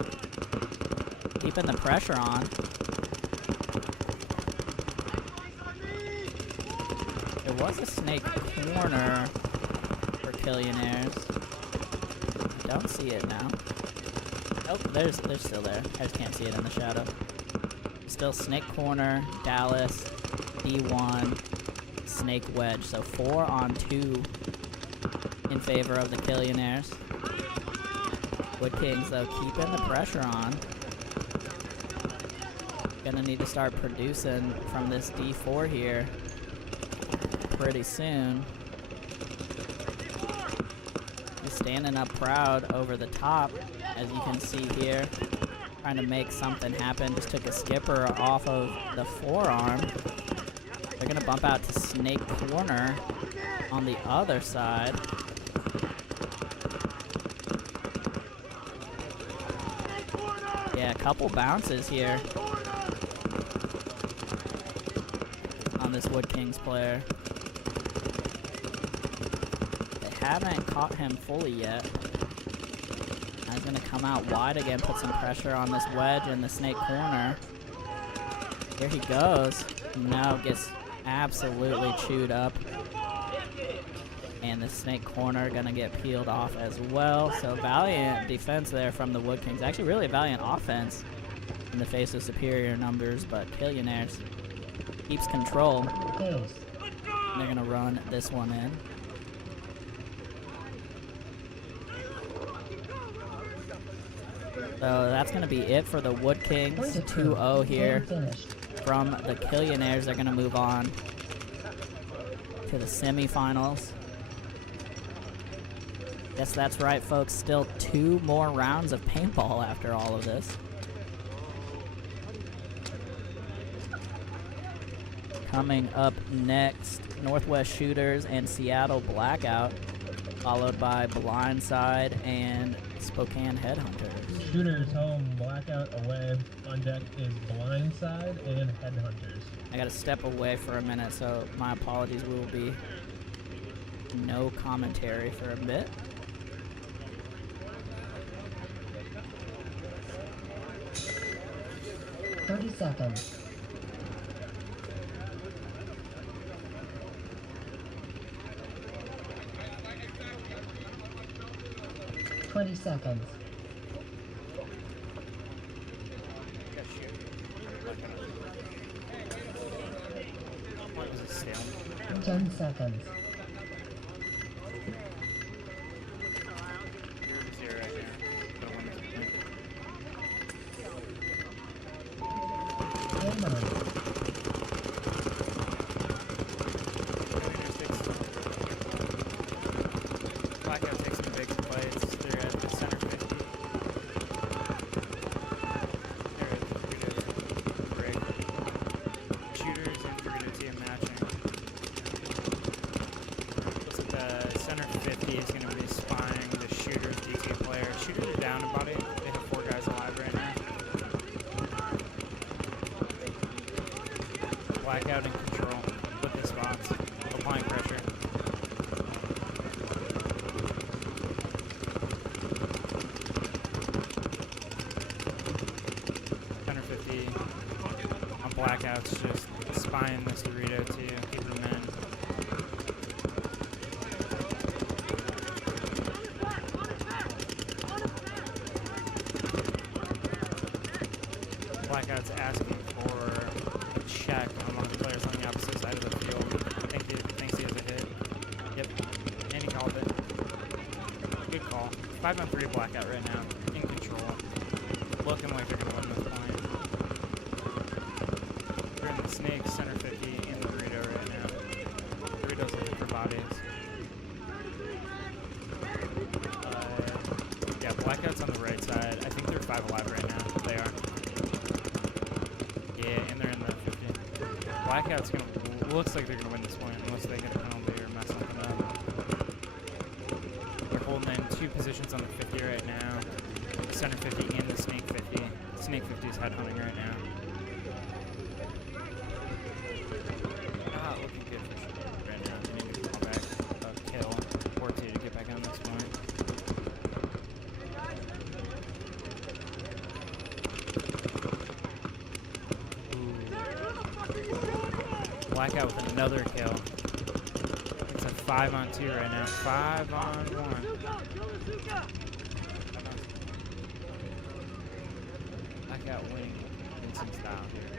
Keeping the pressure on. There was a snake corner for Killionaires. I don't see it now. Oh, they're still there. I just can't see it in the shadow. Still snake corner, Dallas, D1, snake wedge. So 4 on 2 in favor of the Killionaires. Wood Kings, though, keeping the pressure on. Gonna need to start producing from this D4 here pretty soon. He's standing up proud over the top, as you can see here. Trying to make something happen. Just took a skipper off of the forearm. They're gonna bump out to snake corner on the other side. Yeah, a couple bounces here on this Wood Kings player. They haven't caught him fully yet. He's gonna come out wide again, put some pressure on this wedge in the snake corner. Here he goes. No, gets absolutely chewed up. And the snake corner gonna get peeled off as well. So valiant defense there from the Wood Kings. Actually really valiant offense in the face of superior numbers, but Killionaires keeps control. They're gonna run this one in. So that's going to be it for the Wood Kings. 2-0 here from the Killionaires. They're going to move on to the semifinals. Guess that's right, folks. Still 2 more rounds of paintball after all of this. Coming up next, Northwest Shooters and Seattle Blackout, followed by Blindside and Spokane Headhunters. Shooters home, Blackout away. On deck is Blindside and Headhunters. I gotta step away for a minute, so my apologies. We will be no commentary for a bit. $30 seconds. $20 seconds. 10 seconds. Game on. Blackout takes some big fights. They're at the center 50. They're at the break. Shooters and Prelude team matching. Looks like the center 50 is going to be spying the Shooters DT player. Shooters are down a body. They have 4 guys alive right now. Blackout in control with the spots. Applying pressure. Blackout's just spying this Dorito to keep them in. Blackout's asking for a check on one of the players on the opposite side of the field. Thinks he has a hit. 5-on-3 blackout right now, in control. Looking like they're gonna win this point. They're in the snake, center 50, in the Dorito right now. Dorito's looking for bodies. Yeah, blackout's on the right side. I think they're 5 alive right now. They are. Yeah, and they're in the 50. Blackout's gonna, looks like they're gonna win this point unless they get a penalty or mess something up. They're holding in 2 positions on the 50 right now. Center 50 and the snake 50. Snake 50 is headhunting right now. Not looking good for sure right now. They need to call back a kill or 2 to get back on this point. Blackout with another kill. It's a 5-on-2 right now. 5-on-1. Blackout winning instant style here.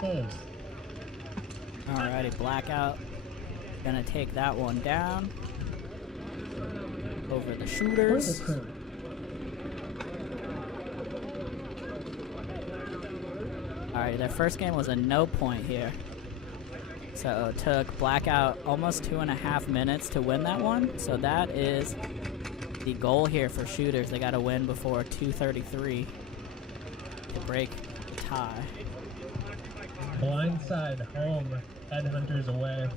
Caves. Alrighty, blackout. Gonna take that one down. Over the shooters. Alright, their first game was a no point here. So it took blackout almost 2.5 minutes to win that one. So that is the goal here for shooters. They gotta win before 2:33 to break the tie. Blindside home, headhunters away.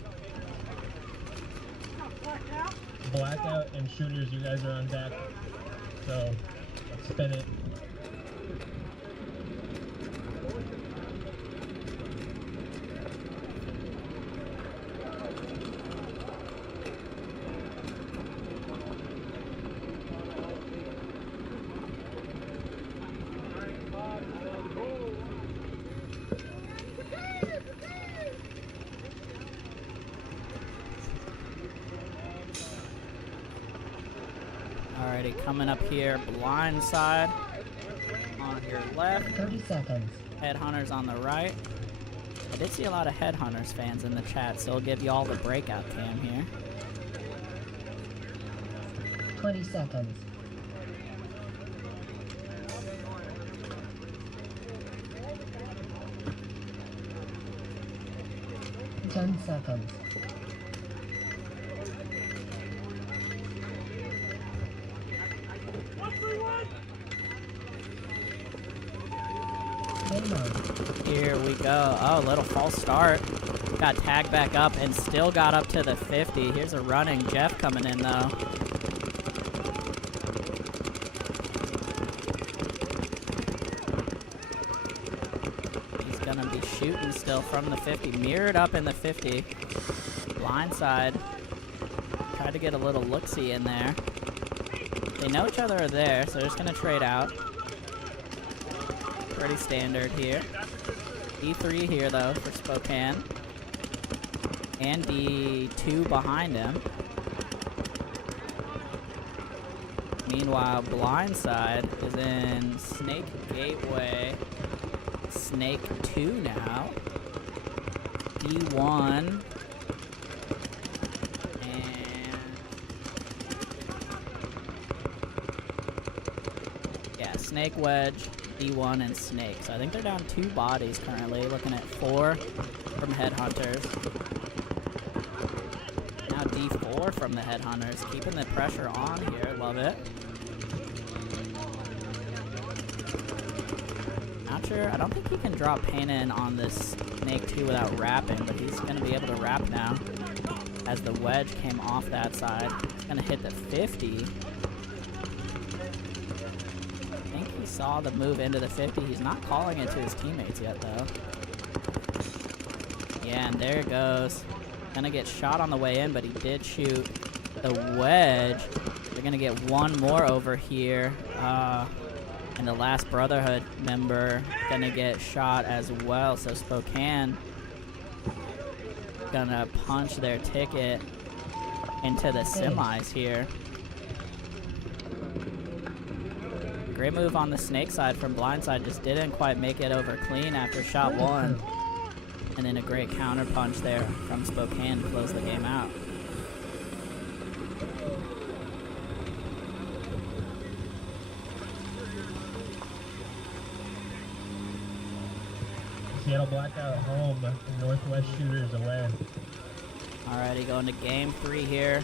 Blackout and shooters, you guys are on deck. So, let's spin it. Alrighty, coming up here, blind side on your left. 30 seconds. Headhunters on the right. I did see a lot of Headhunters fans in the chat, so I'll give you all the breakout cam here. 20 seconds. 10 seconds. Here we go. Oh, little false start. Got tagged back up and still got up to the 50. Here's a running Jeff coming in though. He's gonna be shooting still from the 50. Mirrored up in the 50. Blindside. Tried to get a little look-see in there. They know each other are there, so they're just gonna trade out. Pretty standard here. D3 here though for Spokane. And D2 behind him. Meanwhile, Blindside is in Snake Gateway. Snake 2 now. D1. And yeah, Snake Wedge. D1 and Snake. So I think they're down 2 bodies currently, looking at 4 from Headhunters. Now D4 from the Headhunters, keeping the pressure on here, love it. Not sure, I don't think he can drop paint in on this Snake 2 without wrapping, but he's going to be able to wrap now as the wedge came off that side. It's going to hit the 50. Saw the move into the 50. He's not calling it to his teammates yet, though. Yeah, and there it goes. Gonna get shot on the way in, but he did shoot the wedge. They're gonna get one more over here. And the last Brotherhood member gonna get shot as well. So Spokane gonna punch their ticket into the semis here. Great move on the snake side from blindside, just didn't quite make it over clean after shot 1. And then a great counter punch there from Spokane to close the game out. Seattle Blackout home, Northwest Shooters away. Alrighty, going to game 3 here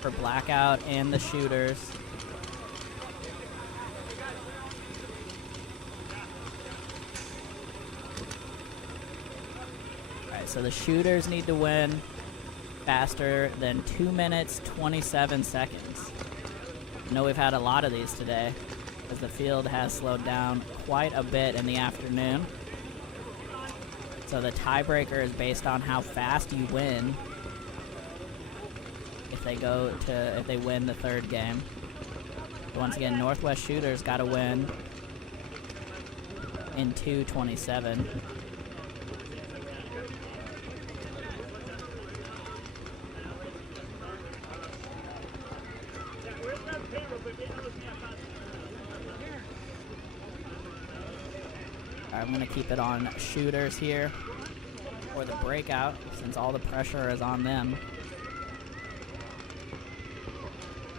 for Blackout and the Shooters. Alright, so the Shooters need to win faster than 2 minutes, 27 seconds. I know we've had a lot of these today, as the field has slowed down quite a bit in the afternoon. So the tiebreaker is based on how fast you win if they win the 3rd game. So once again, Northwest Shooters got to win in 2:27. I'm going to keep it on Shooters here for the breakout, since all the pressure is on them.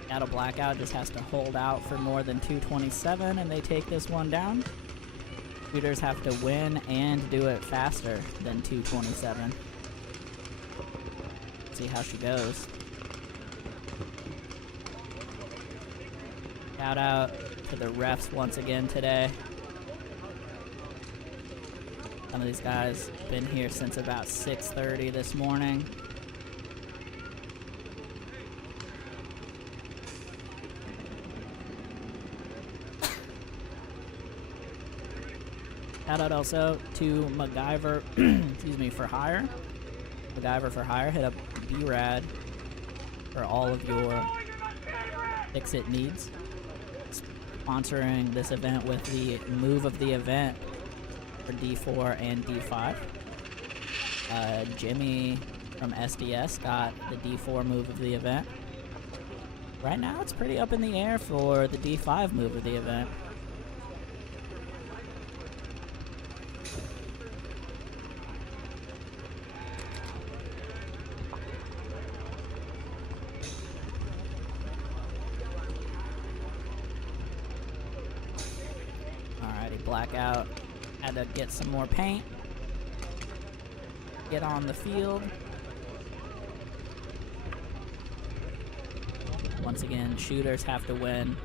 Seattle Blackout just has to hold out for more than 2:27, and they take this one down. Shooters have to win and do it faster than 2:27. See how she goes. Shout out to the refs once again today. Some of these guys been here since about 6:30 this morning. Shout out also to MacGyver, excuse me, for Hire. MacGyver for Hire, hit up B-Rad for all of your fix-it needs. Sponsoring this event with the move of the event for D4 and D5. Jimmy from SDS got the D4 move of the event. Right now it's pretty up in the air for the D5 move of the event. Alrighty, Blackout had to get some more paint, get on the field. Once again, Shooters have to win,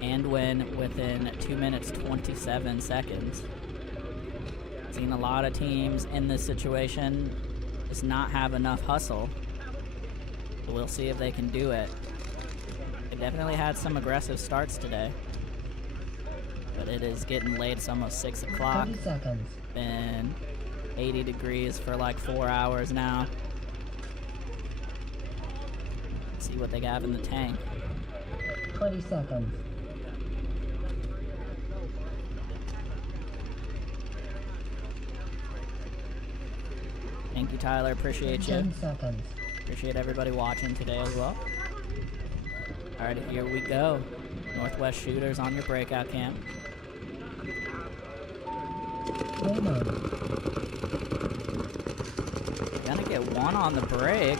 and win within 2 minutes 27 seconds. Seen a lot of teams in this situation just not have enough hustle. So we'll see if they can do it. They definitely had some aggressive starts today. But it is getting late, it's almost 6 o'clock. 30 seconds. Been 80 degrees for like 4 hours now. Let's see what they got in the tank. 20 seconds. Thank you, Tyler. Appreciate you. 10 seconds. Appreciate everybody watching today as well. Alright, here we go. Northwest Shooters on your breakout camp. Gonna get one on the break.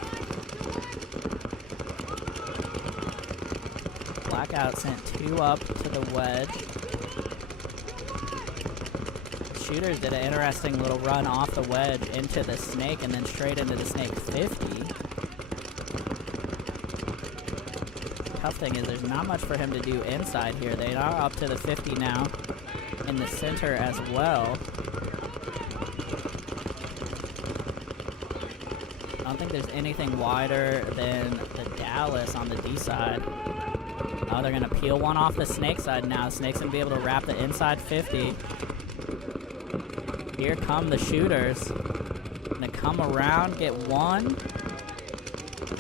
Blackout sent 2 up to the wedge. Shooters did an interesting little run off the wedge into the snake and then straight into the snake 50. Tough thing is there's not much for him to do inside here. They are up to the 50 now in the center as well. I don't think there's anything wider than the Dallas on the D side. Oh, they're gonna peel one off the snake side now. Snake's gonna be able to wrap the inside 50. Here come the Shooters. Gonna come around, get one.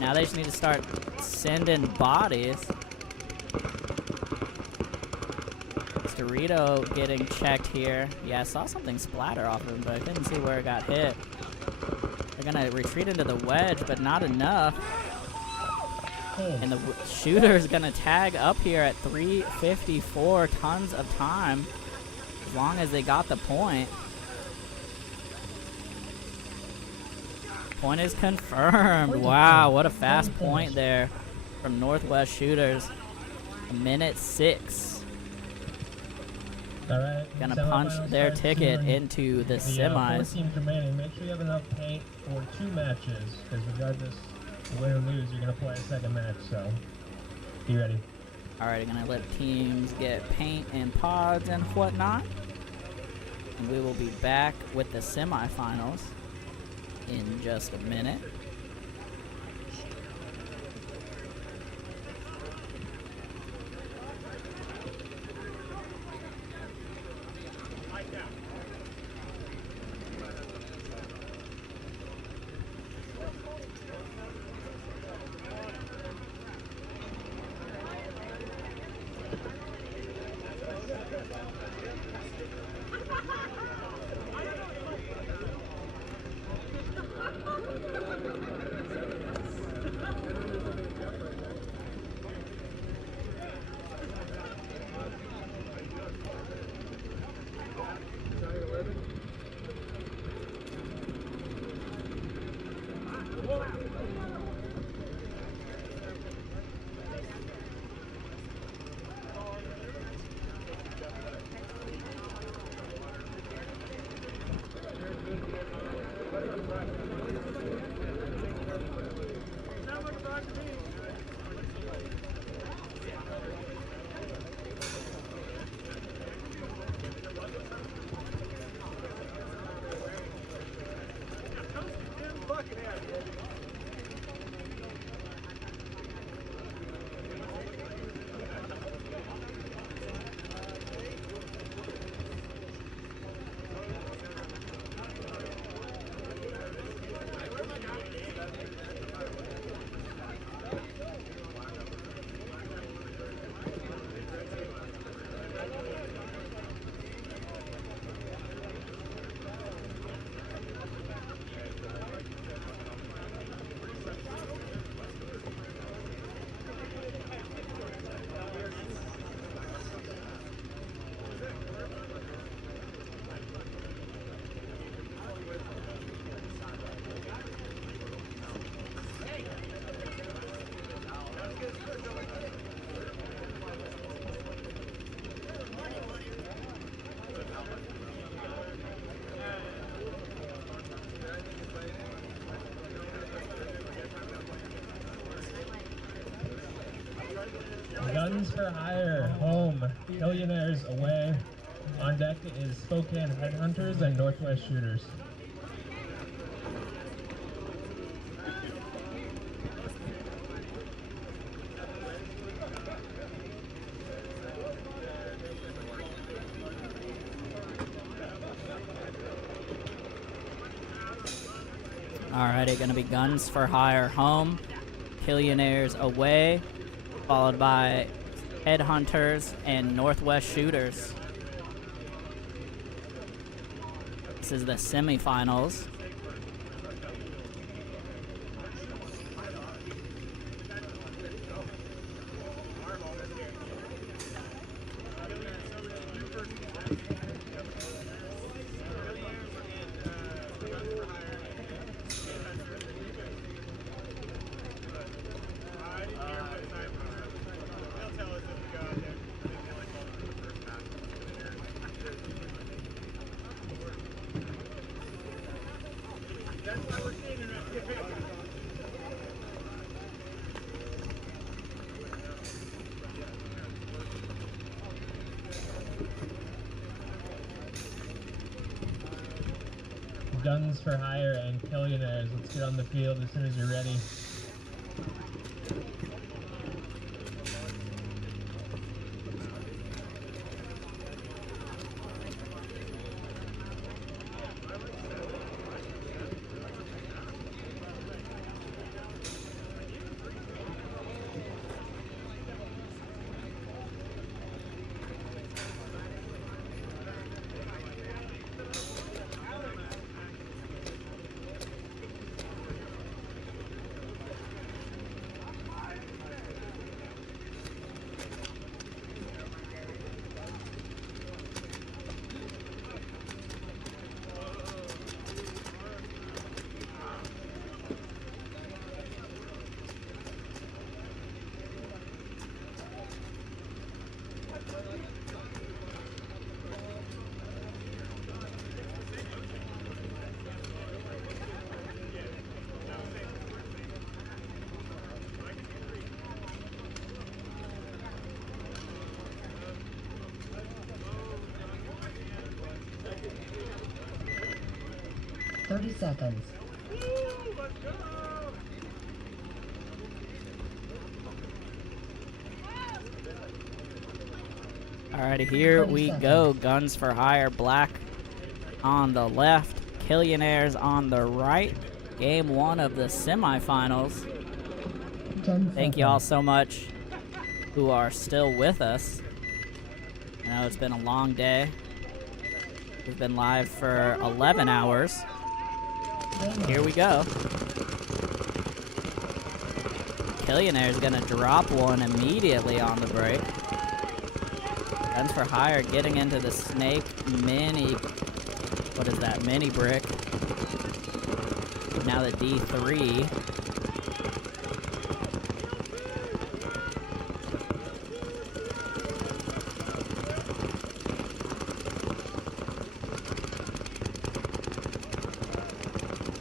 Now they just need to start sending bodies. Dorito getting checked here. Yeah, I saw something splatter off of him, but I couldn't see where it got hit. They're gonna retreat into the wedge, but not enough. And the shooter is going to tag up here at 3:54. Tons of time. As long as they got the point. Point is confirmed. Wow, what a fast point there from Northwest Shooters. 1:06. All right. Gonna punch their ticket into the semis. 4 teams remaining. Make sure you have enough paint for 2 matches, because regardless of win or lose, you're gonna play a second match. So be ready. Alright, gonna let teams get paint and pods and whatnot, and we will be back with the semifinals in just a minute. Guns for hire, home. Billionaires away. On deck is Spokane Headhunters and Northwest Shooters. Alrighty, gonna be Guns for Hire home, Billionaires away, followed by Headhunters and Northwest Shooters. This is the semifinals. Guns for hire and Billionaires. Let's get on the field as soon as you're ready. 30 seconds. Alrighty, here we go. Guns for Hire, black on the left, Killionaires on the right. Game 1 of the semifinals. Thank you all so much who are still with us. I know it's been a long day. We've been live for 11 hours. Here we go. Killionaire's gonna drop one immediately on the break. Guns for Hire getting into the snake mini. What is that? Mini brick. Now the D3.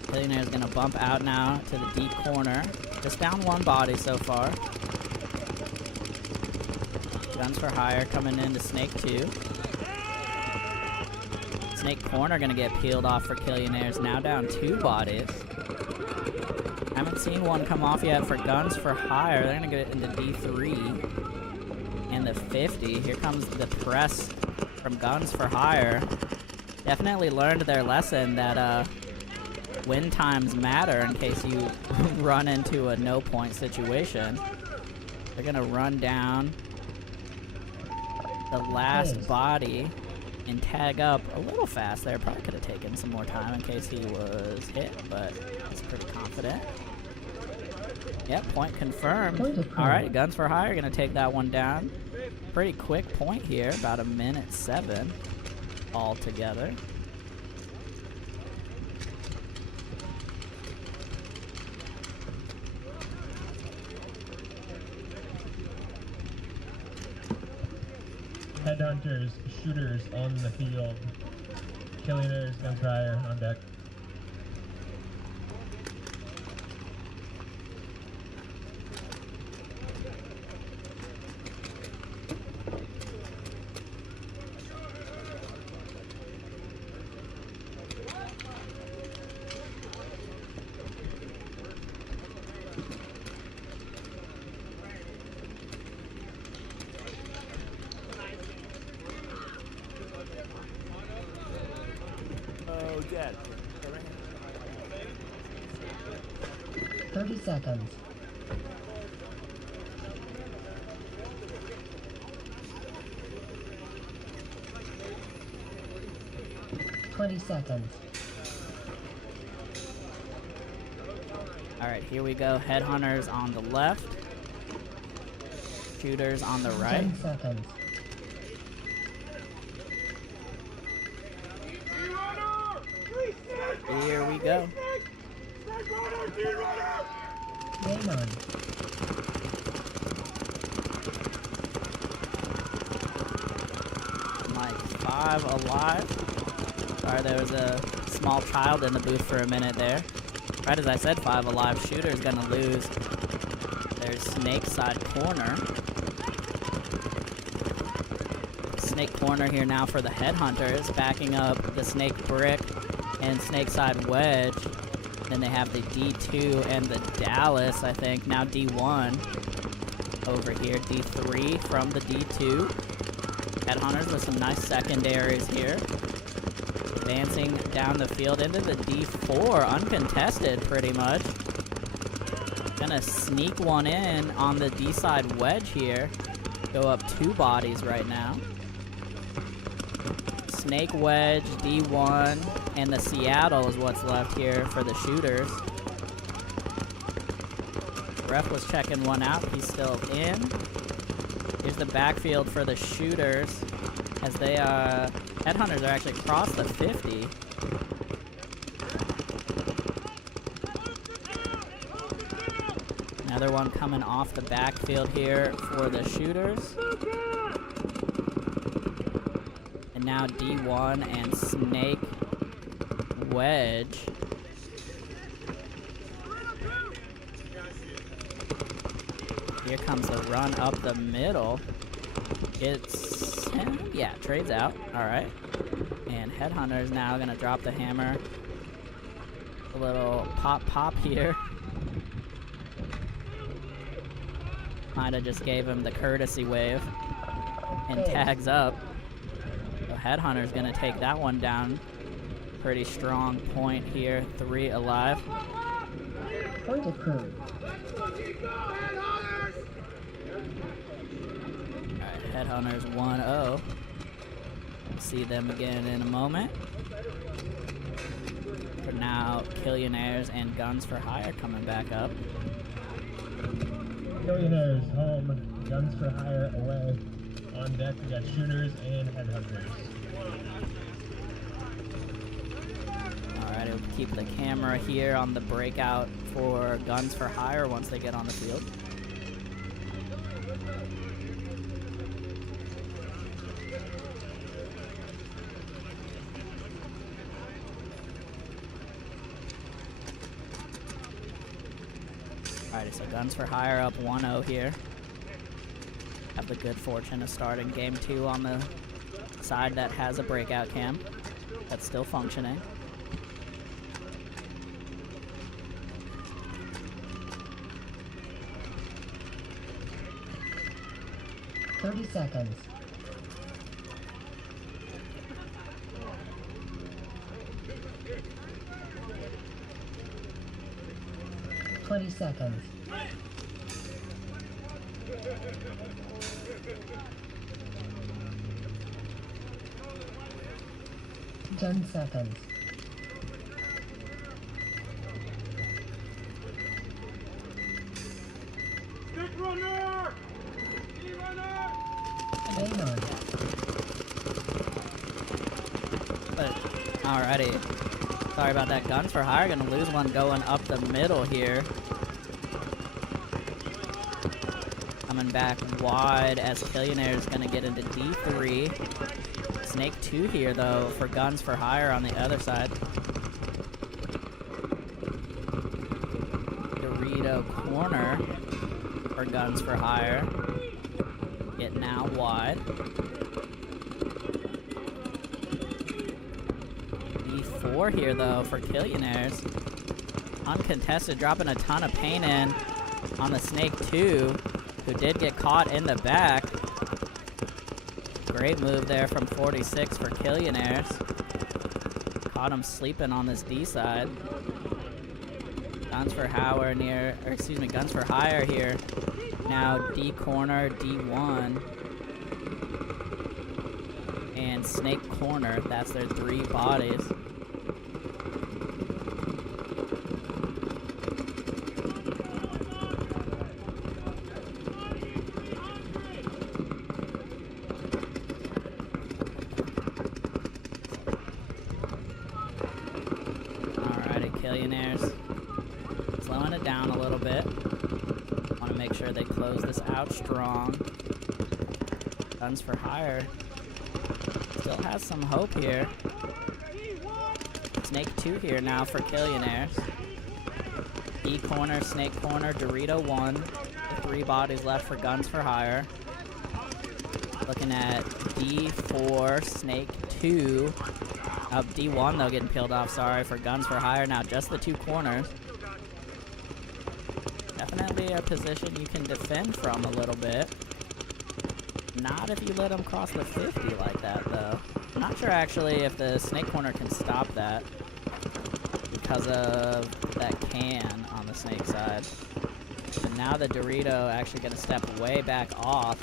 Killionaire's gonna bump out now to the D corner. Just down one body so far. Guns for Hire coming into Snake 2. Snake corner gonna get peeled off for Killionaires. Now down 2 bodies. Haven't seen one come off yet for Guns for Hire. They're gonna get it into D3 and the 50. Here comes the press from Guns for Hire. Definitely learned their lesson that win times matter in case you run into a no point situation. They're gonna run down the last body and tag up a little fast there. Probably could have taken some more time in case he was hit, but he's pretty confident. Yep, point confirmed. Alright, Guns for Hire gonna take that one down. Pretty quick point here, about 1:07 altogether. Headhunters, shooters on the field. Killionaires, Guns for Hire on deck. Oh, Dad. 30 seconds. Seconds. Alright, here we go. Headhunters on the left. Shooters on the right. 10 seconds. Here we go. Game on. Like 5 alive. Sorry, there was a small child in the booth for a minute there. Right as I said, 5 alive. Shooter's gonna lose their snake side corner. Snake corner here now for the Headhunters, backing up the snake brick and snake side wedge. Then they have the D2 and the Dallas, I think. Now D1 over here. D3 from the D2. Headhunters with some nice secondaries here. Advancing down the field into the D4, uncontested pretty much. Gonna sneak one in on the D side wedge here. Go up 2 bodies right now. Snake wedge, D1, and the Seattle is what's left here for the shooters. Ref was checking one out, he's still in. Here's the backfield for the shooters as they Headhunters are actually across the 50. Another one coming off the backfield here for the shooters. And now D1 and Snake Wedge. Here comes the run up the middle. It's, yeah, trades out. All right. And Headhunter is now going to drop the hammer. A little pop here. Might have just gave him the courtesy wave. And tags up. So Headhunter's going to take that one down. Pretty strong point here. 3 alive. Point approved. Alright, Headhunter's 1-0. See them again in a moment. For now, Killionaires and Guns for Hire coming back up. Billionaires home, Guns for Hire away. On deck, we got Shooters and Headhunters. Alright, we'll keep the camera here on the breakout for Guns for Hire once they get on the field. Alrighty, so Guns for Hire up 1-0 here. Have the good fortune of starting game 2 on the side that has a breakout cam that's still functioning. Thirty seconds. Twenty seconds. 10 seconds. Stick runner! Key runner! Game on. But, alrighty. Sorry about that. Guns for Hire gonna lose one going up the middle here. Coming back wide as Killionaire's gonna get into D3. Snake 2 here though for Guns for Hire on the other side. Dorito corner for Guns for Hire. Getting out wide. D4 here though for Killionaires. Uncontested, dropping a ton of paint in on the Snake 2, who did get caught in the back. Great move there from 46 for Killionaires. Caught him sleeping on this D side. Guns for Hire near, or excuse me, Guns for Hire here. Now D corner, D1. And Snake corner, that's their 3 bodies. Killionaires slowing it down a little bit. Want to make sure they close this out strong. Guns for Hire still has some hope here. Snake 2 here now for Killionaires. E corner, Snake corner, Dorito 1. The 3 bodies left for Guns for Hire. Looking at D4, Snake 2. Up D1 though, getting peeled off, sorry, for Guns for Hire. Now just the 2 corners. Definitely a position you can defend from a little bit. Not if you let them cross the 50 like that though. I'm not sure actually if the Snake corner can stop that because of that can on the Snake side. And now the Dorito actually gonna step way back off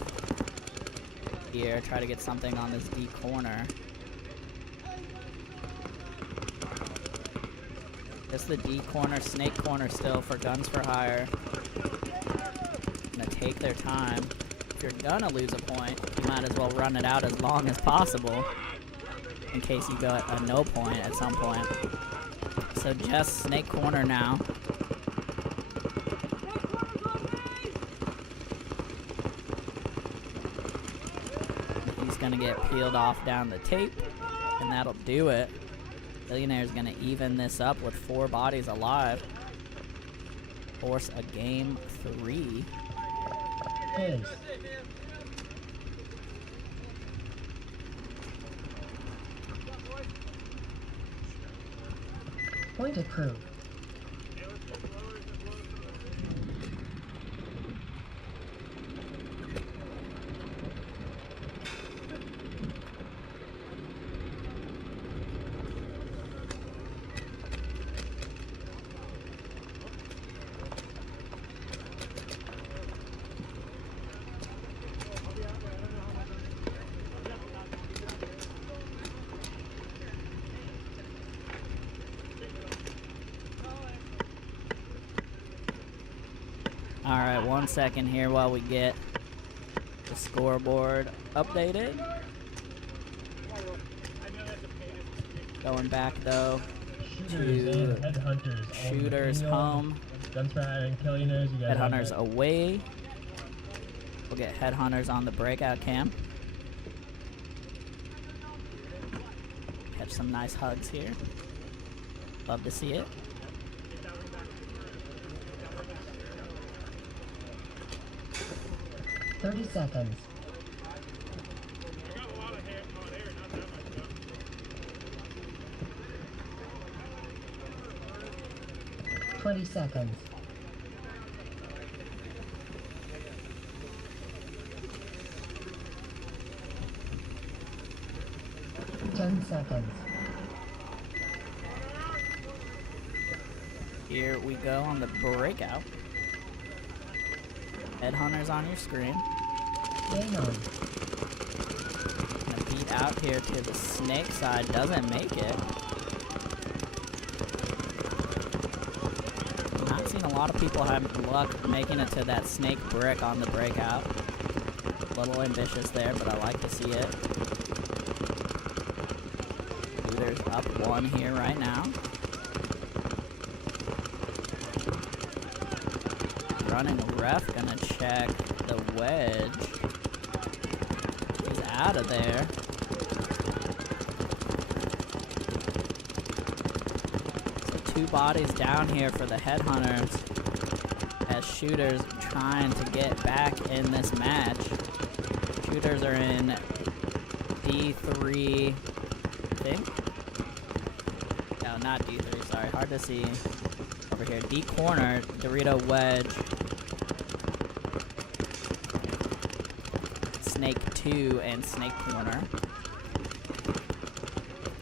here, try to get something on this D corner. Just the D corner, Snake corner still for Guns for Hire. Gonna take their time. If you're gonna lose a point, you might as well run it out as long as possible in case you go at a no point at some point. So just Snake corner now. He's going to get peeled off down the tape, and that'll do it. Billionaire's going to even this up with 4 bodies alive. Force a game 3. His. Point approved. Alright, 1 second here while we get the scoreboard updated. Going back though to Shooters home. Headhunters away. We'll get Headhunters on the breakout cam. Catch some nice hugs here. Love to see it. Seconds. Seconds. 10 seconds. Here we go on the breakout. Headhunters on your screen. Game on. Gonna beat out here to the snake side. Doesn't make it. Not seen a lot of people have luck making it to that snake brick on the breakout. A little ambitious there, but I like to see it. There's up 1 here right now. Running ref gonna check the wedge. He's out of there. So 2 bodies down here for the Headhunters as Shooters trying to get back in this match. Shooters are in D3, I think. No, not D3, sorry, hard to see. Over here, D corner, Dorito wedge. Snake 2 and Snake Corner.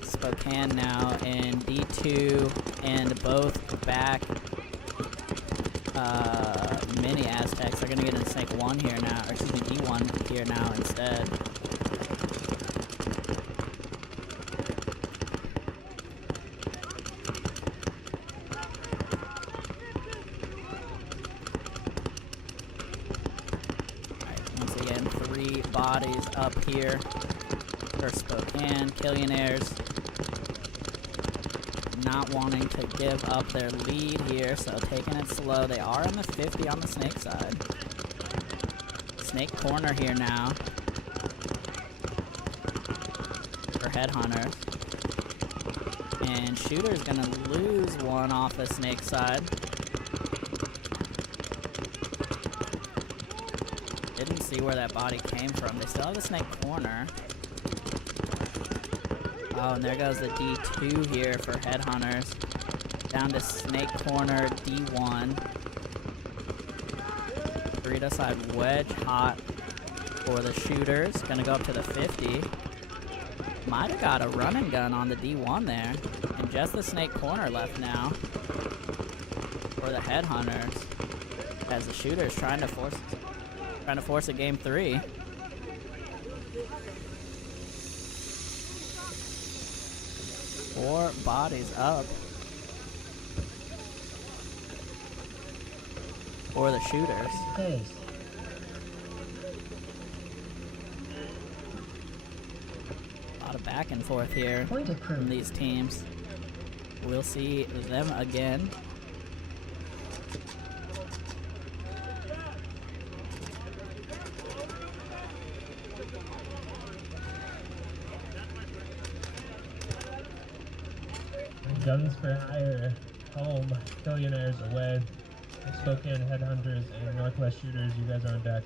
Spokane now in D2 and both back mini Aztecs are gonna get in Snake 1 here now, or excuse me, D1 here now instead. Bodies up here for Spokane. Killionaires not wanting to give up their lead here, so taking it slow. They are in the 50 on the snake side. Snake corner here now for Headhunters. And Shooter's gonna lose 1 off the snake side. Didn't see where that body came from. They still have the snake corner. Oh, and there goes the D2 here for Headhunters. Down to snake corner, D1. Burrito side wedge hot for the Shooters. Gonna go up to the 50. Might have got a run and gun on the D1 there. And just the snake corner left now for the Headhunters. As the Shooters trying to force a game 3. Four bodies up for the Shooters. Hey. A lot of back and forth here from these teams. We'll see them again. Guns for Hire, home. Billionaires away. Spokane Headhunters and Northwest Shooters, you guys are on deck.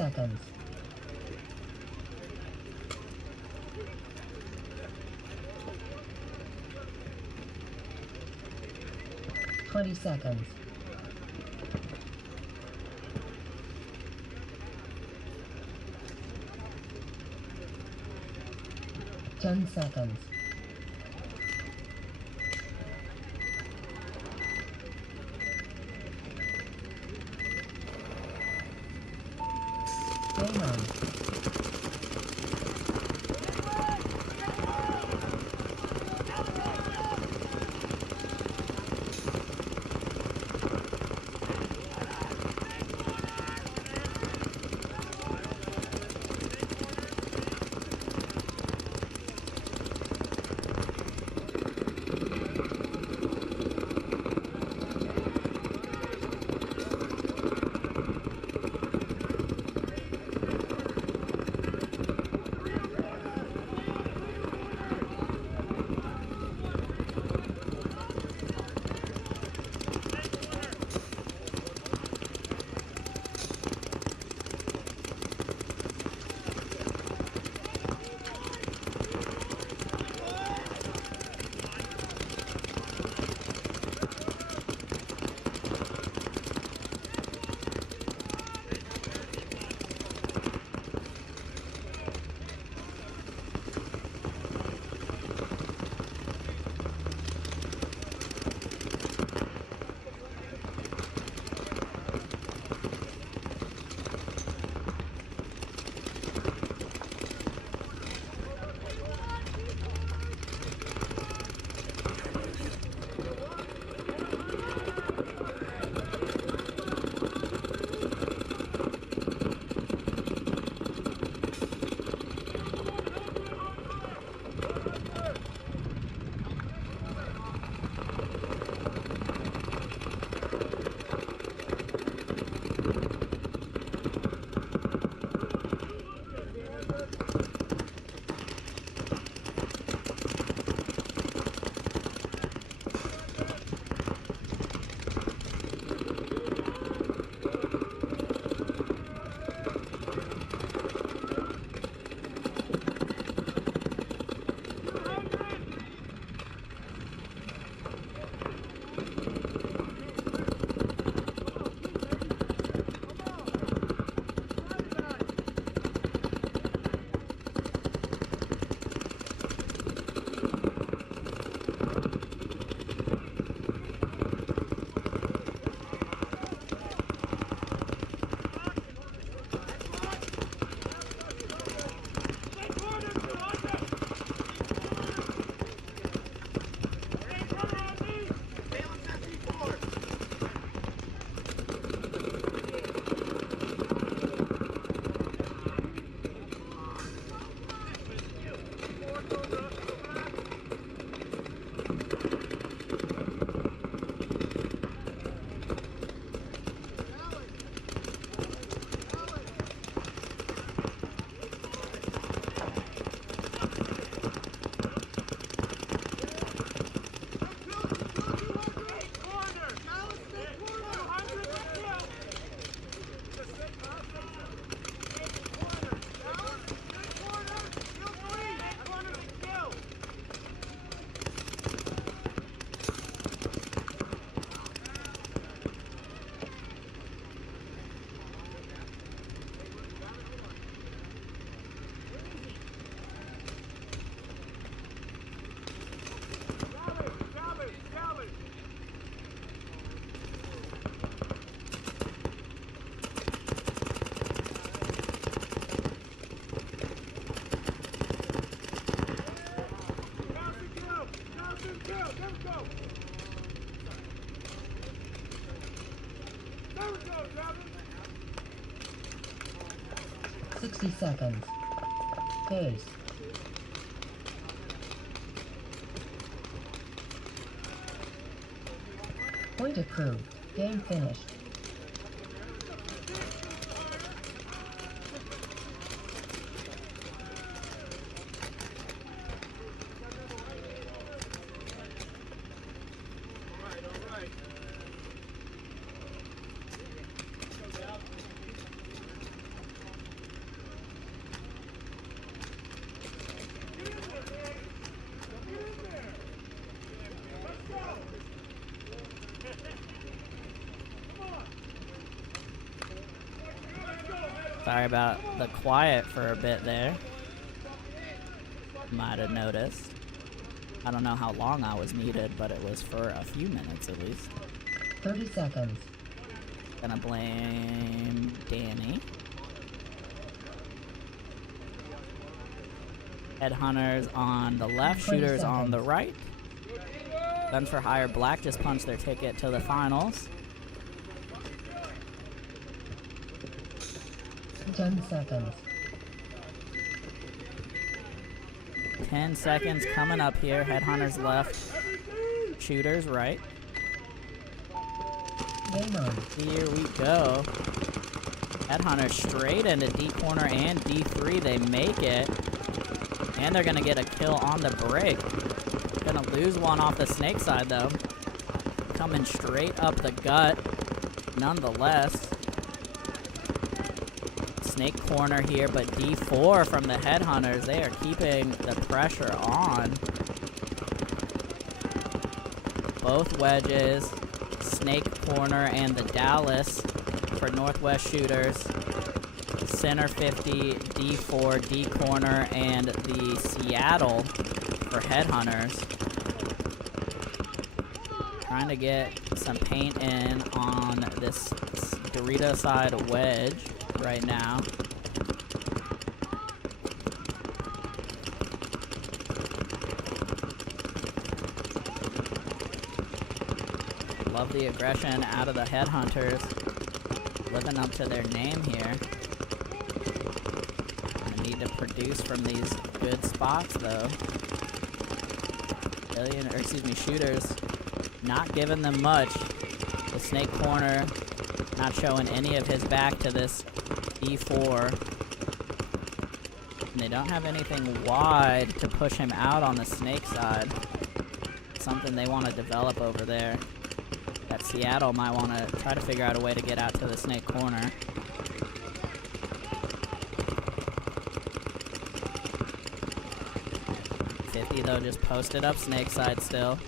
Seconds. 20 seconds. 10 seconds. 60 seconds. Case. Point approved. Game finished. Sorry about the quiet for a bit there. Might have noticed. I don't know how long I was muted, but it was for a few minutes at least. 30 seconds. Gonna blame Danny. Headhunters on the left, 20 shooters on seconds. the right. Guns for Hire Black just punched their ticket to the finals. 10 seconds. 10 seconds coming up here. Headhunters left, shooters right. Game on. Here we go. Headhunters straight into D corner and D3. They make it. And they're gonna get a kill on the break. Gonna lose one off the snake side though. Coming straight up the gut. Nonetheless. Snake corner here, but D4 from the Headhunters. They are keeping the pressure on. Both wedges. Snake corner and the Dallas for Northwest shooters. Center 50, D4, D corner, and the Seattle for Headhunters. Trying to get some paint in on this Dorito side wedge right now. Love the aggression out of the Headhunters. Living up to their name here. Gonna need to produce from these good spots though. Shooters not giving them much. The snake corner not showing any of his back to this E4. And they don't have anything wide to push him out on the snake side. Something they want to develop over there. That Seattle might want to try to figure out a way to get out to the snake corner. Though just posted up snake side still.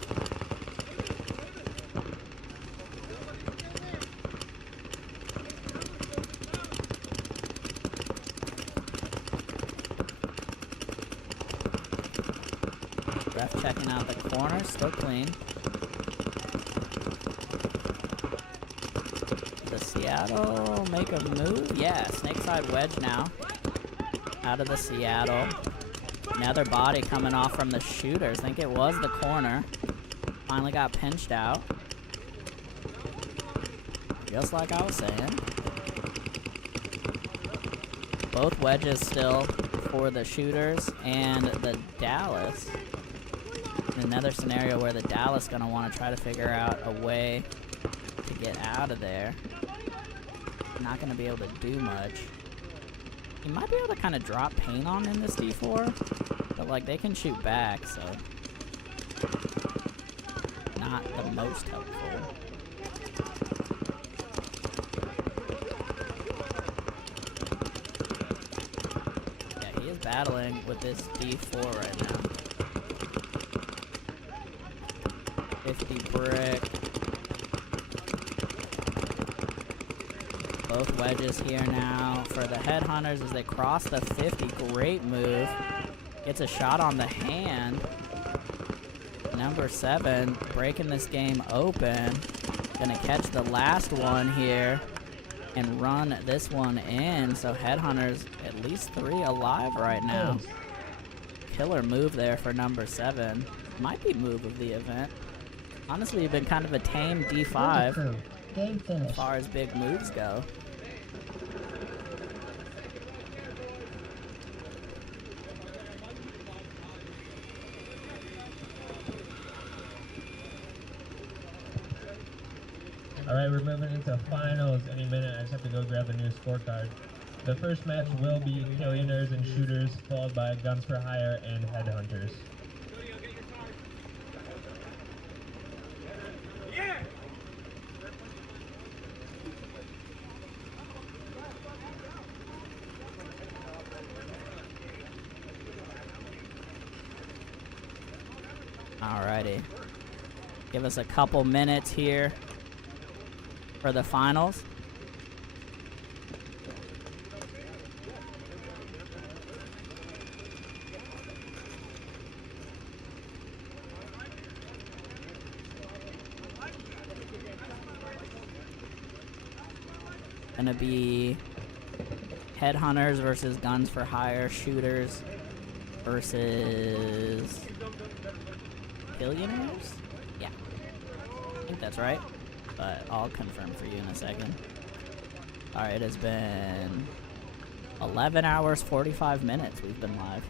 Ref checking out the corner, still clean. Does Seattle make a move? Yeah, snake side wedge now. Out of the Seattle. Another body coming off from the shooters. I think it was the corner. Finally got pinched out. Just like I was saying. Both wedges still for the shooters and the Dallas. Another scenario where the Dallas gonna want to try to figure out a way to get out of there. Not gonna be able to do much. You might be able to kind of drop paint on in this D4, but like they can shoot back, so not the most helpful. Yeah, he is battling with this D4 right now. 50 brick. Both wedges here now for the Headhunters as they cross the 50. Great move. Gets a shot on the hand. Number 7 breaking this game open. Gonna catch the last one here and run this one in. So Headhunters at least 3 alive right now. Killer move there for number 7. Might be move of the event. Honestly, been kind of a tame D5. Game as finished. far as big moves go. Alright, we're moving into finals any minute. I just have to go grab the new scorecard. The first match will be Millionaires and Shooters, followed by Guns for Hire and Headhunters. Alrighty. Give us a couple minutes here for the finals. Gonna be Headhunters versus Guns for Hire, Shooters versus Billionaires? Yeah. I think that's right. But I'll confirm for you in a second. Alright, it has been 11 hours, 45 minutes we've been live.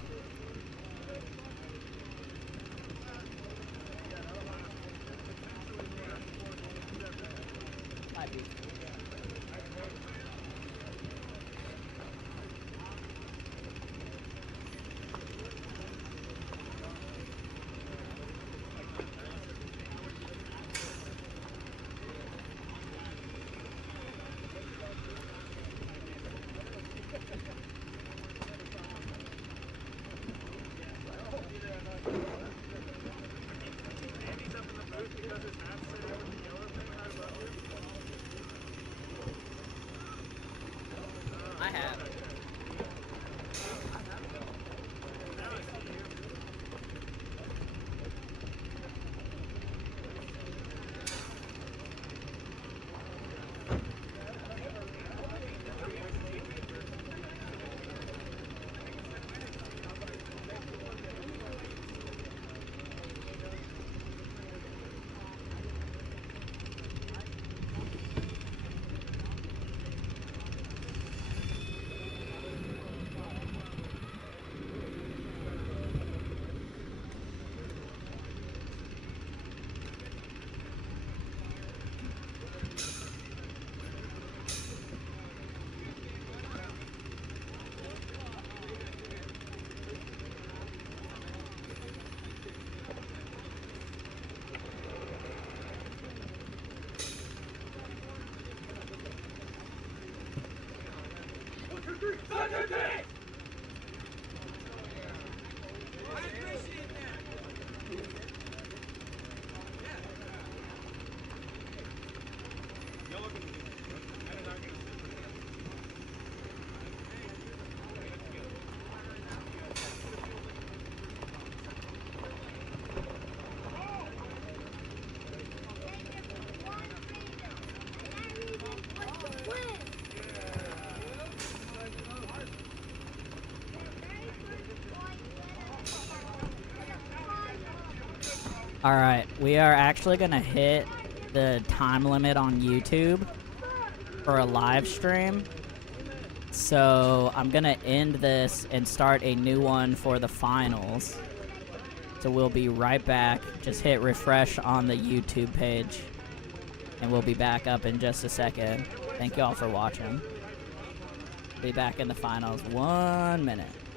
I have. Alright, we are actually gonna hit the time limit on YouTube for a live stream. So I'm gonna end this and start a new one for the finals. So we'll be right back. Just hit refresh on the YouTube page. And we'll be back up in just a second. Thank you all for watching. Be back in the finals. 1 minute.